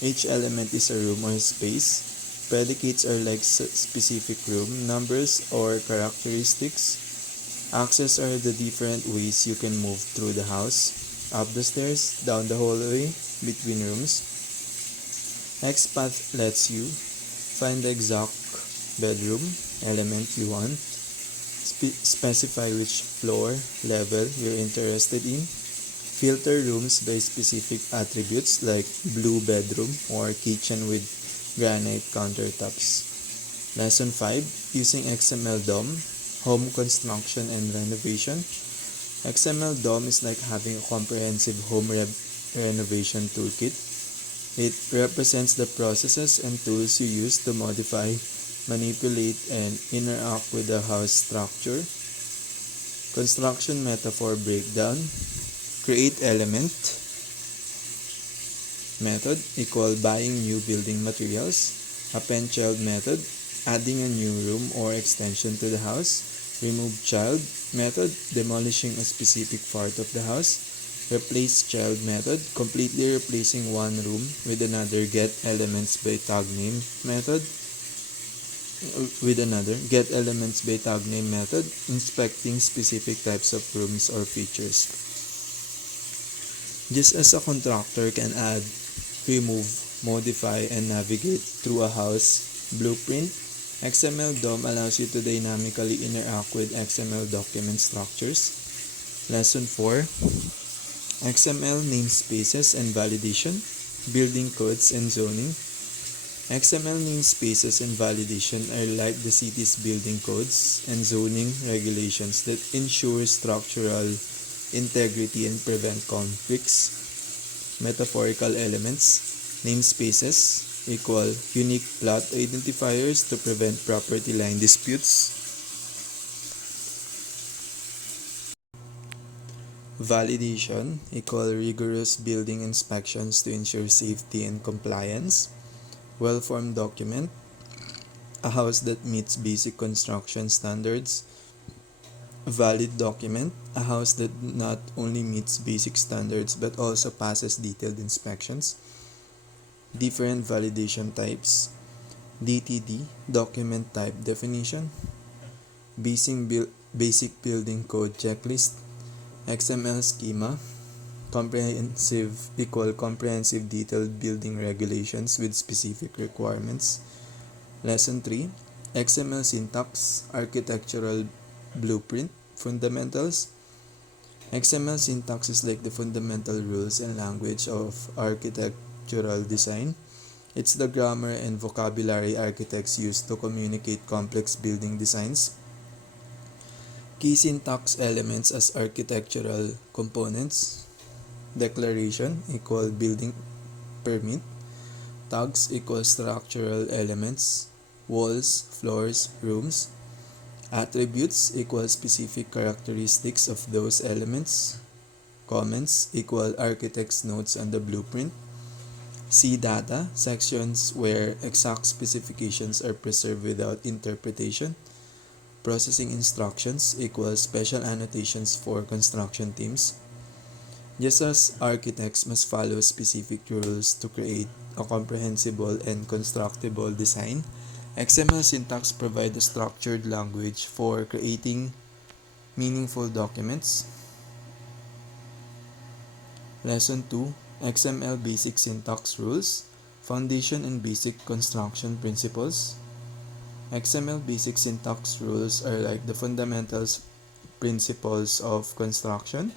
Each element is a room or space. Predicates are like specific room, numbers or characteristics. Access are the different ways you can move through the house, up the stairs, down the hallway, between rooms. XPath lets you find the exact bedroom element you want, specify which floor level you're interested in, filter rooms by specific attributes like blue bedroom or kitchen with granite countertops. Lesson 5, using XML DOM, home construction and renovation. XML DOM is like having a comprehensive home renovation toolkit. It represents the processes and tools you use to modify, manipulate, and interact with the house structure. Construction metaphor breakdown. Create element. Method equal buying new building materials. Append child method, adding a new room or extension to the house. Remove child method, demolishing a specific part of the house. Replace child method, completely replacing one room with another. Get elements by tag name method with another. Get elements by tag name method, inspecting specific types of rooms or features. Just as a contractor can add, remove, modify, and navigate through a house blueprint, XML DOM allows you to dynamically interact with XML document structures. Lesson 4, XML namespaces and validation, building codes and zoning. XML namespaces and validation are like the city's building codes and zoning regulations that ensure structural integrity and prevent conflicts. Metaphorical elements, namespaces equal unique plot identifiers to prevent property line disputes. Validation equal rigorous building inspections to ensure safety and compliance. Well-formed document, a house that meets basic construction standards. Valid document, a house that not only meets basic standards but also passes detailed inspections. Different validation types. DTD, document type definition. Basic building code checklist. XML schema, comprehensive detailed building regulations with specific requirements. Lesson 3, XML syntax, architectural blueprint, fundamentals. XML syntax is like the fundamental rules and language of architectural design. It's the grammar and vocabulary architects use to communicate complex building designs. Key syntax elements as architectural components. Declaration equal building permit. Tags equal structural elements. Walls, floors, rooms. Attributes equal specific characteristics of those elements. Comments equal architect's notes on the blueprint. See data, sections where exact specifications are preserved without interpretation. Processing instructions equals special annotations for construction teams. Just as architects must follow specific rules to create a comprehensible and constructible design, XML syntax provides a structured language for creating meaningful documents. Lesson 2, XML Basic Syntax Rules, Foundation and Basic Construction Principles. XML basic syntax rules are like the fundamentals principles of construction,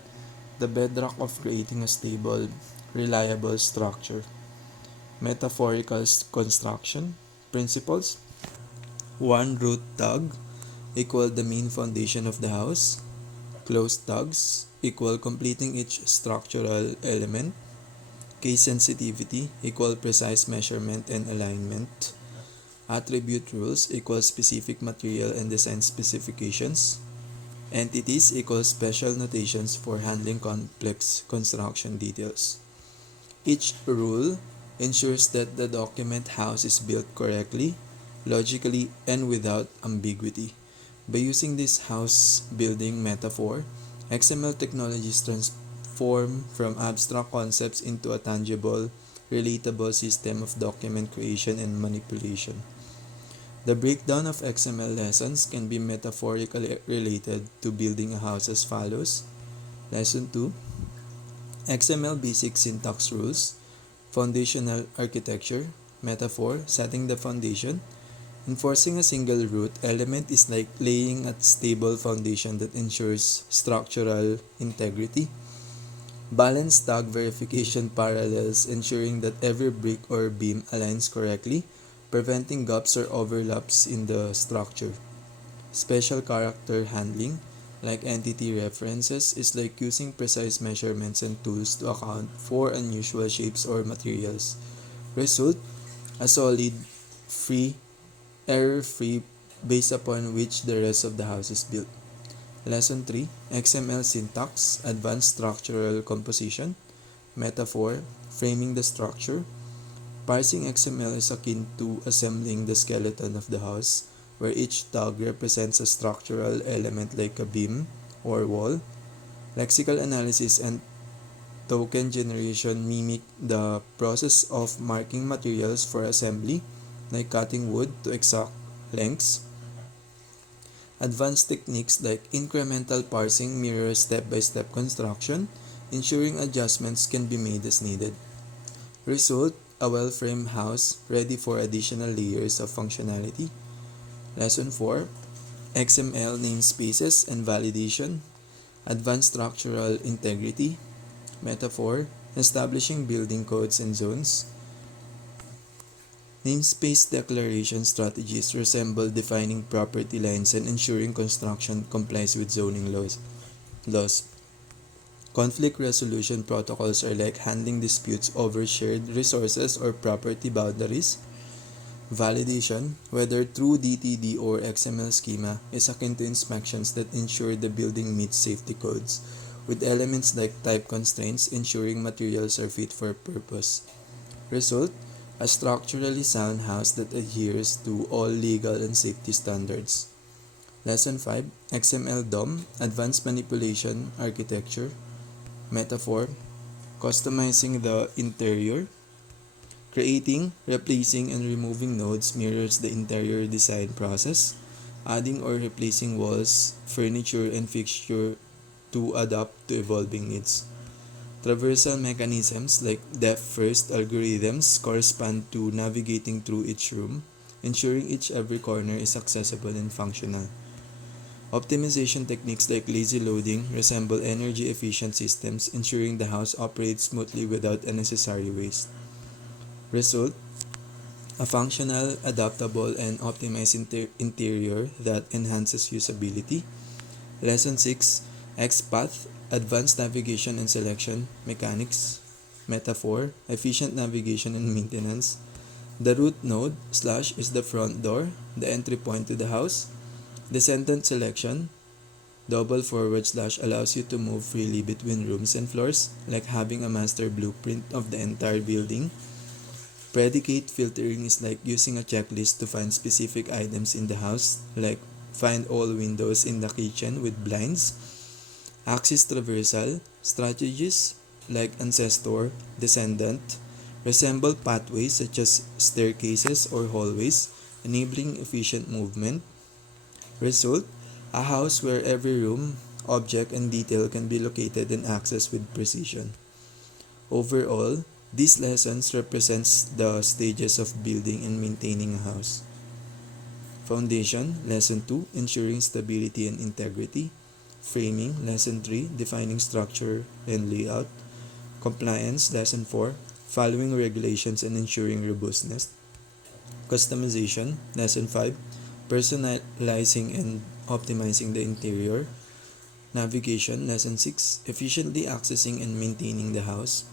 the bedrock of creating a stable, reliable structure. Metaphorical construction principles. One root tag equal the main foundation of the house. Closed tags equal completing each structural element. Case sensitivity equal precise measurement and alignment. Attribute rules equal specific material and design specifications. Entities equal special notations for handling complex construction details. Each rule ensures that the document house is built correctly, logically, and without ambiguity. By using this house building metaphor, XML technologies transform from abstract concepts into a tangible, relatable system of document creation and manipulation. The breakdown of XML lessons can be metaphorically related to building a house as follows. Lesson 2, XML Basic Syntax Rules, Foundational Architecture, Metaphor, Setting the Foundation. Enforcing a single root element is like laying a stable foundation that ensures structural integrity. Balanced tag verification parallels, ensuring that every brick or beam aligns correctly, preventing gaps or overlaps in the structure. Special character handling, like entity references, is like using precise measurements and tools to account for unusual shapes or materials. Result, a solid, free, error-free base upon which the rest of the house is built. Lesson 3, XML Syntax, Advanced Structural Composition, Metaphor, Framing the Structure. Parsing XML is akin to assembling the skeleton of the house, where each tag represents a structural element like a beam or wall. Lexical analysis and token generation mimic the process of marking materials for assembly, like cutting wood to exact lengths. Advanced techniques like incremental parsing mirror step-by-step construction, ensuring adjustments can be made as needed. Result, a well-framed house ready for additional layers of functionality. Lesson 4, XML namespaces and validation, advanced structural integrity, metaphor, establishing building codes and zones. Namespace declaration strategies resemble defining property lines and ensuring construction complies with zoning laws. Conflict resolution protocols are like handling disputes over shared resources or property boundaries. Validation, whether through DTD or XML schema, is akin to inspections that ensure the building meets safety codes, with elements like type constraints ensuring materials are fit for purpose. Result, a structurally sound house that adheres to all legal and safety standards. Lesson 5, XML DOM, Advanced Manipulation Architecture. Metaphor, customizing the interior. Creating, replacing, and removing nodes mirrors the interior design process. Adding or replacing walls, furniture, and fixture to adapt to evolving needs. Traversal mechanisms like depth-first algorithms correspond to navigating through each room, ensuring every corner is accessible and functional. Optimization techniques like lazy loading resemble energy-efficient systems, ensuring the house operates smoothly without unnecessary waste. Result, a functional, adaptable, and optimized interior that enhances usability. Lesson 6, XPath, Advanced Navigation and Selection Mechanics. Metaphor, efficient navigation and maintenance. The root node / is the front door, the entry point to the house. Descendant selection, double forward / allows you to move freely between rooms and floors, like having a master blueprint of the entire building. Predicate filtering is like using a checklist to find specific items in the house, like find all windows in the kitchen with blinds. Axis traversal strategies like ancestor, descendant resemble pathways such as staircases or hallways, enabling efficient movement. Result, a house where every room, object, and detail can be located and accessed with precision. Overall, these lessons represents the stages of building and maintaining a house. Foundation, Lesson 2, ensuring stability and integrity. Framing, Lesson 3, defining structure and layout. Compliance, Lesson 4, following regulations and ensuring robustness. Customization, Lesson 5, personalizing and optimizing the interior. Navigation, Lesson 6, efficiently accessing and maintaining the house.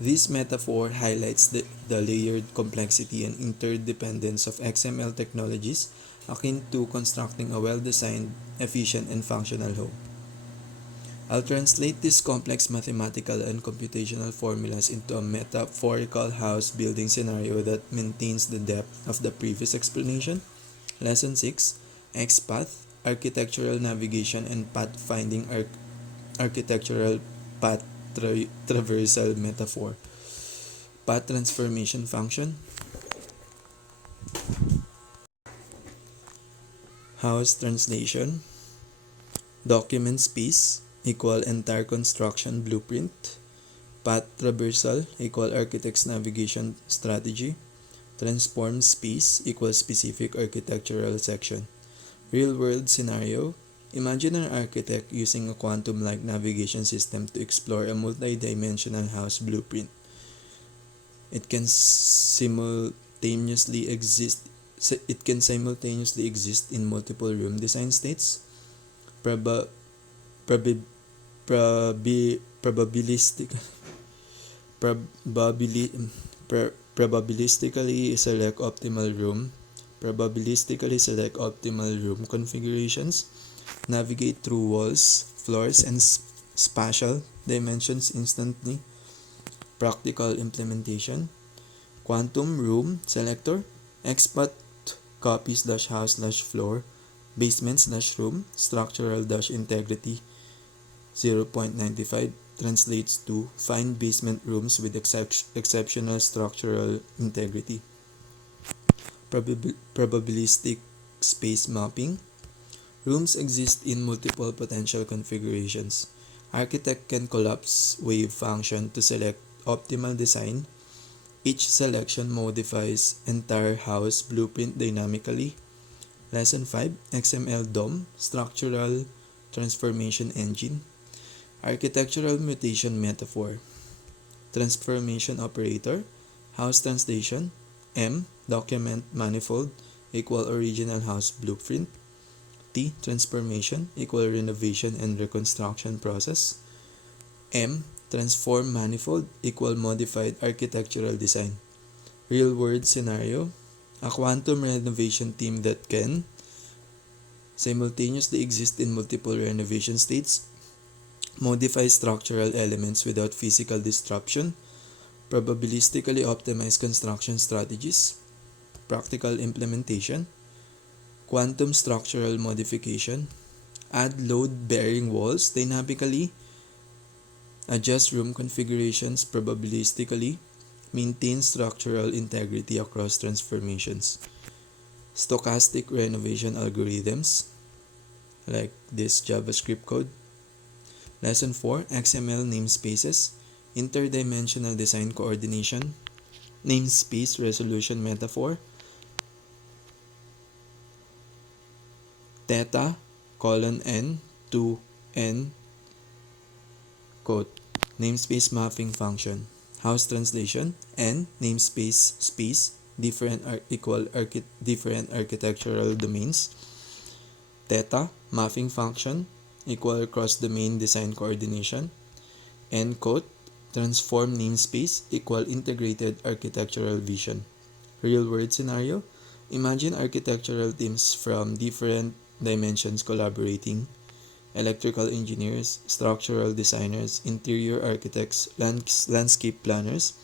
This metaphor highlights the layered complexity and interdependence of XML technologies, akin to constructing a well-designed, efficient, and functional home. I'll translate these complex mathematical and computational formulas into a metaphorical house building scenario that maintains the depth of the previous explanation. Lesson 6, XPath, Architectural Navigation and Pathfinding Architectural Path Traversal Metaphor. Path Transformation Function. House Translation. Document space equal entire construction blueprint. Path traversal equal architect's navigation strategy. Transform space equal specific architectural section. Real-world scenario. Imagine an architect using a quantum-like navigation system to explore a multi-dimensional house blueprint. It can simultaneously exist in multiple room design states. Probabilistically select optimal room configurations. Navigate through walls, floors, and spatial dimensions instantly. Practical implementation. Quantum room selector. XPath copy /house /floor. Basement /room. Structural integrity 0.95 translates to find basement rooms with exceptional structural integrity. Probabilistic space mapping. Rooms exist in multiple potential configurations. Architect can collapse wave function to select optimal design. Each selection modifies entire house blueprint dynamically. Lesson 5, XML DOM, Structural Transformation Engine. Architectural mutation metaphor. Transformation operator. House translation. M. Document manifold equal original house blueprint. T. Transformation equal renovation and reconstruction process. M. Transform manifold equal modified architectural design. Real world scenario: a quantum renovation team that can simultaneously exist in multiple renovation states, modify structural elements without physical disruption, probabilistically optimize construction strategies, practical implementation, quantum structural modification, add load-bearing walls dynamically, adjust room configurations probabilistically, maintain structural integrity across transformations. Stochastic renovation algorithms, like this JavaScript code. Lesson 4, XML namespaces, interdimensional design coordination, namespace resolution metaphor, theta colon n to n quote, namespace mapping function. House translation: n namespace space different different architectural domains. Theta mapping function equal cross-domain design coordination. N quote, transform namespace equal integrated architectural vision. Real-world scenario: imagine architectural teams from different dimensions collaborating. Electrical engineers, structural designers, interior architects, landscape planners.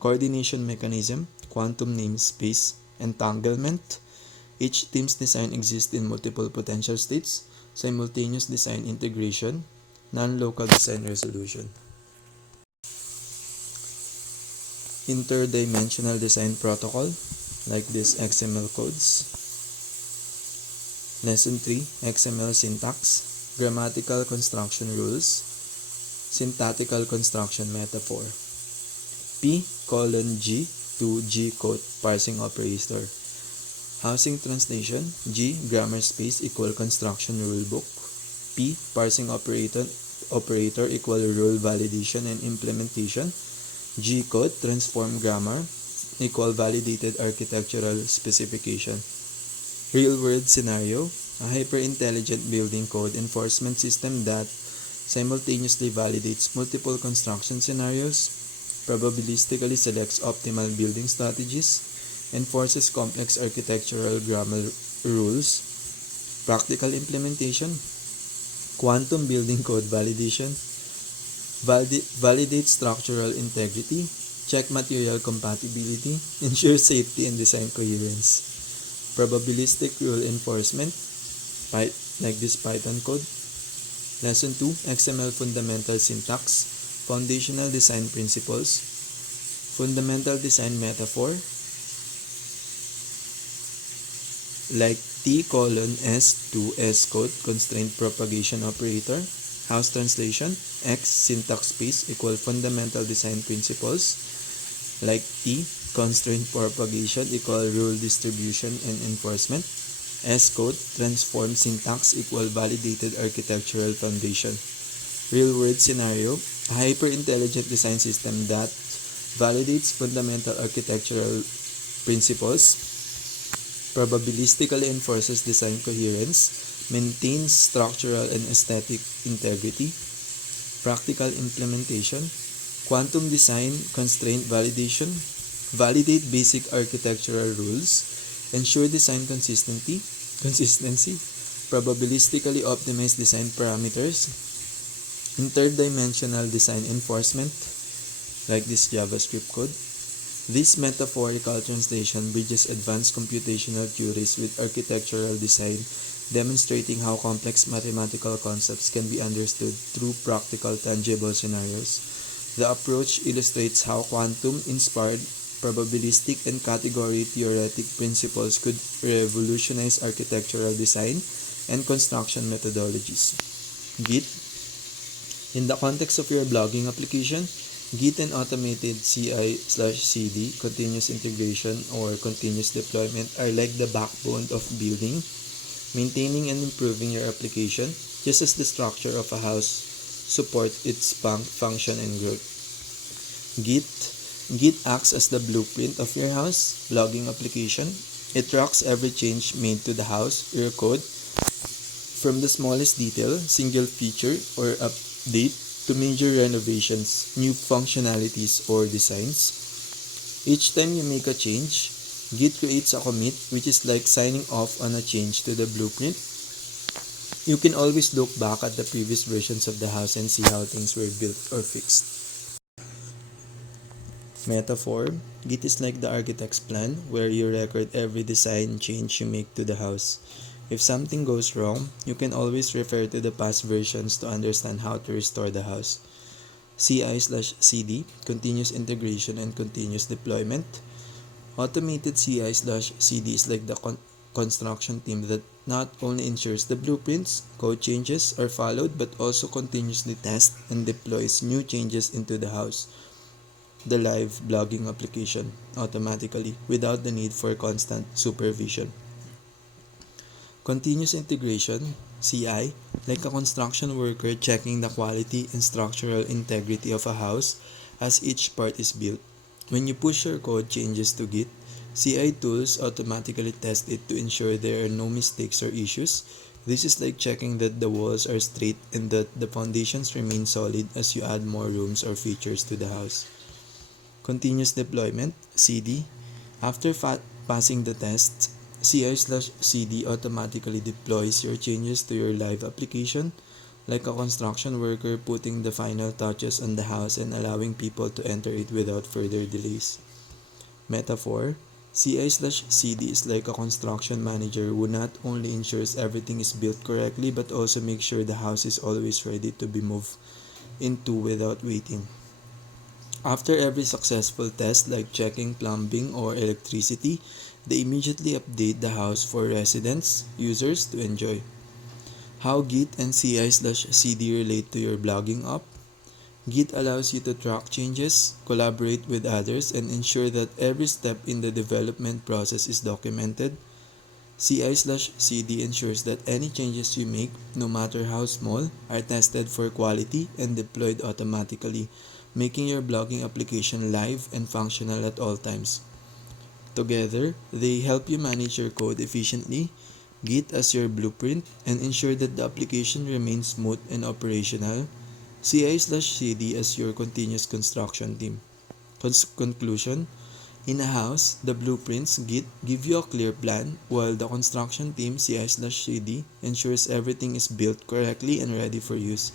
Coordination mechanism: quantum namespace entanglement. Each team's design exists in multiple potential states. Simultaneous design integration. Non-local design resolution. Interdimensional design protocol, like this XML codes. Lesson 3, XML syntax, grammatical construction rules, syntactical construction metaphor. P colon G to G quote, parsing operator. Housing translation: G grammar space equal construction rulebook. P parsing operator equal rule validation and implementation. G code transform grammar equal validated architectural specification. Real world scenario: a hyper-intelligent building code enforcement system that simultaneously validates multiple construction scenarios, probabilistically selects optimal building strategies, enforces complex architectural grammar rules. Practical implementation: quantum building code validation, validate structural integrity, check material compatibility, ensure safety and design coherence. Probabilistic rule enforcement, like this Python code. Lesson 2, XML fundamental syntax, foundational design principles, fundamental design metaphor, like T colon S to S code constraint propagation operator. House translation: X syntax space equal fundamental design principles, like T constraint propagation equal rule distribution and enforcement. S code transform syntax equal validated architectural foundation. Real world scenario: a hyper-intelligent design system that validates fundamental architectural principles, probabilistically enforces design coherence, maintains structural and aesthetic integrity. Practical implementation: quantum design constraint validation, validate basic architectural rules, ensure design consistency, probabilistically optimize design parameters. Interdimensional design enforcement, like this JavaScript code. This metaphorical translation bridges advanced computational theories with architectural design, demonstrating how complex mathematical concepts can be understood through practical, tangible scenarios. The approach illustrates how quantum-inspired probabilistic and category-theoretic principles could revolutionize architectural design and construction methodologies. Git. In the context of your blogging application, Git and automated CI/CD, continuous integration, or continuous deployment are like the backbone of building, maintaining, and improving your application, just as the structure of a house supports its function and growth. Git Git acts as the blueprint of your house logging application. It tracks every change made to the house, your code, from the smallest detail, single feature, or update to major renovations, new functionalities, or designs. Each time you make a change, Git creates a commit, which is like signing off on a change to the blueprint. You can always look back at the previous versions of the house and see how things were built or fixed. Metaphor: Git is like the architect's plan, where you record every design change you make to the house. If something goes wrong, you can always refer to the past versions to understand how to restore the house. CI/CD, continuous integration and continuous deployment. Automated CI/CD is like the construction team that not only ensures the blueprints, code changes are followed, but also continuously tests and deploys new changes into the house, the live blogging application, automatically without the need for constant supervision. Continuous integration, CI, like a construction worker checking the quality and structural integrity of a house as each part is built. When you push your code changes to Git, CI tools automatically test it to ensure there are no mistakes or issues. This is like checking that the walls are straight and that the foundations remain solid as you add more rooms or features to the house. Continuous deployment, CD. After passing the test, CI/CD automatically deploys your changes to your live application, like a construction worker putting the final touches on the house and allowing people to enter it without further delays. Metaphor: CI/CD is like a construction manager who not only ensures everything is built correctly but also makes sure the house is always ready to be moved into without waiting. After every successful test, like checking plumbing or electricity, they immediately update the house for residents, users to enjoy. How Git and CI/CD relate to your blogging app. Git allows you to track changes, collaborate with others, and ensure that every step in the development process is documented. CI/CD ensures that any changes you make, no matter how small, are tested for quality and deployed automatically, making your blogging application live and functional at all times. Together, they help you manage your code efficiently, Git as your blueprint, and ensure that the application remains smooth and operational. CI/CD as your continuous construction team. Conclusion: in a house, the blueprints Git give you a clear plan, while the construction team CI/CD ensures everything is built correctly and ready for use.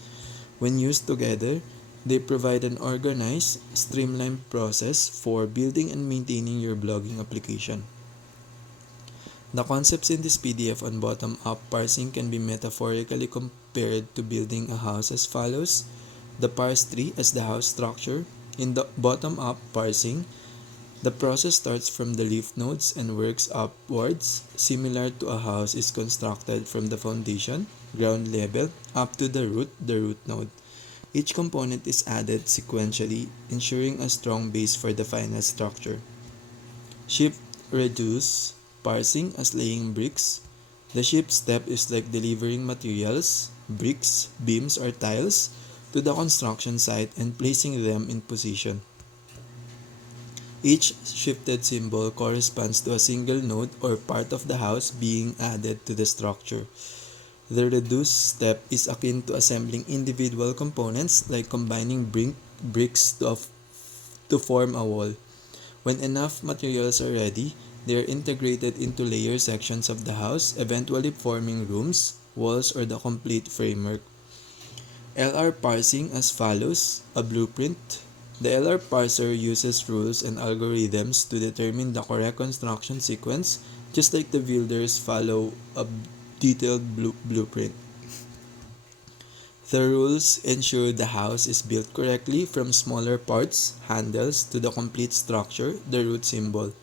When used together, they provide an organized, streamlined process for building and maintaining your blogging application. The concepts in this PDF on bottom-up parsing can be metaphorically compared to building a house as follows. The parse tree as the house structure. In the bottom-up parsing, the process starts from the leaf nodes and works upwards. Similar to a house is constructed from the foundation, ground level, up to the root node. Each component is added sequentially, ensuring a strong base for the final structure. Shift reduce parsing as laying bricks. The shift step is like delivering materials, bricks, beams, or tiles to the construction site and placing them in position. Each shifted symbol corresponds to a single node or part of the house being added to the structure. The reduce step is akin to assembling individual components, like combining bricks to form a wall. When enough materials are ready, they are integrated into layer sections of the house, eventually forming rooms, walls, or the complete framework. LR parsing as follows: a blueprint. The LR parser uses rules and algorithms to determine the correct construction sequence, just like the builders follow a detailed blueprint. The rules ensure the house is built correctly, from smaller parts, handles, to the complete structure, the root symbol.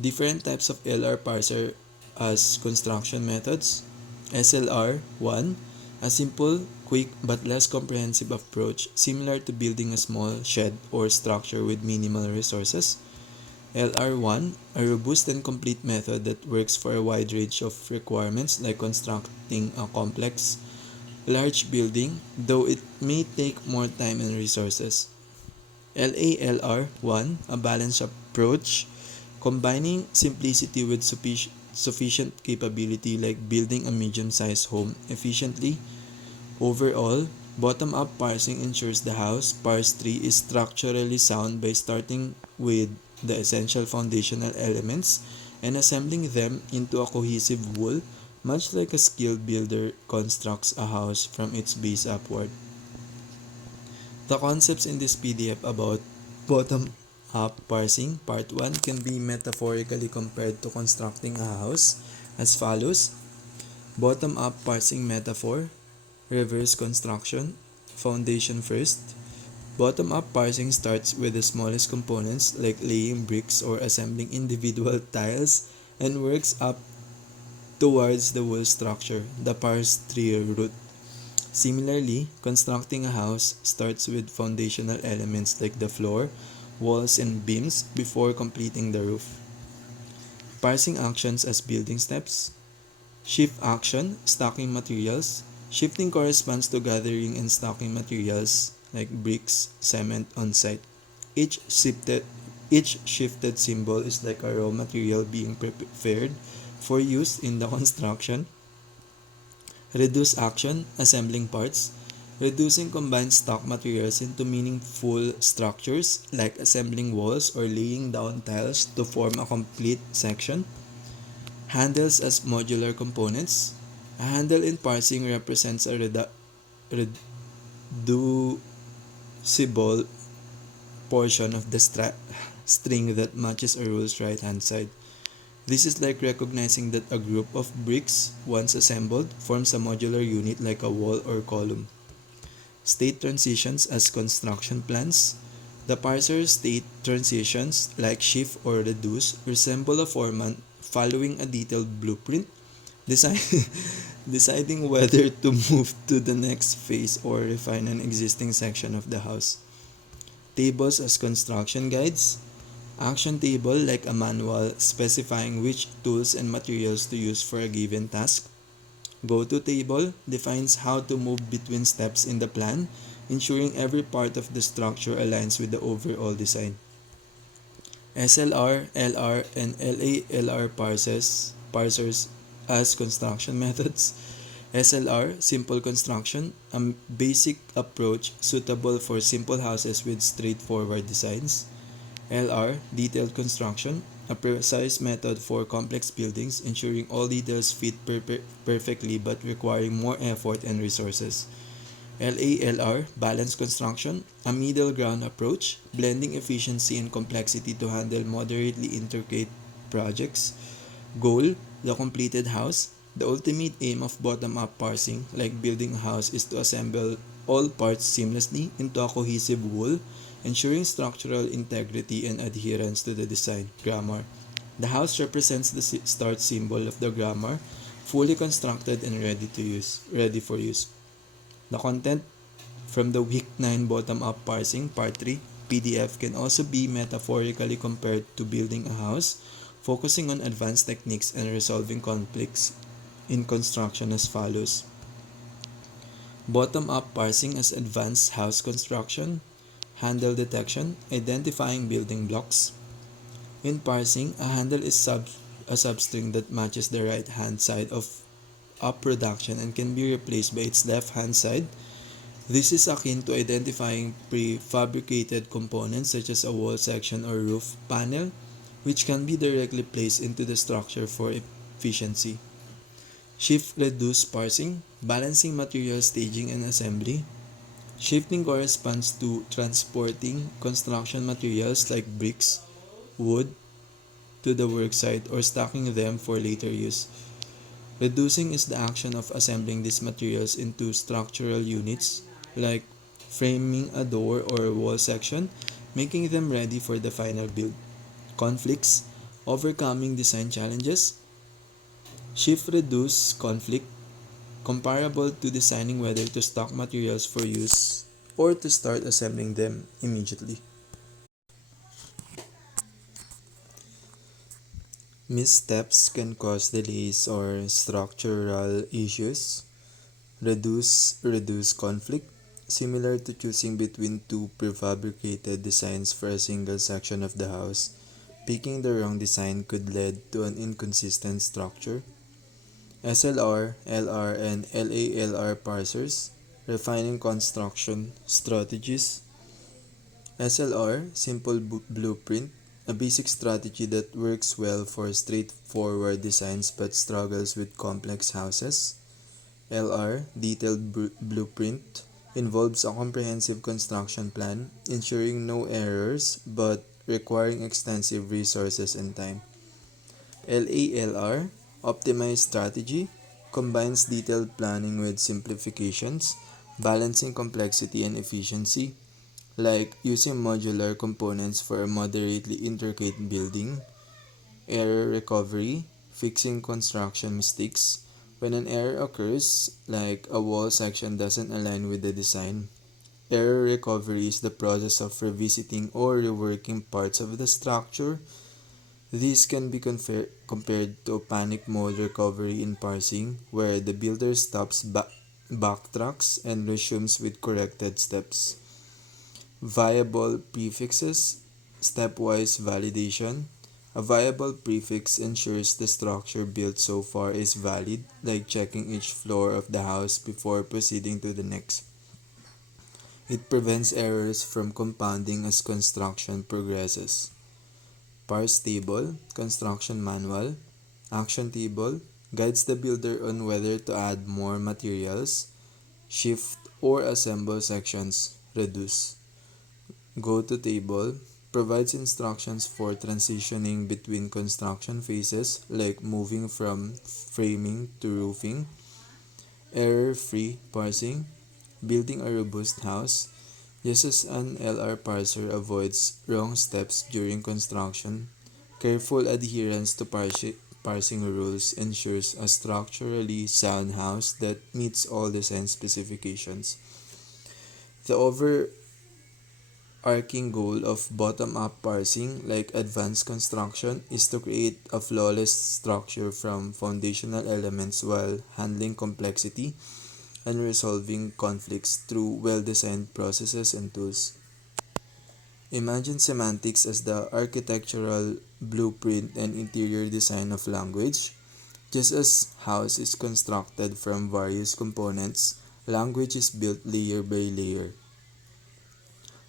Different types of LR parser as construction methods. SLR 1, a simple, quick, but less comprehensive approach, similar to building a small shed or structure with minimal resources. LR1, a robust and complete method that works for a wide range of requirements, like constructing a complex, large building, though it may take more time and resources. LALR 1, a balanced approach, combining simplicity with sufficient capability like building a medium-sized home efficiently. Overall, bottom-up parsing ensures the house, parse tree, is structurally sound by starting with the essential foundational elements and assembling them into a cohesive whole, much like a skilled builder constructs a house from its base upward. The concepts in this PDF about bottom-up parsing, Part 1, can be metaphorically compared to constructing a house as follows. Bottom-up parsing metaphor, reverse construction, foundation first. Bottom-up parsing starts with the smallest components like laying bricks or assembling individual tiles and works up towards the whole structure, the parse tree root. Similarly, constructing a house starts with foundational elements like the floor, walls, and beams before completing the roof. Parsing actions as building steps. Shift action, stocking materials. Shifting corresponds to gathering and stocking materials like bricks, cement on site. Each shifted symbol is like a raw material being prepared for use in the construction. Reduce action, assembling parts. Reducing combined stock materials into meaningful structures like assembling walls or laying down tiles to form a complete section. Handles as modular components. A handle in parsing represents a reducible portion of the string that matches a rule's right-hand side. This is like recognizing that a group of bricks, once assembled, forms a modular unit like a wall or column. State transitions as construction plans. The parser state transitions, like shift or reduce, resemble a foreman following a detailed blueprint, deciding whether to move to the next phase or refine an existing section of the house. Tables as construction guides. Action table like a manual specifying which tools and materials to use for a given task. Go-to table defines how to move between steps in the plan, ensuring every part of the structure aligns with the overall design. SLR, LR, and LALR parsers as construction methods. SLR, simple construction, a basic approach suitable for simple houses with straightforward designs. LR, detailed construction, a precise method for complex buildings ensuring all details fit perfectly but requiring more effort and resources. LALR, balanced construction, a middle ground approach, blending efficiency and complexity to handle moderately intricate projects. Goal, the completed house. The ultimate aim of bottom-up parsing, like building a house, is to assemble all parts seamlessly into a cohesive whole, ensuring structural integrity and adherence to the design. Grammar. The house represents the start symbol of the grammar, fully constructed and ready for use. The content from the Week 9 Bottom-up Parsing Part 3 PDF can also be metaphorically compared to building a house, focusing on advanced techniques and resolving conflicts in construction as follows. Bottom-up parsing as advanced house construction. Handle detection, identifying building blocks. In parsing, a handle is a substring that matches the right-hand side of a production and can be replaced by its left-hand side. This is akin to identifying prefabricated components such as a wall section or roof panel, which can be directly placed into the structure for efficiency. Shift-reduce parsing, balancing material staging and assembly. Shifting corresponds to transporting construction materials like bricks, wood, to the worksite or stocking them for later use. Reducing is the action of assembling these materials into structural units like framing a door or wall section, making them ready for the final build. Conflicts, overcoming design challenges. Shift-reduce conflict, comparable to deciding whether to stock materials for use or to start assembling them immediately. Missteps can cause delays or structural issues. Reduce conflict. similar to choosing between two prefabricated designs for a single section of the house. Picking the wrong design could lead to an inconsistent structure. SLR, LR, and LALR parsers, refining construction strategies. SLR, simple blueprint, a basic strategy that works well for straightforward designs but struggles with complex houses. LR, detailed blueprint, involves a comprehensive construction plan, ensuring no errors but requiring extensive resources and time. LALR, optimized strategy, combines detailed planning with simplifications, balancing complexity and efficiency, like using modular components for a moderately intricate building. Error recovery, fixing construction mistakes. When an error occurs, like a wall section doesn't align with the design, error recovery is the process of revisiting or reworking parts of the structure. This can be compared to panic mode recovery in parsing, where the builder backtracks and resumes with corrected steps. Viable prefixes, stepwise validation. A viable prefix ensures the structure built so far is valid, like checking each floor of the house before proceeding to the next. It prevents errors from compounding as construction progresses. Parse table, construction manual, action table guides the builder on whether to add more materials, shift or assemble sections, reduce. Go to table provides instructions for transitioning between construction phases like moving from framing to roofing. Error-free parsing, building a robust house. Just as an LR parser avoids wrong steps during construction, careful adherence to parsing rules ensures a structurally sound house that meets all design specifications. The overarching goal of bottom-up parsing, like advanced construction, is to create a flawless structure from foundational elements while handling complexity and resolving conflicts through well-designed processes and tools. Imagine semantics as the architectural blueprint and interior design of language. Just as house is constructed from various components, language is built layer by layer.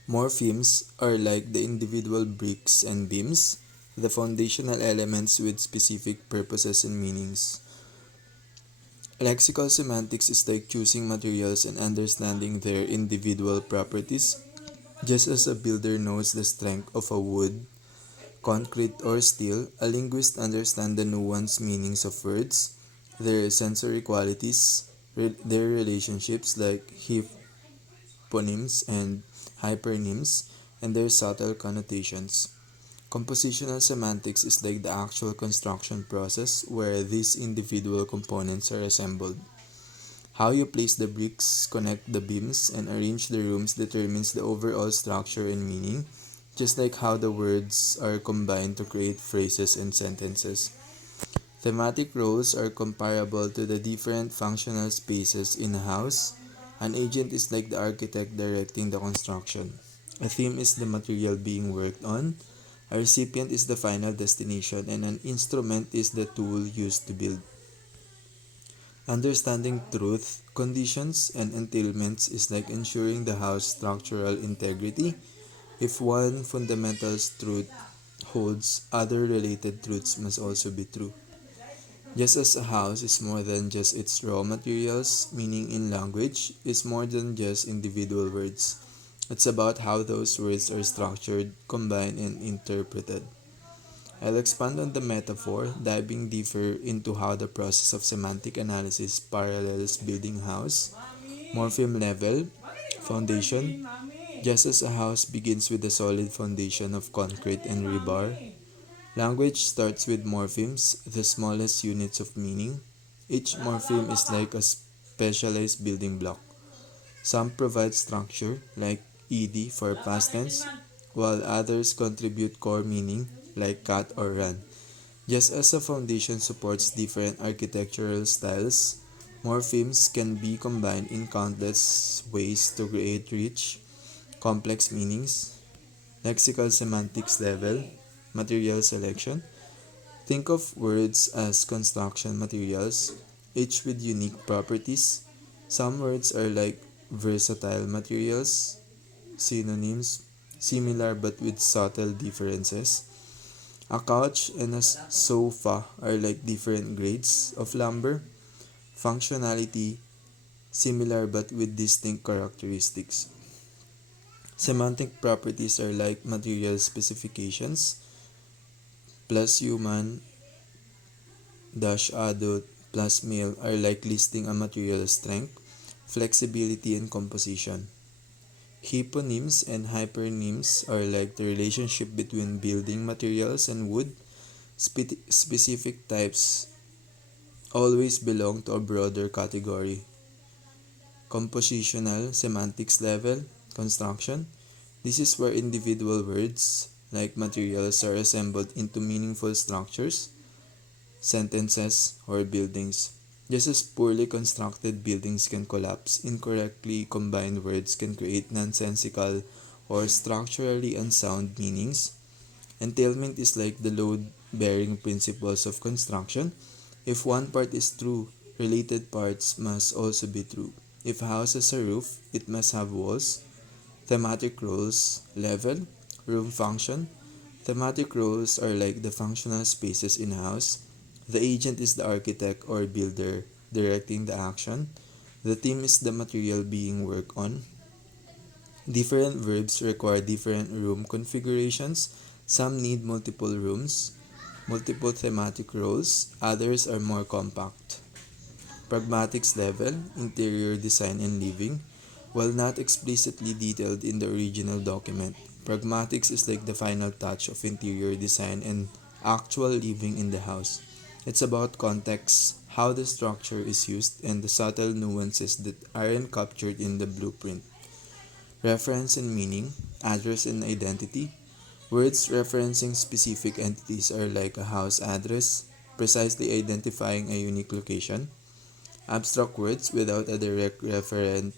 Morphemes are like the individual bricks and beams, the foundational elements with specific purposes and meanings. Lexical semantics is like choosing materials and understanding their individual properties. Just as a builder knows the strength of a wood, concrete, or steel, a linguist understands the nuanced meanings of words, their sensory qualities, their relationships like hyponyms and hypernyms, and their subtle connotations. Compositional semantics is like the actual construction process where these individual components are assembled. How you place the bricks, connect the beams, and arrange the rooms determines the overall structure and meaning, just like how the words are combined to create phrases and sentences. Thematic roles are comparable to the different functional spaces in a house. An agent is like the architect directing the construction. A theme is the material being worked on. A recipient is the final destination, and an instrument is the tool used to build. Understanding truth, conditions, and entailments is like ensuring the house's structural integrity. If one fundamental truth holds, other related truths must also be true. Just as a house is more than just its raw materials, meaning in language is more than just individual words. It's about how those words are structured, combined, and interpreted. I'll expand on the metaphor, diving deeper into how the process of semantic analysis parallels building house. Morpheme level, foundation. Just as a house begins with a solid foundation of concrete and rebar, language starts with morphemes, the smallest units of meaning. Each morpheme is like a specialized building block. Some provide structure, like ed for past tense, while others contribute core meaning, like cut or run. Just as a foundation supports different architectural styles, Morphemes can be combined in countless ways to create rich, complex meanings. Lexical semantics level, material selection. Think of words as construction materials, each with unique properties. Some words are like versatile materials, synonyms, similar but with subtle differences. A couch and a sofa are like different grades of lumber. Functionality, similar but with distinct characteristics. Semantic properties are like material specifications, plus human dash adult plus male are like listing a material strength, flexibility, and composition. Hyponyms and hypernyms are like the relationship between building materials and wood. Specific types always belong to a broader category. Compositional semantics level, construction. This is where individual words, like materials, are assembled into meaningful structures, sentences, or buildings. Just as poorly constructed buildings can collapse, incorrectly combined words can create nonsensical or structurally unsound meanings. Entailment is like the load-bearing principles of construction. If one part is true, related parts must also be true. If a house has a roof, it must have walls. Thematic roles, level, room function. Thematic roles are like the functional spaces in a house. The agent is the architect or builder directing the action. The theme is the material being worked on. Different verbs require different room configurations. Some need multiple rooms, multiple thematic roles, others are more compact. Pragmatics level, interior design and living. While not explicitly detailed in the original document, pragmatics is like the final touch of interior design and actual living in the house. It's about context, how the structure is used, and the subtle nuances that aren't captured in the blueprint. Reference and meaning, address and identity. Words referencing specific entities are like a house address, precisely identifying a unique location. Abstract words without a direct referent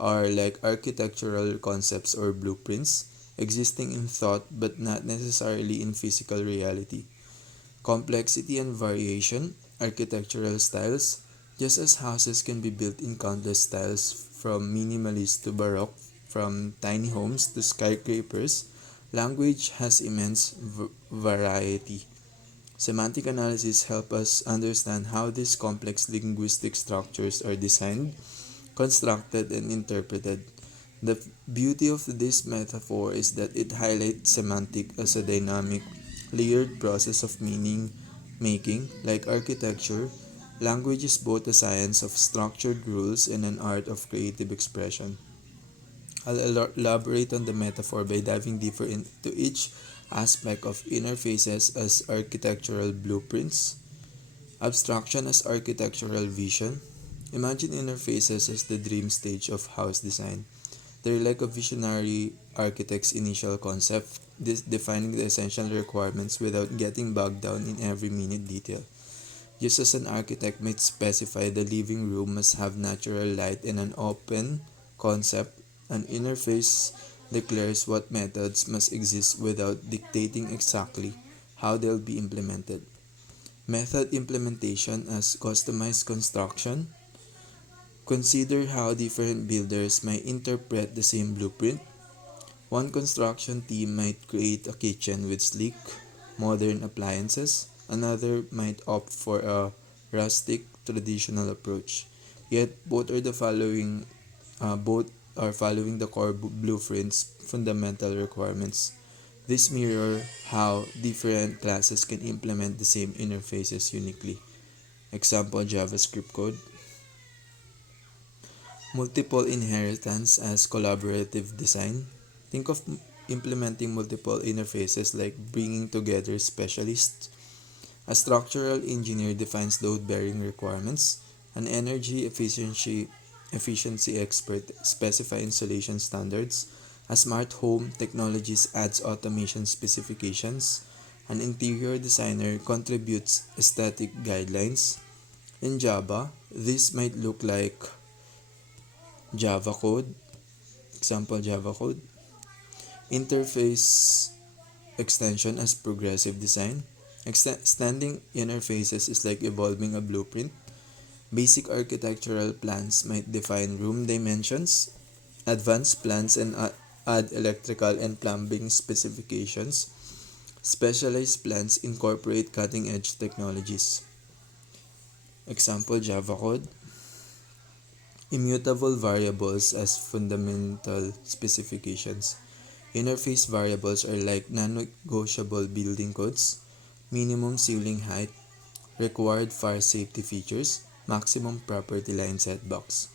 are like architectural concepts or blueprints, existing in thought but not necessarily in physical reality. Complexity and variation, architectural styles. Just as houses can be built in countless styles, from minimalist to baroque, from tiny homes to skyscrapers, language has immense variety. Semantic analysis helps us understand how these complex linguistic structures are designed, constructed, and interpreted. The beauty of this metaphor is that it highlights semantic as a dynamic, layered process of meaning making. Like architecture, language is both a science of structured rules and an art of creative expression. I'll elaborate on the metaphor by diving deeper into each aspect of interfaces as architectural blueprints. Abstraction as architectural vision. Imagine interfaces as the dream stage of house design. They're like a visionary architect's initial concept, defining the essential requirements without getting bogged down in every minute detail. Just as an architect might specify the living room must have natural light and an open concept, an interface declares what methods must exist without dictating exactly how they'll be implemented. Method implementation as customized construction. Consider how different builders might interpret the same blueprint. One construction team might create a kitchen with sleek, modern appliances. Another might opt for a rustic, traditional approach. Yet both are following the core blueprint's fundamental requirements. This mirror how different classes can implement the same interfaces uniquely. Example JavaScript code. Multiple inheritance as collaborative design. Think of implementing multiple interfaces like bringing together specialists. A structural engineer defines load-bearing requirements. An efficiency expert specifies insulation standards. A smart home technologist adds automation specifications. An interior designer contributes aesthetic guidelines. In Java, This might look like Java code, example Java code, interface extension as progressive design. Extending interfaces is like evolving a blueprint. Basic architectural plans might define room dimensions. Advanced plans and add electrical and plumbing specifications. Specialized plans incorporate cutting-edge technologies. Example Java code. Immutable variables as fundamental specifications. Interface variables are like non-negotiable building codes, minimum ceiling height, required fire safety features, maximum property line setbacks.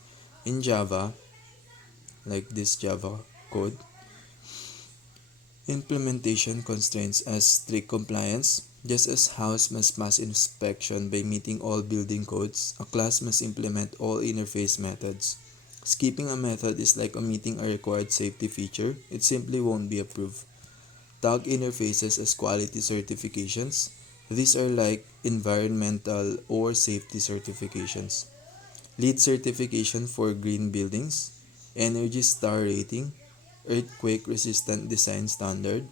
In Java, like this Java code, implementation constraints as strict compliance. Just as house must pass inspection by meeting all building codes, a class must implement all interface methods. Skipping a method is like omitting a required safety feature. It simply won't be approved. Tag interfaces as quality certifications. These are like environmental or safety certifications. LEED certification for green buildings. Energy Star rating. Earthquake resistant design standard.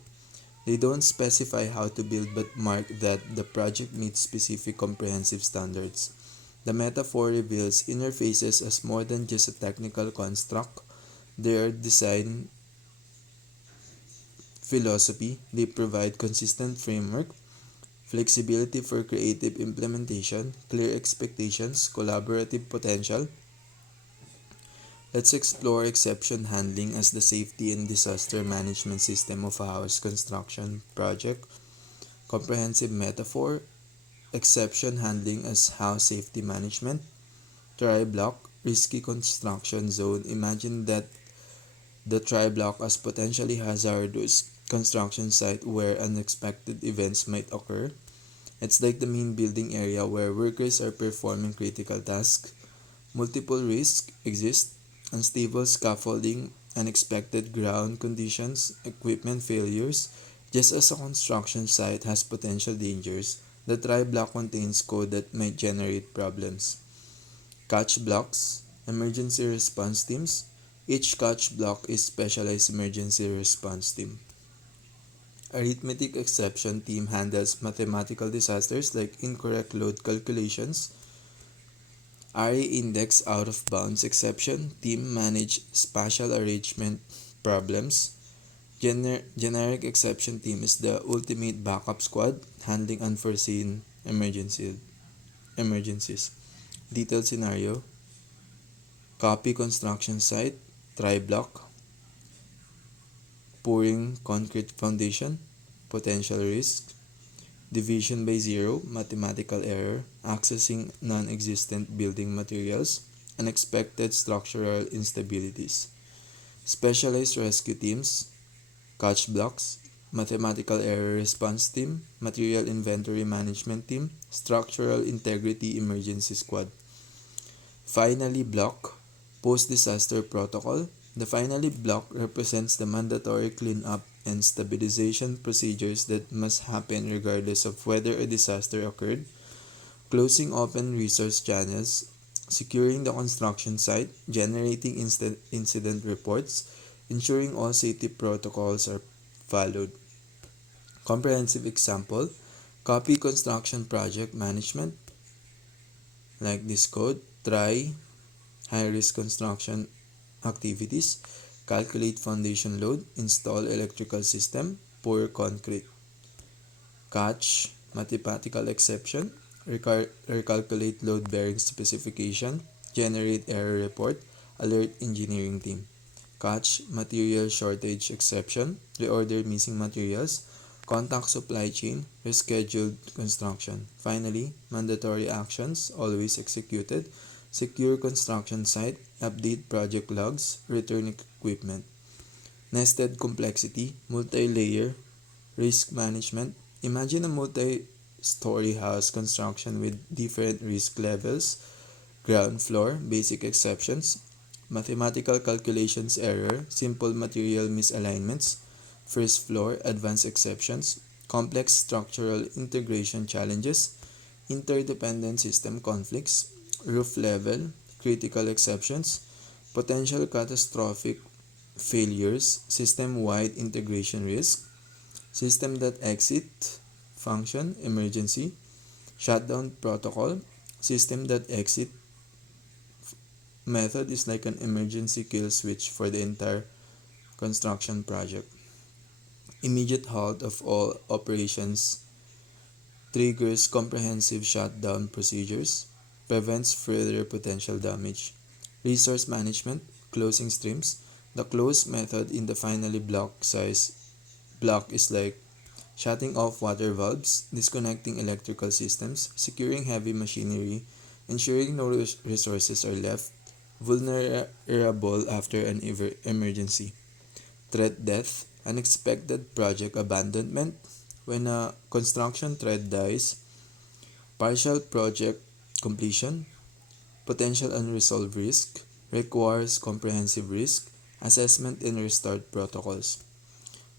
They don't specify how to build but mark that the project meets specific comprehensive standards. The metaphor reveals interfaces as more than just a technical construct. They are design philosophy. They provide consistent framework, flexibility for creative implementation, clear expectations, collaborative potential. Let's explore exception handling as the safety and disaster management system of a house construction project. Comprehensive metaphor, exception handling as house safety management. Tri-block, risky construction zone. Imagine that the tri-block as potentially hazardous construction site where unexpected events might occur. It's like the main building area where workers are performing critical tasks. Multiple risks exist: unstable scaffolding, unexpected ground conditions, equipment failures. Just as a construction site has potential dangers, the tri-block contains code that might generate problems. Catch blocks, emergency response teams. Each catch block is specialized emergency response team. Arithmetic exception team handles mathematical disasters like incorrect load calculations. Array index out of bounds exception team manage spatial arrangement problems. Generic exception team is the ultimate backup squad handling unforeseen emergencies. Detailed scenario: copy construction site, tri-block, pouring concrete foundation, potential risk, division by zero, mathematical error, accessing non-existent building materials, unexpected structural instabilities. Specialized rescue teams, catch blocks, mathematical error response team, material inventory management team, structural integrity emergency squad. Finally block, post-disaster protocol. The finally block represents the mandatory cleanup and stabilization procedures that must happen regardless of whether a disaster occurred. Closing open resource channels, securing the construction site, generating incident reports, ensuring all safety protocols are followed. Comprehensive example: copy construction project management, like this code. Try high risk construction activities, calculate foundation load, install electrical system, pour concrete. Catch mathematical exception, recalculate load bearing specification, generate error report, alert engineering team. Catch material shortage exception, reorder missing materials, contact supply chain, rescheduled construction. Finally, mandatory actions always executed, secure construction site, update project logs, return equipment. Nested complexity, multi-layer, risk management. Imagine a multi-story house construction with different risk levels. Ground floor, basic exceptions, mathematical calculations error, simple material misalignments. First floor, advanced exceptions, complex structural integration challenges, interdependent system conflicts. roof level, critical exceptions, potential catastrophic failures, system-wide integration risk, system.exit function, emergency, shutdown protocol, system.exit method is like an emergency kill switch for the entire construction project. Immediate halt of all operations triggers comprehensive shutdown procedures, prevents further potential damage. Resource management, closing streams. The close method in the finally block size block is like shutting off water valves, disconnecting electrical systems, securing heavy machinery, ensuring no resources are left vulnerable after an emergency. Threat death, unexpected project abandonment. When a construction thread dies, partial project completion, potential unresolved risk, requires comprehensive risk assessment and restart protocols.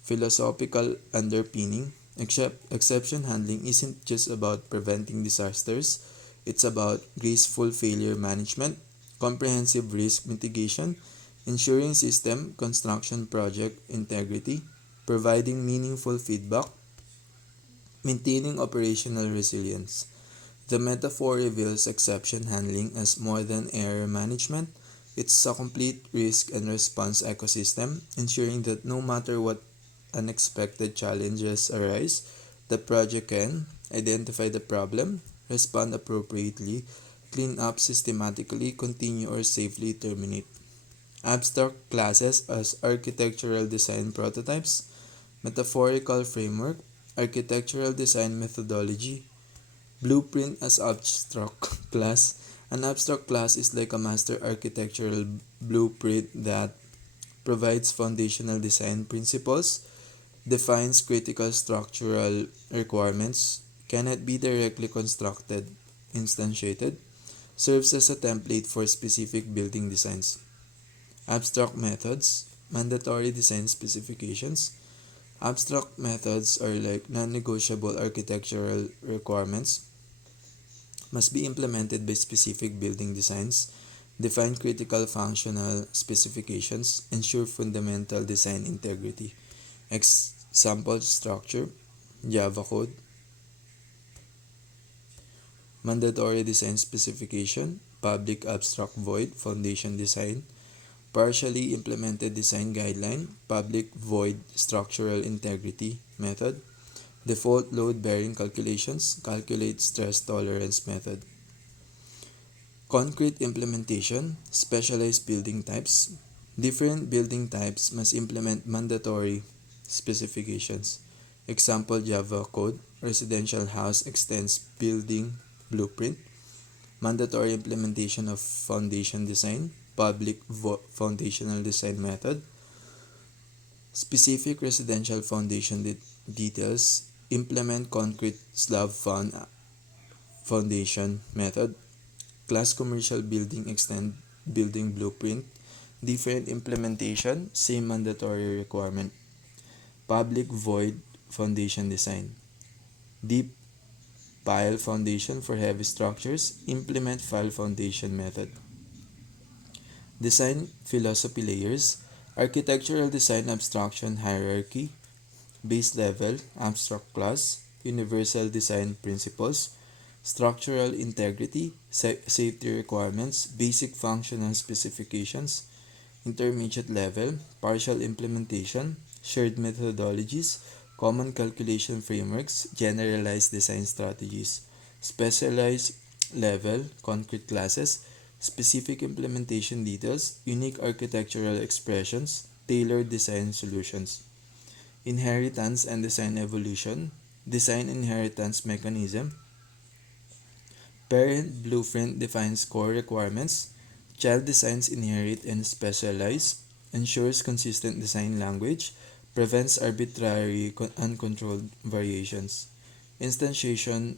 Philosophical underpinning, exception handling isn't just about preventing disasters, it's about graceful failure management, comprehensive risk mitigation, ensuring system construction project integrity, providing meaningful feedback, maintaining operational resilience. The metaphor reveals exception handling as more than error management. It's a complete risk and response ecosystem, ensuring that no matter what unexpected challenges arise, the project can identify the problem, respond appropriately, clean up systematically, continue or safely terminate. Abstract classes as architectural design prototypes, metaphorical framework, architectural design methodology, blueprint as abstract class. An abstract class is like a master architectural blueprint that provides foundational design principles, defines critical structural requirements, cannot be directly constructed, instantiated, serves as a template for specific building designs. Abstract methods, mandatory design specifications. Abstract methods are like non-negotiable architectural requirements, must be implemented by specific building designs, define critical functional specifications, ensure fundamental design integrity. Example structure, Java code, mandatory design specification, public abstract void, foundation design, partially implemented design guideline, public void structural integrity method, default load bearing calculations, calculate stress tolerance method. Concrete implementation, specialized building types. Different building types must implement mandatory specifications. Example Java code, residential house extends building blueprint, mandatory implementation of foundation design, public foundational design method, specific residential foundation details, implement concrete slab foundation method, class commercial building extend building blueprint, different implementation, same mandatory requirement, public void foundation design, deep pile foundation for heavy structures, implement file foundation method. Design philosophy layers, architectural design abstraction hierarchy, base level, abstract class, universal design principles, structural integrity, safety requirements, basic functional specifications, intermediate level, partial implementation, shared methodologies, common calculation frameworks, generalized design strategies, specialized level, concrete classes, specific implementation details, unique architectural expressions, tailored design solutions. Inheritance and design evolution, design inheritance mechanism. Parent blueprint defines core requirements, child designs inherit and specialize, ensures consistent design language, prevents arbitrary uncontrolled variations. Instantiation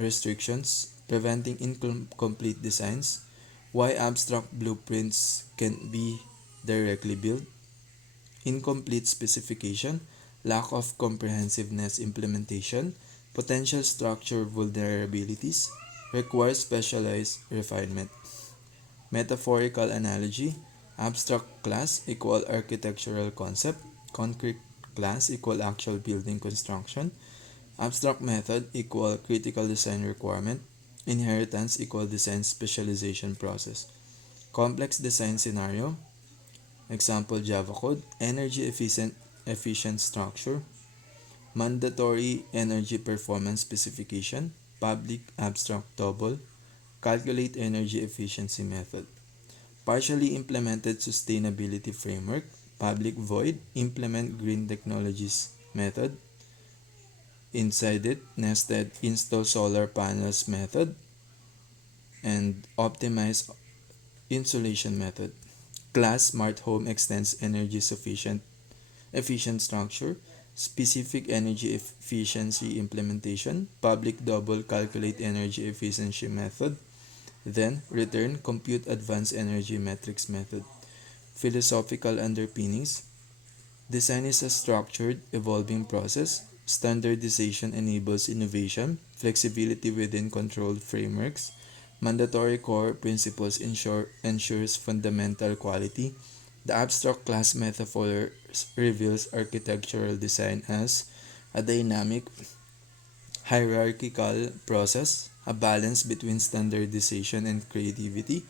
restrictions, preventing incomplete designs, why abstract blueprints can be directly built, incomplete specification, lack of comprehensiveness implementation, potential structure vulnerabilities, requires specialized refinement. Metaphorical analogy: abstract class equal architectural concept, concrete class equal actual building construction, abstract method equal critical design requirement, inheritance equal design specialization process. Complex design scenario: example Java code, energy efficient structure, mandatory energy performance specification, public abstract double, calculate energy efficiency method. Partially implemented sustainability framework, public void, implement green technologies method. Inside it, nested install solar panels method and optimize insulation method. Class smart home extends energy efficient structure, specific energy efficiency implementation, public double calculate energy efficiency method, then return compute advanced energy metrics method. Philosophical underpinnings: design is a structured, evolving process. Standardization enables innovation, flexibility within controlled frameworks. Mandatory core principles ensures fundamental quality. The abstract class metaphor reveals architectural design as a dynamic, hierarchical process, a balance between standardization and creativity,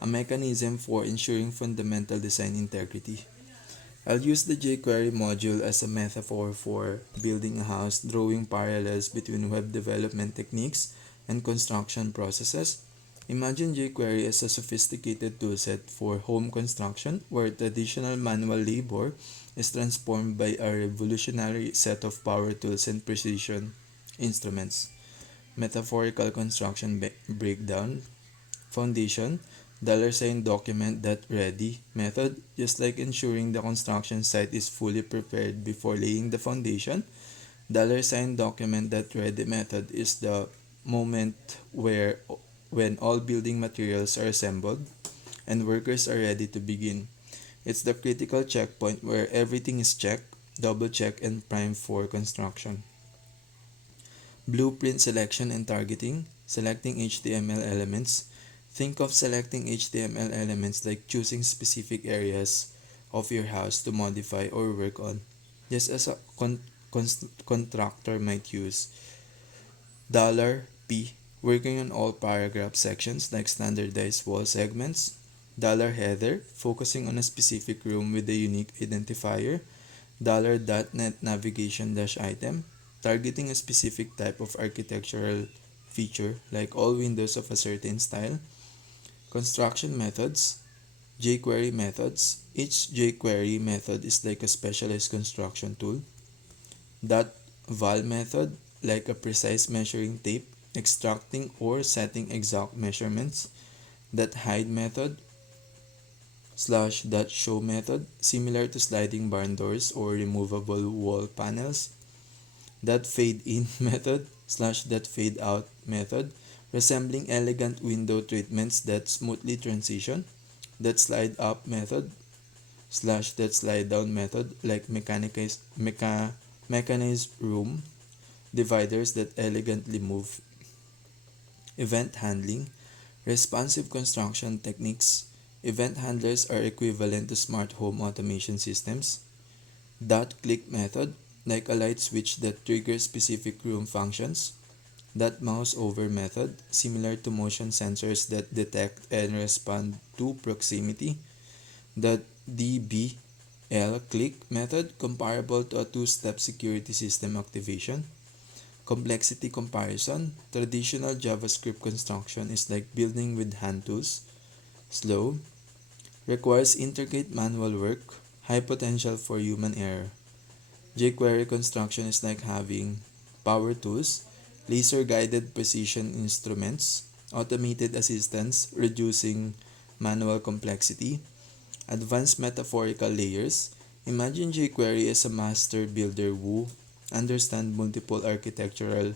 a mechanism for ensuring fundamental design integrity. I'll use the jQuery module as a metaphor for building a house, drawing parallels between web development techniques and construction processes. Imagine jQuery as a sophisticated toolset for home construction where traditional manual labor is transformed by a revolutionary set of power tools and precision instruments. Metaphorical construction breakdown. Foundation, $document that ready method. Just like ensuring the construction site is fully prepared before laying the foundation, $document that ready method is the moment when all building materials are assembled and workers are ready to begin. It's the critical checkpoint where everything is checked, double checked, and primed for construction. Blueprint selection and targeting, selecting HTML elements. Think of selecting HTML elements like choosing specific areas of your house to modify or work on, just as a contractor might use. $P, working on all paragraph sections like standardized wall segments. $header, focusing on a specific room with a unique identifier. $.net navigation dash item, targeting a specific type of architectural feature like all windows of a certain style. Construction methods, jQuery methods. Each jQuery method is like a specialized construction tool. .val method, like a precise measuring tape, extracting or setting exact measurements. .hide method / .show method, similar to sliding barn doors or removable wall panels. .fade in method / .fade out method, resembling elegant window treatments that smoothly transition. .slide up method / .slide down method, like mechanized room dividers that elegantly move. Event handling, responsive construction techniques. Event handlers are equivalent to smart home automation systems. .click method, like a light switch that triggers specific room functions. .mouse over method, similar to motion sensors that detect and respond to proximity. .dbl click method, comparable to a two-step security system activation. Complexity comparison, traditional JavaScript construction is like building with hand tools. Slow, requires intricate manual work, high potential for human error. jQuery construction is like having power tools, laser-guided precision instruments, automated assistance, reducing manual complexity. Advanced metaphorical layers, imagine jQuery as a master builder who understands multiple architectural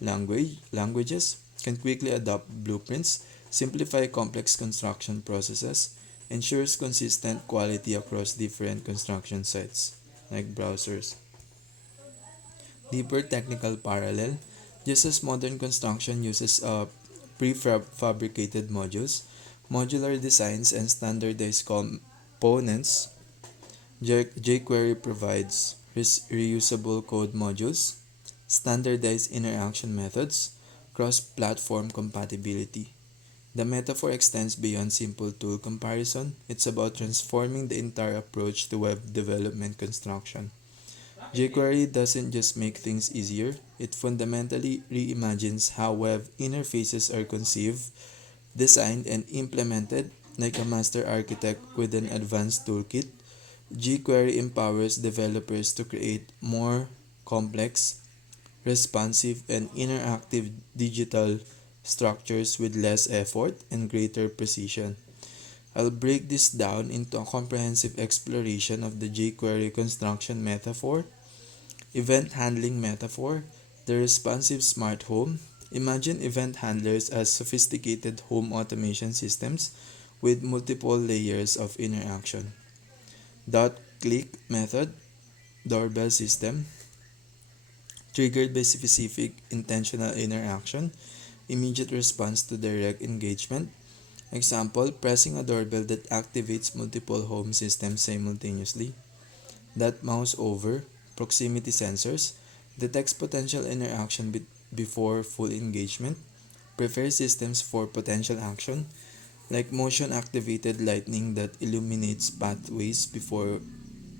languages, can quickly adopt blueprints, simplify complex construction processes, ensures consistent quality across different construction sites, like browsers. Deeper technical parallel, just as modern construction uses a prefabricated modules, modular designs, and standardized components. jQuery provides reusable code modules, standardized interaction methods, cross-platform compatibility. The metaphor extends beyond simple tool comparison. It's about transforming the entire approach to web development construction. jQuery doesn't just make things easier, it fundamentally reimagines how web interfaces are conceived, designed, and implemented. Like a master architect with an advanced toolkit, jQuery empowers developers to create more complex, responsive, and interactive digital structures with less effort and greater precision. I'll break this down into a comprehensive exploration of the jQuery construction metaphor, event handling metaphor, the responsive smart home. Imagine event handlers as sophisticated home automation systems with multiple layers of interaction. Dot click method, doorbell system, triggered by specific intentional interaction, immediate response to direct engagement. Example, pressing a doorbell that activates multiple home systems simultaneously. That mouse over, proximity sensors, detects potential interaction before full engagement, prepares systems for potential action, like motion activated lighting that illuminates pathways before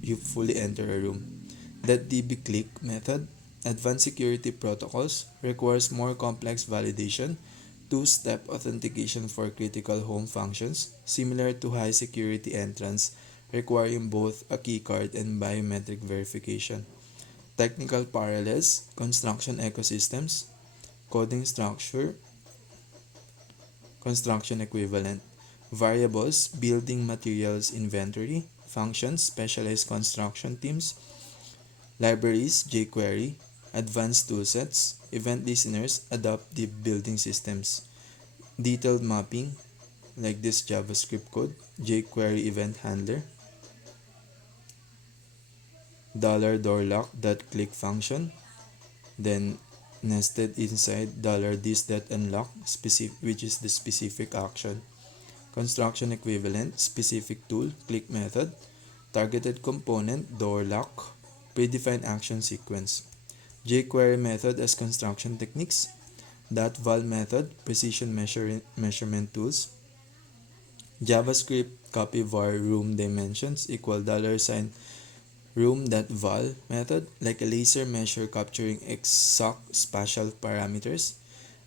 you fully enter a room. That DB click method, advanced security protocols, requires more complex validation, two-step authentication for critical home functions, similar to high security entrance, requiring both a keycard and biometric verification. Technical parallels, construction ecosystems, coding structure, construction equivalent. Variables, building materials inventory, functions, specialized construction teams, libraries, jQuery, advanced toolsets, event listeners, adaptive building systems, detailed mapping, like this JavaScript code, jQuery event handler, $door lock dot click function, then nested inside $this dot unlock specific, which is the specific action. Construction equivalent, specific tool, click method, targeted component, door lock, predefined action sequence. jQuery method as construction techniques, .val method, precision measurement tools, JavaScript copy var room dimensions equal $sign room.val method, like a laser measure capturing exact spatial parameters,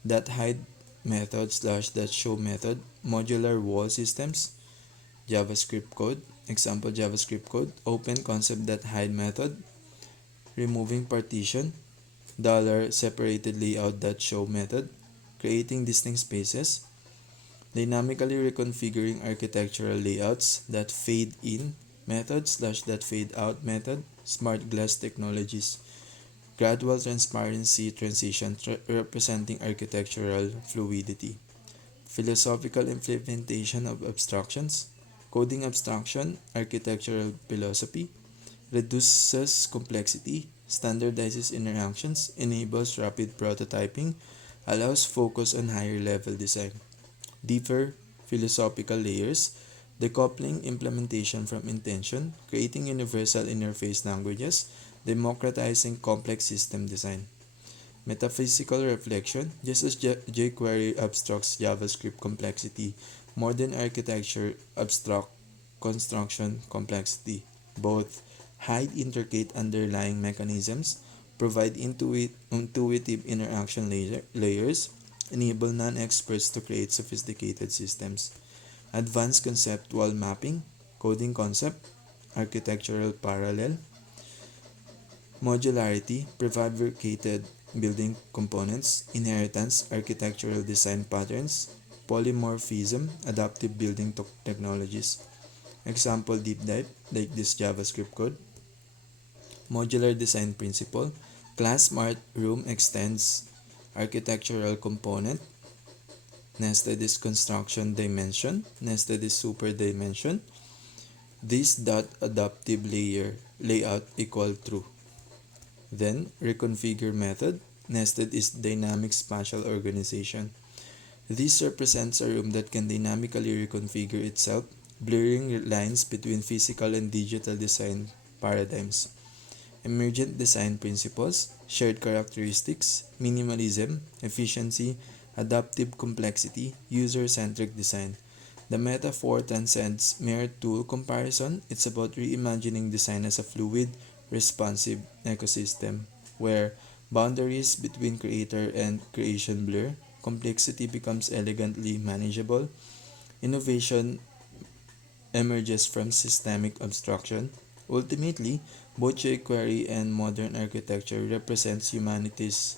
.hide method slash .show method, modular wall systems, JavaScript code, example JavaScript code, open concept.hide method, removing partition, $separated layout.show method, creating distinct spaces, dynamically reconfiguring architectural layouts, that fade in method slash that fade out method, smart glass technologies, gradual transparency transition representing architectural fluidity, philosophical implementation of abstractions, coding abstraction, architectural philosophy, reduces complexity, standardizes interactions, enables rapid prototyping, allows focus on higher level design. Deeper philosophical layers, decoupling implementation from intention, creating universal interface languages, democratizing complex system design. Metaphysical reflection, just as jQuery abstracts JavaScript complexity, modern architecture abstract construction complexity. Both hide intricate underlying mechanisms, provide intuitive interaction layers, enable non-experts to create sophisticated systems. Advanced conceptual mapping, coding concept, architectural parallel, modularity, prefabricated building components, inheritance, architectural design patterns, polymorphism, adaptive building technologies. Example deep dive, like this JavaScript code. Modular design principle, class smart room extends architectural component, nested is construction dimension, nested is super dimension, this dot adaptive layout equal true. Then reconfigure method, nested is dynamic spatial organization. This represents a room that can dynamically reconfigure itself, blurring lines between physical and digital design paradigms. Emergent design principles, shared characteristics, minimalism, efficiency, adaptive complexity, user-centric design. The metaphor transcends mere tool comparison. It's about reimagining design as a fluid, responsive ecosystem where boundaries between creator and creation blur, complexity becomes elegantly manageable, innovation emerges from systemic abstraction. Ultimately, both jQuery and modern architecture represents humanity's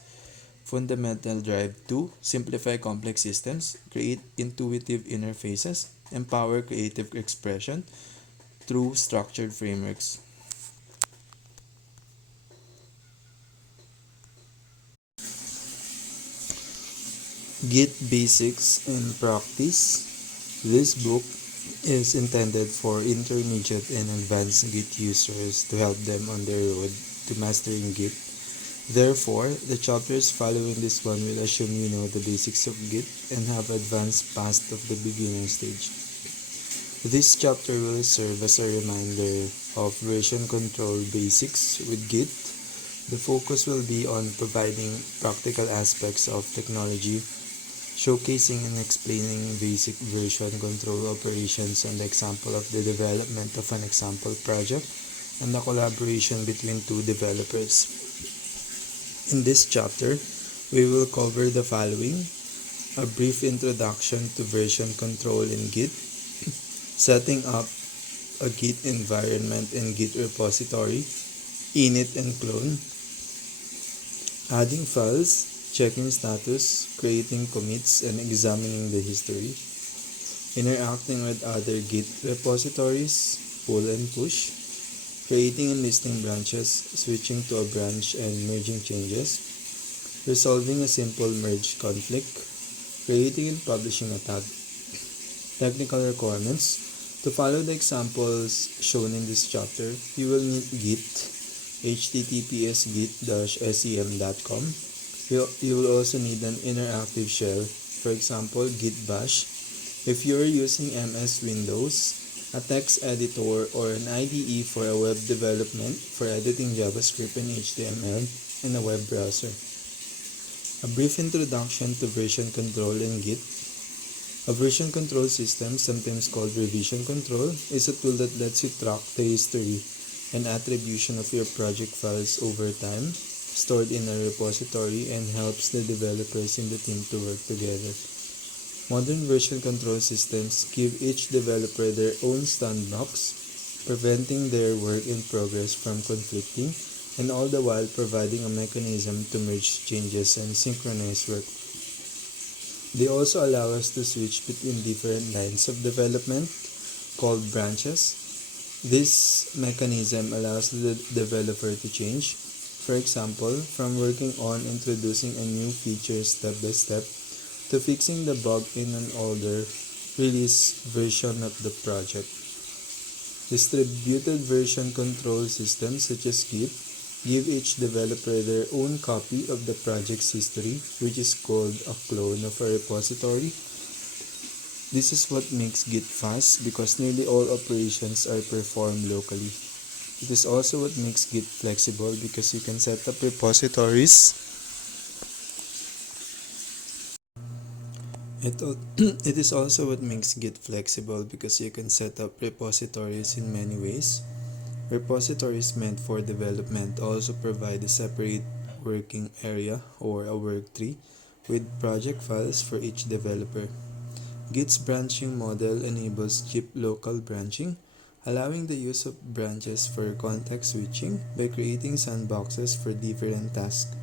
fundamental drive to simplify complex systems, create intuitive interfaces, empower creative expression through structured frameworks. Git Basics in Practice. This book is intended for intermediate and advanced Git users to help them on their road to mastering Git. Therefore, the chapters following this one will assume you know the basics of Git and have advanced past of the beginner stage. This chapter will serve as a reminder of version control basics with Git. The focus will be on providing practical aspects of technology, showcasing and explaining basic version control operations and the example of the development of an example project and the collaboration between two developers. In this chapter, we will cover the following: a brief introduction to version control in Git, setting up a Git environment and Git repository, init and clone, adding files, checking status, creating commits, and examining the history, interacting with other Git repositories, pull and push, creating and listing branches, switching to a branch and merging changes, resolving a simple merge conflict, creating and publishing a tag. Technical requirements. To follow the examples shown in this chapter, you will need Git, https git-sem.com. You will also need an interactive shell, for example, Git Bash. If you are using MS Windows, a text editor or an IDE for a web development for editing JavaScript and HTML in a web browser. A brief introduction to version control in Git. A version control system, sometimes called revision control, is a tool that lets you track the history and attribution of your project files over time, stored in a repository, and helps the developers in the team to work together. Modern version control systems give each developer their own sandbox, preventing their work in progress from conflicting, and all the while providing a mechanism to merge changes and synchronize work. They also allow us to switch between different lines of development, called branches. This mechanism allows the developer to change, for example, from working on introducing a new feature step by step to fixing the bug in an older release version of the project. Distributed version control systems such as Git give each developer their own copy of the project's history, which is called a clone of a repository. This is what makes Git fast because nearly all operations are performed locally. It is also what makes Git flexible because you can set up repositories. It is also what makes Git flexible because you can set up repositories in many ways. Repositories meant for development also provide a separate working area or a work tree with project files for each developer. Git's branching model enables cheap local branching, allowing the use of branches for context switching by creating sandboxes for different tasks.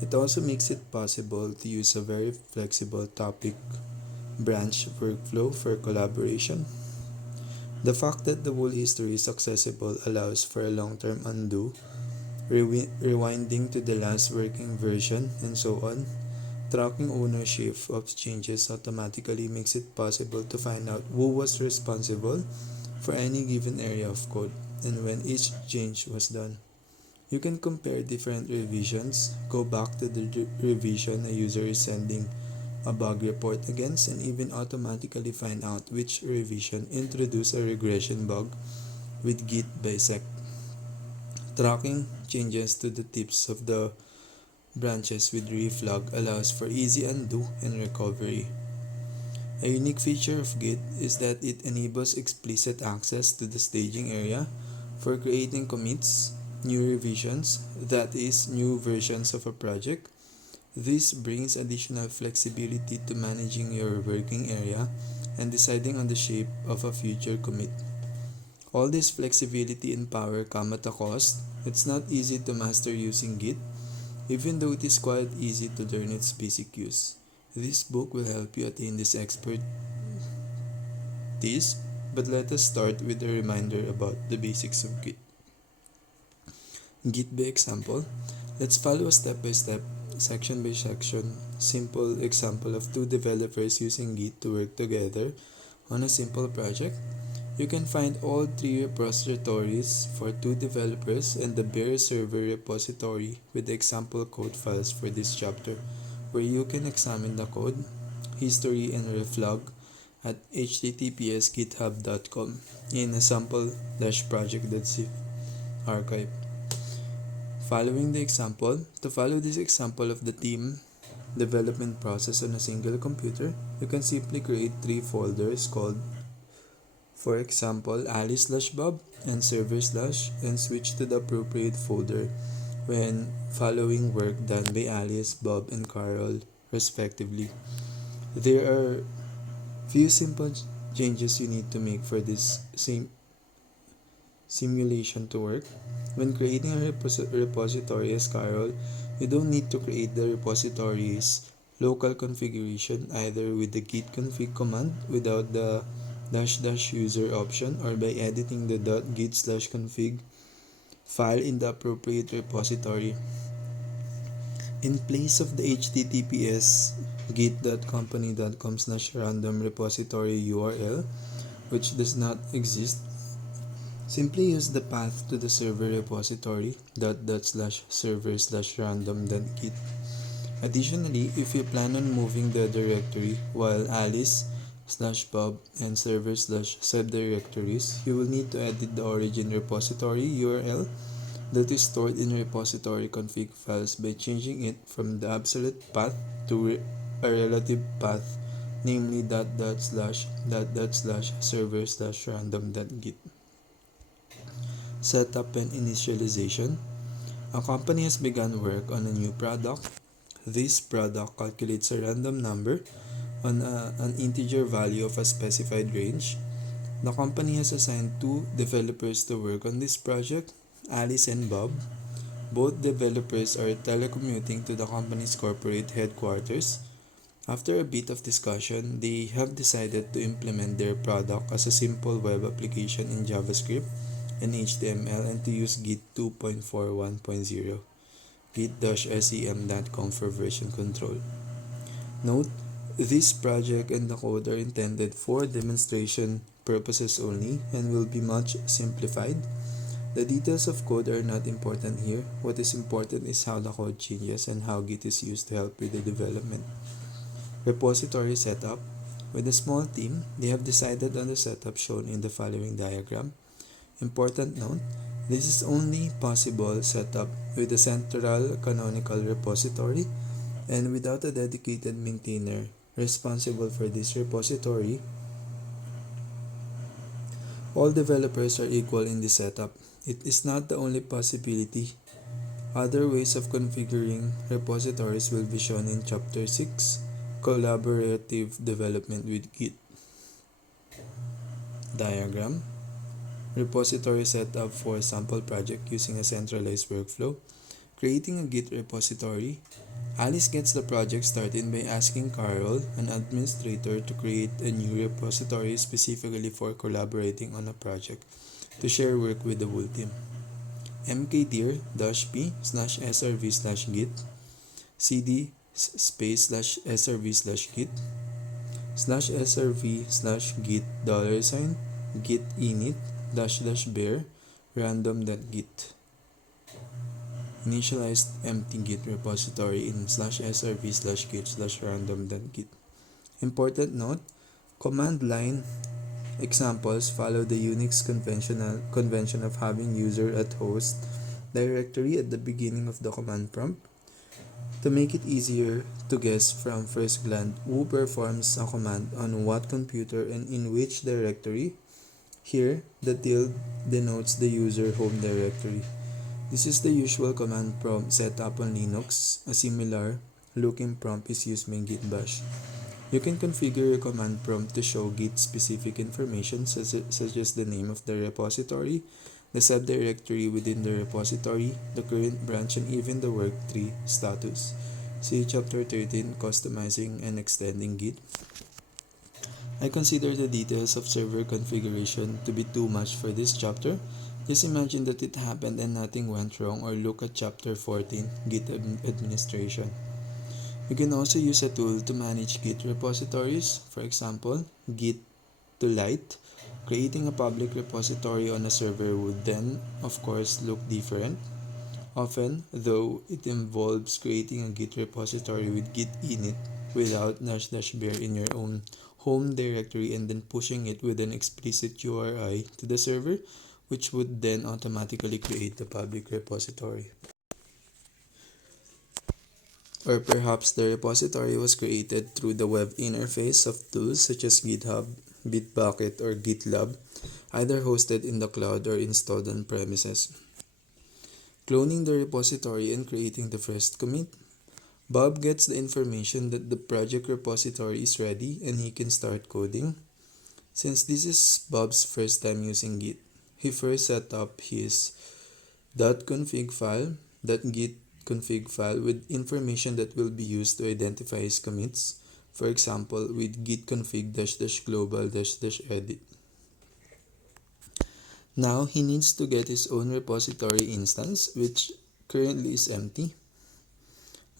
It also makes it possible to use a very flexible topic branch workflow for collaboration. The fact that the whole history is accessible allows for a long-term undo, rewinding to the last working version, and so on. Tracking ownership of changes automatically makes it possible to find out who was responsible for any given area of code and when each change was done. You can compare different revisions, go back to the revision a user is sending a bug report against, and even automatically find out which revision introduced a regression bug with Git bisect. Tracking changes to the tips of the branches with reflog allows for easy undo and recovery. A unique feature of Git is that it enables explicit access to the staging area for creating commits, new revisions, that is, new versions of a project. This brings additional flexibility to managing your working area and deciding on the shape of a future commit. All this flexibility and power come at a cost. It's not easy to master using Git, even though it is quite easy to learn its basic use. This book will help you attain this expertise, but let us start with a reminder about the basics of Git. Git by example. Let's follow a step-by-step, section-by-section, simple example of two developers using Git to work together on a simple project. You can find all three repositories for two developers and the bare server repository with the example code files for this chapter, where you can examine the code, history, and reflog at https://github.com in a sample-project.zip archive. Following the example, to follow this example of the team development process on a single computer, you can simply create three folders called, for example, Ali/Bob and server/ and switch to the appropriate folder when following work done by Alice, Bob, and Carol, respectively. There are few simple changes you need to make for this same simulation to work. When creating a repository as Carol, you don't need to create the repository's local configuration either with the git config command without the --user option or by editing the .git/config file in the appropriate repository. In place of the https git.company.com/random repository URL, which does not exist, simply use the path to the server repository /server/random.git. Additionally, if you plan on moving the directory while Alice/Bob and server/subdirectories, you will need to edit the origin repository URL that is stored in repository config files by changing it from the absolute path to a relative path, namely /server/random.git. Setup and initialization. A company has begun work on a new product. This product calculates a random number on an integer value of a specified range. The company has assigned two developers to work on this project, Alice and Bob. Both developers are telecommuting to the company's corporate headquarters. After a bit of discussion, they have decided to implement their product as a simple web application in JavaScript and HTML and to use Git 2.41.0, git-sem.com for version control. Note, this project and the code are intended for demonstration purposes only and will be much simplified. The details of code are not important here. What is important is how the code changes and how Git is used to help with the development. Repository setup. With a small team, they have decided on the setup shown in the following diagram. Important note, this is only possible setup with a central canonical repository and without a dedicated maintainer responsible for this repository. All developers are equal in this setup. It is not the only possibility. Other ways of configuring repositories will be shown in Chapter 6, Collaborative Development with Git. Diagram. Repository setup for a sample project using a centralized workflow. Creating a Git repository. Alice gets the project started by asking Carol, an administrator, to create a new repository specifically for collaborating on a project to share work with the whole team. mkdir-p/srv/git cd/srv/git /srv/git $git init --bear random.git. Initialize empty git repository in /srv/git/random.git. Important note, command line examples follow the Unix convention of having user at host directory at the beginning of the command prompt. To make it easier to guess from first glance who performs a command on what computer and in which directory, here the tilde denotes the user home directory. This is the usual command prompt setup on Linux. A similar looking prompt is used by Git Bash. You can configure your command prompt to show Git specific information such as the name of the repository, the subdirectory within the repository, the current branch, and even the work tree status. See Chapter 13, Customizing and Extending Git. I consider the details of server configuration to be too much for this chapter. Just imagine that it happened and nothing went wrong, or look at Chapter 14, Git Administration. You can also use a tool to manage Git repositories, for example, Git to Lite. Creating a public repository on a server would then, of course, look different. Often, though, it involves creating a Git repository with Git init without --bear in your own home directory and then pushing it with an explicit URI to the server, which would then automatically create the public repository. Or perhaps the repository was created through the web interface of tools such as GitHub, Bitbucket, or GitLab, either hosted in the cloud or installed on premises. Cloning the repository and creating the first commit. Bob gets the information that the project repository is ready and he can start coding. Since this is Bob's first time using Git, he first set up his .config file, .git config file with information that will be used to identify his commits, for example with git config --global --edit. Now he needs to get his own repository instance, which currently is empty.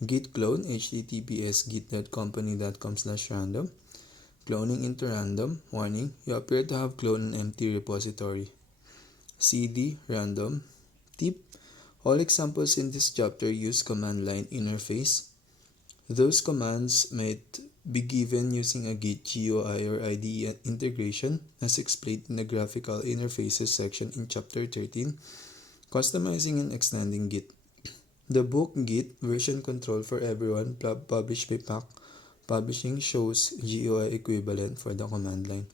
Git clone https git.company.com/random. Cloning into random. Warning, you appear to have cloned an empty repository. cd random. Tip: all examples in this chapter use command line interface. Those commands might be given using a Git GUI or IDE integration, as explained in the graphical interfaces section in Chapter 13, Customizing and Extending Git. The book Git Version Control for Everyone, published by Pack Publishing, shows GUI equivalent for the command line.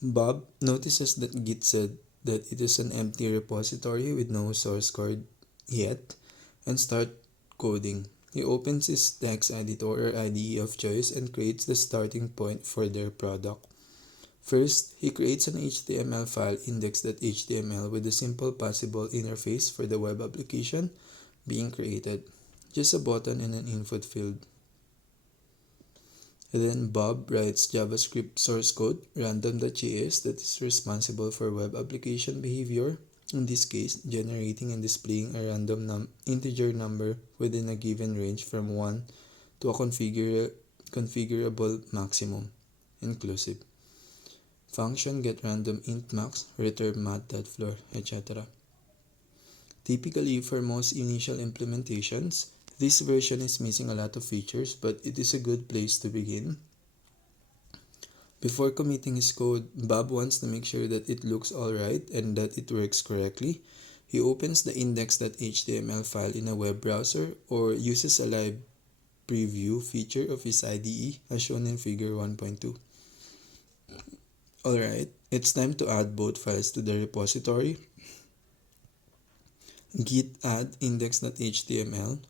Bob notices that Git said that it is an empty repository with no source code yet and start coding. He opens his text editor or IDE of choice and creates the starting point for their product. First, he creates an HTML file index.html with a simple possible interface for the web application being created, just a button and an input field. Then Bob writes JavaScript source code, random.js, that is responsible for web application behavior, in this case, generating and displaying a random integer number within a given range from 1 to a configurable maximum, inclusive. Function getRandomIntMax, return math.floor, etc. Typically, for most initial implementations, this version is missing a lot of features, but it is a good place to begin. Before committing his code, Bob wants to make sure that it looks alright and that it works correctly. He opens the index.html file in a web browser or uses a live preview feature of his IDE as shown in figure 1.2. Alright, it's time to add both files to the repository. Git add index.html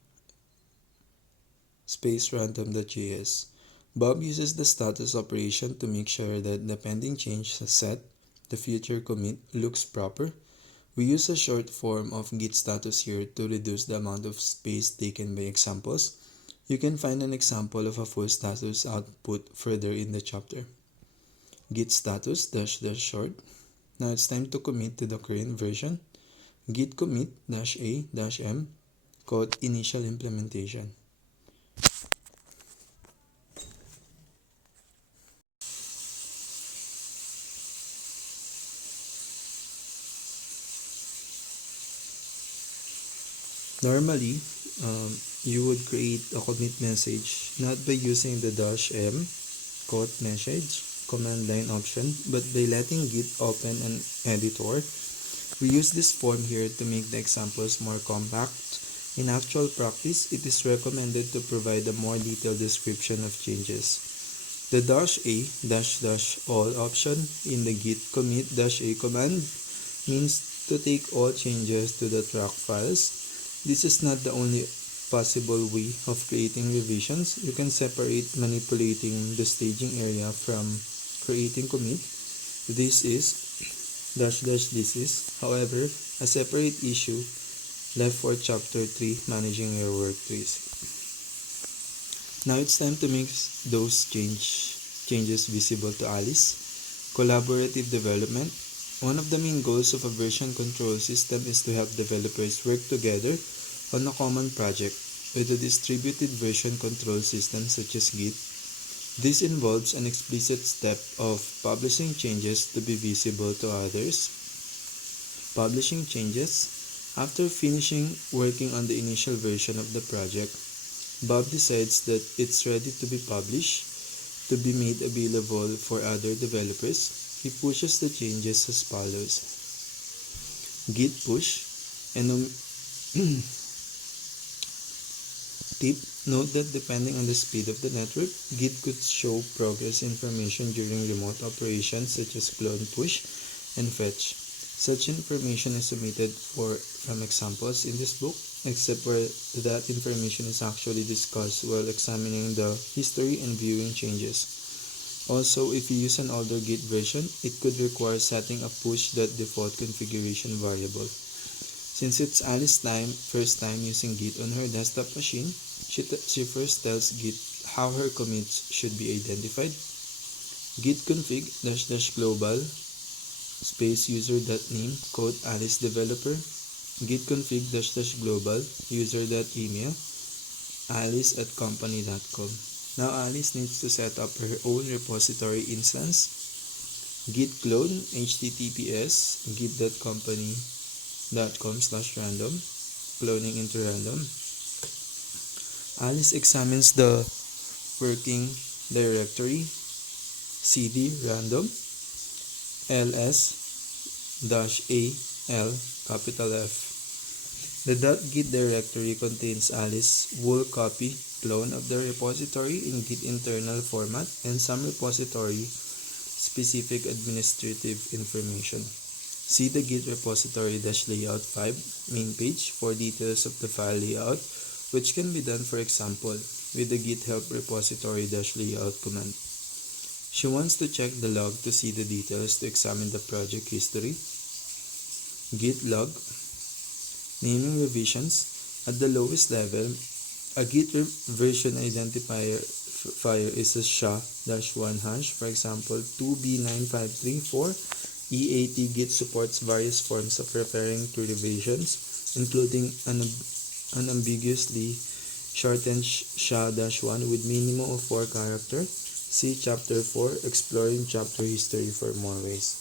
space random.js. Bob uses the status operation to make sure that the pending change set, the future commit, looks proper. We use a short form of git status here to reduce the amount of space taken by examples. You can find an example of a full status output further in the chapter. Git status --short. Now it's time to commit to the current version. Git commit -a-m code initial implementation. Normally, you would create a commit message not by using the -m quote message command line option, but by letting Git open an editor. We use this form here to make the examples more compact. In actual practice, it is recommended to provide a more detailed description of changes. The -a--all option in the git commit -a command means to take all changes to the track files. This is not the only possible way of creating revisions. You can separate manipulating the staging area from creating commit. This is --this is, however, a separate issue left for chapter 3, managing your work trees. Now it's time to make those changes visible to Alice. Collaborative development. One of the main goals of a version control system is to help developers work together on a common project. With a distributed version control system such as Git, this involves an explicit step of publishing changes to be visible to others. Publishing changes. After finishing working on the initial version of the project, Bob decides that it's ready to be published, to be made available for other developers. He pushes the changes as follows. Git push and tip, note that depending on the speed of the network, Git could show progress information during remote operations such as clone push and fetch. Such information is omitted from examples in this book, except where that information is actually discussed while examining the history and viewing changes. Also, if you use an older Git version, it could require setting a push.default configuration variable. Since it's Alice's first time using Git on her desktop machine, she first tells Git how her commits should be identified. Git config --global space user.name quote Alice developer. Git config --global user.email alice@company.com. Now Alice needs to set up her own repository instance. Git clone https git.company.com/random, cloning into random. Alice examines the working directory cd random ls-al capital F. The .git directory contains Alice's wool copy clone of the repository in Git internal format and some repository specific administrative information. See the Git repository -layout 5 main page for details of the file layout, which can be done, for example, with the git help repository -layout command. She wants to check the log to see the details to examine the project history. Git log. Naming revisions. At the lowest level, a Git version identifier is a SHA-1 hash. For example, 2B9534 EAT Git supports various forms of referring to revisions, including unambiguously shortened SHA-1 with minimum of 4 characters. See Chapter 4, Exploring Chapter History for more ways.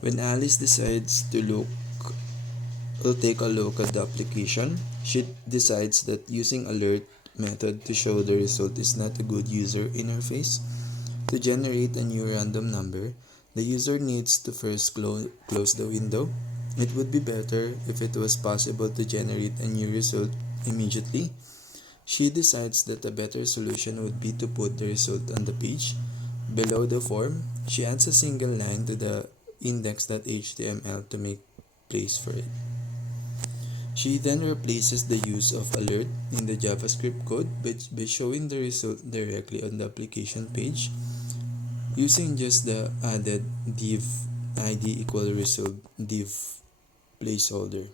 When Alice decides to take a look at the application, she decides that using alert method to show the result is not a good user interface. To generate a new random number, the user needs to first close the window. It would be better if it was possible to generate a new result immediately. She decides that a better solution would be to put the result on the page. Below the form, she adds a single line to the index.html to make place for it. She then replaces the use of alert in the JavaScript code by showing the result directly on the application page using just the added div id = result div placeholder.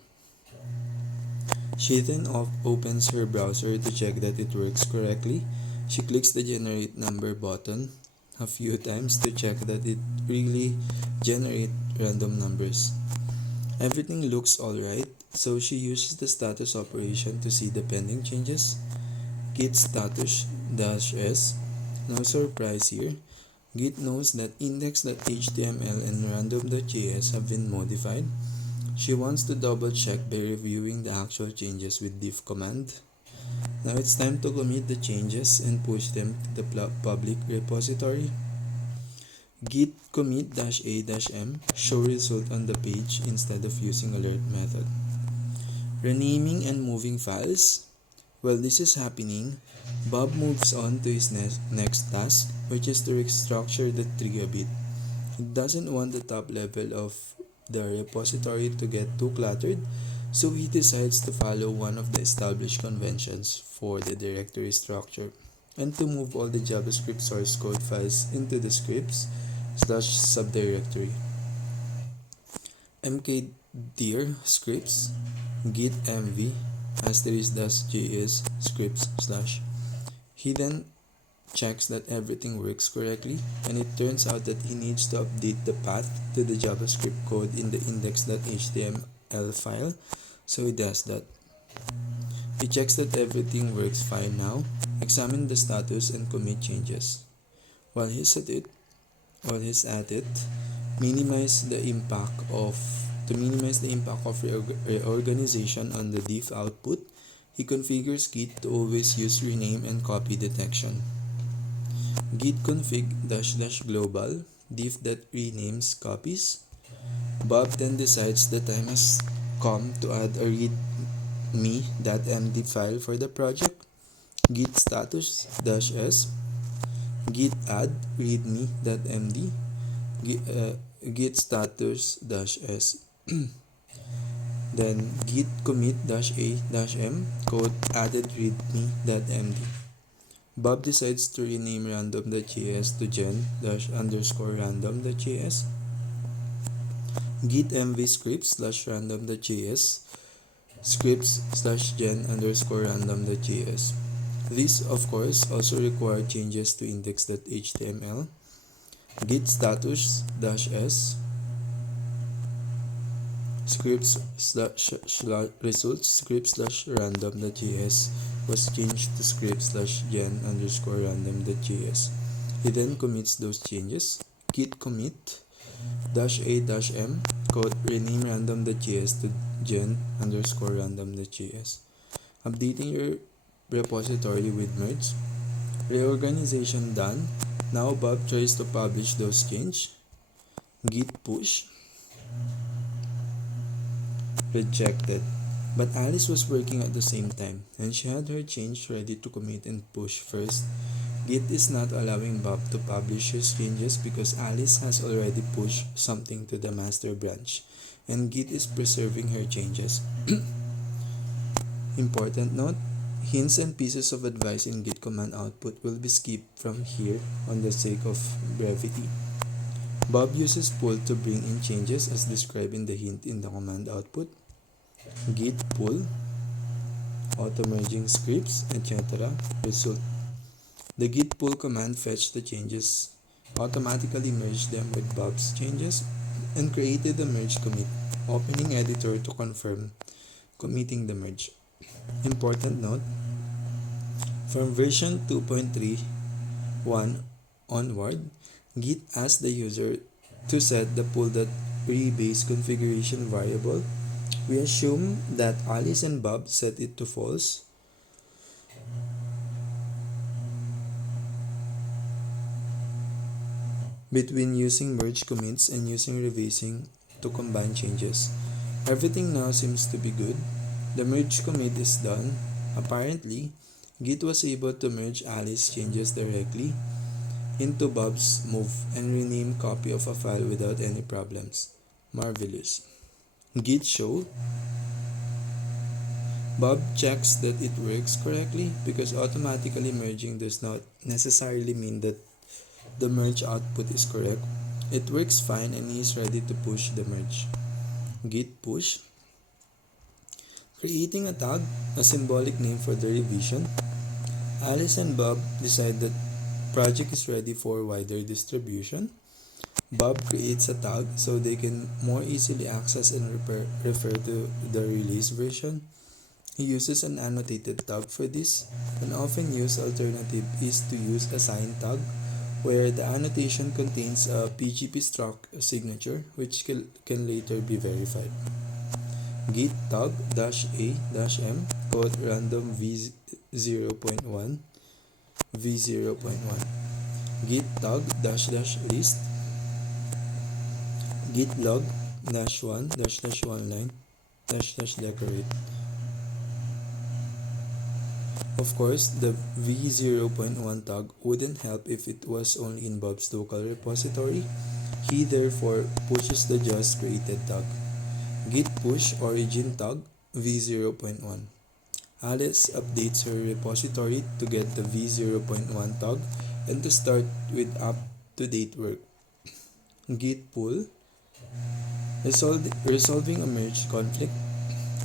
She then opens her browser to check that it works correctly. She clicks the generate number button a few times to check that it really generates random numbers. Everything looks alright, so she uses the status operation to see the pending changes. Git status -s. No surprise here. Git knows that index.html and random.js have been modified. She wants to double check by reviewing the actual changes with diff command. Now it's time to commit the changes and push them to the public repository. Git commit -a-m show result on the page instead of using alert method. Renaming and moving files. While this is happening, Bob moves on to his next task, which is to restructure the tree a bit. He doesn't want the top level of the repository to get too cluttered, so he decides to follow one of the established conventions for the directory structure and to move all the JavaScript source code files into the scripts/subdirectory. mkdir scripts git mv *js scripts/. He then checks that everything works correctly, and it turns out that he needs to update the path to the JavaScript code in the index.html file, so he does that. He checks that everything works fine now, examine the status and commit changes. While he's at it, minimize the impact of reorganization on the diff output. He configures Git to always use rename and copy detection. Git config --global diff that renames copies. Bob then decides the time has come to add a readme.md file for the project. Git status -s git add readme.md git status -s then git commit -a-m code added readme.md. Bob decides to rename random.js to gen_random.js. Git mv scripts/random.js scripts/gen_random.js. These, of course, also require changes to index.html. Git status -s scripts/results scripts/random.js was changed to scripts/gen_random.js. He then commits those changes. Git commit -a-m code rename random.js to gen_random.js. Updating your repository with merge. Reorganization done. Now Bob tries to publish those changes. Git push. Rejected. But Alice was working at the same time, and she had her change ready to commit and push first. Git is not allowing Bob to publish his changes because Alice has already pushed something to the master branch, and Git is preserving her changes. Important note: hints and pieces of advice in Git command output will be skipped from here on the sake of brevity. Bob uses pull to bring in changes as described in the hint in the command output. Git pull, auto-merging scripts, etc. Result. The git pull command fetched the changes, automatically merged them with Bob's changes, and created a merge commit, opening editor to confirm committing the merge. Important note: from version 2.3.1 onward, Git asks the user to set the pull.rebase configuration variable. We assume that Alice and Bob set it to false. Between using merge commits and using rebasing to combine changes. Everything now seems to be good. The merge commit is done. Apparently, Git was able to merge Alice's changes directly into Bob's move and rename copy of a file without any problems. Marvelous. Git show. Bob checks that it works correctly because automatically merging does not necessarily mean that the merge output is correct. It works fine and he is ready to push the merge. Git push. Creating a tag, a symbolic name for the revision. Alice and Bob decide that project is ready for wider distribution. Bob creates a tag so they can more easily access and refer to the release version. He uses an annotated tag for this. An often used alternative is to use a sign tag, where the annotation contains a PGP struct signature which can later be verified. git tag dash a dash m code random v0.1 v0.1 git tag dash dash list git log dash 1 dash dash 1 line dash dash decorate. Of course, the v0.1 tag wouldn't help if it was only in Bob's local repository. He therefore pushes the just created tag. Git push origin tag v0.1. Alice updates her repository to get the v0.1 tag and to start with up-to-date work. Git pull resolving a merge conflict.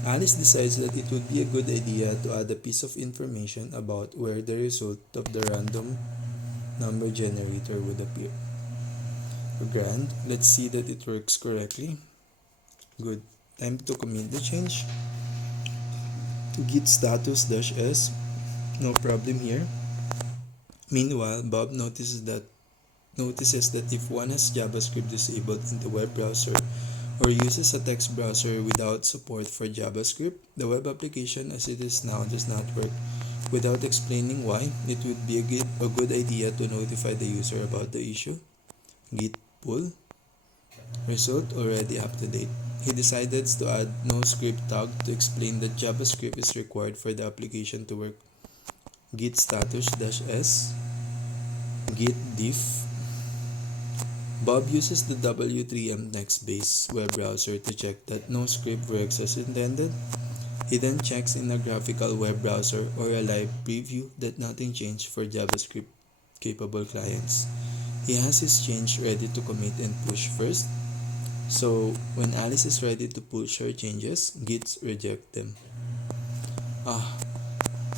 Alice decides that it would be a good idea to add a piece of information about where the result of the random number generator would appear. Grand, let's see that it works correctly. Good. Time to commit the change. Git status -s. No problem here. Meanwhile, Bob notices that if one has JavaScript disabled in the web browser or uses a text browser without support for JavaScript, the web application as it is now does not work. Without explaining why, it would be a good idea to notify the user about the issue. Git pull. Result already up to date. He decided to add no script tag to explain that JavaScript is required for the application to work. Git status -s. Git diff. Bob uses the W3M text-based web browser to check that no script works as intended. He then checks in a graphical web browser or a live preview that nothing changed for JavaScript-capable clients. He has his change ready to commit and push first. So, when Alice is ready to push her changes, Git reject them.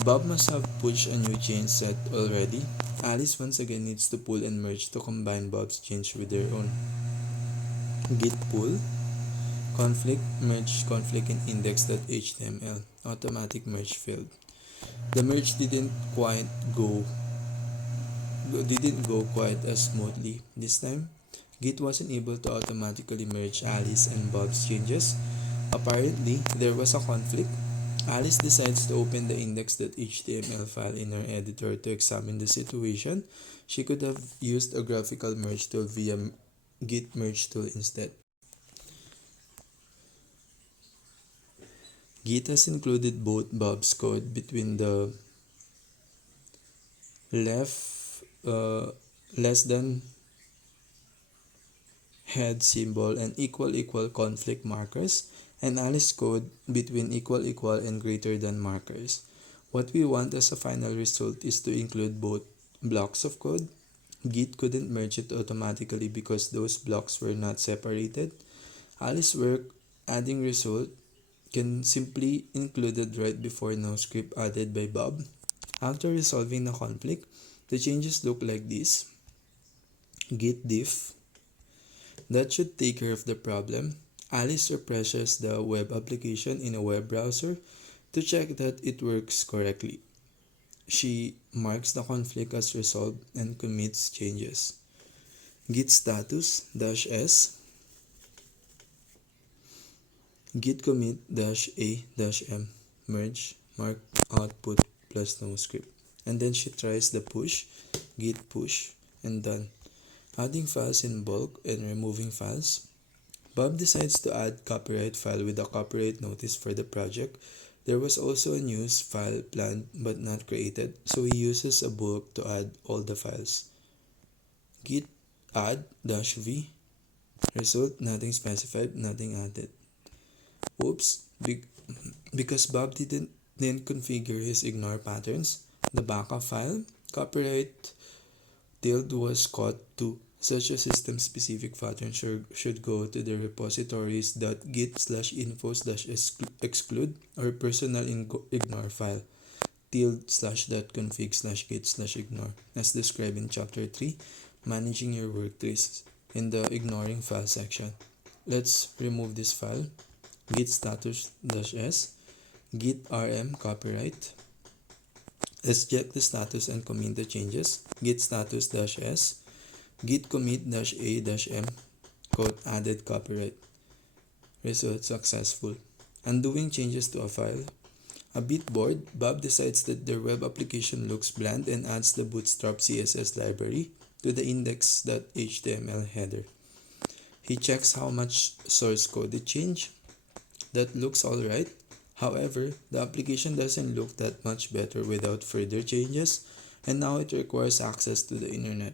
Bob must have pushed a new change set already. Alice once again needs to pull and merge to combine Bob's change with their own. Git pull conflict merge conflict in index.html automatic merge failed. The merge didn't go quite as smoothly this time. Git wasn't able to automatically merge Alice and Bob's changes. Apparently, there was a conflict. Alice decides to open the index.html file in her editor to examine the situation. She could have used a graphical merge tool via Git merge tool instead. Git has included both Bob's code between the less than head symbol and equal conflict markers, and Alice code between equal and greater than markers. What we want as a final result is to include both blocks of code. Git couldn't merge it automatically because those blocks were not separated. Alice's work adding result can simply included right before no script added by Bob. After resolving the conflict, the changes look like this. Git diff. That should take care of the problem. Alice refreshes the web application in a web browser to check that it works correctly. She marks the conflict as resolved and commits changes. Git status -s. Git commit -a-m merge mark output plus no script. And then she tries the push, git push, and done. Adding files in bulk and removing files. Bob decides to add copyright file with a copyright notice for the project. There was also a news file planned but not created, so he uses a bulk to add all the files. Git add -v. Result nothing specified, nothing added. Oops, because Bob didn't configure his ignore patterns, the backup file, copyright tilde was caught too. Such a system-specific pattern should go to the repositories.git/info/exclude or personal ignore file tilde/.config/git/ignore as described in Chapter 3, Managing Your Work Trees, in the ignoring file section. Let's remove this file. Git status -s. Git rm copyright. Let's check the status and commit the changes. Git status -s. Git commit -a-m code added copyright. Result successful. Undoing changes to a file. A bit bored, Bob decides that their web application looks bland and adds the Bootstrap CSS library to the index.html header. He checks how much source code it changed. That looks alright. However, the application doesn't look that much better without further changes, and now it requires access to the internet.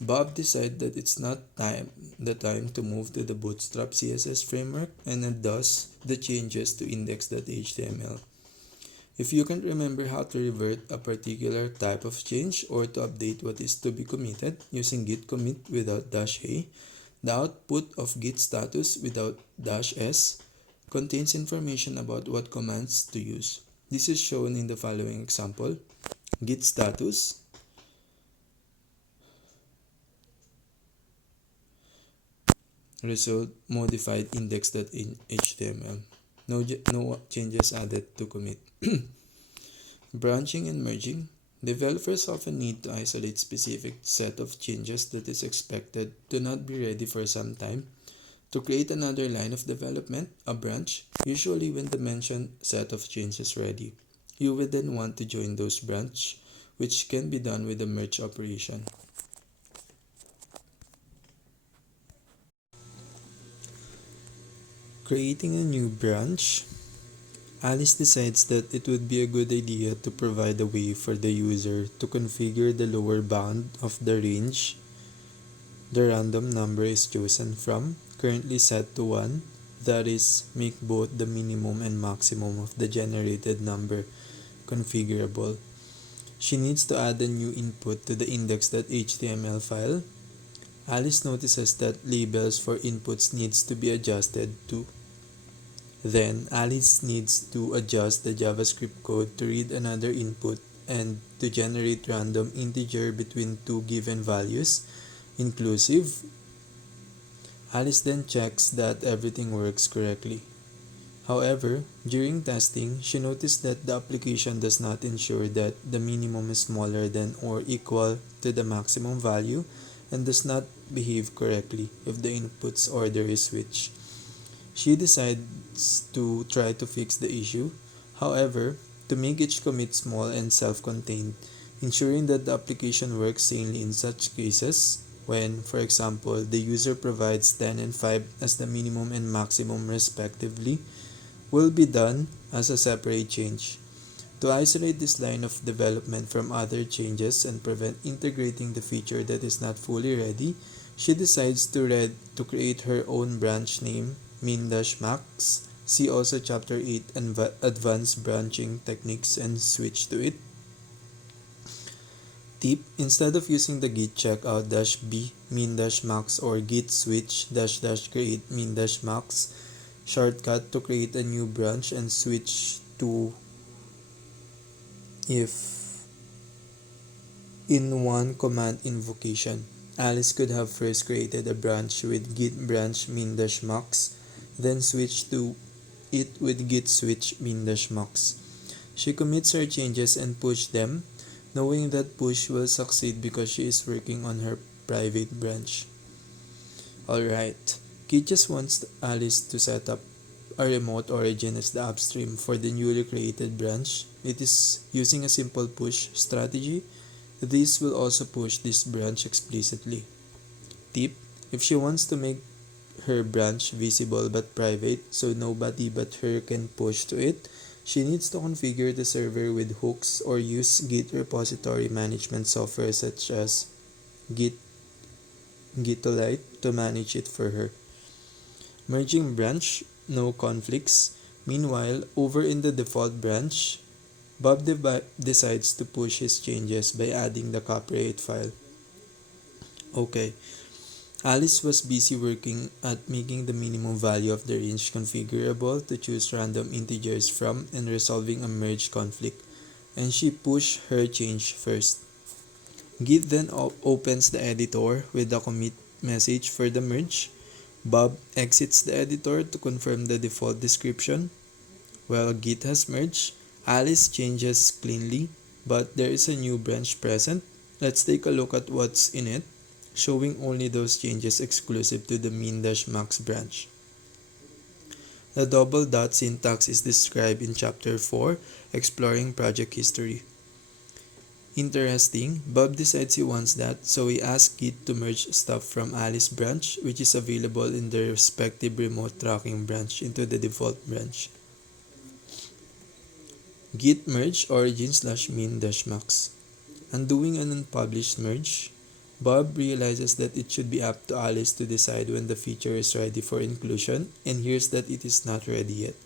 Bob decides that it's not the time to move to the Bootstrap CSS framework and does the changes to index.html. If you can't remember how to revert a particular type of change or to update what is to be committed using git commit without -a, the output of git status without -s contains information about what commands to use. This is shown in the following example. Git status result modified index.html. No changes added to commit. Branching and merging. Developers often need to isolate specific set of changes that is expected to not be ready for some time to create another line of development, a branch, usually when the mentioned set of changes is ready. You would then want to join those branch, which can be done with a merge operation. Creating a new branch. Alice decides that it would be a good idea to provide a way for the user to configure the lower bound of the range the random number is chosen from, currently set to 1, that is, make both the minimum and maximum of the generated number configurable. She needs to add a new input to the index.html file. Alice notices that labels for inputs needs to be adjusted too. Then, Alice needs to adjust the JavaScript code to read another input and to generate random integer between two given values, inclusive. Alice then checks that everything works correctly. However, during testing, she noticed that the application does not ensure that the minimum is smaller than or equal to the maximum value and does not behave correctly if the input's order is switched. She decides to try to fix the issue. However, to make each commit small and self-contained, ensuring that the application works sanely in such cases when, for example, the user provides 10 and 5 as the minimum and maximum respectively, will be done as a separate change. To isolate this line of development from other changes and prevent integrating the feature that is not fully ready, she decides to create her own branch name min-max. See also chapter 8 advanced branching techniques and switch to it. Tip: instead of using the git checkout -b min-max or git switch --create min-max shortcut to create a new branch and switch to if in one command invocation. Alice could have first created a branch with git branch min-max, then switch to it with git switch min-max. She commits her changes and push them, knowing that push will succeed because she is working on her private branch. Alright, Kit just wants Alice to set up a remote origin as the upstream for the newly created branch. It is using a simple push strategy. This will also push this branch explicitly. Tip: if she wants to make her branch visible but private so nobody but her can push to it, she needs to configure the server with hooks or use Git repository management software such as Gitolite to manage it for her. Merging branch, no conflicts. Meanwhile, over in the default branch, Bob decides to push his changes by adding the copyright file. Okay, Alice was busy working at making the minimum value of the range configurable to choose random integers from and resolving a merge conflict, and she pushed her change first. Git then opens the editor with the commit message for the merge. Bob exits the editor to confirm the default description. While Git has merged, Alice changes cleanly, but there is a new branch present. Let's take a look at what's in it, showing only those changes exclusive to the min-max branch. The double dot syntax is described in Chapter 4, Exploring Project History. Interesting, Bob decides he wants that, so he asks Git to merge stuff from Alice branch, which is available in their respective remote tracking branch, into the default branch. Git merge origin/min-max. Undoing an unpublished merge, Bob realizes that it should be up to Alice to decide when the feature is ready for inclusion, and hears that it is not ready yet.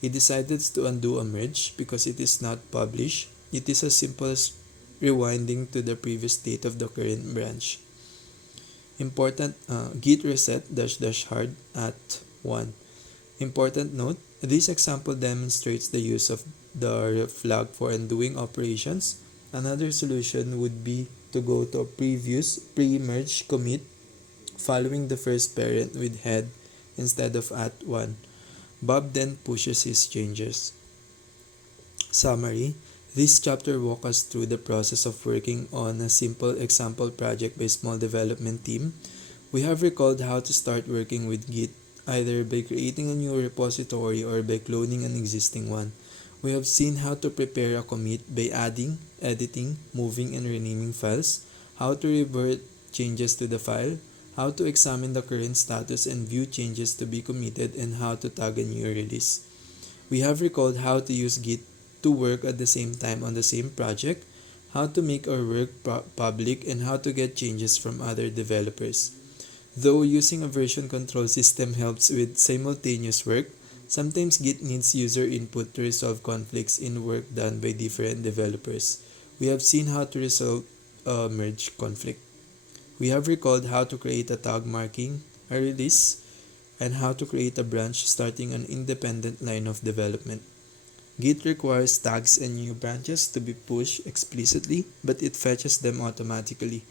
He decided to undo a merge because it is not published. It is as simple as rewinding to the previous state of the current branch. Important git reset --hard at 1. Important note, this example demonstrates the use of the flag for undoing operations. Another solution would be to go to a previous pre-merge commit following the first parent with head instead of at 1. Bob then pushes his changes. Summary. This chapter walks us through the process of working on a simple example project by a small development team. We have recalled how to start working with Git, either by creating a new repository or by cloning an existing one. We have seen how to prepare a commit by adding, editing, moving, and renaming files, how to revert changes to the file, how to examine the current status and view changes to be committed, and how to tag a new release. We have recalled how to use Git to work at the same time on the same project, how to make our work public, and how to get changes from other developers. Though using a version control system helps with simultaneous work, sometimes Git needs user input to resolve conflicts in work done by different developers. We have seen how to resolve a merge conflict. We have recalled how to create a tag marking a release and how to create a branch starting an independent line of development. Git requires tags and new branches to be pushed explicitly, but it fetches them automatically.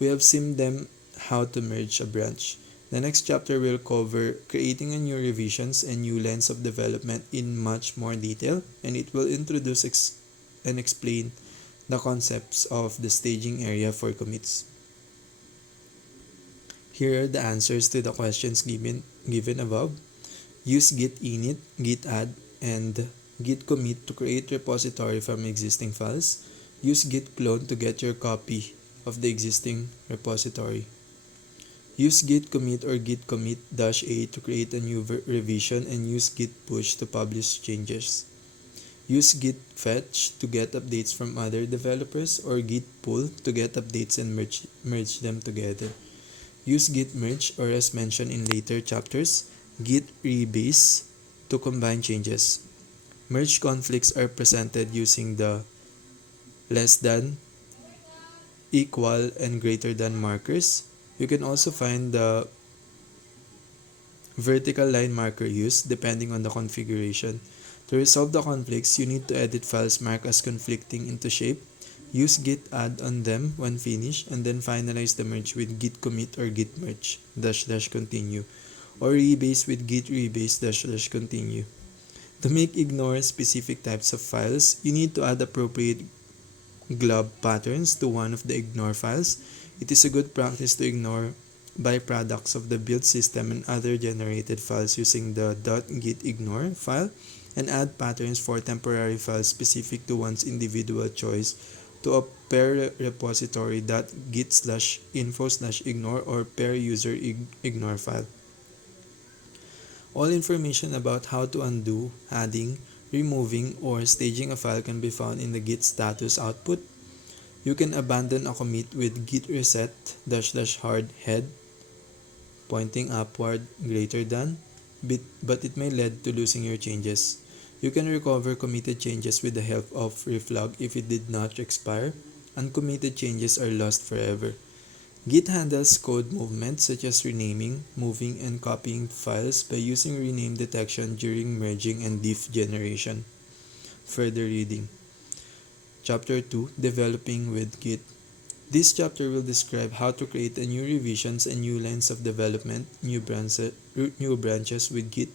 We have seen them how to merge a branch. The next chapter will cover creating a new revisions and new lines of development in much more detail, and it will introduce and explain the concepts of the staging area for commits. Here are the answers to the questions given above. Use git init, git add, and git commit to create repository from existing files. Use git clone to get your copy of the existing repository. Use git commit or git commit -a to create a new revision, and use git push to publish changes. Use git fetch to get updates from other developers, or git pull to get updates and merge them together. Use git merge, or as mentioned in later chapters, git rebase to combine changes. Merge conflicts are presented using the less than, equal, and greater than markers. You can also find the vertical line marker used depending on the configuration. To resolve the conflicts, you need to edit files marked as conflicting into shape. Use git add on them when finished, and then finalize the merge with git commit or git merge --continue, or rebase with git rebase --continue. To make ignore specific types of files, you need to add appropriate glob patterns to one of the ignore files. It is a good practice to ignore byproducts of the build system and other generated files using the .gitignore file, and add patterns for temporary files specific to one's individual choice to a pair repository .git/info/ignore or pair user ignore file. All information about how to undo, adding, removing, or staging a file can be found in the git status output. You can abandon a commit with git reset --hard head pointing upward greater than, but it may lead to losing your changes. You can recover committed changes with the help of reflog if it did not expire. Uncommitted changes are lost forever. Git handles code movement such as renaming, moving, and copying files by using rename detection during merging and diff generation. Further reading. Chapter 2, Developing with Git. This chapter will describe how to create a new revisions and new lines of development, new branches with Git.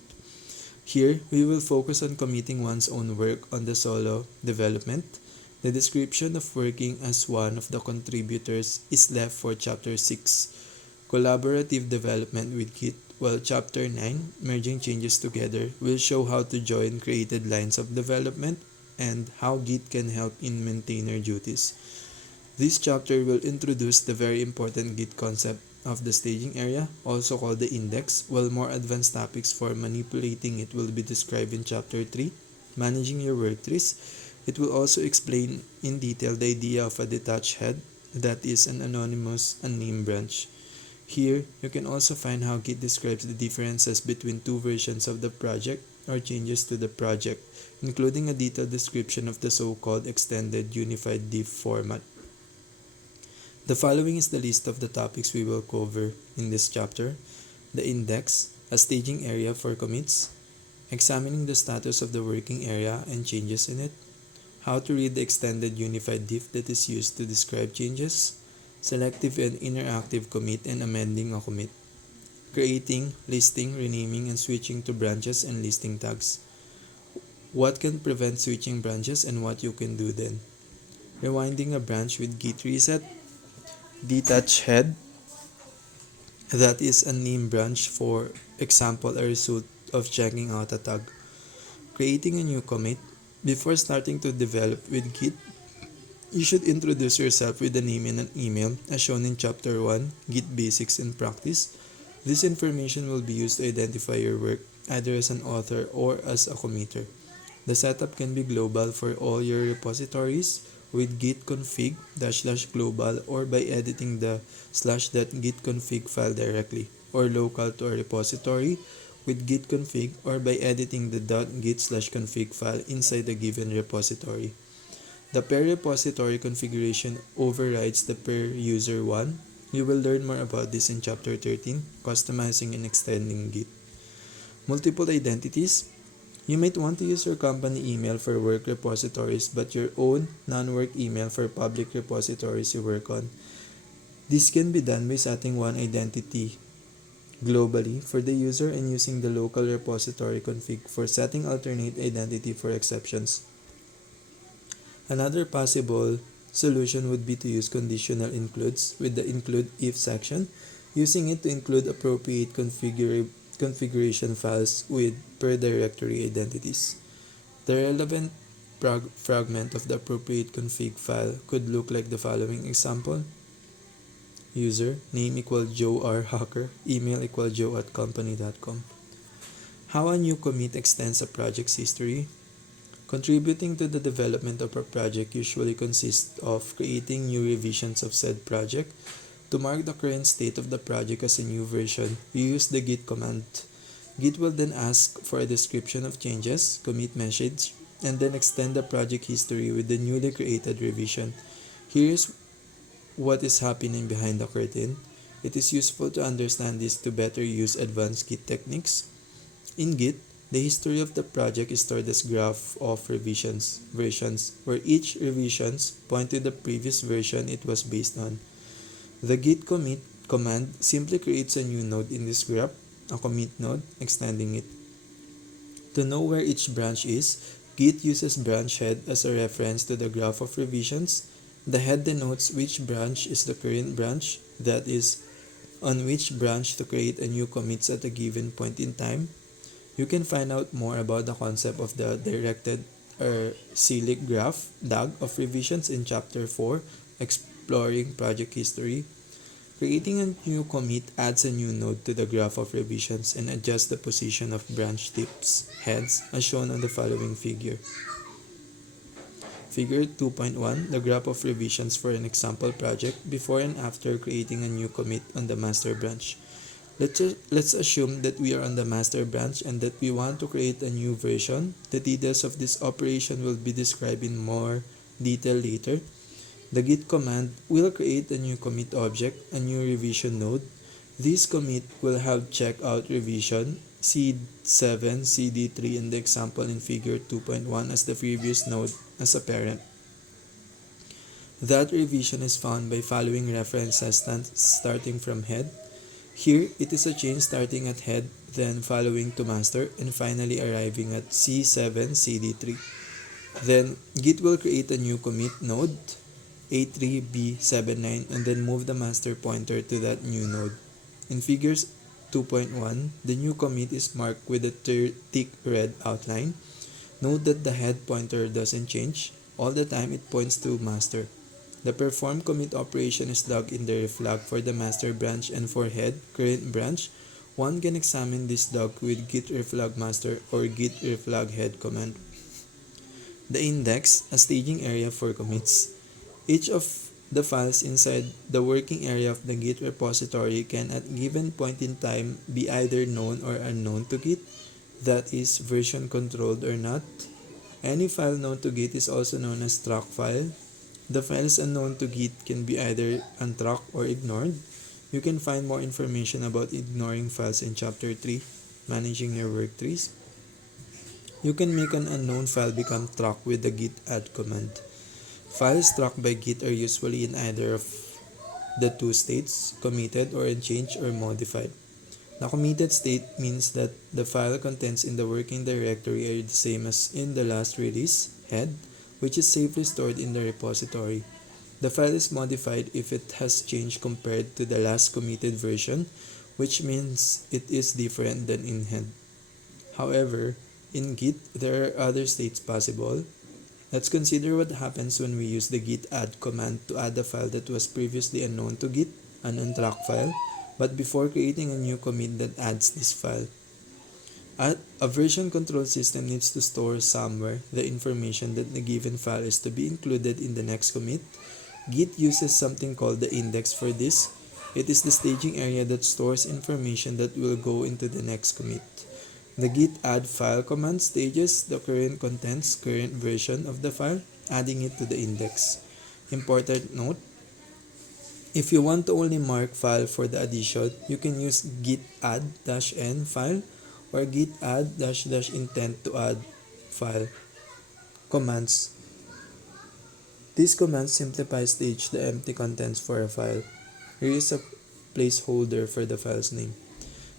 Here, we will focus on committing one's own work on the solo development. The description of working as one of the contributors is left for Chapter 6, Collaborative Development with Git, while Chapter 9, Merging Changes Together, will show how to join created lines of development and how Git can help in maintainer duties. This chapter will introduce the very important Git concept of the staging area, also called the index, while more advanced topics for manipulating it will be described in Chapter 3, Managing Your Work Trees. It will also explain in detail the idea of a detached head, that is an anonymous unnamed branch. Here, you can also find how Git describes the differences between two versions of the project or changes to the project, including a detailed description of the so-called extended unified diff format. The following is the list of the topics we will cover in this chapter: the index, a staging area for commits, examining the status of the working area and changes in it, how to read the extended unified diff that is used to describe changes, selective and interactive commit and amending a commit, creating, listing, renaming, and switching to branches and listing tags. What can prevent switching branches and what you can do then? Rewinding a branch with git reset, detach head, that is a name branch, for example, a result of checking out a tag. Creating a new commit. Before starting to develop with Git, you should introduce yourself with a name and an email, as shown in Chapter 1, Git Basics in Practice. This information will be used to identify your work, either as an author or as a committer. The setup can be global for all your repositories with git config --global, or by editing the /.gitconfig file directly, or local to a repository with git config, or by editing the .git/config file inside the given repository. The per repository configuration overrides the per user one. You will learn more about this in Chapter 13, Customizing and Extending Git. Multiple identities. You might want to use your company email for work repositories but your own non-work email for public repositories you work on. This can be done by setting one identity globally for the user and using the local repository config for setting alternate identity for exceptions. Another possible solution would be to use conditional includes with the include if section, using it to include appropriate configuration files with per directory identities. The relevant fragment of the appropriate config file could look like the following example: user name equal Joe R. Hacker, email equal joe@company.com. How a new commit extends a project's history. Contributing to the development of a project usually consists of creating new revisions of said project. To mark the current state of the project as a new version, you use the git command. Git will then ask for a description of changes, commit message, and then extend the project history with the newly created revision. Here's what is happening behind the curtain. It is useful to understand this to better use advanced Git techniques. In Git, the history of the project is stored as graph of versions, where each revisions point to the previous version it was based on. The git commit command simply creates a new node in this graph, a commit node, extending it. To know where each branch is, Git uses branch head as a reference to the graph of revisions. The head denotes which branch is the current branch, that is, on which branch to create a new commits at a given point in time. You can find out more about the concept of the directed or cyclic graph DAG of revisions in Chapter 4, Exploring Project History. Creating a new commit adds a new node to the graph of revisions and adjusts the position of branch tips heads as shown on the following figure. Figure 2.1, the graph of revisions for an example project before and after creating a new commit on the master branch. Let's assume that we are on the master branch and that we want to create a new version. The details of this operation will be described in more detail later. The git command will create a new commit object, a new revision node. This commit will have checkout revision CD7, CD3 in the example in figure 2.1 as the previous node as a parent. That revision is found by following references starting from head. Here, it is a chain starting at head, then following to master, and finally arriving at C7 CD3. Then, Git will create a new commit node, A3B79, and then move the master pointer to that new node. In figures 2.1, the new commit is marked with a thick red outline. Note that the head pointer doesn't change. All the time it points to master. The perform commit operation is dug in the reflag for the master branch and for head, current branch. One can examine this dug with git reflag master or git reflag head command. The index, a staging area for commits. Each of the files inside the working area of the Git repository can at given point in time be either known or unknown to Git, that is, version controlled or not. Any file known to Git is also known as track file. The files unknown to Git can be either untracked or ignored. You can find more information about ignoring files in Chapter 3, Managing Your Work Trees. You can make an unknown file become tracked with the git add command. Files tracked by Git are usually in either of the two states, committed or unchanged or modified. The committed state means that the file contents in the working directory are the same as in the last release, head, which is safely stored in the repository. The file is modified if it has changed compared to the last committed version, which means it is different than in head. However, in Git, there are other states possible. Let's consider what happens when we use the git add command to add a file that was previously unknown to Git, an untracked file, but before creating a new commit that adds this file. A version control system needs to store somewhere the information that the given file is to be included in the next commit. Git uses something called the index for this. It is the staging area that stores information that will go into the next commit. The git add file command stages the current contents, current version of the file, adding it to the index. Important note, if you want to only mark file for the addition, you can use git add-n file or git add-intent to add file commands. These commands simplify stage the empty contents for a file. Here is a placeholder for the file's name.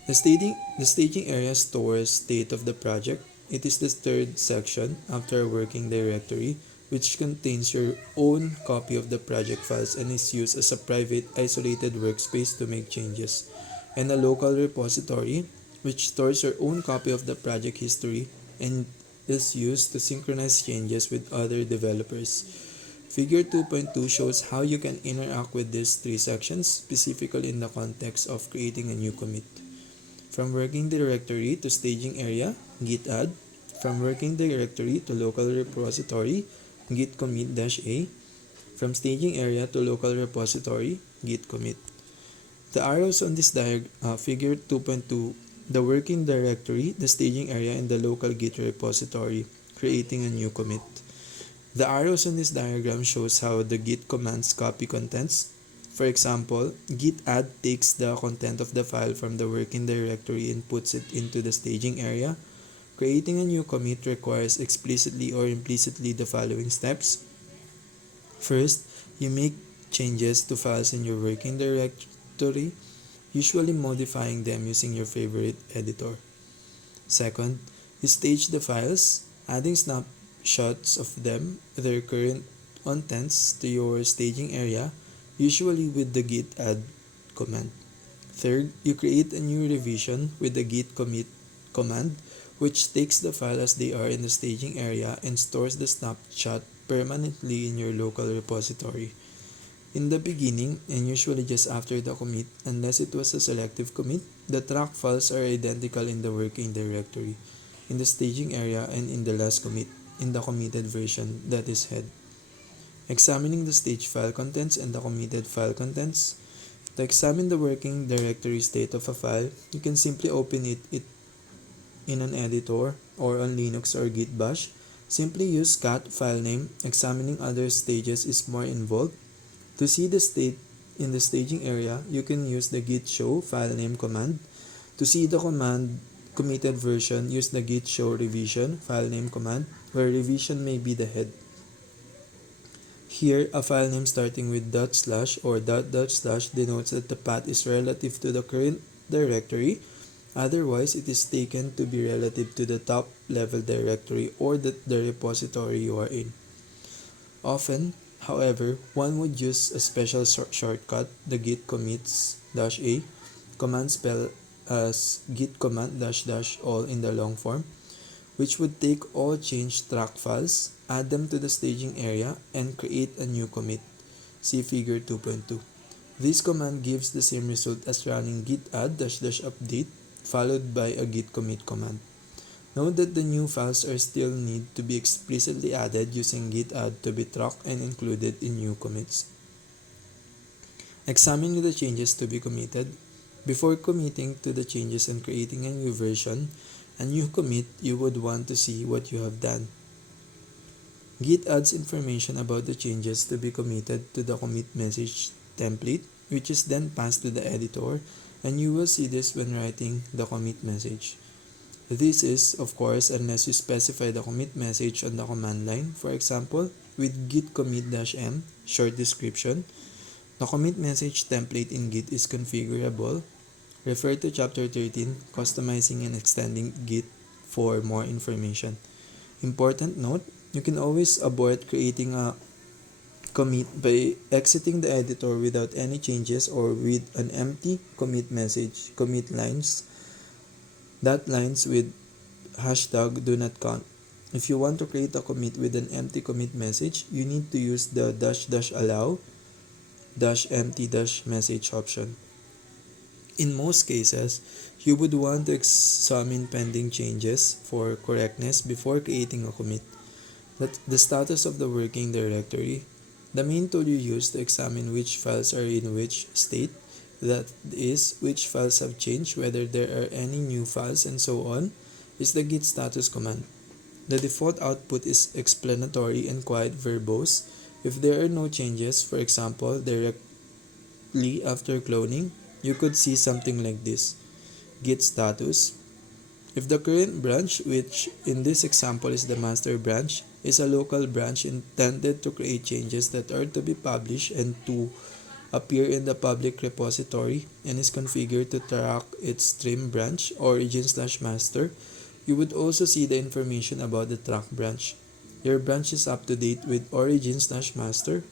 The staging area stores state of the project. It is the third section after a working directory, which contains your own copy of the project files and is used as a private isolated workspace to make changes, and a local repository, which stores your own copy of the project history and is used to synchronize changes with other developers. Figure 2.2 shows how you can interact with these three sections, specifically in the context of creating a new commit. From working directory to staging area, git add. From working directory to local repository, git commit-a. From staging area to local repository, git commit. The arrows on this figure 2.2, the working directory, the staging area, and the local git repository, creating a new commit. The arrows on this diagram shows how the git commands copy contents. For example, git add takes the content of the file from the working directory and puts it into the staging area. Creating a new commit requires explicitly or implicitly the following steps. First, you make changes to files in your working directory, usually modifying them using your favorite editor. Second, you stage the files, adding snapshots of them, their current contents, to your staging area, usually with the git add command. Third, you create a new revision with the git commit command, which takes the file as they are in the staging area and stores the snapshot permanently in your local repository. In the beginning, and usually just after the commit, unless it was a selective commit, the track files are identical in the working directory, in the staging area, and in the last commit, in the committed version, that is head. Examining the stage file contents and the committed file contents. To examine the working directory state of a file, you can simply open it in an editor or on Linux or Git Bash. Simply use cat file name. Examining other stages is more involved. To see the state in the staging area, you can use the git show file name command. To see the command committed version, use the git show revision file name command, where revision may be the head. Here, a file name starting with // or .. denotes that the path is relative to the current directory. Otherwise, it is taken to be relative to the top level directory or the repository you are in. Often, however, one would use a special shortcut, the git commits-a command spell as git command -- all in the long form, which would take all changed track files, add them to the staging area, and create a new commit. See figure 2.2. This command gives the same result as running git add -- update followed by a git commit command. Note that the new files are still need to be explicitly added using git add to be tracked and included in new commits. Examine the changes to be committed. Before committing to the changes and creating a new version, a new commit, you would want to see what you have done. Git adds information about the changes to be committed to the commit message template, which is then passed to the editor, and you will see this when writing the commit message. This is, of course, unless you specify the commit message on the command line. For example, with git commit -m, short description, the commit message template in Git is configurable. Refer to Chapter 13, Customizing and Extending Git for more information. Important note, you can always abort creating a commit by exiting the editor without any changes or with an empty commit message, commit lines. That lines with hashtag do not count. If you want to create a commit with an empty commit message, you need to use the --allow -empty -message option. In most cases, you would want to examine pending changes for correctness before creating a commit. The status of the working directory, the main tool you use to examine which files are in which state, that is, which files have changed, whether there are any new files, and so on, is the git status command. The default output is explanatory and quite verbose. If there are no changes, for example, directly after cloning, you could see something like this: git status. If the current branch, which in this example is the master branch, is a local branch intended to create changes that are to be published and to appear in the public repository and is configured to track its stream branch, origin/master, you would also see the information about the track branch. Your branch is up to date with origin/master.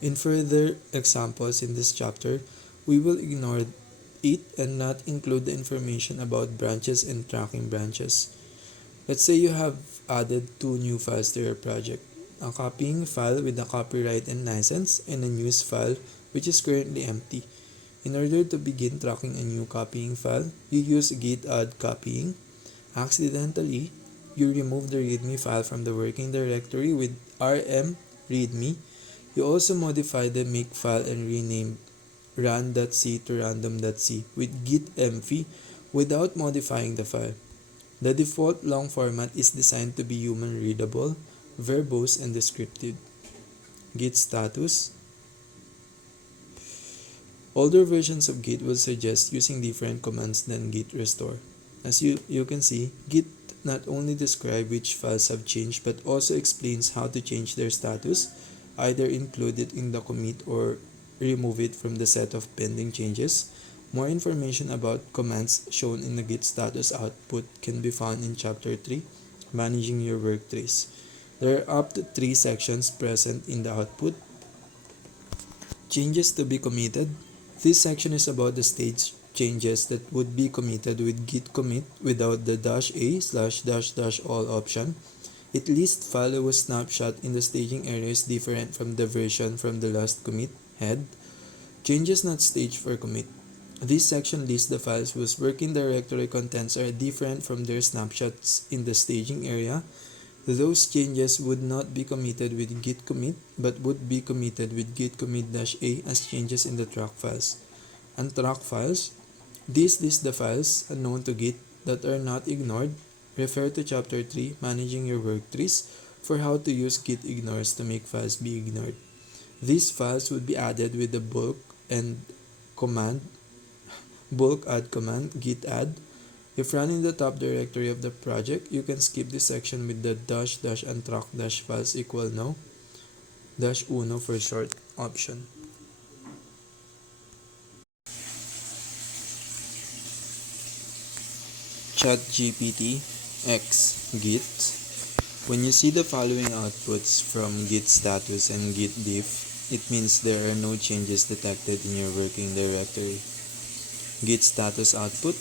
In further examples in this chapter, we will ignore it and not include the information about branches and tracking branches. Let's say you have added 2 new files to your project: a copying file with a copyright and license, and a news file which is currently empty. In order to begin tracking a new copying file, you use git add copying. Accidentally, you remove the readme file from the working directory with rm readme. You also modify the make file and rename run.c to random.c with git env without modifying the file. The default long format is designed to be human readable, verbose, and descriptive. Git status. Older versions of Git will suggest using different commands than git restore. As you can see, Git not only describes which files have changed but also explains how to change their status, either include it in the commit or remove it from the set of pending changes. More information about commands shown in the git status output can be found in Chapter 3, Managing Your Work Trees. There are up to 3 sections present in the output. Changes to be committed. This section is about the stage changes that would be committed with git commit without the -a/-- all option. It lists file that was snapshot in the staging area is different from the version from the last commit head. Changes not staged for commit. This section lists the files whose working directory contents are different from their snapshots in the staging area. Those changes would not be committed with git commit but would be committed with git commit -a as changes in the track files. Untracked files. This lists the files unknown to Git that are not ignored. Refer to Chapter 3, Managing Your Work Trees, for how to use git ignores to make files be ignored. These files would be added with the bulk add command, git add. If run in the top directory of the project, you can skip this section with the --untracked -files equal no -uno for short option. ChatGPT x Git. When you see the following outputs from git status and git diff, it means there are no changes detected in your working directory. Git status output.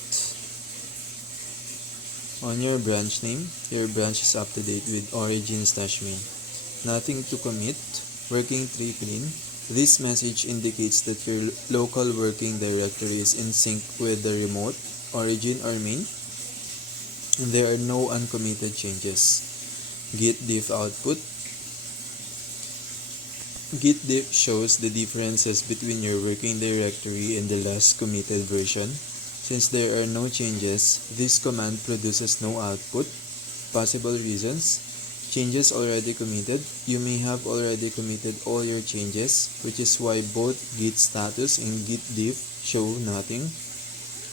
On your branch name, your branch is up to date with origin/main. Nothing to commit. Working tree clean. This message indicates that your local working directory is in sync with the remote, origin or main, and there are no uncommitted changes. Git diff output. Git diff shows the differences between your working directory and the last committed version. Since there are no changes, this command produces no output. Possible reasons: changes already committed. You may have already committed all your changes, which is why both git status and git diff show nothing.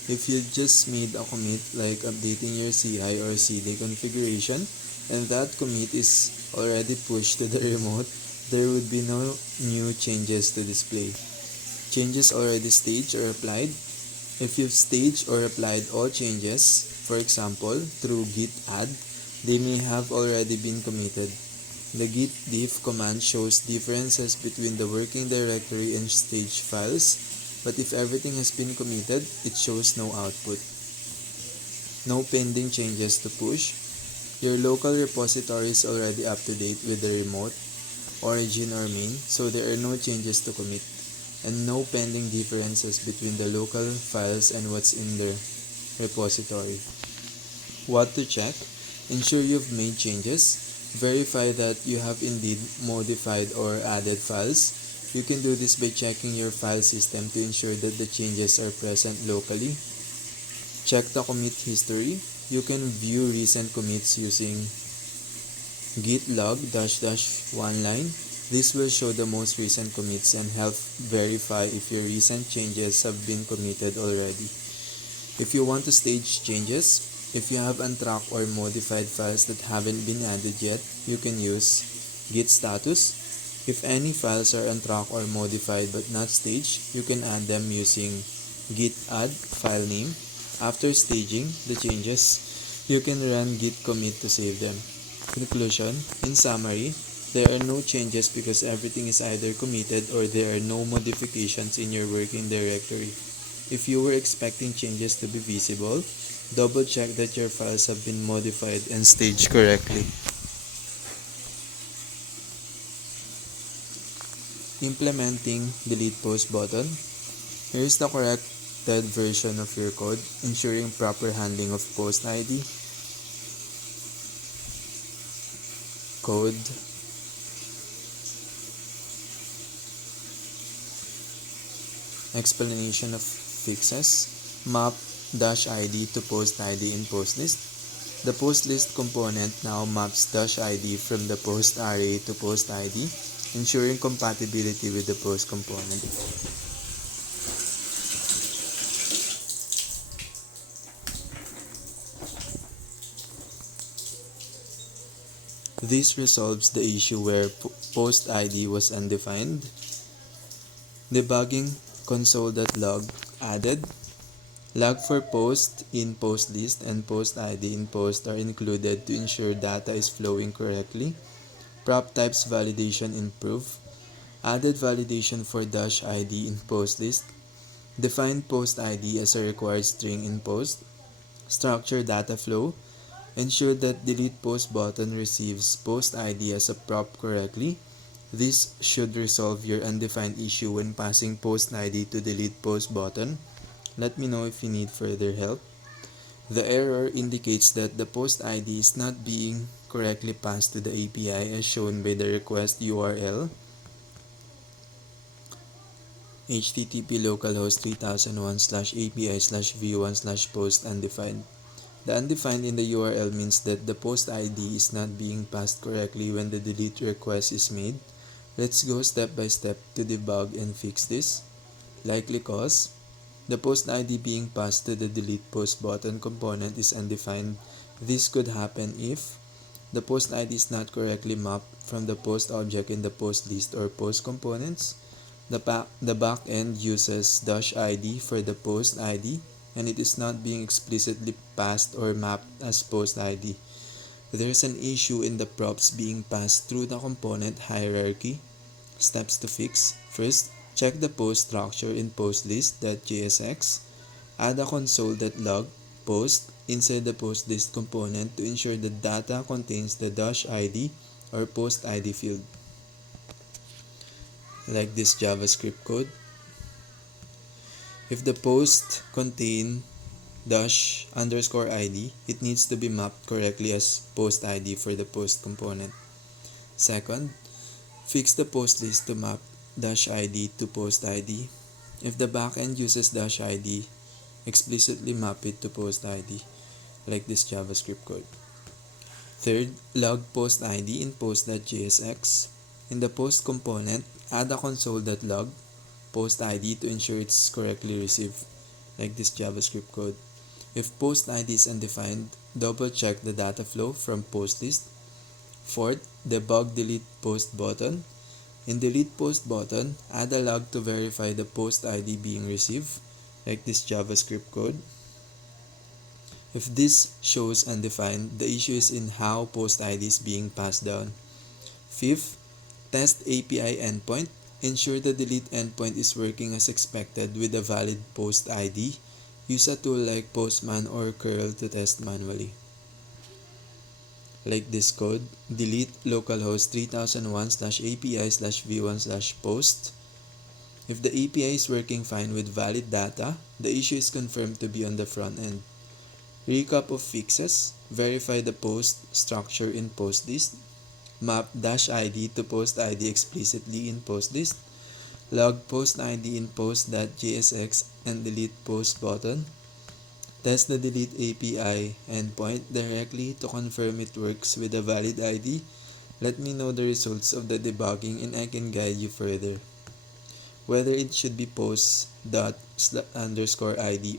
If you just made a commit like updating your CI or CD configuration, and that commit is already pushed to the remote, there would be no new changes to display. Changes already staged or applied. If you've staged or applied all changes, for example, through git add, they may have already been committed. The git diff command shows differences between the working directory and stage files, but if everything has been committed, it shows no output. No pending changes to push. Your local repository is already up to date with the remote, origin or main, so there are no changes to commit, and no pending differences between the local files and what's in the repository. What to check? Ensure you've made changes. Verify that you have indeed modified or added files. You can do this by checking your file system to ensure that the changes are present locally. Check the commit history. You can view recent commits using git log -- line. This will show the most recent commits and help verify if your recent changes have been committed already. If you want to stage changes, if you have untracked or modified files that haven't been added yet, you can use git status. If any files are untracked or modified but not staged, you can add them using git add file name. After staging the changes, you can run git commit to save them. Conclusion: in summary, there are no changes because everything is either committed or there are no modifications in your working directory. If you were expecting changes to be visible, double check that your files have been modified and staged correctly. Implementing delete post button. Here is the corrected version of your code, ensuring proper handling of post ID. Code. Explanation of fixes. Map -id to post ID in post list. The post list component now maps -id from the post array to post ID, ensuring compatibility with the post component. This resolves the issue where post ID was undefined. Debugging console.log added. Log for post in post list and post ID in post are included to ensure data is flowing correctly. Prop types validation improved. Added validation for -id in post list. Define post ID as a required string in post. Structure data flow. Ensure that delete post button receives post ID as a prop correctly. This should resolve your undefined issue when passing post ID to delete post button. Let me know if you need further help. The error indicates that the post ID is not being correctly passed to the API as shown by the request URL http localhost 3001/api/v1/post undefined. The undefined in the URL means that the post ID is not being passed correctly when the delete request is made. Let's go step by step to debug and fix this. Likely cause: the post ID being passed to the delete post button component is undefined. This could happen if the post ID is not correctly mapped from the post object in the post list or post components. The backend uses -id for the post ID and it is not being explicitly passed or mapped as post ID. There's an issue in the props being passed through the component hierarchy. Steps to fix: first, check the post structure in postlist.jsx. Add a console.log post inside the post list component to ensure the data contains the dash ID or post ID field. Like this JavaScript code. If the post contain dash underscore ID, it needs to be mapped correctly as post ID for the post component. Second, fix the post list to map dash ID to post ID. If the backend uses dash ID, explicitly map it to post ID, like this JavaScript code. Third, log post ID in post.jsx. In the post component, add a console.log post ID to ensure it's correctly received, like this JavaScript code. If post ID is undefined, double check the data flow from post list. Fourth, debug delete post button. In delete post button, add a log to verify the post ID being received, like this JavaScript code. If this shows undefined, the issue is in how post ID is being passed down. Fifth, test API endpoint. Ensure the delete endpoint is working as expected with a valid post ID. Use a tool like Postman or curl to test manually. Like this code, delete localhost 3001/API/v1/post. If the API is working fine with valid data, the issue is confirmed to be on the front end. Recap of fixes: verify the post structure in post list, map dash ID to post ID explicitly in post list, log post ID in post.jsx and delete post button. Test the delete API endpoint directly to confirm it works with a valid ID. Let me know the results of the debugging and I can guide you further. Whether it should be post._ID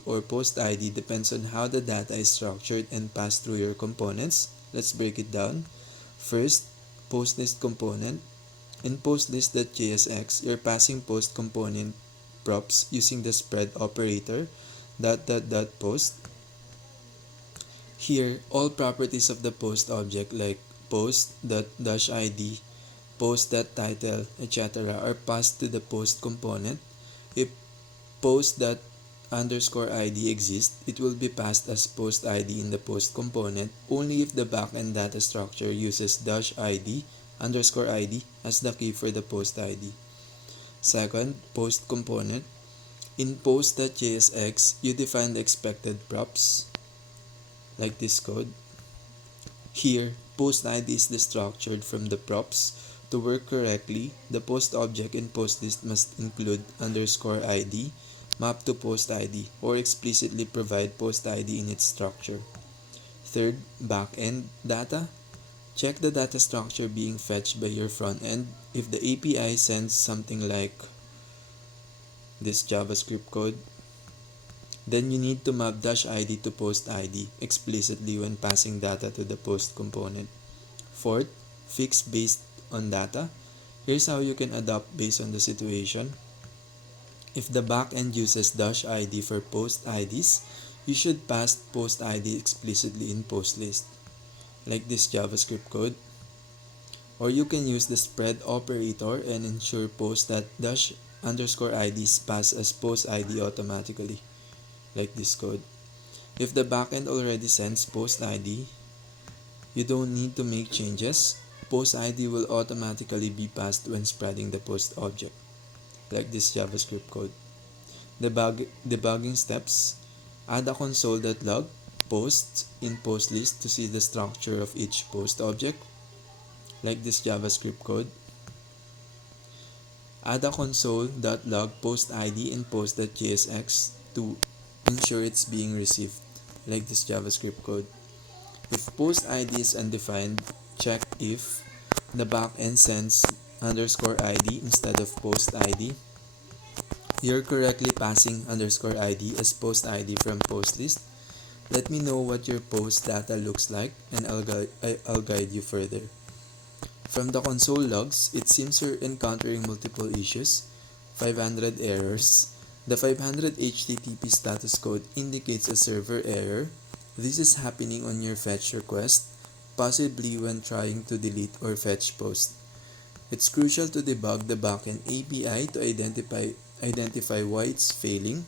or post ID depends on how the data is structured and passed through your components. Let's break it down. First, post list component. In postlist.jsx, you're passing post component props using the spread operator ..post. Here, all properties of the post object like post._id, post.title, etc. are passed to the post component. If post._id exists, it will be passed as post ID in the post component only if the backend data structure uses -id _id as the key for the post ID. Second, post component. In post.jsx, you define the expected props, like this code. Here, post ID is destructured from the props. To work correctly, the post object in post list must include _ID, map to post ID, or explicitly provide post ID in its structure. Third, backend data. Check the data structure being fetched by your front end. If the API sends something like this JavaScript code, then you need to map -id to post ID explicitly when passing data to the post component. Fourth, fix based on data. Here's how you can adapt based on the situation. If the backend uses -id for post IDs, you should pass post ID explicitly in post list, like this JavaScript code. Or you can use the spread operator and ensure post._id is passed as post ID automatically, like this code. If the backend already sends post ID, you don't need to make changes. Post ID will automatically be passed when spreading the post object, like this JavaScript code. Debugging steps: add a console.log posts in post list to see the structure of each post object, like this JavaScript code. Add a console.log post ID in post.jsx to ensure it's being received, like this JavaScript code. If post ID is undefined, check if the backend sends _ID instead of post ID. You're correctly passing _ID as post ID from post list. Let me know what your post data looks like and I'll guide you further. From the console logs, it seems you're encountering multiple issues. 500 errors. The 500 HTTP status code indicates a server error. This is happening on your fetch request, possibly when trying to delete or fetch post. It's crucial to debug the backend API to identify why it's failing.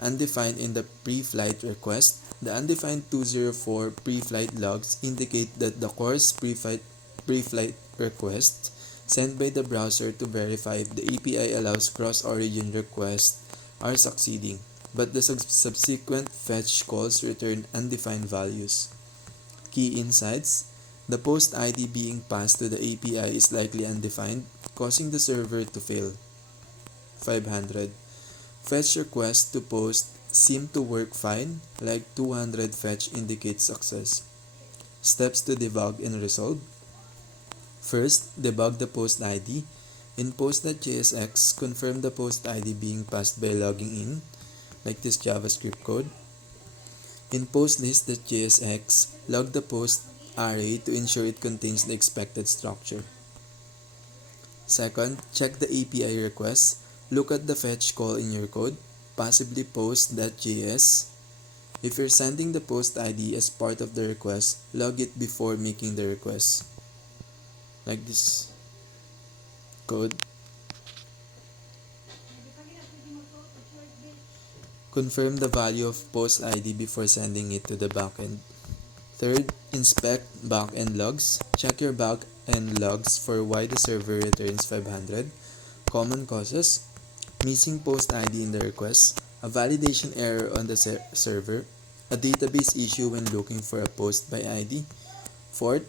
undefined in the pre-flight request. The undefined 204 pre-flight logs indicate that the course pre-flight request sent by the browser to verify if the API allows cross-origin requests are succeeding, but the subsequent fetch calls return undefined values. Key insights: the post ID being passed to the API is likely undefined, causing the server to fail. 500. Fetch requests to post seem to work fine, like 200 fetch indicates success. Steps to debug and resolve. First, debug the post ID. In post.jsx, confirm the post ID being passed by logging in, like this JavaScript code. In postlist.jsx, log the post array to ensure it contains the expected structure. Second, check the API request. Look at the fetch call in your code, possibly post.js. If you're sending the post ID as part of the request, log it before making the request. Like this code. Confirm the value of post ID before sending it to the backend. Third, inspect backend logs. Check your backend logs for why the server returns 500. Common causes: missing post ID in the request, a validation error on the server, a database issue when looking for a post by ID. Fourth,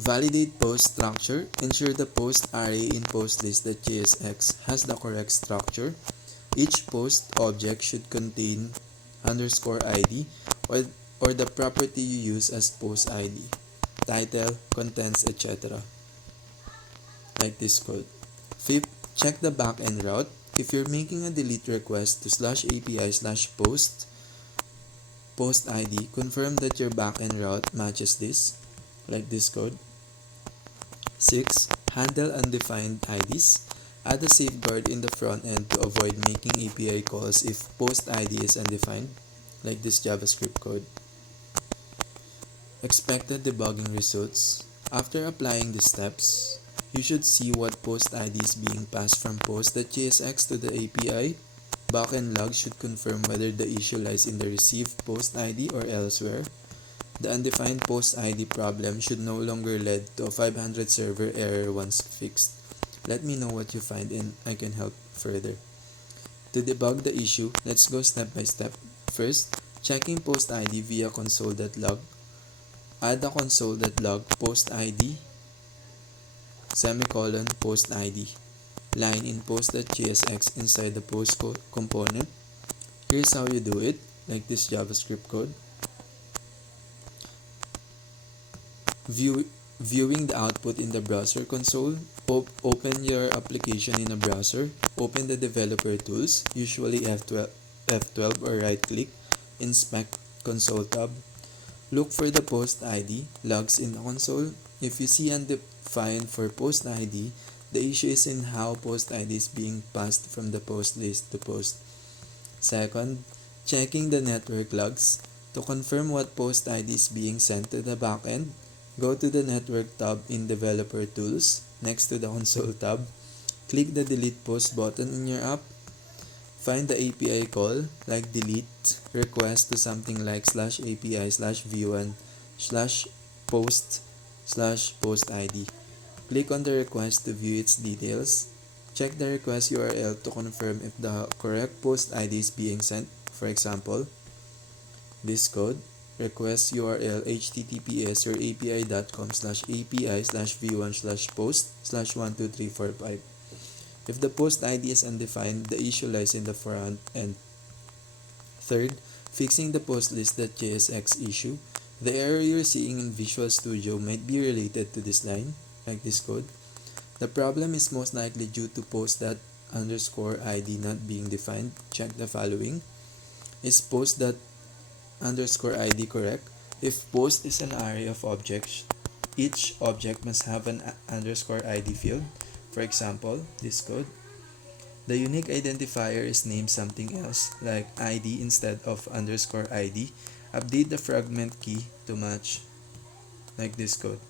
validate post structure. Ensure the post array in postlist.jsx has the correct structure. Each post object should contain _ID or the property you use as post ID, title, contents, etc. Like this code. Fifth, check the backend route. If you're making a delete request to /API/post ID, confirm that your backend route matches this, like this code. 6. Handle undefined IDs. Add a safeguard in the front end to avoid making API calls if post ID is undefined, like this JavaScript code. Expected debugging results. After applying the steps, you should see what post ID is being passed from post.jsx to the API. Backend logs should confirm whether the issue lies in the received post ID or elsewhere. The undefined post ID problem should no longer lead to a 500 server error once fixed. Let me know what you find and I can help further. To debug the issue, let's go step by step. First, checking post ID via console.log. Add a console.log post ID post ID line in post.jsx inside the post component. Here's how you do it, like this JavaScript code. Viewing the output in the browser console, open your application in a browser, open the developer tools, usually F12 or right click, inspect console tab. Look for the post ID logs in the console. If you see undefined for post ID, the issue is in how post ID is being passed from the post list to post. Second, checking the network logs. To confirm what post ID is being sent to the backend, go to the network tab in developer tools next to the console tab. Click the delete post button in your app. Find the API call, like delete request to something like /API/v1/post/post ID. Click on the request to view its details. Check the request URL to confirm if the correct post ID is being sent. For example, this code, request URL https or api/api/v1/post/12345. If the post ID is undefined, the issue lies in the front end. Third, fixing the postlist.jsx issue. The error you're seeing in Visual Studio might be related to this line, like this code. The problem is most likely due to post._ID not being defined. Check the following. Is post._ID correct? If post is an array of objects, each object must have an _ID field. For example, this code. The unique identifier is named something else, like ID instead of _ID. Update the fragment key to match, like this code.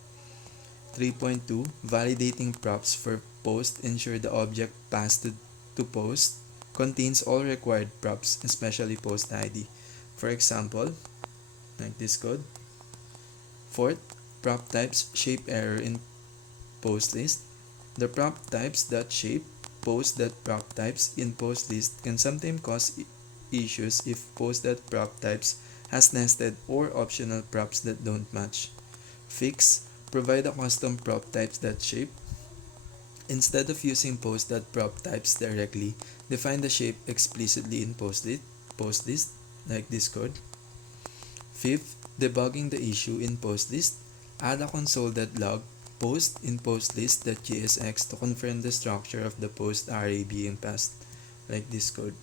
3.2. Validating props for post. Ensure the object passed to post contains all required props, especially post ID. For example, like this code. Fourth, prop types shape error in post list. The prop types that shape post.prop types in post list can sometimes cause issues if post.prop types has nested or optional props that don't match. Fix, provide a custom prop types that shape. Instead of using post.prop types directly, define the shape explicitly in post list like this code. Fifth, debugging the issue in post list. Add a console.log post in post list.jsx to confirm the structure of the post array being passed, like this code.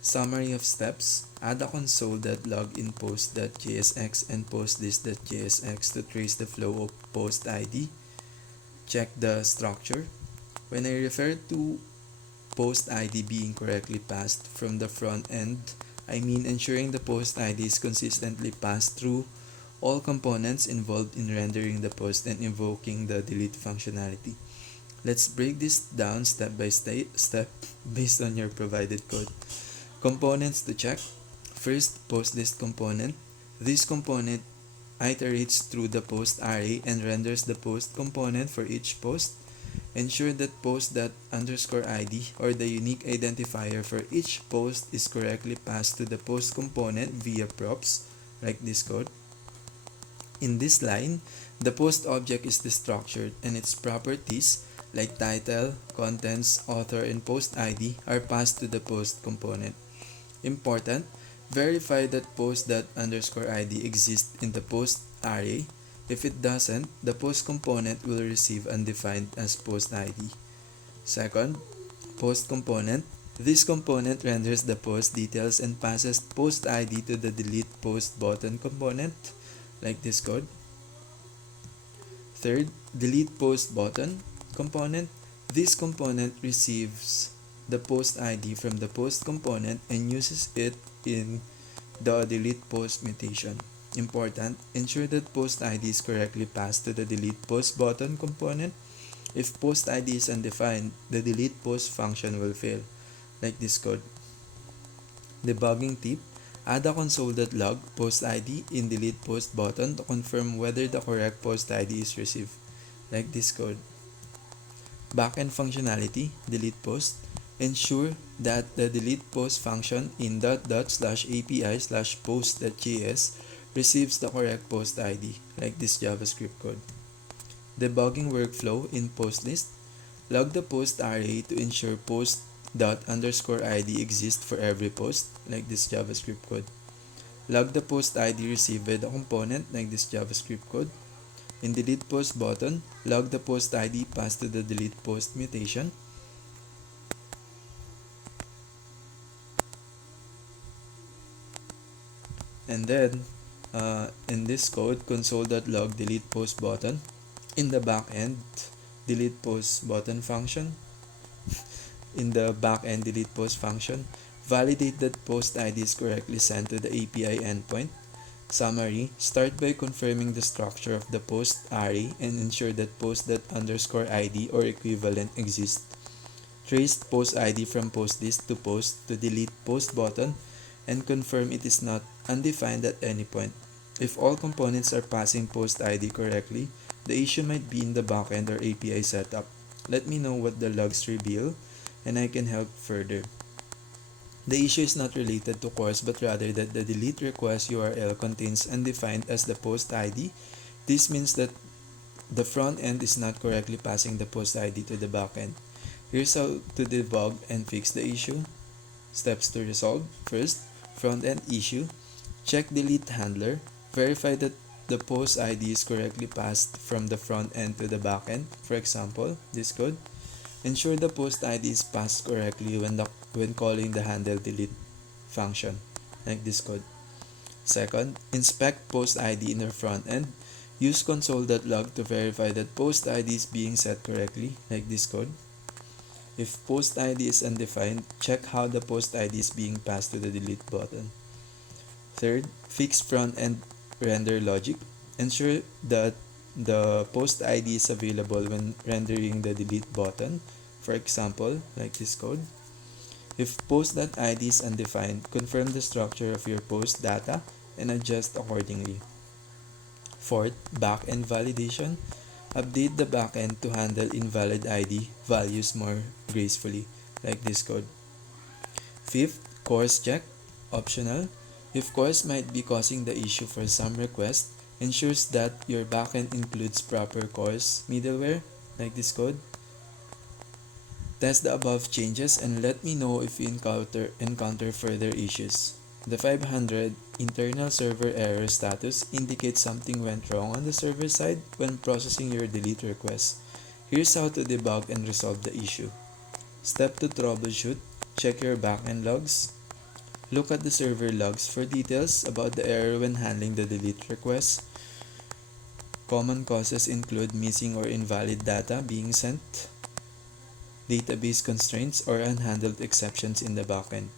Summary of steps. Add a console.log in post.jsx and post list.jsx to trace the flow of post ID. Check the structure. When I refer to post ID being correctly passed from the front end, I mean ensuring the post ID is consistently passed through all components involved in rendering the post and invoking the delete functionality. Let's break this down step by step based on your provided code. Components to check. First, post list component. This component iterates through the post array and renders the post component for each post. Ensure that post._id or the unique identifier for each post is correctly passed to the post component via props, like this code. In this line, the post object is destructured and its properties like title, contents, author, and post ID are passed to the post component. Important, verify that post._id exists in the post array. If it doesn't, the post component will receive undefined as post ID. Second, post component. This component renders the post details and passes post ID to the delete post button component, like this code. Third, delete post button component. This component receives the post ID from the post component and uses it in the delete post mutation. Important, ensure that post ID is correctly passed to the delete post button component. If post ID is undefined, the delete post function will fail, like this code. Debugging tip, add a console.log post ID in delete post button to confirm whether the correct post ID is received, like this code. Backend functionality, delete post. Ensure that the delete post function in ./api/post.js receives the correct post ID, like this JavaScript code. Debugging workflow in post list. Log the post array to ensure post._id exists for every post, like this JavaScript code. Log the post ID received by the component, like this JavaScript code. In delete post button, log the post ID passed to the delete post mutation. And then, in this code, console.log delete post button. In the backend, delete post button function. In the backend delete post function, validate that post ID is correctly sent to the API endpoint. Summary, start by confirming the structure of the post array and ensure that post._id or equivalent exists. Trace post ID from post list to post to delete post button and confirm it is not undefined at any point. If all components are passing post ID correctly, the issue might be in the backend or API setup. Let me know what the logs reveal and I can help further. The issue is not related to CORS but rather that the delete request URL contains undefined as the post ID. This means that the front end is not correctly passing the post ID to the backend. Here's how to debug and fix the issue. Steps to resolve. First, front end issue. Check delete handler. Verify that the post ID is correctly passed from the front end to the backend. For example, this code. Ensure the post ID is passed correctly when calling the handle delete function, like this code. Second, inspect post ID in the front end. Use console.log to verify that post ID is being set correctly, like this code. If post ID is undefined, check how the post ID is being passed to the delete button. Third, fix front end render logic. Ensure that the post ID is available when rendering the delete button. For example, like this code. If post.id is undefined, confirm the structure of your post data and adjust accordingly. Fourth, backend validation. Update the backend to handle invalid ID values more gracefully, like this code. Fifth, CORS check, optional. If CORS might be causing the issue for some requests, ensures that your backend includes proper CORS middleware, like this code. Test the above changes and let me know if you encounter further issues. The 500 internal server error status indicates something went wrong on the server side when processing your delete request. Here's how to debug and resolve the issue. Step to troubleshoot. Check your backend logs. Look at the server logs for details about the error when handling the delete request. Common causes include missing or invalid data being sent, database constraints, or unhandled exceptions in the backend.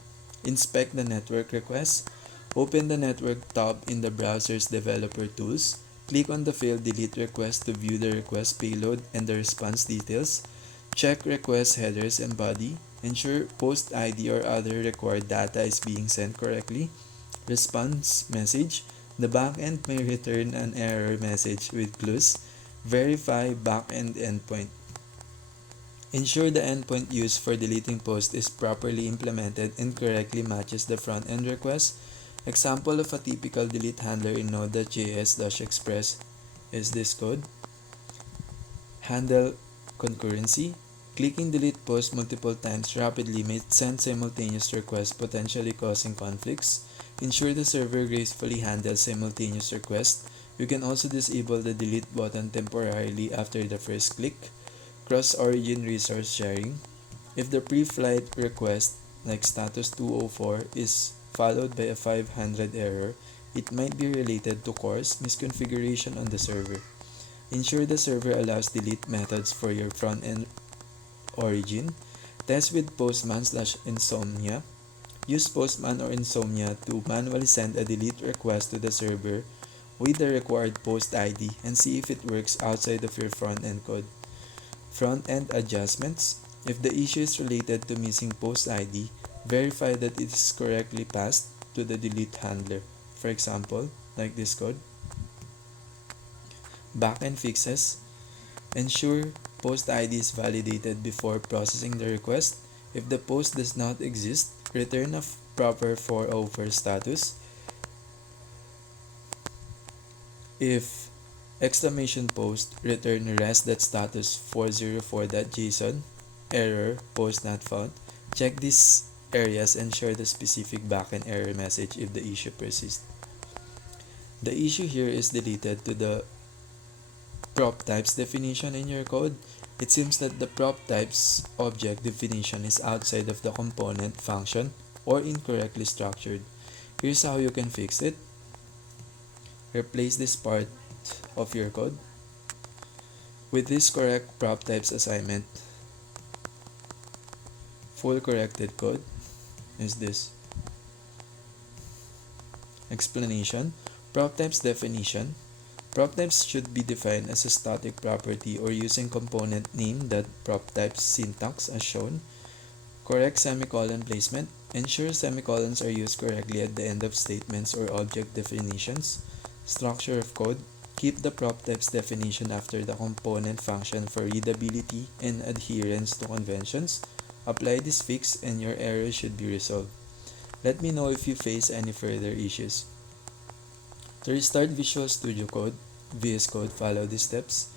Inspect the network request. Open the network tab in the browser's developer tools. Click on the failed delete request to view the request payload and the response details. Check request headers and body. Ensure post ID or other required data is being sent correctly. Response message. The backend may return an error message with clues. Verify backend endpoint. Ensure the endpoint used for deleting post is properly implemented and correctly matches the front-end request. Example of a typical delete handler in Node.js-Express is this code. Handle concurrency. Clicking delete post multiple times rapidly may send simultaneous requests, potentially causing conflicts. Ensure the server gracefully handles simultaneous requests. You can also disable the delete button temporarily after the first click. Cross-origin resource sharing. If the pre-flight request, like status 204, is followed by a 500 error, it might be related to CORS misconfiguration on the server. Ensure the server allows delete methods for your front-end origin. Test with Postman/Insomnia. Use Postman or Insomnia to manually send a delete request to the server with the required post ID and see if it works outside of your front-end code. Front-end adjustments. If the issue is related to missing post ID, verify that it is correctly passed to the delete handler. For example, like this code. Backend fixes. Ensure post ID is validated before processing the request. If the post does not exist, return a proper 404 status. If exclamation post, return res.status 404.json, error, post not found. Check these areas and share the specific backend error message if the issue persists. The issue here is deleted to the prop types definition in your code. It seems that the prop types object definition is outside of the component function or incorrectly structured. Here's how you can fix it. Replace this part of your code with this correct prop types assignment. Full corrected code is this. Explanation. Prop types definition. Prop types should be defined as a static property or using component name.prop types syntax as shown. Correct semicolon placement. Ensure semicolons are used correctly at the end of statements or object definitions. Structure of code. Keep the prop types definition after the component function for readability and adherence to conventions. Apply this fix and your error should be resolved. Let me know if you face any further issues. To restart Visual Studio Code, VS Code, follow these steps.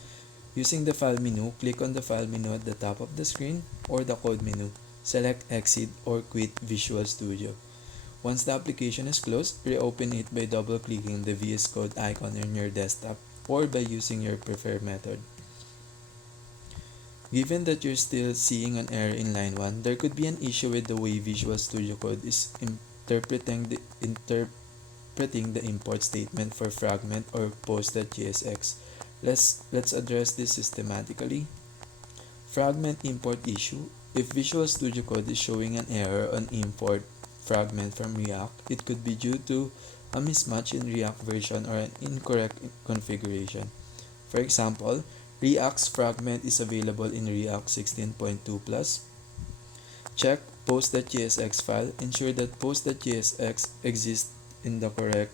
Using the File menu, click on the File menu at the top of the screen or the Code menu. Select Exit or Quit Visual Studio. Once the application is closed, reopen it by double-clicking the VS Code icon on your desktop or by using your preferred method. Given that you're still seeing an error in line 1, there could be an issue with the way Visual Studio Code is interpreting the import statement for fragment or post.jsx. Let's address this systematically. Fragment import issue. If Visual Studio Code is showing an error on import fragment from React, it could be due to a mismatch in React version or an incorrect configuration. For example, React's fragment is available in React 16.2+. Check post.jsx file, ensure that post.jsx exists in the correct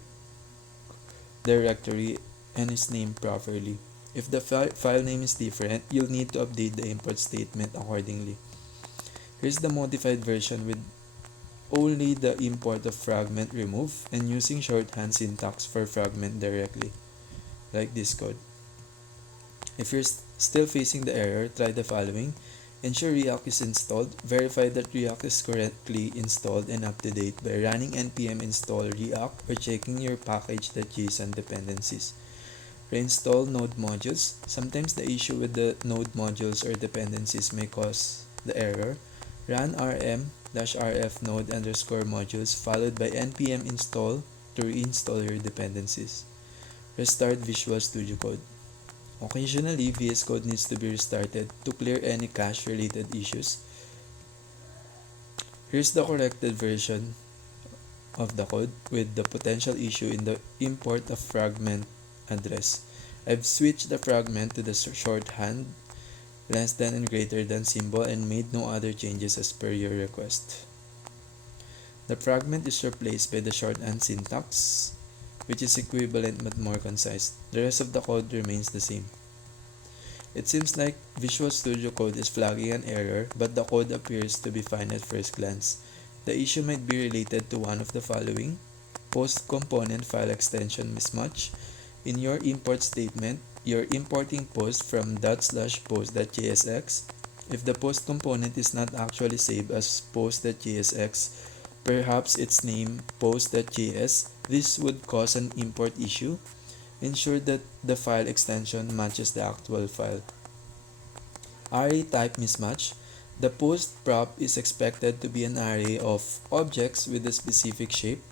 directory and is named properly. If the file name is different, you'll need to update the import statement accordingly. Here's the modified version with only the import of fragment removed and using shorthand syntax for fragment directly, like this code. If you're still facing the error, try the following. Ensure React is installed. Verify that React is correctly installed and up to date by running npm install React or checking your package.json dependencies. Reinstall node modules. Sometimes the issue with the node modules or dependencies may cause the error. Run rm-rf node _ modules followed by npm install to reinstall your dependencies. Restart Visual Studio Code. Occasionally, VS Code needs to be restarted to clear any cache-related issues. Here's the corrected version of the code with the potential issue in the import of fragment address. I've switched the fragment to the shorthand less than and greater than symbol and made no other changes as per your request. The fragment is replaced by the shorthand syntax, which is equivalent but more concise. The rest of the code remains the same. It seems like Visual Studio Code is flagging an error, but the code appears to be fine at first glance. The issue might be related to one of the following: post component file extension mismatch. In your import statement, you're importing post from /post.jsx. If the post component is not actually saved as post.jsx, perhaps its name post.js, this would cause an import issue. Ensure that the file extension matches the actual file. Array type mismatch. The post prop is expected to be an array of objects with a specific shape.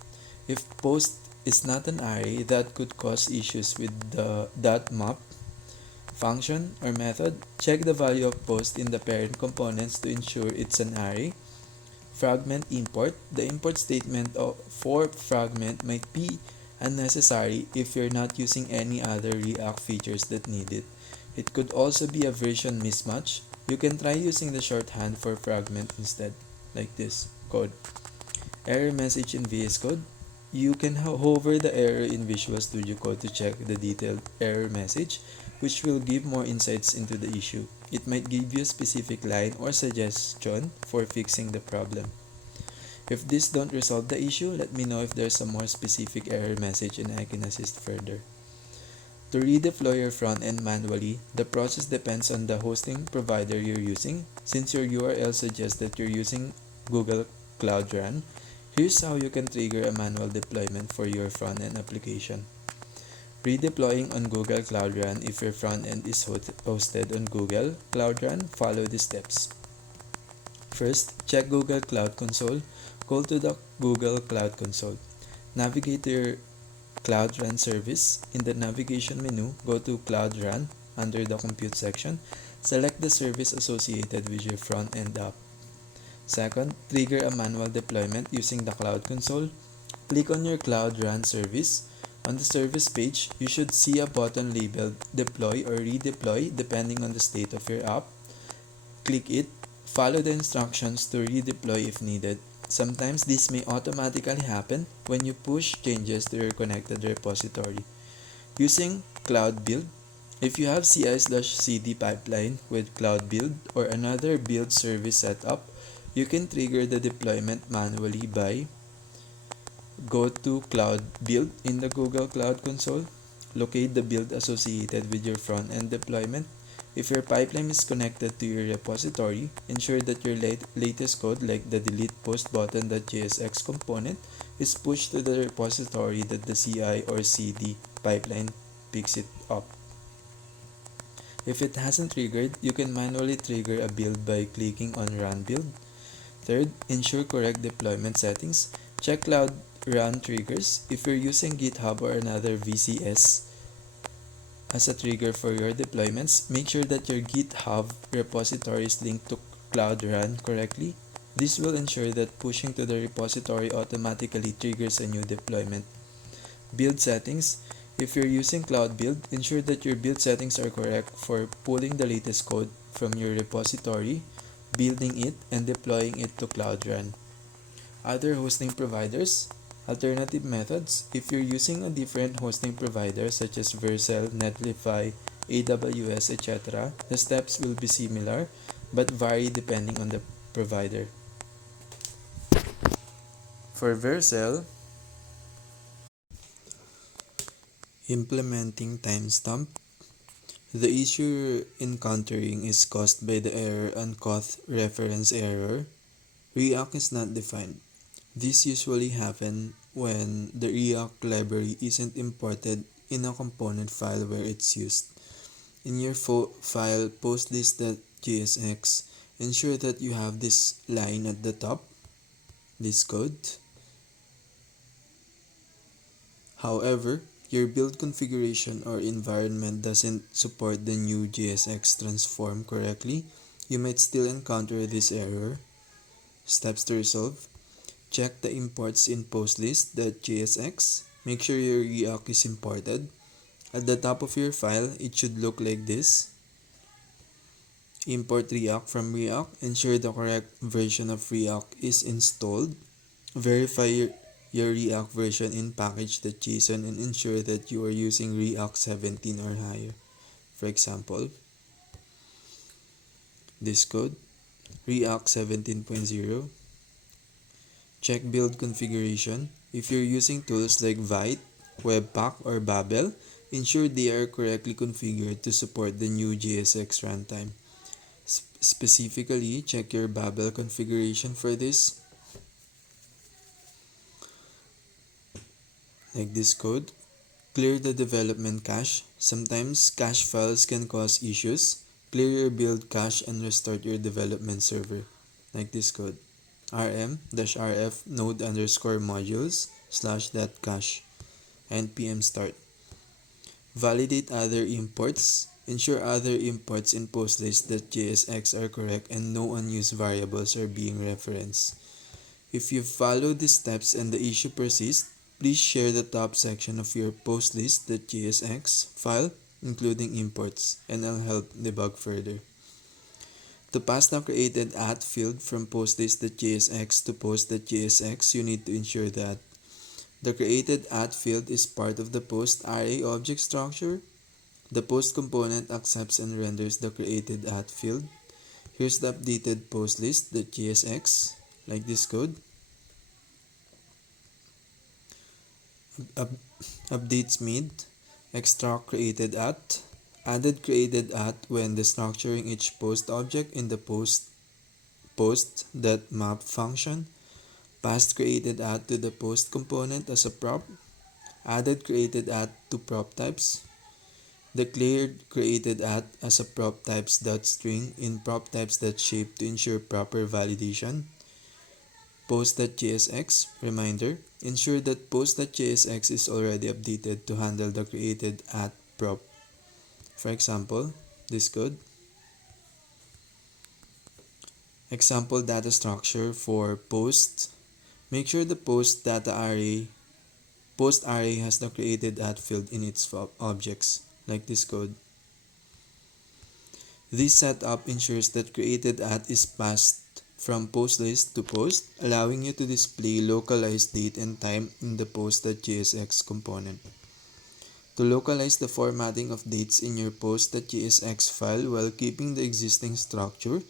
If post is not an array, that could cause issues with the .map function or method. Check the value of post in the parent components to ensure it's an array. Fragment import. The import statement for fragment might be unnecessary if you're not using any other React features that need it. It could also be a version mismatch. You can try using the shorthand for fragment instead, like this code. Error message in VS Code. You can hover the error in Visual Studio Code to check the detailed error message, which will give more insights into the issue. It might give you a specific line or suggestion for fixing the problem. If this don't resolve the issue, let me know if there's a more specific error message and I can assist further. To redeploy your front end manually, the process depends on the hosting provider you're using. Since your URL suggests that you're using Google Cloud Run, here's how you can trigger a manual deployment for your front end application. Redeploying on Google Cloud Run. If your front end is hosted on Google Cloud Run, follow the steps. First, check Google Cloud Console. Go to the Google Cloud Console. Navigate to your Cloud Run service. In the navigation menu, go to Cloud Run under the Compute section. Select the service associated with your front-end app. Second, trigger a manual deployment using the Cloud Console. Click on your Cloud Run service. On the service page, you should see a button labeled Deploy or Redeploy depending on the state of your app. Click it. Follow the instructions to redeploy if needed. Sometimes this may automatically happen when you push changes to your connected repository. Using Cloud Build. If you have CI/CD pipeline with Cloud Build or another build service setup, you can trigger the deployment manually by go to Cloud Build in the Google Cloud Console. Locate the build associated with your front-end deployment. If your pipeline is connected to your repository, ensure that your latest code like the delete post button.jsx component is pushed to the repository that the CI or CD pipeline picks it up. If it hasn't triggered, you can manually trigger a build by clicking on Run Build. Third, ensure correct deployment settings. Check Cloud Run triggers. If you're using GitHub or another VCS as a trigger for your deployments, make sure that your GitHub repository is linked to Cloud Run correctly. This will ensure that pushing to the repository automatically triggers a new deployment. Build settings. If you're using Cloud Build, ensure that your build settings are correct for pulling the latest code from your repository. building it, and deploying it to Cloud Run. Other hosting providers, alternative methods. If you're using a different hosting provider such as Vercel, Netlify, AWS, etc., the steps will be similar but vary depending on the provider. For Vercel, implementing timestamp. The issue you're encountering is caused by the error uncaught reference error. React is not defined. This usually happens when the React library isn't imported in a component file where it's used. In your file postlist.jsx, ensure that you have this line at the top, this code. However, your build configuration or environment doesn't support the new JSX transform correctly, you might still encounter this error. Steps to resolve. Check the imports in postlist.jsx. Make sure your React is imported. At the top of your file, it should look like this. Import React from React. Ensure the correct version of React is installed. Verify your React version in package.json and ensure that you are using React 17 or higher. For example, this code, React 17.0. Check build configuration. If you're using tools like Vite, Webpack, or Babel, ensure they are correctly configured to support the new JSX runtime. Specifically, check your Babel configuration for this. Like this code, clear the development cache. Sometimes cache files can cause issues. Clear your build cache and restart your development server. Like this code, rm-rf node_modules/.cache npm start. Validate other imports. Ensure other imports in postlist.jsx are correct and no unused variables are being referenced. If you follow these steps and the issue persists, please share the top section of your postlist.jsx file, including imports, and I'll help debug further. To pass the created @ field from postlist.jsx to post.jsx, you need to ensure that the created @ field is part of the post array object structure. The post component accepts and renders the created @ field. Here's the updated postlist.jsx, like this code. Updates made, extract created @, added created @ when destructuring each post object in the post.map function, passed created @ to the post component as a prop, added created @ to prop types, declared created @ as a prop types.string in prop types.shape to ensure proper validation. Post.jsx, reminder, ensure that post.jsx is already updated to handle the created @ prop. For example, this code. Example data structure for post. Make sure the post array has the created @ field in its objects, like this code. This setup ensures that created @ is passed from postlist to post, allowing you to display localized date and time in the post.jsx component. To localize the formatting of dates in your post.jsx file while keeping the existing structure,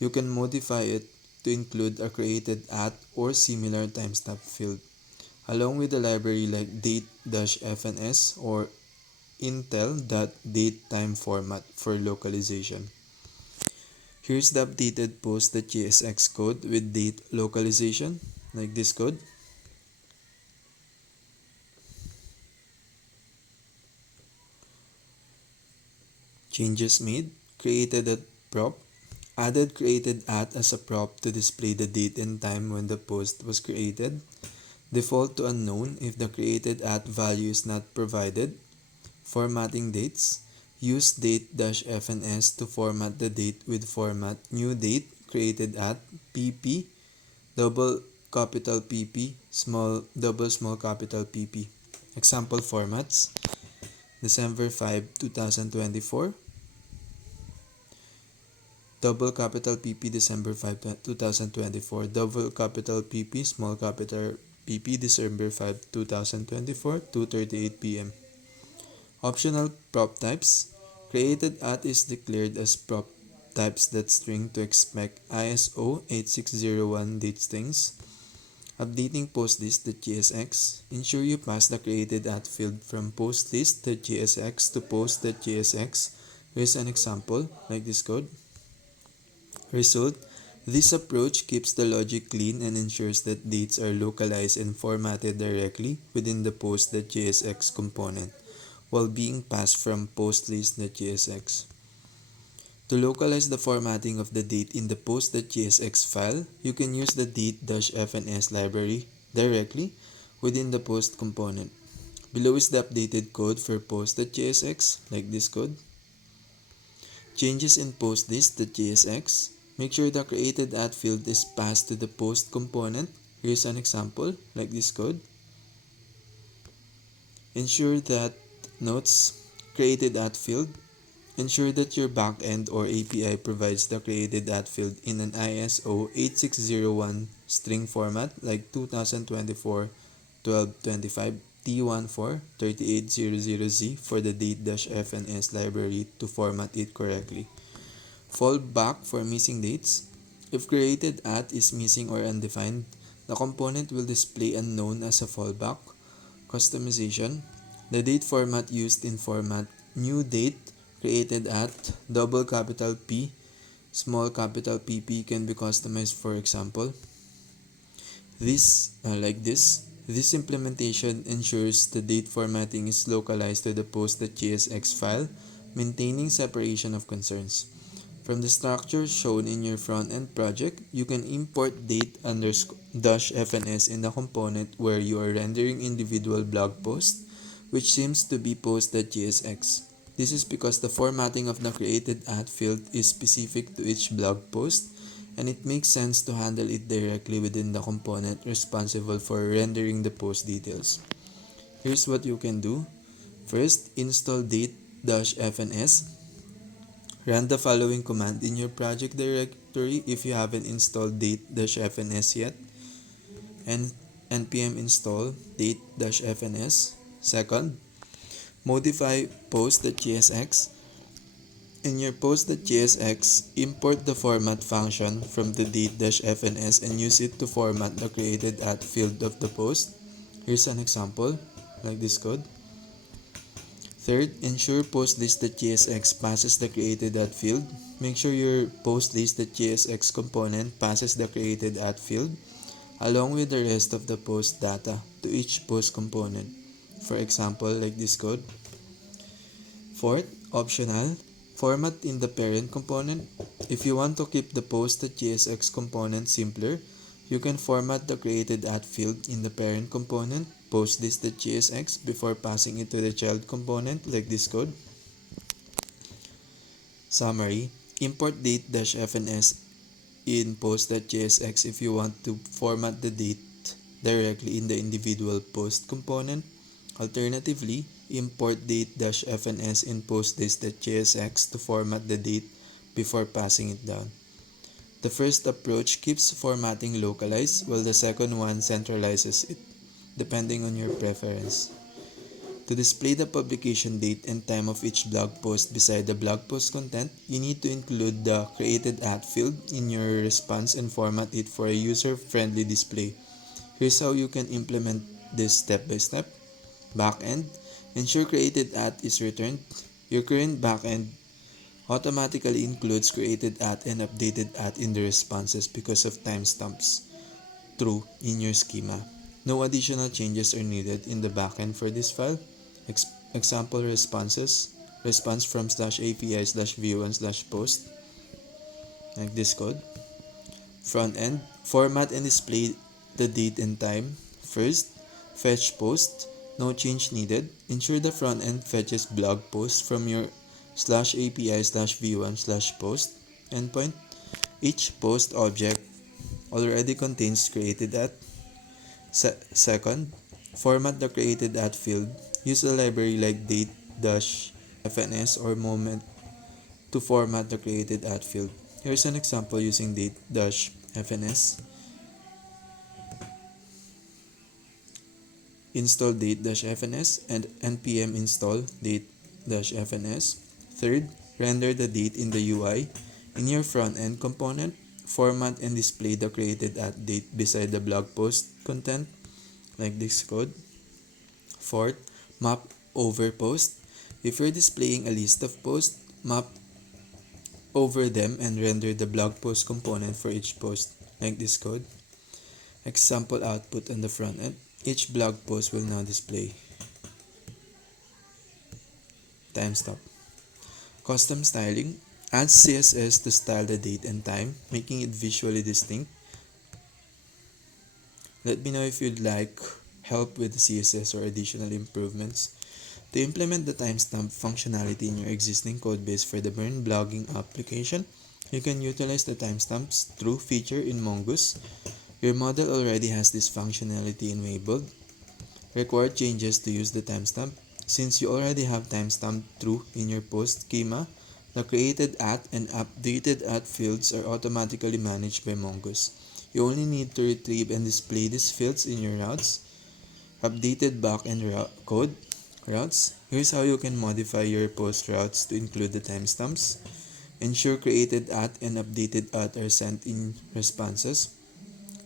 you can modify it to include a created @ or similar timestamp field, along with a library like date-fns or intel.datetime-format for localization. Here's the updated post.jsx code with date localization, like this code. Changes made, created a prop, added created @ as a prop to display the date and time when the post was created, default to unknown if the created @ value is not provided, formatting dates. Use date-fns to format the date with format new date created @ pp double capital PP small capital PP. Example formats: December 5, 2024, double capital PP December 5, 2024, double capital PP, small capital PP December 5, 2024, 2:38 p.m. Optional prop types. Created at is declared as prop types that string to expect ISO 8601 date strings. Updating postlist.jsx. Ensure you pass the created at field from postlist.jsx to post.jsx. Here's an example, like this code. Result. This approach keeps the logic clean and ensures that dates are localized and formatted directly within the post.jsx component, while being passed from postlist.jsx. To localize the formatting of the date in the post.jsx file, you can use the date-fns library directly within the post component. Below is the updated code for post.jsx, like this code. Changes in postlist.jsx. Make sure the created at field is passed to the post component. Here's an example, like this code. Ensure that notes created at field. Ensure that your backend or API provides the created at field in an ISO 8601 string format like 2024-1225 T143800Z for the date-fns library to format it correctly. Fallback for missing dates. If created at is missing or undefined, the component will display unknown as a fallback. Customization. The date format used in format new date created at double capital P, small capital PP can be customized. For example, this like this. This implementation ensures the date formatting is localized to the post.jsx file, maintaining separation of concerns. From the structure shown in your front-end project, you can import date_-fns in the component where you are rendering individual blog posts, which seems to be post.jsx. This is because the formatting of the created at field is specific to each blog post, and it makes sense to handle it directly within the component responsible for rendering the post details. Here's what you can do. First, install date-fns. Run the following command in your project directory if you haven't installed date-fns yet, and npm install date-fns. Second, modify post.jsx. In your post.jsx, import the format function from the date-fns and use it to format the created at field of the post. Here's an example, like this code. Third, ensure postlist.jsx passes the created at field. Make sure your postlist.jsx component passes the created at field along with the rest of the post data to each post component. For example, like this code. Fourth, optional, format in the parent component. If you want to keep the post.jsx component simpler, you can format the created at field in the parent component, postlist.jsx, before passing it to the child component, like this code. Summary, import date-fns in post.jsx if you want to format the date directly in the individual post component. Alternatively, import date-fns in postlist.jsx to format the date before passing it down. The first approach keeps formatting localized, while the second one centralizes it, depending on your preference. To display the publication date and time of each blog post beside the blog post content, you need to include the created at field in your response and format it for a user-friendly display. Here's how you can implement this step by step. Backend. Ensure created at is returned. Your current backend automatically includes created at and updated at in the responses because of timestamps true in your schema. No additional changes are needed in the backend for this file. Example responses. Response from /API/view1/post. Like this code. Front end. Format and display the date and time. First, fetch post. No change needed. Ensure the front end fetches blog post from your /API/v1/post endpoint. Each post object already contains created at. Second, format the created at field. Use a library like date-fns or moment to format the created at field. Here's an example using date-fns. Install date-fns and npm install date-fns. Third, render the date in the UI. In your front-end component, format and display the created at date beside the blog post content, like this code. Fourth, map over post. If you're displaying a list of posts, map over them and render the blog post component for each post, like this code. Example output on the front end. Each blog post will now display timestamp. Custom styling. Add CSS to style the date and time, making it visually distinct. Let me know if you'd like help with the CSS or additional improvements. To implement the timestamp functionality in your existing codebase for the Burn blogging application, you can utilize the timestamps through feature in Mongoose. Your model already has this functionality enabled. Required changes to use the timestamp. Since you already have timestamp through in your post schema, the created at and updated at fields are automatically managed by Mongoose. You only need to retrieve and display these fields in your routes. Updated backend code routes. Here's how you can modify your post routes to include the timestamps. Ensure created at and updated at are sent in responses.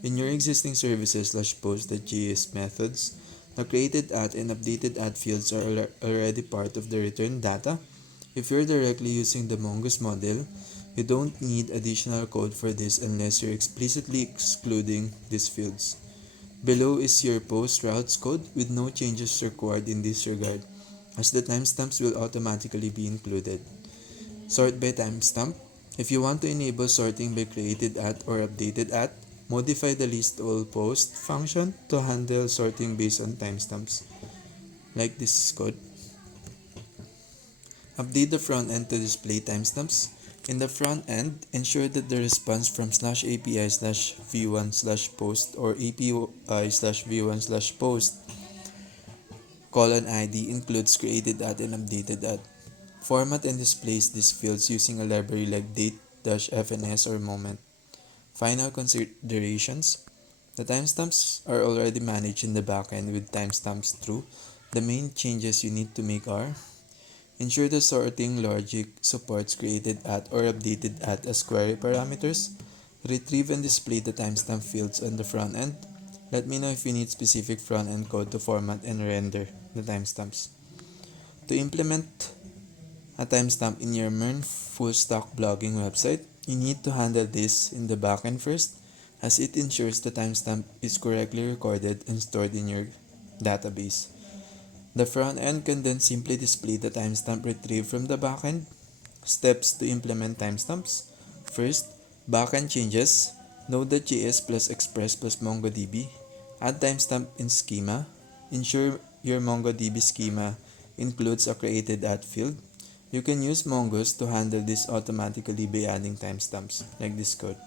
In your existing services/post.js methods, the created at and updated at fields are already part of the return data. If you're directly using the Mongoose model, you don't need additional code for this unless you're explicitly excluding these fields. Below is your post routes code with no changes required in this regard, as the timestamps will automatically be included. Sort by timestamp. If you want to enable sorting by created at or updated at, modify the list all post function to handle sorting based on timestamps, like this code. Update the front end to display timestamps. In the front end, ensure that the response from /API/v1/post or API/v1/post :id includes created at and updated at. Format and displays these fields using a library like date-fns or moment. Final considerations. The timestamps are already managed in the backend with timestamps through. The main changes you need to make are: ensure the sorting logic supports created at or updated at as query parameters. Retrieve and display the timestamp fields on the front end. Let me know if you need specific front end code to format and render the timestamps. To implement a timestamp in your MERN full stack blogging website, you need to handle this in the backend first, as it ensures the timestamp is correctly recorded and stored in your database. The front end can then simply display the timestamp retrieved from the backend. Steps to implement timestamps. First, backend changes. Node.js plus Express plus MongoDB. Add timestamp in schema. Ensure your MongoDB schema includes a created at field. You can use Mongoose to handle this automatically by adding timestamps, like this code.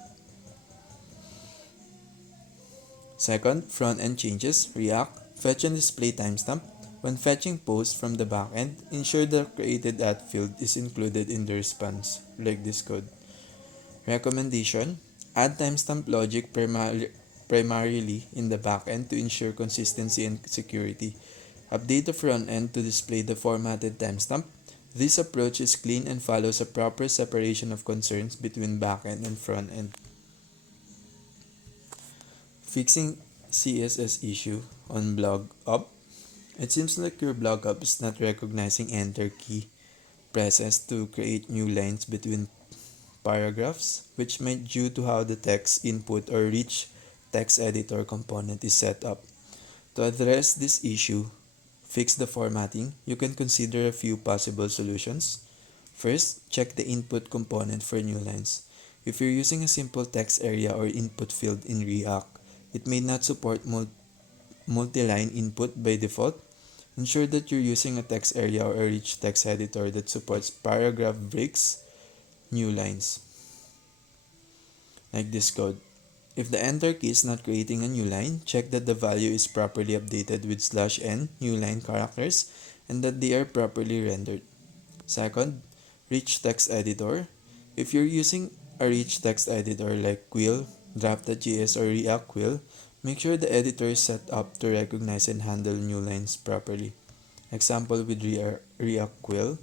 Second, front-end changes. React, fetch and display timestamp. When fetching posts from the backend, ensure the created at field is included in the response, like this code. Recommendation, add timestamp logic primarily in the backend to ensure consistency and security. Update the front end to display the formatted timestamp. This approach is clean and follows a proper separation of concerns between backend and front end. Fixing CSS issue on blog up. It seems like your blog up is not recognizing enter key presses to create new lines between paragraphs, which might be due to how the text input or rich text editor component is set up. To address this issue, fix the formatting, you can consider a few possible solutions. First, check the input component for new lines. If you're using a simple text area or input field in React, it may not support multi-line input by default. Ensure that you're using a text area or a rich text editor that supports paragraph breaks, new lines, like this code. If the enter key is not creating a new line, check that the value is properly updated with /n new line characters and that they are properly rendered. Second, rich text editor. If you're using a rich text editor like Quill, Draft.js, or React Quill, make sure the editor is set up to recognize and handle new lines properly. Example with React Quill,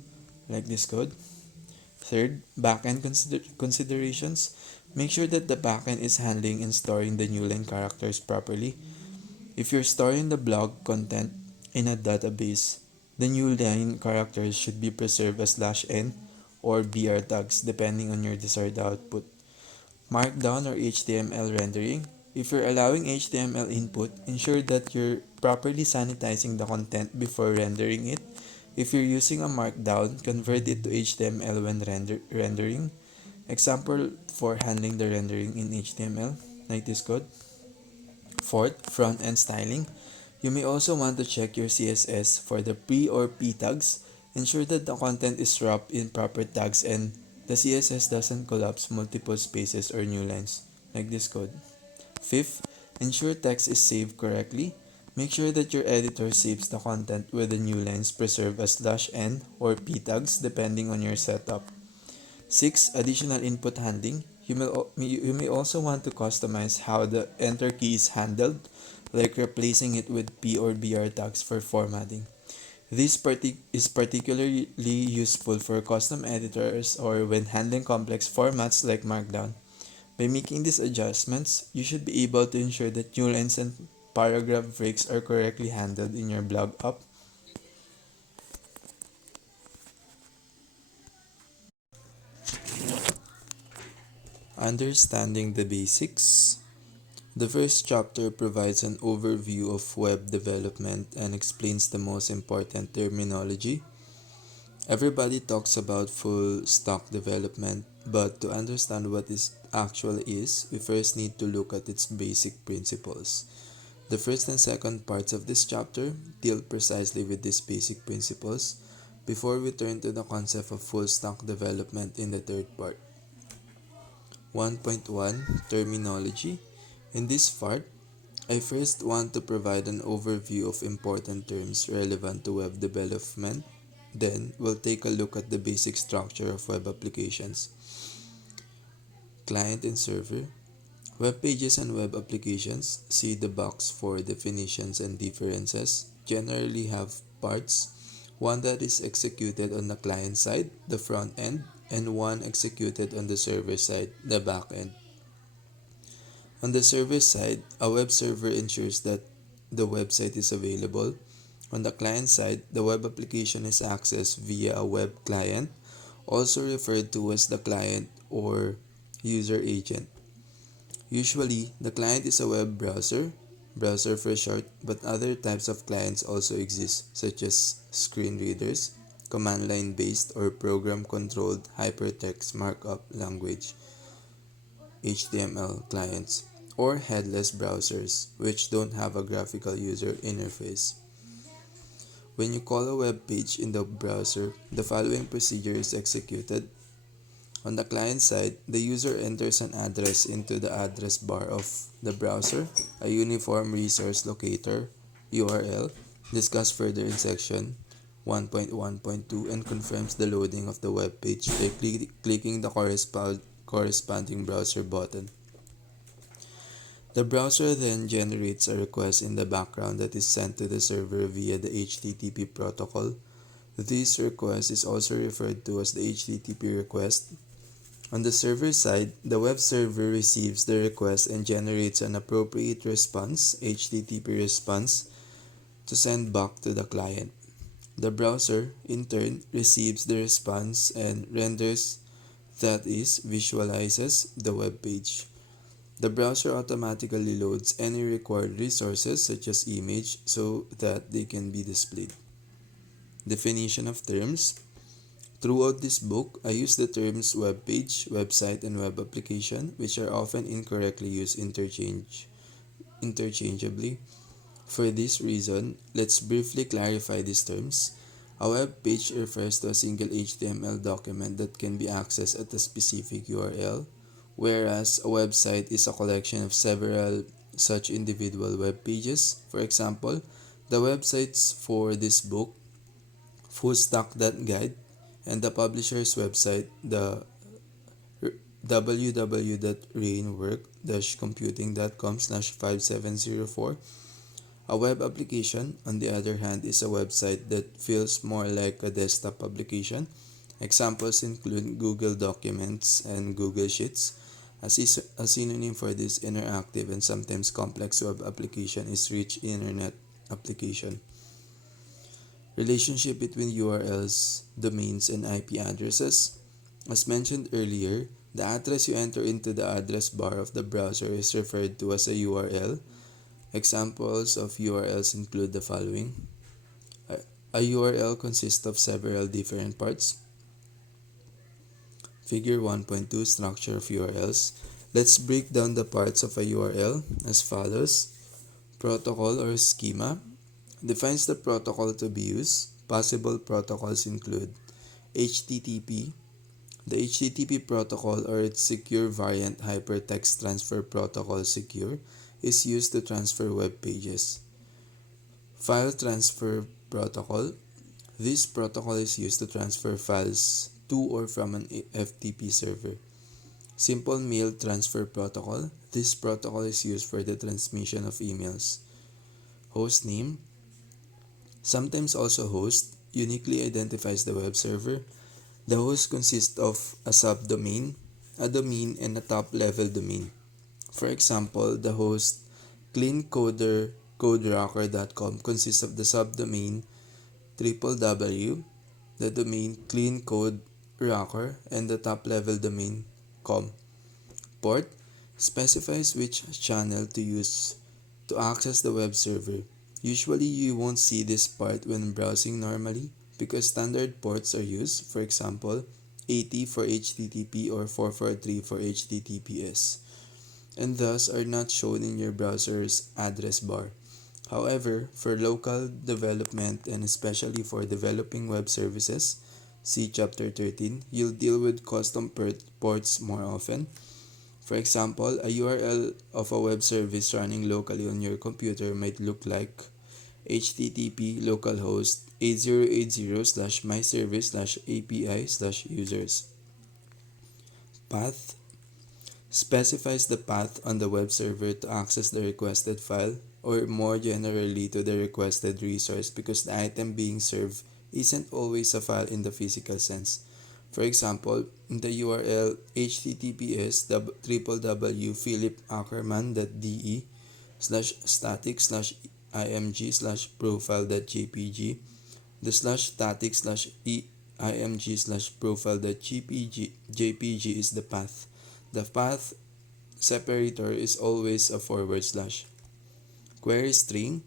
like this code. Third, backend considerations. Make sure that the backend is handling and storing the new line characters properly. If you're storing the blog content in a database, the new line characters should be preserved as /n or br tags depending on your desired output. Markdown or HTML rendering. If you're allowing HTML input, ensure that you're properly sanitizing the content before rendering it. If you're using a markdown, convert it to HTML when rendering. Example for handling the rendering in HTML, like this code. Fourth, front-end styling. You may also want to check your CSS for the pre or p tags. Ensure that the content is wrapped in proper tags and the CSS doesn't collapse multiple spaces or new lines, like this code. Fifth, ensure text is saved correctly. Make sure that your editor saves the content with the new lines preserved as /n or p tags depending on your setup. 6. Additional input handling. You may also want to customize how the enter key is handled, like replacing it with p or br tags for formatting. This is particularly useful for custom editors or when handling complex formats like Markdown. By making these adjustments, you should be able to ensure that new lines and paragraph breaks are correctly handled in your blog app. Understanding the basics. The first chapter provides an overview of web development and explains the most important terminology. Everybody talks about full stack development, but to understand what this actually is, we first need to look at its basic principles. The first and second parts of this chapter deal precisely with these basic principles before we turn to the concept of full stack development in the third part. 1.1 Terminology. In this part, I first want to provide an overview of important terms relevant to web development. Then, we'll take a look at the basic structure of web applications. Client and server. Web pages and web applications, see the box for definitions and differences, generally have parts, one that is executed on the client side, the front end, and one executed on the server side, the back end. On the server side, a web server ensures that the website is available. On the client side, the web application is accessed via a web client, also referred to as the client or user agent. Usually, the client is a web browser for short, but other types of clients also exist, such as screen readers, command line based or program controlled hypertext markup language HTML clients, or headless browsers, which don't have a graphical user interface. When you call a web page in the browser, the following procedure is executed. On the client side, the user enters an address into the address bar of the browser, a uniform resource locator URL, discussed further in section 1.1.2, and confirms the loading of the web page by clicking the corresponding browser button. The browser then generates a request in the background that is sent to the server via the HTTP protocol. This request is also referred to as the HTTP request. On the server side, the web server receives the request and generates an appropriate response, HTTP response, to send back to the client. The browser, in turn, receives the response and renders, that is, visualizes the web page. The browser automatically loads any required resources such as image so that they can be displayed. Definition of terms. Throughout this book, I use the terms web page, website, and web application, which are often incorrectly used interchangeably. For this reason, let's briefly clarify these terms. A web page refers to a single HTML document that can be accessed at a specific URL, whereas a website is a collection of several such individual web pages. For example, the websites for this book, fullstack.guide, and the publisher's website, www.rainwork-computing.com/5704. A web application, on the other hand, is a website that feels more like a desktop application. Examples include Google Documents and Google Sheets. A synonym for this interactive and sometimes complex web application is rich internet application. Relationship between URLs, domains, and IP addresses. As mentioned earlier, the address you enter into the address bar of the browser is referred to as a URL. Examples of URLs include the following. A URL consists of several different parts. Figure 1.2, Structure of URLs. Let's break down the parts of a URL as follows. Protocol or schema defines the protocol to be used. Possible protocols include HTTP. The HTTP protocol, or its secure variant, Hypertext Transfer Protocol Secure, is used to transfer web pages. File Transfer Protocol. This protocol is used to transfer files to or from an FTP server. Simple Mail Transfer Protocol. This protocol is used for the transmission of emails. Hostname, sometimes also host, uniquely identifies the web server. The host consists of a subdomain, a domain, and a top-level domain. For example, the host cleancoder.coderocker.com consists of the subdomain www, the domain cleancoderocker, and the top-level domain com. Port specifies which channel to use to access the web server. Usually you won't see this part when browsing normally because standard ports are used, for example, 80 for HTTP or 443 for HTTPS, and thus are not shown in your browser's address bar. However, for local development and especially for developing web services, see Chapter 13, you'll deal with custom ports more often. For example, a URL of a web service running locally on your computer might look like http localhost 8080/myservice/api/users. Path specifies the path on the web server to access the requested file, or more generally to the requested resource, because the item being served isn't always a file in the physical sense. For example, in the URL https://philipackerman.de/static/img/profile.jpg. The /static/img/profile.jpg is the path. The path separator is always a forward slash. Query string.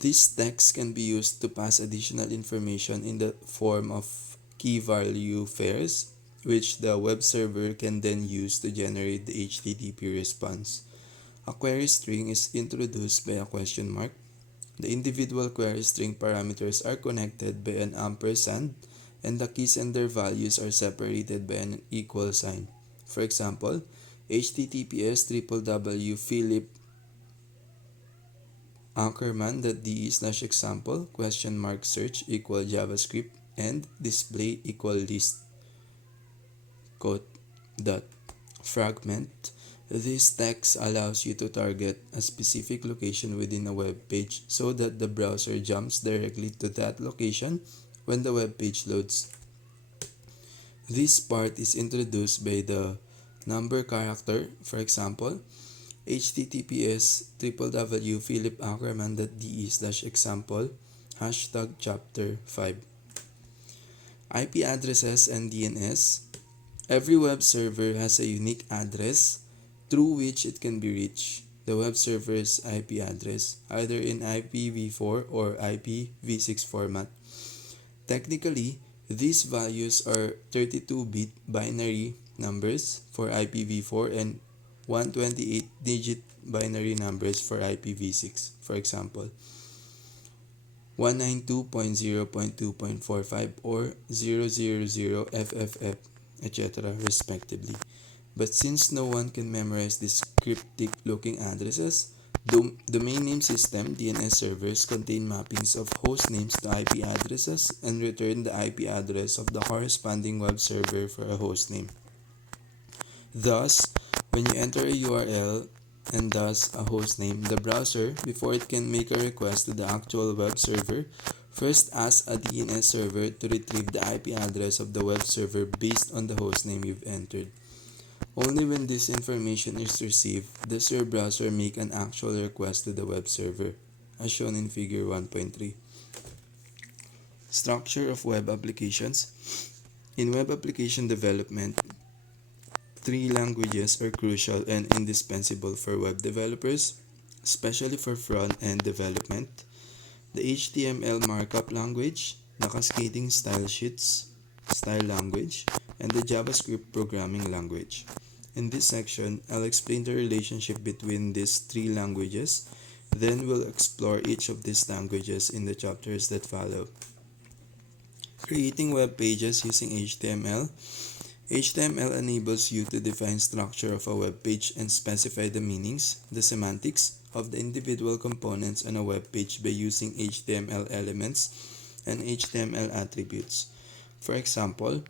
This text can be used to pass additional information in the form of key value pairs, which the web server can then use to generate the HTTP response. A query string is introduced by a question mark. The individual query string parameters are connected by an ampersand, and the keys and their values are separated by an equal sign. For example, https://philipackerman.de/example ?search equal JavaScript and display equal list quote dot fragment. This text allows you to target a specific location within a web page so that the browser jumps directly to that location when the web page loads. This part is introduced by the number character. For example, https://philipackerman.de/example #chapter 5. IP addresses and DNS. Every web server has a unique address through which it can be reached. The web server's IP address, either in IPv4 or IPv6 format. Technically, these values are 32-bit binary numbers for IPv4 and 128-digit binary numbers for IPv6. For example, 192.0.2.45 or 000FFF, etc. respectively. But since no one can memorize these cryptic-looking addresses, domain name system (DNS) servers contain mappings of host names to IP addresses and return the IP address of the corresponding web server for a host name. Thus, when you enter a URL and thus a hostname, the browser, before it can make a request to the actual web server, first asks a DNS server to retrieve the IP address of the web server based on the hostname you've entered. Only when this information is received does your browser make an actual request to the web server, as shown in Figure 1.3. Structure of web applications. In web application development, three languages are crucial and indispensable for web developers, especially for front-end development: the HTML markup language, the cascading style sheets style language, and the JavaScript programming language. In this section, I'll explain the relationship between these three languages, then we'll explore each of these languages in the chapters that follow. Creating web pages using HTML. HTML enables you to define structure of a web page and specify the meanings, the semantics, of the individual components on a web page by using HTML elements and HTML attributes. For example,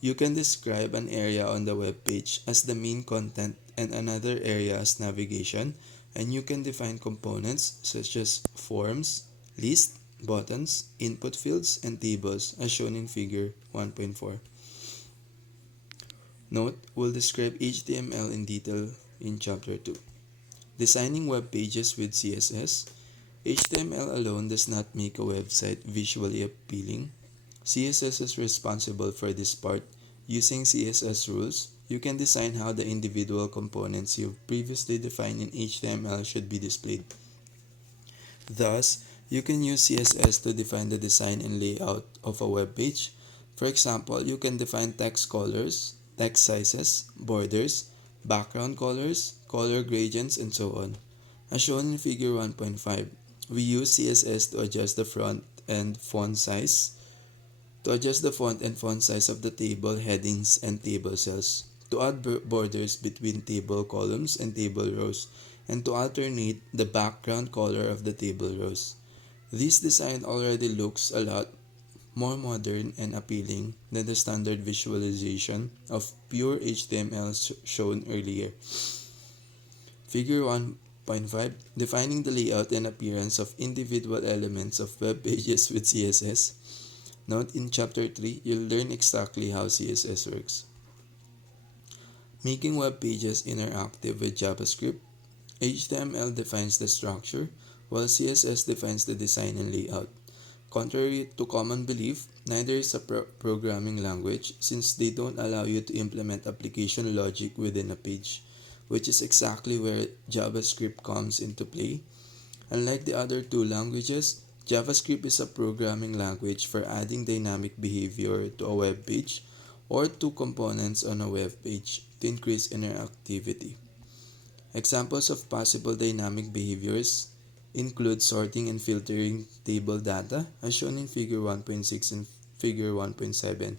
you can describe an area on the web page as the main content and another area as navigation, and you can define components such as forms, lists, buttons, input fields, and tables as shown in Figure 1.4. Note, we'll describe HTML in detail in Chapter 2. Designing web pages with CSS. HTML alone does not make a website visually appealing. CSS is responsible for this part. Using CSS rules, you can design how the individual components you've previously defined in HTML should be displayed. Thus, you can use CSS to define the design and layout of a web page. For example, you can define text colors, text sizes, borders, background colors, color gradients, and so on. As shown in Figure 1.5, we use CSS to adjust the font and font size of the table headings and table cells, to add borders between table columns and table rows, and to alternate the background color of the table rows. This design already looks a lot more modern and appealing than the standard visualization of pure HTML shown earlier. Figure 1.5, defining the layout and appearance of individual elements of web pages with CSS. Note, in Chapter 3, you'll learn exactly how CSS works. Making web pages interactive with JavaScript. HTML defines the structure, while CSS defines the design and layout. Contrary to common belief, neither is a programming language, since they don't allow you to implement application logic within a page, which is exactly where JavaScript comes into play. Unlike the other two languages, JavaScript is a programming language for adding dynamic behavior to a web page or to components on a web page to increase interactivity. Examples of possible dynamic behaviors include sorting and filtering table data, as shown in Figure 1.6 and Figure 1.7,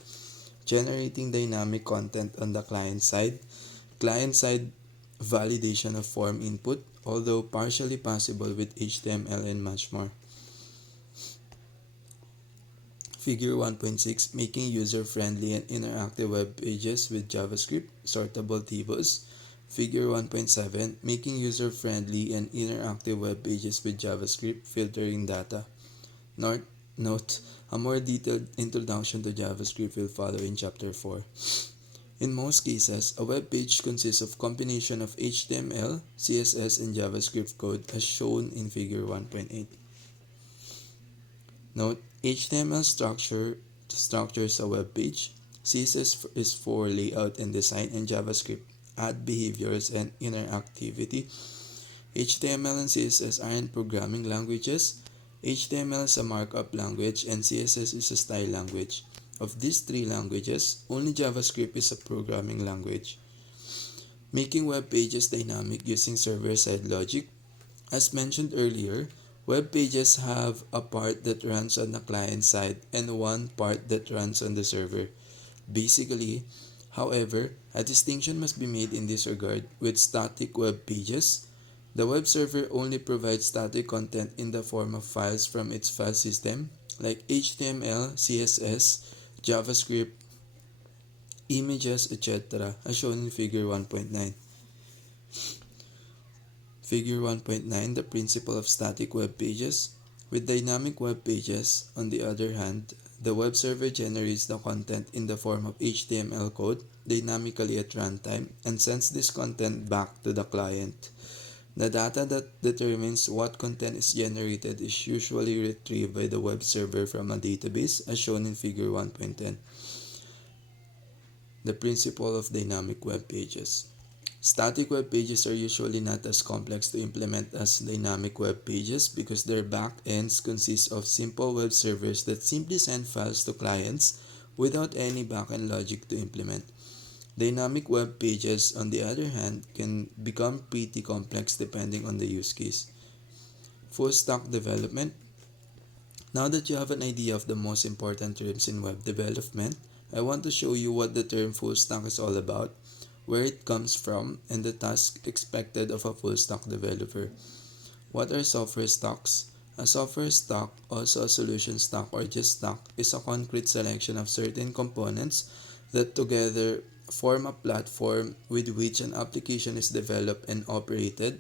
generating dynamic content on the client-side validation of form input, although partially possible with HTML, and much more. Figure 1.6, making user-friendly and interactive web pages with JavaScript, sortable tables. Figure 1.7, making user-friendly and interactive web pages with JavaScript, filtering data. Note, a more detailed introduction to JavaScript will follow in Chapter 4. In most cases, a web page consists of a combination of HTML, CSS, and JavaScript code as shown in Figure 1.8. Note, HTML structures a web page, CSS is for layout and design, and JavaScript add behaviors and interactivity. HTML and CSS aren't programming languages. HTML is a markup language and CSS is a style language. Of these three languages, only JavaScript is a programming language. Making web pages dynamic using server-side logic. As mentioned earlier, web pages have a part that runs on the client side and one part that runs on the server. Basically, however, a distinction must be made in this regard. With static web pages, the web server only provides static content in the form of files from its file system, like HTML, CSS, JavaScript, images, etc., as shown in Figure 1.9. Figure 1.9, the principle of static web pages. With dynamic web pages, on the other hand, the web server generates the content in the form of HTML code dynamically at runtime and sends this content back to the client. The data that determines what content is generated is usually retrieved by the web server from a database, as shown in Figure 1.10. The principle of dynamic web pages. Static web pages are usually not as complex to implement as dynamic web pages because their backends consist of simple web servers that simply send files to clients without any backend logic to implement. Dynamic web pages, on the other hand, can become pretty complex depending on the use case. Full stack development. Now that you have an idea of the most important terms in web development, I want to show you what the term full stack is all about, where it comes from, and the task expected of a full stack developer. What are software stacks? A software stack, also a solution stack or just stack, is a concrete selection of certain components that together form a platform with which an application is developed and operated.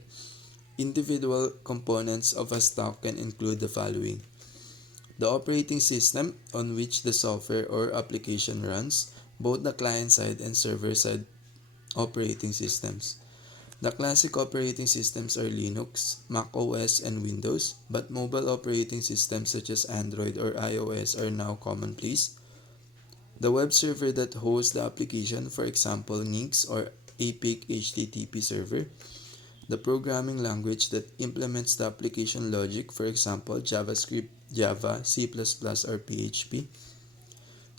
Individual components of a stack can include the following: the operating system on which the software or application runs, both the client-side and server-side operating systems. The classic operating systems are Linux, Mac OS, and Windows, but mobile operating systems such as Android or iOS are now commonplace. The web server that hosts the application, for example, Nginx or APIC HTTP server. The programming language that implements the application logic, for example, JavaScript, Java, C++, or PHP.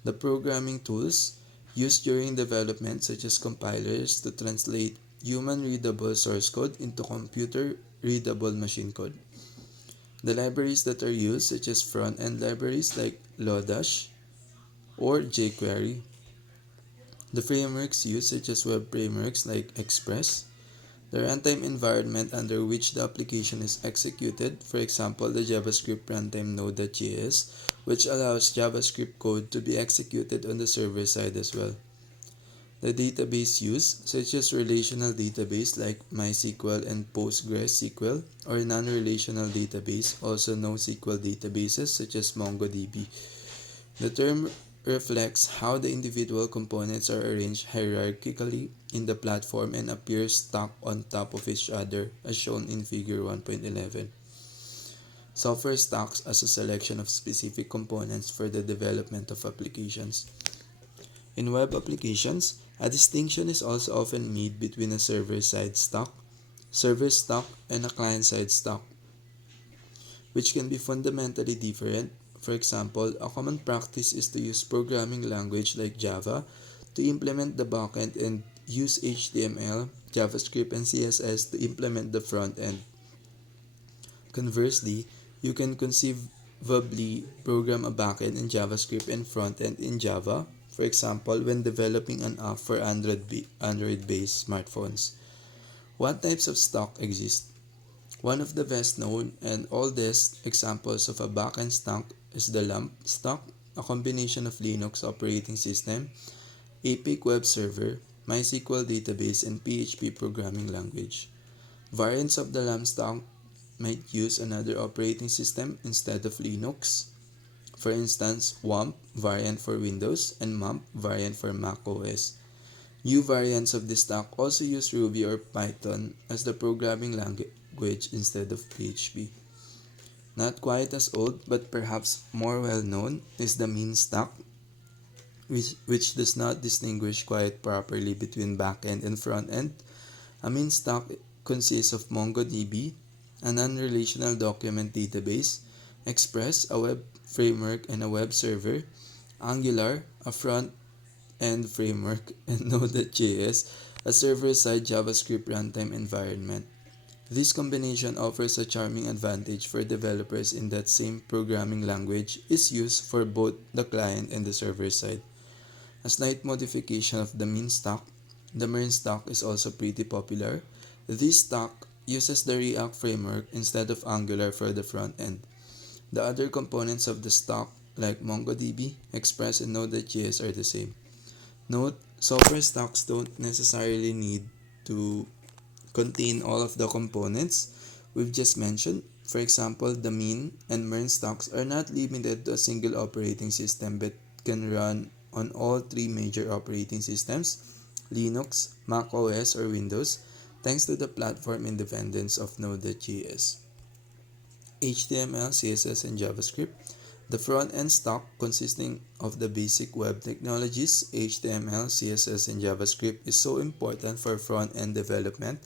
The programming tools used during development, such as compilers to translate human-readable source code into computer-readable machine code. The libraries that are used, such as front-end libraries like Lodash or jQuery. The frameworks used, such as web frameworks like Express. The runtime environment under which the application is executed, for example, the JavaScript runtime Node.js, which allows JavaScript code to be executed on the server side as well. The database use, such as relational database like MySQL and PostgreSQL, or non-relational database, also NoSQL databases such as MongoDB. The term reflects how the individual components are arranged hierarchically in the platform and appear stacked on top of each other, as shown in Figure 1.11. Software stacks as a selection of specific components for the development of applications. In web applications, a distinction is also often made between a server-side stack, and a client-side stack, which can be fundamentally different. For example, a common practice is to use programming language like Java to implement the backend and use HTML, JavaScript, and CSS to implement the front end. Conversely, you can conceivably program a backend in JavaScript and front end in Java, for example, when developing an app for Android-based smartphones. What types of stack exist? One of the best known and oldest examples of a backend stack is the LAMP stack, a combination of Linux operating system, APIC web server, MySQL database, and PHP programming language. Variants of the LAMP stack might use another operating system instead of Linux. For instance, WAMP variant for Windows and MAMP variant for Mac OS. New variants of this stack also use Ruby or Python as the programming language instead of PHP. Not quite as old but perhaps more well known is the Mean stack, which does not distinguish quite properly between backend and frontend. A Mean stack consists of MongoDB, a non-relational document database, Express, a web framework and a web server, Angular, a front-end framework, and Node.js, a server-side JavaScript runtime environment. This combination offers a charming advantage for developers in that same programming language is used for both the client and the server side. A slight modification of the Mean stack, the MERN stack is also pretty popular. This stack uses the React framework instead of Angular for the front end. The other components of the stack, like MongoDB, Express, and Node.js, are the same. Note, software stacks don't necessarily need to contain all of the components we've just mentioned. For example, the mean and MERN stocks are not limited to a single operating system but can run on all three major operating systems, Linux, Mac OS, or Windows, thanks to the platform independence of Node.js. HTML, CSS, and JavaScript. The front-end stack, consisting of the basic web technologies, HTML, CSS, and JavaScript, is so important for front-end development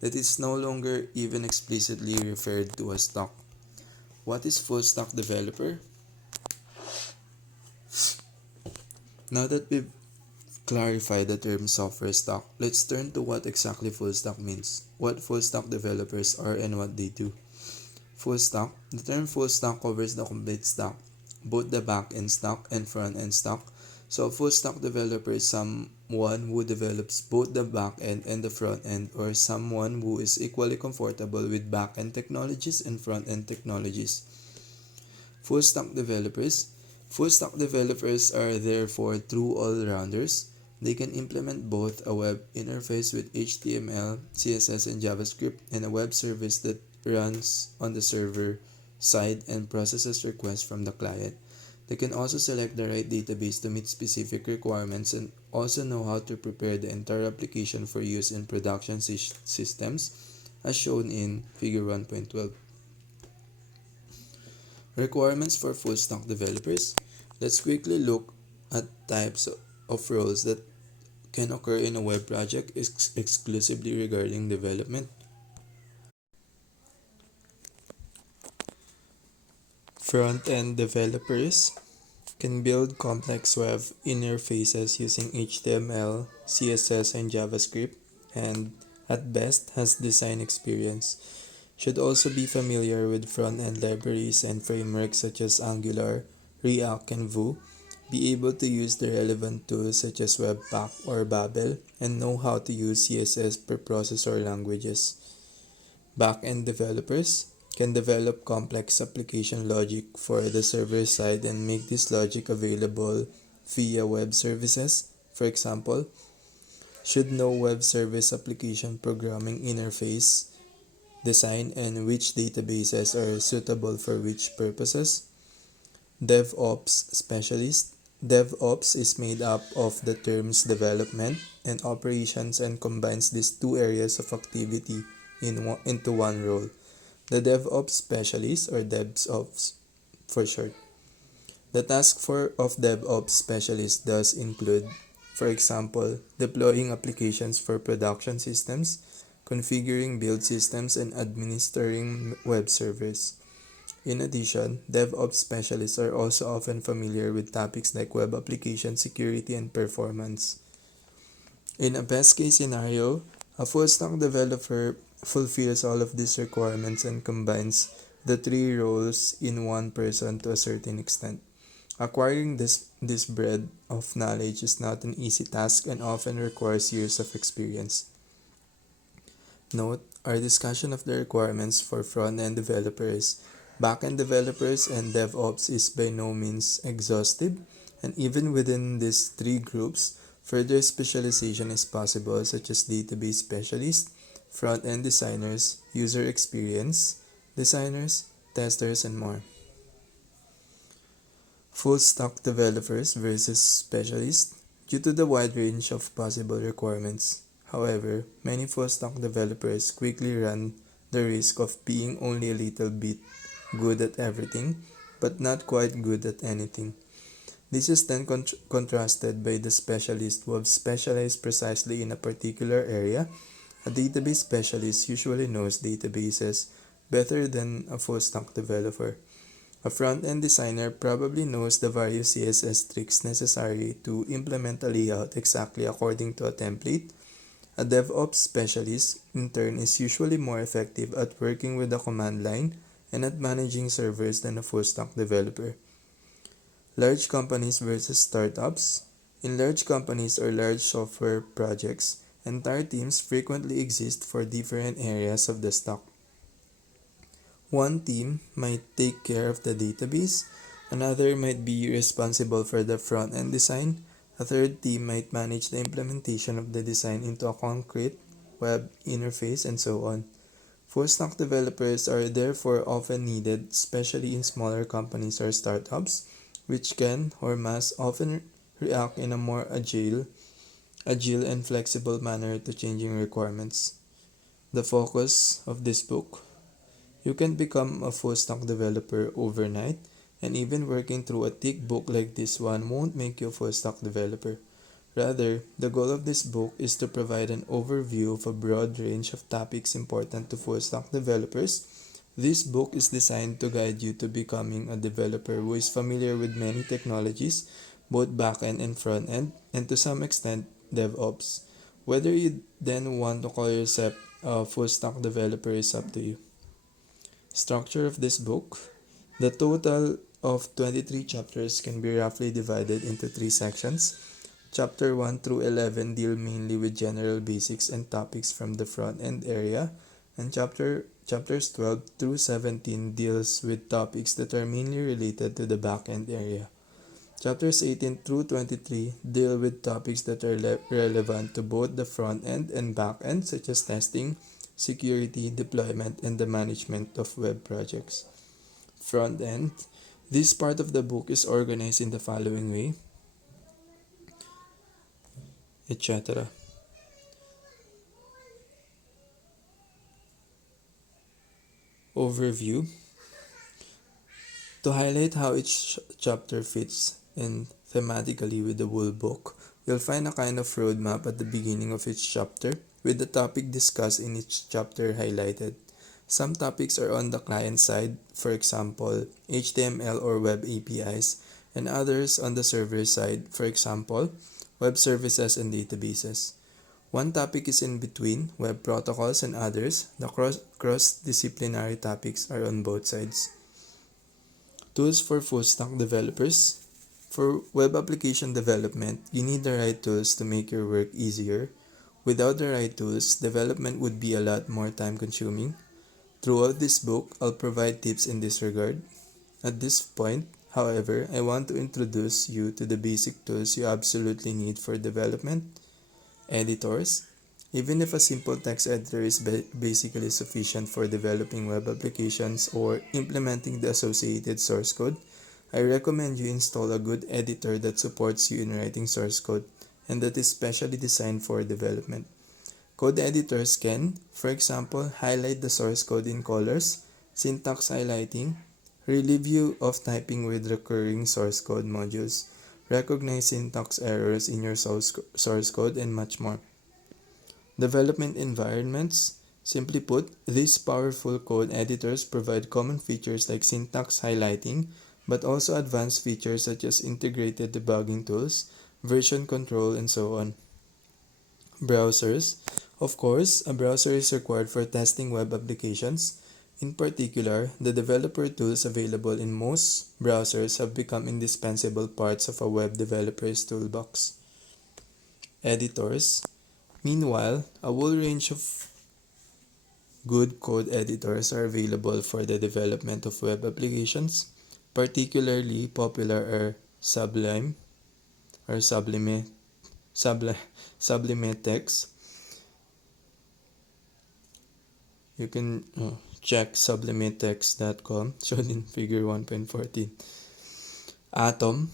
that it's no longer even explicitly referred to as stack. What is full stack developer? Now that we've clarified the term software stack, let's turn to what exactly full stack means, what full stack developers are, and what they do. Full stack. The term full stack covers the complete stack, both the back-end stack and front-end stack. So a full stack developer is someone who develops both the back-end and the front-end, or someone who is equally comfortable with back-end technologies and front-end technologies. Full stack developers. Full stack developers are therefore true all-rounders. They can implement both a web interface with HTML, CSS, and JavaScript, and a web service that runs on the server side and processes requests from the client. They can also select the right database to meet specific requirements and also know how to prepare the entire application for use in production systems, as shown in Figure 1.12. Requirements for full stack developers. Let's quickly look at types of roles that can occur in a web project exclusively regarding development. Front-end developers can build complex web interfaces using HTML, CSS, and JavaScript, and at best has design experience. Should also be familiar with front-end libraries and frameworks such as Angular, React, and Vue, be able to use the relevant tools such as Webpack or Babel, and know how to use CSS preprocessor languages. Back-end developers can develop complex application logic for the server side and make this logic available via web services. For example, should know web service application programming interface design and which databases are suitable for which purposes. DevOps specialist. DevOps is made up of the terms development and operations and combines these two areas of activity into one role. The DevOps specialist, or DevOps for short. The task of DevOps specialist does include, for example, deploying applications for production systems, configuring build systems, and administering web servers. In addition, DevOps specialists are also often familiar with topics like web application security and performance. In a best case scenario, a full stack developer fulfills all of these requirements and combines the three roles in one person to a certain extent. Acquiring this breadth of knowledge is not an easy task and often requires years of experience. Note, our discussion of the requirements for front-end developers, back-end developers, and DevOps is by no means exhaustive, and even within these three groups, further specialization is possible, such as database specialists, front-end designers, user experience designers, testers, and more. Full stack developers versus specialists. Due to the wide range of possible requirements, however, many full stack developers quickly run the risk of being only a little bit good at everything, but not quite good at anything. This is then contrasted by the specialists who have specialized precisely in a particular area. A database specialist usually knows databases better than a full stack developer. A front-end designer probably knows the various CSS tricks necessary to implement a layout exactly according to a template. A DevOps specialist, in turn, is usually more effective at working with the command line and at managing servers than a full-stack developer. Large companies versus startups. In large companies or large software projects, entire teams frequently exist for different areas of the stack. One team might take care of the database, another might be responsible for the front-end design, A third team might manage the implementation of the design into a concrete web interface, and so on. Full stack developers are therefore often needed, especially in smaller companies or startups, which can or must often react in a more agile and flexible manner to changing requirements. The focus of this book: you can become a full stack developer overnight, and even working through a thick book like this one won't make you a full stack developer. Rather, the goal of this book is to provide an overview of a broad range of topics important to full stack developers. This book is designed to guide you to becoming a developer who is familiar with many technologies, both back-end and front-end, and to some extent, DevOps. Whether you then want to call yourself a full stack developer is up to you. Structure of this book: the total of 23 chapters can be roughly divided into three sections. Chapter 1 through 11 deal mainly with general basics and topics from the front-end area, and chapters 12 through 17 deals with topics that are mainly related to the back-end area. Chapters 18 through 23 deal with topics that are relevant to both the front-end and back-end, such as testing, security, deployment, and the management of web projects. Front-end: this part of the book is organized in the following way, etc. Overview: to highlight how each chapter fits in thematically with the whole book, you'll find a kind of roadmap at the beginning of each chapter, with the topic discussed in each chapter highlighted. Some topics are on the client side, for example, HTML or web APIs, and others on the server side, for example, web services and databases. One topic is in between, web protocols, and others. The cross-disciplinary topics are on both sides. Tools for full stack developers: for web application development, you need the right tools to make your work easier. Without the right tools, development would be a lot more time consuming. Throughout this book, I'll provide tips in this regard. At this point, however, I want to introduce you to the basic tools you absolutely need for development. Editors: even if a simple text editor is basically sufficient for developing web applications or implementing the associated source code, I recommend you install a good editor that supports you in writing source code and that is specially designed for development. Code editors can, for example, highlight the source code in colors, syntax highlighting, relieve you of typing with recurring source code modules, recognize syntax errors in your source code, and much more. Development environments: simply put, these powerful code editors provide common features like syntax highlighting, but also advanced features such as integrated debugging tools, version control, and so on. Browsers: of course, a browser is required for testing web applications. In particular, the developer tools available in most browsers have become indispensable parts of a web developer's toolbox. Editors: meanwhile, a whole range of good code editors are available for the development of web applications. Particularly popular are Sublime or Sublimetex. You can check sublimetex.com, shown in figure 1.14. Atom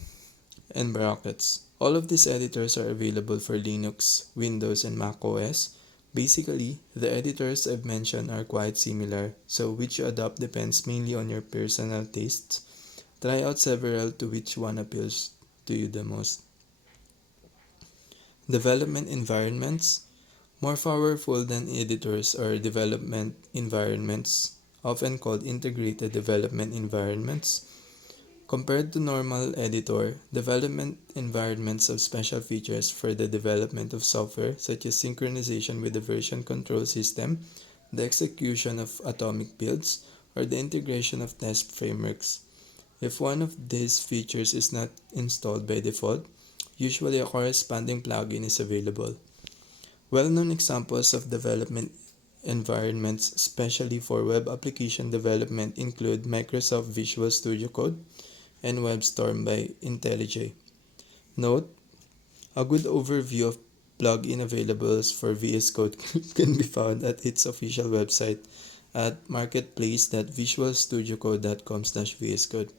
and Brackets. All of these editors are available for Linux, Windows, and Mac OS. Basically, the editors I've mentioned are quite similar, so which you adopt depends mainly on your personal tastes. Try out several to which one appeals to you the most. Development environments. More powerful than editors are development environments, often called integrated development environments. Compared to normal editor, development environments have special features for the development of software, such as synchronization with the version control system, the execution of atomic builds, or the integration of test frameworks. If one of these features is not installed by default, usually a corresponding plugin is available. Well-known examples of development environments, especially for web application development, include Microsoft Visual Studio Code and WebStorm by IntelliJ. Note: A good overview of plugin availables for VS Code can be found at its official website at marketplace.visualstudiocode.com/vscode.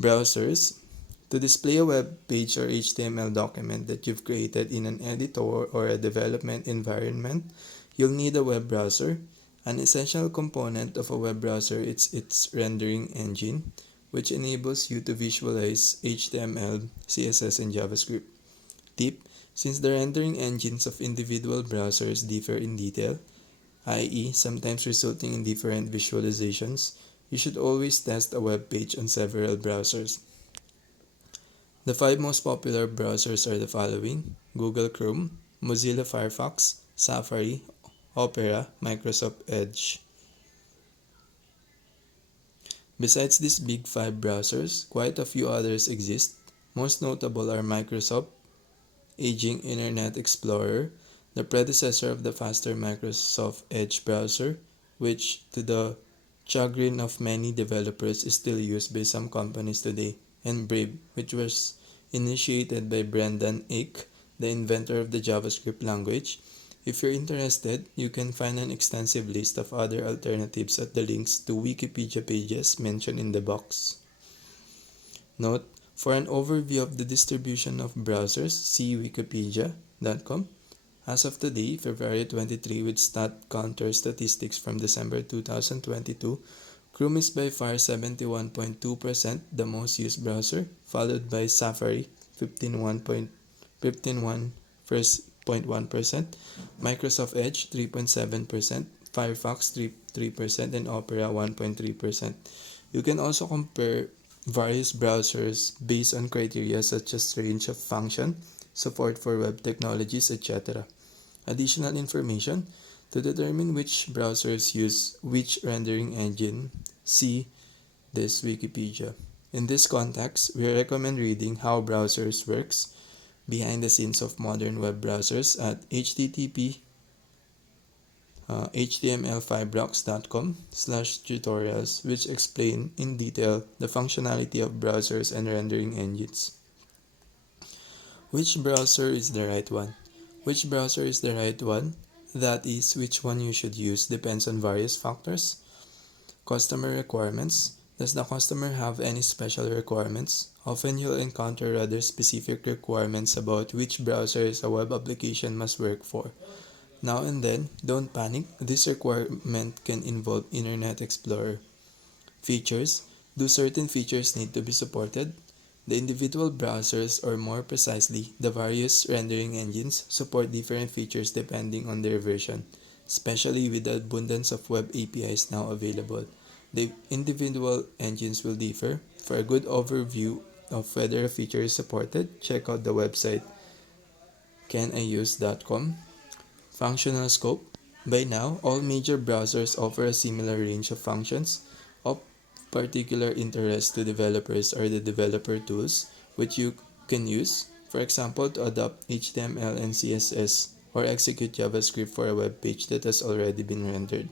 Browsers. To display a web page or HTML document that you've created in an editor or a development environment, you'll need a web browser. An essential component of a web browser is its rendering engine, which enables you to visualize HTML, CSS, and JavaScript. Tip: since the rendering engines of individual browsers differ in detail, i.e., sometimes resulting in different visualizations, you should always test a web page on several browsers. The 5 most popular browsers are the following: Google Chrome, Mozilla Firefox, Safari, Opera, Microsoft Edge. Besides these big 5 browsers, quite a few others exist. Most notable are Microsoft Aging Internet Explorer, the predecessor of the faster Microsoft Edge browser, which, to the chagrin of many developers, is still used by some companies today, and Brave, which was initiated by Brendan Eich, the inventor of the JavaScript language. If you're interested, you can find an extensive list of other alternatives at the links to Wikipedia pages mentioned in the box. Note: for an overview of the distribution of browsers, see wikipedia.com. As of today, February 23, with StatCounter statistics from December 2022, Chrome is by far 71.2% the most used browser, followed by Safari 15.1%, Microsoft Edge 3.7%, Firefox 3%, and Opera 1.3%. You can also compare various browsers based on criteria such as range of function, support for web technologies, etc. Additional information: to determine which browsers use which rendering engine, see this Wikipedia. In this context, we recommend reading How Browsers Works, Behind the Scenes of Modern Web Browsers at html5blocks.com/tutorials, which explain in detail the functionality of browsers and rendering engines. Which browser is the right one? Which browser is the right one? That is, which one you should use depends on various factors. Customer requirements. Does the customer have any special requirements? Often you'll encounter rather specific requirements about which browsers a web application must work for. Now and then, don't panic. This requirement can involve Internet Explorer. Features. Do certain features need to be supported? The individual browsers, or more precisely, the various rendering engines, support different features depending on their version, especially with the abundance of web APIs now available. The individual engines will differ. For a good overview of whether a feature is supported, check out the website caniuse.com. Functional scope. By now, all major browsers offer a similar range of functions. Of particular interest to developers are the developer tools, which you can use, for example, to adopt HTML and CSS or execute JavaScript for a web page that has already been rendered.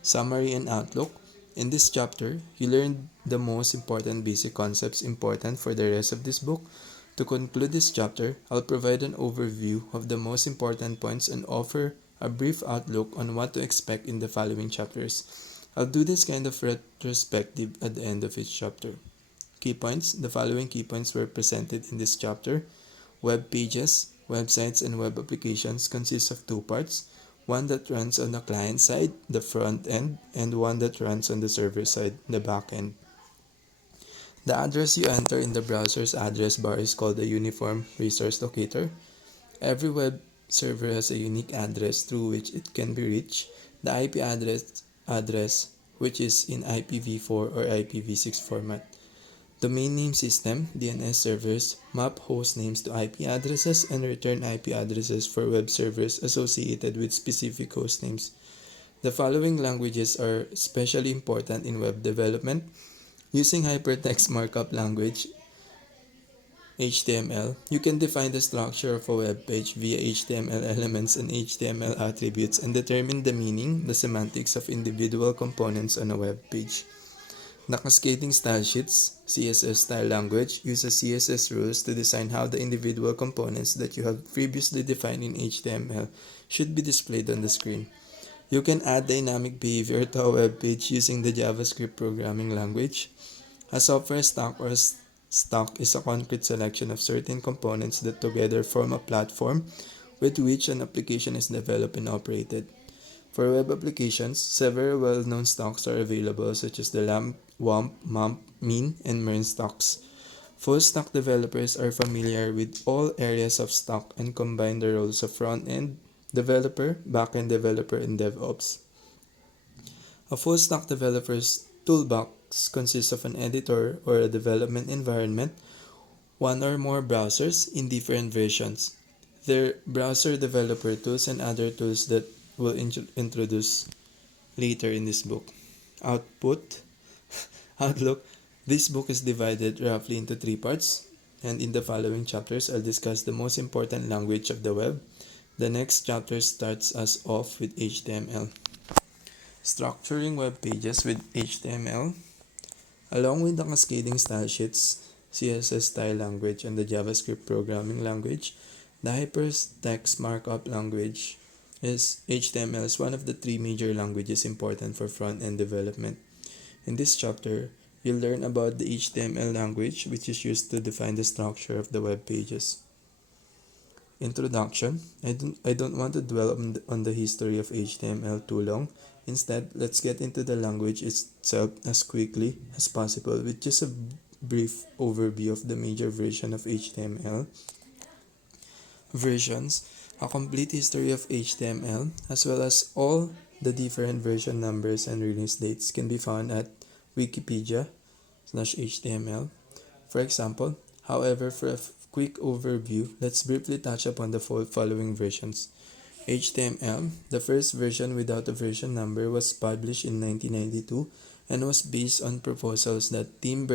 Summary and outlook. In this chapter, you learned the most important basic concepts important for the rest of this book. To conclude this chapter, I'll provide an overview of the most important points and offer a brief outlook on what to expect in the following chapters. I'll do this kind of retrospective at the end of each chapter. Key points. The following key points were presented in this chapter. Web pages, websites, and web applications consist of 2 parts. One that runs on the client side, the front end, and one that runs on the server side, the back end. The address you enter in the browser's address bar is called a Uniform Resource Locator. Every web server has a unique address through which it can be reached. The IP address, which is in IPv4 or IPv6 format. Domain name system, DNS servers, map host names to IP addresses and return IP addresses for web servers associated with specific host names. The following languages are especially important in web development. Using hypertext markup language, HTML, you can define the structure of a web page via HTML elements and HTML attributes and determine the meaning, the semantics of individual components on a web page. The cascading style sheets, CSS style language, uses CSS rules to design how the individual components that you have previously defined in HTML should be displayed on the screen. You can add dynamic behavior to a web page using the JavaScript programming language. A software stack or stock is a concrete selection of certain components that together form a platform with which an application is developed and operated. For web applications, several well-known stocks are available such as the LAMP, WAMP, MAMP, MEAN, and MERN stocks. Full stack developers are familiar with all areas of stock and combine the roles of front-end developer, back-end developer, and DevOps. A full stack developer's toolbox consists of an editor or a development environment, one or more browsers in different versions, their browser developer tools, and other tools that we'll introduce later in this book. Output, Outlook. This book is divided roughly into three parts, and in the following chapters, I'll discuss the most important language of the web. The next chapter starts us off with HTML. Structuring web pages with HTML. Along with the cascading style sheets, CSS style language, and the JavaScript programming language, the hypertext markup language is HTML is one of the three major languages important for front-end development. In this chapter, you'll learn about the HTML language, which is used to define the structure of the web pages. Introduction. I don't want to dwell on the history of HTML too long. Instead, let's get into the language itself as quickly as possible with just a brief overview of the major version of HTML. Versions. A complete history of HTML, as well as all the different version numbers and release dates, can be found at wikipedia/html. For example, however, for a quick overview, let's briefly touch upon the following versions. HTML, the first version without a version number, was published in 1992 and was based on proposals that Tim